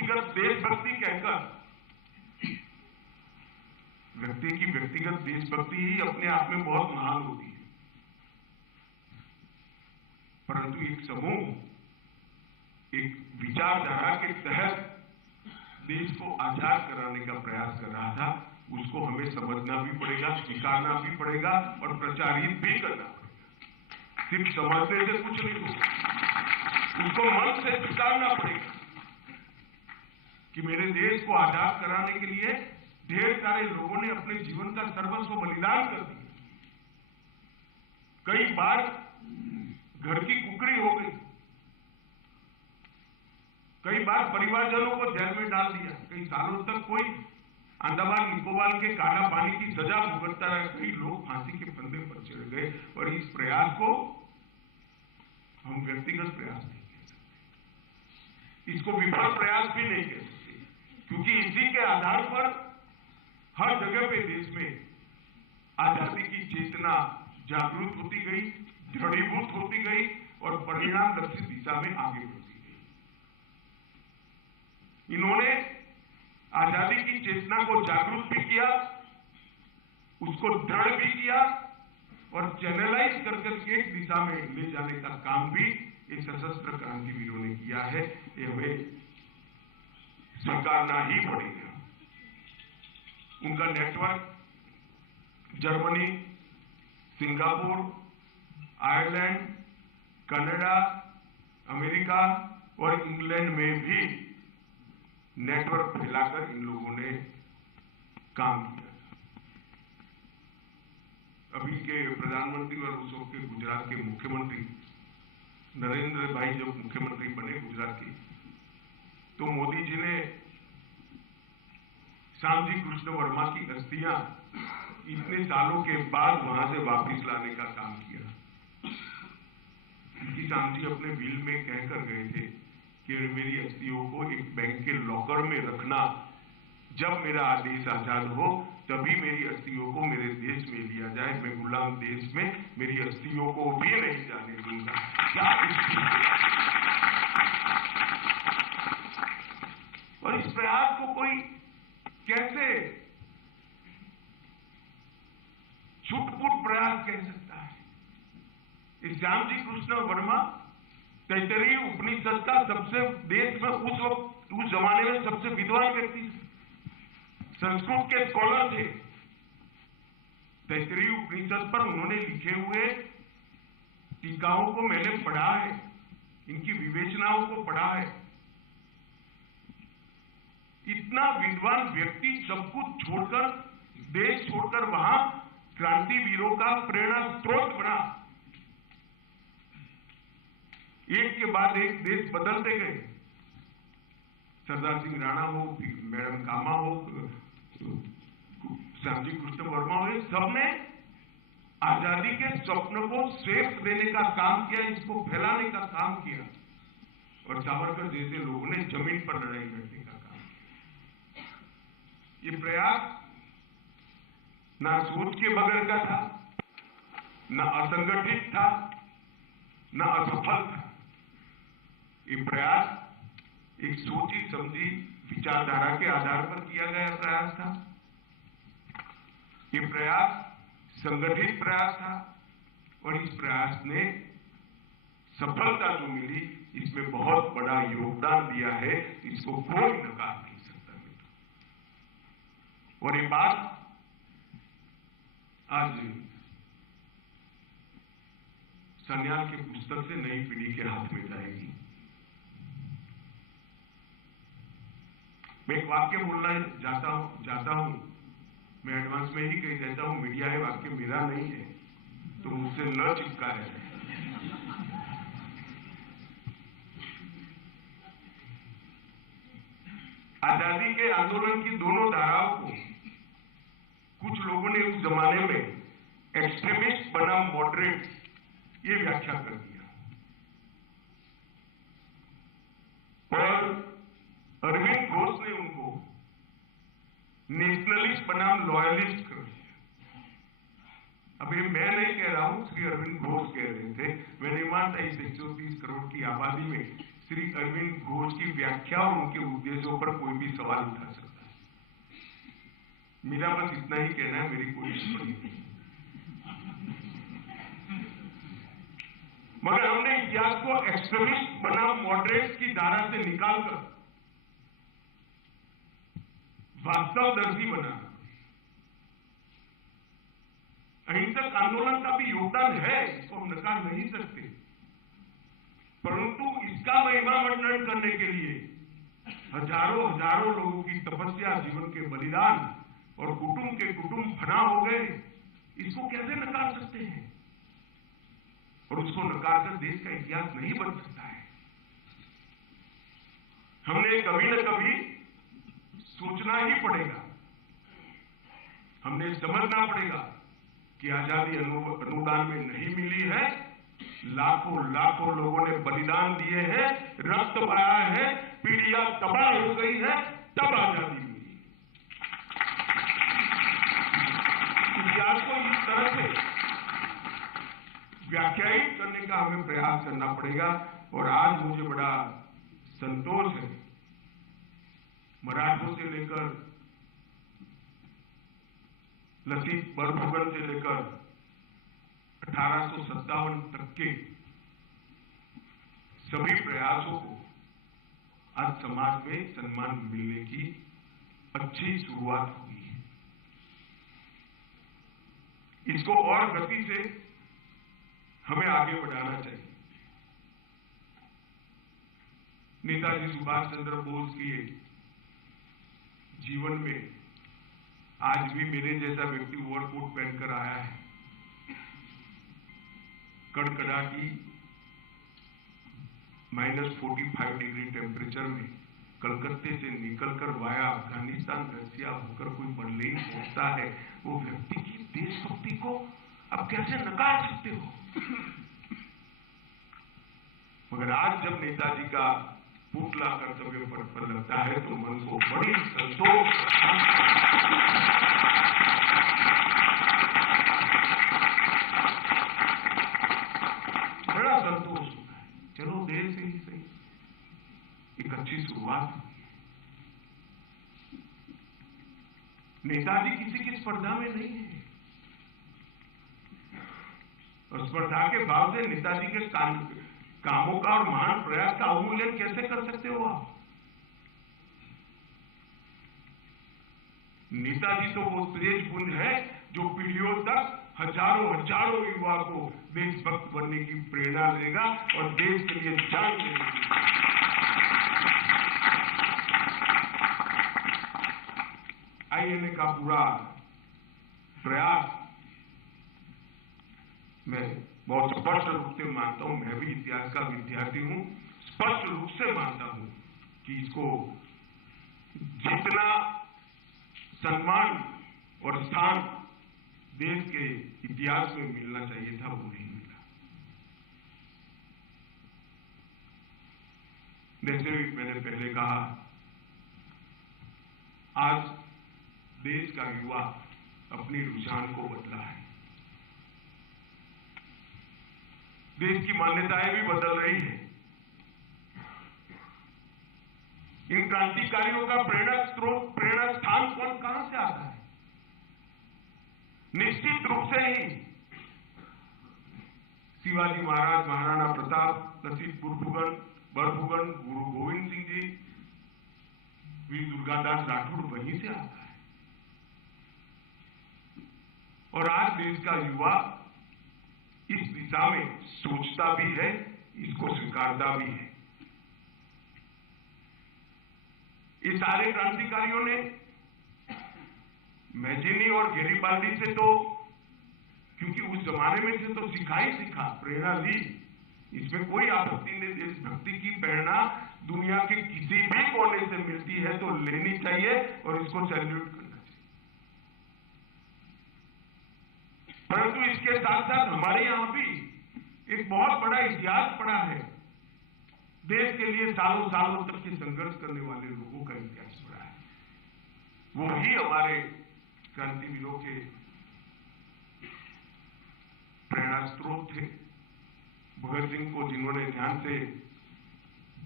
व्यक्तिगत देशभक्ति कहकर, व्यक्ति की व्यक्तिगत देशभक्ति ही अपने आप में बहुत महान होती है, परंतु एक समूह एक विचारधारा के तहत देश को आजाद कराने का प्रयास कर रहा था, उसको हमें समझना भी पड़ेगा, स्वीकारना भी पड़ेगा और प्रचारित भी करना पड़ेगा। सिर्फ समझने से कुछ नहीं होगा, उसको मन से स्वीकारना पड़ेगा कि मेरे देश को आजाद कराने के लिए ढेर सारे लोगों ने अपने जीवन का सर्वस्व बलिदान कर दिया। कई बार घर की कुकड़ी हो गई, कई बार परिवारजनों को जेल में डाल दिया, कई सालों तक कोई अंडमान निकोबार के काला पानी की सजा भुगतता रहा, कई लोग फांसी के फंदे पर चढ़ गए। और इस प्रयास को हम व्यक्तिगत प्रयास नहीं कह सकते, इसको विफल प्रयास भी नहीं कह सकते, क्योंकि इसी के आधार पर हर जगह पे देश में आजादी की चेतना जागृत होती गई, दृढ़ीभूत होती गई और परिणाम लक्षित दिशा में आगे बढ़ती गई। इन्होंने आजादी की चेतना को जागरूक भी किया, उसको दृढ़ भी किया और चैनलाइज करके एक दिशा में ले जाने का काम भी एक सशस्त्र क्रांतिवीरों ने किया है। ये हमें स्वीकारना ही पड़ेगा। उनका network Germany, Singapore, Ireland, Canada, America और इंग्लैंड में भी नेटवर्क फैलाकर इन लोगों ने काम किया। अभी के प्रधानमंत्री और उस वक्त के गुजरात के मुख्यमंत्री नरेंद्र भाई जब मुख्यमंत्री बने गुजरात के, तो मोदी जी ने श्यामजी कृष्ण वर्मा की अस्थियां इतने सालों के बाद वहां से वापस लाने का काम किया। क्योंकि श्यामजी अपने बिल में कहकर गए थे कि मेरी अस्थियों को एक बैंक के लॉकर में रखना, जब मेरा आदेश आजाद हो तभी मेरी अस्थियों को मेरे देश में लिया जाए, मैं गुलाम देश में मेरी अस्थियों को भी नहीं जाने दूंगा। क्या और इस प्रयास को कोई कैसे छुटपुट प्रयास कह सकता है? इस श्यामजी कृष्ण वर्मा तैतरीय उपनिषद का सबसे देश में उस वक्त उस जमाने में सबसे विद्वान व्यक्ति थे, संस्कृत के स्कॉलर थे। तैतरीय उपनिषद पर उन्होंने लिखे हुए टीकाओं को मैंने पढ़ा है, इनकी विवेचनाओं को पढ़ा है। इतना विद्वान व्यक्ति सब कुछ छोड़कर, देश छोड़कर वहां क्रांतिवीरों का प्रेरणा स्रोत बना। एक के बाद एक देश बदलते गए। सरदार सिंह राणा हो, मैडम कामा हो, श्यामजी कृष्ण वर्मा हो, सबने आजादी के स्वप्न को श्रेष्ठ देने का काम किया, इसको फैलाने का काम किया। और सावरकर जैसे लोगों ने जमीन पर लड़ाई लड़ने का काम किया। ये प्रयास ना सोच के बगैर का था, ना असंगठित था, ना असफल था। ये प्रयास एक सोची समझी विचारधारा के आधार पर किया गया प्रयास था। ये प्रयास संगठित प्रयास था और इस प्रयास ने सफलता जो मिली, इसमें बहुत बड़ा योगदान दिया है, इसको कोई नकार नहीं सकता। और ये बात आज सन्याल की पुस्तक से नई पीढ़ी के हाथ में जाएगी। मैं एक वाक्य बोलना चाहता हूं, मैं एडवांस में ही कह देता हूं, मीडिया है वाक्य मेरा नहीं है, तो मुझसे न चिपका है। आजादी के आंदोलन की दोनों धाराओं को कुछ लोगों ने उस जमाने में एक्सट्रीमिस्ट बनाम मॉडरेट ये व्याख्या कर दिया और अरविंद घोष ने उनको नेशनलिस्ट बनाम लॉयलिस्ट कर दिया। अब ये मैं नहीं कह रहा हूं, श्री अरविंद घोष कह रहे थे। मैं नहीं मानता इस 130 करोड़ की आबादी में श्री अरविंद घोष की व्याख्या और उनके उद्देश्यों पर कोई भी सवाल उठा सकता है। मेरा बस इतना ही कहना है, मेरी कोई टिप्पणी नहीं। मगर हमने इतिहास को एक्सट्रीमिस्ट बनाम मॉडरेट्स की धारा से निकालकर वास्तवदर्शी बना। अहिंसक आंदोलन का भी योगदान है, इसको हम नकार नहीं सकते, परंतु इसका महिमा वर्णन करने के लिए हजारों हजारों लोगों की तपस्या, जीवन के बलिदान और कुटुंब के कुटुंब फना हो गए, इसको कैसे नकार सकते हैं? और उसको नकार कर देश का इतिहास नहीं बन सकता है। हमने कभी न कभी सोचना ही पड़ेगा, हमने समझना पड़ेगा कि आजादी अनुदान में नहीं मिली है। लाखों लाखों लोगों ने बलिदान दिए हैं, रक्त बहाया है, पीढ़ियां तबाह हो गई है, तब आजादी मिली। इतिहास को इस तरह से व्याख्यायित करने का हमें प्रयास करना पड़ेगा। और आज मुझे बड़ा संतोष है, मराठों से लेकर लसीत बरफुगन से लेकर 1857 तक के सभी प्रयासों को आज समाज में सम्मान मिलने की अच्छी शुरुआत हुई है। इसको और गति से हमें आगे बढ़ाना चाहिए। नेताजी सुभाष चंद्र बोस के जीवन में आज भी मेरे जैसा व्यक्ति ओवरकोट पहनकर आया है, कड़कड़ाटी -45 डिग्री टेम्परेचर में कलकत्ते से निकलकर वाया अफगानिस्तान, रसिया होकर कोई बर्लिन पहुंचता है, वो व्यक्ति की देशभक्ति को अब कैसे नकार सकते हो? मगर आज जब नेताजी का पुतला कर्तव्य पथ पर लगता है तो मन को बड़ी संतोष, बड़ा संतोष होता है। चलो देर से ही सही, एक अच्छी शुरुआत हुई। नेताजी किसी की स्पर्धा में नहीं है, और स्पर्धा के भाव से नेताजी के कामों का और महान प्रयास का अवमूल्यन कैसे कर सकते हो आप? नेताजी तो वो तेज पुंज है जो पीढ़ियों तक हजारों हजारों युवा को देशभक्त बनने की प्रेरणा देगा और देश के लिए जान देगा। आईएनए का पूरा प्रयास मैं बहुत स्पष्ट रूप से मानता हूं, मैं भी इतिहास का विद्यार्थी हूं, स्पष्ट रूप से मानता हूं कि इसको जितना सम्मान और स्थान देश के इतिहास में मिलना चाहिए था वो नहीं मिला। जैसे भी मैंने पहले कहा, आज देश का युवा अपनी रुझान को बदला है, देश की मान्यताएं भी बदल रही है। इन क्रांतिकारियों का प्रेरणा स्रोत, प्रेरणा स्थान कहां से आता है? निश्चित रूप से ही शिवाजी महाराज, महाराणा प्रताप, लसीत बरफुगन, गुरु गोविंद सिंह जी, वीर दुर्गादास राठौड़, वहीं से आता है। और आज देश का युवा इस दिशा में सोचता भी है, इसको स्वीकारता भी है। ये सारे क्रांतिकारियों ने मैजिनी और गैरिबाल्डी से तो, क्योंकि उस जमाने में से तो सीखा ही सीखा, प्रेरणा ली, इसमें कोई आपत्ति नहीं। देशभक्ति की प्रेरणा दुनिया के किसी भी कोने से मिलती है तो लेनी चाहिए और इसको सैल्यूट करना चाहिए। परंतु इसके साथ साथ हमारे यहां भी एक बहुत बड़ा इतिहास पड़ा है। देश के लिए सालों सालों तक के संघर्ष करने वाले लोगों का इतिहास पड़ा है। वो ही हमारे क्रांतिवीरों के प्रेरणा स्रोत थे। भगत सिंह को जिन्होंने ध्यान से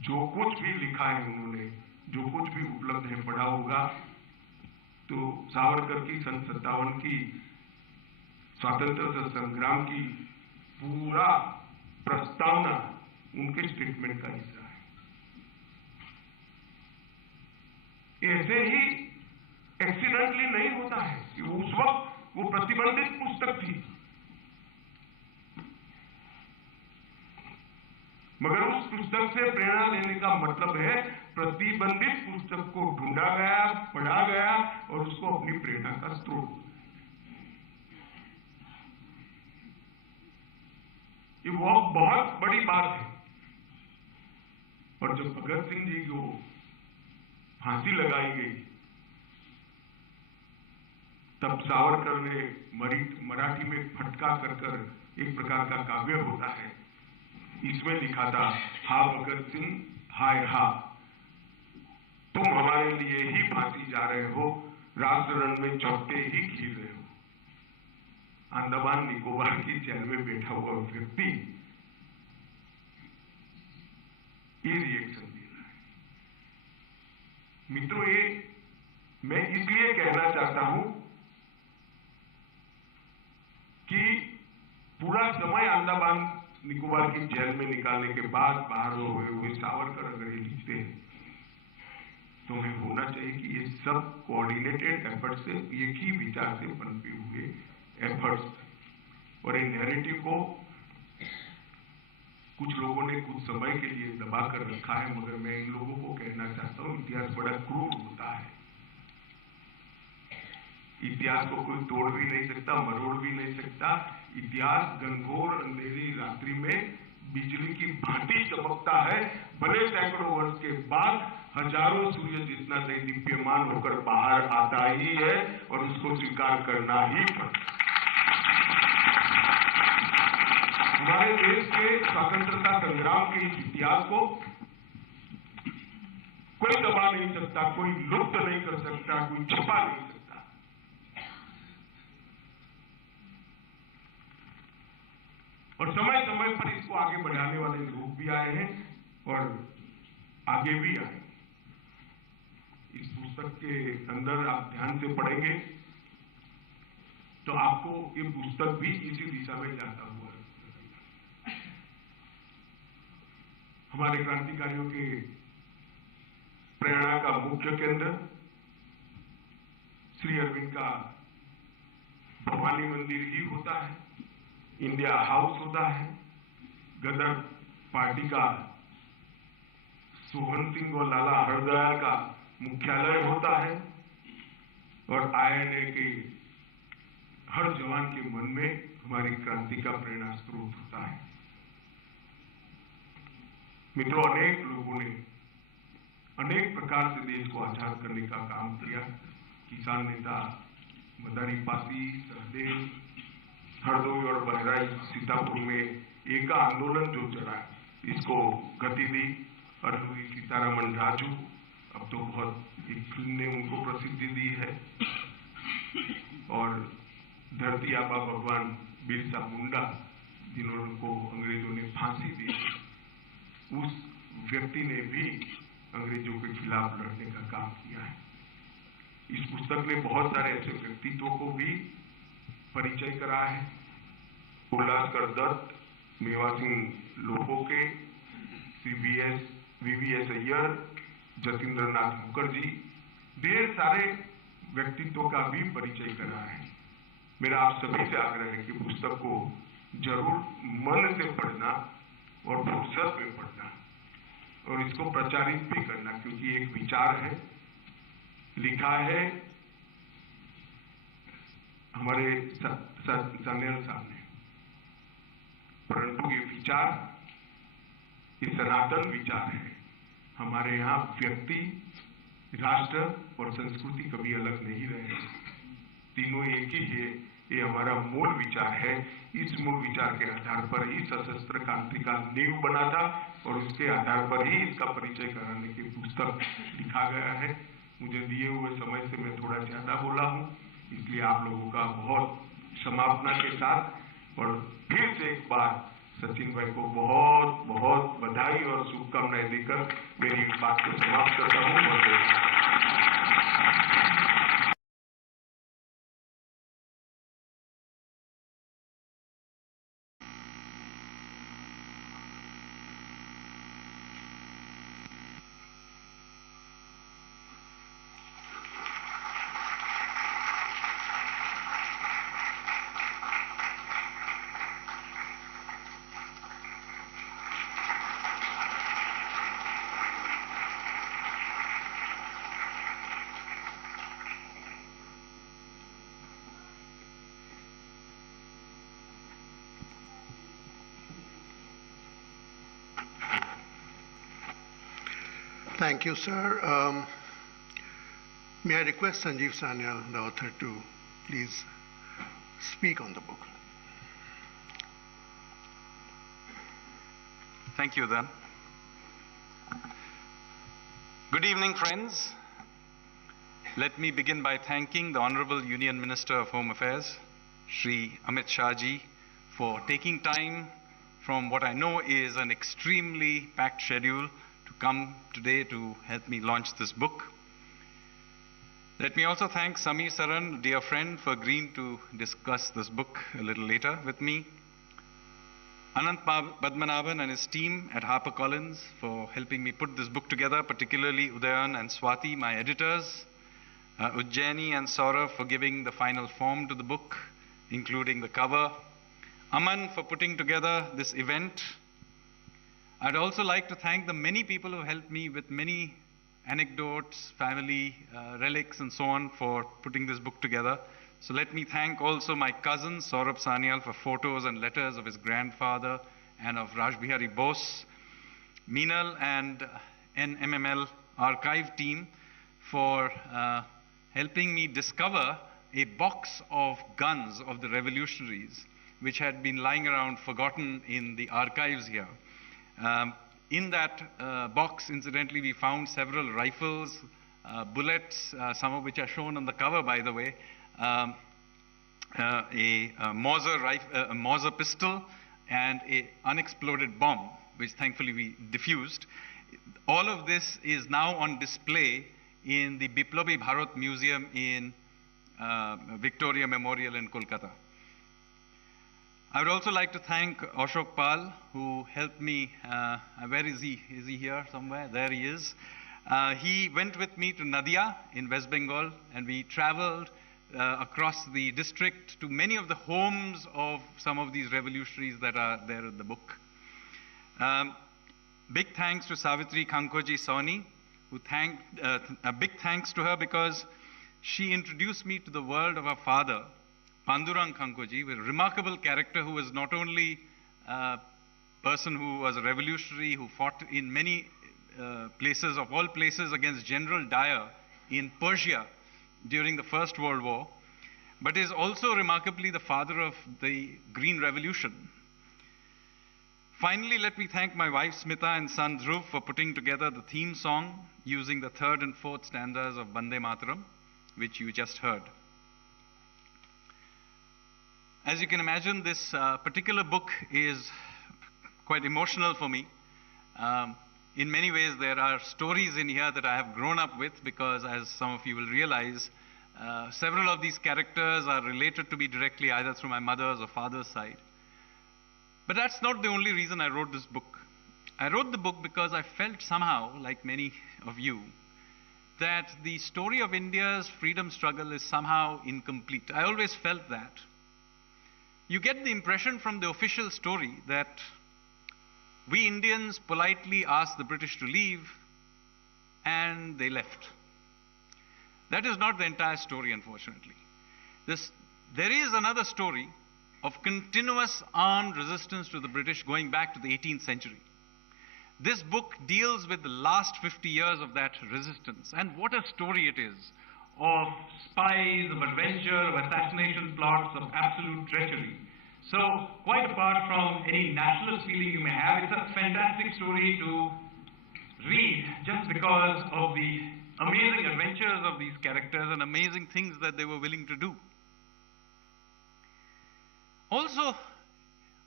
जो कुछ भी लिखा है उन्होंने, जो कुछ भी उपलब्ध है पढ़ा होगा, तो सावरकर की सन 57 की स्वतंत्रता संग्राम की पूरा प्रस्तावना उनके स्टेटमेंट का हिस्सा है। ऐसे ही एक्सीडेंटली नहीं होता है कि उस वक्त वो प्रतिबंधित पुस्तक थी, मगर उस पुस्तक से प्रेरणा लेने का मतलब है प्रतिबंधित पुस्तक को ढूंढा गया, पढ़ा गया और उसको अपनी प्रेरणा का स्रोत। ये बहुत बड़ी बात है। और जब भगत सिंह जी को फांसी लगाई गई, तब सावरकर ने मराठी में फटका कर एक प्रकार का काव्य होता है, इसमें लिखा था, हा भगत सिंह हाय हा, तुम हमारे लिए ही फांसी जा रहे हो, राष्ट्र रण में चौथे ही खील रहे हो। अंडमान निकोबार की जेल में बैठा हुआ व्यक्ति ये रिएक्शन दे रहा है। मित्रों, ये मैं इसलिए कहना चाहता हूं कि पूरा समय अंडमान निकोबार की जेल में निकालने के बाद बाहर हुए हुए सावरकर अगर ये लिखते हैं, तो हमें होना चाहिए कि ये सब कोऑर्डिनेटेड एफर्ट से, एक ही विचार से पनपे हुए एफर्ट्स। और इन नैरेटिव को कुछ लोगों ने कुछ समय के लिए दबा कर रखा है, मगर मैं इन लोगों को कहना चाहता हूं, इतिहास बड़ा क्रूर होता है। इतिहास को कोई तोड़ भी नहीं सकता, मरोड़ भी नहीं सकता। इतिहास घनघोर अंधेरी रात्रि में बिजली की भांति चमकता है, भले सैकड़ों वर्ष के बाद हजारों सूर्य जितना दीप्यमान होकर बाहर आता ही है और उसको स्वीकार करना ही पड़ता। हमारे देश के स्वतंत्रता संग्राम के इस इतिहास को कोई दबा नहीं सकता, कोई लुप्त नहीं कर सकता, कोई छुपा नहीं सकता। और समय समय पर इसको आगे बढ़ाने वाले लोग भी आए हैं और आगे भी आए। इस पुस्तक के अंदर आप ध्यान से पढ़ेंगे तो आपको ये पुस्तक भी इसी दिशा में जाता हुआ है। हमारे क्रांतिकारियों के प्रेरणा का मुख्य केंद्र श्री अरविंद का भवानी मंदिर ही होता है, इंडिया हाउस होता है, गदर पार्टी का सोहन सिंह और लाला हरदयाल का मुख्यालय होता है, और आईएनए के हर जवान के मन में हमारी क्रांति का प्रेरणा स्रोत होता है। मित्रों, अनेक लोगों ने अनेक प्रकार से देश को आजाद करने का काम किया। किसान नेता मदारी पासी, सहदेव, हरदोई और बहराइच सीतापुर में एक आंदोलन जो चला, इसको गति दी। अरलूरी सीतारामन राजू, अब तो बहुत एक फिल्म ने उनको प्रसिद्धि दी है, और धरती आबा भगवान बिरसा मुंडा, जिन्होंने को अंग्रेजों ने फांसी दी, उस व्यक्ति ने भी अंग्रेजों के खिलाफ लड़ने का काम किया है। इस पुस्तक ने बहुत सारे ऐसे व्यक्तित्वों को भी परिचय करा है। उल्लासकर दत्त, मेवा सिंह लोहोके, वीवीएस अय्यर, जतीन्द्र नाथ मुखर्जी, ढेर सारे व्यक्तित्वों का भी परिचय करा है। मेरा आप सभी से आग्रह है कि पुस्तक को जरूर मन से पढ़ना और फुर्सत में पढ़ना, और इसको प्रचारित भी करना, क्योंकि एक विचार है, लिखा है हमारे सान्याल साहब ने, परंतु ये विचार, ये सनातन विचार है। हमारे यहाँ व्यक्ति, राष्ट्र और संस्कृति कभी अलग नहीं रहे, तीनों एक ही है। ये हमारा मूल विचार है। इस मूल विचार के आधार पर ही सशस्त्र क्रांति का नींव बना था, और उसके आधार पर ही इसका परिचय कराने की पुस्तक लिखा गया है। मुझे दिए हुए समय से मैं थोड़ा ज्यादा बोला हूं, इसलिए आप लोगों का बहुत समापना के साथ और फिर से एक बार सचिन भाई को बहुत बहुत बधाई और शुभकामनाएं देकर मेरी बात को समाप्त करता हूं। Thank you, sir. May I request Sanjeev Sanyal, the author, to please speak on the book? Thank you, then. Good evening, friends. Let me begin by thanking the Honorable Union Minister of Home Affairs, Shri Amit Shah ji, for taking time from what I know is an extremely packed schedule to come today to help me launch this book. Let me also thank Samir Saran, dear friend, for agreeing to discuss this book a little later with me. Anant Padmanabhan and his team at HarperCollins for helping me put this book together, particularly Udayan and Swati, my editors. Ujjaini and Saurav for giving the final form to the book, including the cover. Aman for putting together this event. I'd also like to thank the many people who helped me with many anecdotes, family relics, and so on for putting this book together. So let me thank also my cousin Saurabh Sanyal for photos and letters of his grandfather and of Raj Bihari Bose, Meenal and NMML archive team for helping me discover a box of guns of the revolutionaries which had been lying around forgotten in the archives here. In that box, incidentally, we found several rifles, bullets, some of which are shown on the cover, by the way, a Mauser pistol, and an unexploded bomb, which thankfully we diffused. All of this is now on display in the Biplobi Bharat Museum in Victoria Memorial in Kolkata. I would also like to thank Ashok Pal, who helped me. Where is he? Is he here somewhere? There he is. He went with me to Nadia in West Bengal, and we traveled across the district to many of the homes of some of these revolutionaries that are there in the book. Big thanks to Savitri Kankoji Sawhney, who a big thanks to her because she introduced me to the world of her father, Pandurang Kankoji, a remarkable character who was not only a person who was a revolutionary, who fought in many places, of all places, against General Dyer in Persia during the First World War, but is also remarkably the father of the Green Revolution. Finally, let me thank my wife Smita and son Dhruv for putting together the theme song using the third and fourth stanzas of Bande Mataram, which you just heard. As you can imagine, this particular book is quite emotional for me. In many ways, there are stories in here that I have grown up with because, as some of you will realize, several of these characters are related to me directly either through my mother's or father's side. But that's not the only reason I wrote this book. I wrote the book because I felt somehow, like many of you, that the story of India's freedom struggle is somehow incomplete. I always felt that. You get the impression from the official story that we Indians politely asked the British to leave and they left. That is not the entire story, unfortunately. There is another story of continuous armed resistance to the British going back to the 18th century. This book deals with the last 50 years of that resistance, and what a story it is of spies, of adventure, of assassination plots, of absolute treachery. So, quite apart from any nationalist feeling you may have, it's a fantastic story to read just because of the amazing adventures of these characters and amazing things that they were willing to do. Also,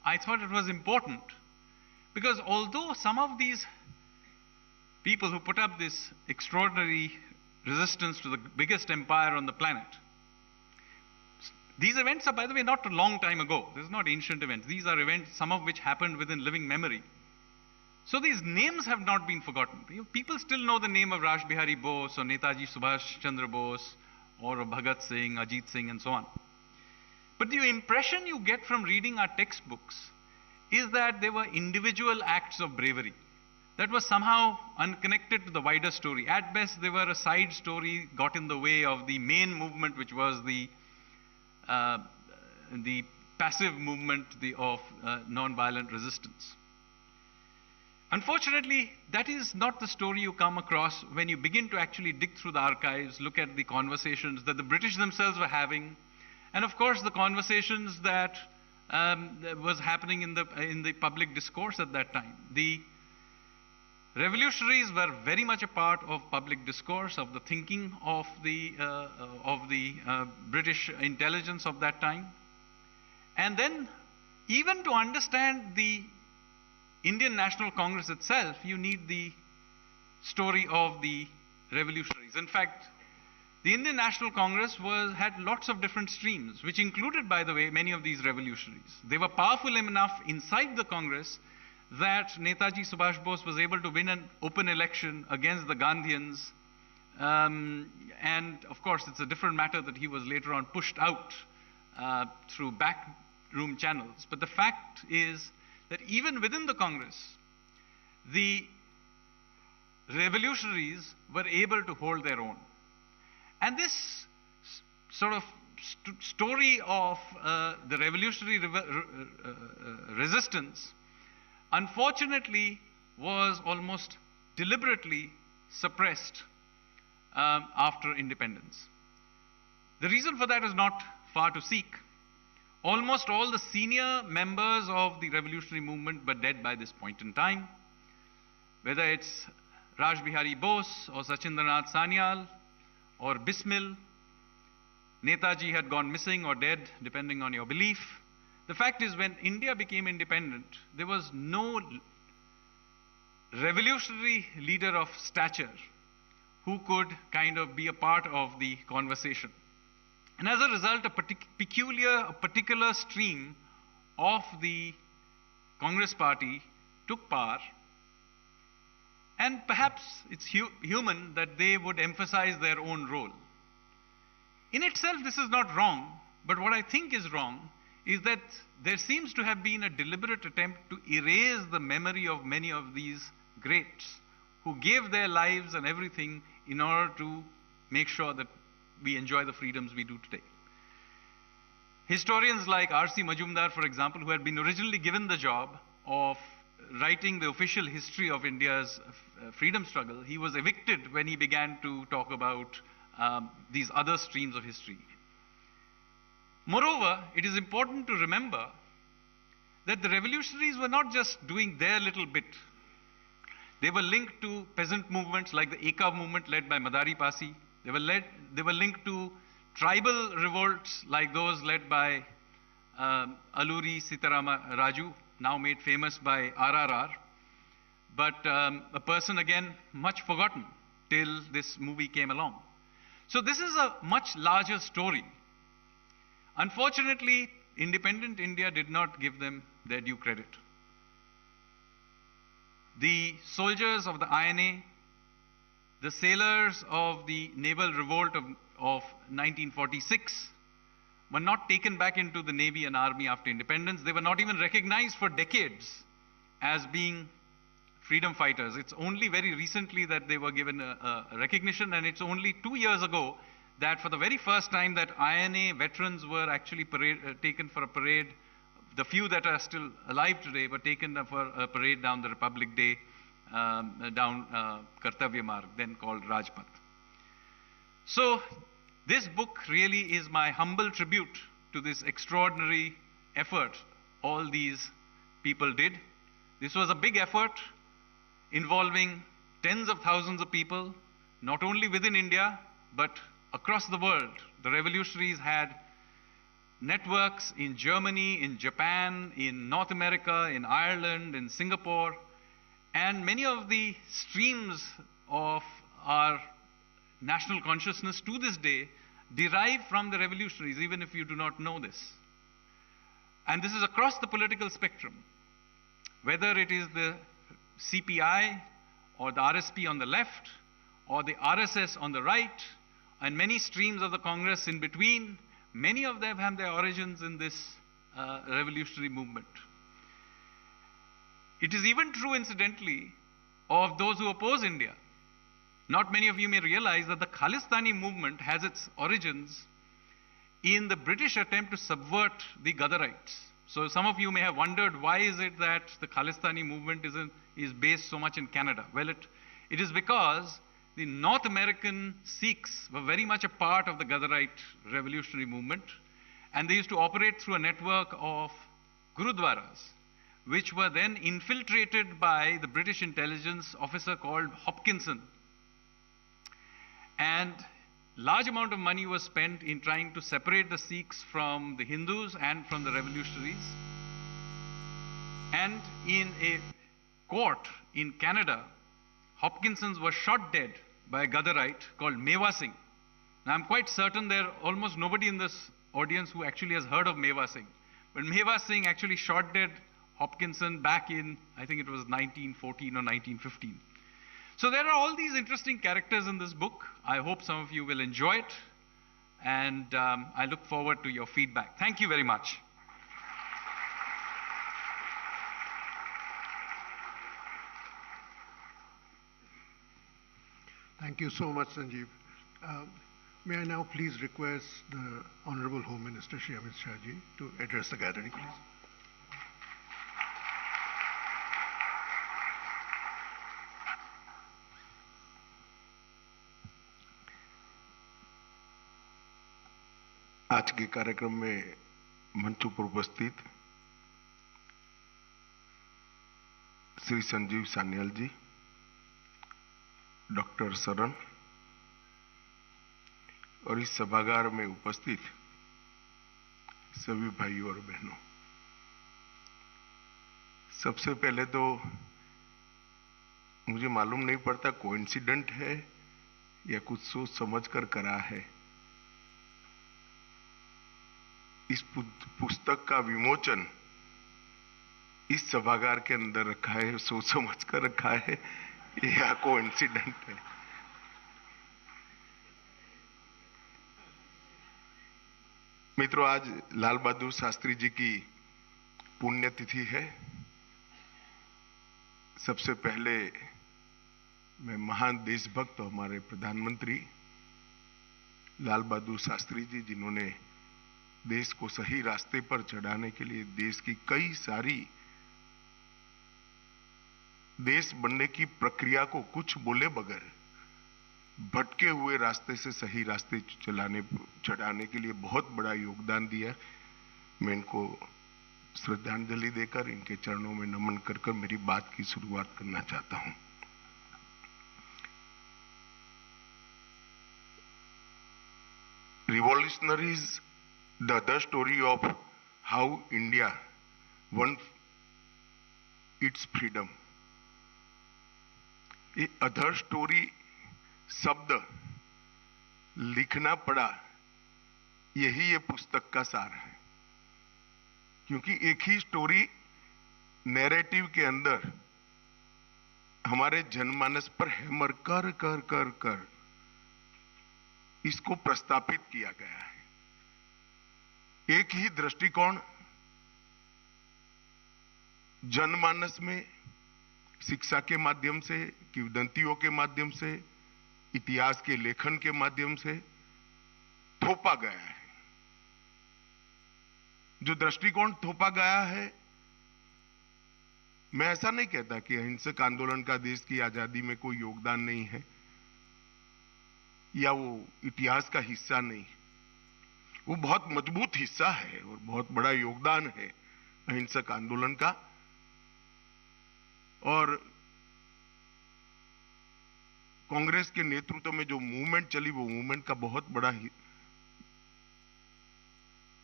I thought it was important because although some of these people who put up this extraordinary resistance to the biggest empire on the planet, these events are, by the way, not a long time ago. This is not ancient events. These are events, some of which happened within living memory. So these names have not been forgotten. People still know the name of Raj Bihari Bose or Netaji Subhash Chandra Bose or Bhagat Singh, Ajit Singh, and so on. But the impression you get from reading our textbooks is that they were individual acts of bravery that was somehow unconnected to the wider story. At best, they were a side story, got in the way of the main movement, which was the passive movement of non-violent resistance. Unfortunately, that is not the story you come across when you begin to actually dig through the archives, look at the conversations that the British themselves were having, and of course the conversations that was happening in the public discourse at that time. The revolutionaries were very much a part of public discourse, of the thinking of the British intelligence of that time. And then, even to understand the Indian National Congress itself, you need the story of the revolutionaries. In fact, the Indian National Congress had lots of different streams, which included, by the way, many of these revolutionaries. They were powerful enough inside the Congress that Netaji Subhash Bose was able to win an open election against the Gandhians. And of course, it's a different matter that he was later on pushed out through backroom channels. But the fact is that even within the Congress, the revolutionaries were able to hold their own. And this sort of story of the revolutionary resistance, unfortunately, was almost deliberately suppressed after independence. The reason for that is not far to seek. Almost all the senior members of the revolutionary movement were dead by this point in time. Whether it's Raj Bihari Bose or Sachindranath Sanyal or Bismil, Netaji had gone missing or dead, depending on your belief. The fact is, when India became independent, there was no revolutionary leader of stature who could kind of be a part of the conversation. And as a result, a particular stream of the Congress party took power. And perhaps it's human that they would emphasize their own role. In itself, this is not wrong, but what I think is wrong is that there seems to have been a deliberate attempt to erase the memory of many of these greats who gave their lives and everything in order to make sure that we enjoy the freedoms we do today. Historians like R.C. Majumdar, for example, who had been originally given the job of writing the official history of India's freedom struggle, he was evicted when he began to talk about these other streams of history. Moreover, it is important to remember that the revolutionaries were not just doing their little bit. They were linked to peasant movements like the Eka movement led by Madari Pasi. They were linked to tribal revolts like those led by Alluri Sitarama Raju, now made famous by RRR. But a person, again, much forgotten till this movie came along. So this is a much larger story. Unfortunately, independent India did not give them their due credit. The soldiers of the INA, the sailors of the naval revolt of 1946 were not taken back into the Navy and Army after independence. They were not even recognized for decades as being freedom fighters. It's only very recently that they were given a recognition, and it's only 2 years ago that for the very first time that INA veterans were actually taken for a parade. The few that are still alive today were taken for a parade down the Republic Day, down Kartavya Marg, then called Rajpath. So this book really is my humble tribute to this extraordinary effort all these people did. This was a big effort involving tens of thousands of people, not only within India, but across the world. The revolutionaries had networks in Germany, in Japan, in North America, in Ireland, in Singapore, and many of the streams of our national consciousness to this day derive from the revolutionaries, even if you do not know this. And this is across the political spectrum, whether it is the CPI or the RSP on the left, or the RSS on the right, and many streams of the Congress in between. Many of them have their origins in this revolutionary movement. It is even true, incidentally, of those who oppose India. Not many of you may realize that the Khalistani movement has its origins in the British attempt to subvert the Ghadarites. So some of you may have wondered, why is it that the Khalistani movement is based so much in Canada? Well, it is because the North American Sikhs were very much a part of the Ghadarite revolutionary movement, and they used to operate through a network of gurudwaras, which were then infiltrated by the British intelligence officer called Hopkinson. And large amount of money was spent in trying to separate the Sikhs from the Hindus and from the revolutionaries. And in a court in Canada, Hopkinsons was shot dead by a Ghadarite called Mewa Singh. Now, I'm quite certain there almost nobody in this audience who actually has heard of Mewa Singh. But Mewa Singh actually shot dead Hopkinson back in, I think it was 1914 or 1915. So there are all these interesting characters in this book. I hope some of you will enjoy it, and I look forward to your feedback. Thank you very much. Thank you so much, Sanjeev. May I now please request the Honorable Home Minister, Shri Amit Shah ji, to address the gathering, please. आज के कार्यक्रम में मंच पर उपस्थित श्री संजीव सान्याल जी, doctor Saran और इस सभागार में उपस्थित सभी भाइयों और बहनों, सबसे पहले तो मुझे मालूम नहीं पड़ता कोइंसिडेंट है या कुछ सोच समझ कर करा है। इस पुस्तक का विमोचन इस सभागार के अंदर रखा है, सोच समझ कर रखा है या कोइंसिडेंट है। मित्रों, आज लाल बहादुर शास्त्री जी की पुण्यतिथि है। सबसे पहले मैं महान देशभक्त हमारे प्रधानमंत्री लाल बहादुर शास्त्री जी, जिन्होंने देश को सही रास्ते पर चढ़ाने के लिए देश की कई सारी देश बनने की प्रक्रिया को कुछ बोले बगैर भटके हुए रास्ते से सही रास्ते चढ़ाने के लिए बहुत बड़ा योगदान दिया। मैं इनको श्रद्धांजलि देकर इनके चरणों में नमन कर मेरी बात की शुरुआत करना चाहता हूं। Revolutionaries, the other story of how India won its freedom. ये अदर स्टोरी शब्द लिखना पड़ा, यही ये पुस्तक का सार है, क्योंकि एक ही स्टोरी नैरेटिव के अंदर हमारे जनमानस पर हैमर कर कर कर कर इसको प्रस्तापित किया गया है। एक ही दृष्टिकोण जनमानस में शिक्षा के माध्यम से, किंवदंतियों के माध्यम से, इतिहास के लेखन के माध्यम से थोपा गया है। जो दृष्टिकोण थोपा गया है, मैं ऐसा नहीं कहता कि अहिंसक आंदोलन का देश की आजादी में कोई योगदान नहीं है या वो इतिहास का हिस्सा नहीं। वो बहुत मजबूत हिस्सा है और बहुत बड़ा योगदान है अहिंसक आंदोलन का। और कांग्रेस के नेतृत्व में जो मूवमेंट चली, वो मूवमेंट का बहुत बड़ा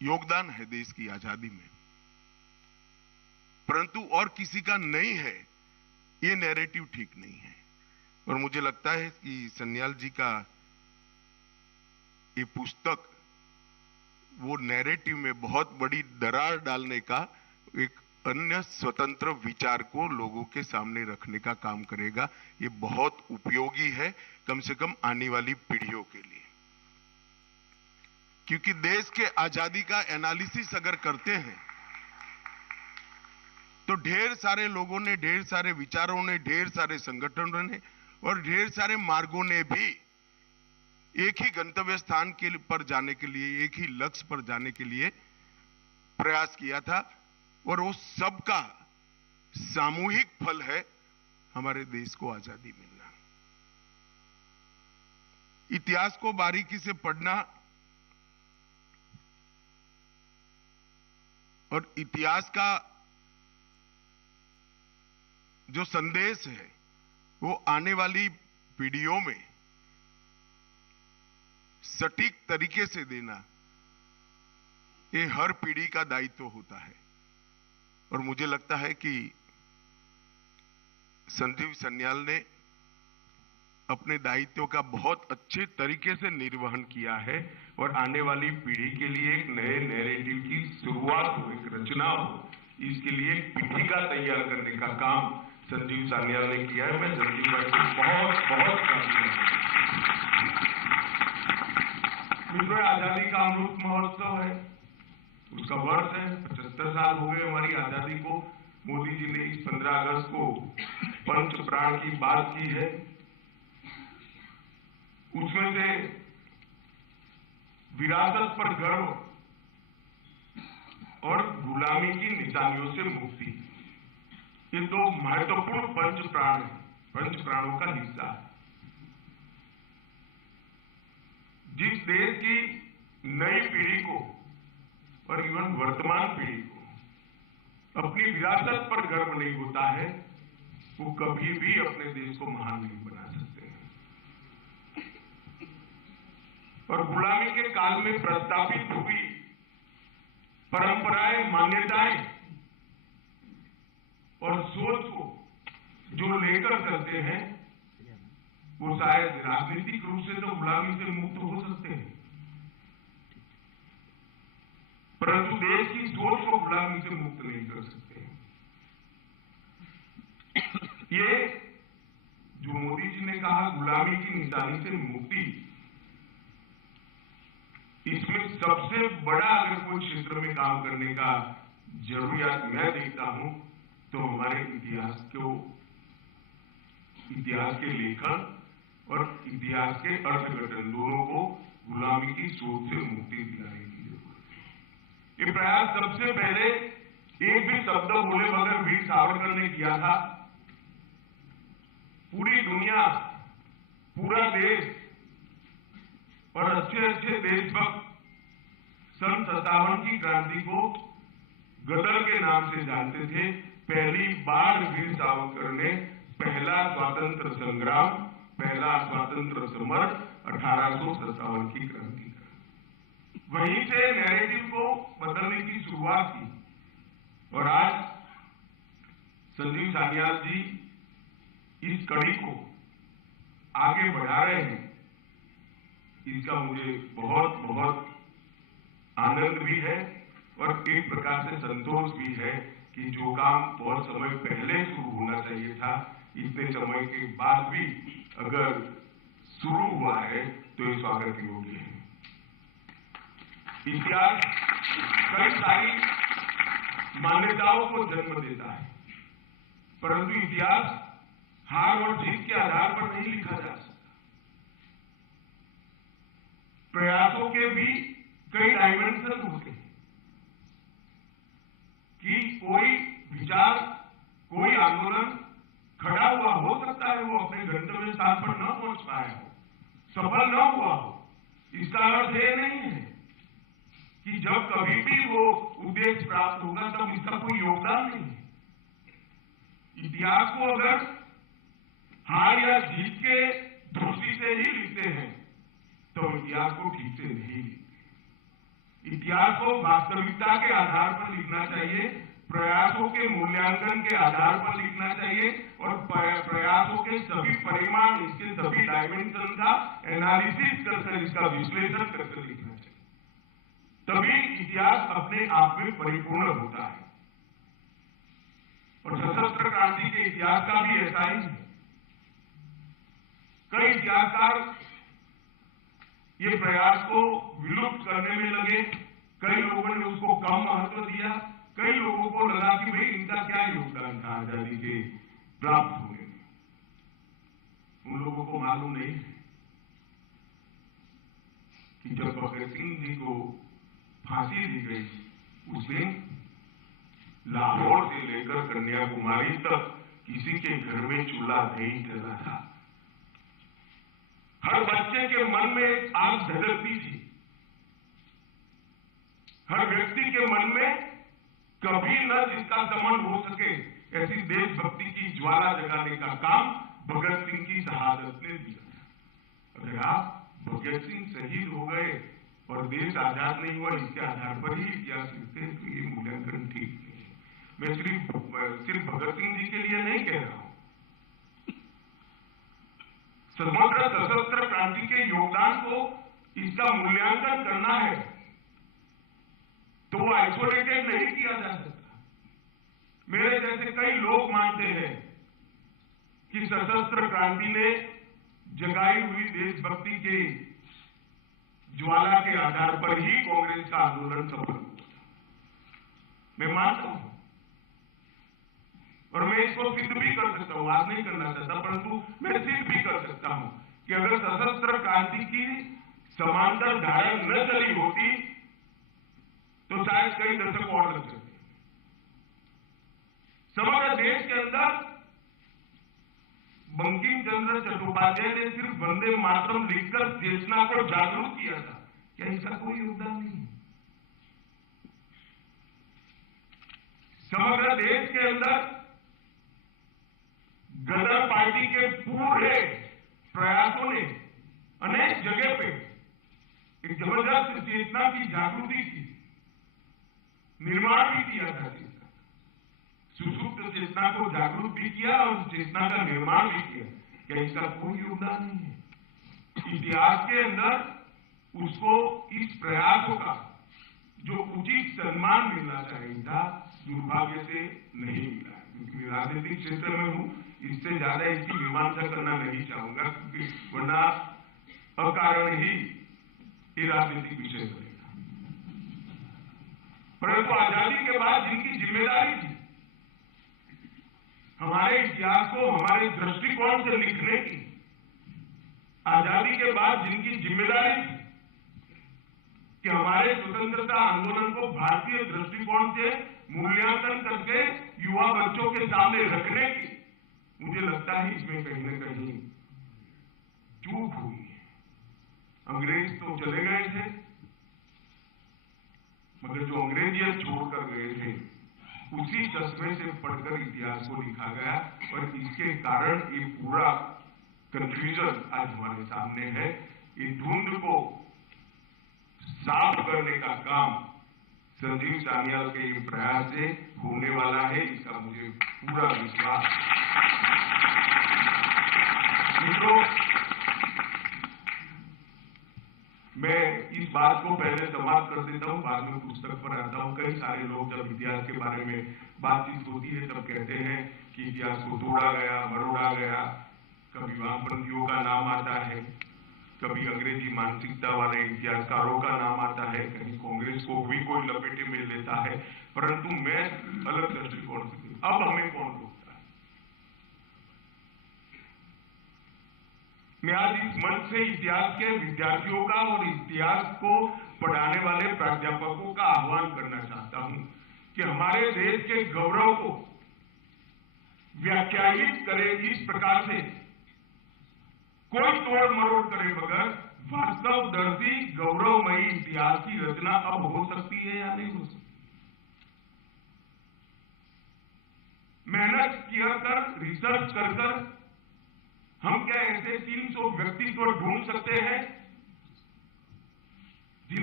योगदान है देश की आजादी में, परंतु और किसी का नहीं है, ये नैरेटिव ठीक नहीं है। और मुझे लगता है कि सन्याल जी का ये पुस्तक वो नैरेटिव में बहुत बड़ी दरार डालने का, एक अन्य स्वतंत्र विचार को लोगों के सामने रखने का काम करेगा। ये बहुत उपयोगी है, कम से कम आने वाली पीढ़ियों के लिए, क्योंकि देश के आजादी का एनालिसिस अगर करते हैं तो ढेर सारे लोगों ने, ढेर सारे विचारों ने, ढेर सारे संगठनों ने और ढेर सारे मार्गों ने भी एक ही गंतव्य स्थान पर जाने के लिए, एक ही लक्ष्य पर जाने के लिए प्रयास किया था, और वो सबका सामूहिक फल है हमारे देश को आजादी मिलना। इतिहास को बारीकी से पढ़ना और इतिहास का जो संदेश है वो आने वाली पीढ़ियों में सटीक तरीके से देना, ये हर पीढ़ी का दायित्व होता है। और मुझे लगता है कि संजीव सन्याल ने अपने दायित्व का बहुत अच्छे तरीके से निर्वहन किया है, और आने वाली पीढ़ी के लिए एक नए नैरेटिव की शुरुआत हो, एक रचना हो, इसके लिए एक पीठिका तैयार करने का काम संजीव सन्याल ने किया है। मैं संजीव भाई को बहुत बहुत मित्रों, आजादी का अमृत महोत्सव है, उसका वर्ष है। 75 साल हो गए हमारी आजादी को। मोदी जी ने इस 15 अगस्त को पंच प्राण की बात की है, उसमें से विरासत पर गर्व और गुलामी की निशानियों से मुक्ति, ये दो महत्वपूर्ण पंच प्राण हैं, पंच प्राणों का हिस्सा है। जिस देश की नई पीढ़ी को और इवन वर्तमान पीढ़ी को अपनी विरासत पर गर्व नहीं होता है, वो कभी भी अपने देश को महान नहीं बना सकते हैं। और गुलामी के काल में प्रस्तावित हुई परंपराएं, मान्यताएं और सोच को जो लेकर चलते हैं, वो शायद राजनीतिक रूप से तो गुलामी से मुक्त हो सकते हैं, परंतु देश की सोच को गुलामी से मुक्त नहीं कर सकते। ये जो मोदी जी ने कहा गुलामी की निशानी से मुक्ति, इसमें सबसे बड़ा अगर कोई क्षेत्र में काम करने का जरूरियात मैं देखता हूं तो हमारे इतिहास के लेखन और इतिहास के अर्थघटन दोनों को गुलामी की सोच से मुक्ति दिलाने की जरूरत है। ये प्रयास सबसे पहले एक भी शब्द बोले बगैर वीर सावरकर ने किया था। पूरी दुनिया, पूरा देश और अच्छे अच्छे देशभक्त सन 57 की क्रांति को गदर के नाम से जानते थे। पहली बार वीर सावरकर ने पहला स्वातंत्र संग्राम, पहला स्वातंत्र समर 1857 की क्रांति का, वहीं से नैरेटिव को बदलने की शुरुआत की। और आज संजीव सन्याल जी इस कड़ी को आगे बढ़ा रहे हैं, इसका मुझे बहुत बहुत आनंद भी है और एक प्रकार से संतोष भी है कि जो काम बहुत समय पहले शुरू होना चाहिए था, इतने समय के बाद भी अगर शुरू हुआ है तो ये स्वागत योग्य है। इतिहास कई सारी मान्यताओं को जन्म देता है, परंतु इतिहास हार और जीत के आधार पर नहीं लिखा जा सकता। प्रयासों के भी कई डायमेंशन होते हैं कि कोई विचार, कोई आंदोलन खड़ा हुआ हो सकता है, वो अपने गंतव्य स्थान पर न पहुंच पाया हो, सफल न हुआ हो। इसका अर्थ यह नहीं है कि जब कभी भी वो उद्देश्य प्राप्त होगा तब इसका कोई योगदान नहीं है। इतिहास को अगर हार या जीत के दृष्टि से ही लिखते हैं तो इतिहास को ठीक से नहीं लिखते। इतिहास को वास्तविकता के आधार पर लिखना चाहिए, प्रयासों के मूल्यांकन के आधार पर लिखना चाहिए और प्रयासों के सभी परिमाण, इसके सभी डायमेंशन का एनालिसिस कर इसका विश्लेषण करके लिखना चाहिए। तभी इतिहास अपने आप में परिपूर्ण होता है। और सशस्त्र क्रांति के इतिहास का भी ऐसा ही है। कई इतिहासकार ये प्रयास को विलुप्त करने में लगे, कई लोगों ने उसको कम महत्व दिया, कई लोगों को लगा कि भाई इनका क्या योगदान था आजादी के प्राप्त होने में। उन लोगों को मालूम नहीं है कि जब भगत सिंह जी को फांसी दी गई, उस दिन लाहौर से लेकर कन्याकुमारी तक किसी के घर में चूल्हा नहीं जला था। हर बच्चे के मन में एक आग धधकती थी। हर व्यक्ति के मन में कभी न जिसका दमन हो सके ऐसी देशभक्ति की ज्वाला जगाने का काम भगत सिंह की शहादत ने दिया था। अगर आप भगत सिंह शहीद हो गए और देश आजाद नहीं हुआ, इसके आधार पर ही इतिहास लिखते हैं, तो ये मूल्यांकन ठीक नहीं है। मैं सिर्फ भगत सिंह जी के लिए नहीं कह रहा हूं, समग्र सशस्त्र क्रांति के योगदान को इसका मूल्यांकन करना है तो आइसोलेटेड नहीं किया जा सकता। मेरे जैसे कई लोग मानते हैं कि सशस्त्र क्रांति ने जगाई हुई देशभक्ति के ज्वाला के आधार पर ही कांग्रेस का आंदोलन सफल हुआ। मैं मानता हूं और मैं इसको सिद्ध भी कर सकता हूं, आज नहीं करना चाहता, परंतु मैं सिद्ध भी कर सकता हूं कि अगर सशस्त्र क्रांति की समांतर धारा न चली होती तो शायद कई दशक और लग सकते। समग्र देश के अंदर बंकिम चंद्र चट्टोपाध्याय ने सिर्फ वंदे मातरम लिखकर चेतना को जागरूक किया था, क्या इसका कोई योगदान नहीं है? समग्र देश के अंदर गदर पार्टी के पूरे प्रयासों ने अनेक जगह पे एक जबरदस्त चेतना की जागृति की, निर्माण भी किया था। सुसुप्त चेतना को जागरूक भी किया और चेतना का निर्माण भी किया। क्या इसका कोई योगदान नहीं है? इतिहास के अंदर उसको इस प्रयासों का जो उचित सम्मान मिलना चाहिए था, दुर्भाग्य से नहीं मिला। क्योंकि राजनीतिक क्षेत्र में हूं, इससे ज्यादा इसकी मीमांसा करना नहीं चाहूंगा, क्योंकि वरना अकारण ही ये राजनीतिक विषय बनेगा। परंतु आजादी के बाद जिनकी जिम्मेदारी थी हमारे इतिहास को हमारे दृष्टिकोण से लिखने की, आजादी के बाद जिनकी जिम्मेदारी थी कि हमारे स्वतंत्रता आंदोलन को भारतीय दृष्टिकोण से मूल्यांकन करके युवा बच्चों के सामने रखने की, मुझे लगता है इसमें कहीं न कहीं चूक हुई है। अंग्रेज तो चले गए थे, मगर जो अंग्रेजियत छोड़कर गए थे उसी चश्मे से पढ़कर इतिहास को लिखा गया और इसके कारण ये पूरा कंफ्यूजन आज हमारे सामने है। ये धुंध को साफ करने का काम संजीव सान्याल के प्रयास से होने वाला है, इसका मुझे पूरा विश्वास। मित्रों, मैं इस बात को पहले समाप्त कर देता हूं, बाद में पुस्तक पर आता हूं। कई सारे लोग जब इतिहास के बारे में बातचीत होती है तब कहते हैं कि इतिहास को तोड़ा गया, मरोड़ा गया। कभी वामपंथियों का नाम आता है, कभी अंग्रेजी मानसिकता वाले इतिहासकारों का नाम आता है, कहीं कांग्रेस को भी कोई लपेटे में लेता है। परंतु मैं अलग दृष्टिकोण से, अब हमें कौन रोकता है? मैं आज इस मंच से इतिहास के विद्यार्थियों का और इतिहास को पढ़ाने वाले प्राध्यापकों का आह्वान करना चाहता हूं कि हमारे देश के गौरव को व्याख्यायित करे इस प्रकार से, कोई तोड़ मरोड़ करे बगैर वास्तवदर्शी गौरवमयी इतिहास की रचना अब हो सकती है या नहीं हो सकती? मेहनत किया कर, रिसर्च कर हम क्या ऐसे 300 व्यक्तित्व ढूंढ सकते हैं जिन्होंने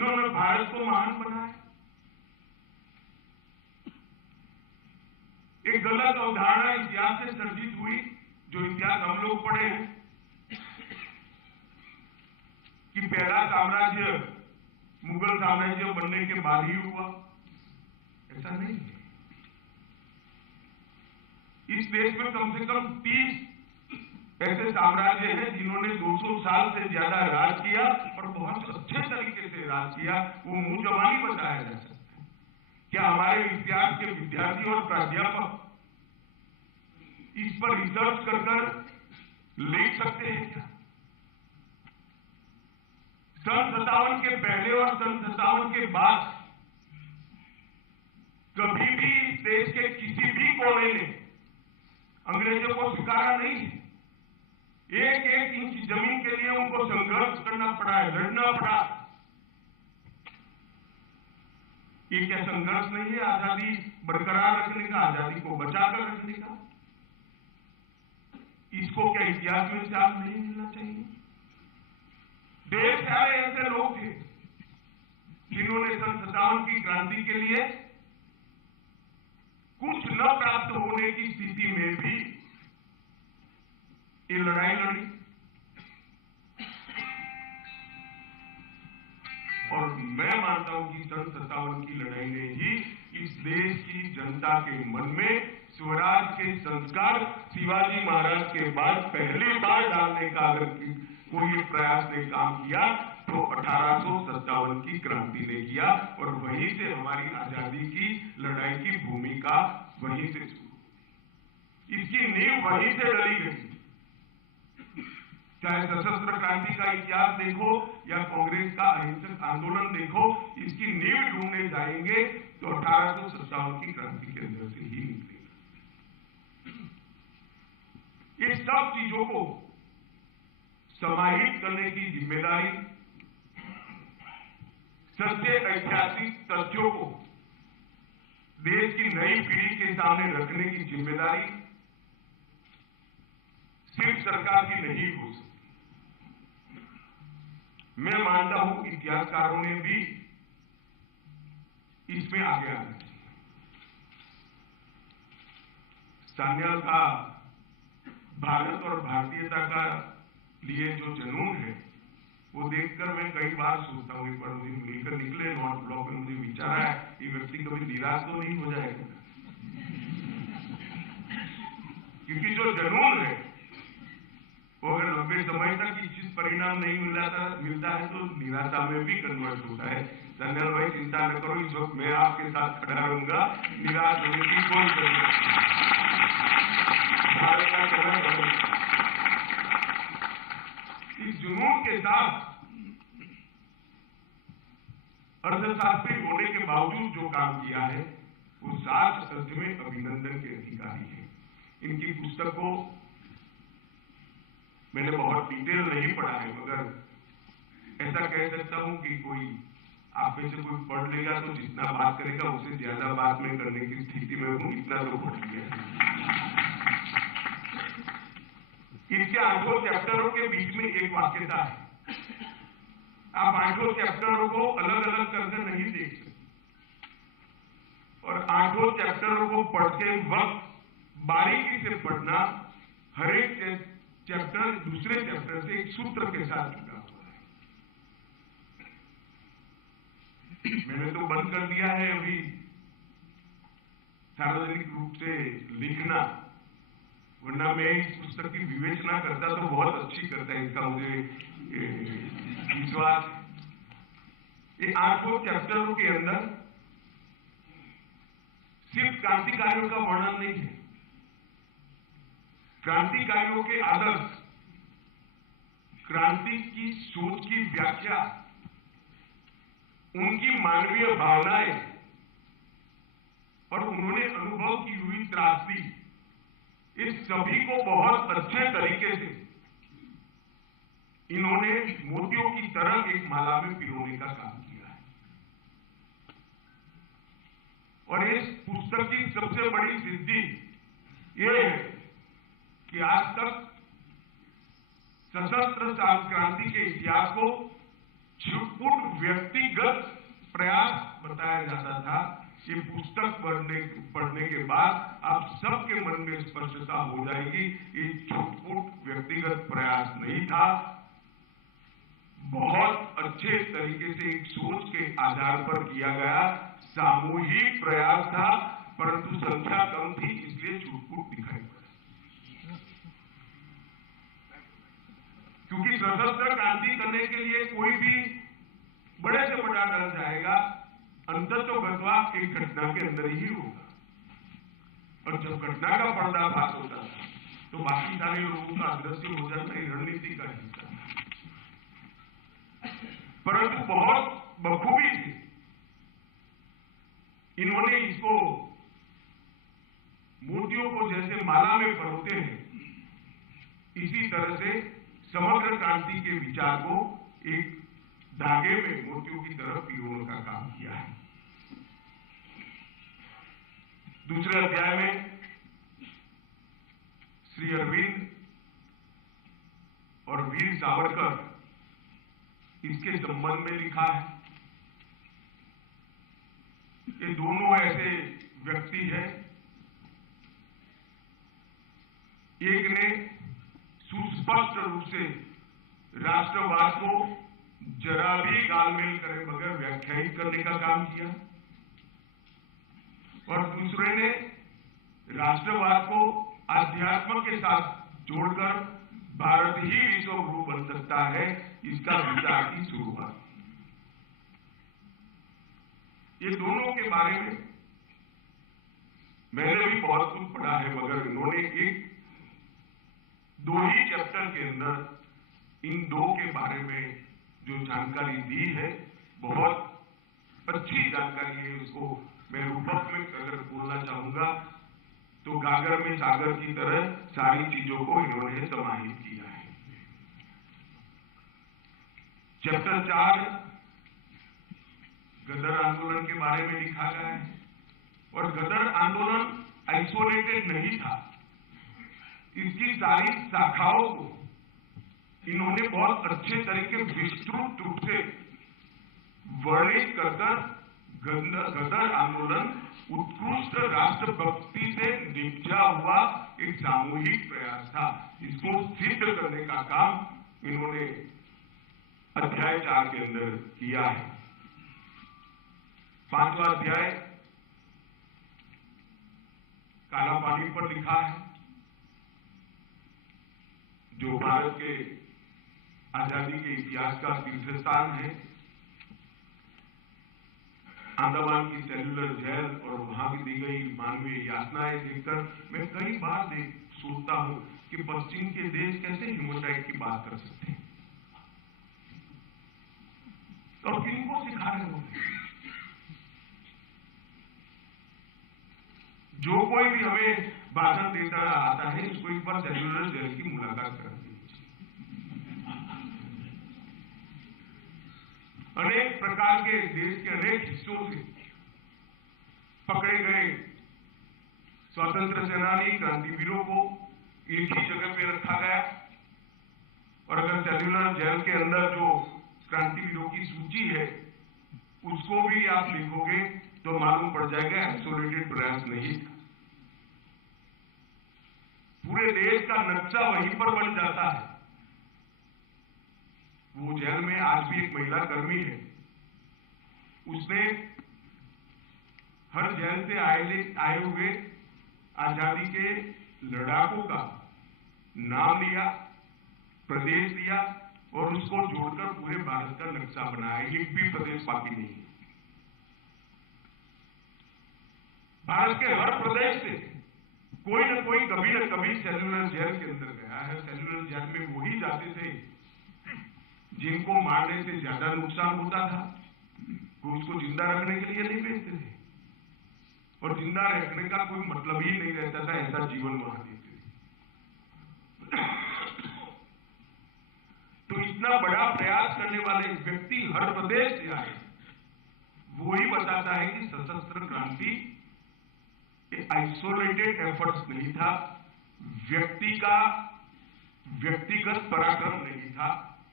जिन्होंने भारत को महान बनाया। एक गलत अवधारणा इतिहास से सर्जित हुई, जो इतिहास हम लोग पढ़े हैं, कि पहला साम्राज्य मुगल साम्राज्य बनने के बाद ही हुआ। ऐसा नहीं है। इस देश में कम से कम 30 ऐसे साम्राज्य हैं जिन्होंने 200 साल से ज्यादा राज किया और बहुत अच्छे तरीके से राज किया। वो मुंह जबानी बताया जा सकता है। क्या हमारे इतिहास के विद्यार्थी और प्राध्यापक इस पर रिसर्च कर लिख सकते हैं क्या? सन 57 के पहले और सन 57 के बाद कभी भी इस देश के किसी भी कोने ने अंग्रेजों को स्वीकारा नहीं है। एक एक इंच जमीन के लिए उनको संघर्ष करना पड़ा है, लड़ना पड़ा। ये क्या संघर्ष नहीं है आजादी बरकरार रखने का, आजादी को बचाकर रखने का? इसको क्या इतिहास में चाल नहीं मिलना चाहिए? ढेर सारे ऐसे लोग थे जिन्होंने सन 57 की क्रांति के लिए कुछ न प्राप्त होने की स्थिति में भी ये लड़ाई लड़ी। और मैं मानता हूं कि सन 57 की लड़ाई ने ही इस देश की जनता के मन में स्वराज के संस्कार शिवाजी महाराज के बाद पहली बार डालने का अगर कोई प्रयास ने काम किया तो 1857 की क्रांति ने किया। और वहीं से हमारी आजादी की लड़ाई की भूमिका वहीं से शुरू, इसकी नींव वहीं से डली गई। चाहे सशस्त्र क्रांति का इतिहास देखो या कांग्रेस का अहिंसक आंदोलन देखो, इसकी नींव ढूंढने जाएंगे तो 1857 की क्रांति के अंदर से ही निकलेगा। ये सब चीजों को समाहित करने की जिम्मेदारी, सच्चे ऐतिहासिक तथ्यों को देश की नई पीढ़ी के सामने रखने की जिम्मेदारी सिर्फ सरकार की नहीं हो सकती। मैं मानता हूं इतिहासकारों ने भी इसमें आगे आना चाहिए। सान्याल का भारत और भारतीयता का लिए जो जुनून है वो देखकर मैं कई बार सोचता हूं, एक बार मुझे मिलकर निकले नॉर्थ ब्लॉक में, मुझे विचार है ये व्यक्ति कभी निराश तो नहीं हो जाएगा, क्योंकि जो जुनून है वो अगर लंबे समय तक इच्छित परिणाम नहीं मिलता है तो निराशा में भी कन्वर्ट होता है। धन्यवाद भाई, चिंता न करो, इस वक्त मैं आपके साथ खड़ा रहूंगा, निराश होने की कोई जरूरत नहीं। भारत का समय इस जुनून के साथ अर्थशास्त्री होने के बावजूद जो काम किया है वो सात अर्थ में अभिनंदन के अधिकारी है। इनकी पुस्तक को मैंने बहुत डिटेल नहीं पढ़ा है, मगर ऐसा कह सकता हूं कि कोई आप में से कोई पढ़ लेगा तो जितना बात करेगा उससे ज्यादा बात मैं करने की स्थिति में हूं, इतना तो पढ़ लिया। इनके 8 चैप्टरों के बीच में एक वाक्यता है। आप 8 चैप्टरों को अलग अलग करके नहीं देख सकते, और 8 चैप्टरों को पढ़ते वक्त बारीकी से पढ़ना, हर एक चैप्टर दूसरे चैप्टर से एक सूत्र के साथ जुड़ा हुआ है। मैंने तो बंद कर दिया है अभी सार्वजनिक रूप से लिखना, वरना मैं इस पुस्तक की विवेचना करता तो बहुत अच्छी करता है, इसका मुझे विश्वास है। ये 8 चैप्टरों के अंदर सिर्फ क्रांतिकारियों का वर्णन नहीं है, क्रांतिकारियों के आदर्श, क्रांति की सोच की व्याख्या, उनकी मानवीय भावनाएं और उन्होंने अनुभव की हुई त्रासदी, इस सभी को बहुत अच्छे तरीके से इन्होंने मोतियों की तरह एक माला में पिरोने का काम किया है। और इस पुस्तक की सबसे बड़ी सिद्धि ये है कि आज तक सशस्त्र क्रांति के इतिहास को छुटपुट व्यक्तिगत प्रयास बताया जाता था। ये पुस्तक पढ़ने के बाद आप सबके मन में स्पष्टता हो जाएगी, ये छुटपुट व्यक्तिगत प्रयास नहीं था, बहुत अच्छे तरीके से एक सोच के आधार पर किया गया सामूहिक प्रयास था, परंतु संख्या कम थी इसलिए छुटपुट दिखाई पड़ा। क्योंकि सशस्त्र क्रांति करने के लिए कोई भी बड़े से बड़ा दल जाएगा, अंततोगत्वा एक घटना के अंदर ही होगा, और जब घटना का पर्दाफाश होता है तो बाकी सारे लोगों का अदृश्य हो जाना ये रणनीति का हिस्सा है। परंतु बहुत बखूबी से इन्होंने इसको मोतियों को जैसे माला में परोते हैं, इसी तरह से समग्र क्रांति के विचार को एक धागे में मोतियों की तरफ पिरोने का काम किया है। दूसरे अध्याय में श्री अरविंद और वीर सावरकर इसके संबंध में लिखा है। ये दोनों ऐसे व्यक्ति हैं, एक ने सुस्पष्ट रूप से राष्ट्रवाद को जरा भी गालमेल करे बगैर व्याख्यायित करने का काम किया, और दूसरे ने राष्ट्रवाद को अध्यात्म के साथ जोड़कर भारत ही विश्व गुरु बन सकता है, इसका विचार की शुरुआत। ये दोनों के बारे में मैंने भी बहुत कुछ पढ़ा है, मगर इन्होंने एक दो ही चैप्टर के अंदर इन दो के बारे में जो जानकारी दी है, बहुत अच्छी जानकारी है। उसको मैं रूपक में अगर बोलना चाहूंगा तो गागर में सागर की तरह सारी चीजों को इन्होंने समाहित किया है। चैप्टर 4 गदर आंदोलन के बारे में लिखा गया है, और गदर आंदोलन आइसोलेटेड नहीं था, इसकी सारी शाखाओं को इन्होंने बहुत अच्छे तरीके विस्तृत रूप से वर्णित कर गदर आंदोलन उत्कृष्ट राष्ट्रभक्ति से निपजा हुआ एक सामूहिक प्रयास था। इसको सिद्ध करने का काम इन्होंने अध्याय 4 के अंदर किया है। 5वां अध्याय काला पानी पर लिखा है, जो भारत के आजादी के इतिहास का तीर्थ स्थान है। अंडमान की सेल्युलर जेल और वहां की दी गई मानवीय यातनाएं देखकर मैं कई बार सोचता हूं कि पश्चिम के देश कैसे ह्यूमन की बात कर सकते हैं, और किनको सिखा रहे होंगे। जो कोई भी हमें भाषण देता आता है, उसको एक बार सेल्युलर जेल की मुलाकात करनी। अनेक प्रकार के देश के अनेक हिस्सों से पकड़े गए स्वतंत्र सेनानी क्रांतिवीरों को एक ही जगह पे रखा गया, और अगर सेल्युलर जेल के अंदर जो क्रांतिवीरों की सूची है उसको भी आप लिखोगे तो मालूम पड़ जाएगा आइसोलेटेड प्रयास नहीं था। पूरे देश का नक्शा वहीं पर बन जाता है। वो जेल में आज भी एक महिला कर्मी है, उसने हर जेल से आए हुए आजादी के लड़ाकों का नाम लिया, प्रदेश लिया, और उसको जोड़कर पूरे भारत का नक्शा बनाया। एक भी प्रदेश बाकी नहीं है। भारत के हर प्रदेश से कोई न कोई कभी न कभी सेल्युलर जेल के अंदर गया है। सेल्युलर जेल में वही जाते थे जिनको मारने से ज्यादा नुकसान होता था, वो उसको जिंदा रखने के लिए नहीं भेजते थे, और जिंदा रखने का कोई मतलब ही नहीं रहता था, ऐसा जीवन वहां देते थे। तो इतना बड़ा प्रयास करने वाले व्यक्ति हर प्रदेश से आए, वो ही बताता है कि सशस्त्र क्रांति आइसोलेटेड एफर्ट्स नहीं था, व्यक्तिगत पराक्रम नहीं था,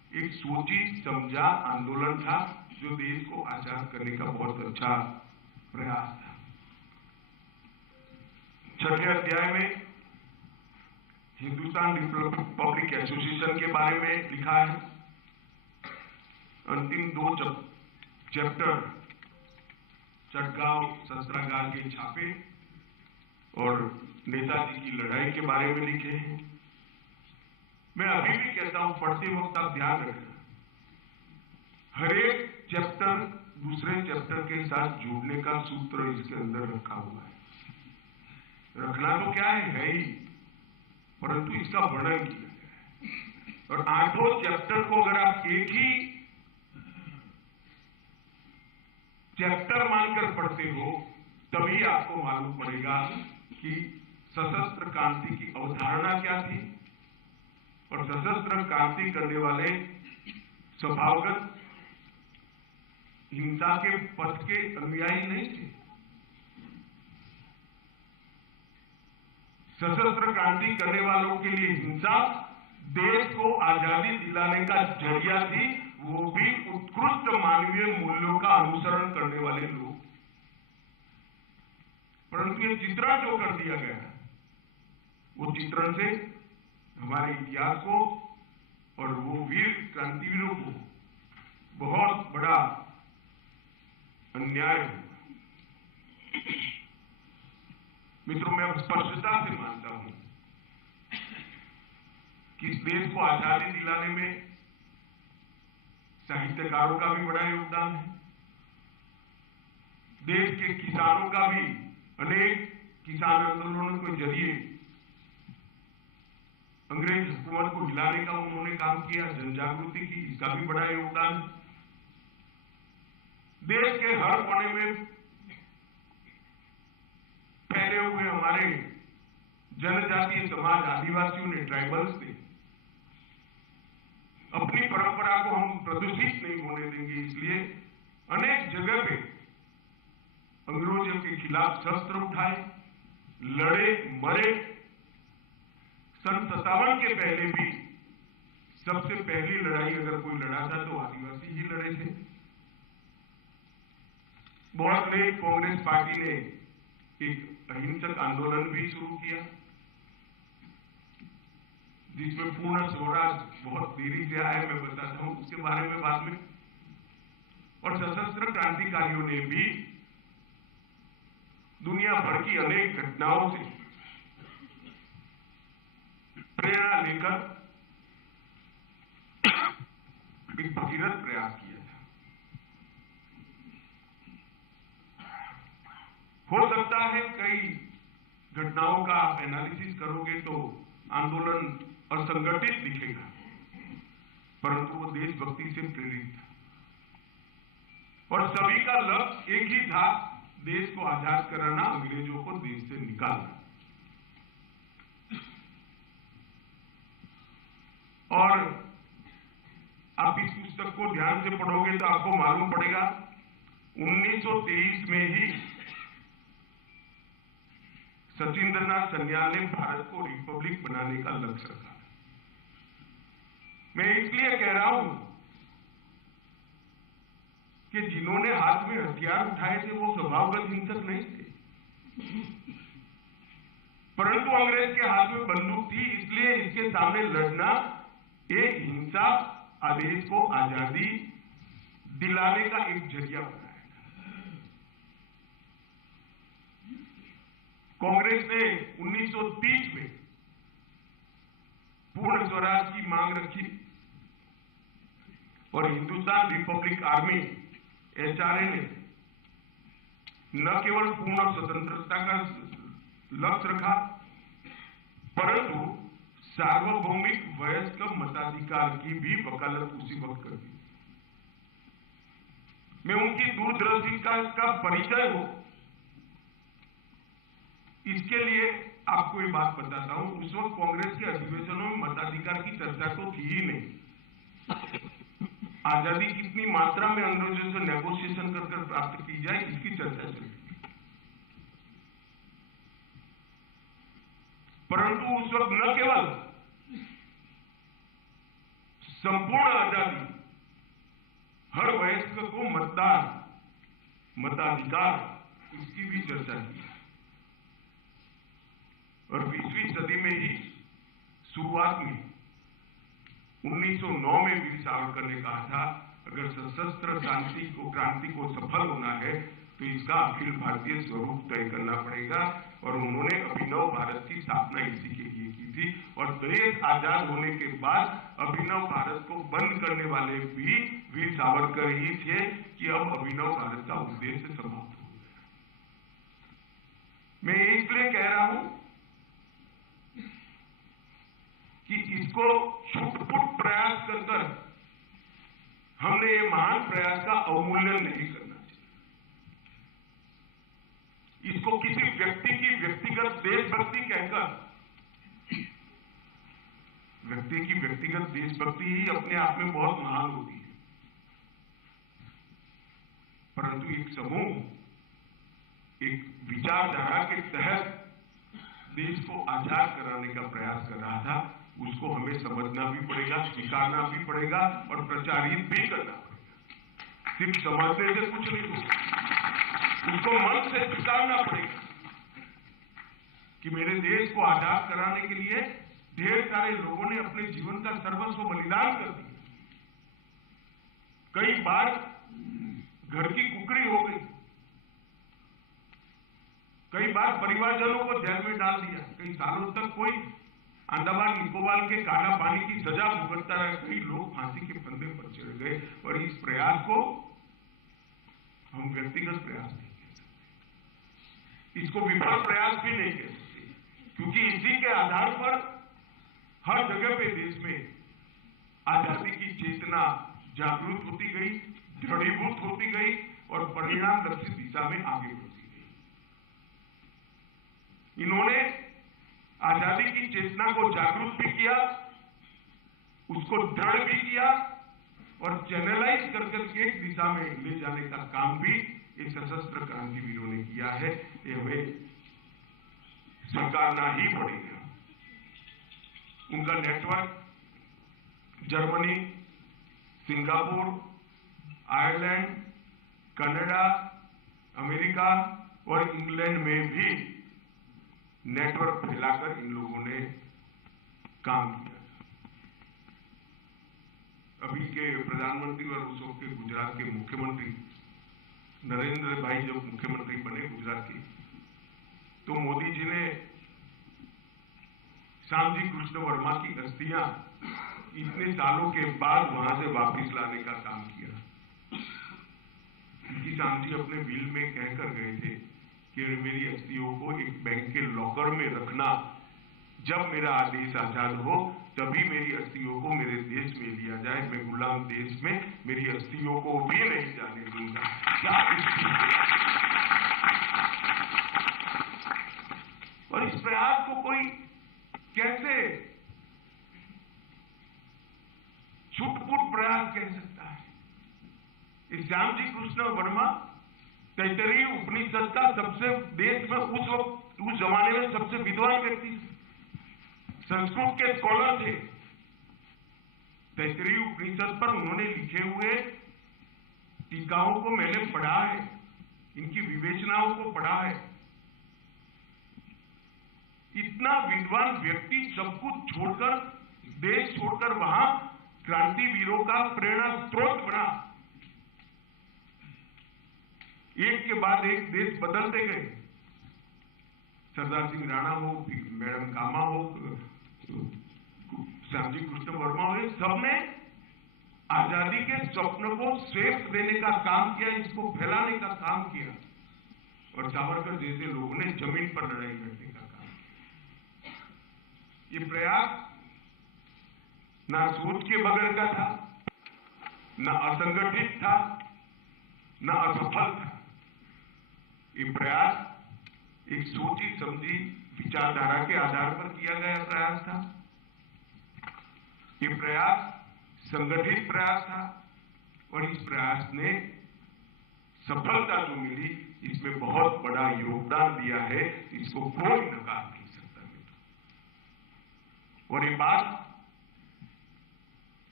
एक सोची समझा आंदोलन था जो देश को आजाद करने का बहुत अच्छा प्रयास था। छठे अध्याय में हिंदुस्तान रिपब्लिक एसोसिएशन के बारे में लिखा है। अंतिम दो चैप्टर चटगांव शस्त्रागार के छापे और नेताजी की लड़ाई के बारे में लिखे हैं। मैं अभी भी कहता हूं, पढ़ते वक्त आप ध्यान रखना, हर एक चैप्टर दूसरे चैप्टर के साथ जोड़ने का सूत्र इसके अंदर रखा हुआ है। रखना तो क्या है ही, परंतु इसका वर्णन किया गया है। और आठों चैप्टर को अगर आप एक ही चैप्टर मानकर पढ़ते हो तभी आपको मालूम पड़ेगा कि सशस्त्र क्रांति की अवधारणा क्या थी और सशस्त्र क्रांति करने वाले स्वभावगत हिंसा के पथ के अनुयायी नहीं थे। सशस्त्र क्रांति करने वालों के लिए हिंसा देश को आजादी दिलाने का जरिया थी, वो भी उत्कृष्ट मानवीय मूल्यों का अनुसरण करने वाले लोग। परंतु ये चित्रण जो कर दिया गया, वो चित्रण से हमारे इतिहास को और वो वीर क्रांतिवीरों को बहुत बड़ा अन्याय हुआ। मित्रों, मैं स्पष्टता से मानता हूं कि इस देश को आजादी दिलाने में साहित्यकारों का भी बड़ा योगदान है। देश के किसानों का भी, अनेक किसान आंदोलनों के जरिए अंग्रेज हुकूमत को हिलाने का उन्होंने काम किया, जनजागृति की, इसका भी बड़ा योगदान है। देश के हर कोने में फैले हुए हमारे जनजातीय समाज, आदिवासियों ने, ट्राइबल्स ने अपनी परंपरा को हम प्रदूषित नहीं होने देंगे, इसलिए अनेक जगह पे अंग्रेजों के खिलाफ शस्त्र उठाए, लड़े, मरे। सन 57 के पहले भी सबसे पहली लड़ाई अगर कोई लड़ा था तो आदिवासी ही लड़े थे। बहुत लेट कांग्रेस पार्टी ने एक अहिंसक आंदोलन भी शुरू किया, जिसमें पूर्ण स्वराज बहुत देरी से आया, मैं बताता हूं उसके बारे में बाद में। और सशस्त्र क्रांतिकारियों ने भी दुनिया भर की अनेक घटनाओं से प्रेरणा लेकर एक भगीरथ प्रयास किया था। हो सकता है कई घटनाओं का आप एनालिसिस करोगे तो आंदोलन असंगठित दिखेगा, परंतु वो देशभक्ति से प्रेरित था और सभी का लक्ष्य एक ही था, देश को आजाद कराना, अंग्रेजों को देश से निकालना। और आप इस पुस्तक को ध्यान से पढ़ोगे तो आपको मालूम पड़ेगा 1923 में ही सचिंद्रनाथ सन्याल ने भारत को रिपब्लिक बनाने का लक्ष्य रखा। मैं इसलिए कह रहा हूं कि जिन्होंने हाथ में हथियार उठाए थे वो स्वभावगत हिंसक नहीं थे, परंतु अंग्रेज के हाथ में बंदूक थी, इसलिए इसके सामने लड़ना एक हिंसा आदेश को आजादी दिलाने का एक जरिया बनाया। कांग्रेस ने 1930 में पूर्ण स्वराज की मांग रखी और हिंदुस्तान रिपब्लिक आर्मी एचआरए ने न केवल पूर्ण स्वतंत्रता का लक्ष्य रखा, परंतु सार्वभौमिक वयस्क मताधिकार की भी वकालत उसी वक्त कर दी। मैं उनकी दूरदर्शी का परिचय हो, इसके लिए आपको ये बात बताता हूं। उस वक्त कांग्रेस के अधिवेशनों में मताधिकार की चर्चा तो थी ही नहीं। आजादी कितनी मात्रा में अंग्रेजों से नेगोशिएशन कर प्राप्त की जाए, इसकी चर्चा चली। परंतु उस वक्त न केवल संपूर्ण आजादी, हर वयस्क को मताधिकार, इसकी भी चर्चा की। और 20वीं सदी में ही शुरुआत में 1909 में वीर सावरकर ने कहा था, अगर सशस्त्र क्रांति को सफल होना है तो इसका अखिल भारतीय स्वरूप तय करना पड़ेगा। और उन्होंने अभिनव भारत की स्थापना इसी के लिए की थी। और देश आजाद होने के बाद अभिनव भारत को बंद करने वाले भी वीर सावरकर ही थे कि अब अभिनव भारत का उद्देश्य समाप्त हो गया। मैं इसलिए कह रहा हूं कि इसको छूट-फूट प्रयास कर हमने ये महान प्रयास का अवमूल्यन नहीं करना चाहिए। इसको किसी व्यक्ति की व्यक्तिगत देशभक्ति कहकर, व्यक्ति की व्यक्तिगत देशभक्ति ही अपने आप में बहुत महान होती है, परंतु एक समूह एक विचारधारा के तहत देश को आजाद कराने का प्रयास कर रहा था, उसको हमें समझना भी पड़ेगा, स्वीकारना भी पड़ेगा और प्रचारित भी करना पड़ेगा। सिर्फ समझने से कुछ नहीं होगा, उसको मन से स्वीकारना पड़ेगा कि मेरे देश को आजाद कराने के लिए ढेर सारे लोगों ने अपने जीवन का सर्वस्व बलिदान कर दिया। कई बार घर की कुकड़ी हो गई, कई बार परिवारजनों को जेल में डाल दिया, कई सालों तक कोई अंडमान निकोबार के काला पानी की सजा भुगतता रहा, कई लोग फांसी के फंदे पर चढ़ गए। और इस प्रयास को हम व्यक्तिगत प्रयास नहीं कह सकते, इसको विफल प्रयास भी नहीं कह सकते, क्योंकि इसी के आधार पर हर जगह पे देश में आजादी की चेतना जागृत होती गई, दृढ़ीभूत होती गई और परिणाम लक्षित दिशा में आगे बढ़ती गई। इन्होंने आजादी की चेतना को जागरूक भी किया, उसको दृढ़ भी किया और चैनलाइज करके एक दिशा में ले जाने का काम भी एक सशस्त्र क्रांतिवीरों ने किया है। ये हमें स्वीकारना ही पड़ेगा। उनका network Germany, Singapore, Ireland, Canada, America और इंग्लैंड में भी नेटवर्क फैलाकर इन लोगों ने काम किया। अभी के प्रधानमंत्री और उस वक्त के गुजरात के मुख्यमंत्री नरेंद्र भाई जब मुख्यमंत्री बने गुजरात के, तो मोदी जी ने श्यामजी कृष्ण वर्मा की अस्थियां इतने सालों के बाद वहां से वापस लाने का काम किया। क्योंकि श्यामजी अपने बिल में कहकर गए थे कि मेरी अस्थियों को एक बैंक के लॉकर में रखना, जब मेरा आदेश आजाद हो तभी मेरी अस्थियों को मेरे देश में लिया जाए, मैं गुलाम देश में मेरी अस्थियों को भी नहीं जाने दूंगा। क्या और इस प्रयास को कोई कैसे छूट-फूट प्रयास कह सकता है? इस श्यामजी कृष्ण वर्मा तैतरीय उपनिषद का सबसे देश में उस जमाने में सबसे विद्वान व्यक्ति थे, संस्कृत के स्कॉलर थे। तैतरीय उपनिषद पर उन्होंने लिखे हुए टीकाओं को मैंने पढ़ा है, इनकी विवेचनाओं को पढ़ा है। इतना विद्वान व्यक्ति सब कुछ छोड़कर, देश छोड़कर वहां क्रांतिवीरों का प्रेरणा स्रोत बना। एक के बाद एक देश बदलते गए। सरदार सिंह राणा हो, मैडम कामा हो, श्यामजी कृष्ण वर्मा हो, सबने आजादी के स्वप्न को श्रेष्ठ देने का काम किया, इसको फैलाने का काम किया। और सावरकर जैसे लोगों ने जमीन पर लड़ाई लड़ने का काम किया। ये प्रयास ना सोच के बगैर का था, ना असंगठित था, ना असफल था। ये प्रयास एक सोची समझी विचारधारा के आधार पर किया गया प्रयास था। ये प्रयास संगठित प्रयास था और इस प्रयास ने सफलता जो मिली, इसमें बहुत बड़ा योगदान दिया है, इसको कोई नकार नहीं सकता। और ये बात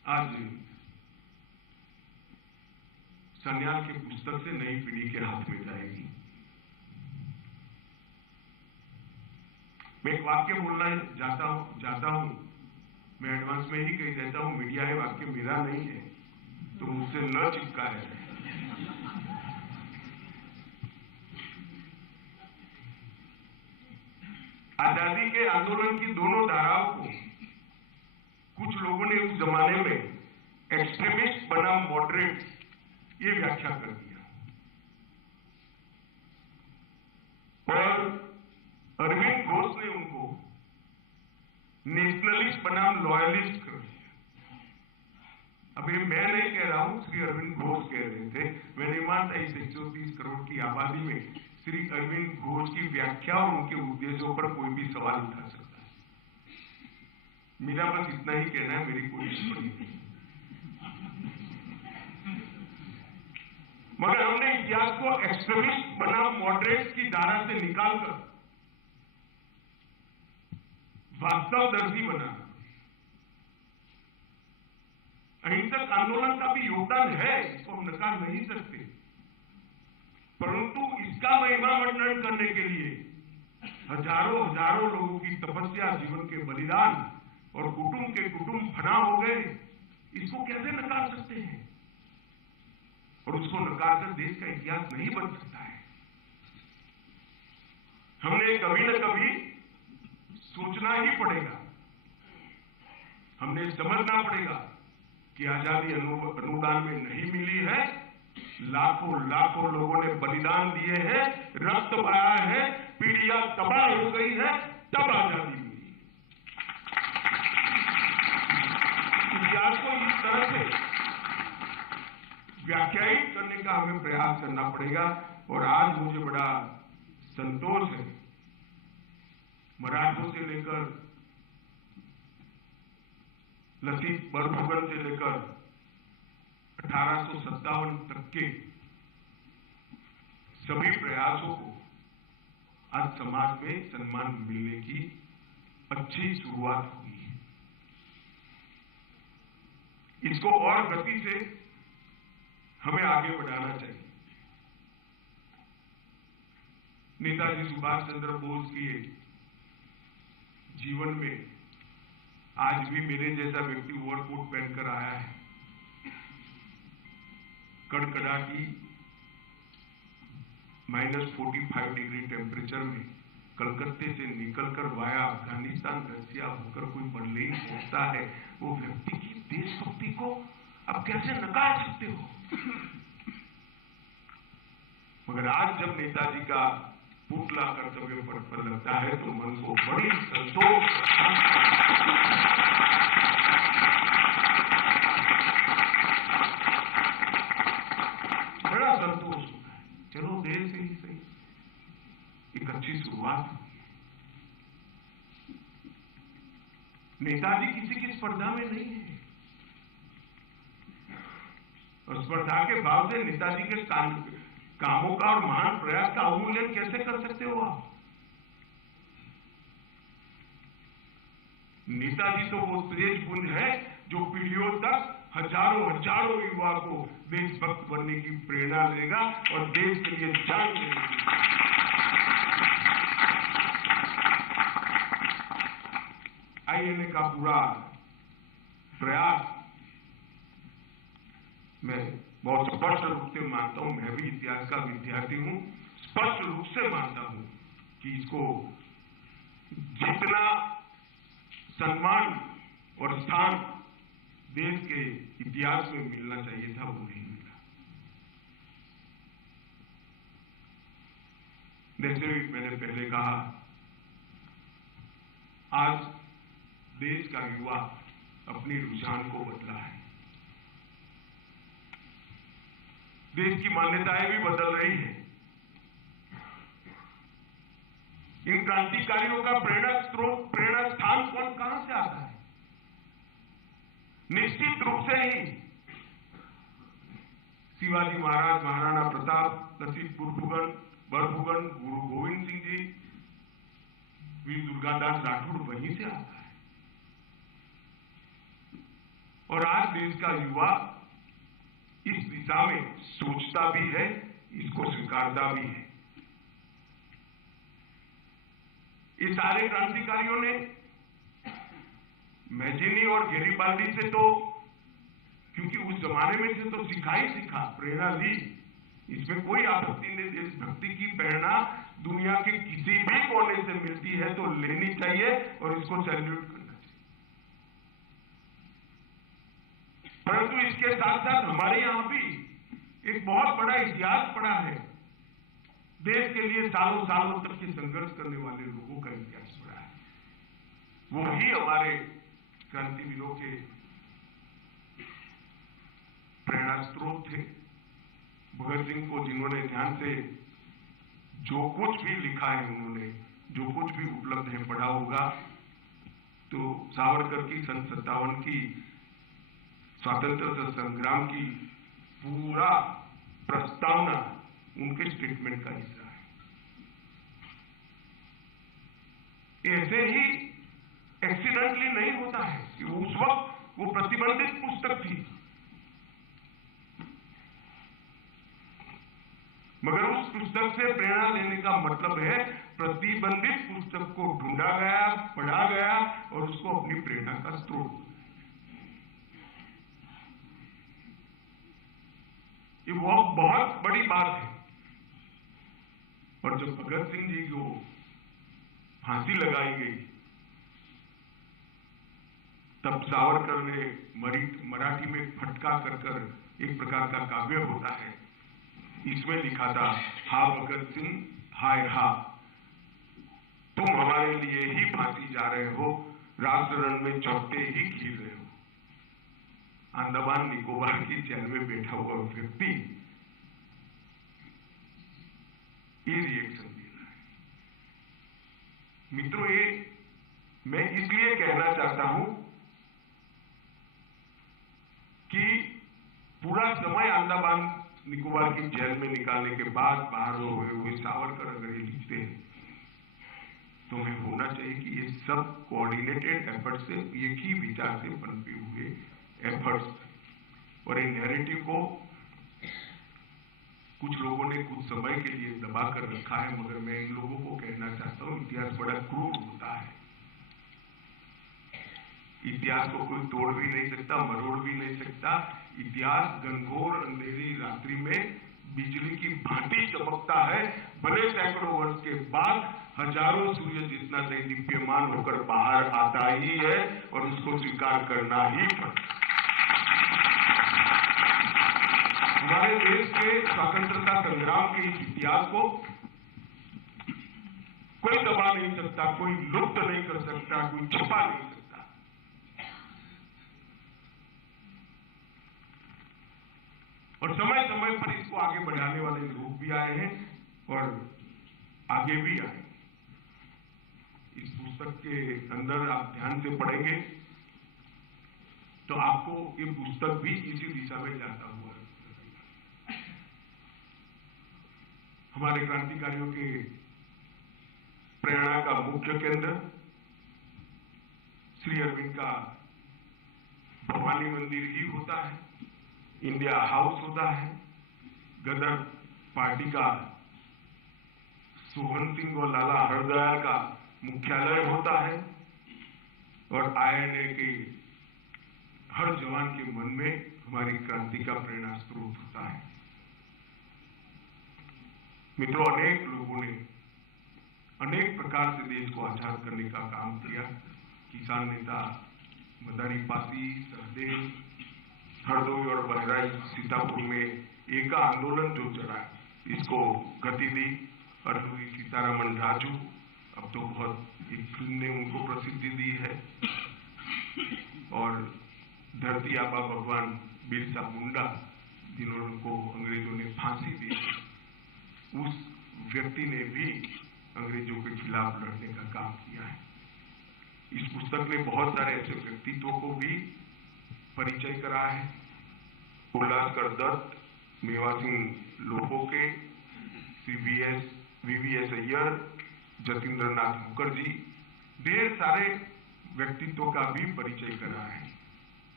आज सन्याल के पुस्तक से नई पीढ़ी के हाथ में जाएगी। मैं एक वाक्य बोलना चाहता हूं, मैं एडवांस में ही कह देता हूं, मीडिया है वाक्य मेरा नहीं है, तो मुझसे न चिपका है। आजादी के आंदोलन की दोनों धाराओं को कुछ लोगों ने उस जमाने में एक्सट्रीमिस्ट बनाम मॉडरेट ये व्याख्या कर दिया, और अरविंद घोष ने उनको नेशनलिस्ट बनाम लॉयलिस्ट कर दिया। अब ये मैं नहीं कह रहा हूं, श्री अरविंद घोष कह रहे थे। मैं नहीं मानता इस 130 करोड़ की आबादी में श्री अरविंद घोष की व्याख्या और उनके उद्देश्यों पर कोई भी सवाल उठा सकता है। मेरा बस इतना ही कहना है, मेरी कोई टिप्पणी नहीं। मगर हमने इतिहास को एक्सट्रीमिस्ट बनाम मॉडरेट की धारा से निकालकर वास्तवदर्शी बना। अहिंसक आंदोलन का भी योगदान है, इसको हम नकार नहीं सकते, परंतु इसका महिमा वर्णन करने के लिए हजारों लोगों की तपस्या, जीवन के बलिदान और कुटुंब के कुटुंब फना हो गए, इसको कैसे नकार सकते हैं? और उसको नकार कर देश का इतिहास नहीं बन सकता है। हमने कभी न कभी सोचना ही पड़ेगा, हमने समझना पड़ेगा कि आजादी अनुदान में नहीं मिली है। लाखों लोगों ने बलिदान दिए हैं, रक्त बहाया है, पीढ़ियां तबाह हो गई है, तब आजादी मिली। इतिहास को इस तरह से व्याख्यायित करने का हमें प्रयास करना पड़ेगा। और आज मुझे बड़ा संतोष है, मराठों से लेकर लसीत बरफुकन से लेकर 1857 तक के सभी प्रयासों को आज समाज में सम्मान मिलने की अच्छी शुरुआत हुई है। इसको और गति से हमें आगे बढ़ाना चाहिए। नेताजी सुभाष चंद्र बोस के जीवन में आज भी मेरे जैसा व्यक्ति ओवरकोट पहनकर आया है, कड़कड़ाटी -45 डिग्री टेम्परेचर में कलकत्ते से निकलकर वाया अफगानिस्तान, रसिया होकर कोई बर्लिन पहुंचता है। वो व्यक्ति की देशभक्ति को आप कैसे नकार सकते हो? मगर आज जब नेताजी का पुतला कर्तव्य पथ पर लगता है तो मन को बड़ी संतोष, बड़ा संतोष होता है। चलो देर से ही सही, एक अच्छी शुरुआत हुई। नेताजी किसी की स्पर्धा में नहीं है, और स्पर्धा के भाव से नेताजी के कामों का और महान प्रयास का अवमूल्यन कैसे कर सकते हो आप? नेताजी तो वो तेज पुंज है जो पीढ़ियों तक हजारों युवा को देशभक्त बनने की प्रेरणा देगा और देश के लिए जान देगा। आईएनए का पूरा प्रयास मैं बहुत स्पष्ट रूप से मानता हूं, मैं भी इतिहास का विद्यार्थी हूं, स्पष्ट रूप से मानता हूं कि इसको जितना सम्मान और स्थान देश के इतिहास में मिलना चाहिए था वो नहीं मिला। जैसे मैंने पहले कहा, आज देश का युवा अपनी रुझान को बदला है, देश की मान्यताएं भी बदल रही है। इन क्रांतिकारियों का प्रेरणा स्रोत, प्रेरणा स्थान कहां से आता है? निश्चित रूप से ही शिवाजी महाराज, महाराणा प्रताप, लसीत बरफुकन, गुरु गोविंद सिंह जी, वीर दुर्गादास राठौड़, वहीं से आता है। और आज देश का युवा इस दिशा में सोचता भी है, इसको स्वीकारता भी है। ये सारे क्रांतिकारियों ने मैजिनी और गैरिबाल्डी से तो, क्योंकि उस जमाने में से तो सीखा ही सीखा, प्रेरणा ली, इसमें कोई आपत्ति नहीं। देशभक्ति की प्रेरणा दुनिया के किसी भी कोने से मिलती है तो लेनी चाहिए और इसको सैल्यूट करना चाहिए। परंतु इसके साथ साथ हमारे यहां भी एक बहुत बड़ा इतिहास पड़ा है। देश के लिए सालों सालों तक के संघर्ष करने वाले लोगों का इतिहास पड़ा है। वो ही हमारे क्रांतिवीरों के प्रेरणा स्रोत थे। भगत सिंह को जिन्होंने ध्यान से जो कुछ भी लिखा है, उन्होंने जो कुछ भी उपलब्ध है पढ़ा होगा, तो सावरकर की सन 57 की स्वतंत्रता संग्राम की पूरा प्रस्तावना उनके स्टेटमेंट का हिस्सा है। ऐसे ही एक्सीडेंटली नहीं होता है कि उस वक्त वो प्रतिबंधित पुस्तक थी, मगर उस पुस्तक से प्रेरणा लेने का मतलब है प्रतिबंधित पुस्तक को ढूंढा गया, पढ़ा गया और उसको अपनी प्रेरणा का स्रोत। ये बहुत बड़ी बात है। और जब भगत सिंह जी को फांसी लगाई गई, तब सावरकर ने मराठी में फटका कर एक प्रकार का काव्य होता है, इसमें लिखा था, हा भगत सिंह हाय हा, तुम हमारे लिए ही फांसी जा रहे हो, राष्ट्र रण में चौथे ही खीर रहे हो। अंडमान निकोबार की जेल में बैठा हुआ व्यक्ति ये रिएक्शन दे रहा है। मित्रों, ये मैं इसलिए कहना चाहता हूं कि पूरा समय अंडमान निकोबार की जेल में निकालने के बाद बाहर हुए हुए सावरकर अगर ये लिखते हैं तो हमें होना चाहिए कि ये सब कोऑर्डिनेटेड एफर्ट से, एक ही विचार से पनपे हुए एफर्ट्स। और इन नैरेटिव को कुछ लोगों ने कुछ समय के लिए दबा कर रखा है, मगर मैं इन लोगों को कहना चाहता हूं, इतिहास बड़ा क्रूर होता है। इतिहास को कोई तोड़ भी नहीं सकता, मरोड़ भी नहीं सकता। इतिहास घनघोर अंधेरी रात्रि में बिजली की भांति चमकता है, भले सैकड़ों वर्ष के बाद हजारों सूर्य जितना दैदीप्यमान होकर बाहर आता ही है और उसको स्वीकार करना ही पड़ता। हमारे देश के स्वतंत्रता संग्राम के इस इतिहास को कोई दबा नहीं सकता, कोई लुप्त नहीं कर सकता, कोई छुपा नहीं सकता। और समय समय पर इसको आगे बढ़ाने वाले लोग भी आए हैं और आगे भी आए। इस पुस्तक के अंदर आप ध्यान से पढ़ेंगे तो आपको ये पुस्तक भी इसी दिशा में जाता हुआ है। हमारे क्रांतिकारियों के प्रेरणा का मुख्य केंद्र श्री अरविंद का भवानी मंदिर ही होता है, इंडिया हाउस होता है, गदर पार्टी का सोहन सिंह और लाला हरदयाल का मुख्यालय होता है और आईएनए के हर जवान के मन में हमारी क्रांति का प्रेरणा स्रोत होता है। मित्रों, अनेक लोगों ने अनेक प्रकार से देश को आजाद करने का काम किया। किसान नेता मदारी पासी, सहदेव, हरदोई और बहराइच सीतापुर में एक आंदोलन जो चला, इसको गति दी। अरहुई सीतारामन राजू, अब तो बहुत एक फिल्म ने उनको प्रसिद्धि दी है, और धरती आबा भगवान बिरसा मुंडा, जिन्होंने को अंग्रेजों ने फांसी दी, उस व्यक्ति ने भी अंग्रेजों के खिलाफ लड़ने का काम किया है। इस पुस्तक ने बहुत सारे ऐसे व्यक्तित्वों को भी परिचय करा है। उल्लासकर दत्त, मेवा सिंह लोहोके, श्री वीवीएस अय्यर, जतीन्द्र मुखर्जी, ढेर सारे व्यक्तित्वों का भी परिचय करा है।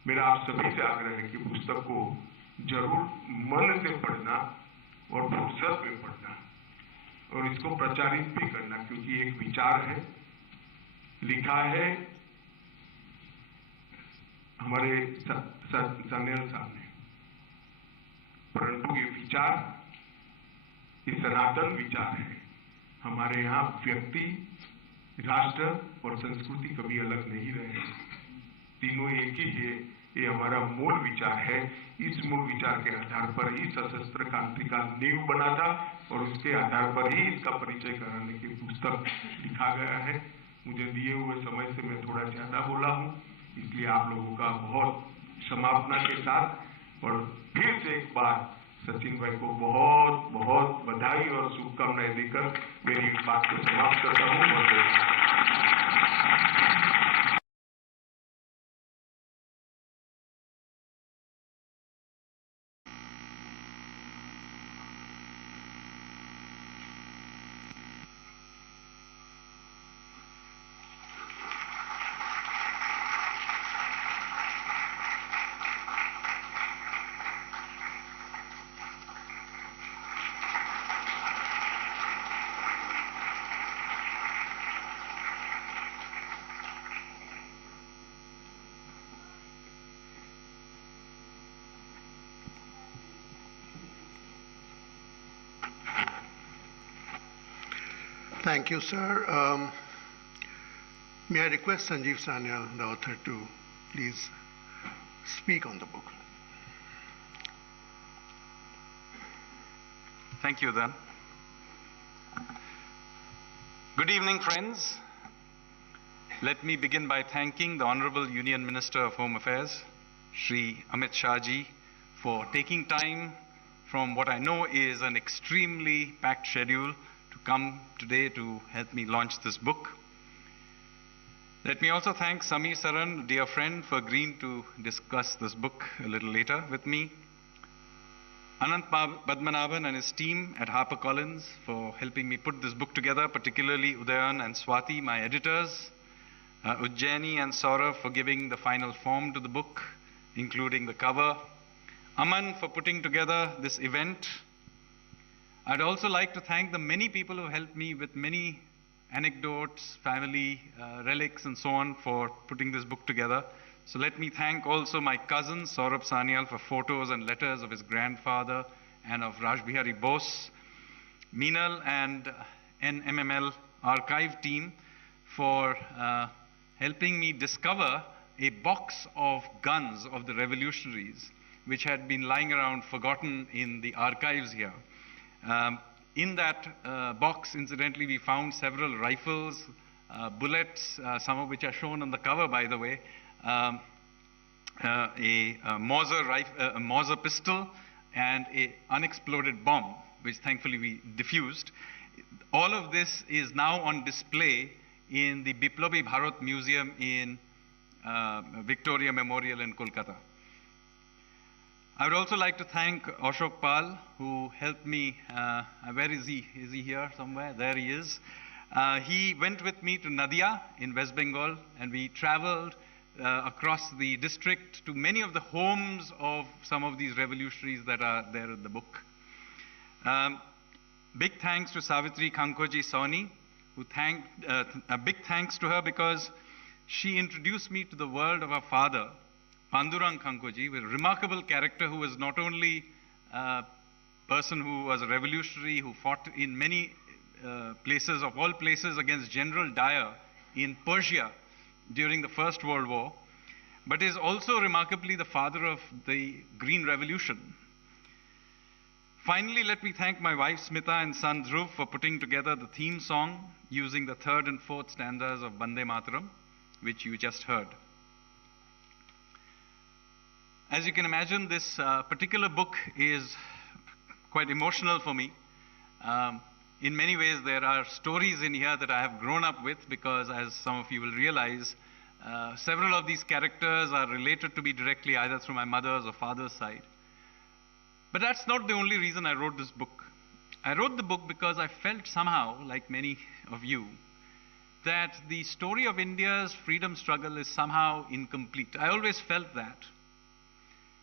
मेरा आप सभी से आग्रह है कि पुस्तक को जरूर मन से पढ़ना और फुर्सत में पढ़ना और इसको प्रचारित भी करना, क्योंकि एक विचार है, लिखा है हमारे सान्याल साहब ने, परंतु ये विचार, ये सनातन विचार है। हमारे यहाँ व्यक्ति, राष्ट्र और संस्कृति कभी अलग नहीं रहे, तीनों एक ही है। ये हमारा मूल विचार है। इस मूल विचार के आधार पर ही सशस्त्र क्रांति का नींव बना था और उसके आधार पर ही इसका परिचय कराने की पुस्तक लिखा गया है। मुझे दिए हुए समय से मैं थोड़ा ज्यादा बोला हूँ, इसलिए आप लोगों का बहुत समापना के साथ और फिर से एक बार सचिन भाई को बहुत बहुत बधाई और शुभकामनाएं देकर मेरी बात को समाप्त करता हूँ। Thank you, sir. May I request Sanjeev Sanyal, the author, to please speak on the book. Thank you, then. Good evening, friends. Let me begin by thanking the Honorable Union Minister of Home Affairs, Shri Amit Shah ji, for taking time from what I know is an extremely packed schedule to come today to help me launch this book. Let me also thank Samir Saran, dear friend, for agreeing to discuss this book a little later with me. Anant Padmanabhan and his team at HarperCollins for helping me put this book together, particularly Udayan and Swati, my editors. Ujjaini and Saurav for giving the final form to the book, including the cover. Aman for putting together this event. I'd also like to thank the many people who helped me with many anecdotes, family relics, and so on for putting this book together. So let me thank also my cousin Saurabh Sanyal for photos and letters of his grandfather and of Raj Bihari Bose, Meenal and NMML archive team for helping me discover a box of guns of the revolutionaries which had been lying around forgotten in the archives here. In that box, incidentally, we found several rifles, bullets, some of which are shown on the cover, by the way, a Mauser pistol, and an unexploded bomb, which thankfully we diffused. All of this is now on display in the Biplobi Bharat Museum in Victoria Memorial in Kolkata. I would also like to thank Ashok Pal, who helped me. Where is he? Is he here somewhere? There he is. He went with me to Nadia in West Bengal, and we traveled across the district to many of the homes of some of these revolutionaries that are there in the book. Big thanks to Savitri Kankoji Sawhney, who a big thanks to her because she introduced me to the world of her father, Pandurang Kankoji, a remarkable character who was not only a person who was a revolutionary, who fought in many places, of all places, against General Dyer in Persia during the First World War, but is also remarkably the father of the Green Revolution. Finally, let me thank my wife Smita and son Dhruv for putting together the theme song using the third and fourth stanzas of Bande Mataram, which you just heard. As you can imagine, this particular book is quite emotional for me. In many ways, there are stories in here that I have grown up with because, as some of you will realize, several of these characters are related to me directly either through my mother's or father's side. But that's not the only reason I wrote this book. I wrote the book because I felt somehow, like many of you, that the story of India's freedom struggle is somehow incomplete. I always felt that.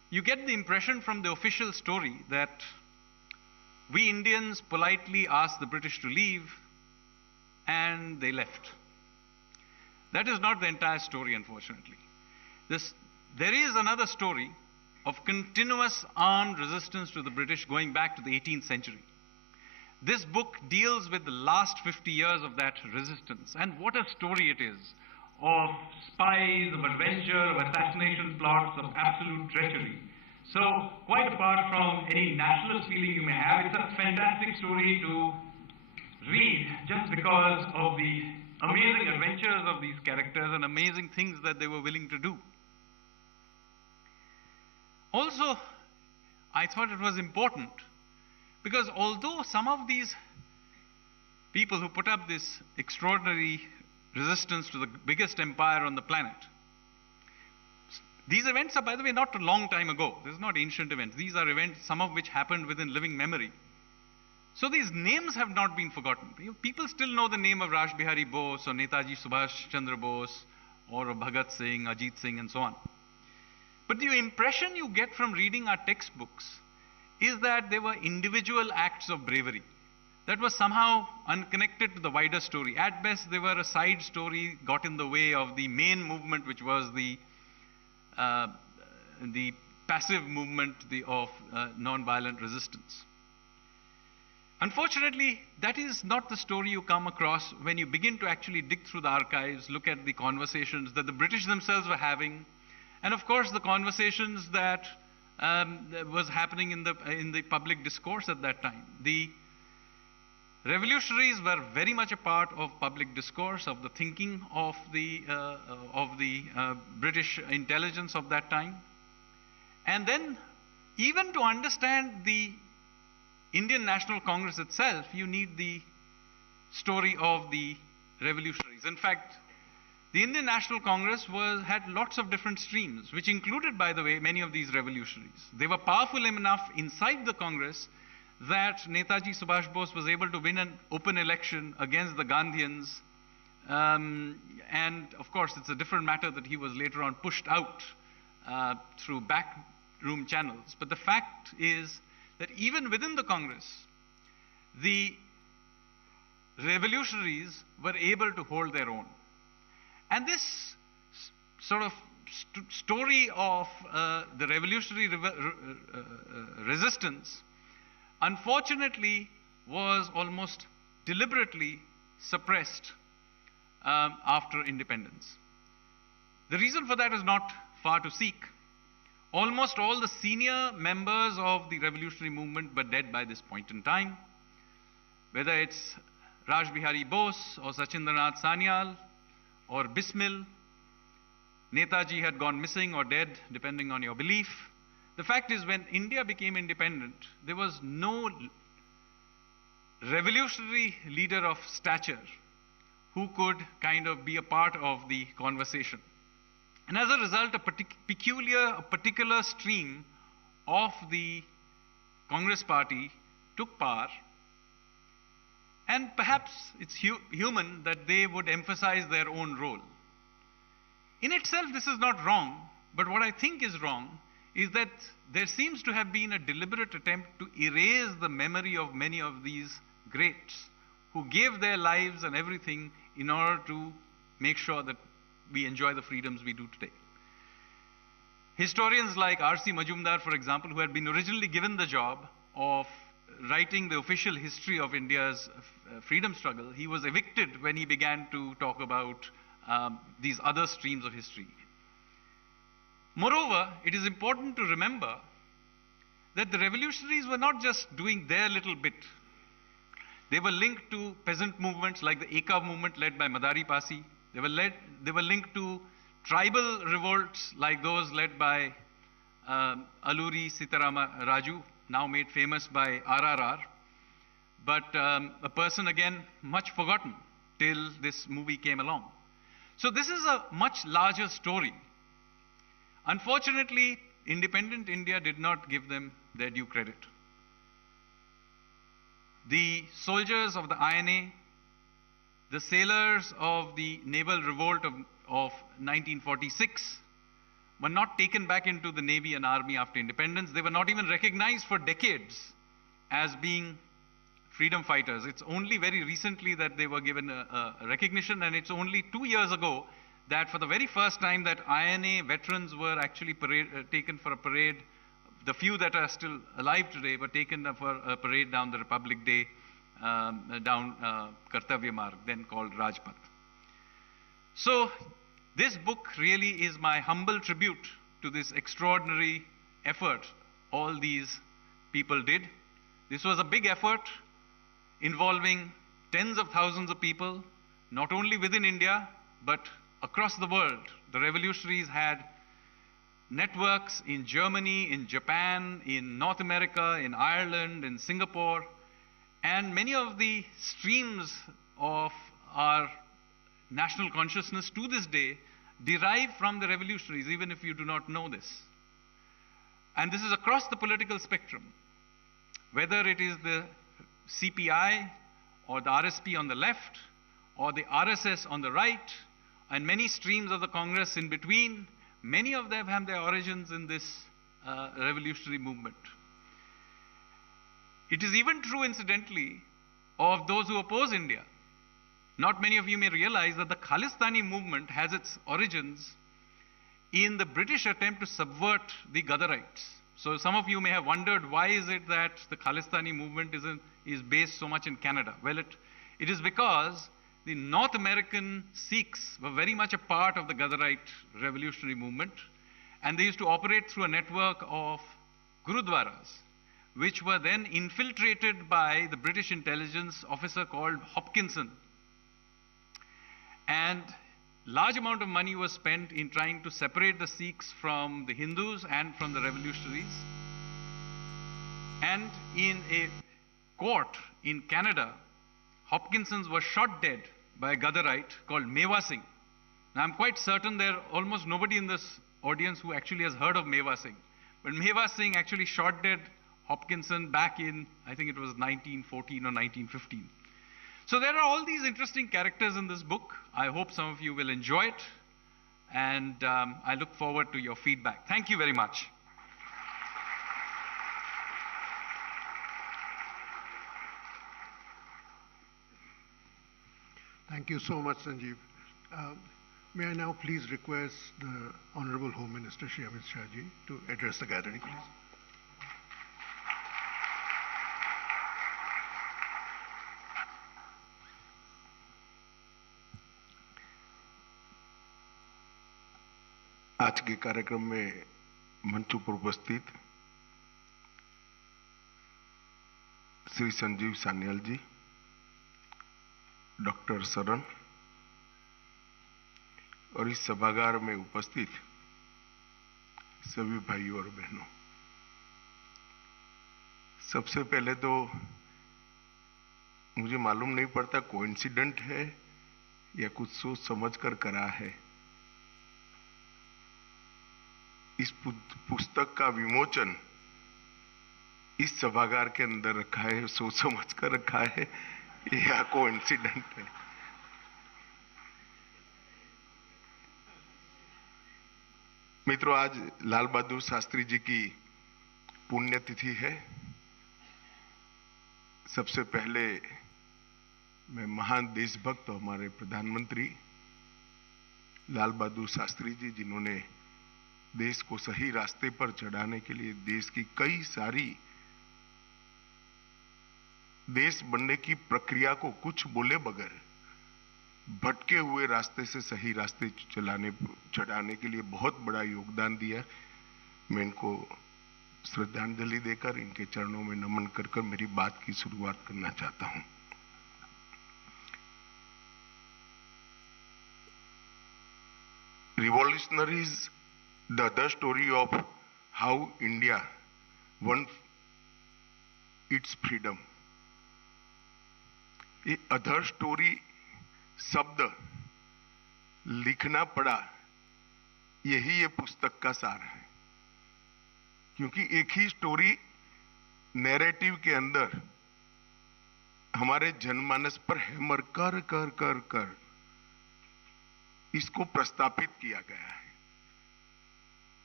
you get the impression from the official story that we Indians politely asked the British to leave and they left. That is not the entire story, unfortunately. There is another story of continuous armed resistance to the British going back to the 18th century. This book deals with the last 50 years of that resistance, and what a story it is of spies, of adventure, of assassination plots, of absolute treachery. So, quite apart from any nationalist feeling you may have, it's a fantastic story to read just because of the amazing adventures of these characters and amazing things that they were willing to do. Also, I thought it was important because although some of these people who put up this extraordinary resistance to the biggest empire on the planet, these events are, by the way, not a long time ago. These are not ancient events. These are events, some of which happened within living memory. So these names have not been forgotten. People still know the name of Raj Bihari Bose or Netaji Subhash Chandra Bose or Bhagat Singh, Ajit Singh and so on. But the impression you get from reading our textbooks is that they were individual acts of bravery that was somehow unconnected to the wider story. At best, they were a side story, got in the way of the main movement, which was the passive movement of non-violent resistance. Unfortunately, that is not the story you come across when you begin to actually dig through the archives, look at the conversations that the British themselves were having, and of course the conversations that was happening in the public discourse at that time. The revolutionaries were very much a part of public discourse, of the thinking of the British intelligence of that time. And then, even to understand the Indian National Congress itself, you need the story of the revolutionaries. In fact, the Indian National Congress had lots of different streams, which included, by the way, many of these revolutionaries. They were powerful enough inside the Congress that Netaji Subhash Bose was able to win an open election against the Gandhians. And of course, it's a different matter that he was later on pushed out through backroom channels. But the fact is that even within the Congress, the revolutionaries were able to hold their own. And this sort of story of the revolutionary resistance, unfortunately, was almost deliberately suppressed after independence. The reason for that is not far to seek. Almost all the senior members of the revolutionary movement were dead by this point in time. Whether it's Raj Bihari Bose or Sachindranath Sanyal or Bismil, Netaji had gone missing or dead, depending on your belief. The fact is, when India became independent, there was no revolutionary leader of stature who could kind of be a part of the conversation. And as a result, a particular stream of the Congress party took power. And perhaps it's human that they would emphasize their own role. In itself, this is not wrong, but what I think is wrong is that there seems to have been a deliberate attempt to erase the memory of many of these greats who gave their lives and everything in order to make sure that we enjoy the freedoms we do today. Historians like R.C. Majumdar, for example, who had been originally given the job of writing the official history of India's freedom struggle, he was evicted when he began to talk about these other streams of history. Moreover, it is important to remember that the revolutionaries were not just doing their little bit. They were linked to peasant movements like the Eka movement led by Madari Pasi. They were linked to tribal revolts like those led by Alluri Sitarama Raju, now made famous by RRR. But a person, again, much forgotten till this movie came along. So this is a much larger story. Unfortunately, independent India did not give them their due credit. The soldiers of the INA, the sailors of the naval revolt of 1946 were not taken back into the Navy and Army after independence. They were not even recognized for decades as being freedom fighters. It's only very recently that they were given a recognition, and it's only 2 years ago that for the very first time that INA veterans were actually taken for a parade. The few that are still alive today were taken for a parade down the Republic Day, down Kartavya Marg, then called Rajpath. So this book really is my humble tribute to this extraordinary effort all these people did. This was a big effort involving tens of thousands of people, not only within India, but across the world. The revolutionaries had networks in Germany, in Japan, in North America, in Ireland, in Singapore, and many of the streams of our national consciousness to this day derive from the revolutionaries, even if you do not know this. And this is across the political spectrum, whether it is the CPI or the RSP on the left or the RSS on the right, and many streams of the Congress in between. Many of them have their origins in this revolutionary movement. It is even true, incidentally, of those who oppose India. Not many of you may realize that the Khalistani movement has its origins in the British attempt to subvert the Ghadarites. So some of you may have wondered, why is it that the Khalistani movement is based so much in Canada? Well, it is because the North American Sikhs were very much a part of the Ghadarite revolutionary movement, and they used to operate through a network of gurudwaras, which were then infiltrated by the British intelligence officer called Hopkinson. And large amount of money was spent in trying to separate the Sikhs from the Hindus and from the revolutionaries. And in a court in Canada, Hopkinsons was shot dead by a Ghadarite called Meva Singh. Now, I'm quite certain there almost nobody in this audience who actually has heard of Meva Singh. But Meva Singh actually shot dead Hopkinson back in, I think it was 1914 or 1915. So there are all these interesting characters in this book. I hope some of you will enjoy it, and I look forward to your feedback. Thank you very much. Thank you so much, Sanjeev. May I now please request the Honorable Home Minister, Shri Amit Shah ji, to address the gathering, please. आज के कार्यक्रम में मंच पर उपस्थित श्री संजीव सान्याल जी, doctor Saran और इस सभागार में उपस्थित सभी भाइयों और बहनों, सबसे पहले तो मुझे मालूम नहीं पड़ता कोइंसिडेंट है या कुछ सोच समझ कर करा है। इस पुस्तक का विमोचन इस सभागार के अंदर रखा है, सोच समझ कर रखा है या कोइंसिडेंट है। मित्रों, आज लाल बहादुर शास्त्री जी की पुण्यतिथि है। सबसे पहले मैं महान देशभक्त हमारे प्रधानमंत्री लाल बहादुर शास्त्री जी, जिन्होंने देश को सही रास्ते पर चढ़ाने के लिए देश की कई सारी देश बनने की प्रक्रिया को कुछ बोले बगैर भटके हुए रास्ते से सही रास्ते चढ़ाने के लिए बहुत बड़ा योगदान दिया। मैं इनको श्रद्धांजलि देकर इनके चरणों में नमन कर मेरी बात की शुरुआत करना चाहता हूं। Revolutionaries, the other story of how India won its freedom. ये अदर स्टोरी शब्द लिखना पड़ा, यही ये पुस्तक का सार है, क्योंकि एक ही स्टोरी नैरेटिव के अंदर हमारे जनमानस पर हैमर कर कर कर कर इसको प्रस्तापित किया गया है।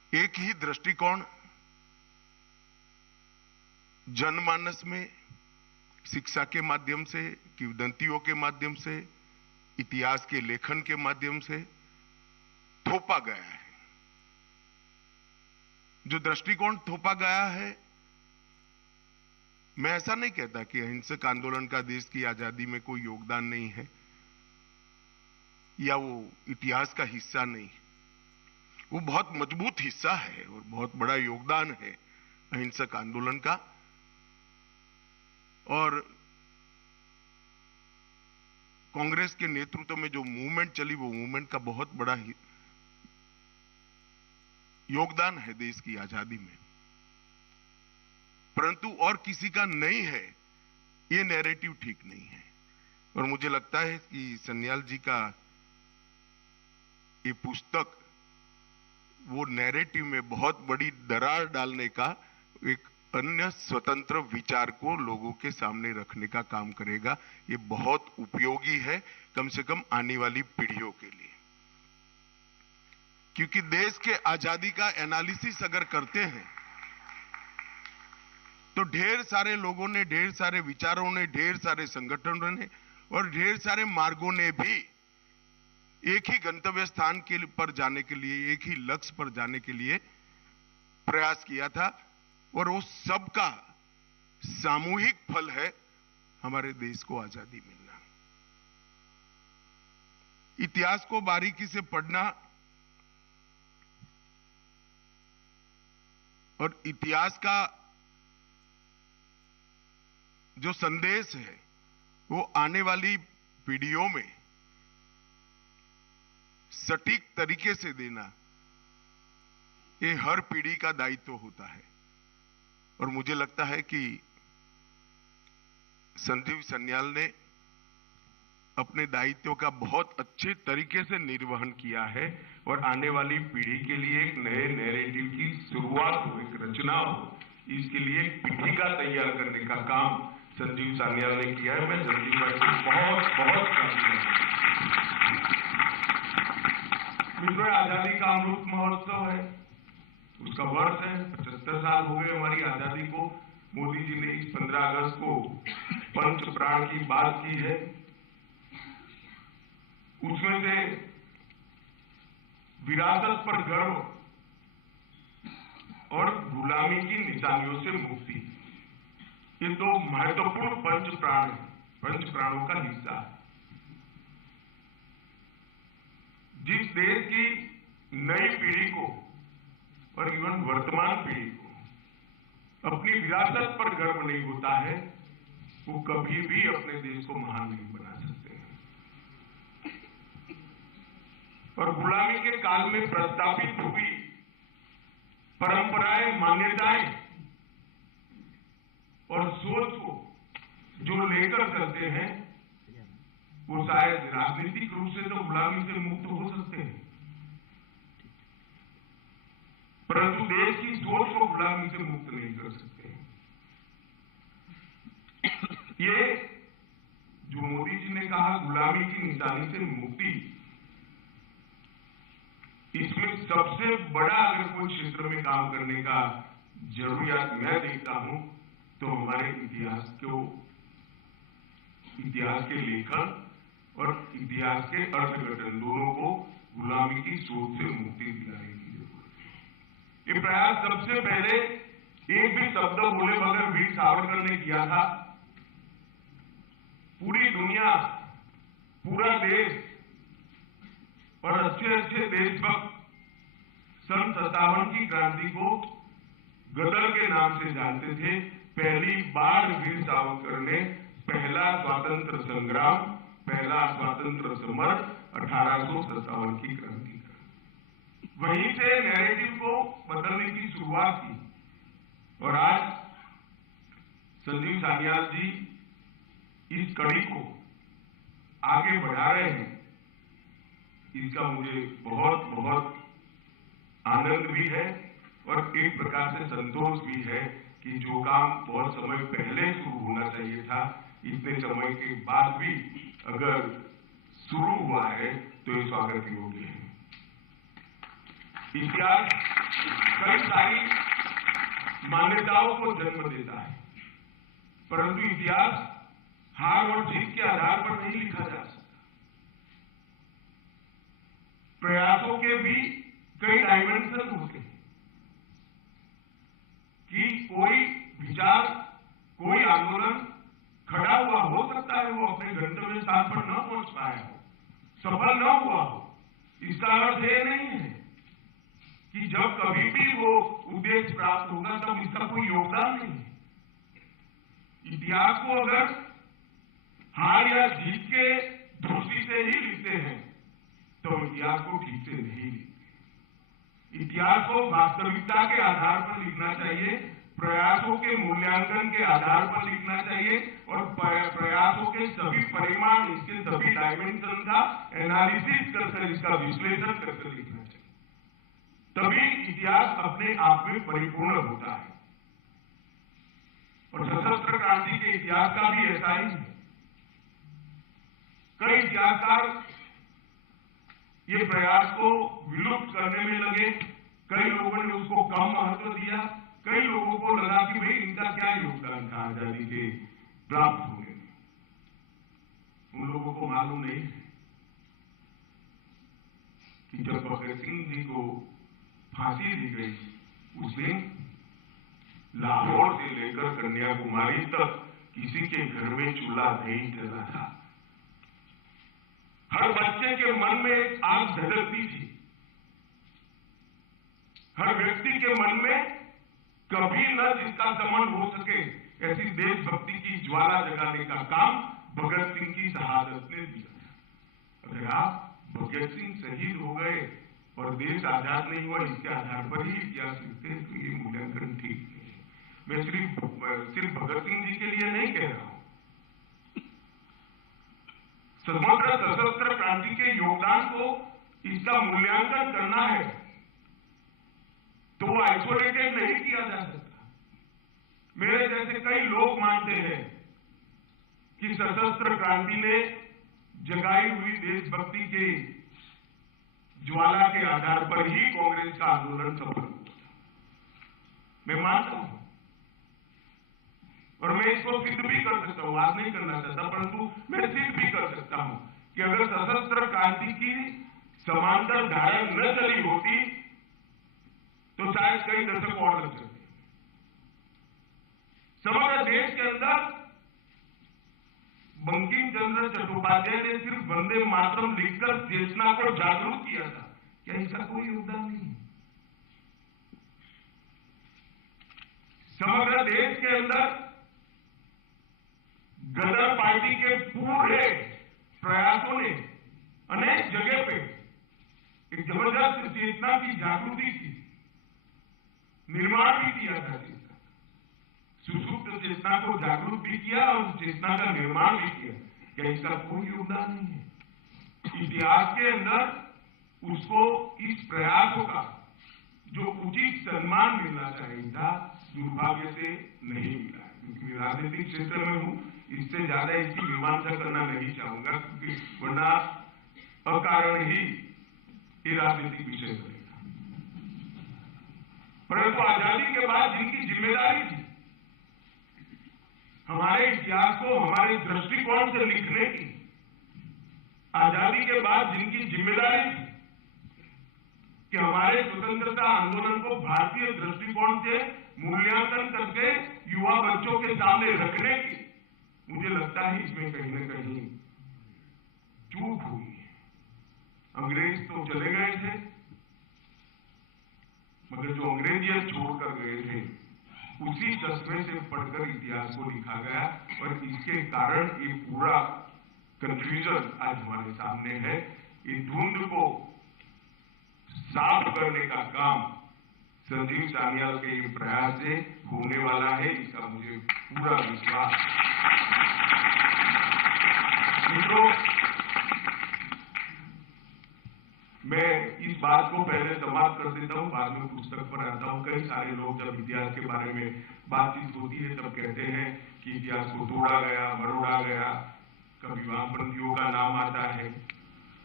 एक ही दृष्टिकोण जनमानस में शिक्षा के माध्यम से, किंवदंतियों के माध्यम से, इतिहास के लेखन के माध्यम से थोपा गया है। जो दृष्टिकोण थोपा गया है, मैं ऐसा नहीं कहता कि अहिंसक आंदोलन का देश की आजादी में कोई योगदान नहीं है या वो इतिहास का हिस्सा नहीं। वो बहुत मजबूत हिस्सा है और बहुत बड़ा योगदान है अहिंसक आंदोलन का। और कांग्रेस के नेतृत्व में जो मूवमेंट चली, वो मूवमेंट का बहुत बड़ा योगदान है देश की आजादी में। परंतु और किसी का नहीं है, ये नैरेटिव ठीक नहीं है। और मुझे लगता है कि सन्याल जी का ये पुस्तक वो नैरेटिव में बहुत बड़ी दरार डालने का, एक अन्य स्वतंत्र विचार को लोगों के सामने रखने का काम करेगा। ये बहुत उपयोगी है, कम से कम आने वाली पीढ़ियों के लिए। क्योंकि देश के आजादी का एनालिसिस अगर करते हैं तो ढेर सारे लोगों ने, ढेर सारे विचारों ने, ढेर सारे संगठनों ने और ढेर सारे मार्गों ने भी एक ही गंतव्य स्थान के पर जाने के लिए, एक ही लक्ष्य पर जाने के लिए प्रयास किया था। और वो सबका सामूहिक फल है हमारे देश को आजादी मिलना। इतिहास को बारीकी से पढ़ना और इतिहास का जो संदेश है वो आने वाली पीढ़ियों में सटीक तरीके से देना, ये हर पीढ़ी का दायित्व होता है। और मुझे लगता है कि संजीव सन्याल ने अपने दायित्व का बहुत अच्छे तरीके से निर्वहन किया है और आने वाली पीढ़ी के लिए एक नए नैरेटिव की शुरुआत हो, एक रचना हो, इसके लिए एक पीठिका तैयार करने का काम संजीव सन्याल ने किया है। मैं संजीव भाई को बहुत बहुत मित्रों, आजादी का अमृत महोत्सव है, उसका वर्ष है। 75 साल हो गए हमारी आजादी को। मोदी जी ने इस 15 अगस्त को पंच प्राण की बात की है। उसमें से विरासत पर गर्व और गुलामी की निशानियों से मुक्ति, ये दो महत्वपूर्ण पंच प्राण हैं, पंच प्राणों का हिस्सा है। जिस देश की नई पीढ़ी को और इवन वर्तमान पीढ़ी को अपनी विरासत पर गर्व नहीं होता है, वो कभी भी अपने देश को महान नहीं बना सकते हैं। और गुलामी के काल में प्रस्तापित हुई परंपराएं, मान्यताएं और सोच को जो लेकर चलते हैं, वो शायद राजनीतिक रूप से तो गुलामी से मुक्त हो सकते हैं, परंतु देश की सोच को गुलामी से मुक्त नहीं कर सकते। ये जो मोदी जी ने कहा गुलामी की निशानी से मुक्ति, इसमें सबसे बड़ा अगर कोई क्षेत्र में काम करने का जरूरियात मैं देखता हूं तो हमारे इतिहास के लेखन और इतिहास के अर्थघटन दोनों को गुलामी की सोच से मुक्ति दिलाने की जरूरत है। ये प्रयास सबसे पहले एक भी शब्द बोले बगैर वीर सावरकर ने किया था। पूरी दुनिया, पूरा देश और अच्छे अच्छे देशभक्त सन 57 की क्रांति को गदर के नाम से जानते थे। पहली बार वीर सावरकर ने पहला स्वातंत्र संग्राम, पहला स्वातंत्र समर 1857 की क्रांति का, वहीं से नैरेटिव को बदलने की शुरुआत की। और आज संजीव सन्याल जी इस कड़ी को आगे बढ़ा रहे हैं, इसका मुझे बहुत बहुत आनंद भी है और एक प्रकार से संतोष भी है कि जो काम बहुत समय पहले शुरू होना चाहिए था, इतने समय के बाद भी अगर शुरू हुआ है तो ये स्वागत योग्य है। इतिहास कई सारी मान्यताओं को जन्म देता है, परंतु इतिहास हार और जीत के आधार पर नहीं लिखा जा सकता। प्रयासों के भी कई डायमेंशन होते हैं कि कोई विचार, कोई आंदोलन खड़ा हुआ हो सकता है, वो अपने गंतव्य स्थान पर न पहुंच पाया हो, सफल न हुआ हो। इसका अर्थ ये नहीं है कि जब कभी भी वो उद्देश्य प्राप्त होगा तब इसका कोई योगदान नहीं है। इतिहास को अगर हार या जीत के दृष्टि से ही लिखते हैं तो इतिहास को ठीक से नहीं लिखते। इतिहास को वास्तविकता के आधार पर लिखना चाहिए, प्रयासों के मूल्यांकन के आधार पर लिखना चाहिए और प्रयासों के सभी परिमाण, इसके सभी डायमेंशन का एनालिसिस कर इसका विश्लेषण करके लिखना चाहिए। तभी इतिहास अपने आप में परिपूर्ण होता है। और सशस्त्र क्रांति के इतिहास का भी ऐसा ही है। कई इतिहासकार ये प्रयास को विलुप्त करने में लगे, कई लोगों ने उसको कम महत्व दिया, कई लोगों को लगा कि भाई इनका क्या योगदान था आजादी के प्राप्त होने में। उन लोगों को मालूम नहीं है कि जब भगत सिंह जी को फांसी दी गई उस दिन लाहौर से लेकर कन्याकुमारी तक किसी के घर में चूल्हा नहीं जला था। हर बच्चे के मन में एक आग धधकती थी। हर व्यक्ति के मन में कभी न जिसका दमन हो सके ऐसी देशभक्ति की ज्वाला जगाने का काम भगत सिंह की शहादत ने दिया था। अगर आप भगत सिंह शहीद हो गए और देश आजाद नहीं हुआ इसके आधार पर ही इतिहास लिखते हैं तो ये मूल्यांकन ठीक नहीं है। मैं सिर्फ भगत सिंह जी के लिए नहीं कह रहा हूं, समग्र सशस्त्र क्रांति के योगदान को इसका मूल्यांकन करना है तो वो आइसोलेटेड नहीं किया जा सकता। मेरे जैसे कई लोग मानते हैं कि सशस्त्र क्रांति ने जगाई हुई देशभक्ति के ज्वाला के आधार पर ही कांग्रेस का आंदोलन सफल हुआ। मैं मानता हूं और मैं इसको सिद्ध भी कर सकता हूं, आज नहीं करना चाहता परंतु मैं सिद्ध भी कर सकता हूं कि अगर सशस्त्र क्रांति की समांतर धारा न चली होती तो शायद कई दशक और लग सकते। समग्र देश के अंदर बंकिम चंद्र चट्टोपाध्याय ने सिर्फ वंदे मातरम लिखकर चेतना को जागरूक किया था, क्या इसका कोई योगदान नहीं है? समग्र देश के अंदर गदर पार्टी के पूरे प्रयासों ने अनेक जगह पे एक जबरदस्त चेतना की जागृति की निर्माण भी किया था। चेतना सुसुप्त चेतना को जागरूक भी किया और चेतना का निर्माण भी किया। क्या इसका कोई योगदान नहीं है? इतिहास के अंदर उसको इस प्रयासों का जो उचित सम्मान मिलना चाहिए था दुर्भाग्य से नहीं मिला। क्योंकि राजनीतिक क्षेत्र में हूं, इससे ज्यादा इसकी मीमांसा करना नहीं चाहूंगा क्योंकि वरना अकारण ही ये राजनीतिक विषय बनेगा। परंतु आजादी के बाद जिनकी जिम्मेदारी थी हमारे इतिहास को हमारे दृष्टिकोण से लिखने की, आजादी के बाद जिनकी जिम्मेदारी थी कि हमारे स्वतंत्रता आंदोलन को भारतीय दृष्टिकोण से मूल्यांकन करके युवा बच्चों के सामने रखने की, मुझे लगता है इसमें कहीं न कहीं चूक हुई है। अंग्रेज तो चले गए थे मगर जो अंग्रेजियत छोड़कर गए थे उसी चश्मे से पढ़कर इतिहास को लिखा गया और इसके कारण ये पूरा कंफ्यूजन आज हमारे सामने है। ये धुंध को साफ करने का काम संजीव सान्याल के ये प्रयास से होने वाला है, इसका मुझे पूरा विश्वास। मित्रों, मैं इस बात को पहले समाप्त कर देता हूं, बाद में पुस्तक पर आता हूं। कई सारे लोग जब इतिहास के बारे में बातचीत होती है तब कहते हैं कि इतिहास को तोड़ा गया, मरोड़ा गया, कभी वामपंथियों का नाम आता है।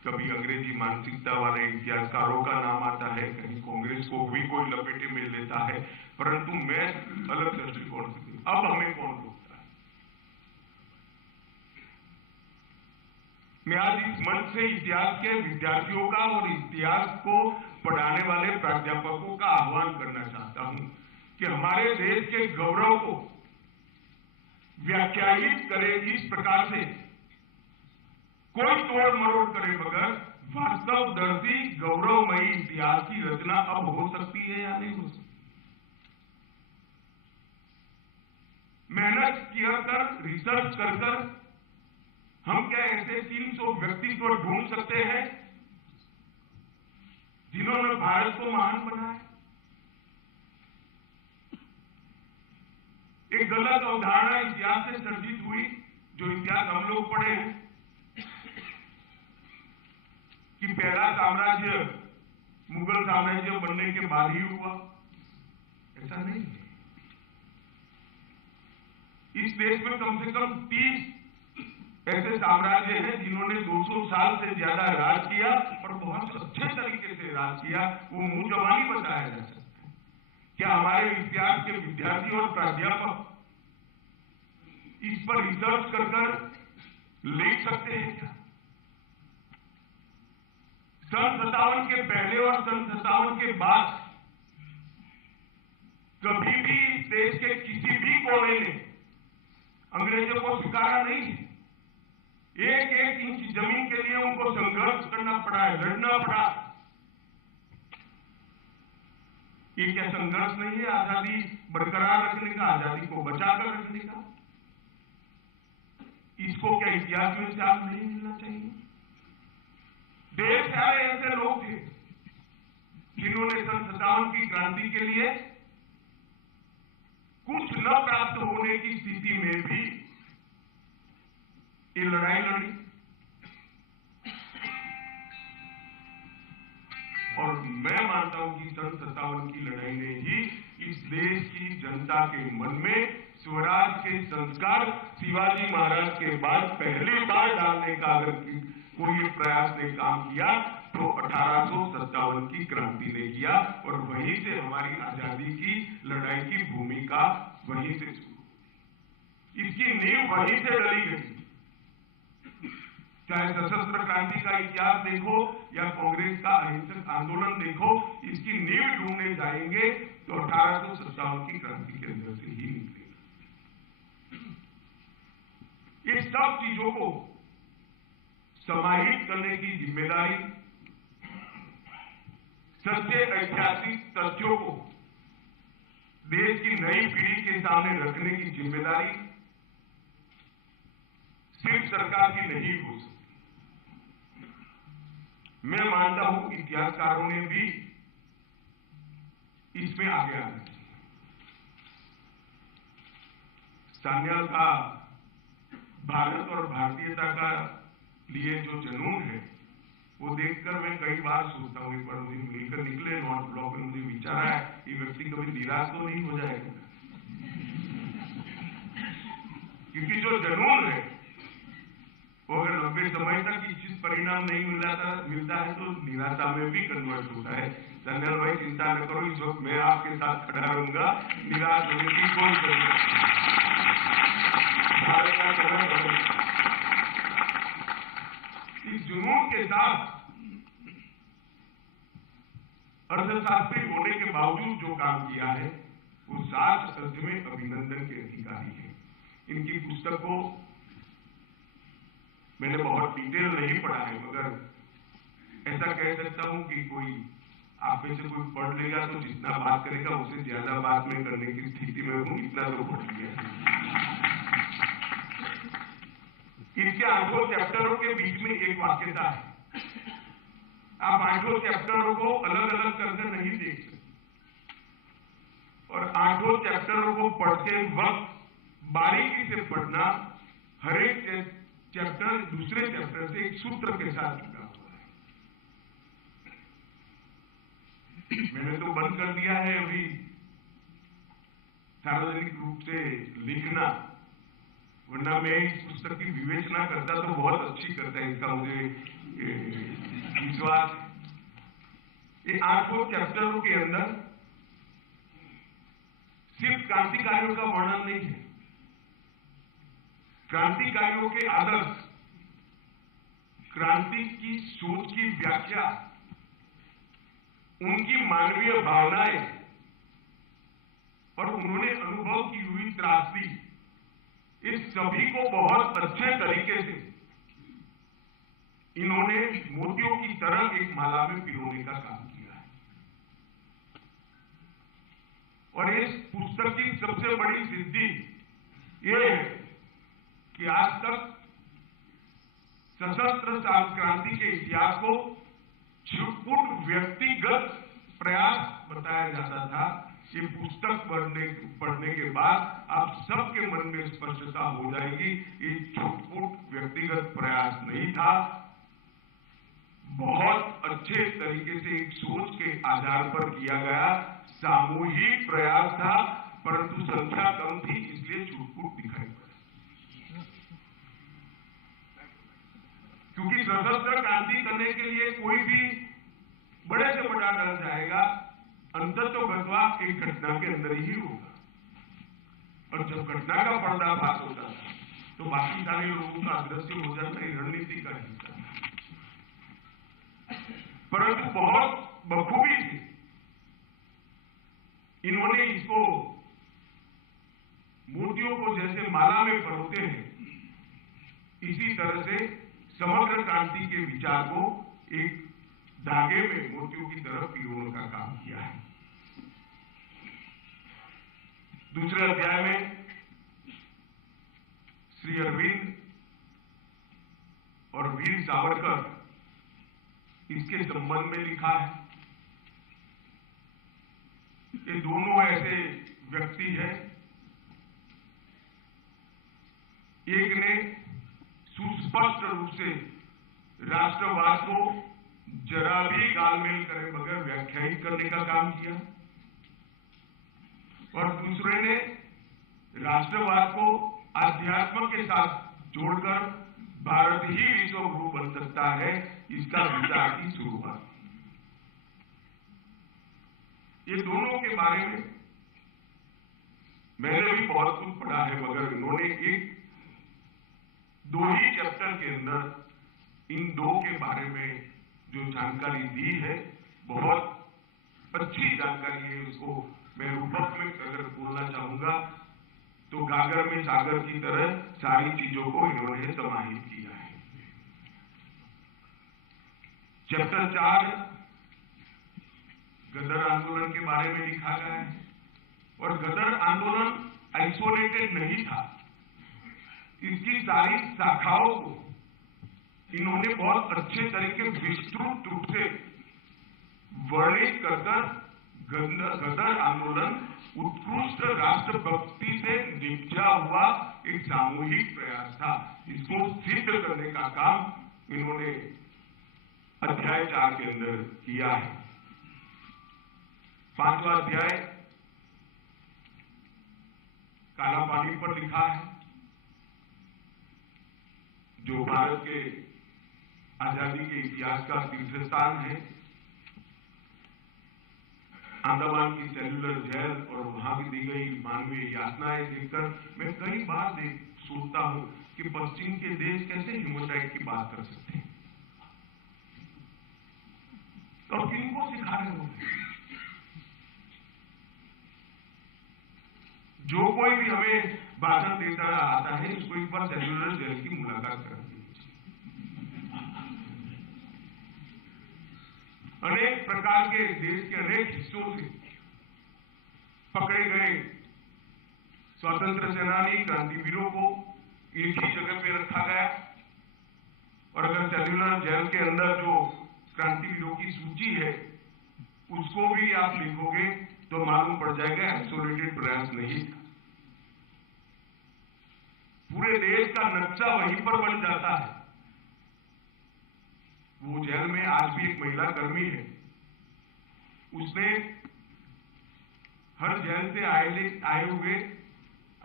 कभी अंग्रेजी मानसिकता वाले इतिहासकारों का नाम आता है, कहीं कांग्रेस को भी कोई लपेटे में लेता है, परंतु मैं अलग दृष्टिकोण से अब हमें कौन रोकता है। मैं आज इस मंच से इतिहास के विद्यार्थियों का और इतिहास को पढ़ाने वाले प्राध्यापकों का आह्वान करना चाहता हूं कि हमारे देश के गौरव को व्याख्यायित करे इस प्रकार से, कोई तोड़ मरोड़ करे बगैर वास्तवदर्शी गौरवमयी इतिहास की रचना अब हो सकती है या नहीं हो सकती। मेहनत किया कर, रिसर्च कर हम क्या ऐसे 300 व्यक्ति को ढूंढ सकते हैं जिन्होंने भारत को महान बनाया। एक गलत अवधारणा इतिहास से सर्जित हुई, जो इतिहास हम लोग पढ़े हैं कि पहला साम्राज्य मुगल साम्राज्य बनने के बाद ही हुआ। ऐसा नहीं है। इस देश में कम से कम 30 ऐसे साम्राज्य हैं जिन्होंने 200 साल से ज्यादा राज किया और बहुत अच्छे तरीके से राज किया। वो मुंह जबानी बताया जा सकता है। क्या हमारे इतिहास के विद्यार्थी और प्राध्यापक इस पर रिसर्च कर लिख सकते हैं क्या? सन 57 के पहले और सन 57 के बाद कभी भी इस देश के किसी भी कोने ने अंग्रेजों को स्वीकारा नहीं है। एक एक इंच जमीन के लिए उनको संघर्ष करना पड़ा है, लड़ना पड़ा। ये क्या संघर्ष नहीं है आजादी बरकरार रखने का, आजादी को बचाकर रखने का? इसको क्या इतिहास में शामिल नहीं मिलना चाहिए? ढेर सारे ऐसे लोग थे जिन्होंने सन 57 की क्रांति के लिए कुछ न प्राप्त होने की स्थिति में भी ये लड़ाई लड़ी। और मैं मानता हूं कि सन 57 की लड़ाई ने ही इस देश की जनता के मन में स्वराज के संस्कार शिवाजी महाराज के बाद पहली बार डालने का अगर कोई प्रयास ने काम किया तो 1857 की क्रांति ने किया। और वहीं से हमारी आजादी की लड़ाई की भूमिका वहीं से शुरू, इसकी नींव वहीं से डली गई। चाहे सशस्त्र क्रांति का इतिहास देखो या कांग्रेस का अहिंसक आंदोलन देखो, इसकी नींव ढूंढने जाएंगे तो 1857 की क्रांति के अंदर से ही निकलेगा। ये सब चीजों को समाहित करने की जिम्मेदारी, सच्चे ऐतिहासिक तथ्यों को देश की नई पीढ़ी के सामने रखने की जिम्मेदारी सिर्फ सरकार की नहीं हो सकती। मैं मानता हूं इतिहासकारों ने भी इसमें आगे आना चाहिए। सान्याल का भारत और भारतीयता का लिए जो जुनून है वो देखकर मैं कई बार सोचता हूं, एक बार मुझे मिलकर निकले नॉर्थ ब्लॉक में, मुझे विचार आया ये व्यक्ति कभी निराश तो नहीं हो जाएगा, क्योंकि जो जुनून है वो अगर लंबे समय तक इच्छित परिणाम नहीं मिलता है तो निराशा में भी कन्वर्ट होता है। संजय भाई चिंता न करो, इस वक्त मैं आपके साथ खड़ा रहूंगा, निराश होने की कोई जरूरत नहीं। भारत का समय इस जुनून के साथ अर्थशास्त्री होने के बावजूद जो काम किया है वो सच में अभिनंदन के अधिकारी है। इनकी पुस्तक को मैंने बहुत डिटेल नहीं पढ़ा है, मगर ऐसा कह सकता हूं कि कोई आप में से कोई पढ़ लेगा तो जितना बात करेगा उससे ज्यादा बात मैं करने की स्थिति में हूं, इतना तो पढ़ लिया। इनके 8 चैप्टरों के बीच में एक वाक्यता है। आप 8 चैप्टरों को अलग अलग करके नहीं देख सकते, और 8 चैप्टरों को पढ़ते वक्त बारीकी से पढ़ना, हर एक चैप्टर दूसरे चैप्टर से एक सूत्र के साथ जुड़ा हुआ है। मैंने तो बंद कर दिया है अभी सार्वजनिक रूप से लिखना, वरना मैं इस पुस्तक की विवेचना करता तो बहुत अच्छी करता है, इसका मुझे विश्वास है। ये 8 चैप्टरों के अंदर सिर्फ क्रांतिकारियों का वर्णन नहीं है, क्रांतिकारियों के आदर्श, क्रांति की सोच की व्याख्या, उनकी मानवीय भावनाएं और उन्होंने अनुभव की हुई त्रासदी, इस सभी को बहुत अच्छे तरीके से इन्होंने मोतियों की तरह एक माला में पिरोने का काम किया है। और इस पुस्तक की सबसे बड़ी सिद्धि ये है कि आज तक सशस्त्र क्रांति के इतिहास को छुटपुट व्यक्तिगत प्रयास बताया जाता था। ये पुस्तक पढ़ने के बाद आप सबके मन में स्पष्टता हो जाएगी, ये छुटपुट व्यक्तिगत प्रयास नहीं था, बहुत अच्छे तरीके से एक सोच के आधार पर किया गया सामूहिक प्रयास था, परंतु संख्या कम थी इसलिए छुटपुट दिखाई पड़ा। क्योंकि सशस्त्र क्रांति करने के लिए कोई भी बड़े से बड़ा डर जाएगा, अंततोगत्वा एक घटना के अंदर ही होगा, और जब घटना का पर्दाफाश होता है तो बाकी सारे लोगों का अदृश्य हो जाना ये रणनीति का हिस्सा है। परंतु बहुत बखूबी थी इन्होंने इसको मोतियों को जैसे माला में परोते हैं, इसी तरह से समग्र क्रांति के विचार को एक धागे में मोतियों की तरह पिरोने का काम किया है। दूसरे अध्याय में श्री अरविंद और वीर सावरकर इसके संबंध में लिखा है। ये दोनों ऐसे व्यक्ति हैं, एक ने सुस्पष्ट रूप से राष्ट्रवाद को जरा भी गालमेल करे बगैर व्याख्यायित करने का काम किया, और दूसरे ने राष्ट्रवाद को अध्यात्म के साथ जोड़कर भारत ही विश्व गुरु बन सकता है, इसका विचार की शुरुआत। ये दोनों के बारे में मैंने भी बहुत कुछ पढ़ा है, मगर इन्होंने एक 2 ही चैप्टर के अंदर इन 2 के बारे में जो जानकारी दी है, बहुत अच्छी जानकारी है। उसको मैं रूपक में अगर बोलना चाहूंगा तो गागर में सागर की तरह सारी चीजों को इन्होंने समाहित किया है। चैप्टर 4 गदर आंदोलन के बारे में लिखा गया है, और गदर आंदोलन आइसोलेटेड नहीं था, इसकी सारी शाखाओं को इन्होंने बहुत अच्छे तरीके विस्तृत रूप से वर्णित कर गदर आंदोलन उत्कृष्ट राष्ट्रभक्ति से निपजा हुआ एक सामूहिक प्रयास था। इसको सिद्ध करने का काम इन्होंने अध्याय 4 के अंदर किया है। 5वां अध्याय काला पानी पर लिखा है, जो भारत के आजादी के इतिहास का तीर्थ स्थान है। अंडमान की सेल्युलर जेल और वहां की दी गई मानवीय यातनाएं देखकर मैं कई बार सोचता हूं कि पश्चिम के देश कैसे ह्यूमन राइट की बात कर सकते हैं, और किनको सिखा रहे होंगे। जो कोई भी हमें भाषण देता आता है उसको एक बार सेल्युलर जेल की मुलाकात करनी। अनेक प्रकार के देश के अनेक हिस्सों से पकड़े गए स्वतंत्र सेनानी क्रांतिवीरों को एक ही जगह पे रखा गया, और अगर सेल्युलर जेल के अंदर जो क्रांतिवीरों की सूची है उसको भी आप लिखोगे तो मालूम पड़ जाएगा आइसोलेटेड प्रयास नहीं था। पूरे देश का नक्शा वहीं पर बन जाता है। वो जेल में आज भी एक महिला कर्मी है, उसने हर जेल से आए हुए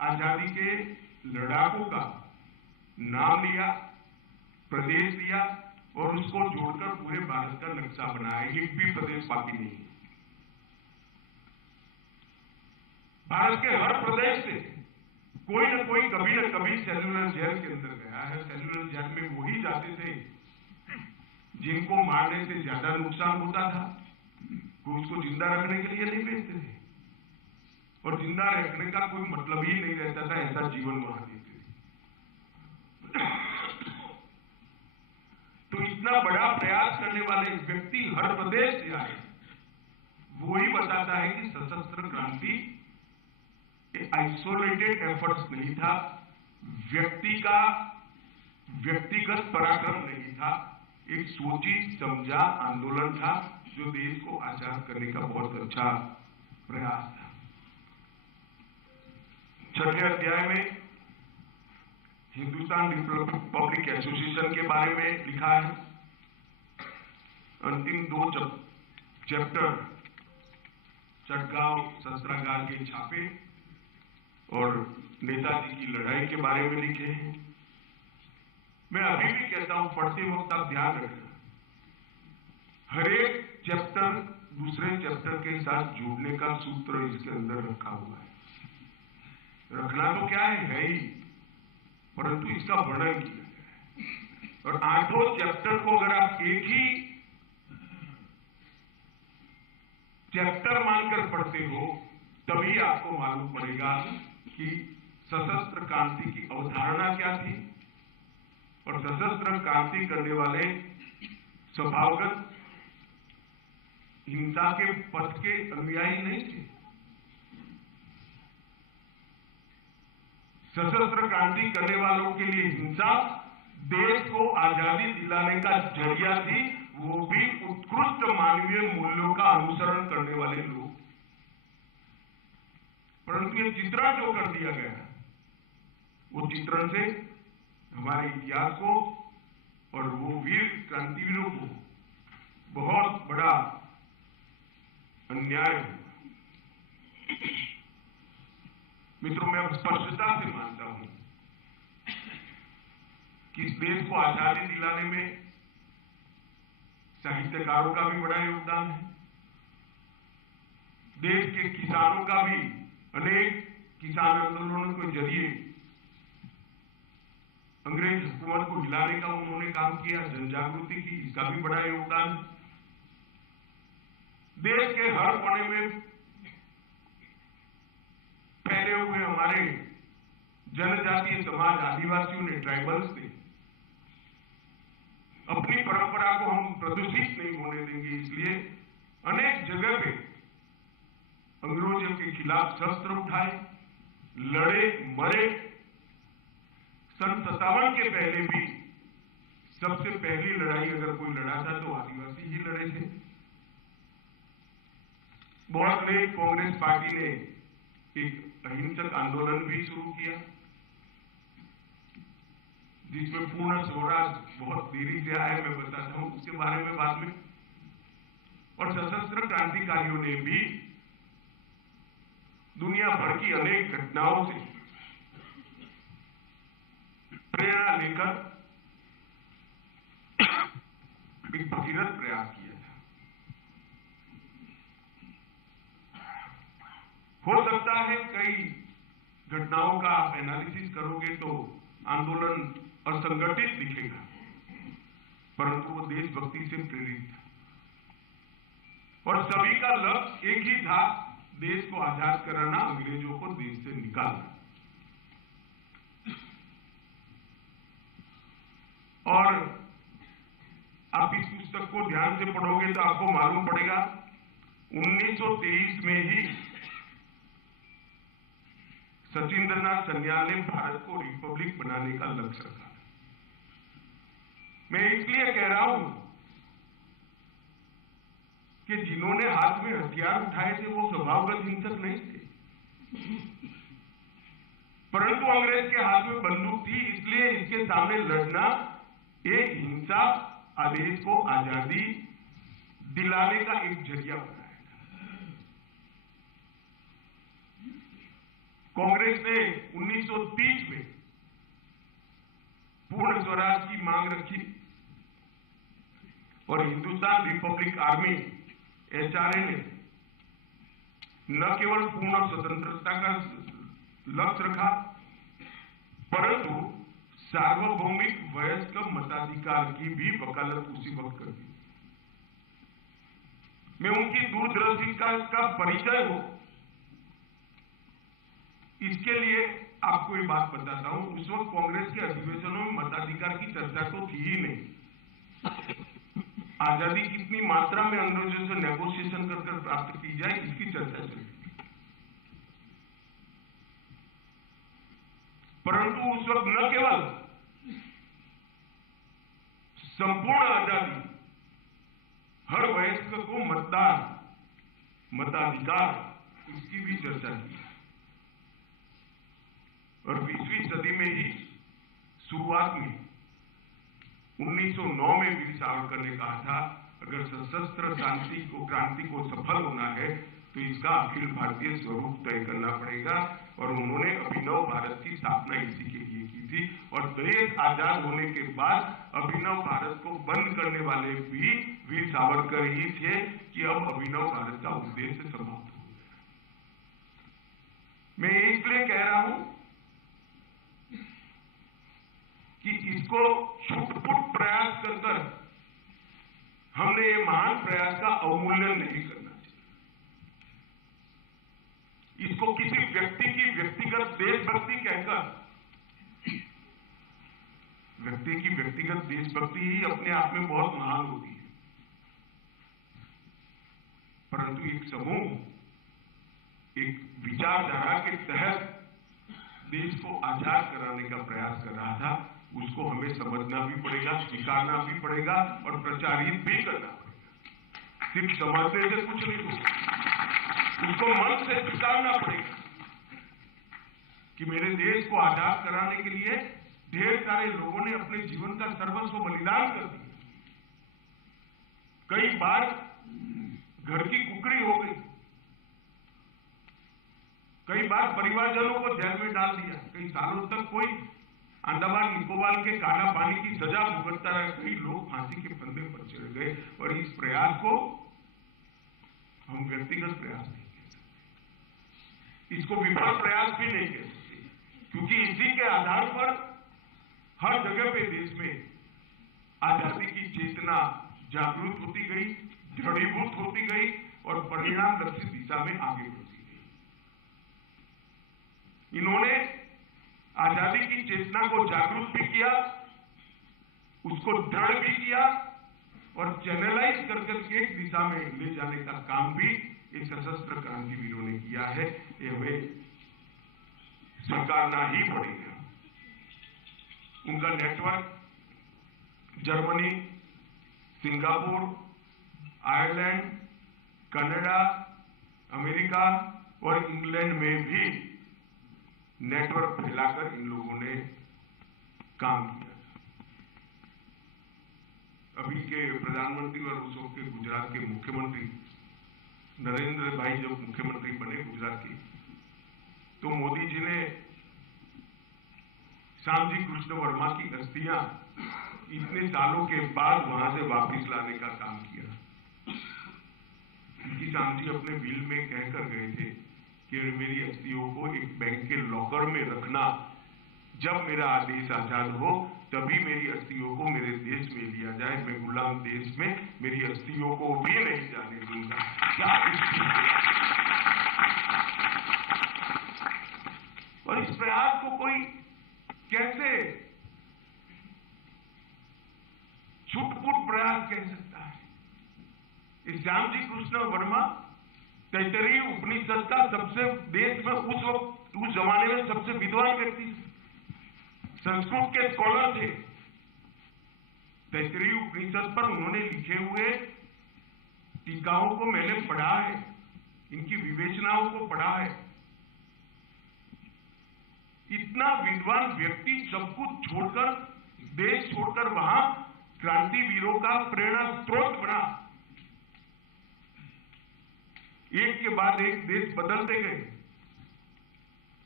आजादी के लड़ाकों का नाम लिया, प्रदेश लिया और उसको जोड़कर पूरे भारत का नक्शा बनाया। एक भी प्रदेश बाकी नहीं। भारत के हर प्रदेश से कोई न कोई कभी न कभी सेल्युलर जेल के अंदर गया है। सेल्युलर जेल में वही जाते थे जिनको मारने से ज्यादा नुकसान होता था। कोई उसको जिंदा रखने के लिए नहीं भेजते थे और जिंदा रखने का कोई मतलब ही नहीं रहता था, ऐसा जीवन वहां देते थे। तो इतना बड़ा प्रयास करने वाले व्यक्ति हर प्रदेश से आए, वो ही बताता है कि सशस्त्र क्रांति आइसोलेटेड एफर्ट्स नहीं था, व्यक्तिगत पराक्रम नहीं था, एक सोची समझा आंदोलन था जो देश को आजाद करने का बहुत अच्छा प्रयास था। 6ठे अध्याय में हिंदुस्तान रिपब्लिक एसोसिएशन के बारे में लिखा है। अंतिम 2 चैप्टर चटगांव शस्त्रागार के छापे और नेताजी की लड़ाई के बारे में लिखे हैं। मैं अभी भी कहता हूं, पढ़ते वक्त आप ध्यान रखना, हर एक चैप्टर दूसरे चैप्टर के साथ जोड़ने का सूत्र इसके अंदर रखा हुआ है। रखना तो क्या है ही, परंतु इसका वर्णन किया गया है। और 8 चैप्टर को अगर आप एक ही चैप्टर मानकर पढ़ते हो तभी आपको मालूम पड़ेगा कि सशस्त्र क्रांति की अवधारणा क्या थी और सशस्त्र क्रांति करने वाले स्वभावगत हिंसा के पथ के अनुयायी नहीं थे। सशस्त्र क्रांति करने वालों के लिए हिंसा देश को आजादी दिलाने का जरिया थी, वो भी उत्कृष्ट मानवीय मूल्यों का अनुसरण करने वाले लोग। परंतु ये चित्रण जो कर दिया गया, वो चित्रण से हमारे इतिहास को और वो वीर क्रांतिवीरों को बहुत बड़ा अन्याय हुआ। मित्रों, मैं स्पष्टता से मानता हूं कि इस देश को आजादी दिलाने में साहित्यकारों का भी बड़ा योगदान है। देश के किसानों का भी, अनेक किसान आंदोलनों के जरिए अंग्रेज हुकूमत को हिलाने का उन्होंने काम किया, जनजागृति की, इसका भी बड़ा योगदान है। देश के हर कोने में फैले हुए हमारे जनजातीय समाज, आदिवासियों ने, ट्राइबल्स ने अपनी परंपरा को हम प्रदूषित नहीं होने देंगे, इसलिए अनेक जगह पे अंग्रेजों के खिलाफ शस्त्र उठाए, लड़े, मरे। सन 57 के पहले भी सबसे पहली लड़ाई अगर कोई लड़ा था तो आदिवासी ही लड़े थे। बहुत लेट कांग्रेस पार्टी ने एक अहिंसक आंदोलन भी शुरू किया, जिसमें पूर्ण स्वराज बहुत देरी से आया, मैं बताता हूं उसके बारे में बाद में। और सशस्त्र क्रांतिकारियों ने भी दुनिया भर की अनेक घटनाओं से प्रेरणा लेकर एक भगीरथ प्रयास किया था। हो सकता है कई घटनाओं का आप एनालिसिस करोगे तो आंदोलन असंगठित दिखेगा, परंतु वो देशभक्ति से प्रेरित था और सभी का लक्ष्य एक ही था, देश को आजाद कराना, अंग्रेजों को देश से निकालना। और आप इस पुस्तक को ध्यान से पढ़ोगे तो आपको मालूम पड़ेगा 1923 में ही सचिंद्रनाथ सन्याल ने भारत को रिपब्लिक बनाने का लक्ष्य रखा। मैं इसलिए कह रहा हूं कि जिन्होंने हाथ में हथियार उठाए थे वो स्वभावगत हिंसक नहीं थे, परंतु अंग्रेज के हाथ में बंदूक थी, इसलिए इसके सामने लड़ना एक हिंसा आदेश को आजादी दिलाने का एक जरिया बनाएगा। कांग्रेस ने 1930 में पूर्ण स्वराज की मांग रखी और हिंदुस्तान रिपब्लिक आर्मी एचआरए ने न केवल पूर्ण स्वतंत्रता का लक्ष्य रखा, परंतु सार्वभौमिक वयस्क मताधिकार की भी वकालत उसी वक्त कर दी। मैं उनकी दूरदर्शी का परिचय हो, इसके लिए आपको ये बात बताता हूं। उस वक्त कांग्रेस के अधिवेशनों में मताधिकार की चर्चा तो थी ही नहीं। आजादी कितनी मात्रा में अंग्रेजों से नेगोशिएशन कर प्राप्त की जाए, इसकी चर्चा चली। परंतु उस वक्त न केवल संपूर्ण आजादी, हर वयस्क को मतदान, मताधिकार, इसकी भी चर्चा की और 20वीं सदी में ही शुरुआत में 1909 में वीर सावरकर ने कहा था, अगर सशस्त्र क्रांति को सफल होना है तो इसका अखिल भारतीय स्वरूप तय करना पड़ेगा। और उन्होंने अभिनव भारत की स्थापना इसी के लिए की थी। और देश आजाद होने के बाद अभिनव भारत को बंद करने वाले भी वीर सावरकर ही थे कि अब अभिनव भारत का उद्देश्य समाप्त हो गया। मैं इसलिए कह रहा हूं कि इसको छूट-फूट प्रयास कर हमने ये महान प्रयास का अवमूल्यन नहीं करना चाहिए। इसको किसी व्यक्ति की व्यक्तिगत देशभक्ति कहकर, व्यक्ति की व्यक्तिगत देशभक्ति ही अपने आप में बहुत महान होती है, परंतु एक समूह एक विचारधारा के तहत देश को आजाद कराने का प्रयास कर रहा था, उसको हमें समझना भी पड़ेगा, स्वीकारना भी पड़ेगा और प्रचारित भी करना पड़ेगा। सिर्फ समझने से कुछ नहीं होगा, उसको मन से स्वीकारना पड़ेगा कि मेरे देश को आजाद कराने के लिए ढेर सारे लोगों ने अपने जीवन का सर्वस्व बलिदान कर दिया। कई बार घर की कुकड़ी हो गई, कई बार परिवारजनों को जेल में डाल दिया, कई सालों तक कोई अंडमान निकोबार के काला पानी की सजा भुगतता रहा, कई लोग फांसी के फंदे पर चढ़ गए। और इस प्रयास को हम व्यक्तिगत प्रयास नहीं कह सकते, इसको विफल प्रयास भी नहीं कह सकते, क्योंकि इसी के आधार पर हर जगह पे देश में आजादी की चेतना जागृत होती गई, दृढ़ीभूत होती गई और परिणाम लक्षित दिशा में आगे बढ़ती गई। इन्होंने आजादी की चेतना को जागरूक भी किया, उसको दृढ़ भी किया और चैनलाइज करके एक दिशा में ले जाने का काम भी इस सशस्त्र क्रांतिवीरों ने किया है। ये हमें स्वीकारना ही पड़ेगा। उनका network Germany, Singapore, Ireland, Canada, America और इंग्लैंड में भी नेटवर्क फैलाकर इन लोगों ने काम किया। अभी के प्रधानमंत्री और उस वक्त के गुजरात के मुख्यमंत्री नरेंद्र भाई जब मुख्यमंत्री बने गुजरात के, तो मोदी जी ने श्यामजी कृष्ण वर्मा की अस्थियां इतने सालों के बाद वहां से वापस लाने का काम किया। क्योंकि श्यामजी अपने बिल में कहकर गए थे कि मेरी अस्थियों को एक बैंक के लॉकर में रखना, जब मेरा आदेश आजाद हो तभी मेरी अस्थियों को मेरे देश में लिया जाए, मैं गुलाम देश में मेरी अस्थियों को भी नहीं जाने दूंगा। क्या और इस प्रयास को कोई कैसे छुटपुट प्रयास कह सकता है? इस श्यामजी कृष्ण वर्मा तैतरीय उपनिषद का सबसे देश में उस जमाने में सबसे विद्वान व्यक्ति थे, संस्कृत के स्कॉलर थे। तैतरीय उपनिषद पर उन्होंने लिखे हुए टीकाओं को मैंने पढ़ा है, इनकी विवेचनाओं को पढ़ा है। इतना विद्वान व्यक्ति सब कुछ छोड़कर, देश छोड़कर वहां क्रांतिवीरों का प्रेरणा स्रोत बना। एक के बाद एक देश बदलते गए।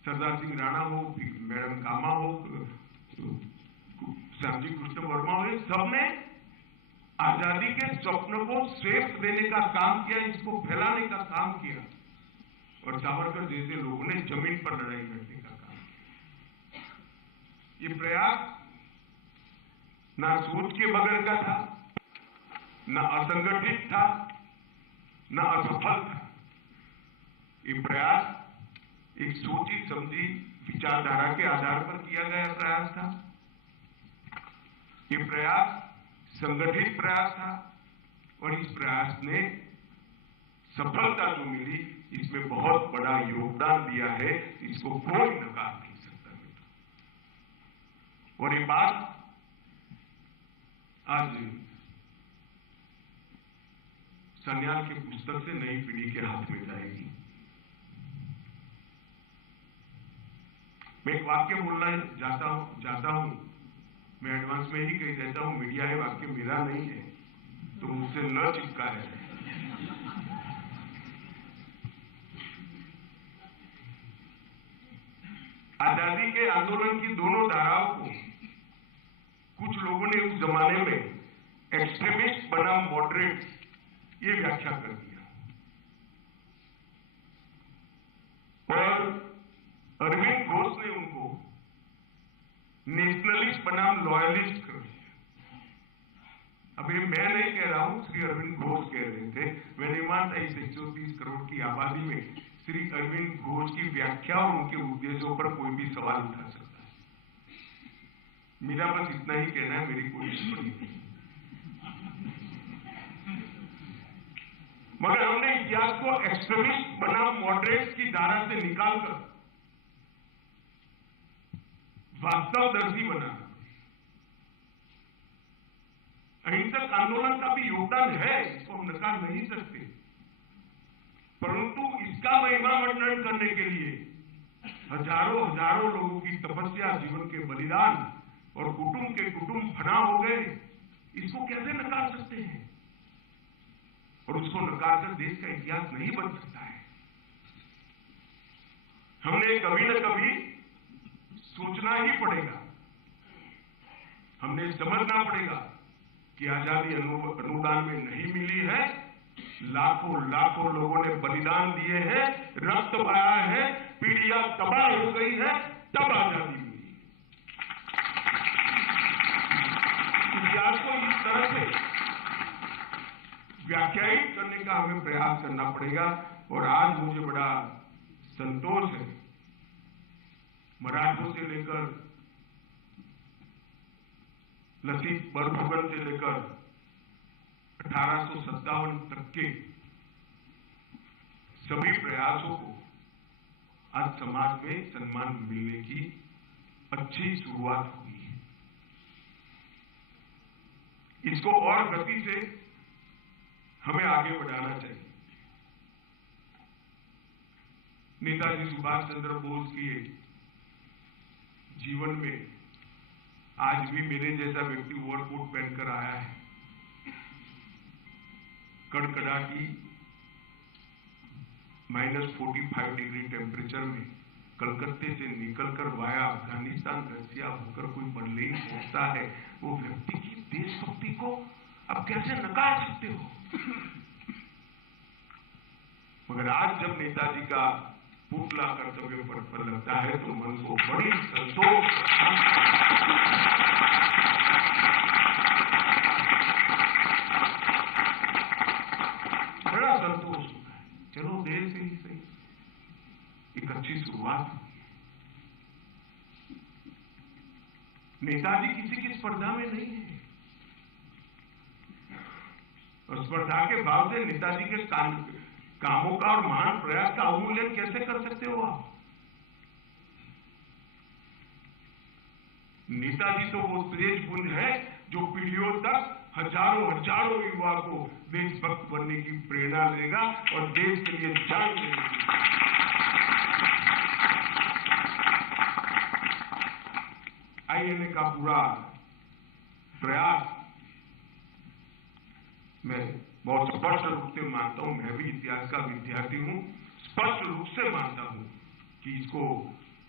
सरदार सिंह राणा हो, मैडम कामा हो, श्यामजी कृष्ण वर्मा हो, सबने आजादी के स्वप्न को श्रेष्ठ देने का काम किया, इसको फैलाने का काम किया। और सावरकर जैसे लोगों ने जमीन पर लड़ाई लड़ने का काम किया। ये प्रयास ना सोच के बगैर का था, ना असंगठित था, ना असफल था। ये प्रयास एक सोची समझी विचारधारा के आधार पर किया गया प्रयास था। ये प्रयास संगठित प्रयास था और इस प्रयास ने सफलता जो मिली, इसमें बहुत बड़ा योगदान दिया है, इसको कोई नकार नहीं सकता। और ये बात आज सन्याल के पुस्तक से नई पीढ़ी के हाथ में जाएगी। मैं एक वाक्य बोलना चाहता हूं, मैं एडवांस में ही कह देता हूं, मीडिया है, वाक्य मेरा नहीं है, तो मुझसे न चिपका है। आजादी के आंदोलन की दोनों धाराओं को कुछ लोगों ने उस जमाने में एक्सट्रीमिस्ट बनाम मॉडरेट ये व्याख्या कर दिया और अरविंद घोष ने उनको नेशनलिस्ट बनाम लॉयलिस्ट कर दिया। अभी मैं नहीं कह रहा हूं, श्री अरविंद घोष कह रहे थे। मैं नहीं मानता इस 130 करोड़ की आबादी में श्री अरविंद घोष की व्याख्या और उनके उद्देश्यों पर कोई भी सवाल उठा सकता है। मेरा बस इतना ही कहना है, मेरी कोई टिप्पणी नहीं। मगर हमने इतिहास को एक्सट्रीमिस्ट बनाम मॉडरेट की धारा से निकालकर वास्तवदर्शी बना। अहिंसक आंदोलन का भी योगदान है, इसको हम नकार नहीं सकते, परंतु इसका महिमा वर्णन करने के लिए हजारों हजारों लोगों की तपस्या, जीवन के बलिदान और कुटुंब के कुटुंब फना हो गए, इसको कैसे नकार सकते हैं? और उसको नकार कर देश का इतिहास नहीं बन सकता है। हमने कभी न कभी सोचना ही पड़ेगा, हमने समझना पड़ेगा कि आजादी अनुदान में नहीं मिली है। लाखों लाखों लोगों ने बलिदान दिए हैं, रक्त बहाया है, पीढ़ियां तबाह हो गई है, तब आजादी मिली। इतिहास को इस तरह से व्याख्यायित करने का हमें प्रयास करना पड़ेगा। और आज मुझे बड़ा संतोष है, मराठों से लेकर लसीत बरफुकन से लेकर 1857 तक के सभी प्रयासों को आज समाज में सम्मान मिलने की अच्छी शुरुआत हुई है। इसको और गति से हमें आगे बढ़ाना चाहिए। नेताजी सुभाष चंद्र बोस के जीवन में आज भी मेरे जैसा व्यक्ति ओवरकोट पहनकर आया है, कड़कड़ाटी -45 डिग्री टेम्परेचर में कलकत्ते से निकलकर वाया अफगानिस्तान, रसिया होकर कोई बर्लिन पहुंचता है। वो व्यक्ति की देशभक्ति को आप कैसे नकार सकते हो? मगर आज जब नेताजी का पुतला कर्तव्य पथ पर लगता है तो मन को बड़ी संतोष, बड़ा संतोष होता है। चलो देर से ही सही, एक अच्छी शुरुआत हुई। नेताजी किसी की स्पर्धा में नहीं है, और स्पर्धा के भाव से नेताजी के कामों का और महान प्रयास का अवमूल्यन कैसे कर सकते हो आप? नेताजी तो वो तेज पुंज है जो पीढ़ियों तक हजारों हजारों युवा को देशभक्त बनने की प्रेरणा देगा और देश के लिए जान देगा। आईएनए का पूरा प्रयास मैं बहुत स्पष्ट रूप से मानता हूं, मैं भी इतिहास का विद्यार्थी हूं, स्पष्ट रूप से मानता हूं कि इसको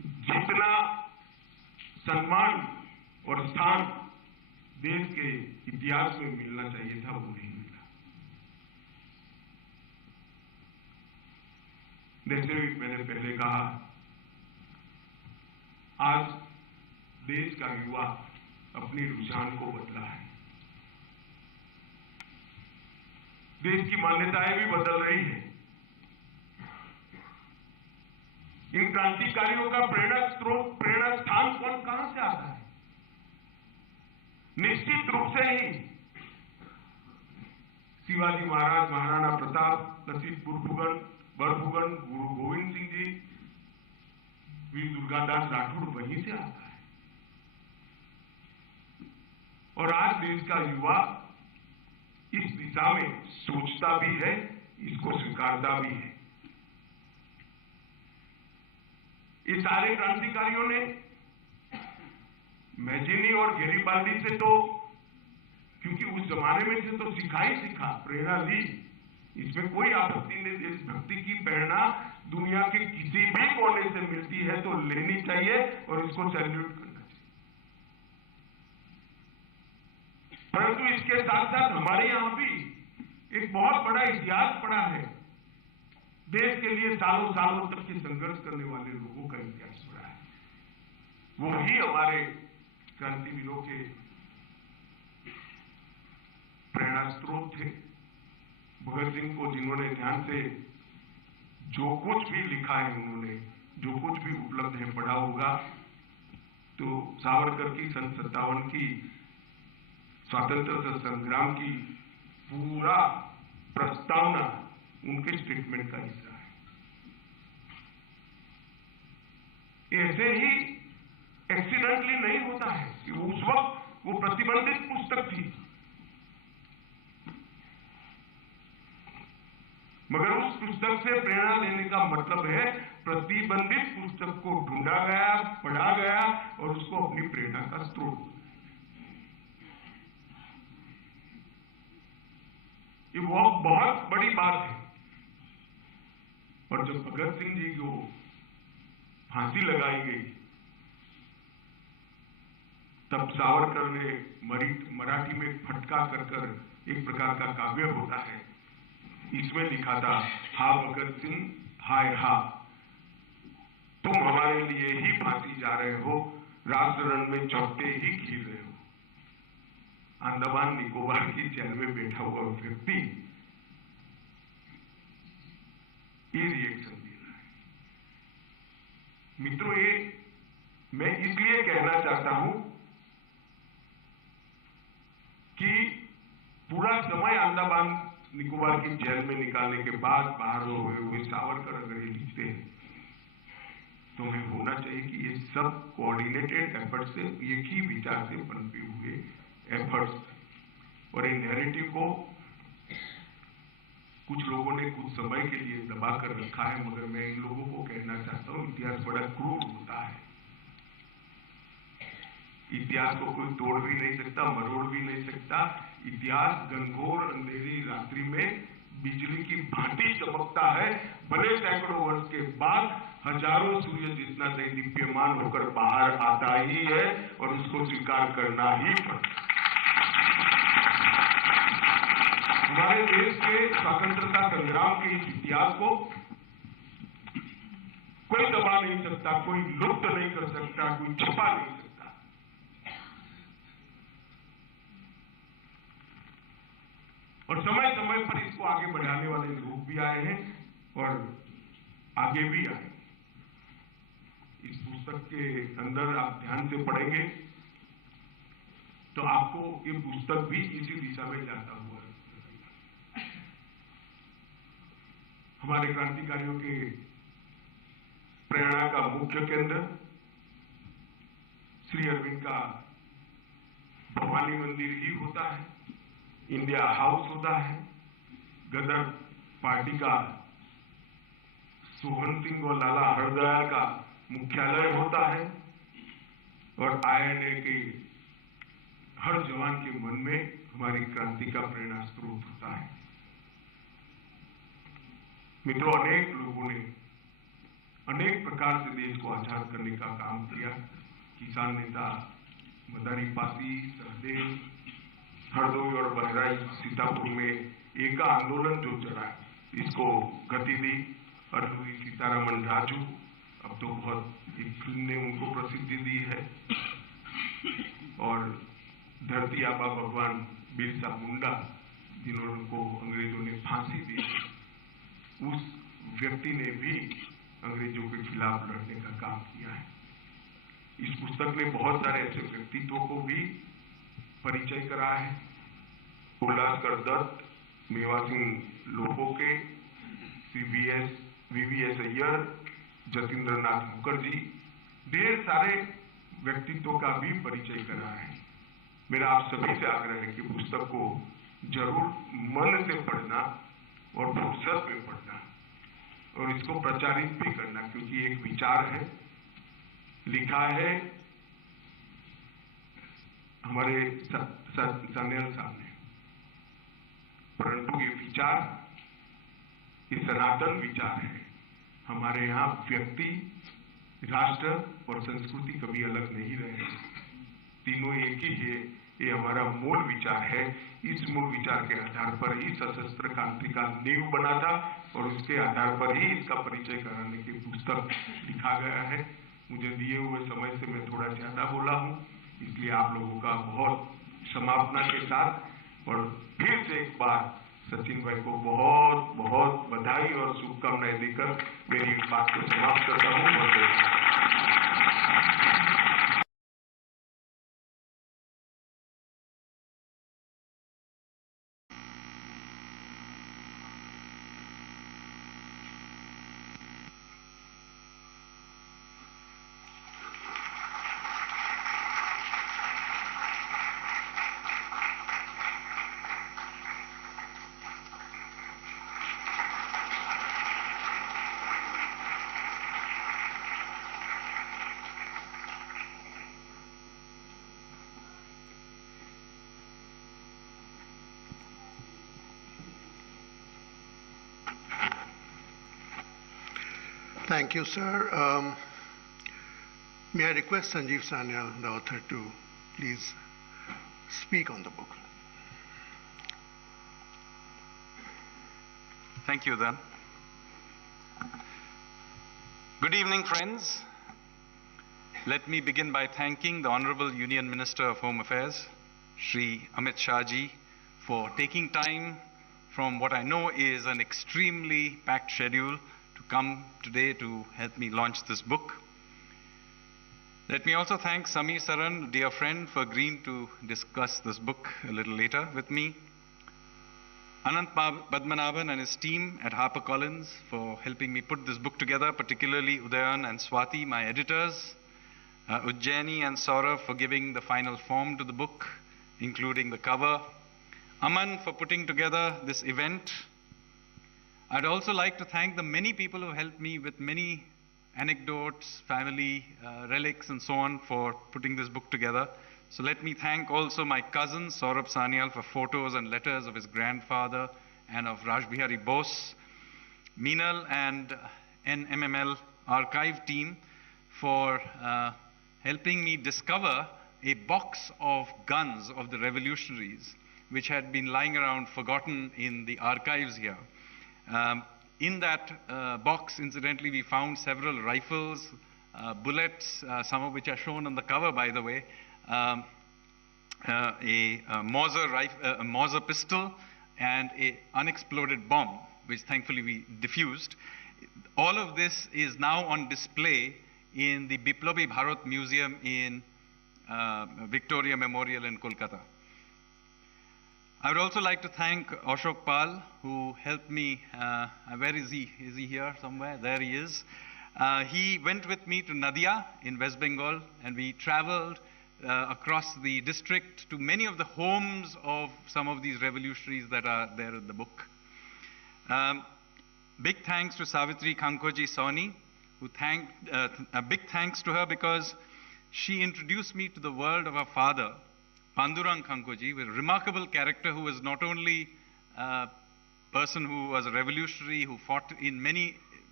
जितना सम्मान और स्थान देश के इतिहास में मिलना चाहिए था वो नहीं मिला। जैसे मैंने पहले कहा, आज देश का युवा अपनी रुझान को बदला है। देश की मान्यताएं भी बदल रही है। इन क्रांतिकारियों का प्रेरणा स्रोत, प्रेरणा स्थान कहां से आता है? निश्चित रूप से ही शिवाजी महाराज, महाराणा प्रताप, लसित बरफुकन, गुरु गोविंद सिंह जी, वीर दुर्गादास राठौड़, वहीं से आता है। और आज देश का युवा इस दिशा में सोचता भी है, इसको स्वीकारता भी है। ये सारे क्रांतिकारियों ने मैजिनी और गैरिबाल्डी से तो, क्योंकि उस जमाने में से तो सीखा ही सीखा, प्रेरणा ली, इसमें कोई आपत्ति नहीं। देशभक्ति की प्रेरणा दुनिया के किसी भी कोने से मिलती है तो लेनी चाहिए और इसको सैल्यूट करना चाहिए। परंतु इसके साथ साथ हमारे यहां भी एक बहुत बड़ा इतिहास पड़ा है। देश के लिए सालों सालों तक के संघर्ष करने वाले लोगों का इतिहास पड़ा है। वो ही हमारे क्रांतिवीरों के प्रेरणा स्रोत थे। भगत सिंह को जिन्होंने ध्यान से जो कुछ भी लिखा है, उन्होंने जो कुछ भी उपलब्ध है पढ़ा होगा, तो सावरकर की सन 57 की स्वतंत्रता संग्राम की पूरा प्रस्तावना उनके स्टेटमेंट का हिस्सा है। ऐसे ही एक्सीडेंटली नहीं होता है कि उस वक्त वो प्रतिबंधित पुस्तक थी, मगर उस पुस्तक से प्रेरणा लेने का मतलब है प्रतिबंधित पुस्तक को ढूंढा गया, पढ़ा गया और उसको अपनी प्रेरणा का स्रोत। ये बहुत बड़ी बात है। और जब भगत सिंह जी को फांसी लगाई गई, तब सावरकर ने मराठी में फटका कर एक प्रकार का काव्य होता है, इसमें लिखा था, हा भगत सिंह हाय हा, तुम हमारे लिए ही फांसी जा रहे हो, राष्ट्र रण में चौथे ही खील रहे हो। अंडमान निकोबार की जेल में बैठा हुआ व्यक्ति ये रिएक्शन दे रहा है। मित्रों, ये मैं इसलिए कहना चाहता हूं कि पूरा समय अंडमान निकोबार की जेल में निकालने के बाद बाहर हुए हुए सावरकर अगर ये लिखते हैं तो हमें होना चाहिए कि ये सब कोऑर्डिनेटेड एफर्ट से, एक ही विचार से पनपे हुए एफर्ट्स। और इन नैरेटिव को कुछ लोगों ने कुछ समय के लिए दबा कर रखा है, मगर मैं इन लोगों को कहना चाहता हूं, इतिहास बड़ा क्रूर होता है। इतिहास को कोई तोड़ भी नहीं सकता, मरोड़ भी नहीं सकता। इतिहास घनघोर अंधेरी रात्रि में बिजली की भांति चमकता है, भले सैकड़ों वर्ष के बाद हजारों सूर्य जितना दैदीप्यमान होकर बाहर आता ही है और उसको स्वीकार करना ही पड़ता। हमारे देश के स्वतंत्रता संग्राम के इस इतिहास को कोई दबा नहीं सकता, कोई लुप्त नहीं कर सकता, कोई छिपा नहीं सकता। और समय समय पर इसको आगे बढ़ाने वाले लोग भी आए हैं और आगे भी आए। इस पुस्तक के अंदर आप ध्यान से पढ़ेंगे तो आपको ये पुस्तक भी इसी दिशा में जाता हुआ है। हमारे क्रांतिकारियों के प्रेरणा का मुख्य केंद्र श्री अरविंद का भवानी मंदिर ही होता है, इंडिया हाउस होता है, गदर पार्टी का सोहन सिंह और लाला हरदयाल का मुख्यालय होता है और आईएनए के हर जवान के मन में हमारी क्रांति का प्रेरणा स्रोत होता है। मित्रों, अनेक लोगों ने अनेक प्रकार से देश को आजाद करने का काम किया। किसान नेता मदारी पासी, सहदेव, हरदोई और बहराइच, सीतापुर में एका आंदोलन जो चला, इसको गति दी। अरुणवी सीतारामन राजू, अब तो बहुत एक फिल्म ने उनको प्रसिद्धि दी है। और धरती आबा भगवान बिरसा मुंडा, जिन्होंने को अंग्रेजों ने फांसी दी, उस व्यक्ति ने भी अंग्रेजों के खिलाफ लड़ने का काम किया है। इस पुस्तक ने बहुत सारे ऐसे व्यक्तित्वों को भी परिचय करा है। उल्लासकर दत्त, मेवा सिंह लोहोके, वीवीएस अय्यर, जतीन्द्र नाथ मुखर्जी, ढेर सारे व्यक्तित्वों का भी परिचय करा है। मेरा आप सभी से आग्रह है कि पुस्तक को जरूर मन से पढ़ना और फुर्सत में पढ़ना और इसको प्रचारित भी करना, क्योंकि एक विचार है, लिखा है हमारे सान्याल साहब ने, परंतु ये विचार, ये सनातन विचार है। हमारे यहाँ व्यक्ति, राष्ट्र और संस्कृति कभी अलग नहीं रहे, तीनों एक ही है। ये हमारा मूल विचार है। इस मूल विचार के आधार पर ही सशस्त्र क्रांति का नींव बना था और उसके आधार पर ही इसका परिचय कराने की पुस्तक लिखा गया है। मुझे दिए हुए समय से मैं थोड़ा ज्यादा बोला हूँ, इसलिए आप लोगों का बहुत समापना के साथ और फिर से एक बार सचिन भाई को बहुत बहुत बधाई और शुभकामनाएं देकर मेरी बात को समाप्त करता हूँ। Thank you, sir. May I request Sanjeev Sanyal, the author, to please speak on the book. Thank you, then. Good evening, friends. Let me begin by thanking the Honorable Union Minister of Home Affairs, Shri Amit Shah ji, for taking time from what I know is an extremely packed schedule to come today to help me launch this book. Let me also thank Samir Saran, dear friend, for agreeing to discuss this book a little later with me. Anant Padmanabhan and his team at HarperCollins for helping me put this book together, particularly Udayan and Swati, my editors. Ujjaini and Saurav for giving the final form to the book, including the cover. Aman for putting together this event. I'd also like to thank the many people who helped me with many anecdotes, family relics and so on for putting this book together. So let me thank also my cousin Saurabh Sanyal for photos and letters of his grandfather and of Raj Bihari Bose. Meenal and NMML archive team for helping me discover a box of guns of the revolutionaries which had been lying around forgotten in the archives here. In that box, incidentally, we found several rifles, bullets, some of which are shown on the cover, by the way, a Mauser pistol, and an unexploded bomb, which thankfully we diffused. All of this is now on display in the Biplobi Bharat Museum in Victoria Memorial in Kolkata. I would also like to thank Ashok Pal, who helped me. Where is he? Is he here somewhere? There he is. He went with me to Nadia in West Bengal, and we traveled across the district to many of the homes of some of these revolutionaries that are there in the book. Big thanks to Savitri Kankoji Sawhney, who big thanks to her because she introduced me to the world of her father, Pandurang Kankoji, a remarkable character who was not only a person who was a revolutionary, who fought in many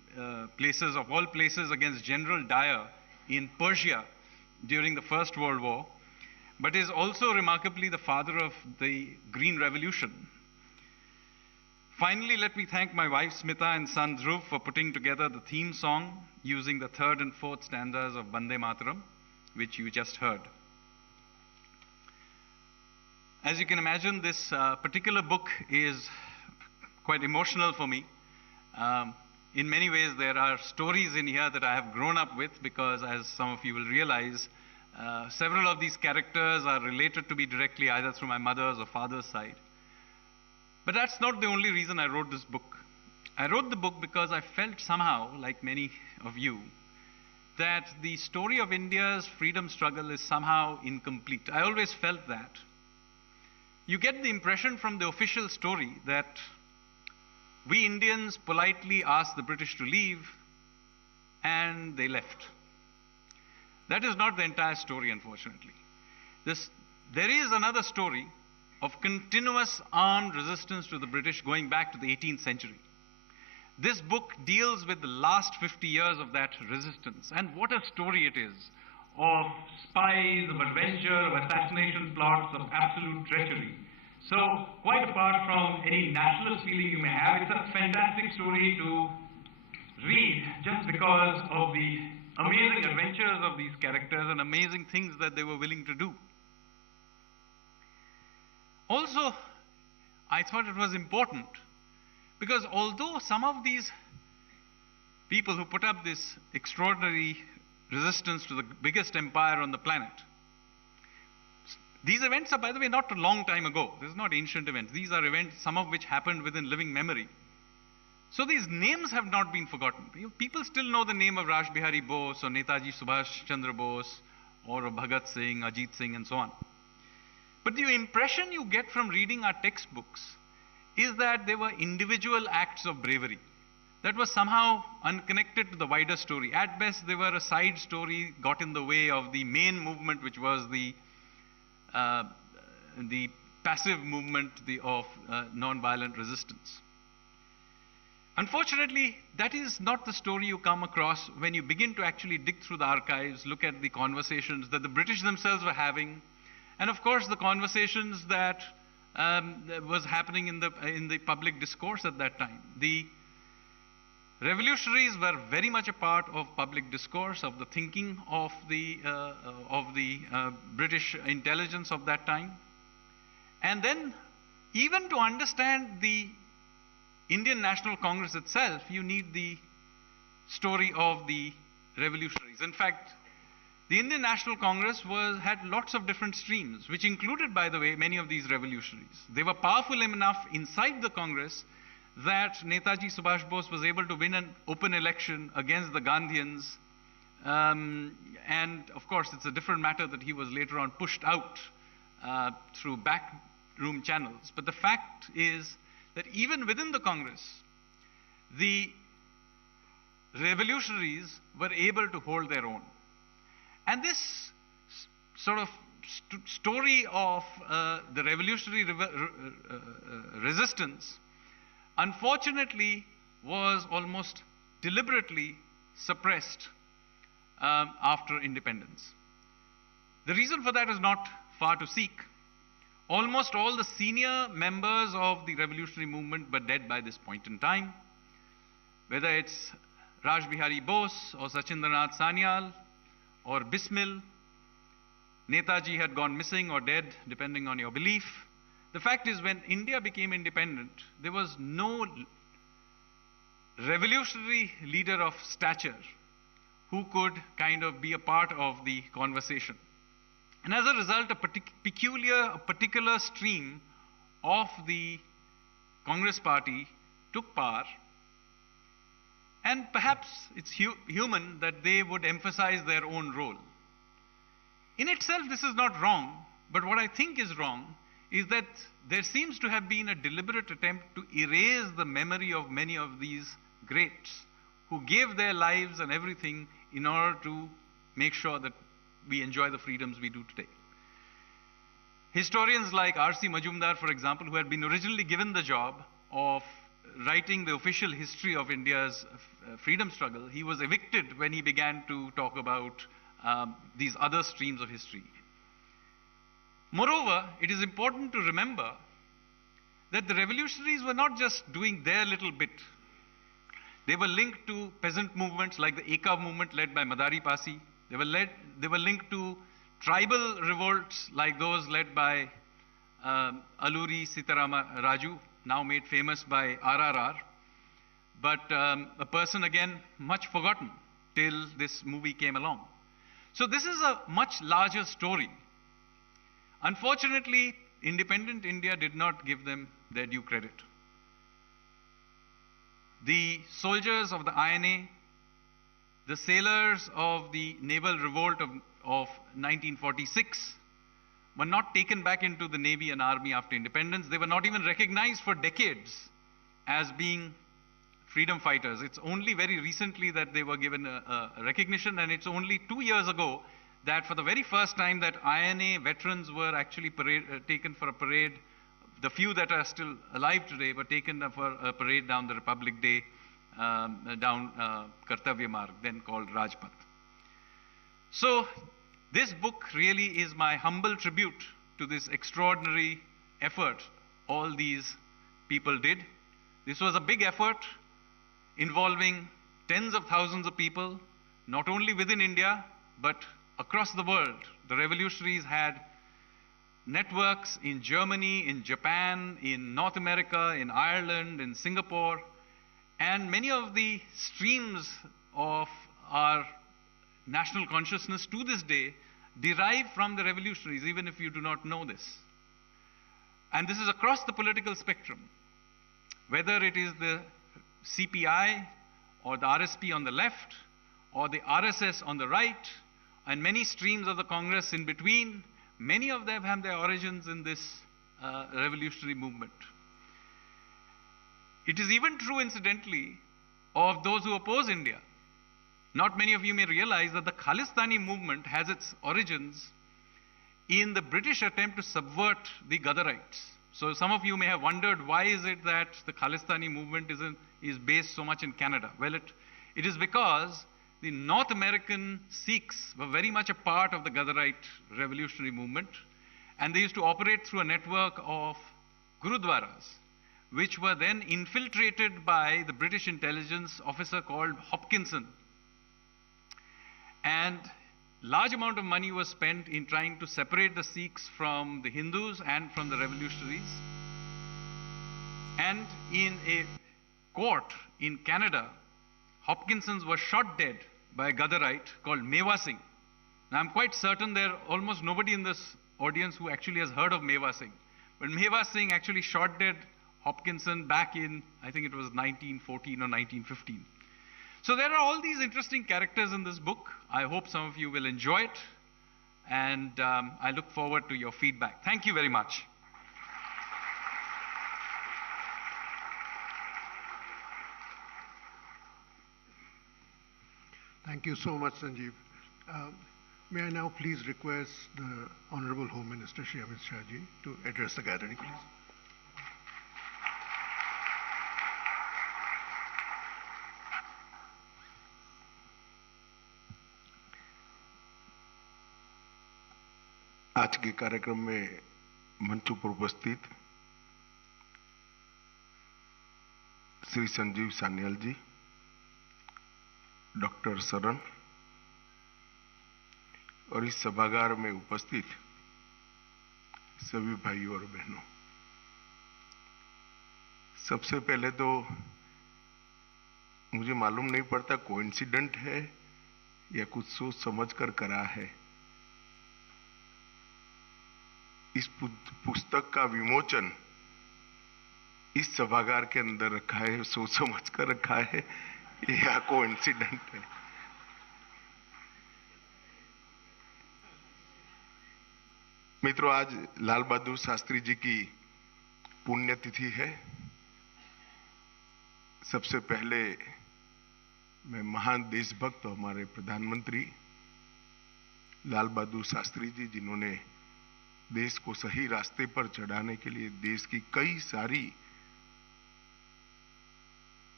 places, of all places, against General Dyer in Persia during the First World War, but is also remarkably the father of the Green Revolution. Finally, let me thank my wife Smita and son Dhruv for putting together the theme song using the third and fourth stanzas of Bande Mataram, which you just heard. As you can imagine, this particular book is quite emotional for me. In many ways, there are stories in here that I have grown up with because, as some of you will realize, several of these characters are related to me directly either through my mother's or father's side. But that's not the only reason I wrote this book. I wrote the book because I felt somehow, like many of you, that the story of India's freedom struggle is somehow incomplete. I always felt that. You get the impression from the official story that we Indians politely asked the British to leave and they left. That is not the entire story, unfortunately. There is another story of continuous armed resistance to the British going back to the 18th century. This book deals with the last 50 years of that resistance, and what a story it is of spies, of adventure, of assassination plots, of absolute treachery. So, quite apart from any nationalist feeling you may have, it's a fantastic story to read just because of the amazing adventures of these characters and amazing things that they were willing to do. Also, I thought it was important because although some of these people who put up this extraordinary resistance to the biggest empire on the planet, these events are, by the way, not a long time ago. This is not ancient events. These are events, some of which happened within living memory. So these names have not been forgotten. People still know the name of Raj Bihari Bose or Netaji Subhash Chandra Bose or Bhagat Singh, Ajit Singh, and so on. But the impression you get from reading our textbooks is that they were individual acts of bravery that was somehow unconnected to the wider story. At best, they were a side story, got in the way of the main movement, which was the passive movement of non-violent resistance. Unfortunately, that is not the story you come across when you begin to actually dig through the archives, look at the conversations that the British themselves were having, and of course the conversations that was happening in the public discourse at that time. The revolutionaries were very much a part of public discourse, of the thinking of the British intelligence of that time. And then, even to understand the Indian National Congress itself, you need the story of the revolutionaries. In fact, the Indian National Congress had lots of different streams, which included, by the way, many of these revolutionaries. They were powerful enough inside the Congress that Netaji Subhash Bose was able to win an open election against the Gandhians. And of course, it's a different matter that he was later on pushed out through backroom channels. But the fact is that even within the Congress, the revolutionaries were able to hold their own. And this sort of story of the revolutionary resistance, unfortunately, was almost deliberately suppressed after independence. The reason for that is not far to seek. Almost all the senior members of the revolutionary movement were dead by this point in time. Whether it's Raj Bihari Bose or Sachindranath Sanyal or Bismil, Netaji had gone missing or dead, depending on your belief. The fact is, when India became independent, there was no revolutionary leader of stature who could kind of be a part of the conversation. And as a result, a particular stream of the Congress party took power. And perhaps it's human that they would emphasize their own role. In itself, this is not wrong, but what I think is wrong is that there seems to have been a deliberate attempt to erase the memory of many of these greats who gave their lives and everything in order to make sure that we enjoy the freedoms we do today. Historians like R.C. Majumdar, for example, who had been originally given the job of writing the official history of India's freedom struggle, he was evicted when he began to talk about these other streams of history. Moreover, it is important to remember that the revolutionaries were not just doing their little bit. They were linked to peasant movements like the Eka movement led by Madari Pasi. They were linked to tribal revolts like those led by Alluri Sitarama Raju, now made famous by RRR. But a person again much forgotten till this movie came along. So this is a much larger story. Unfortunately, independent India did not give them their due credit. The soldiers of the INA, the sailors of the naval revolt of 1946 were not taken back into the Navy and Army after independence. They were not even recognized for decades as being freedom fighters. It's only very recently that they were given a recognition, and it's only 2 years ago that for the very first time that INA veterans were actually taken for a parade. The few that are still alive today were taken for a parade down the Republic Day, down Kartavya Marg, then called Rajpath. So this book really is my humble tribute to this extraordinary effort all these people did. This was a big effort involving tens of thousands of people, not only within India, but across the world. The revolutionaries had networks in Germany, in Japan, in North America, in Ireland, in Singapore, and many of the streams of our national consciousness to this day derive from the revolutionaries, even if you do not know this. And this is across the political spectrum, whether it is the CPI or the RSP on the left, or the RSS on the right, and many streams of the Congress in between. Many of them have their origins in this revolutionary movement. It is even true, incidentally, of those who oppose India. Not many of you may realize that the Khalistani movement has its origins in the British attempt to subvert the Ghadarites. So some of you may have wondered, why is it that the Khalistani movement is based so much in Canada? Well, it is because the North American Sikhs were very much a part of the Ghadarite revolutionary movement, and they used to operate through a network of gurudwaras, which were then infiltrated by the British intelligence officer called Hopkinson. And large amount of money was spent in trying to separate the Sikhs from the Hindus and from the revolutionaries. And in a court in Canada, Hopkinson was shot dead by a Ghadarite called Meva Singh. Now, I'm quite certain there almost nobody in this audience who actually has heard of Meva Singh. But Meva Singh actually shot dead Hopkinson back in, I think it was 1914 or 1915. So there are all these interesting characters in this book. I hope some of you will enjoy it, and I look forward to your feedback. Thank you very much. Thank you so much, Sanjeev. May I now please request the Honorable Home Minister, Shri Amit Shah ji, to address the gathering, please. आज के कार्यक्रम में मंच पर उपस्थित श्री संजीव सान्याल जी, doctor Saran और इस सभागार में उपस्थित सभी भाइयों और बहनों, सबसे पहले तो मुझे मालूम नहीं पड़ता कोइंसिडेंट है या कुछ सोच समझ कर करा है। इस पुस्तक का विमोचन इस सभागार के अंदर रखा है, सोच समझ कर रखा है या कोइंसिडेंट है। मित्रों, आज लाल बहादुर शास्त्री जी की पुण्यतिथि है। सबसे पहले मैं महान देशभक्त हमारे प्रधानमंत्री लाल बहादुर शास्त्री जी, जिन्होंने देश को सही रास्ते पर चढ़ाने के लिए देश की कई सारी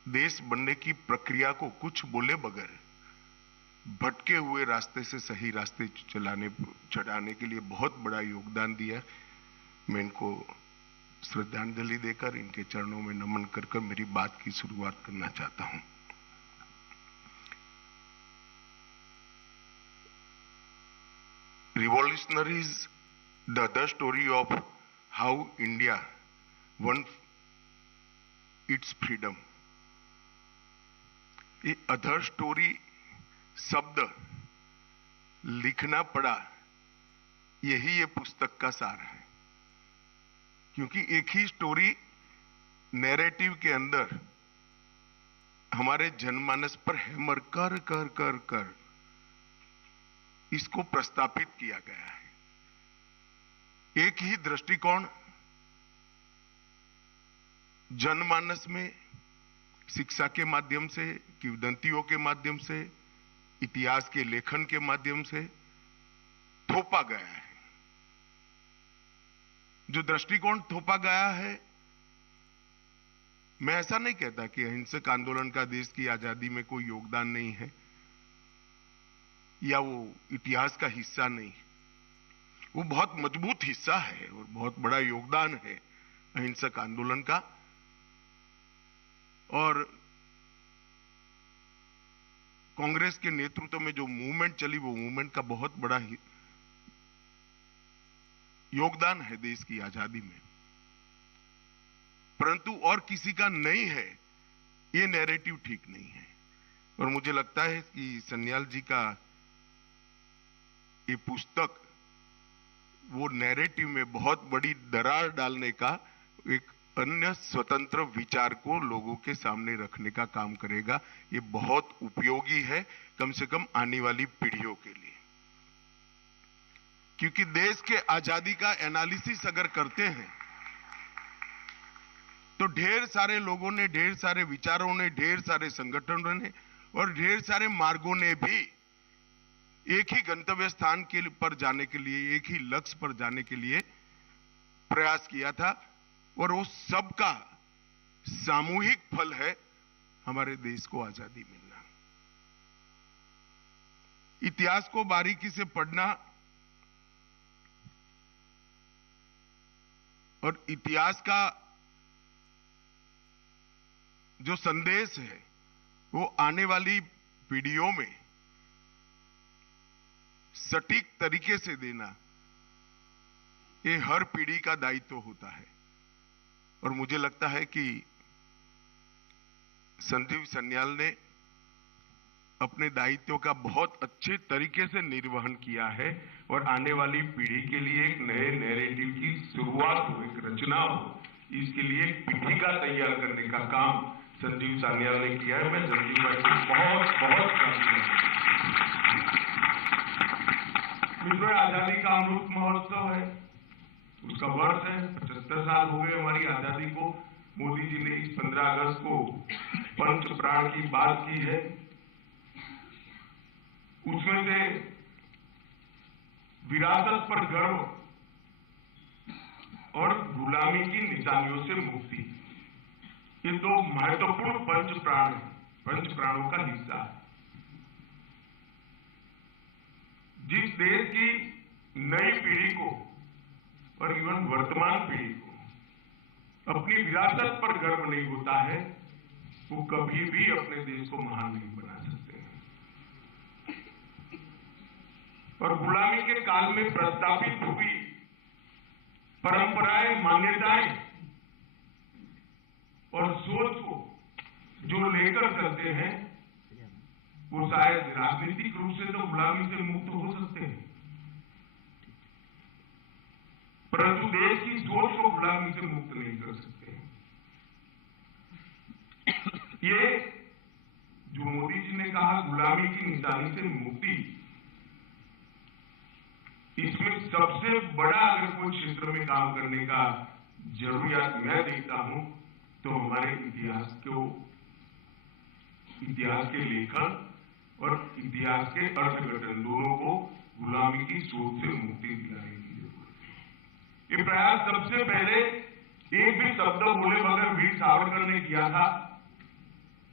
देश बनने की प्रक्रिया को कुछ बोले बगैर भटके हुए रास्ते से सही रास्ते चढ़ाने के लिए बहुत बड़ा योगदान दिया। मैं इनको श्रद्धांजलि देकर इनके चरणों में नमन कर मेरी बात की शुरुआत करना चाहता हूं। Revolutionaries, the other story of how India won its freedom. ये अदर स्टोरी शब्द लिखना पड़ा, यही ये पुस्तक का सार है, क्योंकि एक ही स्टोरी नैरेटिव के अंदर हमारे जनमानस पर हैमर कर कर कर कर इसको प्रस्तापित किया गया है। एक ही दृष्टिकोण जनमानस में शिक्षा के माध्यम से, किंवदंतियों के माध्यम से, इतिहास के लेखन के माध्यम से थोपा गया है। जो दृष्टिकोण थोपा गया है, मैं ऐसा नहीं कहता कि अहिंसक आंदोलन का देश की आजादी में कोई योगदान नहीं है या वो इतिहास का हिस्सा नहीं। वो बहुत मजबूत हिस्सा है और बहुत बड़ा योगदान है अहिंसक आंदोलन का। और कांग्रेस के नेतृत्व में जो मूवमेंट चली, वो मूवमेंट का बहुत बड़ा योगदान है देश की आजादी में। परंतु और किसी का नहीं है, ये नैरेटिव ठीक नहीं है। और मुझे लगता है कि सन्याल जी का ये पुस्तक वो नैरेटिव में बहुत बड़ी दरार डालने का, एक अन्य स्वतंत्र विचार को लोगों के सामने रखने का काम करेगा। ये बहुत उपयोगी है, कम से कम आने वाली पीढ़ियों के लिए। क्योंकि देश के आजादी का एनालिसिस अगर करते हैं तो ढेर सारे लोगों ने, ढेर सारे विचारों ने, ढेर सारे संगठनों ने और ढेर सारे मार्गों ने भी एक ही गंतव्य स्थान के पर जाने के लिए, एक ही लक्ष्य पर जाने के लिए प्रयास किया था। और वो सबका सामूहिक फल है हमारे देश को आजादी मिलना। इतिहास को बारीकी से पढ़ना और इतिहास का जो संदेश है वो आने वाली पीढ़ियों में सटीक तरीके से देना, ये हर पीढ़ी का दायित्व होता है। और मुझे लगता है कि संजीव सन्याल ने अपने दायित्व का बहुत अच्छे तरीके से निर्वहन किया है और आने वाली पीढ़ी के लिए एक नए नैरेटिव की शुरुआत हो, एक रचना हो, इसके लिए एक पीठिका तैयार करने का काम संजीव सन्याल ने किया है। मैं संजीव भाई को बहुत बहुत मित्रों, आजादी का अमृत महोत्सव है, उसका वर्ष है। 75 साल हो गए हमारी आजादी को। मोदी जी ने इस 15 अगस्त को पंच प्राण की बात की है। उसमें से विरासत पर गर्व और गुलामी की निशानियों से मुक्ति, ये दो महत्वपूर्ण पंच प्राण है, पंच प्राणों का हिस्सा है। जिस देश की नई पीढ़ी को और इवन वर्तमान पीढ़ी को अपनी विरासत पर गर्व नहीं होता है, वो कभी भी अपने देश को महान नहीं बना सकते हैं। और गुलामी के काल में प्रस्तापित हुई परंपराएं, मान्यताएं और सोच को जो लेकर चलते हैं, वो शायद राजनीतिक रूप से तो गुलामी से मुक्त हो सकते हैं, परंतु देश की सोच को गुलामी से मुक्त नहीं कर सकते। ये जो मोदी जी ने कहा गुलामी की निशानी से मुक्ति, इसमें सबसे बड़ा अगर कोई क्षेत्र में काम करने का जरूरियात मैं देखता हूं तो हमारे इतिहास के लेखन और इतिहास के अर्थघटन दोनों को गुलामी की सोच से मुक्ति दिलाने की जरूरत है। ये प्रयास सबसे पहले एक भी शब्द बोले बगैर वीर सावरकर ने किया था।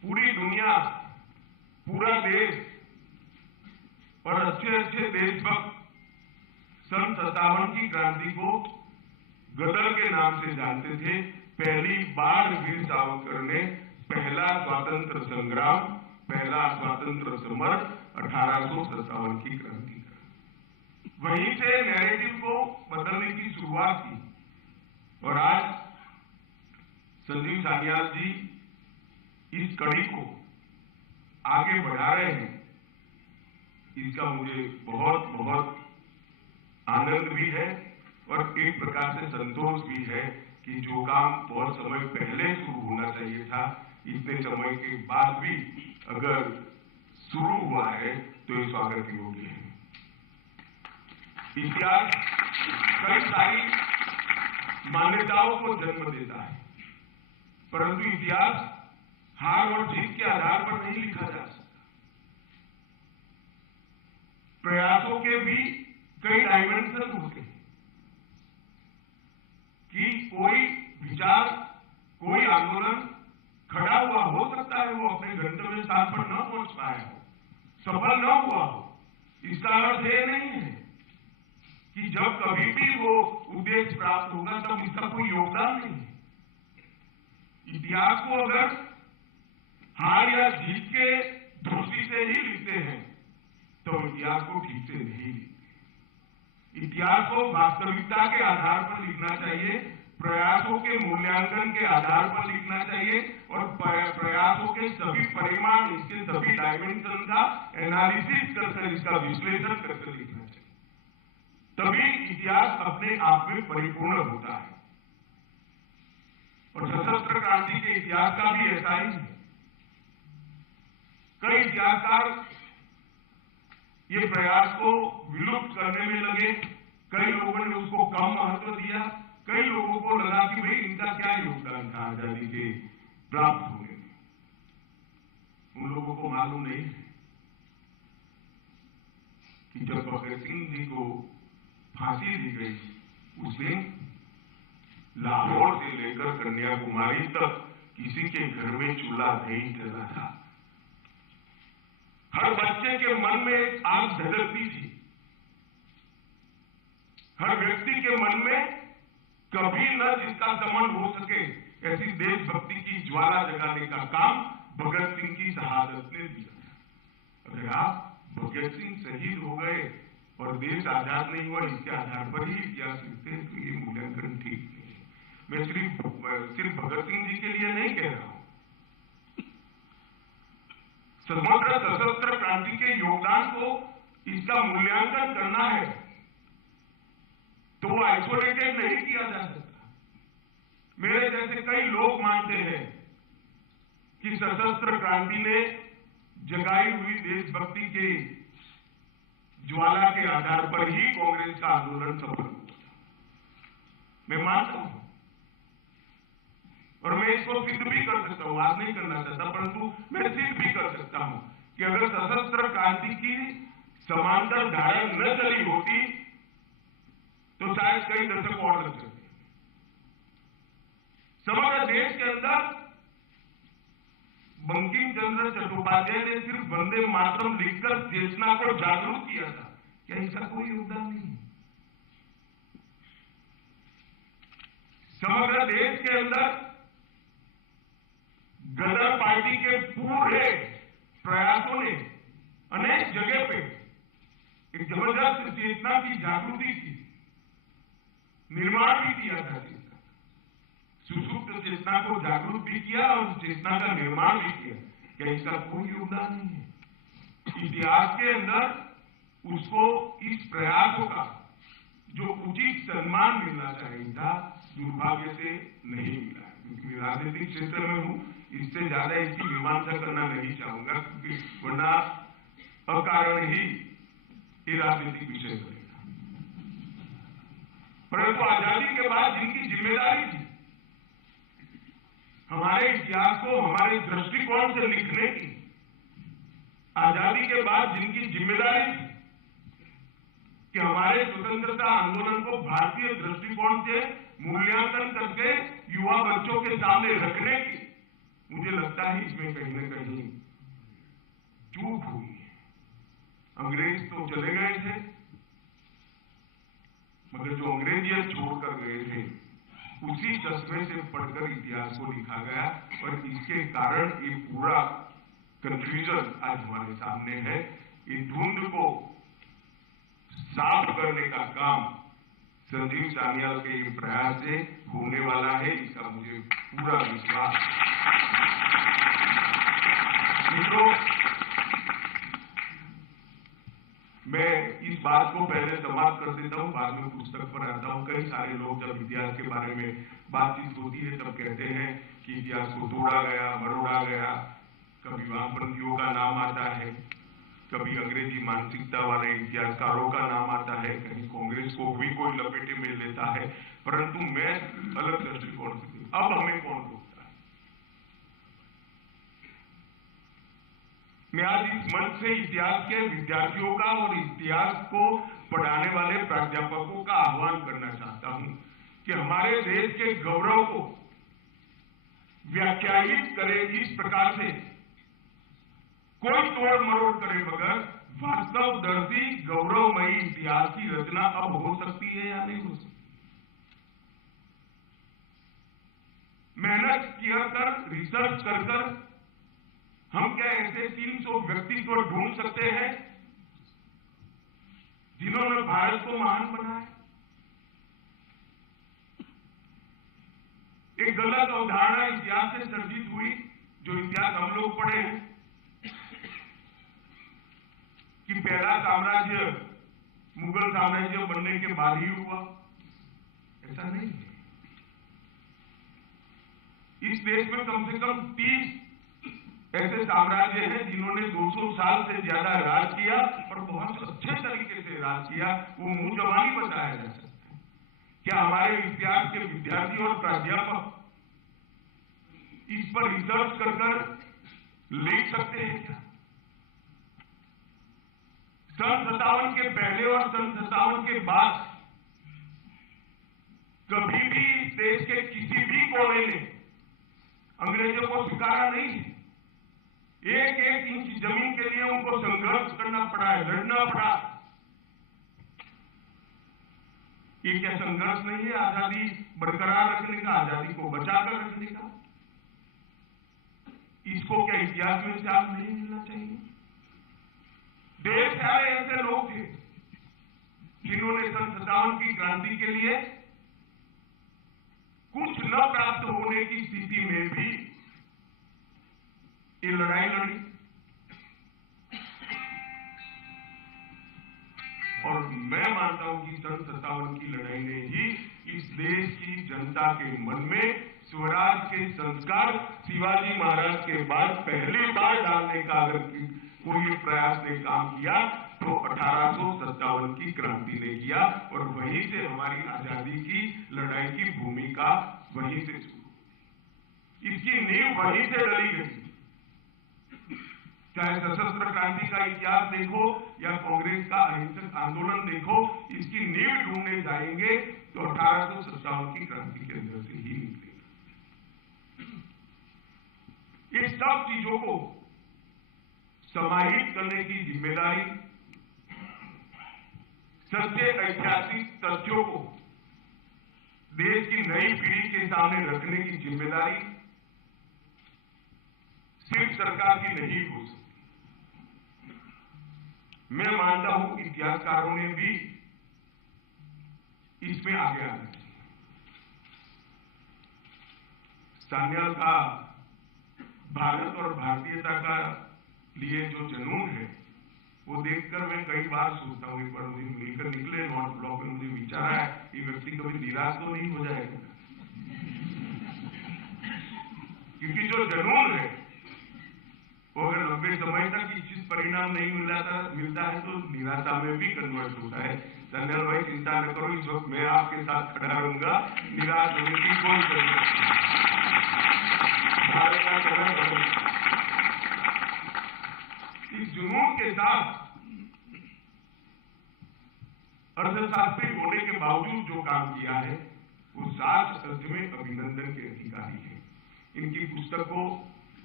पूरी दुनिया, पूरा देश और अच्छे अच्छे देशभक्त सन 57 की क्रांति को गदर के नाम से जानते थे। पहली बार वीर सावरकर ने पहला स्वातंत्र संग्राम, पहला स्वातंत्र समर 1857 की क्रांति का, वहीं से नैरेटिव को बदलने की शुरुआत की। और आज संजीव सान्याल जी इस कड़ी को आगे बढ़ा रहे हैं, इसका मुझे बहुत बहुत आनंद भी है और एक प्रकार से संतोष भी है कि जो काम बहुत समय पहले शुरू होना चाहिए था, इतने समय के बाद भी अगर शुरू हुआ है तो ये स्वागत योग्य है। इतिहास कई सारी मान्यताओं को जन्म देता है, परंतु इतिहास हार और जीत के आधार पर नहीं लिखा जा सकता। प्रयासों के भी कई डायमेंशन होते हैं कि कोई विचार, कोई आंदोलन खड़ा हुआ हो सकता है, वो अपने गंतव्य स्थान पर न पहुंच पाया हो, सफल न हुआ हो। इसका अर्थ ये नहीं है कि जब कभी भी वो उद्देश्य प्राप्त होगा तब इसका कोई योगदान नहीं है। इतिहास को अगर हार या जीत के दृष्टि से ही लिखते हैं तो इतिहास को ठीक से नहीं लिखते। इतिहास को वास्तविकता के आधार पर लिखना चाहिए, प्रयासों के मूल्यांकन के आधार पर लिखना चाहिए और प्रयासों के सभी परिमाण, इसके सभी डायमेंशन का एनालिसिस करके, इसका विश्लेषण करके लिखना चाहिए। तभी इतिहास अपने आप में परिपूर्ण होता है। और सशस्त्र क्रांति के इतिहास का भी ऐसा ही है। कई इतिहासकार ये प्रयास को विलुप्त करने में लगे, कई लोगों ने उसको कम महत्व दिया, कई लोगों को लगा कि भाई इनका क्या योगदान था आजादी के प्राप्त होने में। उन लोगों को मालूम नहीं है कि जब भगत सिंह जी को फांसी दी गई, उस दिन लाहौर से लेकर कन्याकुमारी तक किसी के घर में चूल्हा नहीं जला था। हर बच्चे के मन में एक आग धधकती थी, हर व्यक्ति के मन में कभी न जिसका दमन हो सके ऐसी देशभक्ति की ज्वाला जगाने का काम भगत सिंह की शहादत ने दिया था। अगर आप भगत सिंह शहीद हो गए और देश आजाद नहीं हुआ, इसके आधार पर ही इतिहास लिखते हैं तो ये मूल्यांकन ठीक नहीं है। मैं सिर्फ भगत सिंह जी के लिए नहीं कह रहा हूं, समग्र सशस्त्र क्रांति के योगदान को इसका मूल्यांकन करना है तो वो आइसोलेटेड नहीं किया जा सकता। मेरे जैसे कई लोग मानते हैं कि सशस्त्र क्रांति ने जगाई हुई देशभक्ति के ज्वाला के आधार पर ही कांग्रेस का आंदोलन सफल हुआ। मैं मानता हूं और मैं इसको सिद्ध भी कर सकता हूं, आज नहीं करना चाहता, परंतु मैं सिद्ध भी कर सकता हूं कि अगर सशस्त्र क्रांति की समांतर धारा न चली होती तो शायद कई दशक और लग सकते। समग्र देश के अंदर बंकिम चंद्र चट्टोपाध्याय ने सिर्फ वंदे मातरम लिखकर चेतना को जागरूक किया था, क्या इसका कोई योगदान नहीं? समग्र देश के अंदर गदर पार्टी के पूरे प्रयासों ने अनेक जगह पे एक जबरदस्त चेतना की जागृति की, निर्माण भी किया था। चेतना सुसुप्त चेतना को जागरूक भी किया और चेतना का निर्माण भी किया। क्या इसका कोई योगदान नहीं है? इतिहास के अंदर उसको इस प्रयासों का जो उचित सम्मान मिलना चाहिए था, दुर्भाग्य से नहीं मिला। क्योंकि राजनीतिक क्षेत्र में हूं, इससे ज्यादा इसकी मीमांसा करना नहीं चाहूंगा, क्योंकि वरना अकारण ही ये राजनीतिक विषय बनेगा। परंतु आजादी के बाद जिनकी जिम्मेदारी थी हमारे इतिहास को हमारे दृष्टिकोण से लिखने की, आजादी के बाद जिनकी जिम्मेदारी थी कि हमारे स्वतंत्रता आंदोलन को भारतीय दृष्टिकोण से मूल्यांकन करके युवा बच्चों के सामने रखने की, मुझे लगता है इसमें कहीं न कहीं चूक हुई। अंग्रेज तो चले गए थे, मगर जो अंग्रेजियत छोड़कर गए थे उसी चश्मे से पढ़कर इतिहास को लिखा गया, और इसके कारण ये पूरा कंफ्यूजन आज हमारे सामने है। ये धुंध को साफ करने का काम संजीव सान्याल के ये प्रयास से होने वाला है, इसका मुझे पूरा विश्वास। मित्रों, मैं इस बात को पहले समाप्त कर देता हूं, बाद में पुस्तक पर आता हूं। कई सारे लोग जब इतिहास के बारे में बातचीत होती है तब कहते हैं कि इतिहास को तोड़ा गया, मरोड़ा गया। कभी वामपंथियों का नाम आता है, कभी अंग्रेजी मानसिकता वाले इतिहासकारों का नाम आता है, कहीं कांग्रेस को भी कोई लपेटे में लेता है, परंतु मैं अलग दृष्टिकोण से, अब हमें कौन रोकता है? मैं आज इस मंच से इतिहास के विद्यार्थियों का और इतिहास को पढ़ाने वाले प्राध्यापकों का आह्वान करना चाहता हूं कि हमारे देश के गौरव को व्याख्यायित करे इस प्रकार से, कोई तोड़ मरोड़ करे बगैर वास्तवदर्शी गौरवमयी इतिहास की रचना अब हो सकती है या नहीं हो सकती। मेहनत किया कर, रिसर्च कर हम क्या ऐसे 300 व्यक्तित्व ढूंढ सकते हैं जिन्होंने भारत को महान बनाया? एक गलत अवधारणा इतिहास से सर्जित हुई, जो इतिहास हम लोग पढ़े हैं कि पहला साम्राज्य मुगल साम्राज्य बनने के बाद ही हुआ। ऐसा नहीं है। इस देश में कम से कम 30 ऐसे साम्राज्य हैं जिन्होंने 200 साल से ज्यादा राज किया और बहुत अच्छे तरीके से राज किया। वो मुंह जबानी बताया जा सकता है। क्या हमारे इतिहास के विद्यार्थी और प्राध्यापक इस पर रिसर्च कर लिख सकते हैं क्या? सन 57 के पहले और सन 57 के बाद कभी भी इस देश के किसी भी कोने ने अंग्रेजों को स्वीकारा नहीं है। एक एक इंच जमीन के लिए उनको संघर्ष करना पड़ा है, लड़ना पड़ा। ये क्या संघर्ष नहीं है आजादी बरकरार रखने का, आजादी को बचाकर रखने का? इसको क्या इतिहास में साफ नहीं मिलना चाहिए? ढेर सारे ऐसे लोग थे जिन्होंने सन 57 की क्रांति के लिए कुछ न प्राप्त होने की स्थिति में भी ये लड़ाई लड़ी, और मैं मानता हूं कि सन 57 की लड़ाई ने ही इस देश की जनता के मन में स्वराज के संस्कार शिवाजी महाराज के बाद पहली बार डालने का अगर कोई प्रयास ने काम किया तो 1857 की क्रांति ने किया, और वहीं से हमारी आजादी की लड़ाई की भूमिका वहीं से शुरू, इसकी नींव वहीं से डली गई। चाहे सशस्त्र क्रांति का इतिहास देखो या कांग्रेस का अहिंसक आंदोलन देखो, इसकी नींव ढूंढने जाएंगे तो 1857 की क्रांति के अंदर से ही निकलेगा। ये सब चीजों को समाहित करने की जिम्मेदारी, सच्चे ऐतिहासिक तथ्यों को देश की नई पीढ़ी के सामने रखने की जिम्मेदारी सिर्फ सरकार की नहीं हो सकती। मैं मानता हूं इतिहासकारों ने भी इसमें आगे आना चाहिए। सान्याल का भारत और भारतीयता का लिए जो जुनून है वो देखकर मैं कई बार सोचता हूं, एक बार मुझे मिलकर निकले नॉर्थ ब्लॉक में, मुझे विचार है ये व्यक्ति कभी निराश तो नहीं हो जाएगा, क्योंकि जो जुनून है वो अगर लंबे समय तक इच्छित परिणाम नहीं मिलता है तो निराशा में भी कन्वर्ट होता है। सान्याल भाई चिंता न करो, इस वक्त मैं आपके साथ खड़ा रहूंगा, निराश होने की कोई जरूरत नहीं। भारत का समय बदल, इस जुनून के साथ अर्थशास्त्री होने के बावजूद जो काम किया है वो सात सच में अभिनंदन के अधिकारी है। इनकी पुस्तक को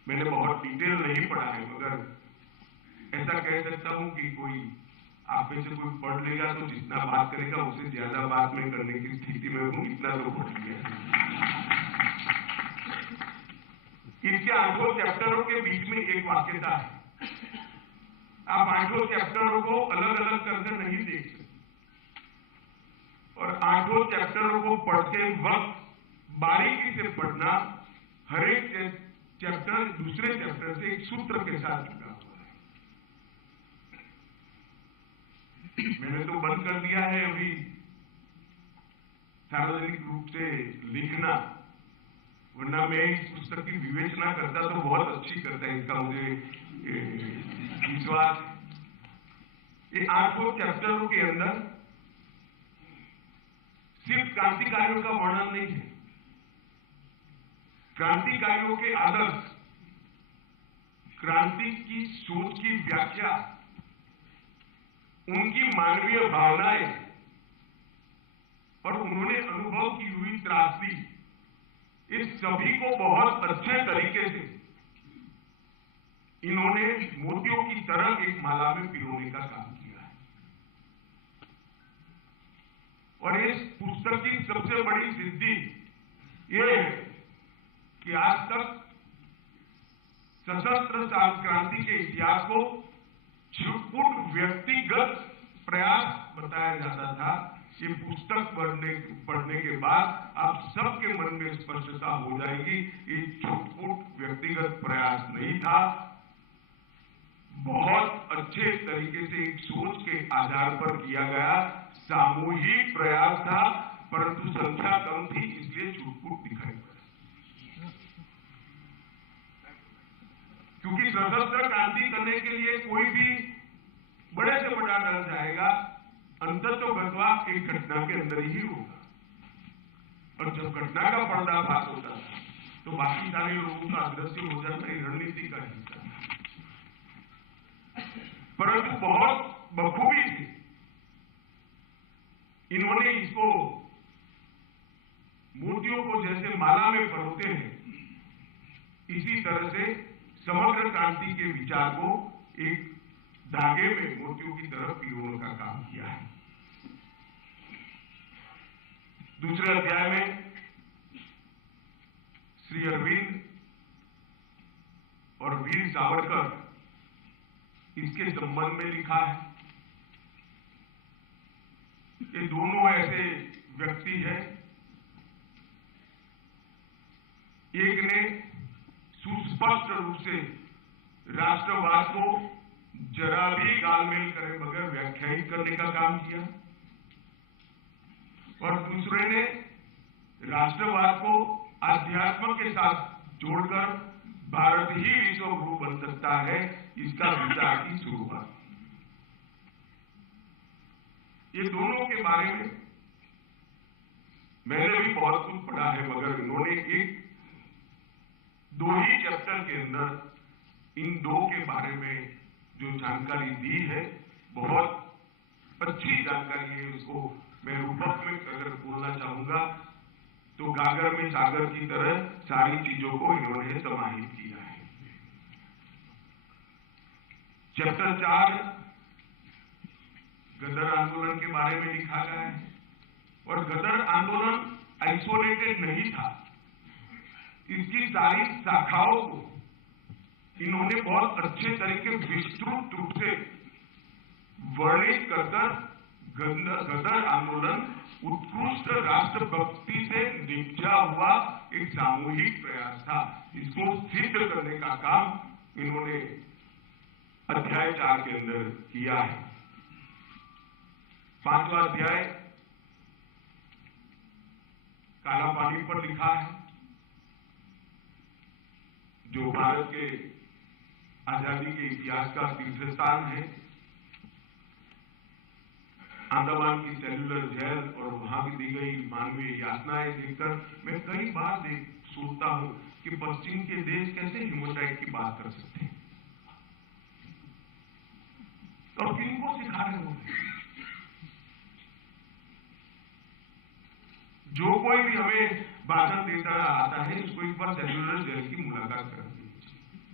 मैंने बहुत डिटेल नहीं पढ़ा है, मगर ऐसा कह सकता हूं कि कोई आप में से कोई पढ़ लेगा तो जितना बात करेगा उससे ज्यादा बात मैं करने की स्थिति में हूं, इतना तो पढ़ लिया। इनके 8 चैप्टरों के बीच में एक वाक्यता है। आप 8 चैप्टरों को अलग अलग करके नहीं देख सकते, और 8 चैप्टरों को पढ़ते वक्त बारीकी से पढ़ना, हर एक चैप्टर दूसरे चैप्टर से एक सूत्र के साथ जुड़ा हुआ है। मैंने तो बंद कर दिया है अभी सार्वजनिक रूप से लिखना, वरना मैं इस पुस्तक की विवेचना करता तो बहुत अच्छी करता है, इसका मुझे विश्वास है। ये 8 चैप्टरों के अंदर सिर्फ क्रांतिकारियों का वर्णन नहीं है, क्रांतिकारियों के आदर्श, क्रांति की सोच की व्याख्या, उनकी मानवीय भावनाएं और उन्होंने अनुभव की हुई त्रासदी, इस सभी को बहुत अच्छे तरीके से इन्होंने मोतियों की तरह एक माला में पिरोने का काम किया है। और इस पुस्तक की सबसे बड़ी सिद्धि यह है कि आज तक सशस्त्र क्रांति के इतिहास को छुटपुट व्यक्तिगत प्रयास बताया जाता था। ये पुस्तक पढ़ने के बाद आप सबके मन में स्पष्टता हो जाएगी, ये छुटपुट व्यक्तिगत प्रयास नहीं था, बहुत अच्छे तरीके से एक सोच के आधार पर किया गया सामूहिक प्रयास था, परंतु संख्या कम थी इसलिए छुटपुट दिखाई पड़ा। क्योंकि सशस्त्र क्रांति करने के लिए कोई भी बड़े से बड़ा डर जाएगा, अंतर तो गतवा एक घटना के अंदर ही होगा, और जब घटना का पर्दाफाश होता है तो बाकी सारे लोगों का अदृश्य हो जाना रणनीति का हिस्सा है। परंतु बहुत बखूबी थी इन्होंने इसको मोतियों को जैसे माला में परोते हैं, इसी तरह से समग्र क्रांति के विचार को एक धागे में मोतियों की तरह पिरोने का काम किया है। दूसरे अध्याय में श्री अरविंद और वीर सावरकर इसके संबंध में लिखा है। ये दोनों ऐसे व्यक्ति हैं, एक ने सुस्पष्ट रूप से राष्ट्रवाद को जरा भी गालमेल करे बगैर व्याख्यायित करने का काम किया, और दूसरे ने राष्ट्रवाद को अध्यात्म के साथ जोड़कर भारत ही विश्व गुरु बन सकता है, इसका विचार की शुरुआत। ये दोनों के बारे में मैंने भी बहुत कुछ पढ़ा है, मगर इन्होंने एक 2 ही चैप्टर के अंदर इन 2 के बारे में जो जानकारी दी है, बहुत अच्छी जानकारी है। उसको मैं रूपक में अगर बोलना चाहूंगा तो गागर में सागर की तरह सारी चीजों को इन्होंने समाहित किया है। चैप्टर 4 गदर आंदोलन के बारे में लिखा गया है, और गदर आंदोलन आइसोलेटेड नहीं था, इसकी सारी शाखाओं को इन्होंने बहुत अच्छे तरीके विस्तृत रूप से वर्णित कर गदर आंदोलन उत्कृष्ट राष्ट्रभक्ति से निपजा हुआ एक सामूहिक प्रयास था। इसको सिद्ध करने का काम इन्होंने अध्याय 4 के अंदर किया है। 5वां अध्याय काला पानी पर लिखा है, जो भारत के आजादी के इतिहास का तीर्थ स्थान है। अंडमान की सेल्युलर जेल और वहां की दी गई मानवीय यातनाएं देखकर मैं कई बार सोचता हूं कि पश्चिम के देश कैसे ह्यूमन की बात कर सकते हैं, और किनको सिखा रहे होंगे। जो कोई भी हमें भाषण देता आता है उसको एक बार सेल्युलर जेल की मुलाकात कर दीजिए।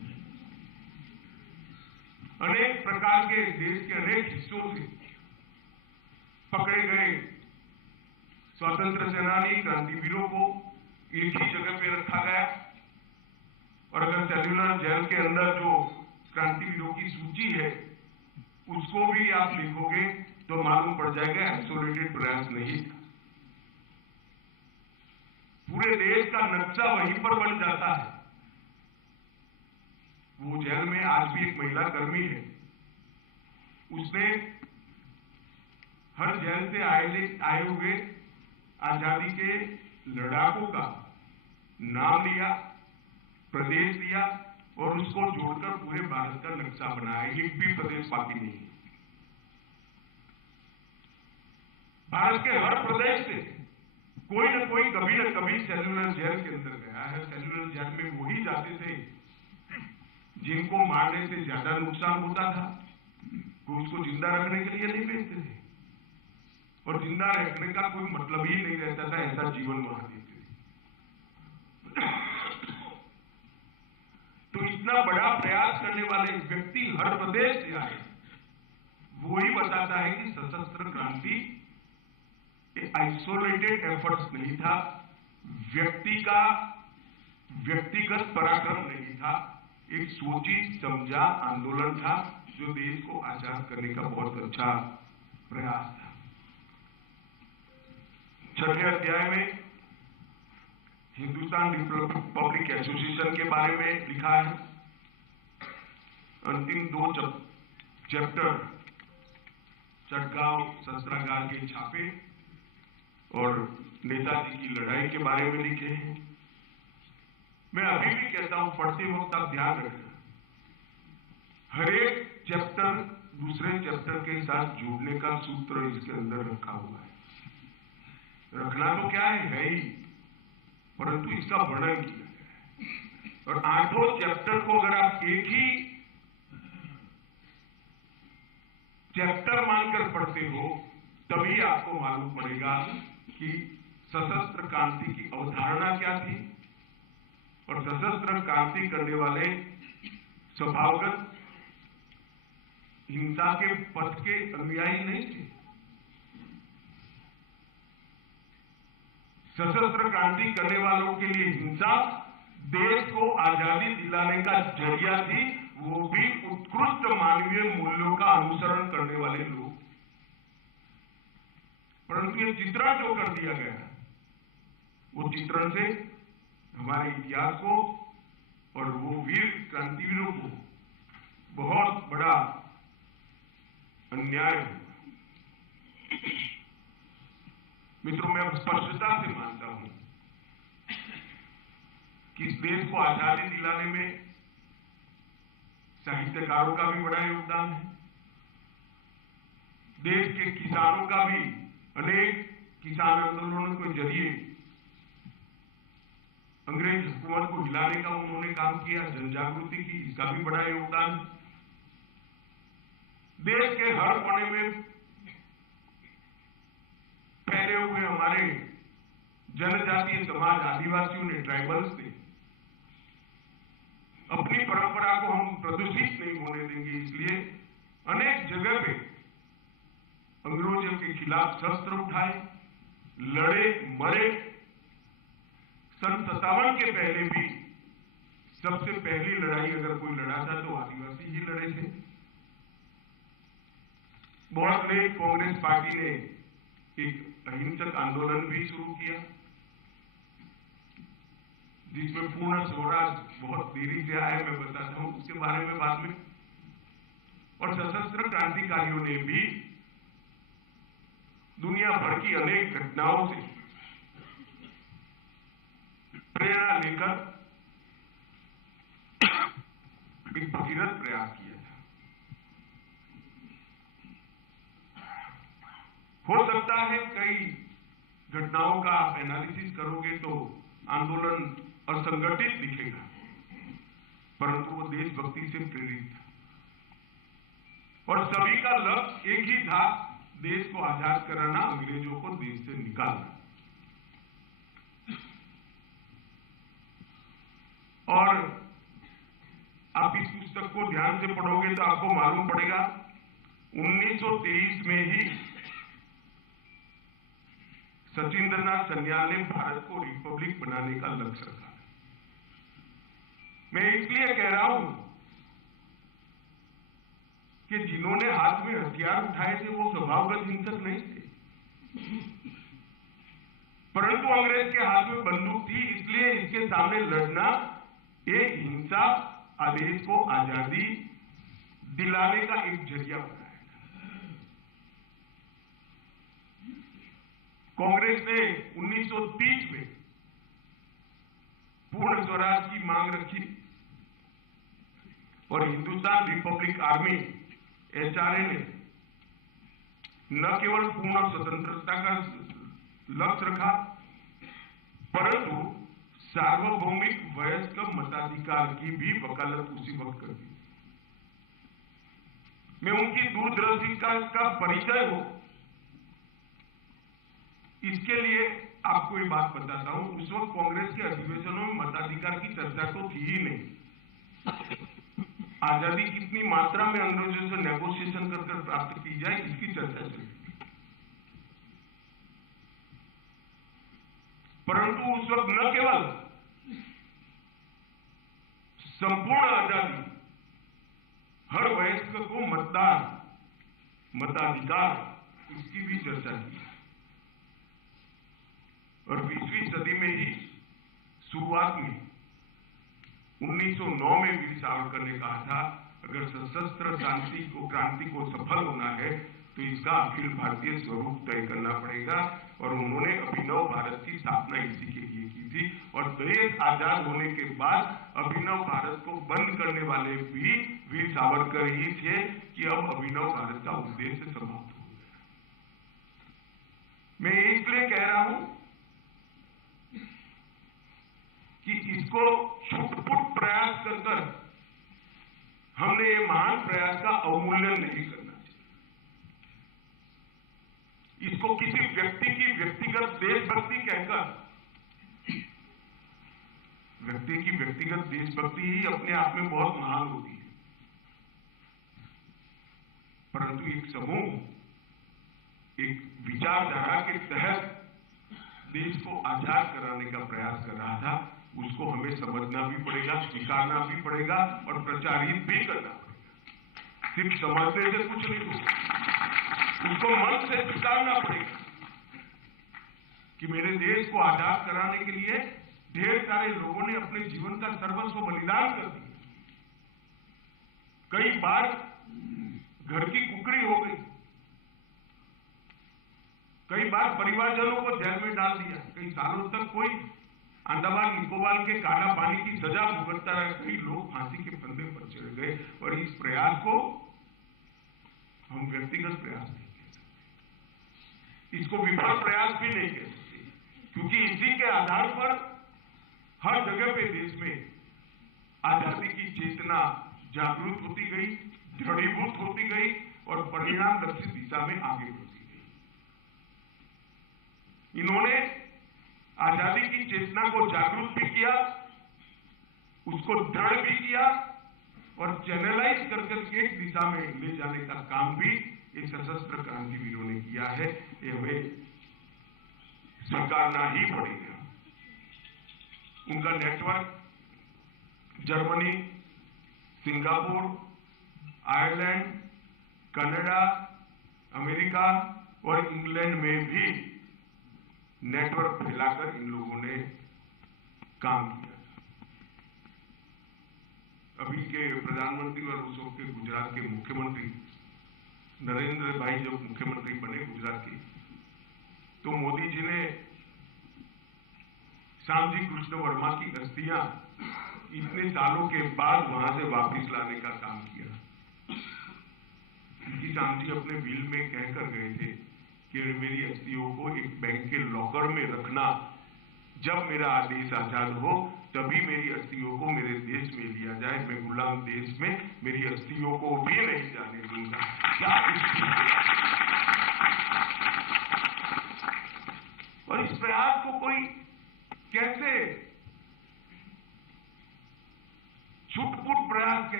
अनेक प्रकार के देश के अनेक हिस्सों से पकड़े गए स्वतंत्र सेनानी क्रांतिवीरों को एक ही जगह पे रखा गया। और अगर सेल्युलर जेल के अंदर जो क्रांतिवीरों की सूची है उसको भी आप लिखोगे तो मालूम पड़ जाएगा आइसोलेटेड प्रयास नहीं था। पूरे देश का नक्शा वहीं पर बन जाता है। वो जेल में आज भी एक महिला कर्मी है, उसने हर जेल से आए हुए आजादी के लड़ाकों का नाम लिया, प्रदेश दिया और उसको जोड़कर पूरे भारत का नक्शा बनाया। एक भी प्रदेश बाकी नहीं है। भारत के हर प्रदेश से कोई न कोई कभी न कभी सेल्युलर जेल के अंदर गया है। सेल्युलर जेल में वही जाते थे जिनको मारने से ज्यादा नुकसान होता था, कोई उसको जिंदा रखने के लिए नहीं भेजते थे और जिंदा रखने का कोई मतलब ही नहीं रहता था, ऐसा जीवन वहां देते थे। तो इतना बड़ा प्रयास करने वाले व्यक्ति हर प्रदेश से आए, वो ही बताता है कि सशस्त्र क्रांति आइसोलेटेड एफर्ट्स नहीं था, व्यक्तिगत पराक्रम नहीं था, एक सोची समझा आंदोलन था जो देश को आजाद करने का बहुत अच्छा प्रयास था। 6वें अध्याय में हिंदुस्तान रिपब्लिक एसोसिएशन के बारे में लिखा है। अंतिम 2 चैप्टर चटगांव शस्त्रागार के छापे और नेताजी की लड़ाई के बारे में लिखे हैं। मैं अभी भी कहता हूं, पढ़ते वक्त आप ध्यान रखना, हर एक चैप्टर दूसरे चैप्टर के साथ जुड़ने का सूत्र इसके अंदर रखा हुआ है। रखना तो क्या है ही, परंतु इसका वर्णन किया गया है। और 8 चैप्टर को अगर आप एक ही चैप्टर मानकर पढ़ते हो तभी आपको मालूम पड़ेगा कि सशस्त्र क्रांति की अवधारणा क्या थी और सशस्त्र क्रांति करने वाले स्वभावगत हिंसा के पथ के अनुयायी नहीं थे। सशस्त्र क्रांति करने वालों के लिए हिंसा देश को आजादी दिलाने का जरिया थी, वो भी उत्कृष्ट मानवीय मूल्यों का अनुसरण करने वाले लोग। परंतु ये चित्रण जो कर दिया गया, वो चित्रण से हमारे इतिहास को और वो वीर क्रांतिवीरों को बहुत बड़ा अन्याय हुआ। मित्रों, मैं स्पष्टता से मानता हूं कि इस देश को आजादी दिलाने में साहित्यकारों का भी बड़ा योगदान है। देश के किसानों का भी, अनेक किसान आंदोलनों के जरिए अंग्रेज हुकूमत को हिलाने का उन्होंने काम किया, जनजागृति की, इसका भी बड़ा योगदान। देश के हर कोने में फैले हुए हमारे जनजातीय समाज, आदिवासियों ने, ट्राइबल्स ने अपनी परंपरा को हम प्रदूषित नहीं होने देंगे, इसलिए अनेक जगह पे अंग्रेजों के खिलाफ शस्त्र उठाए, लड़े, मरे। सन 57 के पहले भी सबसे पहली लड़ाई अगर कोई लड़ा था तो आदिवासी ही लड़े थे। बहुत नई कांग्रेस पार्टी ने एक अहिंसक आंदोलन भी शुरू किया जिसमें पूर्ण स्वराज बहुत देरी से आया, मैं बताता हूं उसके बारे में बाद में। और सशस्त्र क्रांतिकारियों ने भी दुनिया भर की अनेक घटनाओं से प्रेरणा लेकर एक भगीरथ प्रयास किया था। हो सकता है कई घटनाओं का आप एनालिसिस करोगे तो आंदोलन असंगठित दिखेगा, परंतु वो देशभक्ति से प्रेरित था और सभी का लक्ष्य एक ही था, देश को आजाद कराना, अंग्रेजों को देश से निकालना। और आप इस पुस्तक को ध्यान से पढ़ोगे तो आपको मालूम पड़ेगा 1923 में ही सचिंद्रनाथ सन्याल ने भारत को रिपब्लिक बनाने का लक्ष्य रखा। मैं इसलिए कह रहा हूं कि जिन्होंने हाथ में हथियार उठाए थे वो स्वभावगत हिंसक नहीं थे, परंतु अंग्रेज के हाथ में बंदूक थी, इसलिए इसके सामने लड़ना एक हिंसा आदेश को आजादी दिलाने का एक जरिया बना है। कांग्रेस ने 1930 में पूर्ण स्वराज की मांग रखी और हिंदुस्तान रिपब्लिक आर्मी एचआरए ने न केवल पूर्ण स्वतंत्रता का लक्ष्य रखा, परंतु सार्वभौमिक वयस्क मताधिकार की भी वकालत उसी वक्त कर दी। मैं उनकी दूरदर्शी का परिचय हो, इसके लिए आपको ये बात बताता हूं। उस वक्त कांग्रेस के अधिवेशनों में मताधिकार की चर्चा तो थी ही नहीं। आजादी कितनी मात्रा में अंग्रेजों से नेगोशिएशन कर प्राप्त की जाए, इसकी चर्चा चली। परंतु उस वक्त न केवल संपूर्ण आजादी, हर वयस्क को मतदान, मताधिकार, इसकी भी चर्चा की और 20वीं सदी में ही शुरुआत में 1909 में वीर सावरकर ने कहा था, अगर सशस्त्र क्रांति को सफल होना है तो इसका अखिल भारतीय स्वरूप तय करना पड़ेगा। और उन्होंने अभिनव भारत की स्थापना इसी के लिए की थी और देश आजाद होने के बाद अभिनव भारत को बंद करने वाले भी वीर सावरकर ही थे कि अब अभिनव भारत का उद्देश्य समाप्त हो गया। मैं इसलिए कह रहा हूं कि इसको छुटपुट प्रयास कर हमने ये महान प्रयास का अवमूल्यन नहीं करना चाहिए। इसको किसी व्यक्ति की व्यक्तिगत देशभक्ति कहकर, व्यक्ति की व्यक्तिगत देशभक्ति ही अपने आप में बहुत महान होती है, परंतु एक समूह एक विचारधारा के तहत देश को आजाद कराने का प्रयास कर रहा था, उसको हमें समझना भी पड़ेगा, स्वीकारना भी पड़ेगा और प्रचारित भी करना पड़ेगा। सिर्फ समझने से कुछ नहीं होगा, उसको मन से स्वीकारना पड़ेगा कि मेरे देश को आजाद कराने के लिए ढेर सारे लोगों ने अपने जीवन का सर्वस्व बलिदान कर दिया। कई बार घर की कुकड़ी हो गई, कई बार परिवारजनों को जेल में डाल दिया, कई सालों तक कोई अंडमान निकोबार के काला पानी की सजा भुगतता रहा, कई लोग फांसी के फंदे पर चढ़ गए। और इस प्रयास को हम व्यक्तिगत प्रयास नहीं कह सकते, इसको विफल प्रयास भी नहीं कह सकते, क्योंकि इसी के आधार पर हर जगह पे देश में आजादी की चेतना जागृत होती गई, दृढ़ीभूत होती गई और परिणाम लक्षित दिशा में आगे बढ़ती गई। इन्होंने आजादी की चेतना को जागरूक भी किया, उसको दृढ़ भी किया और चैनलाइज करके एक दिशा में ले जाने का काम भी एक सशस्त्र क्रांतिवीरों ने किया है। ये हमें स्वीकारना ही पड़ेगा। उनका network Germany, Singapore, Ireland, Canada, America और इंग्लैंड में भी नेटवर्क फैलाकर इन लोगों ने काम किया। अभी के प्रधानमंत्री और उस वक्त के गुजरात के मुख्यमंत्री नरेंद्र भाई जब मुख्यमंत्री बने गुजरात के, तो मोदी जी ने श्यामजी कृष्ण वर्मा की अस्थियां इतने सालों के बाद वहां से वापस लाने का काम किया। क्योंकि श्यामजी अपने बिल में कहकर गए थे कि मेरी अस्थियों को एक बैंक के लॉकर में रखना, जब मेरा आदेश आजाद हो तभी मेरी अस्थियों को मेरे देश में लिया जाए, मैं गुलाम देश में मेरी अस्थियों को भी नहीं जाने दूंगा। क्या और इस प्रयास को कोई कैसे छुटपुट प्रयास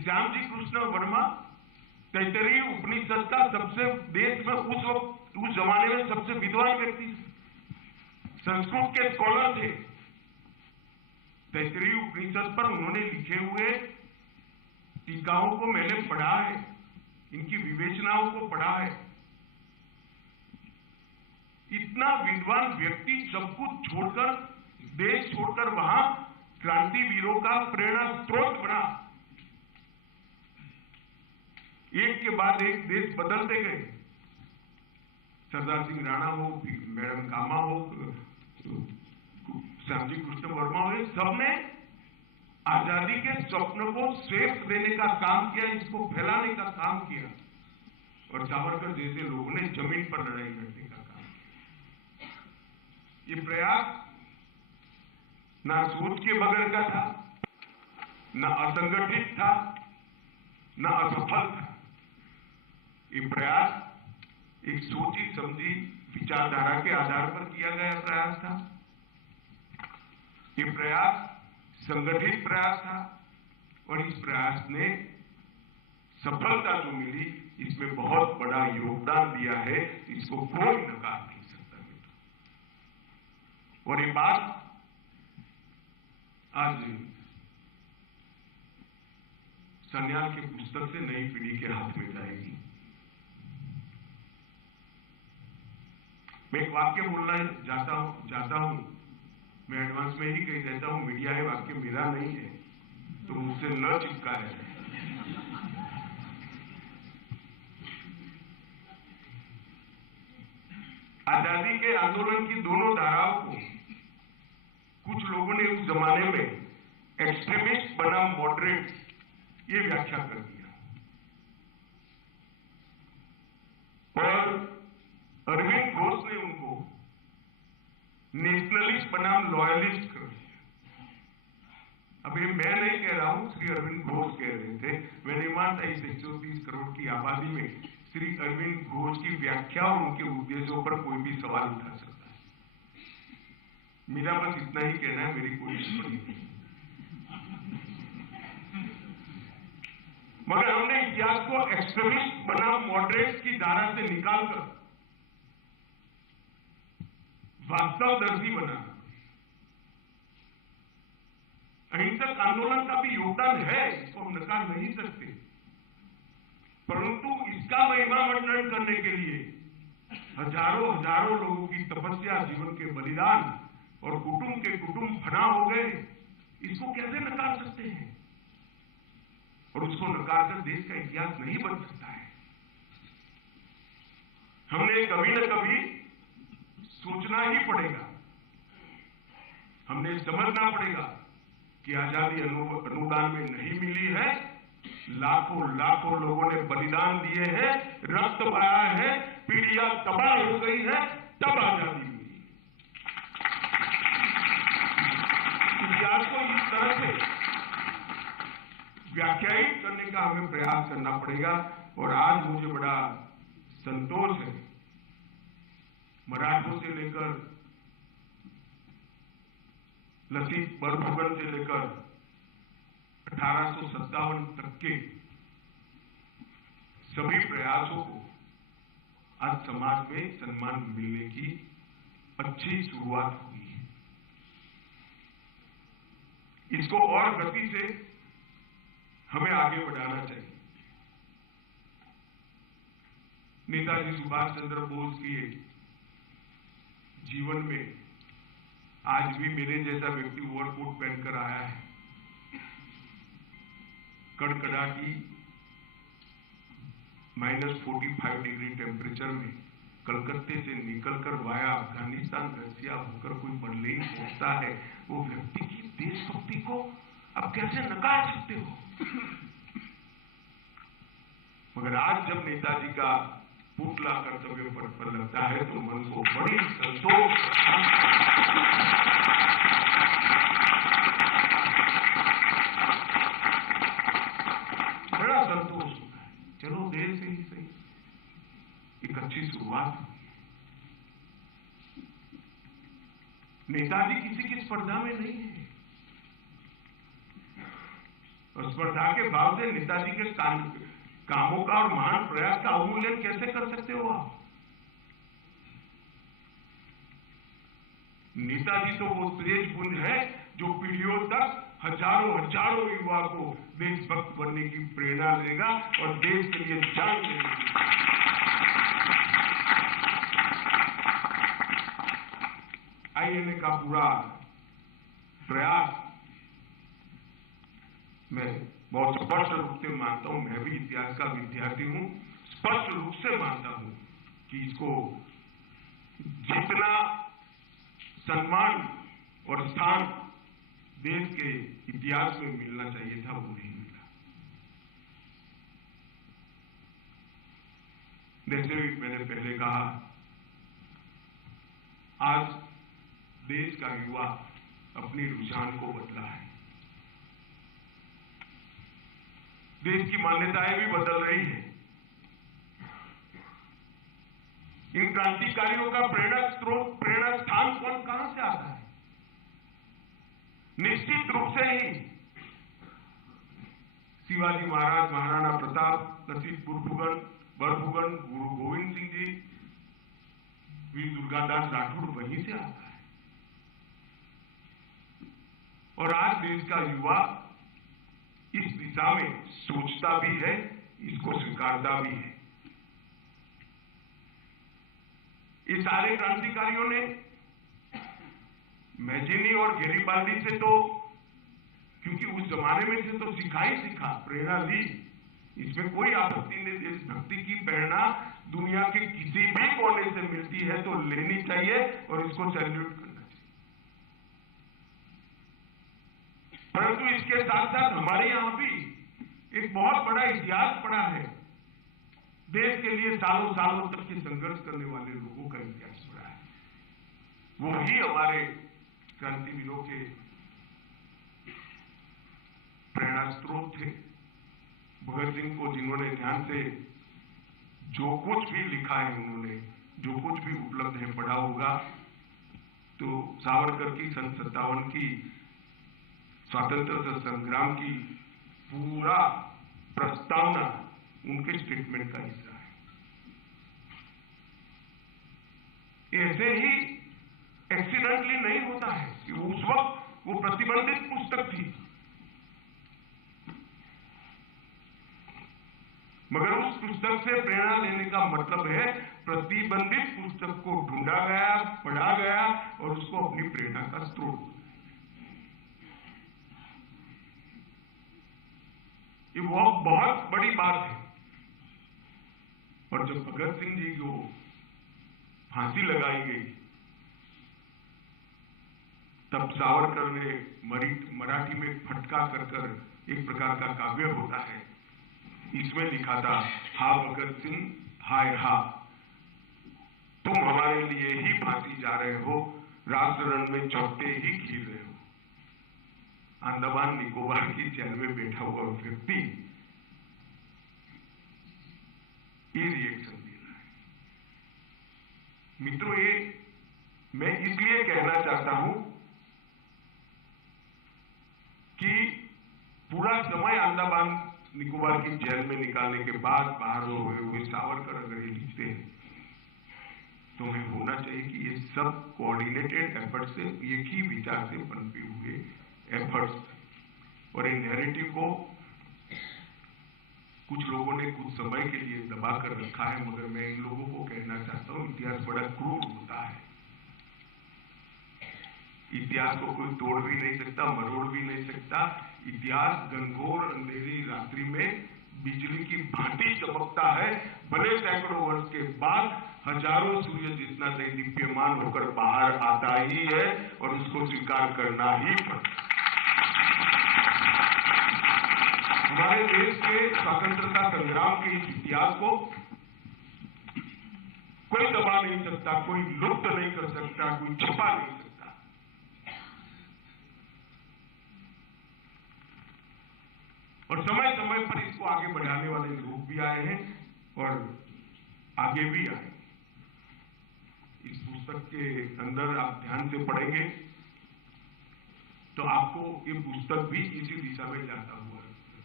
श्यामजी कृष्ण वर्मा तैतरीय उपनिषद का सबसे देश में उस जमाने में सबसे विद्वान व्यक्ति थे, संस्कृत के स्कॉलर थे। तैतरीय उपनिषद पर उन्होंने लिखे हुए टीकाओं को मैंने पढ़ा है, इनकी विवेचनाओं को पढ़ा है। इतना विद्वान व्यक्ति सब कुछ छोड़कर, देश छोड़कर वहां क्रांतिवीरों का प्रेरणा स्रोत बना। एक के बाद एक देश बदलते गए। सरदार सिंह राणा हो, मैडम कामा हो, श्यामजी कृष्ण वर्मा हो, सबने आजादी के स्वप्न को श्रेष्ठ देने का काम किया, इसको फैलाने का काम किया। और सावरकर जैसे लोगों ने जमीन पर लड़ाई लड़ने का काम किया। ये प्रयास ना सोच के बगैर का था, ना असंगठित था, ना असफल था। ये प्रयास एक सोची समझी विचारधारा के आधार पर किया गया प्रयास था। ये प्रयास संगठित प्रयास था और इस प्रयास ने सफलता जो मिली, इसमें बहुत बड़ा योगदान दिया है, इसको कोई नकार नहीं सकता। और ये बात आज सन्याल की पुस्तक से नई पीढ़ी के हाथ में जाएगी। मैं एक वाक्य बोलना चाहता हूं, मैं एडवांस में ही कह देता हूं, मीडिया है, वाक्य मेरा नहीं है, तो मुझसे न चिपकाया जाए। आजादी के आंदोलन की दोनों धाराओं को कुछ लोगों ने उस जमाने में एक्सट्रीमिस्ट बनाम मॉडरेट ये व्याख्या कर दिया और अरविंद घोष ने उनको नेशनलिस्ट बनाम लॉयलिस्ट कर दिया। अब ये मैं नहीं कह रहा हूं, श्री अरविंद घोष कह रहे थे। मैं नहीं मानता इस 130 करोड़ की आबादी में श्री अरविंद घोष की व्याख्या और उनके उद्देश्यों पर कोई भी सवाल उठा सकता है। मेरा बस इतना ही कहना है, मेरी कोई टिप्पणी नहीं। मगर हमने इतिहास को एक्सट्रीमिस्ट बनाम मॉडरेट की धारा से निकालकर वास्तवदर्शी बना। अहिंसक आंदोलन का भी योगदान है, इसको हम नकार नहीं सकते, परंतु इसका महिमा वर्णन करने के लिए हजारों हजारों लोगों की तपस्या, जीवन के बलिदान और कुटुंब के कुटुंब फना हो गए, इसको कैसे नकार सकते हैं? और उसको नकार कर देश का इतिहास नहीं बन सकता है। हमने कभी न कभी सोचना ही पड़ेगा, हमने समझना पड़ेगा कि आजादी अनुदान में नहीं मिली है। लाखों लाखों लोगों ने बलिदान दिए हैं, रक्त बहाया है, पीढ़ियां तबाह हो गई है, तब आजादी मिली। इतिहास को इस तरह से व्याख्यायित करने का हमें प्रयास करना पड़ेगा। और आज मुझे बड़ा संतोष है, मराठों से लेकर लसीत बरफुकन से लेकर 1857 तक के सभी प्रयासों को आज समाज में सम्मान मिलने की अच्छी शुरुआत हुई है। इसको और गति से हमें आगे बढ़ाना चाहिए। नेताजी सुभाष चंद्र बोस के जीवन में आज भी मेरे जैसा व्यक्ति ओवरकोट पहनकर आया है, कड़कड़ाटी -45 डिग्री टेम्परेचर में कलकत्ते से निकलकर वाया अफगानिस्तान, रसिया होकर कोई बर्लिन पहुंचता है। वो व्यक्ति की देशभक्ति को आप कैसे नकार सकते हो? मगर आज जब नेताजी का पुतला कर्तव्य पथ पर लगता है तो मन को बड़ी संतोष, बड़ा संतोष होता है। चलो देर से ही सही, एक अच्छी शुरुआत हुई। नेताजी किसी की स्पर्धा में नहीं है। और स्पर्धा के भाव से नेताजी के कामों का और महान प्रयास का अवमूल्यन कैसे कर सकते हो आप? नेताजी तो वो तेज पुंज है जो पीढ़ियों तक हजारों हजारों युवा को देशभक्त बनने की प्रेरणा देगा और देश के लिए जान देगा। आईएनए का पूरा प्रयास मैं बहुत स्पष्ट रूप से मानता हूं, मैं भी इतिहास का विद्यार्थी हूं, स्पष्ट रूप से मानता हूं कि इसको जितना सम्मान और स्थान देश के इतिहास में मिलना चाहिए था वो नहीं मिला। जैसे मैंने पहले कहा, आज देश का युवा अपनी रुझान को बदला है, देश की मान्यताएं भी बदल रही है। इन क्रांतिकारियों का प्रेरणा स्रोत, प्रेरणा स्थान कहां से आता है? निश्चित रूप से ही शिवाजी महाराज, महाराणा प्रताप, लसित बरफुकन, गुरु गोविंद सिंह जी, वीर दुर्गादास राठौड़ वहीं से आता है। और आज देश का युवा इस दिशा में सोचता भी है, इसको स्वीकारता भी है। ये सारे क्रांतिकारियों ने मैजिनी और गैरीबाल्डी से तो, क्योंकि उस जमाने में से तो सीखा ही सीखा, प्रेरणा ली, इसमें कोई आपत्ति नहीं। देशभक्ति की प्रेरणा दुनिया के किसी भी कोने से मिलती है तो लेनी चाहिए और इसको सैल्यूट करना चाहिए। परंतु इसके साथ साथ हमारे यहां भी एक बहुत बड़ा इतिहास पड़ा है। देश के लिए सालों सालों तक के संघर्ष करने वाले लोगों का इतिहास पड़ा है। वो ही हमारे क्रांतिवीरों के प्रेरणा स्रोत थे। भगत सिंह को जिन्होंने ध्यान से जो कुछ भी लिखा है, उन्होंने जो कुछ भी उपलब्ध है पढ़ा होगा, तो सावरकर की सन 57 की स्वतंत्रता संग्राम की पूरा प्रस्तावना उनके स्टेटमेंट का हिस्सा है। ऐसे ही एक्सीडेंटली नहीं होता है कि उस वक्त वो प्रतिबंधित पुस्तक थी, मगर उस पुस्तक से प्रेरणा लेने का मतलब है प्रतिबंधित पुस्तक को ढूंढा गया, पढ़ा गया और उसको अपनी प्रेरणा का स्रोत। ये बहुत बड़ी बात है। और जब भगत सिंह जी को फांसी लगाई गई, तब सावरकर ने मराठी में फटका कर एक प्रकार का काव्य होता है, इसमें लिखा था, हा भगत सिंह हाय हा, तुम हमारे लिए ही फांसी जा रहे हो, राजरण में चौथे ही खीर रहे हो। अंडमान निकोबार की जेल में बैठा हुआ व्यक्ति ये रिएक्शन दे रहा है। मित्रों, ये मैं इसलिए कहना चाहता हूं कि पूरा समय अंडमान निकोबार की जेल में निकालने के बाद बाहर हुए सावरकर अगर ये लिखते हैं तो हमें होना चाहिए कि ये सब कोऑर्डिनेटेड एफर्ट से, एक ही विचार से पनपे हुए एफर्ट्स। और इन नैरेटिव को कुछ लोगों ने कुछ समय के लिए दबा कर रखा है, मगर मैं इन लोगों को कहना चाहता हूं, इतिहास बड़ा क्रूर होता है। इतिहास को कोई तोड़ भी नहीं सकता, मरोड़ भी नहीं सकता। इतिहास घनघोर अंधेरी रात्रि में बिजली की भांति चमकता है, भले सैकड़ों वर्ष के बाद हजारों सूर्य जितना दीप्यमान होकर बाहर आता ही है और उसको स्वीकार करना ही पड़ता। हमारे देश के स्वतंत्रता संग्राम के इस इतिहास को कोई दबा नहीं सकता, कोई लुप्त नहीं कर सकता, कोई छुपा नहीं सकता। और समय समय पर इसको आगे बढ़ाने वाले लोग भी आए हैं और आगे भी आए। इस पुस्तक के अंदर आप ध्यान से पढ़ेंगे तो आपको ये पुस्तक भी इसी दिशा में जाता हुआ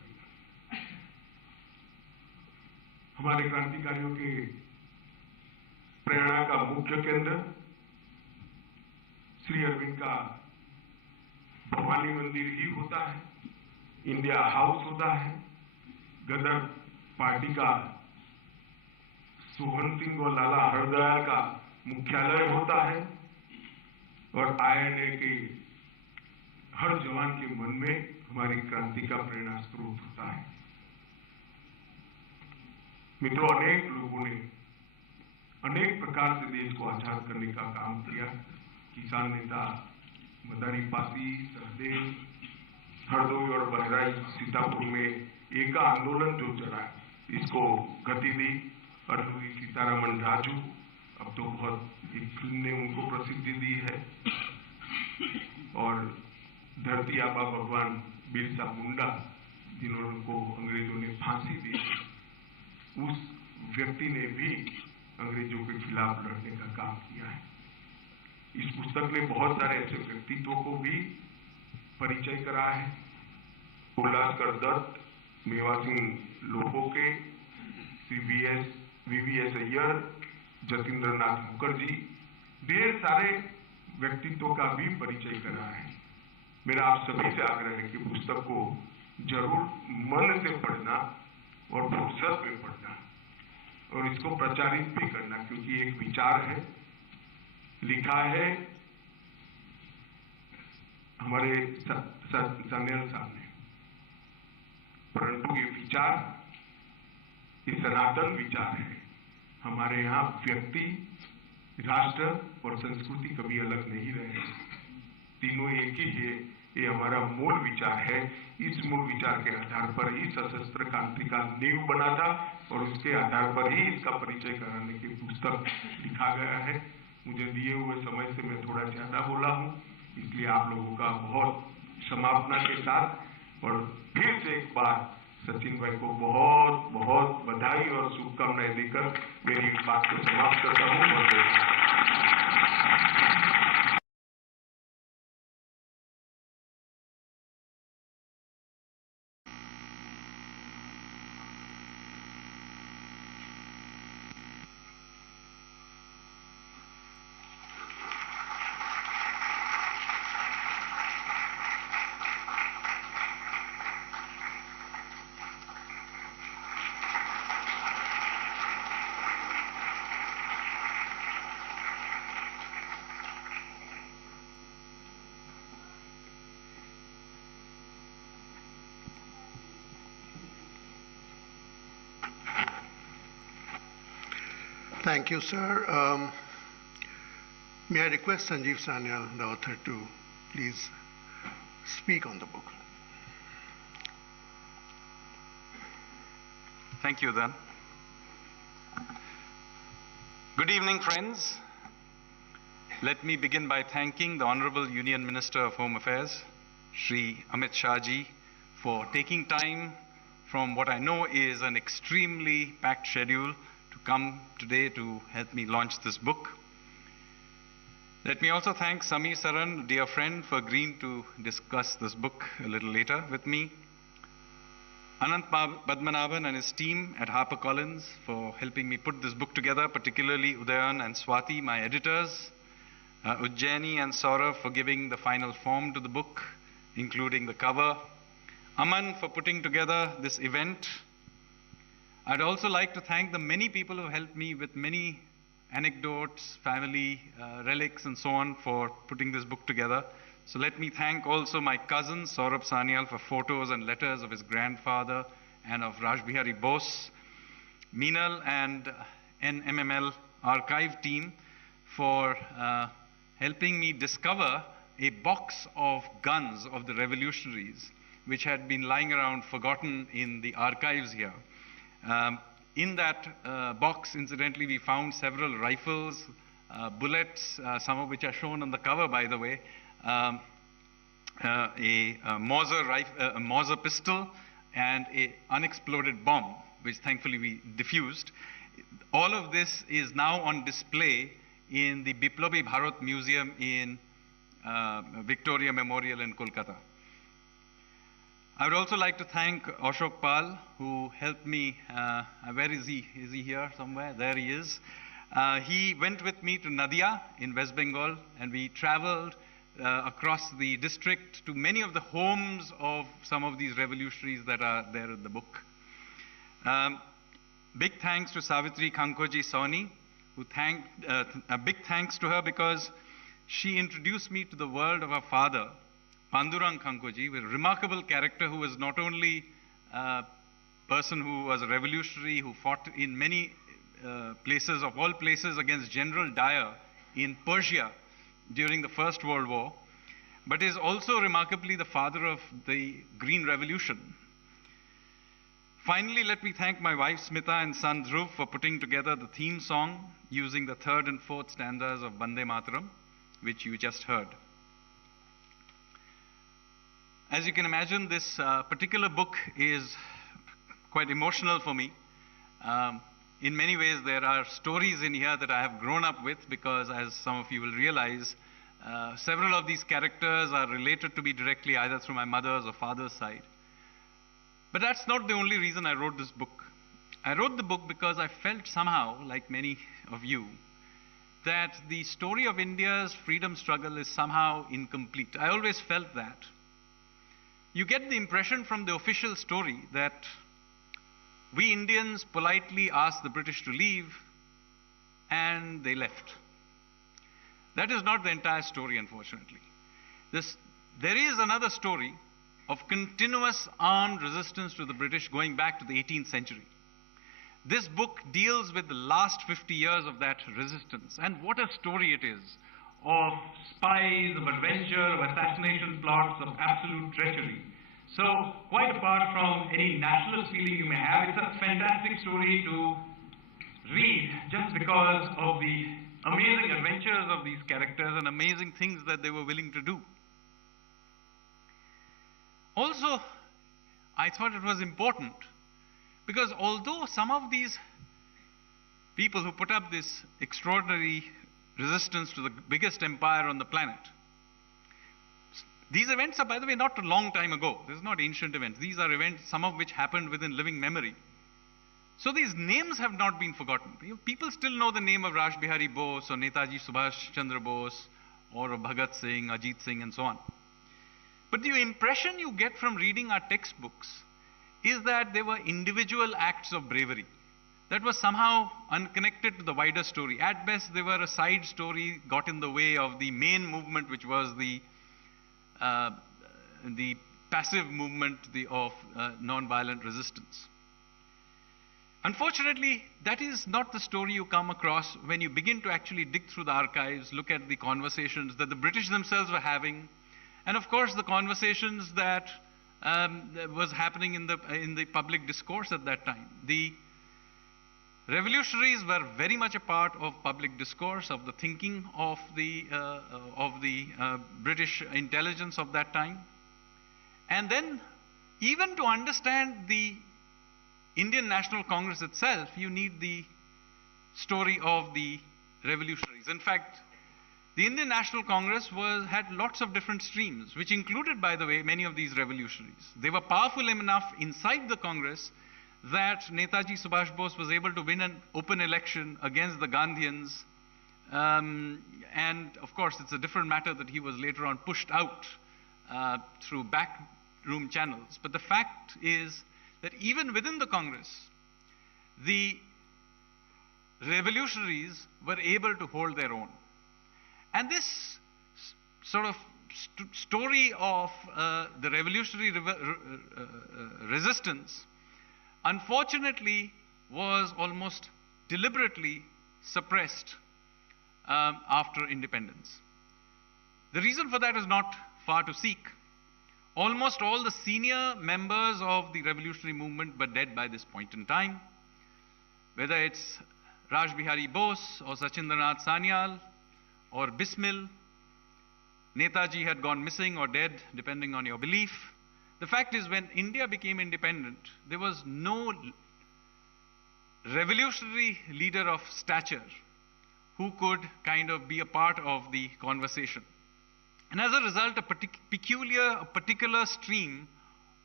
हमारे क्रांतिकारियों के प्रेरणा का मुख्य केंद्र श्री अरविंद का भवानी मंदिर ही होता है, इंडिया हाउस होता है, गदर पार्टी का सोहन सिंह और लाला हरदयाल का मुख्यालय होता है और आईएनए के हर जवान के मन में हमारी क्रांति का प्रेरणा स्रोत होता है। मित्रों, अनेक लोगों ने अनेक प्रकार से देश को आजाद करने का काम किया। किसान नेता मदारी पासी, सहदेव, हरदोई और बहराइच सीतापुर में एका आंदोलन जो चला, इसको गति दी अरविंद सीतारामन राजू, अब तो बहुत एक फिल्म ने उनको प्रसिद्धि दी है, और धरती आबा भगवान बिरसा मुंडा जिन्होंने को अंग्रेजों ने फांसी दी, उस व्यक्ति ने भी अंग्रेजों के खिलाफ लड़ने का काम किया है। इस पुस्तक में बहुत सारे ऐसे व्यक्तित्वों को भी परिचय करा है। उल्लासकर दत्त, मेवा सिंह लोहोके, वीवीएस अय्यर, जतीन्द्र नाथ मुखर्जी, ढेर सारे व्यक्तित्वों का भी परिचय करा है। मेरा आप सभी से आग्रह है कि पुस्तक को जरूर मन से पढ़ना और फुर्सत में पढ़ना और इसको प्रचारित भी करना, क्योंकि एक विचार है, लिखा है हमारे सान्याल साहब ने, परंतु ये विचार, ये सनातन विचार है। हमारे यहाँ व्यक्ति, राष्ट्र और संस्कृति कभी अलग नहीं रहे, तीनों एक ही है। ये हमारा मूल विचार है। इस मूल विचार के आधार पर ही सशस्त्र क्रांति का नींव बना था और उसके आधार पर ही इसका परिचय कराने की पुस्तक लिखा गया है। मुझे दिए हुए समय से मैं थोड़ा ज्यादा बोला हूँ, इसलिए आप लोगों का बहुत समापना के साथ और फिर से एक बार सचिन भाई को बहुत बहुत बधाई और शुभकामनाएं देकर मेरी बात को समाप्त करता हूँ। Thank you, sir. May I request Sanjeev Sanyal, the author, to please speak on the book. Thank you, then. Good evening, friends. Let me begin by thanking the Honorable Union Minister of Home Affairs, Shri Amit Shah ji, for taking time from what I know is an extremely packed schedule to come today to help me launch this book. Let me also thank Samir Saran, a dear friend, for agreeing to discuss this book a little later with me. Anant Padmanabhan and his team at HarperCollins for helping me put this book together, particularly Udayan and Swati, my editors. Ujjaini and Saurav for giving the final form to the book, including the cover. Aman for putting together this event. I'd also like to thank the many people who helped me with many anecdotes, family relics and so on for putting this book together. So let me thank also my cousin Saurabh Sanyal for photos and letters of his grandfather and of Raj Bihari Bose, Meenal and NMML archive team for helping me discover a box of guns of the revolutionaries which had been lying around forgotten in the archives here. In that box, incidentally, we found several rifles, bullets, some of which are shown on the cover, by the way, a Mauser pistol, and an unexploded bomb, which thankfully we diffused. All of this is now on display in the Biplobi Bharat Museum, in Victoria Memorial in Kolkata. I would also like to thank Ashok Pal, who helped me. Where is he? Is he here somewhere? There he is. He went with me to Nadia in West Bengal, and we traveled across the district to many of the homes of some of these revolutionaries that are there in the book. Big thanks to Savitri Kankoji Sawhney, a big thanks to her because she introduced me to the world of her father, Pandurang Kankoji, a remarkable character who was not only a person who was a revolutionary, who fought in many places, of all places, against General Dyer in Persia during the First World War, but is also remarkably the father of the Green Revolution. Finally, let me thank my wife Smita and son Dhruv for putting together the theme song using the third and fourth stanzas of Bande Mataram, which you just heard. As you can imagine, this particular book is quite emotional for me. In many ways, there are stories in here that I have grown up with because, as some of you will realize, several of these characters are related to me directly either through my mother's or father's side. But that's not the only reason I wrote this book. I wrote the book because I felt somehow, like many of you, that the story of India's freedom struggle is somehow incomplete. I always felt that. You get the impression from the official story that we Indians politely asked the British to leave and they left. That is not the entire story, unfortunately. There is another story of continuous armed resistance to the British going back to the 18th century. This book deals with the last 50 years of that resistance, and what a story it is of spies, of adventure, of assassination plots, of absolute treachery. So, quite apart from any nationalist feeling you may have, it's a fantastic story to read just because of the amazing adventures of these characters and amazing things that they were willing to do. Also, I thought it was important because although some of these people who put up this extraordinary resistance to the biggest empire on the planet, these events are, by the way, not a long time ago. These are not ancient events. These are events, some of which happened within living memory. So these names have not been forgotten. People still know the name of Raj Bihari Bose or Netaji Subhash Chandra Bose or Bhagat Singh, Ajit Singh, and so on. But the impression you get from reading our textbooks is that they were individual acts of bravery that was somehow unconnected to the wider story. At best, they were a side story, got in the way of the main movement, which was the passive movement of non-violent resistance. Unfortunately, that is not the story you come across when you begin to actually dig through the archives, look at the conversations that the British themselves were having, and of course the conversations that was happening in the public discourse at that time. The revolutionaries were very much a part of public discourse, of the thinking of the British intelligence of that time. And then, even to understand the Indian National Congress itself, you need the story of the revolutionaries. In fact, the Indian National Congress had lots of different streams, which included, by the way, many of these revolutionaries. They were powerful enough inside the Congress that Netaji Subhash Bose was able to win an open election against the Gandhians. And of course, it's a different matter that he was later on pushed out through backroom channels. But the fact is that even within the Congress, the revolutionaries were able to hold their own. And this sort of story of the revolutionary resistance, unfortunately, was almost deliberately suppressed after independence. The reason for that is not far to seek. Almost all the senior members of the revolutionary movement were dead by this point in time. Whether it's Raj Bihari Bose or Sachindranath Sanyal or Bismil, Netaji had gone missing or dead, depending on your belief. The fact is, when India became independent, there was no revolutionary leader of stature who could kind of be a part of the conversation. And as a result, a particular stream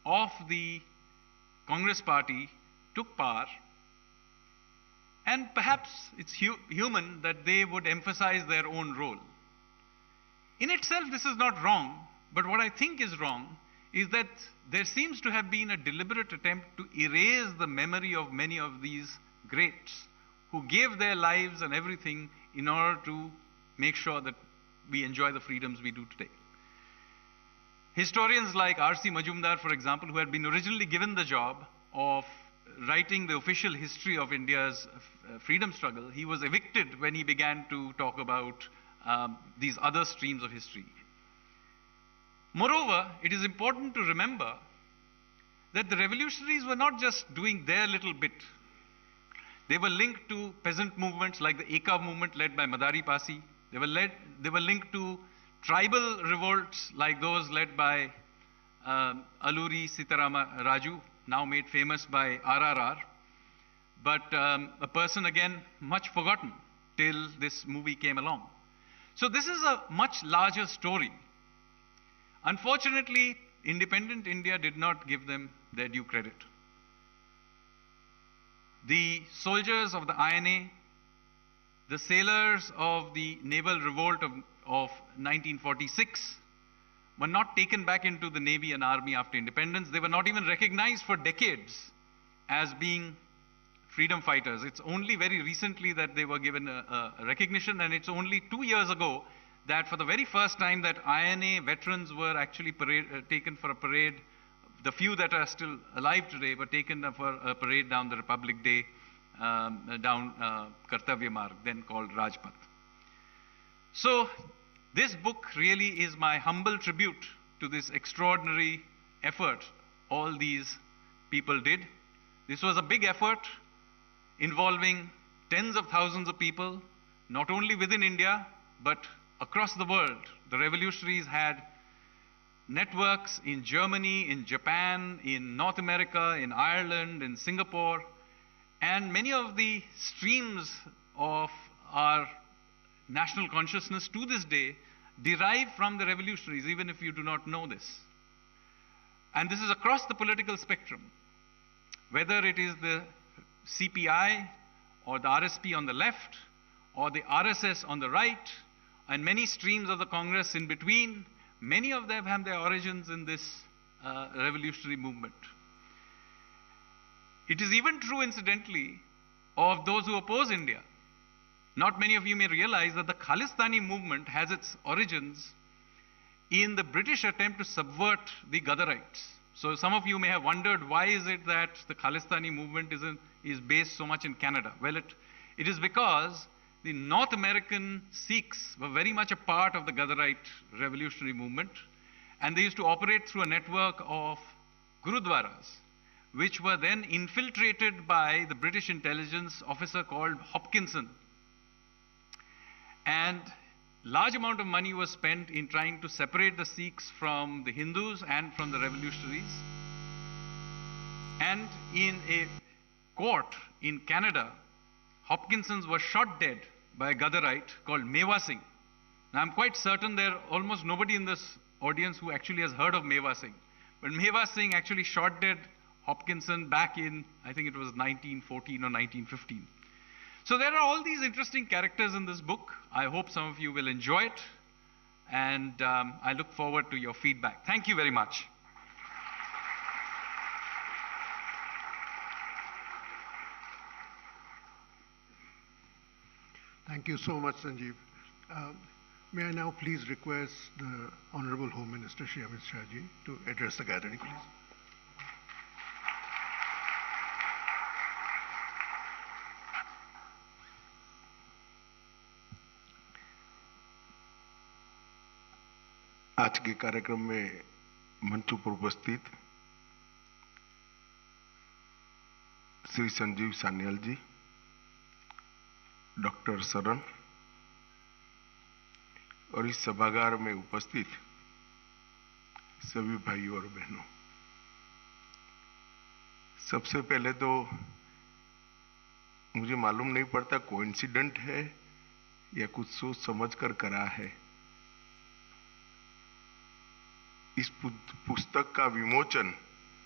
of the Congress party took power, and perhaps it's human that they would emphasize their own role. In itself, this is not wrong, but what I think is wrong is that there seems to have been a deliberate attempt to erase the memory of many of these greats who gave their lives and everything in order to make sure that we enjoy the freedoms we do today. Historians like R.C. Majumdar, for example, who had been originally given the job of writing the official history of India's freedom struggle, he was evicted when he began to talk about these other streams of history. Moreover, it is important to remember that the revolutionaries were not just doing their little bit. They were linked to peasant movements like the Eka movement led by Madari Pasi. They were linked to tribal revolts like those led by Alluri Sitarama Raju, now made famous by RRR. But a person again much forgotten till this movie came along. So this is a much larger story. Unfortunately, independent India did not give them their due credit. The soldiers of the INA, the sailors of the naval revolt of 1946 were not taken back into the Navy and Army after independence. They were not even recognized for decades as being freedom fighters. It's only very recently that they were given a recognition, and it's only 2 years ago that for the very first time that INA veterans were actually taken for a parade. The few that are still alive today were taken for a parade down the Republic Day, down Kartavya Marg, then called Rajpath. So this book really is my humble tribute to this extraordinary effort all these people did. This was a big effort involving tens of thousands of people, not only within India, but across the world. The revolutionaries had networks in Germany, in Japan, in North America, in Ireland, in Singapore, and many of the streams of our national consciousness to this day derive from the revolutionaries, even if you do not know this. And this is across the political spectrum, whether it is the CPI or the RSP on the left, or the RSS on the right, and many streams of the Congress in between. Many of them have their origins in this revolutionary movement. It is even true, incidentally, of those who oppose India. Not many of you may realize that the Khalistani movement has its origins in the British attempt to subvert the Ghadarites. So some of you may have wondered, why is it that the Khalistani movement is based so much in Canada? Well, it is because the North American Sikhs were very much a part of the Ghadarite revolutionary movement, and they used to operate through a network of gurudwaras, which were then infiltrated by the British intelligence officer called Hopkinson. And large amount of money was spent in trying to separate the Sikhs from the Hindus and from the revolutionaries. And in a court in Canada, Hopkinson was shot dead by a Ghadarite called Meva Singh. Now, I'm quite certain there almost nobody in this audience who actually has heard of Meva Singh. But Meva Singh actually shot dead Hopkinson back in, I think it was 1914 or 1915. So there are all these interesting characters in this book. I hope some of you will enjoy it, and I look forward to your feedback. Thank you very much. Thank you so much, Sanjeev. May I now please request the Honorable Home Minister, Shri Amit Shah ji, to address the gathering, please. आज के कार्यक्रम में मंच पर उपस्थित श्री संजीव सान्याल जी, doctor Saran और इस सभागार में उपस्थित सभी भाइयों और बहनों, सबसे पहले तो मुझे मालूम नहीं पड़ता कोइंसिडेंट है या कुछ सोच समझ कर करा है। इस पुस्तक का विमोचन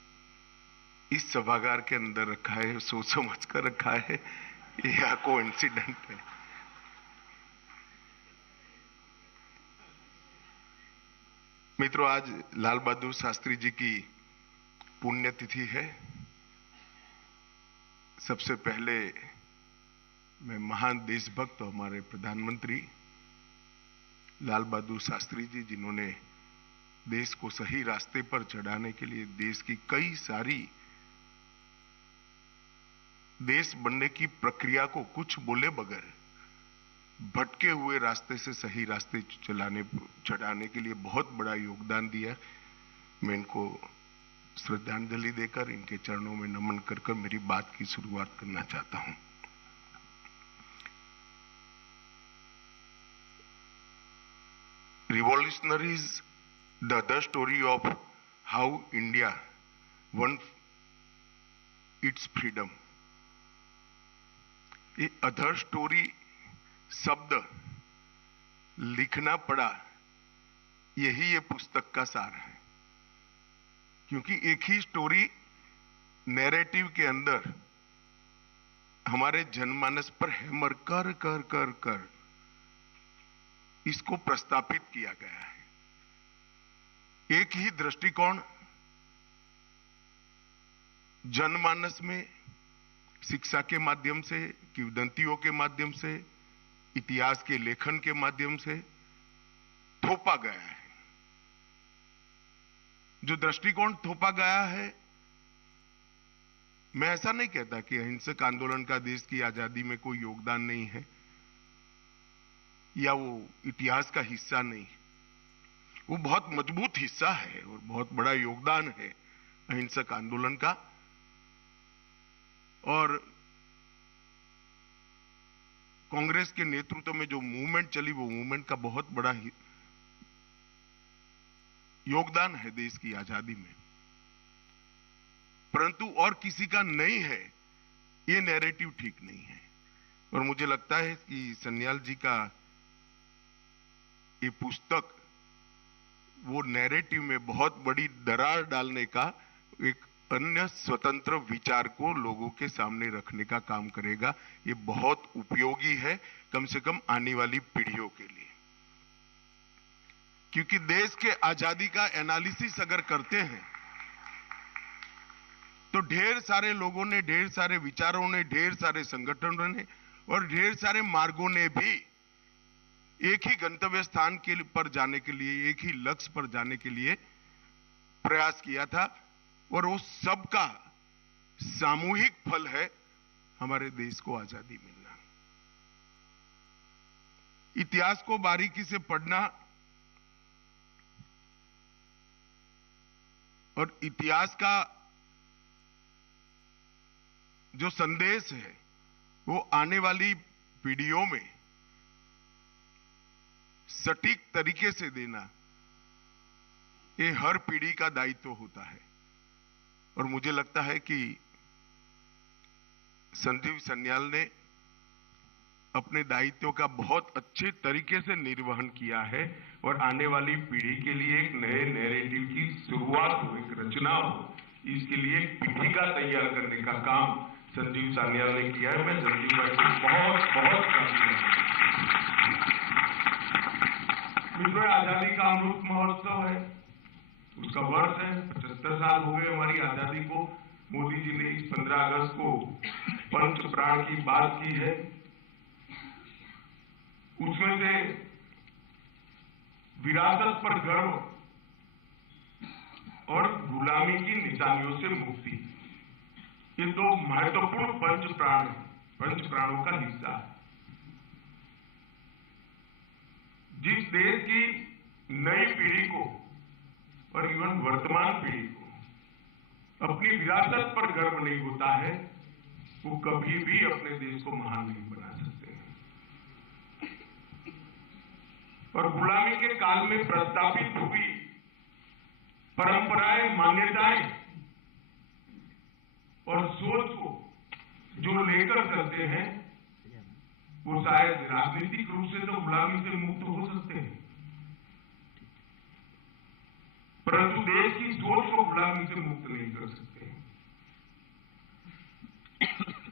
इस सभागार के अंदर रखा है, सोच समझ कर रखा है या कोइंसिडेंट है। मित्रों, आज लाल बहादुर शास्त्री जी की पुण्यतिथि है। सबसे पहले मैं महान देशभक्त हमारे प्रधानमंत्री लाल बहादुर शास्त्री जी, जिन्होंने देश को सही रास्ते पर चढ़ाने के लिए देश की कई सारी देश बनने की प्रक्रिया को कुछ बोले बगैर भटके हुए रास्ते से सही रास्ते चढ़ाने के लिए बहुत बड़ा योगदान दिया। मैं इनको श्रद्धांजलि देकर इनके चरणों में नमन कर मेरी बात की शुरुआत करना चाहता हूं। Revolutionaries, the other story of how India won its freedom. ये अदर स्टोरी शब्द लिखना पड़ा, यही ये पुस्तक का सार है। क्योंकि एक ही स्टोरी नैरेटिव के अंदर हमारे जनमानस पर हैमर कर कर कर कर इसको प्रस्तापित किया गया है। एक ही दृष्टिकोण जनमानस में शिक्षा के माध्यम से, किंवदंतियों के माध्यम से, इतिहास के लेखन के माध्यम से थोपा गया है। जो दृष्टिकोण थोपा गया है, मैं ऐसा नहीं कहता कि अहिंसक आंदोलन का देश की आजादी में कोई योगदान नहीं है या वो इतिहास का हिस्सा नहीं। वो बहुत मजबूत हिस्सा है और बहुत बड़ा योगदान है अहिंसक आंदोलन का। और कांग्रेस के नेतृत्व में जो मूवमेंट चली, वो मूवमेंट का बहुत बड़ा योगदान है देश की आजादी में। परंतु और किसी का नहीं है, ये नैरेटिव ठीक नहीं है। और मुझे लगता है कि सन्याल जी का ये पुस्तक वो नैरेटिव में बहुत बड़ी दरार डालने का, एक अन्य स्वतंत्र विचार को लोगों के सामने रखने का काम करेगा। ये बहुत उपयोगी है, कम से कम आने वाली पीढ़ियों के लिए। क्योंकि देश के आजादी का एनालिसिस अगर करते हैं तो ढेर सारे लोगों ने, ढेर सारे विचारों ने, ढेर सारे संगठनों ने और ढेर सारे मार्गों ने भी एक ही गंतव्य स्थान के पर जाने के लिए, एक ही लक्ष्य पर जाने के लिए प्रयास किया था। और उस सब का सामूहिक फल है हमारे देश को आजादी मिलना। इतिहास को बारीकी से पढ़ना और इतिहास का जो संदेश है वो आने वाली पीढ़ियों में सटीक तरीके से देना, ये हर पीढ़ी का दायित्व होता है। और मुझे लगता है कि संजीव सन्याल ने अपने दायित्व का बहुत अच्छे तरीके से निर्वहन किया है और आने वाली पीढ़ी के लिए एक नए नैरेटिव की शुरुआत हो, एक रचना हो, इसके लिए एक पीठिका तैयार करने का काम संजीव सन्याल ने किया है। मैं संजीव भाई को बहुत बहुत मित्रों, आजादी का अमृत महोत्सव है, उसका वर्ष है। 75 साल हो गए हमारी आजादी को। मोदी जी ने इस 15 अगस्त को पंच प्राण की बात की है। उसमें से विरासत पर गर्व और गुलामी की निशानियों से मुक्ति, ये दो महत्वपूर्ण पंच प्राण है, पंच प्राणों का हिस्सा है। जिस देश की नई पीढ़ी को और इवन वर्तमान पीढ़ी को अपनी विरासत पर गर्व नहीं होता है, वो कभी भी अपने देश को महान नहीं बना सकते। और गुलामी के काल में प्रस्तापित हुई परंपराएं, मान्यताएं और सोच को जो लेकर चलते हैं, वो शायद राजनीतिक रूप से तो गुलामी से मुक्त हो सकते हैं, परंतु देश की सोच को गुलामी से मुक्त नहीं कर सकते।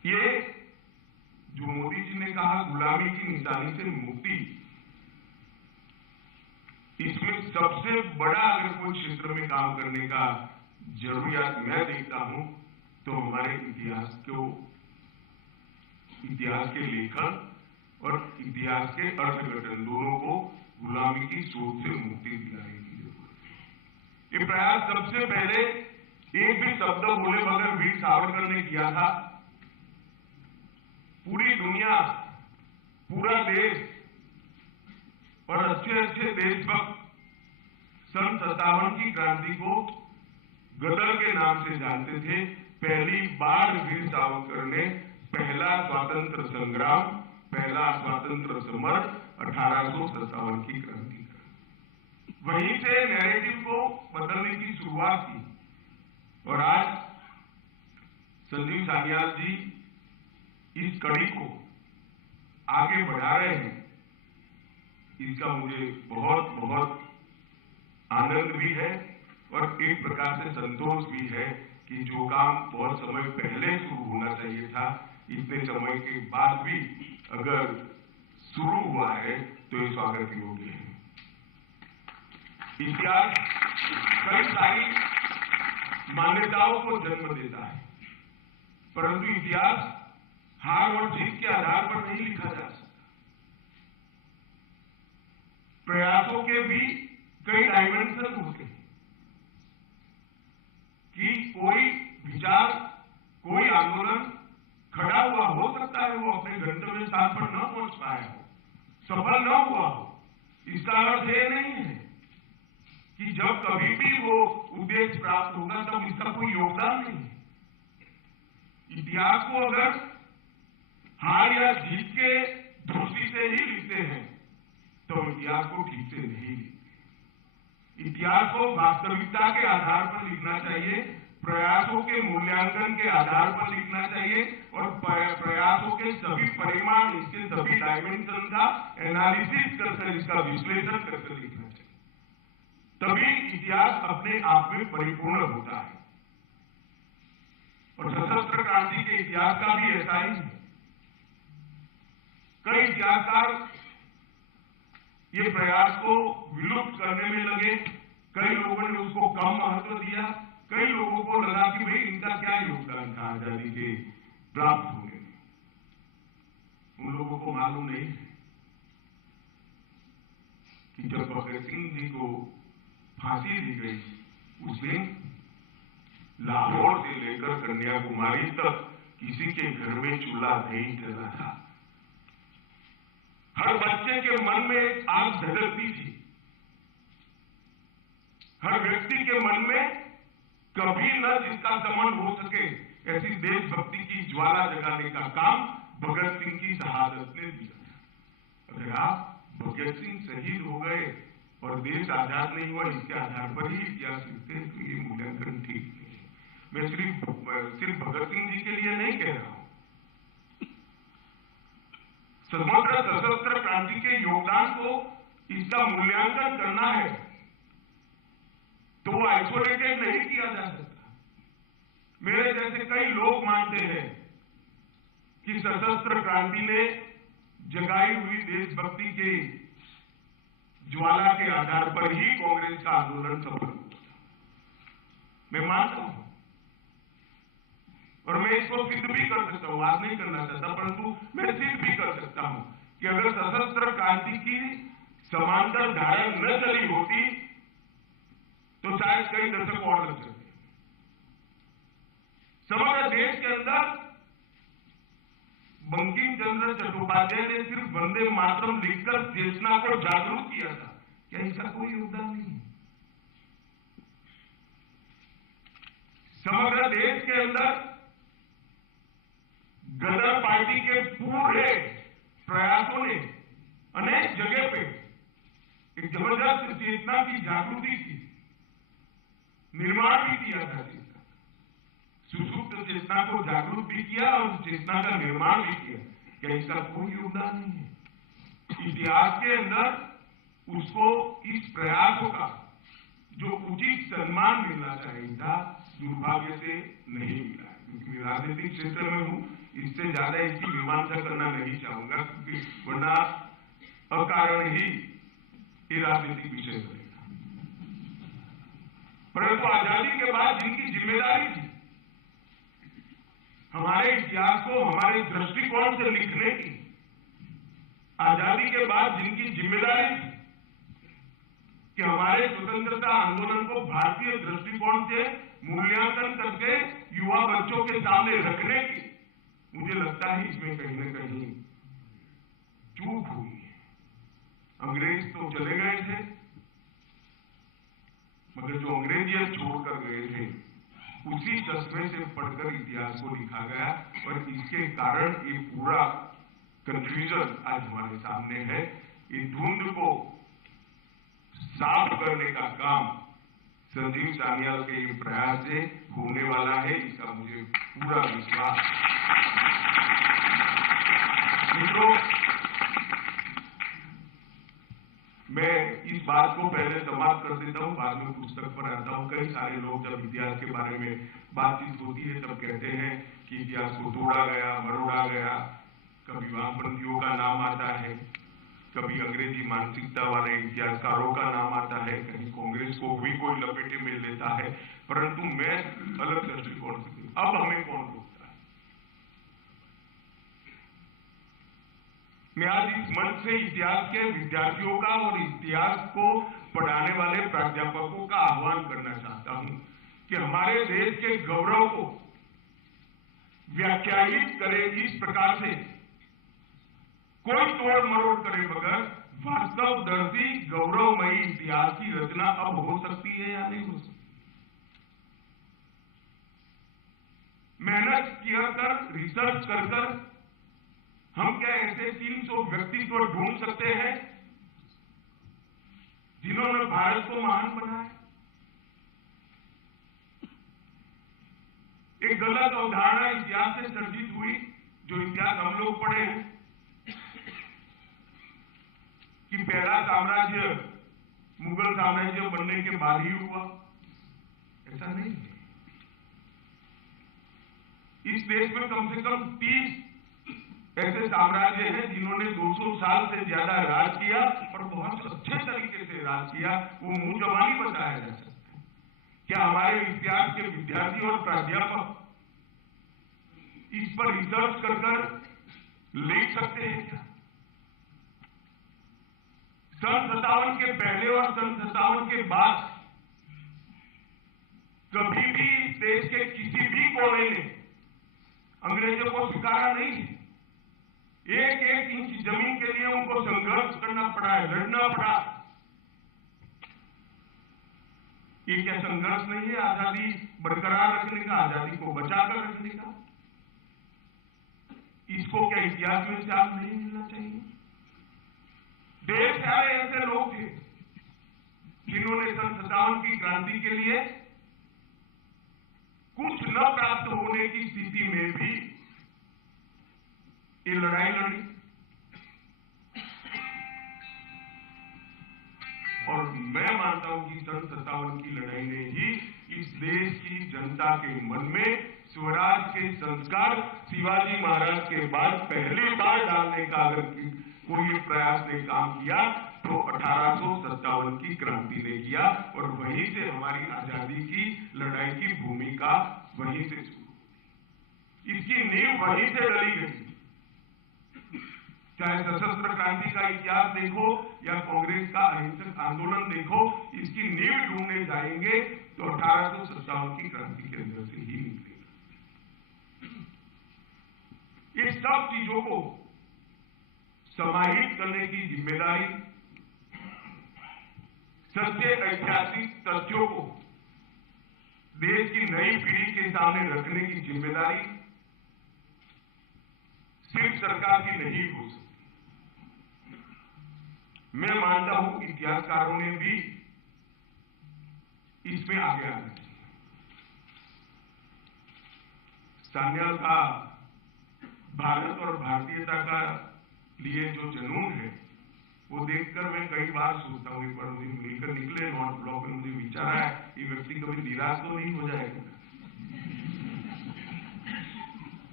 ये जो मोदी जी ने कहा गुलामी की निशानी से मुक्ति, इसमें सबसे बड़ा अगर कोई क्षेत्र में काम करने का जरूरियात मैं देखता हूं तो हमारे इतिहास के लेखन और इतिहास के अर्थघटन दोनों को गुलामी की सोच से मुक्ति दिलाने की जरूरत है। ये प्रयास सबसे पहले एक भी शब्द बोले बगैर वीर सावरकर ने किया था। पूरी दुनिया, पूरा देश और अच्छे अच्छे देशभक्त सन 57 की क्रांति को गदर के नाम से जानते थे। पहली बार वीर सावरकर ने पहला स्वातंत्र संग्राम, पहला स्वातंत्र समर 1857 की क्रांति का, वहीं से नैरेटिव को बदलने की शुरुआत की। और आज संजीव सान्याल जी इस कड़ी को आगे बढ़ा रहे हैं, इसका मुझे बहुत बहुत आनंद भी है और एक प्रकार से संतोष भी है कि जो काम बहुत समय पहले शुरू होना चाहिए था, इतने समय के बाद भी अगर शुरू हुआ है तो ये स्वागत योग्य है। इतिहास कई सारी मान्यताओं को जन्म देता है, परंतु इतिहास हार और जीत के आधार पर नहीं लिखा जा सकता। प्रयासों के भी कई डायमेंशन होते हैं कि कोई विचार, कोई आंदोलन खड़ा हुआ हो सकता है, वो अपने गंतव्य स्थान पर न पहुंच पाया हो, सफल न हुआ हो। इसका अर्थ ये नहीं है कि जब कभी भी वो उद्देश्य प्राप्त होगा तब इसका कोई योगदान नहीं है। इतिहास को अगर हार या जीत के दृष्टि से ही लिखते हैं तो इतिहास को ठीक से नहीं लिखते। इतिहास को वास्तविकता के आधार पर लिखना चाहिए, प्रयासों के मूल्यांकन के आधार पर लिखना चाहिए और प्रयासों के सभी परिमाण, इसके सभी डायमेंशन का एनालिसिस कर इसका विश्लेषण करके लिखना चाहिए। तभी इतिहास अपने आप में परिपूर्ण होता है। और सशस्त्र क्रांति के इतिहास का भी ऐसा ही है। कई इतिहासकार ये प्रयास को विलुप्त करने में लगे, कई लोगों ने उसको कम महत्व दिया, कई लोगों को लगा कि भाई इनका क्या योगदान था आजादी के प्राप्त होने में। उन लोगों को मालूम नहीं है कि जब भगत सिंह जी को फांसी दी गई उस दिन लाहौर से लेकर कन्याकुमारी तक किसी के घर में चूल्हा नहीं जला था। हर बच्चे के मन में आग धधकती थी, हर व्यक्ति के मन में कभी न जिसका दमन हो सके ऐसी देशभक्ति की ज्वाला जगाने का काम भगत सिंह की शहादत ने दिया। अगर आप भगत सिंह शहीद हो गए और देश आजाद नहीं हुआ इसके आधार पर ही इतिहास लिखते हैं तो ये मूल्यांकन ठीक नहीं है। मैं सिर्फ भगत सिंह जी के लिए नहीं कह रहा हूं, समग्र सशस्त्र क्रांति के योगदान को इसका मूल्यांकन करना है तो वो आइसोलेटेड नहीं किया जा सकता। मेरे जैसे कई लोग मानते हैं कि सशस्त्र क्रांति ने जगाई हुई देशभक्ति के ज्वाला के आधार पर ही कांग्रेस का आंदोलन सफल हुआ। मैं मानता हूं और मैं इसको सिद्ध भी कर सकता हूं, आज नहीं करना चाहता परंतु मैं सिद्ध भी कर सकता हूं कि अगर सशस्त्र क्रांति की समांतर धारा न चली होती तो शायद कई दशक और लग सकते। समग्र देश के अंदर बंकिम चंद्र चट्टोपाध्याय ने सिर्फ वंदे मातरम लिखकर चेतना को जागरूक किया था, क्या इसका कोई योगदान नहीं? समग्र देश के अंदर गदर पार्टी के पूरे प्रयासों ने अनेक जगह पे एक जबरदस्त चेतना की जागृति की निर्माण भी किया था। सुसुप्त चेतना को जागरूक भी किया और चेतना का निर्माण भी किया, क्या इसका कोई योगदान नहीं है? इतिहास के अंदर उसको इस प्रयासों का जो उचित सम्मान मिलना चाहिए था दुर्भाग्य से नहीं मिला। क्योंकि राजनीतिक क्षेत्र में हूं, इससे ज्यादा इसकी मीमांसा करना नहीं चाहूंगा, क्योंकि वरना अकारण ही ये राजनीतिक विषय बनेगा। परंतु आजादी के बाद जिनकी जिम्मेदारी थी हमारे इतिहास को हमारे दृष्टिकोण से लिखने की, आजादी के बाद जिनकी जिम्मेदारी थी कि हमारे स्वतंत्रता आंदोलन को भारतीय दृष्टिकोण से मूल्यांकन करके युवा बच्चों के सामने रखने की, मुझे लगता है इसमें कहीं न कहीं चूक हुई है। अंग्रेज तो चले गए थे, मगर जो अंग्रेजियत छोड़कर गए थे उसी चश्मे से पढ़कर इतिहास को लिखा गया, और इसके कारण ये पूरा कंफ्यूजन आज हमारे सामने है। ये धुंध को साफ करने का काम संजीव सान्याल के ये प्रयास से होने वाला है, इसका मुझे पूरा विश्वास। मित्रों, मैं इस बात को पहले समाप्त कर देता हूं, बाद में पुस्तक पर आता हूं। कई सारे लोग जब इतिहास के बारे में बातचीत होती है तब कहते हैं कि इतिहास को तोड़ा गया, मरोड़ा गया। कभी वामपंथियों का नाम आता है, कभी अंग्रेजी मानसिकता वाले इतिहासकारों का नाम आता है, कहीं कांग्रेस को भी कोई लपेटे में लेता है, परंतु मैं अलग दृष्टिकोण से, अब हमें कौन रोकता है? मैं आज इस मंच से इतिहास के विद्यार्थियों का और इतिहास को पढ़ाने वाले प्राध्यापकों का आह्वान करना चाहता हूं कि हमारे देश के गौरव को व्याख्यायित करे इस प्रकार से, कोई तोड़ मरोड़ करे बगैर वास्तवदर्शी गौरवमयी इतिहास की रचना अब हो सकती है या नहीं हो सकती। मेहनत कर रिसर्च कर हम क्या ऐसे 300 व्यक्तित्व ढूंढ सकते हैं जिन्होंने भारत को महान बनाया? एक गलत अवधारणा इतिहास से सर्जित हुई, जो इतिहास हम लोग पढ़े हैं कि पहला साम्राज्य मुगल साम्राज्य बनने के बाद ही हुआ। ऐसा नहीं है। इस देश में कम से कम 30 ऐसे साम्राज्य हैं जिन्होंने 200 साल से ज्यादा राज किया और बहुत अच्छे तरीके से राज किया। वो मुंह जबानी बताया जा सकता है। क्या हमारे इतिहास के विद्यार्थी और प्राध्यापक इस पर रिसर्च कर लिख सकते हैं क्या? सन 57 के पहले और सन 57 के बाद कभी भी इस देश के किसी भी कोने ने अंग्रेजों को स्वीकारा नहीं। एक एक इंच जमीन के लिए उनको संघर्ष करना पड़ा है, लड़ना पड़ा। ये क्या संघर्ष नहीं है आजादी बरकरार रखने का, आजादी को बचाकर रखने का? इसको क्या इतिहास में साफ नहीं मिलना चाहिए? ढेर सारे ऐसे लोग थे जिन्होंने सन 57 की क्रांति के लिए कुछ न प्राप्त होने की स्थिति में भी ये लड़ाई लड़ी, और मैं मानता हूं कि सन 57 की लड़ाई ने ही इस देश की जनता के मन में स्वराज के संस्कार शिवाजी महाराज के बाद पहली बार डालने का अगर कोई प्रयास ने काम किया तो 1857 की क्रांति ने किया, और वहीं से हमारी आजादी की लड़ाई की भूमिका वहीं से शुरू, इसकी नींव वहीं से डली गई। चाहे सशस्त्र क्रांति का इतिहास देखो या कांग्रेस का अहिंसक आंदोलन देखो, इसकी नींव ढूंढने जाएंगे तो 1857 की क्रांति के अंदर से ही निकलेगा। ये सब चीजों को समाहित करने की जिम्मेदारी, सत्य ऐतिहासिक तथ्यों को देश की नई पीढ़ी के सामने रखने की जिम्मेदारी सिर्फ सरकार की नहीं हो सकती। मैं मानता हूं कि इतिहासकारों ने भी इसमें आगे आना चाहिए। सान्याल का भारत और भारतीयता का लिए जो जुनून है वो देखकर मैं कई बार सोचता हूं, एक बार मुझे मिलकर निकले नॉर्थ ब्लॉक में, मुझे विचार है ये व्यक्ति कभी निराश तो नहीं हो जाएगा।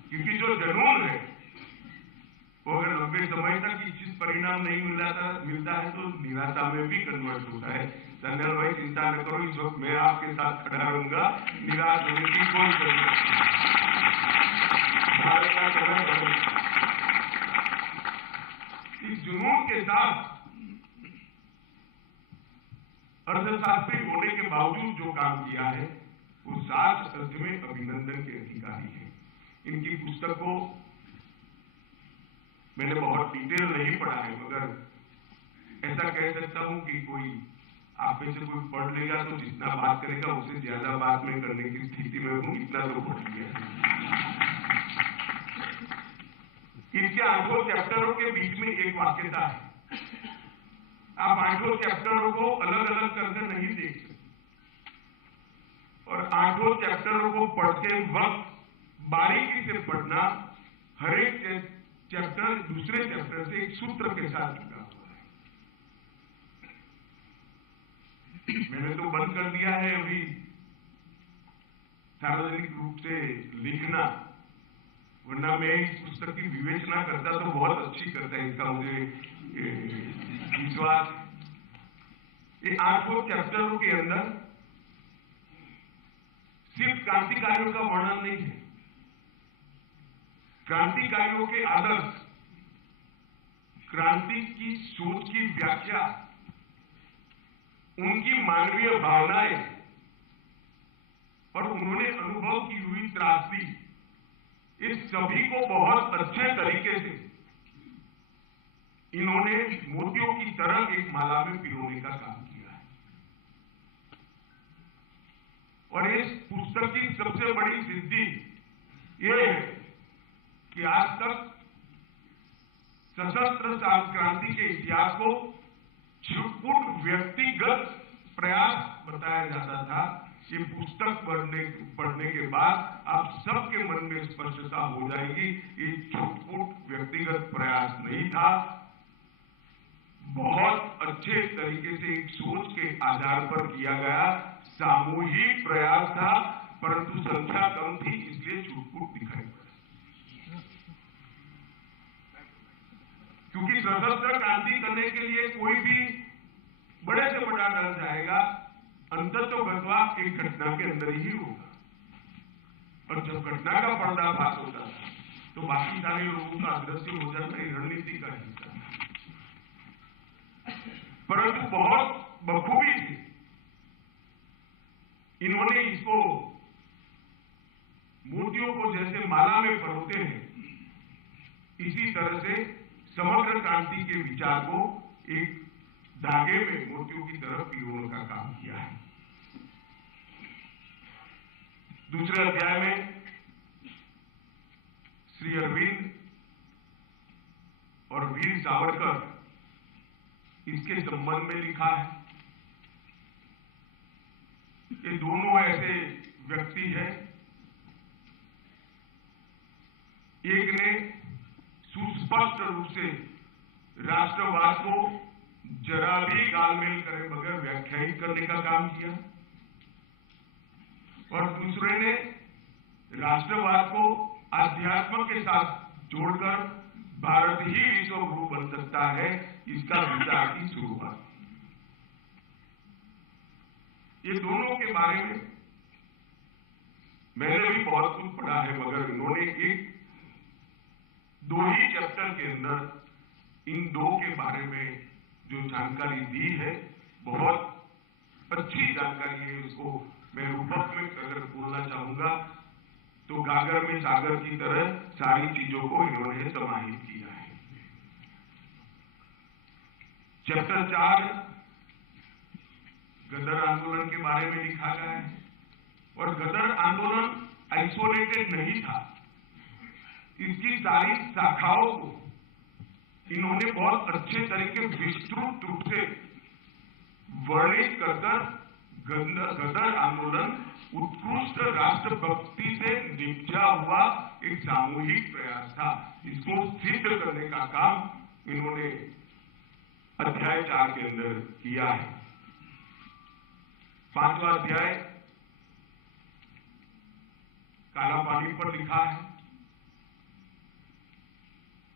क्योंकि जो जुनून है वो अगर लंबे समय तक इच्छित परिणाम नहीं मिलता है तो निराशा में भी कन्वर्ट होता है। धन्यवाद भाई, चिंता न करो, इस वक्त मैं आपके साथ खड़ा रहूंगा, निराश होने की कोई जरूरत नहीं। इस जुनून के साथ अर्थशास्त्री होने के बावजूद जो काम किया है वो सात अर्थ में अभिनंदन के अधिकारी है। इनकी पुस्तक को मैंने बहुत डिटेल नहीं पढ़ा है, मगर ऐसा कह सकता हूं कि कोई आप में से कोई पढ़ लेगा तो जितना बात करेगा उससे ज्यादा बात मैं करने की स्थिति में हूं, इतना तो पढ़ लिया। इनके 8 चैप्टरों के बीच में एक वाक्यता है। आप 8 चैप्टरों को अलग अलग करके नहीं देख सकते, और 8 चैप्टरों को पढ़ते वक्त बारीकी से पढ़ना। हर एक चैप्टर दूसरे चैप्टर से एक सूत्र के साथ जुड़ा हुआ है। मैंने तो बंद कर दिया है अभी सार्वजनिक रूप से लिखना, वरना मैं इस पुस्तक की विवेचना करता तो बहुत अच्छी करता है, इसका मुझे विश्वास। ये 8 चैप्टरों के अंदर सिर्फ क्रांतिकारियों का वर्णन नहीं है, क्रांतिकारियों के आदर्श, क्रांति की सोच की व्याख्या, उनकी मानवीय भावनाएं और उन्होंने अनुभव की हुई त्रासदी, इस सभी को बहुत अच्छे तरीके से इन्होंने मोतियों की तरह एक माला में पिरोने का काम किया है। और इस पुस्तक की सबसे बड़ी सिद्धि यह है कि आज तक सशस्त्र क्रांति के इतिहास को छुटपुट व्यक्तिगत प्रयास बताया जाता था। ये पुस्तक पढ़ने के बाद आप सबके मन में स्पष्टता हो जाएगी, ये छुटपुट व्यक्तिगत प्रयास नहीं था, बहुत अच्छे तरीके से एक सोच के आधार पर किया गया सामूहिक प्रयास था, परंतु संख्या कम थी इसलिए छुटपुट दिखाई पड़ा। क्योंकि सशस्त्र क्रांति करने के लिए कोई भी बड़े से बड़ा डर जाएगा, अंततोगत्वा एक घटना के अंदर ही होगा, और जब घटना का पर्दाफाश होता है तो बाकी सारे लोगों का अदृश्य हो जाना रणनीति का हिस्सा है। परंतु बहुत बखूबी से इन्होंने इसको मोतियों को जैसे माला में परोते हैं, इसी तरह से समग्र क्रांति के विचार को एक धागे में मोतियों की तरफ पिरोने का काम किया है। दूसरे अध्याय में श्री अरविंद और वीर सावरकर इसके संबंध में लिखा है। ये दोनों ऐसे व्यक्ति हैं, एक ने सुस्पष्ट रूप से राष्ट्रवाद को जरा भी गालमेल करे बगैर व्याख्यायित करने का काम किया, और दूसरे ने राष्ट्रवाद को आध्यात्म के साथ जोड़कर भारत ही विश्व गुरु बन सकता है, इसका विचार की शुरुआत। ये दोनों के बारे में मैंने भी बहुत कुछ पढ़ा है, मगर इन्होंने एक 2 ही चैप्टर के अंदर इन 2 के बारे में जो जानकारी दी है, बहुत अच्छी जानकारी है। उसको मैं रूपक में अगर बोलना चाहूंगा तो गागर में सागर की तरह सारी चीजों को इन्होंने समाहित किया है। चैप्टर 4 गदर आंदोलन के बारे में लिखा गया है, और गदर आंदोलन आइसोलेटेड नहीं था, इसकी सारी शाखाओं को इन्होंने बहुत अच्छे तरीके विस्तृत रूप से वर्णित कर गदर आंदोलन उत्कृष्ट राष्ट्रभक्ति से निपजा हुआ एक सामूहिक प्रयास था। इसको सिद्ध करने का काम इन्होंने अध्याय 4 के अंदर किया है। 5वां अध्याय काला पानी पर लिखा है,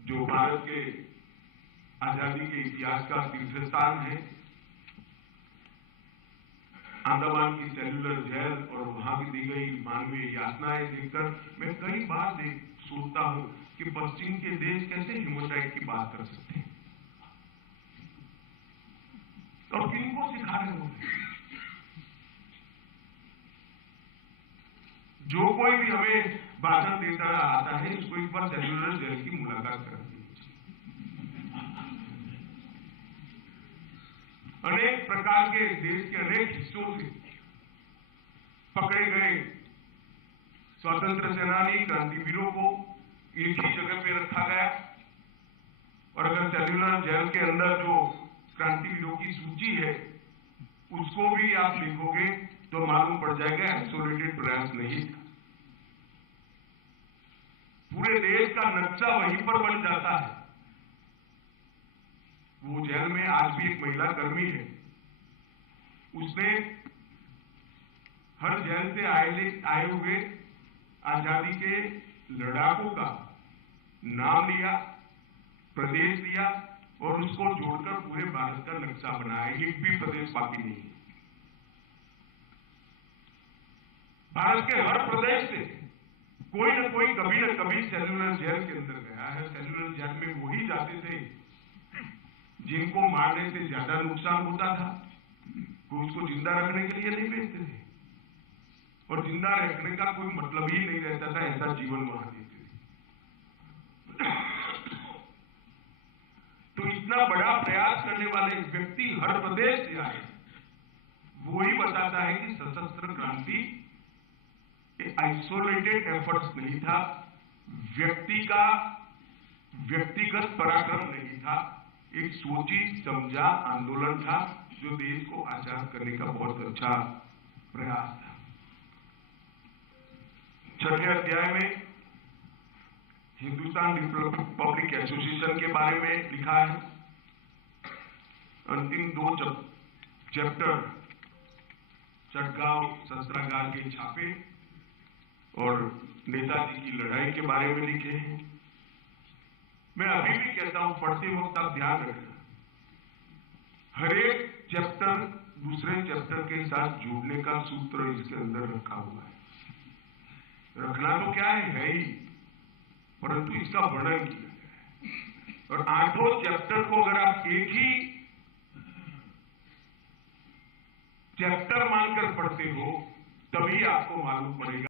जो भारत के आजादी के इतिहास का तीर्थ स्थान है, अंडमान की सेल्युलर जेल और वहां की दी गई मानवीय यातनाएं देखकर मैं कई बार सोचता हूं कि पश्चिम के देश कैसे ह्यूमन की बात कर सकते हैं और किनको सिखा रहे होंगे। जो कोई भी हमें भाषण देता आता है उसको एक बार सेल्युलर जेल की मुलाकात करनी चाहिए। अनेक प्रकार के देश के अनेक हिस्सों से पकड़े गए स्वतंत्र सेनानी क्रांतिवीरों को एक ही जगह पे रखा गया और अगर सेल्युलर जेल के अंदर जो क्रांतिवीरों की सूची है उसको भी आप लिखोगे तो मालूम पड़ जाएगा आइसोलेटेड प्रयास नहीं था। पूरे देश का नक्शा वहीं पर बन जाता है। वो जेल में आज भी एक महिला कर्मी है, उसने हर जेल से आए हुए आजादी के लड़ाकों का नाम लिया, प्रदेश दिया और उसको जोड़कर पूरे भारत का नक्शा बनाया। एक भी प्रदेश बाकी नहीं। भारत के हर प्रदेश से कोई न कोई कभी न कभी सेल्युलर जेल के अंदर गया है। सेल्युलर जेल में वही जाते थे जिनको मारने से ज्यादा नुकसान होता था, कोई उसको जिंदा रखने के लिए नहीं भेजते थे और जिंदा रखने का कोई मतलब ही नहीं रहता था, ऐसा जीवन वहां देते थे। तो इतना बड़ा प्रयास करने वाले व्यक्ति हर प्रदेश से आए, वो ही बताता है कि सशस्त्र क्रांति आइसोलेटेड एफर्ट्स नहीं था, व्यक्तिगत पराक्रम नहीं था, एक सोची समझा आंदोलन था जो देश को आजाद करने का बहुत अच्छा प्रयास था। 6ठे अध्याय में हिंदुस्तान रिपब्लिक एसोसिएशन के बारे में लिखा है। अंतिम 2 चैप्टर चटगांव शस्त्रागार के छापे और नेताजी की लड़ाई के बारे में लिखे हैं। मैं अभी भी कहता हूं, पढ़ते वक्त आप ध्यान रखना, हर एक चैप्टर दूसरे चैप्टर के साथ जुड़ने का सूत्र इसके अंदर रखा हुआ है। रखना तो क्या है ही, परंतु इसका वर्णन किया है। और 8 चैप्टर को अगर आप एक ही चैप्टर मानकर पढ़ते हो तभी आपको मालूम पड़ेगा